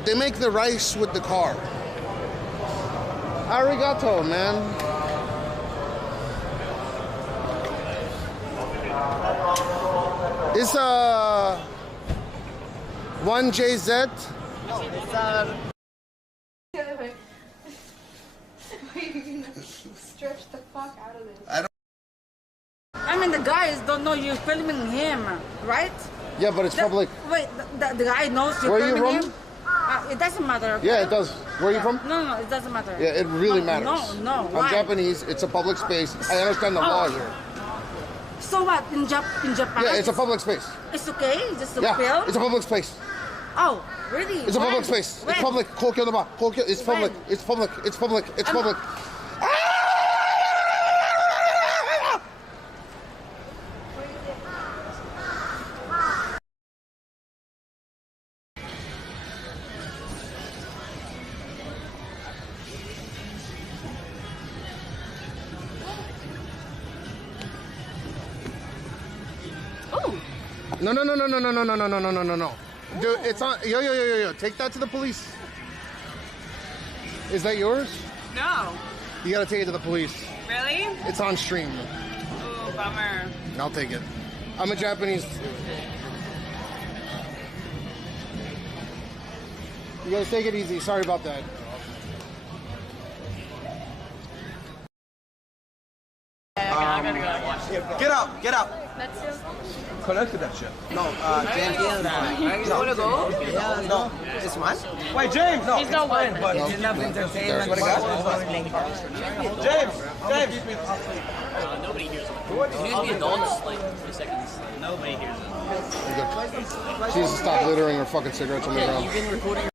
They make the rice with the car. Arigato, man. It's 1JZ. No, it's The other way. You're gonna stretch the fuck out of this. I mean, the guys don't know you're filming him, right? Yeah, but it's public. Wait, the guy knows you're Where are you filming from? him? It doesn't matter. Okay? Yeah, it does. Where are you from? No, it doesn't matter. Yeah, it really matters. No, I'm why? Japanese. It's a public space. I understand the law here. So what, in Japan? Yeah, it's a public space. It's okay? Just a Yeah, film? it's a public space. Oh, really? It's a public space. When? It's public. It's public. It's public. It's public. It's public. No. Dude, it's on. Yo. Take that to the police. Is that yours? No. You gotta take it to the police. Really? It's on stream. Ooh, bummer. I'll take it. I'm a Japanese. You guys take it easy. Sorry about that. I'm gonna go watch it. Get out. That's it. Connect that shit. No, James. You wanna go? Yeah, no. This one? Wait, James. No, He's not one. But He's enough entertainment. James. Nobody hears him. He needs to be adults, like, for a second. Nobody hears him. She needs to stop littering her fucking cigarettes on the ground. You've been recording.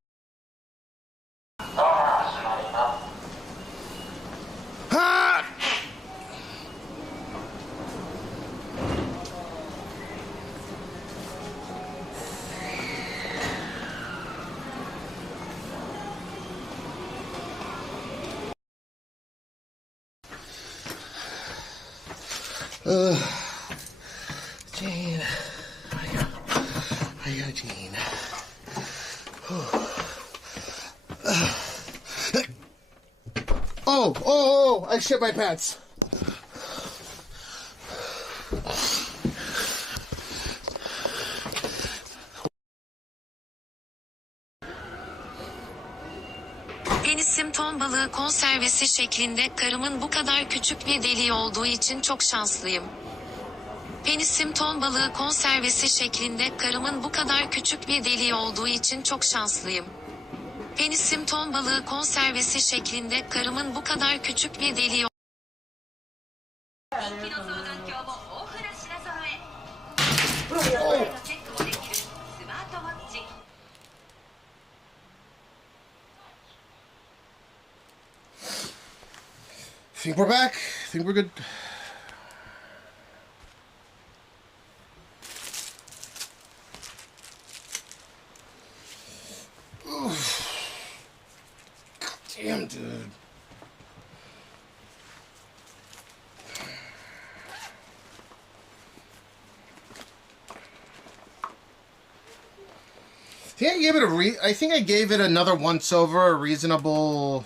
Gene. Hiya, Gene. Oh, I shit my pants. Penisim ton balığı konservesi şeklinde, karımın bu kadar küçük bir deliği olduğu için çok şanslıyım. Penisim ton balığı konservesi şeklinde, karımın bu kadar küçük bir deliği olduğu için çok şanslıyım. Penisim ton balığı konservesi şeklinde, karımın bu kadar küçük bir deliği Think we're back. Think we're good. I think I gave it another once over, a reasonable.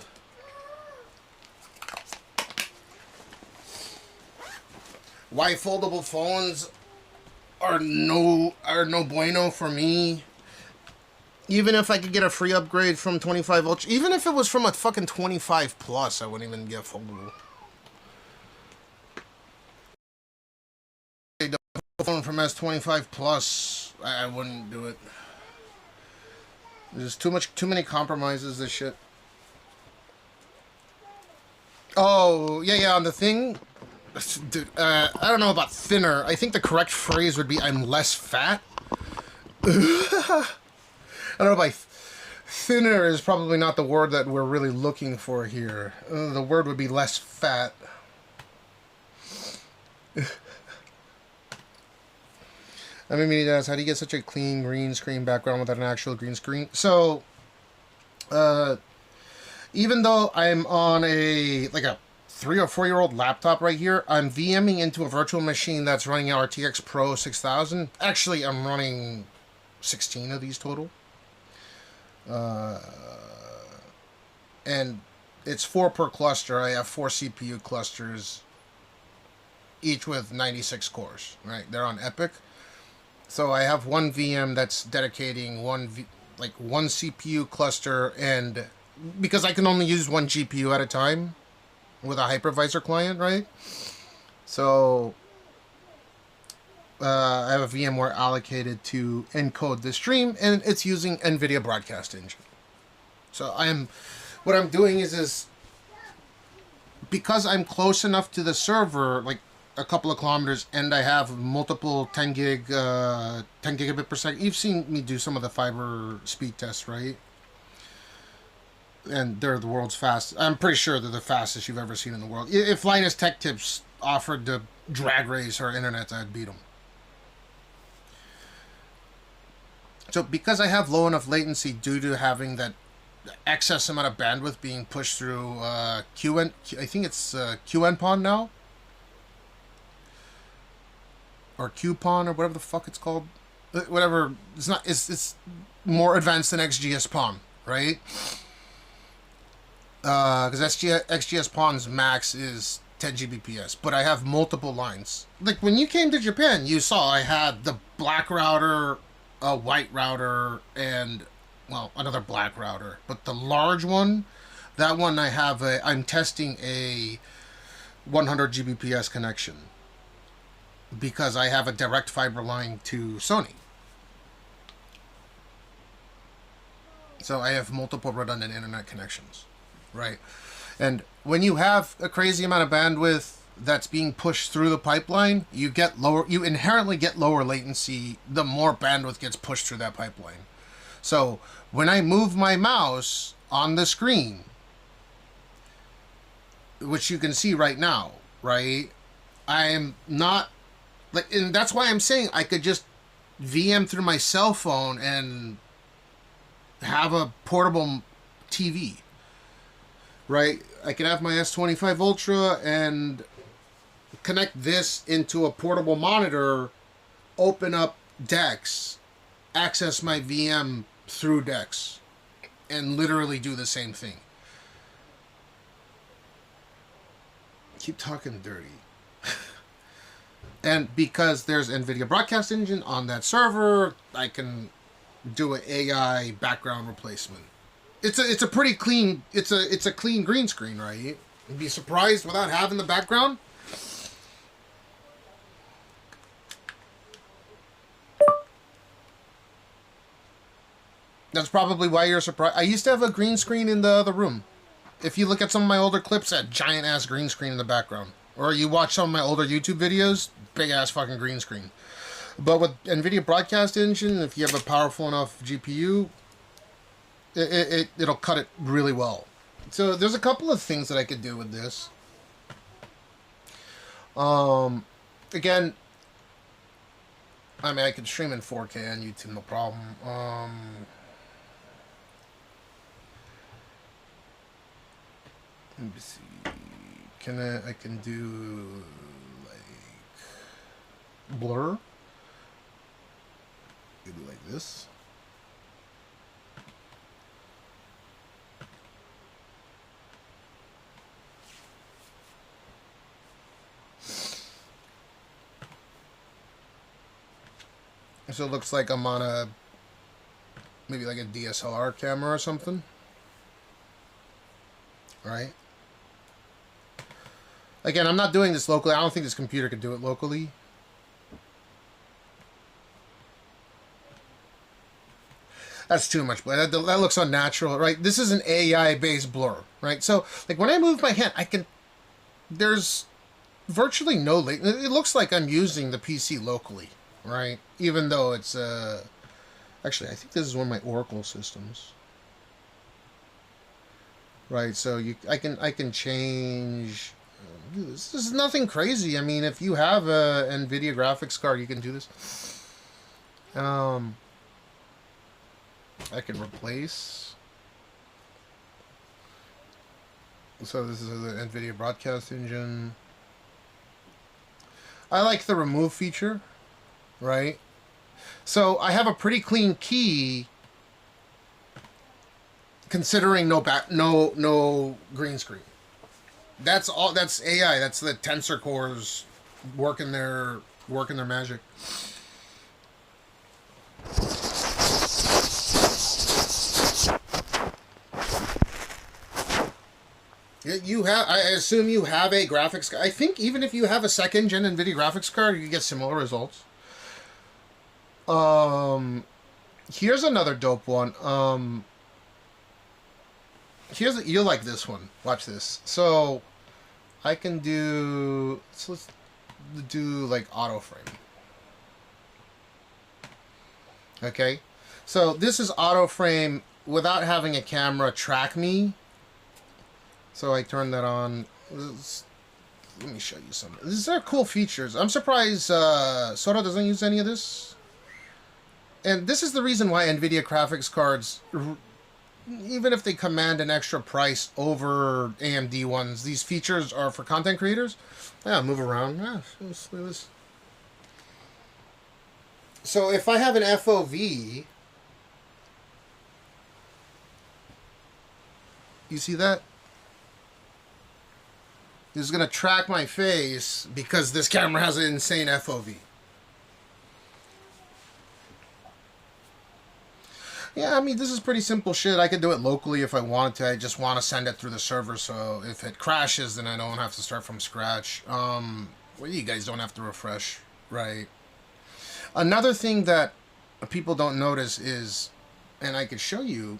Why foldable phones are no bueno for me. Even if I could get a free upgrade from 25 Ultra, even if it was from a fucking 25 Plus, I wouldn't even get foldable. The phone from S25 Plus, I wouldn't do it. There's too many compromises. This shit. Oh yeah, on the thing. Dude, I don't know about thinner. I think the correct phrase would be I'm less fat. I don't know if thinner is probably not the word that we're really looking for here. The word would be less fat. I mean, how do you get such a clean green screen background without an actual green screen? So, even though I'm on a 3 or 4 year old laptop right here, I'm VMing into a virtual machine that's running an RTX Pro 6000. Actually, I'm running 16 of these total. And it's 4 per cluster. I have 4 CPU clusters, each with 96 cores, right? They're on Epic. So I have one VM that's dedicating one CPU cluster, and because I can only use one GPU at a time with a hypervisor client, right? So I have a VMware allocated to encode the stream, and it's using NVIDIA Broadcast Engine. So what I'm doing is because I'm close enough to the server, like a couple of kilometers, and I have multiple 10 gigabit per second. You've seen me do some of the fiber speed tests, right? And they're the world's fastest. I'm pretty sure they're the fastest you've ever seen in the world. If Linus Tech Tips offered to drag race our internet, I'd beat them. So because I have low enough latency due to having that excess amount of bandwidth being pushed through I think it's QNPON now, or QPON, or whatever the fuck it's called. Whatever, it's more advanced than XGS-PON, right? Because XGS-PON's max is 10 Gbps, but I have multiple lines. Like when you came to Japan, you saw I had the black router, a white router, and well, another black router. But the large one, that one I'm testing a 100 Gbps connection because I have a direct fiber line to Sony. So I have multiple redundant internet connections, right? And when you have a crazy amount of bandwidth that's being pushed through the pipeline, you inherently get lower latency the more bandwidth gets pushed through that pipeline. So when I move my mouse on the screen, which you can see right now, right? I am not and that's why I'm saying I could just VM through my cell phone and have a portable TV, right? I could have my S25 Ultra and connect this into a portable monitor, open up Dex, access my VM through Dex, and literally do the same thing. Keep talking dirty. And because there's NVIDIA Broadcast Engine on that server, I can do an AI background replacement. It's a pretty clean, it's a clean green screen, right? You'd be surprised without having the background. That's probably why you're surprised. I used to have a green screen in the other room. If you look at some of my older clips, that giant ass green screen in the background. Or you watch some of my older YouTube videos, big ass fucking green screen. But with NVIDIA Broadcast Engine, if you have a powerful enough GPU, it'll cut it really well. So there's a couple of things that I could do with this. Again, I mean, I could stream in 4K on YouTube, no problem. Let me see. I can do like blur. You do like this. So it looks like I'm on a, maybe like a DSLR camera or something. Right? Again, I'm not doing this locally. I don't think this computer could do it locally. That's too much blur. That looks unnatural, right? This is an AI-based blur, right? So, like, when I move my hand, I can... There's virtually no latency. It looks like I'm using the PC locally, right? Even though it's... Actually, I think this is one of my Oracle systems. Right, so I can change... This is nothing crazy. I mean, if you have a NVIDIA graphics card, you can do this. I can replace. So this is the NVIDIA broadcast engine. I like the remove feature, right? So I have a pretty clean key, considering no green screen. That's all. That's AI. That's the tensor cores working their magic. You have, I assume you have a graphics card. I think even if you have a second-gen NVIDIA graphics card, you get similar results. Here's another dope one. You'll like this one. Watch this. So, I can do, so let's do like auto frame. Okay? So, this is auto frame without having a camera track me. So I turn that on. Let me show you some. These are cool features. I'm surprised Soto doesn't use any of this. And this is the reason why NVIDIA graphics cards, even if they command an extra price over AMD ones, these features are for content creators. Yeah, move around. Yeah, let's do this. So if I have an FOV, you see that? This is going to track my face because this camera has an insane FOV. Yeah, I mean, this is pretty simple shit. I could do it locally if I wanted to. I just want to send it through the server, so if it crashes, then I don't have to start from scratch. Well, you guys don't have to refresh, right? Another thing that people don't notice is, and I could show you,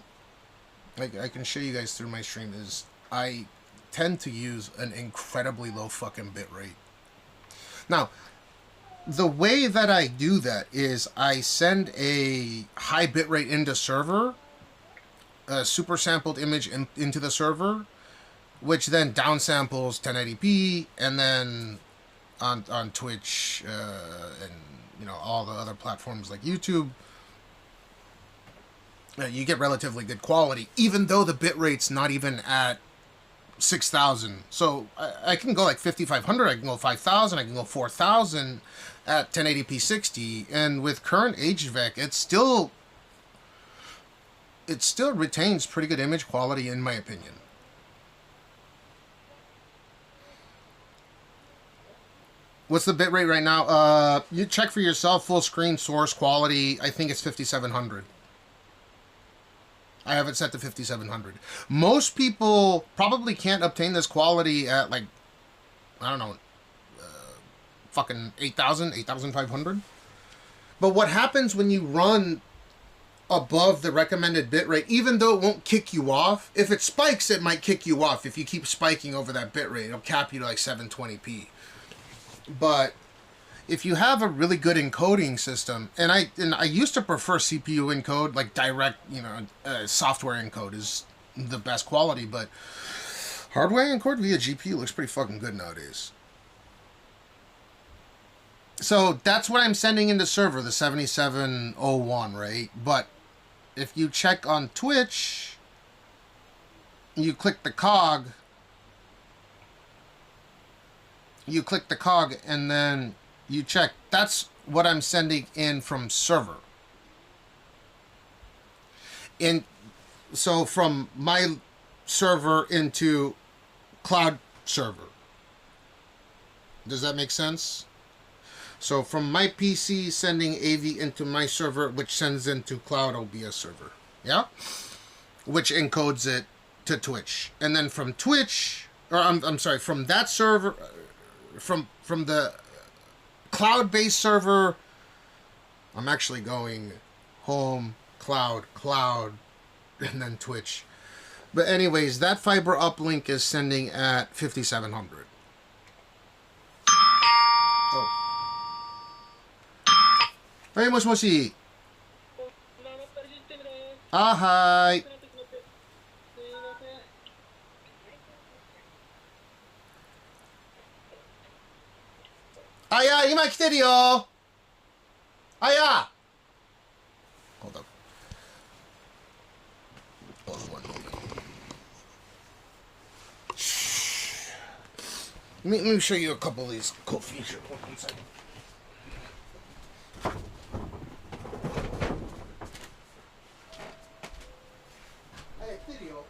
I can show you guys through my stream, is I tend to use an incredibly low fucking bit rate. Now, the way that I do that is I send a high bit rate into server, a super sampled image into the server, which then downsamples 1080p, and then on Twitch and you know all the other platforms like YouTube, you get relatively good quality, even though the bit rate's not even at 6,000. So I can go like 5,500, I can go 5,000, I can go 4,000 at 1080p 60, and with current HVAC, it still retains pretty good image quality in my opinion. What's the bit rate right now? You check for yourself, full screen source quality, I think it's 5,700. I have it set to 5,700. Most people probably can't obtain this quality at, like, I don't know, fucking 8,000, 8,500. But what happens when you run above the recommended bitrate, even though it won't kick you off, if it spikes, it might kick you off. If you keep spiking over that bitrate, it'll cap you to like 720p. But if you have a really good encoding system, and I used to prefer CPU encode, like direct, you know, software encode is the best quality, but hardware encode via GPU looks pretty fucking good nowadays. So that's what I'm sending into server, the 7701, right? But if you check on Twitch, you click the cog, and then you check, that's what I'm sending in from server. And so from my server into cloud server. Does that make sense? So from my PC sending AV into my server, which sends into Cloud OBS server. Yeah? Which encodes it to Twitch. And then from Twitch, or I'm sorry, from that server, from the cloud-based server, I'm actually going home, cloud, and then Twitch. But anyways, that fiber uplink is sending at 5700. Oh. Hey, moshi. Ah, hi. Aya, 今来てるよ。Aya. Hold up. Hold on one moment. Let me show you a couple of these cool features. Hold on one second. Hey, video.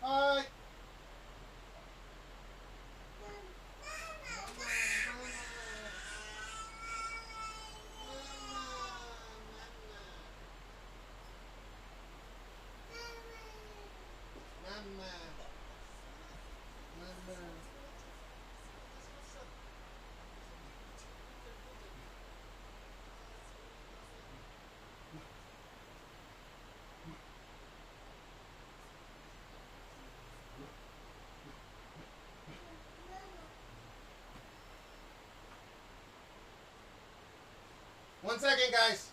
Hi. One second, guys.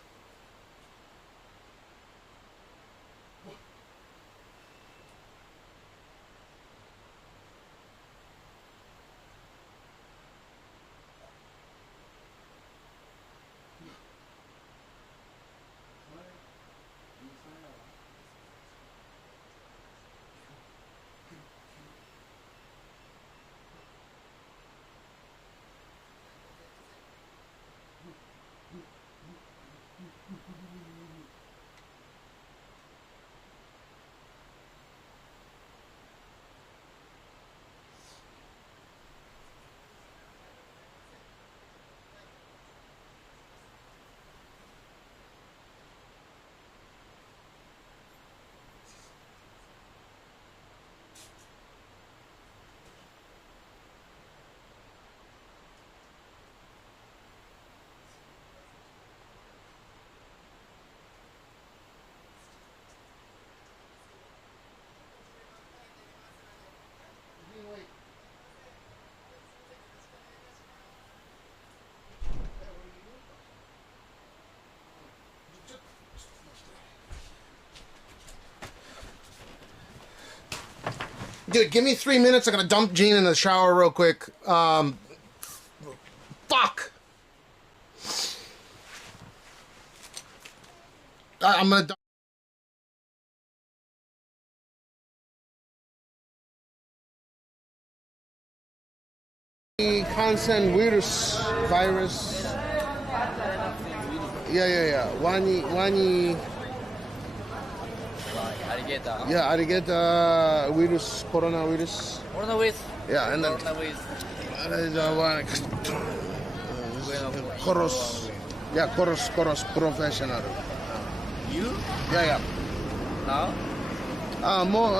Dude, give me 3 minutes. I'm gonna dump Gene in the shower real quick. Fuck. I'm gonna dump. Consent virus. Yeah. Wani. Yeah, alligator virus, coronavirus. Coronavirus. Yeah, and then Chorus. Yeah, chorus professional. You? Yeah. Now? More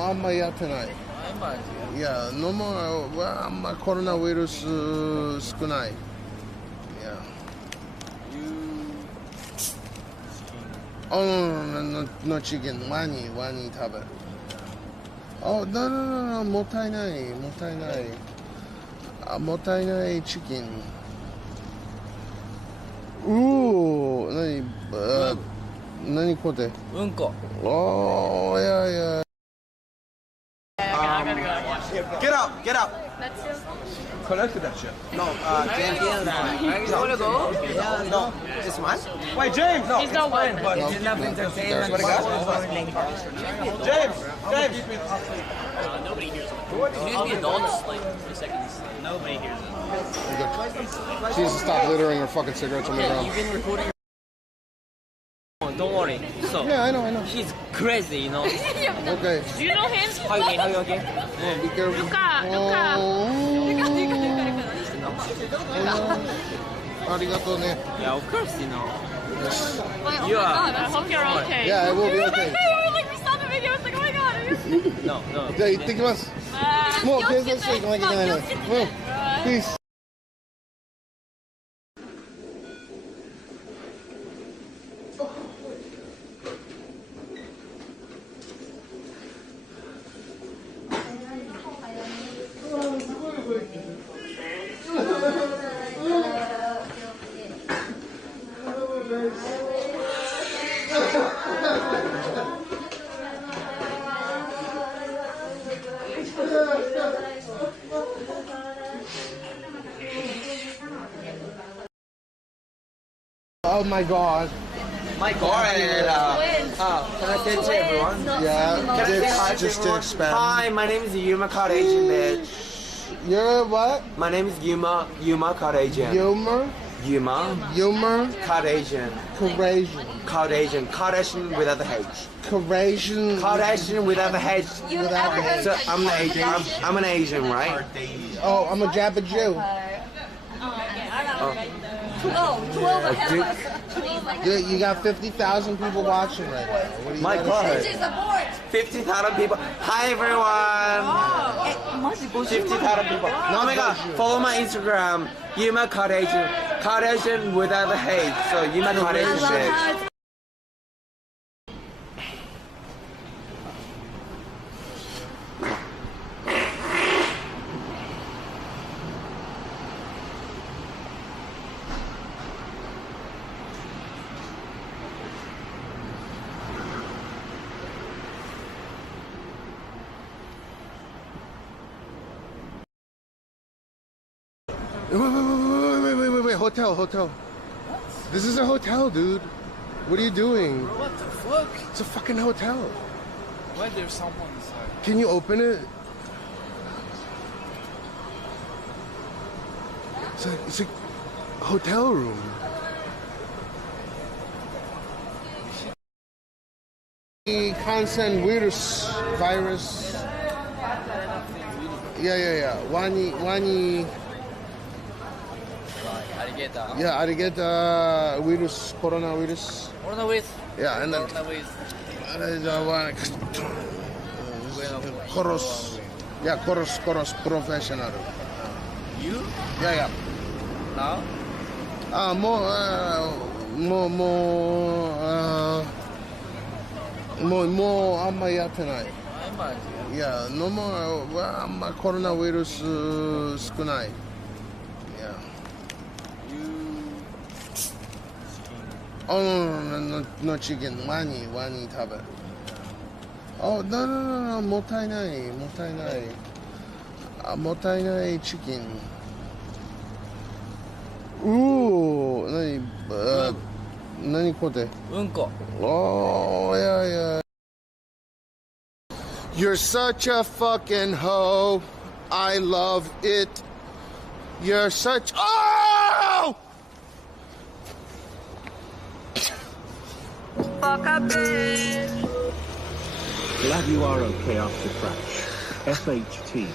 あんまやってない。いや、no more あんまコロナウイルス少ない。No chicken. ワニ食べる。Oh, no. もったいない。もったいないチキン。何これ？うんこ。Oh, yeah. Get out. up. Collected that shit. No, James. You wanna go? No, this one? Wait, James. No, He's not one. But It's enough entertainment. James. Nobody hears it. Usually adults, like, for seconds. Nobody hears it. She needs to stop littering her fucking cigarettes on the ground. You've been recording. Oh, don't worry. So, yeah, I know. He's crazy, you know. Okay. Do you know him? How you okay? Be careful. Luca. Arigato ne. Yeah, of course, you know. Yes. You are. I hope you're okay. Yeah, I will be okay. Like, we saw the video. It's like, oh my god. Are you... No. じゃあ行ってきます。もう計算していかなきゃいけないので。Peace. Oh my god. My god. Can I say it to everyone? Yeah, Can I say hi to just to everyone? expand. Hi, my name is Yuma Caucasian, bitch. You're what? My name is Yuma Caucasian. Yuma Caucasian. Caucasian without the H. Caucasian without the H. So I'm an Asian. I'm an Asian, right? Oh, I'm a Jabba Jew. You got 50,000 people watching right now. What do you My God. 50,000 people. Hi everyone. 50,000 people. Oh my God. Follow my Instagram. Yuma Caucasian. Caucasian without the H. So Yuma Caucasian bitch. Wait, hotel. This is a hotel, dude. What are you doing? What the fuck? It's a fucking hotel. Why there's someone inside? Can you open it? It's a hotel room. Constant virus. Yeah. Wani. Yeah, arigeta virus, coronavirus. Yeah, and then Koros. Yeah, Koros professional. You? Yeah. Now? More あんまやってない。いや、no more あんまコロナウイルス少ない。No chicken. ワニ食べ。Oh, no. もったいない。もったいないチキン。何これ？うんこ。Oh, yeah. You're such a fucking hoe. I love it. You're such. Oh! Fuck up, bitch. Glad you are okay after crash. SHT.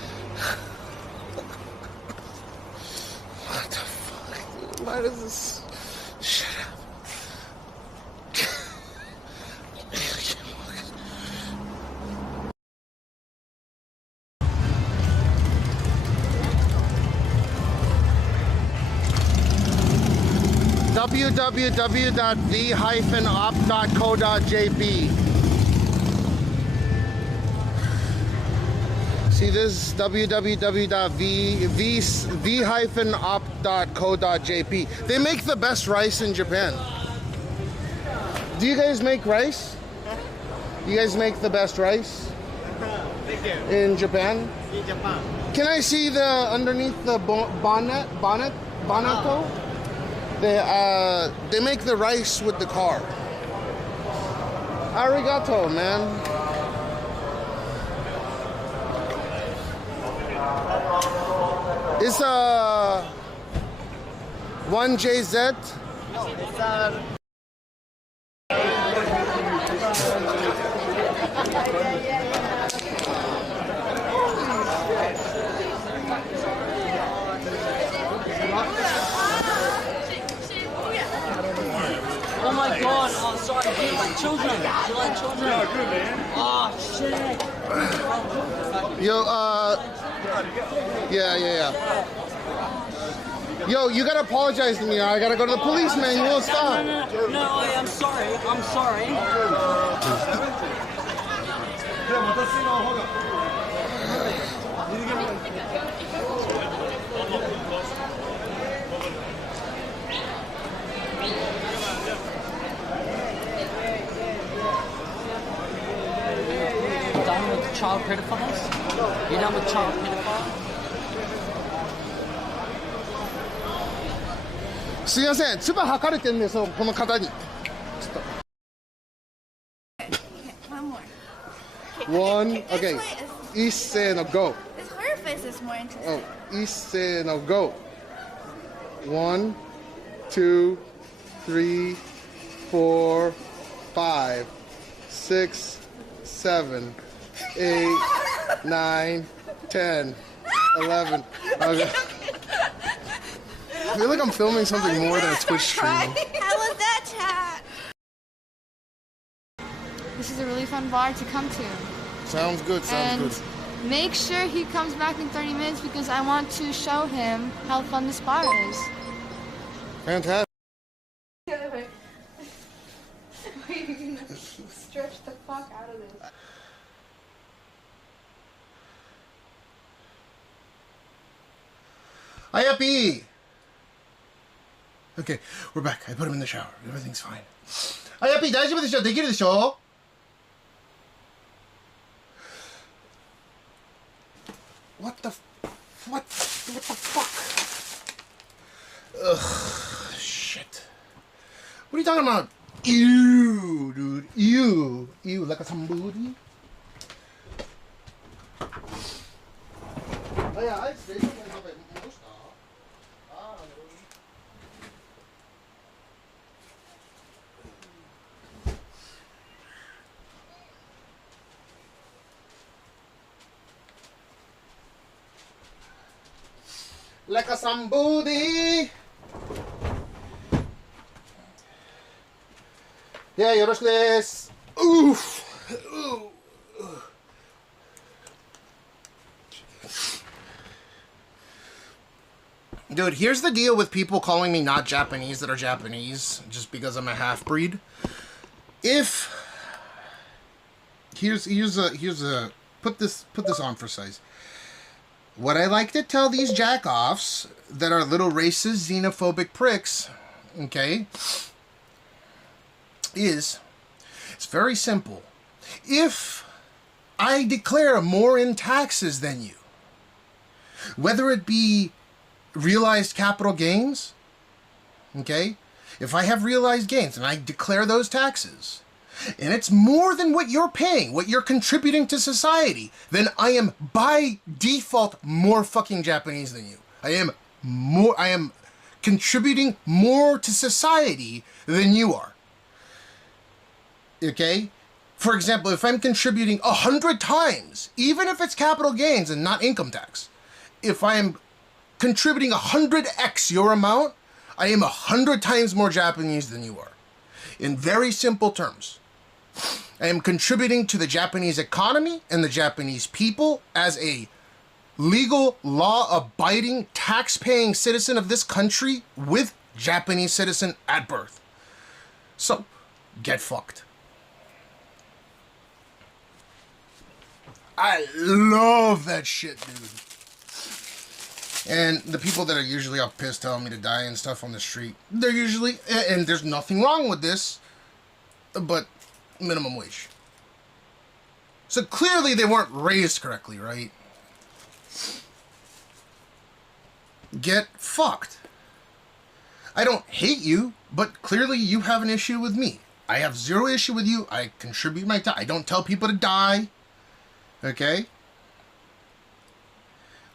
What the fuck? Why does this? Shut up. www.v-op.co.jp. See this? www.v-op.co.jp. They make the best rice in Japan. Do you guys make rice? You guys make the best rice in Japan? In Japan. Can I see the underneath the bonnet? They make the rice with the car. Arigato, man. It's 1JZ. No, it's Oh my god, oh sorry, do you like children? Do you like children? Yeah, good man. Oh shit. Yo, yeah. Yo, you gotta apologize to me. I gotta go to the police, man. You won't stop. No, I'm sorry. I'm sorry. Done with child pedophiles? You done with child pedophiles? すいません、唾吐かれてんですよ、この方に。One, okay. 一斉の go. This horror face is more interesting. 一斉の go. 1, 2, 3, 4, 5, 6, 7, 8, 9, 10, 11. Okay. I feel like I'm filming something more than a Twitch stream. How was that, chat? This is a really fun bar to come to. Sounds good, sounds good. Make sure he comes back in 30 minutes because I want to show him how fun this bar is. Fantastic. The other way. Wait, you're gonna stretch the fuck out of this. Ayapi! Okay, we're back. I put him in the shower. Everything's fine. Ayapi, 大丈夫でしょ？できるでしょ？ What the fuck? Ugh, shit. What are you talking about? Ew, dude. Ew, like a somebody. Oh yeah, I'd say something about it. Like a somebody. Yeah, よろしくです。Oof. Dude, here's the deal with people calling me not Japanese that are Japanese just because I'm a half-breed. Here's a put this on for size. What I like to tell these jack-offs that are little racist, xenophobic pricks, okay, is it's very simple. If I declare more in taxes than you, whether it be realized capital gains, okay, if I have realized gains and I declare those taxes, and it's more than what you're paying, what you're contributing to society, then I am by default more fucking Japanese than you. I am contributing more to society than you are. Okay? For example, if I'm contributing 100 times, even if it's capital gains and not income tax, if I am contributing 100x your amount, I am 100 times more Japanese than you are. In very simple terms, I am contributing to the Japanese economy and the Japanese people as a legal, law-abiding, tax-paying citizen of this country with Japanese citizen at birth. So, get fucked. I love that shit, dude. And the people that are usually all pissed telling me to die and stuff on the street, they're usually, and there's nothing wrong with this, but minimum wage. So clearly they weren't raised correctly, right? get fucked. I don't hate you, but clearly you have an issue with me. I have zero issue with you. I contribute my time. I don't tell people to die. Okay?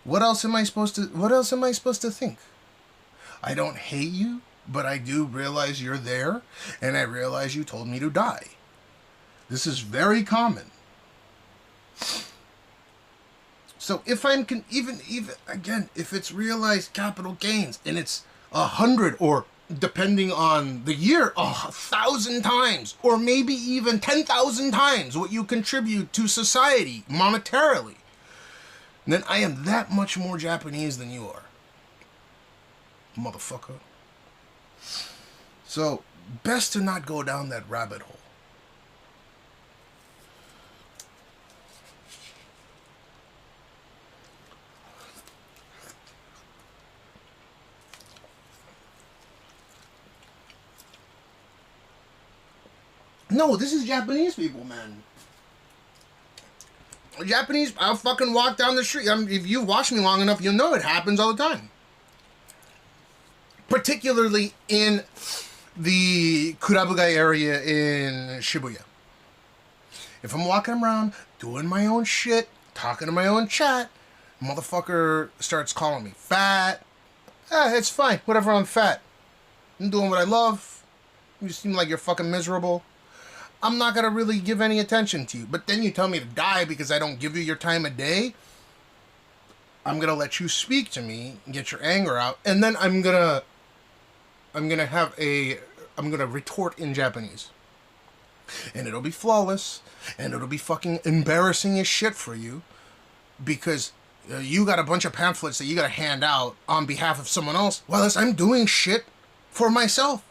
What else am I supposed to think? I don't hate you, but I do realize you're there, and I realize you told me to die. This is very common. So if I'm even again, if it's realized capital gains and it's 100 or depending on the year, 1,000 times or maybe even 10,000 times what you contribute to society monetarily, then I am that much more Japanese than you are, motherfucker. So best to not go down that rabbit hole. No, this is Japanese people, man. Japanese, I'll fucking walk down the street. If you watch me long enough, you'll know it happens all the time. Particularly in the Kurabugai area in Shibuya. If I'm walking around, doing my own shit, talking to my own chat, motherfucker starts calling me fat. It's fine. Whatever, I'm fat. I'm doing what I love. You seem like you're fucking miserable. I'm not going to really give any attention to you. But then you tell me to die because I don't give you your time of day. I'm going to let you speak to me and get your anger out. And then I'm going to retort in Japanese. And it'll be flawless. And it'll be fucking embarrassing as shit for you. Because you got a bunch of pamphlets that you got to hand out on behalf of someone else. While I'm doing shit for myself.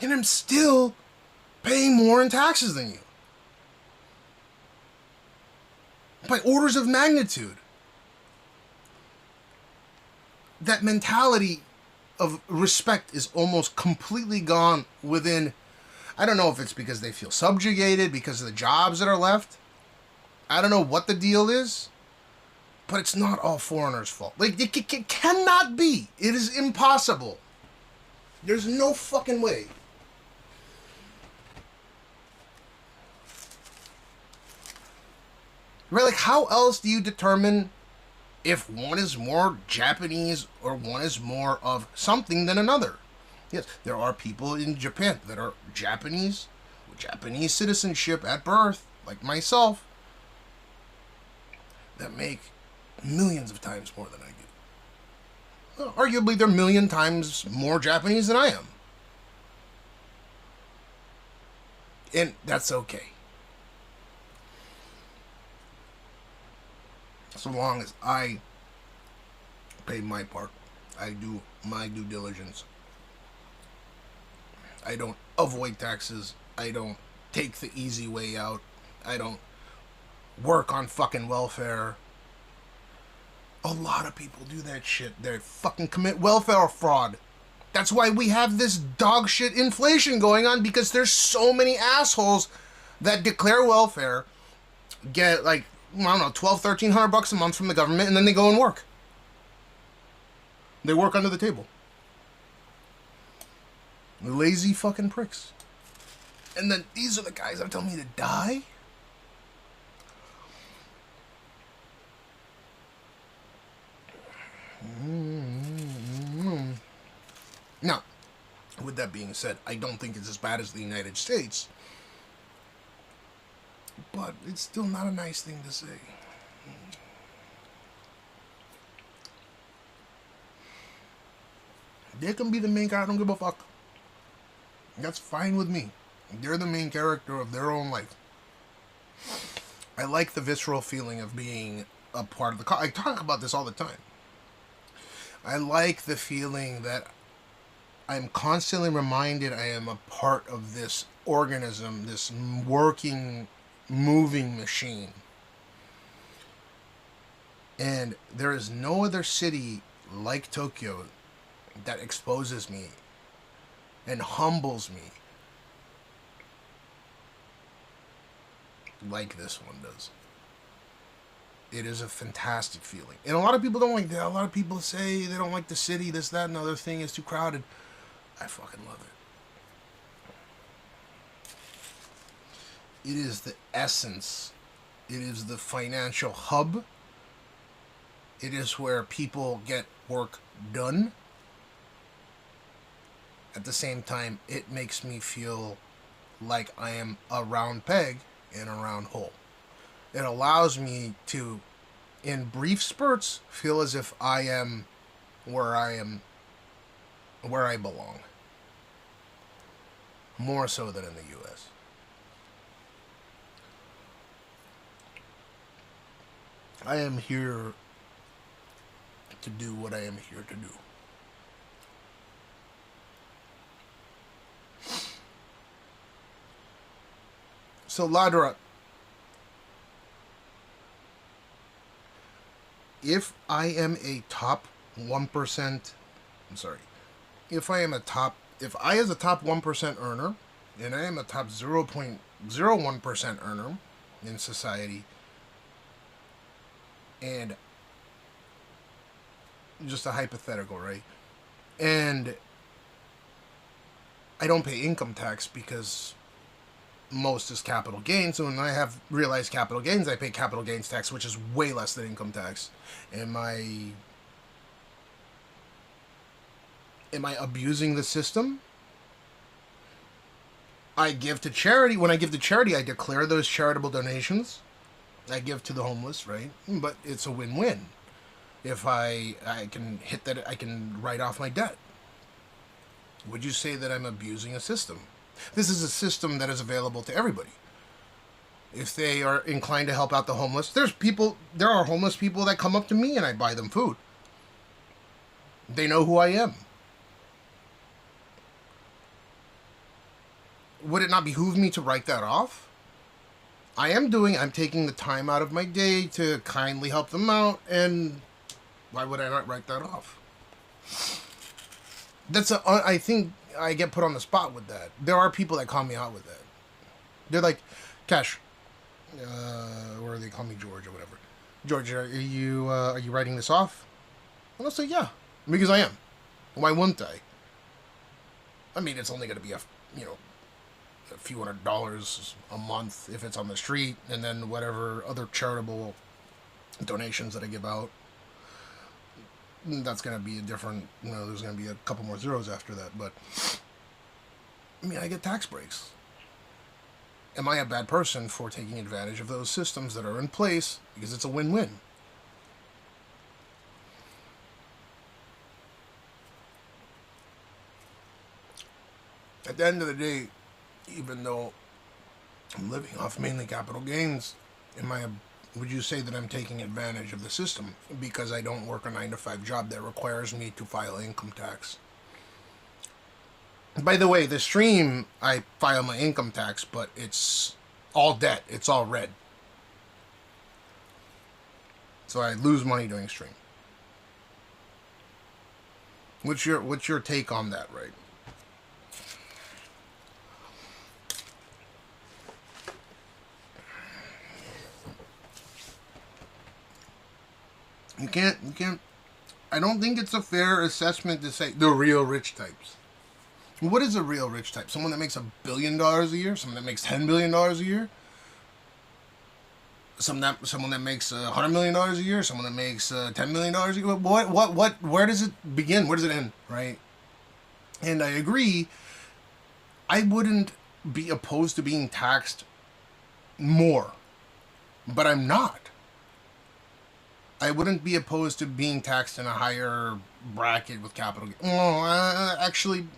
And I'm still paying more in taxes than you. By orders of magnitude. That mentality of respect is almost completely gone within. I don't know if it's because they feel subjugated, because of the jobs that are left. I don't know what the deal is. But it's not all foreigners' fault. Like, it cannot be. It is impossible. There's no fucking way. Right, like, how else do you determine if one is more Japanese or one is more of something than another? Yes, there are people in Japan that are Japanese, with Japanese citizenship at birth, like myself, that make millions of times more than I do. Well, arguably, they're a million times more Japanese than I am. And that's okay. So long as I pay my part, I do my due diligence. I don't avoid taxes. I don't take the easy way out. I don't work on fucking welfare. A lot of people do that shit. They fucking commit welfare fraud. That's why we have this dog shit inflation going on, because there's so many assholes that declare welfare, get like, I don't know, $1,200, $1,300 a month from the government, and then they go and work. They work under the table. Lazy fucking pricks. And then these are the guys that tell me to die? Now, with that being said, I don't think it's as bad as the United States. But it's still not a nice thing to say. They can be the main guy, I don't give a fuck. That's fine with me. They're the main character of their own life. I like the visceral feeling of being a part of the... I talk about this all the time. I like the feeling that I'm constantly reminded I am a part of this organism, this working, moving machine. And there is no other city like Tokyo that exposes me and humbles me like this one does. It is a fantastic feeling. And a lot of people don't like that. A lot of people say they don't like the city, this, that, and other thing is too crowded. I fucking love it. It is the essence. It is the financial hub. It is where people get work done. At the same time, it makes me feel like I am a round peg in a round hole. It allows me to, in brief spurts, feel as if I am where I belong. More so than in the U.S. I am here to do what I am here to do. So, Ladra, if I am a top 1%, if I as a top 1% earner, and I am a top 0.01% earner in society, and just a hypothetical, right? And I don't pay income tax because most is capital gains. So when I have realized capital gains, I pay capital gains tax, which is way less than income tax. Am I abusing the system? I give to charity. When I give to charity, I declare those charitable donations. I give to the homeless, right? But it's a win-win. If I can hit that, I can write off my debt. Would you say that I'm abusing a system? This is a system that is available to everybody. If they are inclined to help out the homeless, there are homeless people that come up to me and I buy them food. They know who I am. Would it not behoove me to write that off? I'm taking the time out of my day to kindly help them out, and why would I not write that off? I think I get put on the spot with that. There are people that call me out with that. They're like, Cash, or they call me George or whatever. George, are you writing this off? And I'll say, yeah, because I am. Why wouldn't I? I mean, it's only going to be a few $100s a month if it's on the street, and then whatever other charitable donations that I give out. That's going to be a different, there's going to be a couple more zeros after that, but I mean, I get tax breaks. Am I a bad person for taking advantage of those systems that are in place because it's a win-win? At the end of the day, even though I'm living off mainly capital gains, would you say that I'm taking advantage of the system because I don't work a 9-to-5 job that requires me to file income tax? By the way, the stream, I file my income tax, but it's all debt. It's all red. So I lose money doing stream. What's your take on that, right? You can't, I don't think it's a fair assessment to say the real rich types. What is a real rich type? Someone that makes $1 billion a year? Someone that makes $10 billion a year? Someone that makes $100 million a year? Someone that makes $10 million a year? Where does it begin? Where does it end? Right? And I agree, I wouldn't be opposed to being taxed more, but I'm not. I wouldn't be opposed to being taxed in a higher bracket with capital gains. Actually,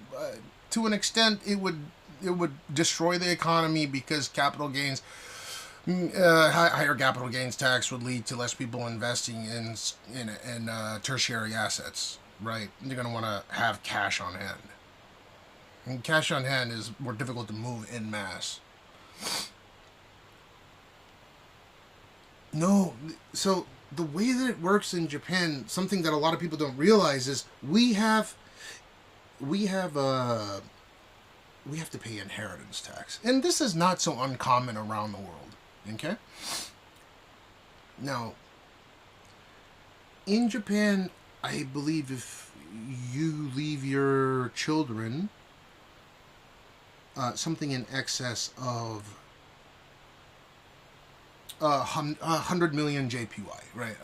to an extent, it would destroy the economy because capital gains, higher capital gains tax would lead to less people investing in tertiary assets. Right? They're going to want to have cash on hand, and cash on hand is more difficult to move en masse. No, so the way that it works in Japan, something that a lot of people don't realize is we have to pay inheritance tax, and this is not so uncommon around the world. Okay. Now, In Japan, I believe if you leave your children something in excess of 100 million JPY, right?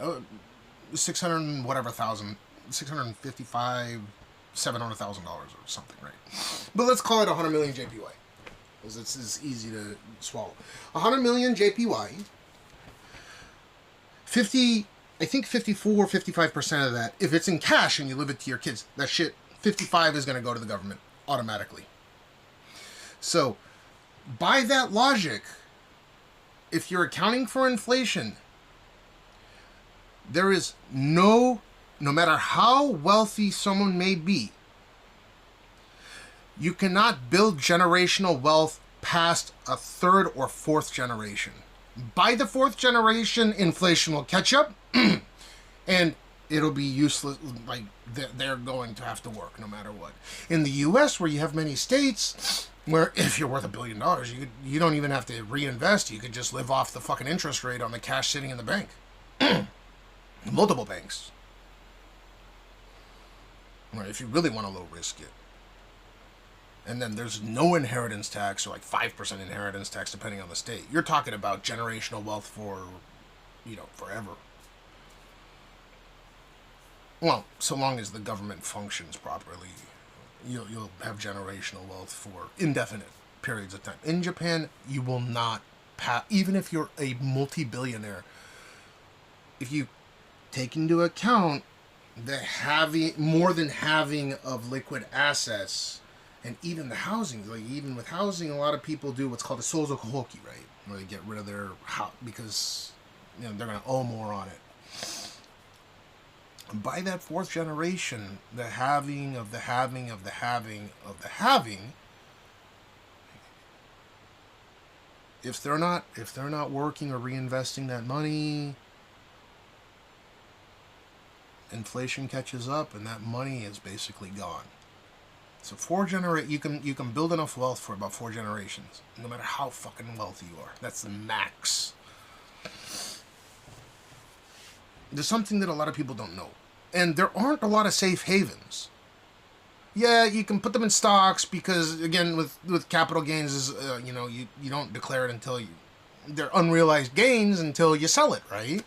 600 and whatever thousand, 655, $700,000 or something, right? But let's call it 100 million JPY, because it's easy to swallow. 100 million JPY. 50, I think 54, 55% of that, if it's in cash and you live it to your kids, that shit, 55 is going to go to the government automatically. So, by that logic, if you're accounting for inflation, there is no matter how wealthy someone may be, you cannot build generational wealth past a third or fourth generation. By the fourth generation, inflation will catch up, and it'll be useless. Like, they're going to have to work no matter what. In the U.S., where you have many states, where if you're worth $1 billion, you don't even have to reinvest. You could just live off the fucking interest rate on the cash sitting in the bank. Multiple banks. Right, if you really want to low risk it. And then there's no inheritance tax, or like 5% inheritance tax, depending on the state. You're talking about generational wealth for, forever. Well, so long as the government functions properly, you'll have generational wealth for indefinite periods of time. In Japan, you will not even if you're a multi-billionaire, if you take into account the more than halving of liquid assets, and even the housing, like even with housing, a lot of people do what's called a sozoku hoki, right? Where they get rid of their house because they're going to owe more on it. By that fourth generation, the halving of the halving of the halving of the halving, if they're not working or reinvesting that money, inflation catches up and that money is basically gone. So you can build enough wealth for about 4 generations, no matter how fucking wealthy you are. That's the max. There's something that a lot of people don't know. And there aren't a lot of safe havens. Yeah, you can put them in stocks because, again, with capital gains, you don't declare it until they're unrealized gains until you sell it, right?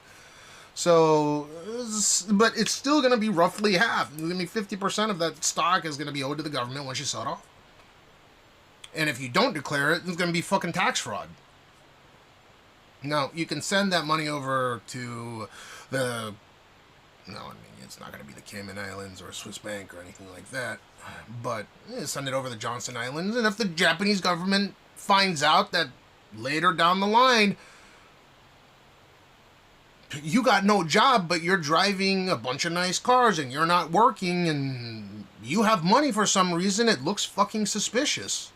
So, but it's still going to be roughly half. I mean, 50% of that stock is going to be owed to the government once you sell it off. And if you don't declare it, it's going to be fucking tax fraud. Now, you can send that money over to it's not going to be the Cayman Islands or a Swiss bank or anything like that. But send it over the Johnson Islands. And if the Japanese government finds out that later down the line, you got no job, but you're driving a bunch of nice cars and you're not working and you have money for some reason, it looks fucking suspicious.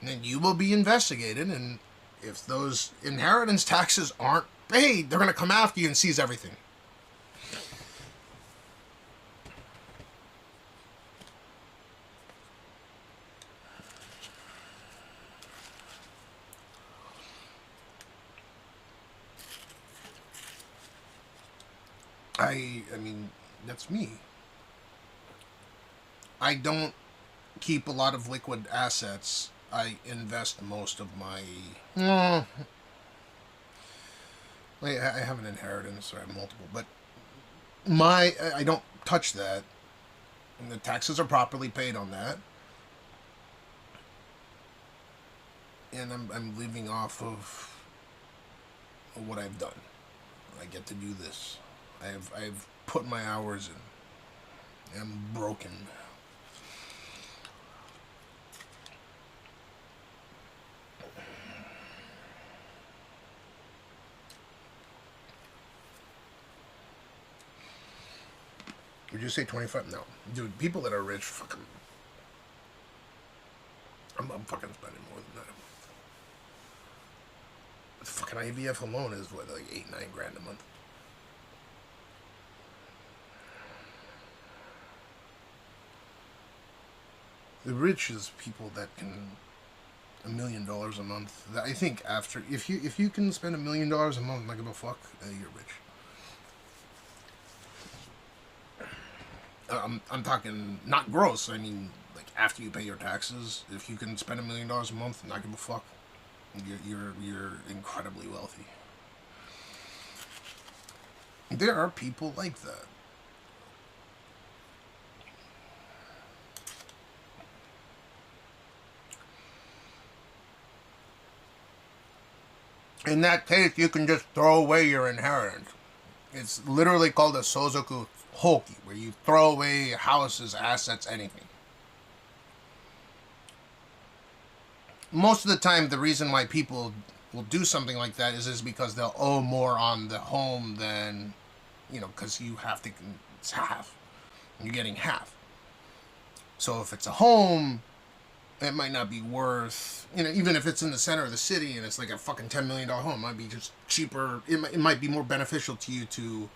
And then you will be investigated, and if those inheritance taxes aren't paid, they're going to come after you and seize everything. I mean, that's me. I don't keep a lot of liquid assets. I invest most of my... I have an inheritance, or I have multiple, but I don't touch that. And the taxes are properly paid on that. And I'm living off of what I've done. I get to do this. I've put my hours in. I'm broken. Would you say 25? No. Dude, people that are rich, fucking... I'm fucking spending more than that. The fucking IVF alone is, what, like 8-9 grand a month? The rich is people that can $1 million a month. I think after if you can spend $1 million a month, not give a fuck, you're rich. I'm talking not gross. I mean, like after you pay your taxes, if you can spend $1 million a month and not give a fuck, you're incredibly wealthy. There are people like that. In that case, you can just throw away your inheritance. It's literally called a sozoku hoki, where you throw away houses, assets, anything. Most of the time, the reason why people will do something like that is because they'll owe more on the home than, you know, because you have to, it's half. You're getting half. So if it's a home, it might not be worth, you know, even if it's in the center of the city and it's like a fucking $10 million home, it might be just cheaper. It might be more beneficial to you to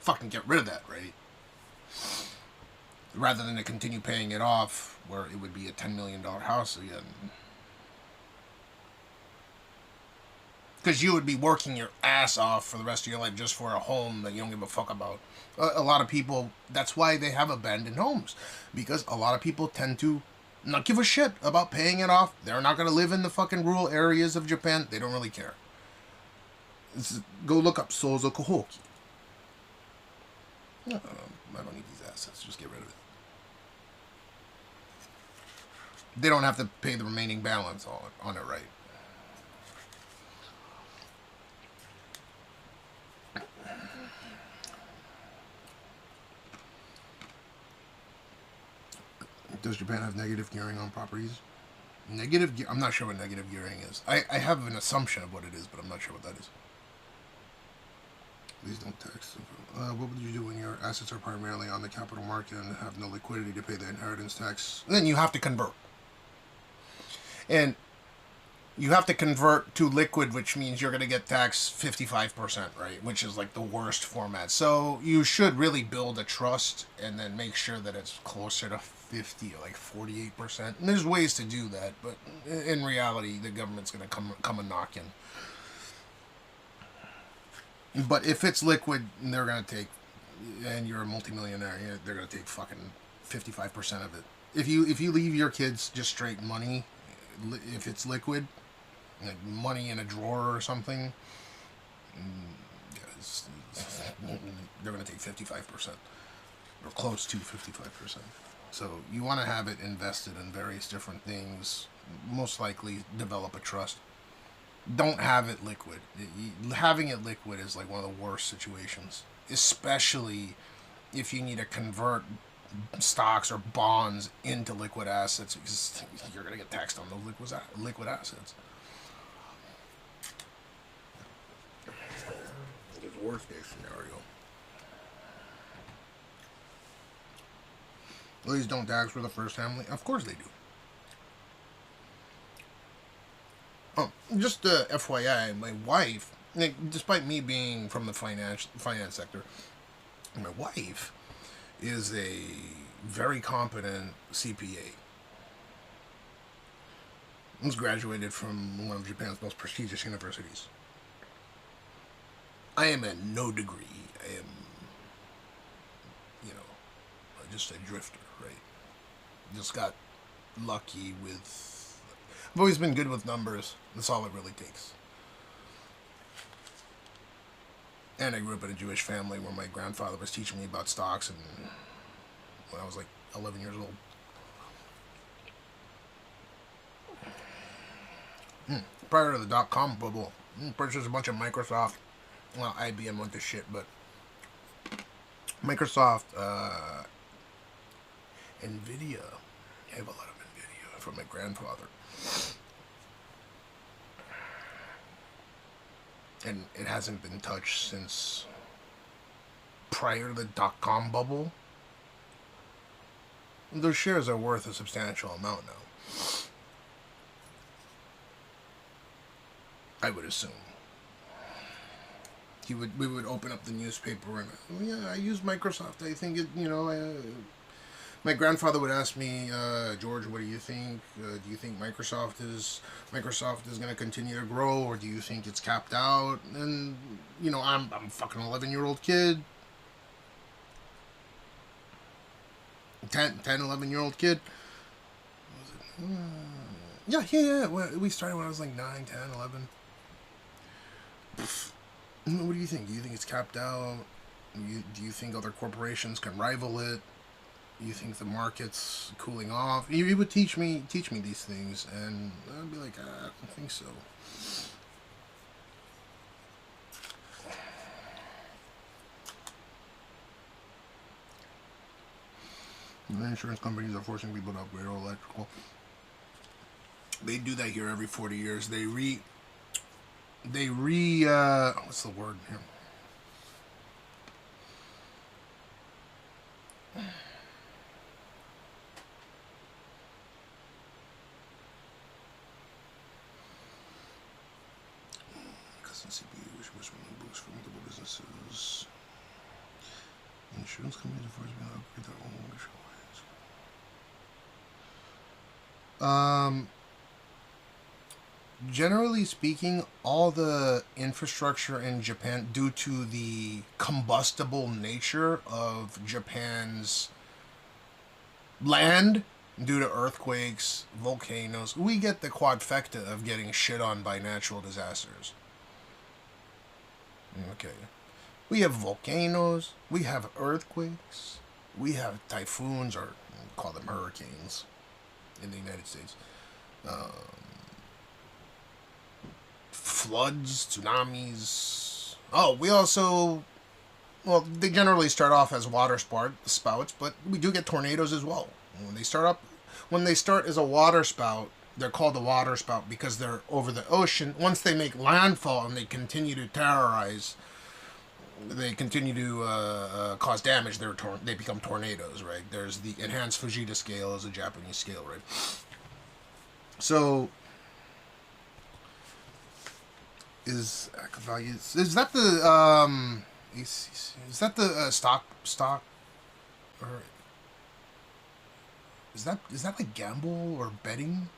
fucking get rid of that, right? Rather than to continue paying it off where it would be a $10 million house again. Because you would be working your ass off for the rest of your life just for a home that you don't give a fuck about. A lot of people, that's why they have abandoned homes. Because a lot of people tend to not give a shit about paying it off. They're not going to live in the fucking rural areas of Japan. They don't really care. Go look up Sozoku Hoki. No, I don't need these assets. Just get rid of it. They don't have to pay the remaining balance on it, right? Does Japan have negative gearing on properties? I'm not sure what negative gearing is. I have an assumption of what it is, but I'm not sure what that is. Please don't text. What would you do when your assets are primarily on the capital market and have no liquidity to pay the inheritance tax? Then you have to convert. And you have to convert to liquid, which means you're going to get taxed 55%, right? Which is like the worst format. So you should really build a trust and then make sure that it's closer to 50 or like 48%. And there's ways to do that, but in reality, the government's going to come a knocking. But if it's liquid, they're going to take, and you're a multimillionaire, they're going to take fucking 55% of it. If you leave your kids just straight money, if it's liquid, like money in a drawer or something, they're going to take 55%, or close to 55%. So you want to have it invested in various different things, most likely develop a trust. Don't have it liquid. Having it liquid is like one of the worst situations, especially if you need to convert stocks or bonds into liquid assets, because you're going to get taxed on those liquid assets. It's the worst case scenario. Please don't tax for the first family. Of course they do. Oh, just FYI, my wife, despite me being from the finance sector, my wife is a very competent CPA. She's graduated from one of Japan's most prestigious universities. I am at no degree. I am, just a drifter, right? Just got lucky with... I've always been good with numbers. That's all it really takes. And I grew up in a Jewish family where my grandfather was teaching me about stocks and when I was like 11 years old. Prior to the dot-com bubble, purchased a bunch of Microsoft. Well, IBM went to shit, but Microsoft, NVIDIA. I have a lot of NVIDIA from my grandfather. And it hasn't been touched since prior to the dot-com bubble. Those shares are worth a substantial amount now. I would assume. We would open up the newspaper and, yeah, I use Microsoft. I think it, my grandfather would ask me, George, what do you think? Do you think Microsoft is going to continue to grow, or do you think it's capped out? And, I'm a fucking 11-year-old kid. 10, 11-year-old kid. Yeah. We started when I was like 9, 10, 11. What do you think? Do you think it's capped out? Do you think other corporations can rival it? Do you think the market's cooling off? He would teach me these things, and I'd be like, I don't think so. The insurance companies are forcing people to upgrade all electrical. They do that here every 40 years. They what's the word here? Custom CPU, which books for multiple businesses. Insurance companies are forcing people to upgrade their own electrical. Generally speaking, all the infrastructure in Japan, due to the combustible nature of Japan's land, due to earthquakes, volcanoes, we get the quadfecta of getting shit on by natural disasters. Okay. We have volcanoes, we have earthquakes, we have typhoons, or we'll call them hurricanes in the United States. Floods, tsunamis. Oh, we also, well, they generally start off as water spouts, but we do get tornadoes as well. When they start as a water spout, they're called a water spout because they're over the ocean. Once they make landfall and they continue to terrorize, they continue to cause damage, they become tornadoes, right? There's the enhanced Fujita scale as a Japanese scale, right? So, is that the is that the stock, or is that like gamble or betting?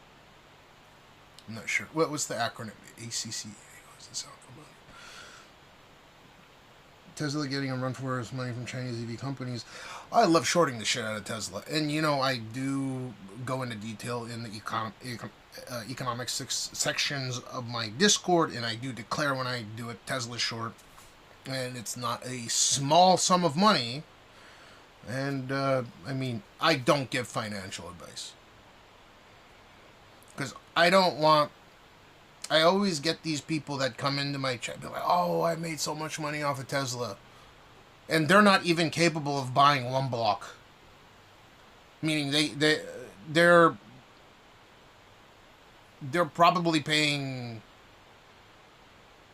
I'm not sure. What's the acronym? ACCA. What does it sound familiar? Tesla getting a run for its money from Chinese EV companies. I love shorting the shit out of Tesla, and I do go into detail in the economic sections of my Discord, and I do declare when I do a Tesla short, and it's not a small sum of money. And I mean, I don't give financial advice because I don't want. I always get these people that come into my chat, be like, "Oh, I made so much money off of Tesla," and they're not even capable of buying one block. Meaning they're probably paying,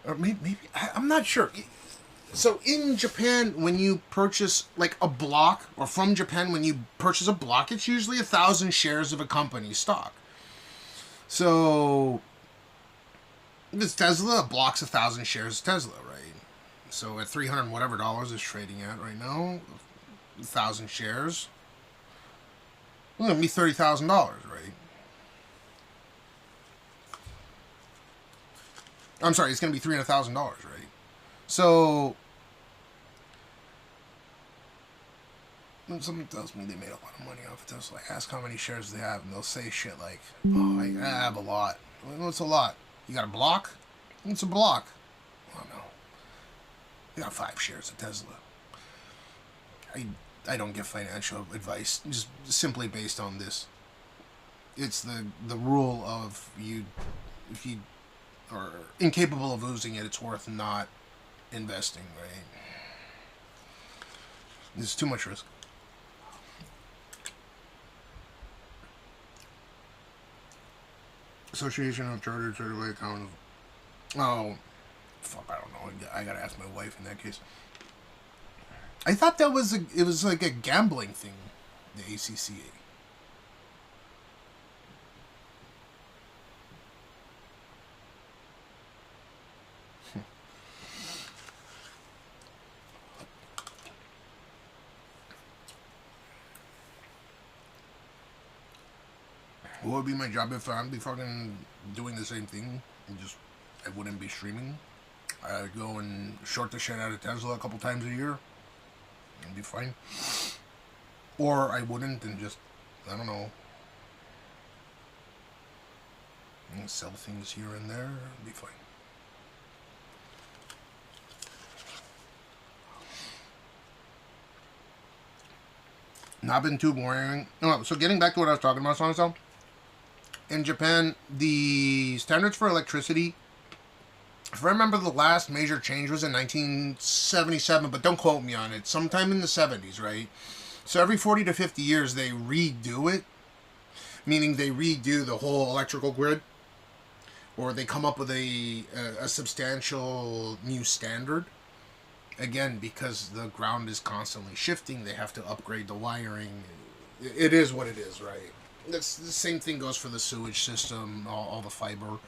or maybe I'm not sure. So in Japan, when you purchase like a block, or from Japan, when you purchase a block, it's usually 1,000 shares of a company's stock. So this Tesla, a block's 1,000 shares of Tesla, right? So at $300 whatever it's trading at right now, 1,000 shares, it's gonna be $30,000, right? I'm sorry, it's gonna be $300,000, right? So when someone tells me they made a lot of money off of Tesla, I ask how many shares they have, and they'll say shit like, "Oh, I have a lot." What's a lot? You got a block? What's a block? Oh no. You got 5 shares of Tesla. I don't give financial advice just simply based on this. It's the rule of if you are incapable of losing it, it's worth not investing, right? There's too much risk. Association of Chartered Certified Accountants. Oh, fuck, I don't know. I gotta ask my wife in that case. I thought it was like a gambling thing, the ACCA. What would be my job if I'd be fucking doing the same thing and just I wouldn't be streaming? I'd go and short the shit out of Tesla a couple times a year and be fine. Or I wouldn't and just, I don't know, sell things here and there, it'd be fine. Not been too boring. Oh, so getting back to what I was talking about, Sonic, in Japan, the standards for electricity, if I remember, the last major change was in 1977, but don't quote me on it, sometime in the 70s, right? So every 40 to 50 years, they redo it, meaning they redo the whole electrical grid, or they come up with a substantial new standard. Again, because the ground is constantly shifting, they have to upgrade the wiring. It is what it is, right? That's the same thing goes for the sewage system, all the fiber.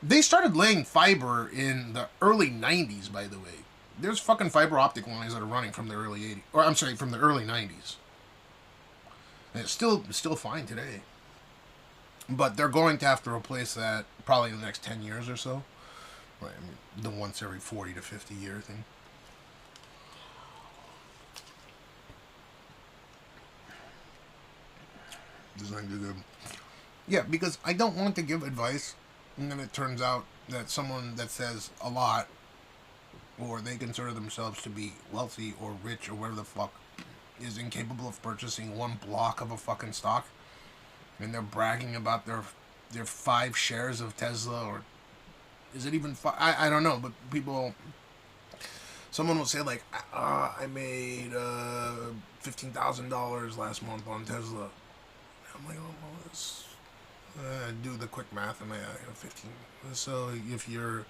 They started laying fiber in the early 90s, by the way. There's fucking fiber optic lines that are running from the early 80s, or I'm sorry, from the early 90s. And it's still fine today. But they're going to have to replace that probably in the next 10 years or so. Right, I mean, the once every 40 to 50 year thing. Design good. Yeah, because I don't want to give advice, and then it turns out that someone that says a lot, or they consider themselves to be wealthy or rich or whatever the fuck, is incapable of purchasing one block of a fucking stock, and they're bragging about their 5 shares of Tesla, or is it even I don't know, but people, someone will say like, I made $15,000 last month on Tesla. I'm like, oh, well, let's do the quick math. I'm like, 15. So if you're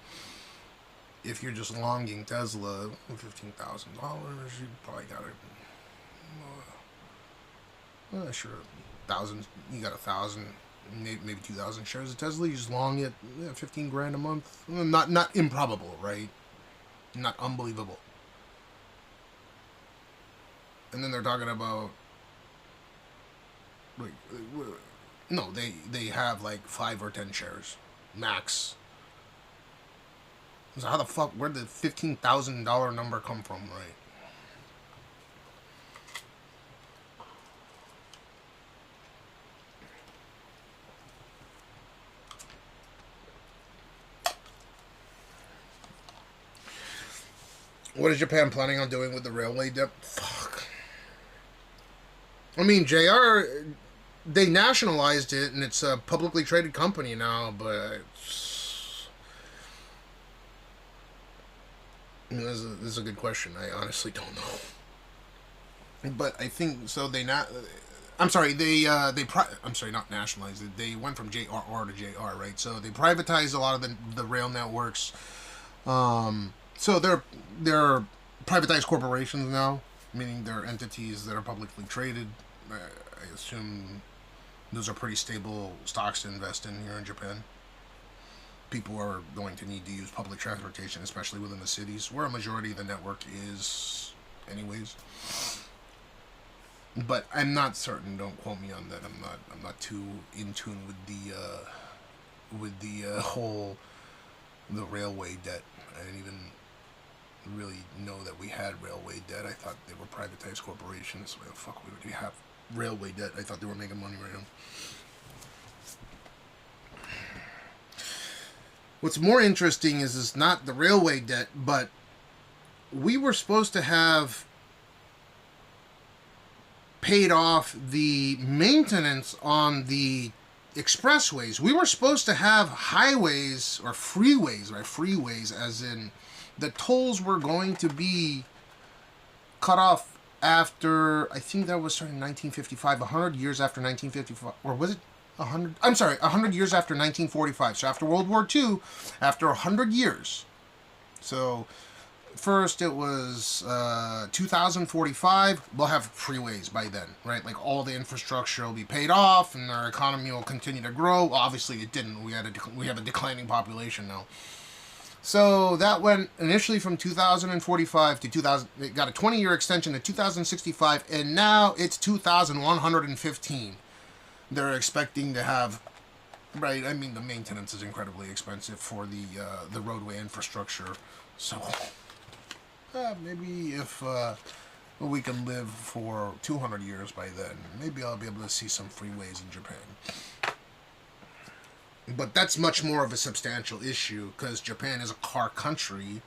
just longing Tesla, $15,000, you probably got it. Sure, 1,000. You got 1,000. Maybe 2,000 shares of Tesla. You just long it, 15 grand a month. Not improbable, right? Not unbelievable. And then they're talking about, like, no, they have like 5 or 10 shares max. So how the fuck, where did the $15,000 number come from, right? What is Japan planning on doing with the railway debt? Fuck. I mean, JR, they nationalized it, and it's a publicly traded company now, but this is a good question. I honestly don't know. But I think, so they not... I'm sorry, I'm sorry, not nationalized it. They went from JRR to JR, right? So they privatized a lot of the rail networks. So they're privatized corporations now, meaning they're entities that are publicly traded. I assume those are pretty stable stocks to invest in here in Japan. People are going to need to use public transportation, especially within the cities, where a majority of the network is anyways. But I'm not certain, don't quote me on that. I'm not too in tune with the whole railway debt. I didn't even really know that we had railway debt. I thought they were privatized corporations. Why the fuck would we have railway debt? I thought they were making money right now. What's more interesting is not the railway debt, but we were supposed to have paid off the maintenance on the expressways. We were supposed to have highways or freeways, right? Freeways, as in the tolls were going to be cut off after, I think that was starting in 1955, 100 years after 1955, or was it 100? I'm sorry, 100 years after 1945. So after World War II, after 100 years. So first it was 2045, we'll have freeways by then, right? Like all the infrastructure will be paid off and our economy will continue to grow. Well, obviously it didn't. We have a declining population now. So that went initially from 2045 to 2000. It got a 20-year extension to 2065, and now it's 2115. They're expecting to have, right? I mean, the maintenance is incredibly expensive for the roadway infrastructure. So maybe if we can live for 200 years by then. Maybe I'll be able to see some freeways in Japan. But that's much more of a substantial issue because Japan is a car country.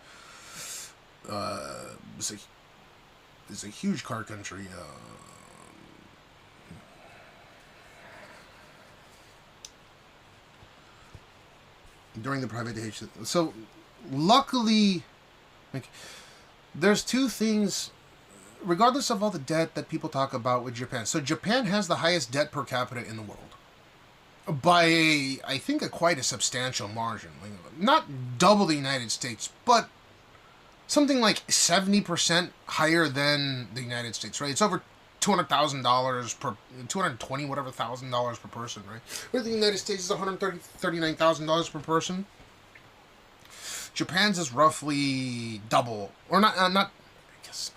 It's a huge car country. During the privatization. So, luckily, like, there's two things, regardless of all the debt that people talk about with Japan. So, Japan has the highest debt per capita in the world. By, I think, quite a substantial margin. Like, not double the United States, but something like 70% higher than the United States, right? It's over $200,000 per, $220 whatever thousand dollars per person, right? Where the United States is $139,000 per person. Japan's is roughly double, or not. I guess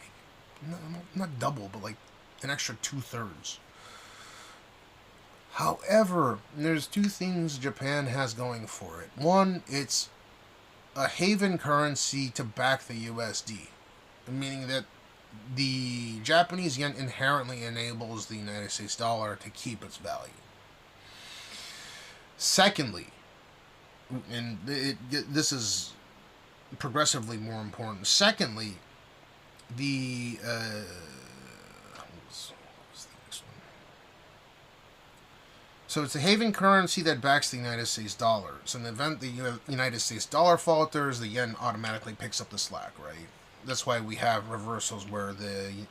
maybe not double, but like an extra 2/3. However, there's two things Japan has going for it. One, it's a haven currency to back the USD, meaning that the Japanese yen inherently enables the United States dollar to keep its value. Secondly, and this is progressively more important. Secondly, the so it's a haven currency that backs the United States dollar. So in the event the United States dollar falters, the yen automatically picks up the slack, right? That's why we have reversals where the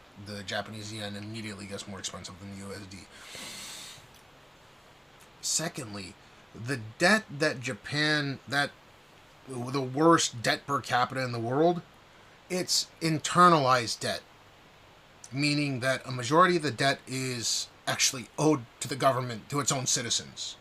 Japanese yen immediately gets more expensive than the USD. Secondly, the debt that Japan, the worst debt per capita in the world, it's internalized debt, meaning that a majority of the debt is actually owed to the government, to its own citizens.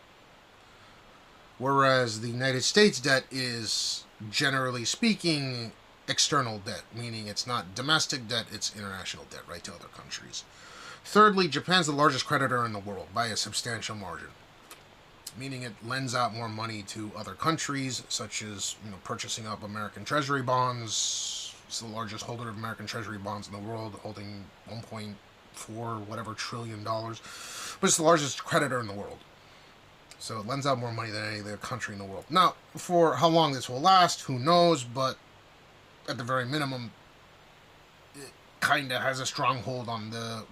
Whereas the United States debt is, generally speaking, external debt, meaning it's not domestic debt, it's international debt, right, to other countries. Thirdly, Japan's the largest creditor in the world by a substantial margin, meaning it lends out more money to other countries, such as, purchasing up American Treasury bonds. It's the largest holder of American Treasury bonds in the world, holding 1.4 whatever trillion dollars, but it's the largest creditor in the world. So it lends out more money than any other country in the world. Now, for how long this will last, who knows, but at the very minimum, it kind of has a stronghold on the